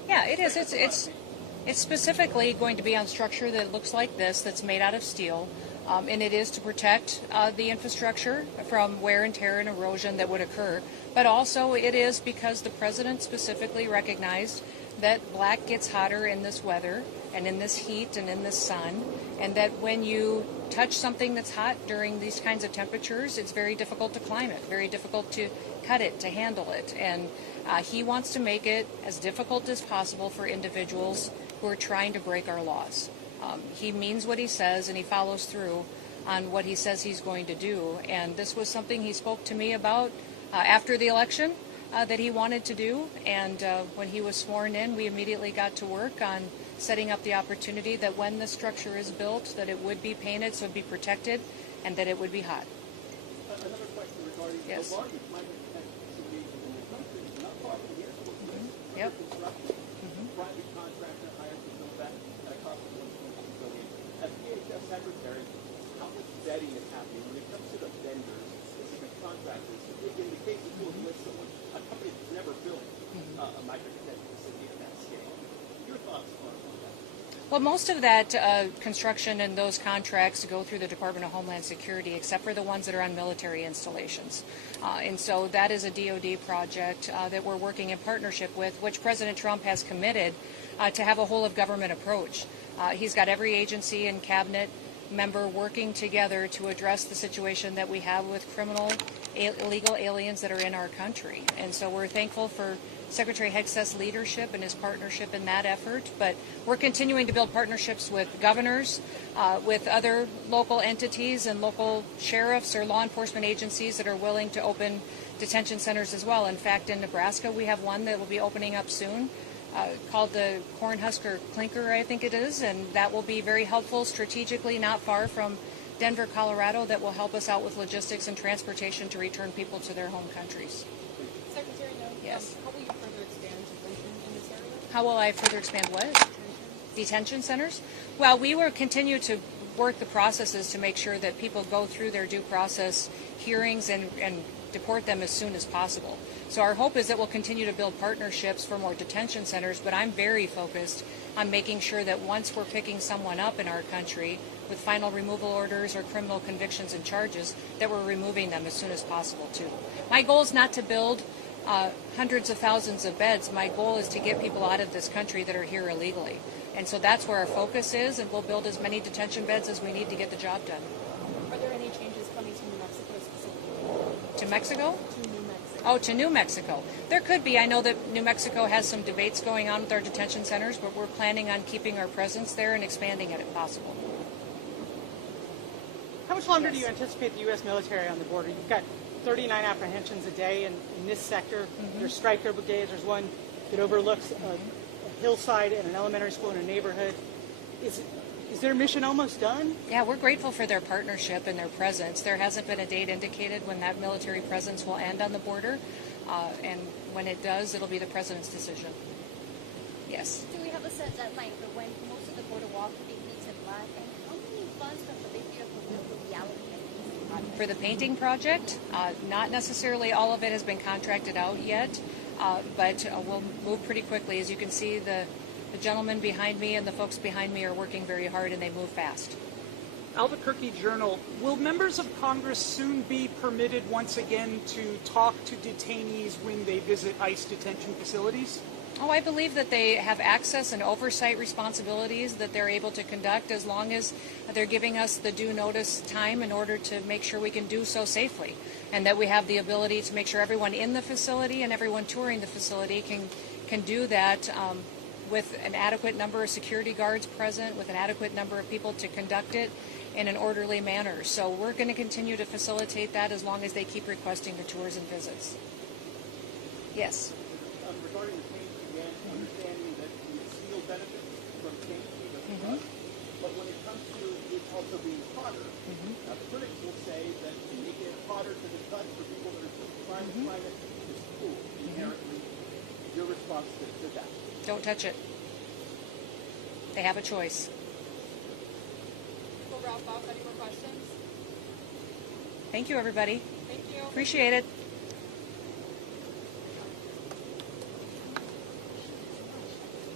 Yeah, it is. It's specifically going to be on structure that looks like this, that's made out of steel, and it is to protect the infrastructure from wear and tear and erosion that would occur. But also it is because the president specifically recognized that black gets hotter in this weather and in this heat and in this sun, and that when you touch something that's hot during these kinds of temperatures, it's very difficult to climb it, very difficult to cut it, to handle it. And he wants to make it as difficult as possible for individuals who are trying to break our laws. He means what he says, and he follows through on what he says he's going to do. And this was something he spoke to me about after the election that he wanted to do. And when he was sworn in, we immediately got to work on setting up the opportunity that when the structure is built, that it would be painted so it would be protected and that it would be hot. Another question regarding Yes. the largest climate protection facility in the country, not far from here, Yep. construction. Private contractor hired to build that at a cost of $1.2 billion. As DHS Secretary, how much vetting is happening when it comes to the vendors, specific contractors? In the case of you'll list someone, a company that's never built a micro-detention facility at that scale. Your thoughts on that? Well, most of that construction and those contracts go through the Department of Homeland Security, except for the ones that are on military installations. And so that is a DoD project that we're working in partnership with, which President Trump has committed to have a whole-of-government approach. He's got every agency and cabinet member working together to address the situation that we have with criminal, illegal aliens that are in our country. And so we're thankful for Secretary Hegseth's leadership and his partnership in that effort, but we're continuing to build partnerships with governors, with other local entities and local sheriffs or law enforcement agencies that are willing to open detention centers as well. In fact, in Nebraska, we have one that will be opening up soon called the Cornhusker Clinker, I think it is, and that will be very helpful strategically, not far from Denver, Colorado, that will help us out with logistics and transportation to return people to their home countries. Secretary Noem, Yes. how will you further expand detention in this area? How will I further expand what? Detention centers? Well, we will continue to work the processes to make sure that people go through their due process hearings and deport them as soon as possible. So our hope is that we'll continue to build partnerships for more detention centers, but I'm very focused on making sure that once we're picking someone up in our country with final removal orders or criminal convictions and charges, that we're removing them as soon as possible too. My goal is not to build hundreds of thousands of beds. My goal is to get people out of this country that are here illegally. And so that's where our focus is, and we'll build as many detention beds as we need to get the job done. Are there any changes coming to New Mexico specifically? To Mexico? To New Mexico. Oh, to New Mexico. There could be. I know that New Mexico has some debates going on with our detention centers, but we're planning on keeping our presence there and expanding it if possible. How much longer do you anticipate the U.S. military on the border? You've got 39 apprehensions a day in this sector. There's striker brigades. There's one that overlooks a hillside and an elementary school in a neighborhood. Is their mission almost done? Yeah, we're grateful for their partnership and their presence. There hasn't been a date indicated when that military presence will end on the border, and when it does, it'll be the president's decision. Yes. Do we have a set deadline for when most of the border wall could be painted black? And how many funds from the big beautiful bill will be allocated? For the painting project, not necessarily all of it has been contracted out yet, but we'll move pretty quickly. As you can see, the gentleman behind me and the folks behind me are working very hard, and they move fast. Albuquerque Journal, will members of Congress soon be permitted once again to talk to detainees when they visit ICE detention facilities? Oh, I believe that they have access and oversight responsibilities that they're able to conduct as long as they're giving us the due notice time in order to make sure we can do so safely, and that we have the ability to make sure everyone in the facility and everyone touring the facility can do that with an adequate number of security guards present, with an adequate number of people to conduct it in an orderly manner. So we're going to continue to facilitate that as long as they keep requesting the tours and visits. Yes. Regarding the paint, again, understanding that the steel benefits from paint being a flood, but when it comes to it also being hotter, the critics will say that to make it hotter to the touch for people that are trying to climate is cool inherently. Your response to that? Don't touch it. They have a choice. We'll wrap up. Any more questions? Thank you, everybody. Thank you. Appreciate it.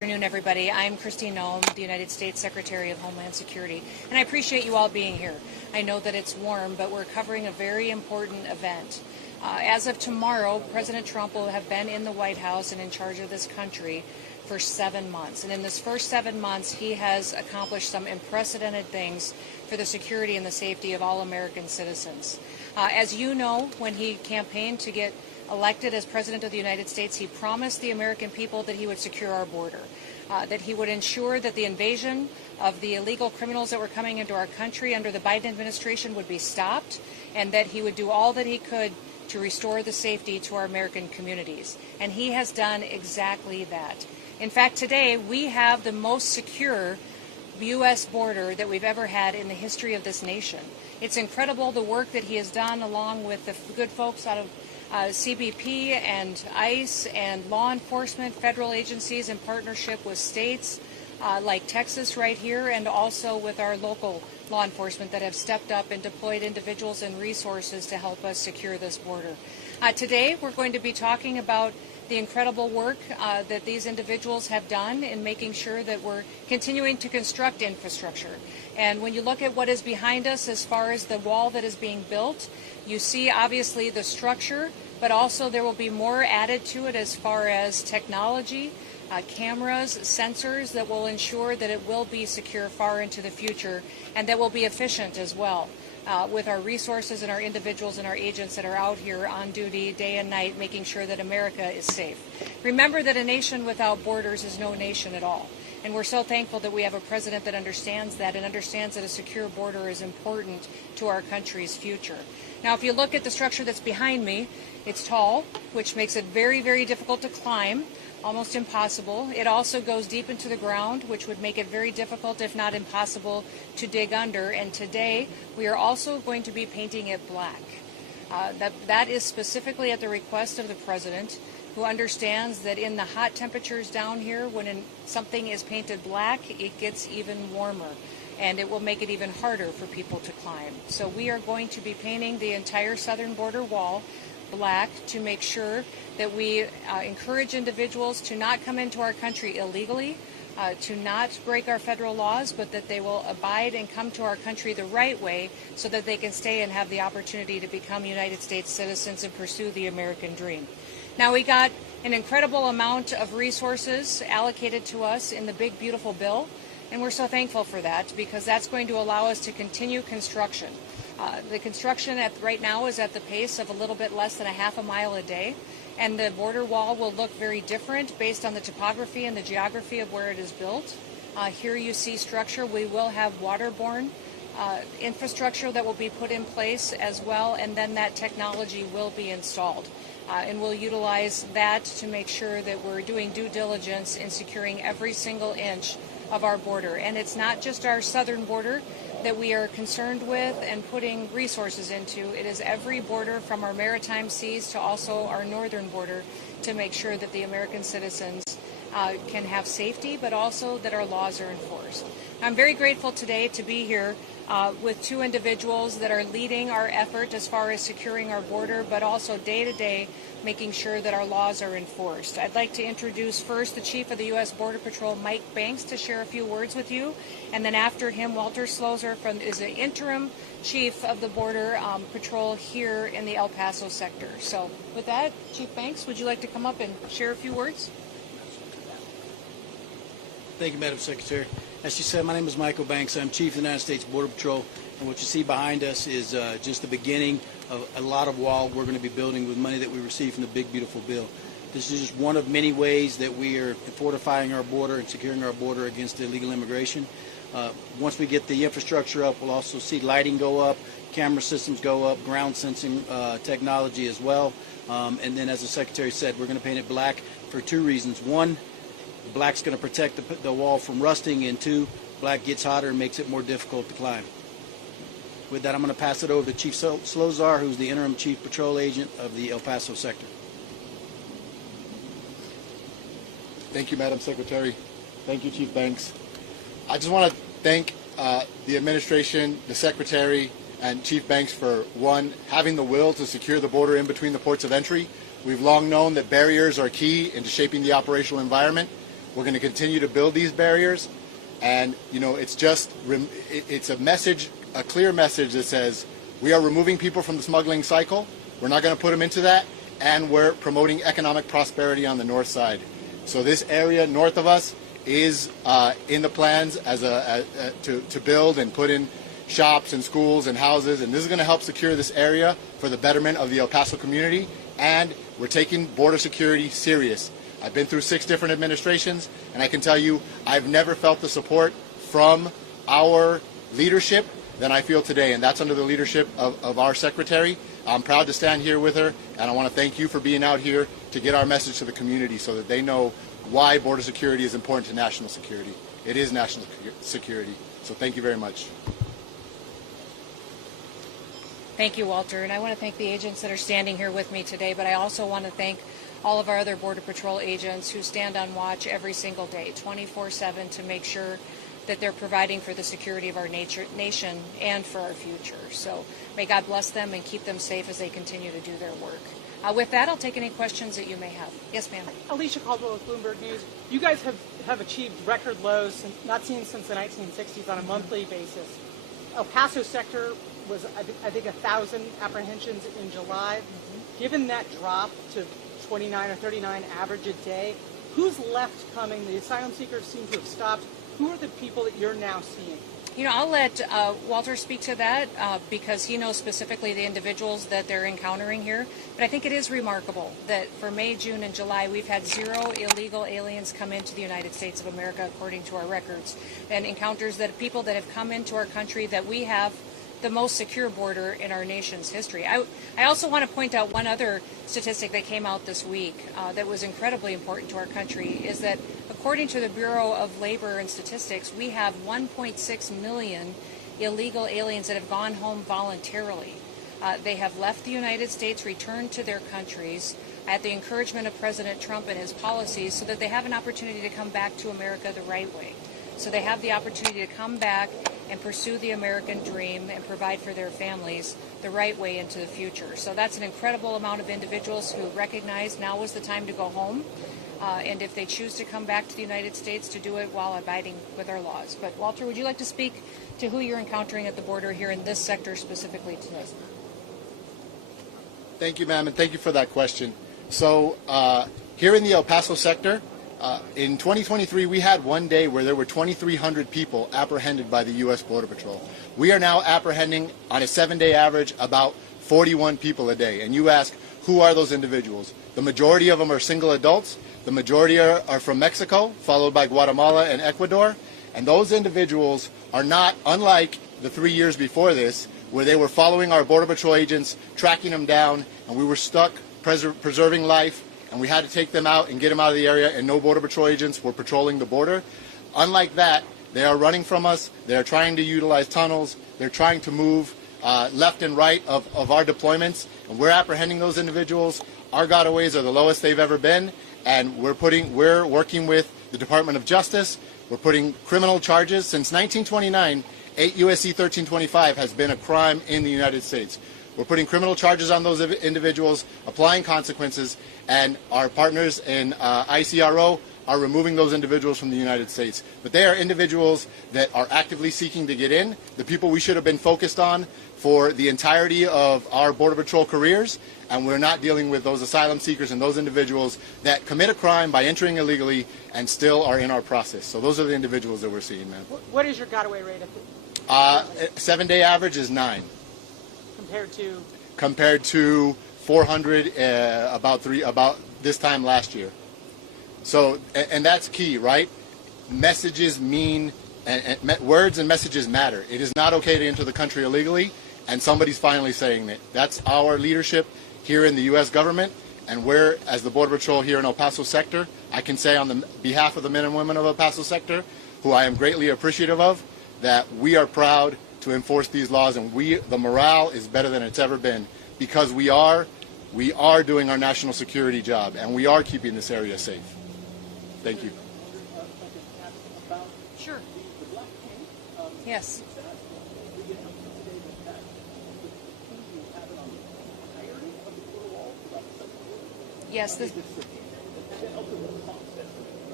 Good afternoon, everybody. I'm Kristi Noem, the United States Secretary of Homeland Security, and I appreciate you all being here. I know that it's warm, but we're covering a very important event. As of tomorrow, President Trump will have been in the White House and in charge of this country for 7 months. And in this first 7 months, he has accomplished some unprecedented things for the security and the safety of all American citizens. As you know, when he campaigned to get elected as President of the United States, he promised the American people that he would secure our border, that he would ensure that the invasion of the illegal criminals that were coming into our country under the Biden administration would be stopped, and that he would do all that he could to restore the safety to our American communities. And he has done exactly that. In fact, today we have the most secure U.S. border that we've ever had in the history of this nation. It's incredible the work that he has done along with the good folks out of CBP and ICE and law enforcement, federal agencies in partnership with states like Texas right here, and also with our local law enforcement that have stepped up and deployed individuals and resources to help us secure this border. Today we're going to be talking about the incredible work that these individuals have done in making sure that we're continuing to construct infrastructure. And when you look at what is behind us as far as the wall that is being built, you see obviously the structure, but also there will be more added to it as far as technology, cameras, sensors that will ensure that it will be secure far into the future, and that will be efficient as well with our resources and our individuals and our agents that are out here on duty day and night making sure that America is safe. Remember that a nation without borders is no nation at all. And we're so thankful that we have a president that understands that and understands that a secure border is important to our country's future. Now, if you look at the structure that's behind me, it's tall, which makes it very, very difficult to climb, almost impossible. It also goes deep into the ground, which would make it very difficult, if not impossible, to dig under. And today, we are also going to be painting it black. That is specifically at the request of the president, who understands that in the hot temperatures down here, when something is painted black, it gets even warmer, and it will make it even harder for people to climb. So we are going to be painting the entire southern border wall black to make sure that we encourage individuals to not come into our country illegally, to not break our federal laws, but that they will abide and come to our country the right way so that they can stay and have the opportunity to become United States citizens and pursue the American dream. Now, we got an incredible amount of resources allocated to us in the big, beautiful bill, and we're so thankful for that because that's going to allow us to continue construction. The construction right now is at the pace of a little bit less than a half a mile a day, and the border wall will look very different based on the topography and the geography of where it is built. Here you see structure. We will have waterborne infrastructure that will be put in place as well, and then that technology will be installed. And we'll utilize that to make sure that we're doing due diligence in securing every single inch of our border. And it's not just our southern border that we are concerned with and putting resources into. It is every border from our maritime seas to also our northern border to make sure that the American citizens can have safety, but also that our laws are enforced. I'm very grateful today to be here with two individuals that are leading our effort as far as securing our border, but also day to day making sure that our laws are enforced. I'd like to introduce first the Chief of the U.S. Border Patrol, Mike Banks, to share a few words with you. And then after him, Walter Slozer is the interim Chief of the Border Patrol here in the El Paso sector. So with that, Chief Banks, would you like to come up and share a few words? Thank you, Madam Secretary. As she said, my name is Michael Banks. I'm Chief of the United States Border Patrol, and what you see behind us is just the beginning of a lot of wall we're going to be building with money that we received from the big, beautiful bill. This is just one of many ways that we are fortifying our border and securing our border against illegal immigration. Once we get the infrastructure up, we'll also see lighting go up, camera systems go up, ground sensing technology as well. And then, as the Secretary said, we're going to paint it black for two reasons. One, black's going to protect the wall from rusting, and two, black gets hotter and makes it more difficult to climb. With that, I'm going to pass it over to Chief Slozer, who's the interim Chief Patrol Agent of the El Paso sector. Thank you, Madam Secretary. Thank you, Chief Banks. I just want to thank the administration, the Secretary, and Chief Banks for, one, having the will to secure the border in between the ports of entry. We've long known that barriers are key into shaping the operational environment. We're going to continue to build these barriers. And, it's a message, a clear message that says we are removing people from the smuggling cycle. We're not going to put them into that. And we're promoting economic prosperity on the north side. So this area north of us is in the plans to build and put in shops and schools and houses, and this is going to help secure this area for the betterment of the El Paso community, and we're taking border security serious. I've been through 6 different administrations, and I can tell you I've never felt the support from our leadership than I feel today, and that's under the leadership of our secretary. I'm proud to stand here with her, and I want to thank you for being out here to get our message to the community so that they know why border security is important to national security. It is national security, so thank you very much. Thank you, Walter. And I want to thank the agents that are standing here with me today, but I also want to thank all of our other Border Patrol agents who stand on watch every single day, 24/7, to make sure that they're providing for the security of our nation and for our future. So may God bless them and keep them safe as they continue to do their work. With that, I'll take any questions that you may have. Yes, ma'am. Alicia Caldwell with Bloomberg News. You guys have achieved record lows not seen since the 1960s on a monthly basis. El Paso sector was, I think, 1,000 apprehensions in July. Given that drop to 29 or 39 average a day, who's left coming? The asylum seekers seem to have stopped. Who are the people that you're now seeing? I'll let Walter speak to that because he knows specifically the individuals that they're encountering here. But I think it is remarkable that for May, June, and July, we've had 0 illegal aliens come into the United States of America, according to our records, and encounters that people that have come into our country that we have the most secure border in our nation's history. I also want to point out one other statistic that came out this week that was incredibly important to our country, is that according to the Bureau of Labor and Statistics, we have 1.6 million illegal aliens that have gone home voluntarily. They have left the United States, returned to their countries at the encouragement of President Trump and his policies so that they have an opportunity to come back to America the right way. So they have the opportunity to come back and pursue the American dream and provide for their families the right way into the future. So that's an incredible amount of individuals who recognize now is the time to go home. And if they choose to come back to the United States, to do it while abiding with our laws. But Walter, would you like to speak to who you're encountering at the border here in this sector specifically today? Thank you, ma'am, and thank you for that question. So here in the El Paso sector, in 2023, we had one day where there were 2,300 people apprehended by the U.S. Border Patrol. We are now apprehending, on a 7-day average, about 41 people a day. And you ask, who are those individuals? The majority of them are single adults. The majority are from Mexico, followed by Guatemala and Ecuador. And those individuals are not unlike the 3 years before this, where they were following our Border Patrol agents, tracking them down, and we were stuck preserving life, and we had to take them out and get them out of the area, and no Border Patrol agents were patrolling the border. Unlike that, they are running from us. They are trying to utilize tunnels. They're trying to move left and right of our deployments, and we're apprehending those individuals. Our gotaways are the lowest they've ever been, and we're working with the Department of Justice. We're putting criminal charges. Since 1929, 8 U.S.C. 1325 has been a crime in the United States. We're putting criminal charges on those individuals, applying consequences, and our partners in ICRO are removing those individuals from the United States. But they are individuals that are actively seeking to get in, the people we should have been focused on for the entirety of our Border Patrol careers, and we're not dealing with those asylum seekers and those individuals that commit a crime by entering illegally and still are in our process. So those are the individuals that we're seeing, man. What is your gotaway rate? 7-day average is 9. Compared to 400 about this time last year. So, and that's key, right? Messages mean, words and messages matter. It is not okay to enter the country illegally, and somebody's finally saying that. That's our leadership here in the U.S. government, and we're, as the Border Patrol here in El Paso sector, I can say on the behalf of the men and women of El Paso sector, who I am greatly appreciative of, that we are proud to enforce these laws, and the morale is better than it's ever been, because we are doing our national security job, and we are keeping this area safe. Thank you. Sure. Yes. Yes.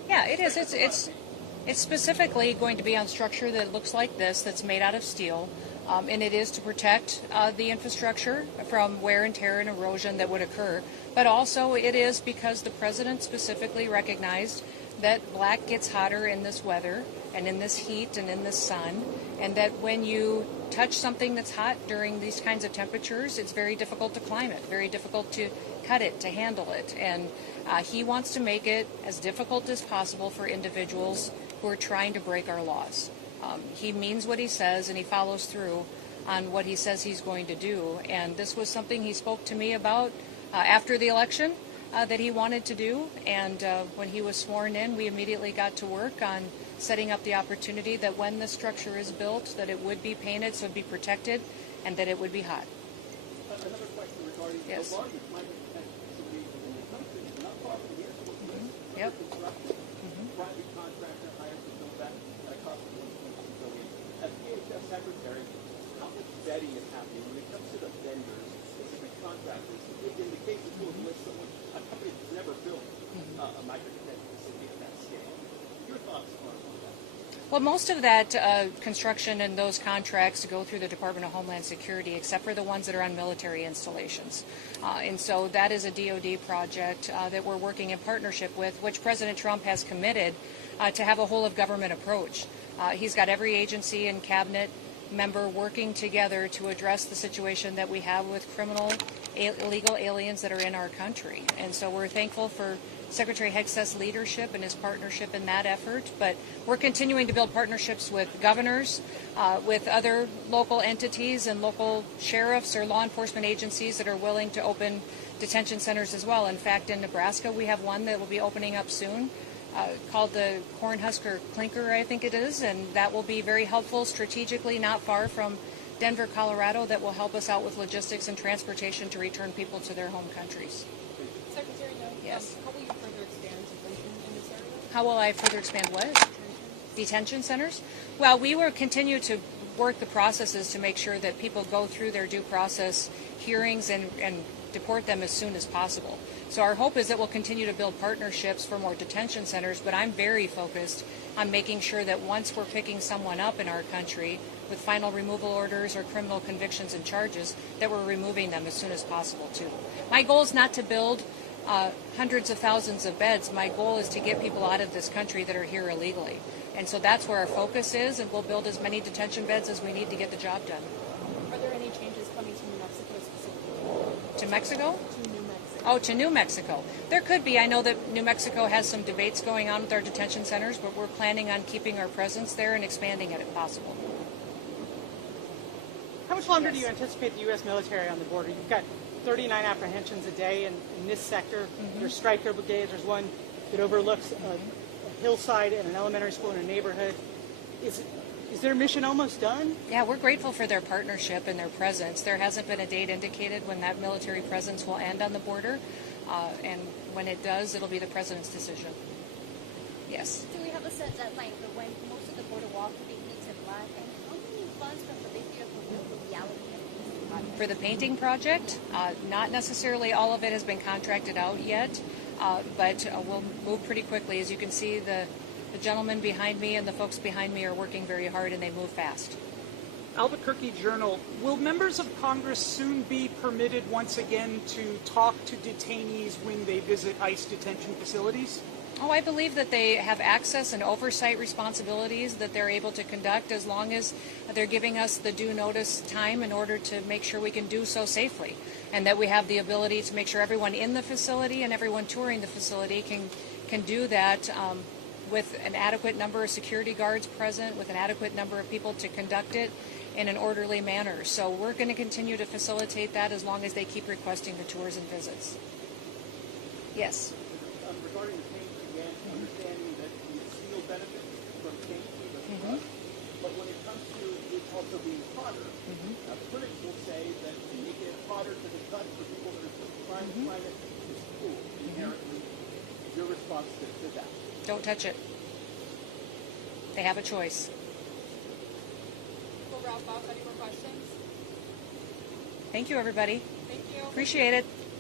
Yeah, it is. It's specifically going to be on structure that looks like this, that's made out of steel, and it is to protect the infrastructure from wear and tear and erosion that would occur. But also it is because the president specifically recognized that black gets hotter in this weather and in this heat and in this sun, and that when you touch something that's hot during these kinds of temperatures, it's very difficult to climb it, very difficult to cut it, to handle it. And he wants to make it as difficult as possible for individuals who are trying to break our laws. He means what he says, and he follows through on what he says he's going to do. And this was something he spoke to me about after the election that he wanted to do. And when he was sworn in, we immediately got to work on setting up the opportunity that when this structure is built, that it would be painted so it would be protected and that it would be hot. Another question regarding Yes. the largest climate protection facilities in the country, not far from here, Yep. construction, private contractor hired to build that at a cost of $1.2 billion. As DHS Secretary, how much vetting is happening when it comes to the vendors, specific contractors? In the case that you have list someone, a company that's never built a micro-detention facility at that scale. Your thoughts on that? Well, most of that construction and those contracts go through the Department of Homeland Security, except for the ones that are on military installations. And so that is a DoD project that we're working in partnership with, which President Trump has committed to have a whole-of-government approach. He's got every agency and cabinet member working together to address the situation that we have with criminal, illegal aliens that are in our country. And so we're thankful for Secretary Hegseth's leadership and his partnership in that effort, but we're continuing to build partnerships with governors, with other local entities and local sheriffs or law enforcement agencies that are willing to open detention centers as well. In fact, in Nebraska, we have one that will be opening up soon called the Cornhusker Clinker, I think it is, and that will be very helpful strategically, not far from Denver, Colorado, that will help us out with logistics and transportation to return people to their home countries. Secretary Noem, Yes. how will you further expand detention in this area? How will I further expand what? Detention centers? Well, we will continue to work the processes to make sure that people go through their due process hearings and deport them as soon as possible. So our hope is that we'll continue to build partnerships for more detention centers, but I'm very focused on making sure that once we're picking someone up in our country with final removal orders or criminal convictions and charges, that we're removing them as soon as possible too. My goal is not to build hundreds of thousands of beds. My goal is to get people out of this country that are here illegally. And so that's where our focus is, and we'll build as many detention beds as we need to get the job done. Are there any changes coming to New Mexico specifically? To Mexico? To New Mexico. Oh, to New Mexico. There could be. I know that New Mexico has some debates going on with our detention centers, but we're planning on keeping our presence there and expanding it if possible. How much longer do you anticipate the U.S. military on the border? You've got 39 apprehensions a day in this sector. There's Stryker brigades. There's one that overlooks a hillside and an elementary school in a neighborhood. Is their mission almost done? Yeah, we're grateful for their partnership and their presence. There hasn't been a date indicated when that military presence will end on the border, and when it does, it'll be the president's decision. Yes. Do we have a set deadline for when most of the border wall can be painted black? And how many funds from the big beautiful bill will be allocated to this project? For the painting project, not necessarily all of it has been contracted out yet, but we'll move pretty quickly. As you can see, the gentleman behind me and the folks behind me are working very hard, and they move fast. Albuquerque Journal, will members of Congress soon be permitted once again to talk to detainees when they visit ICE detention facilities? Oh, I believe that they have access and oversight responsibilities that they're able to conduct as long as they're giving us the due notice time in order to make sure we can do so safely, and that we have the ability to make sure everyone in the facility and everyone touring the facility can do that with an adequate number of security guards present, with an adequate number of people to conduct it in an orderly manner. So we're going to continue to facilitate that as long as they keep requesting the tours and visits. Yes. Regarding the paint, again, understanding that you still benefit from paint, but when it comes to it also being hotter, critics will say that making it hotter to the touch for people that are trying to find it is cool, inherently. Your response to that? Don't touch it. They have a choice. We'll wrap up. Any more questions? Thank you, everybody. Thank you. Appreciate it.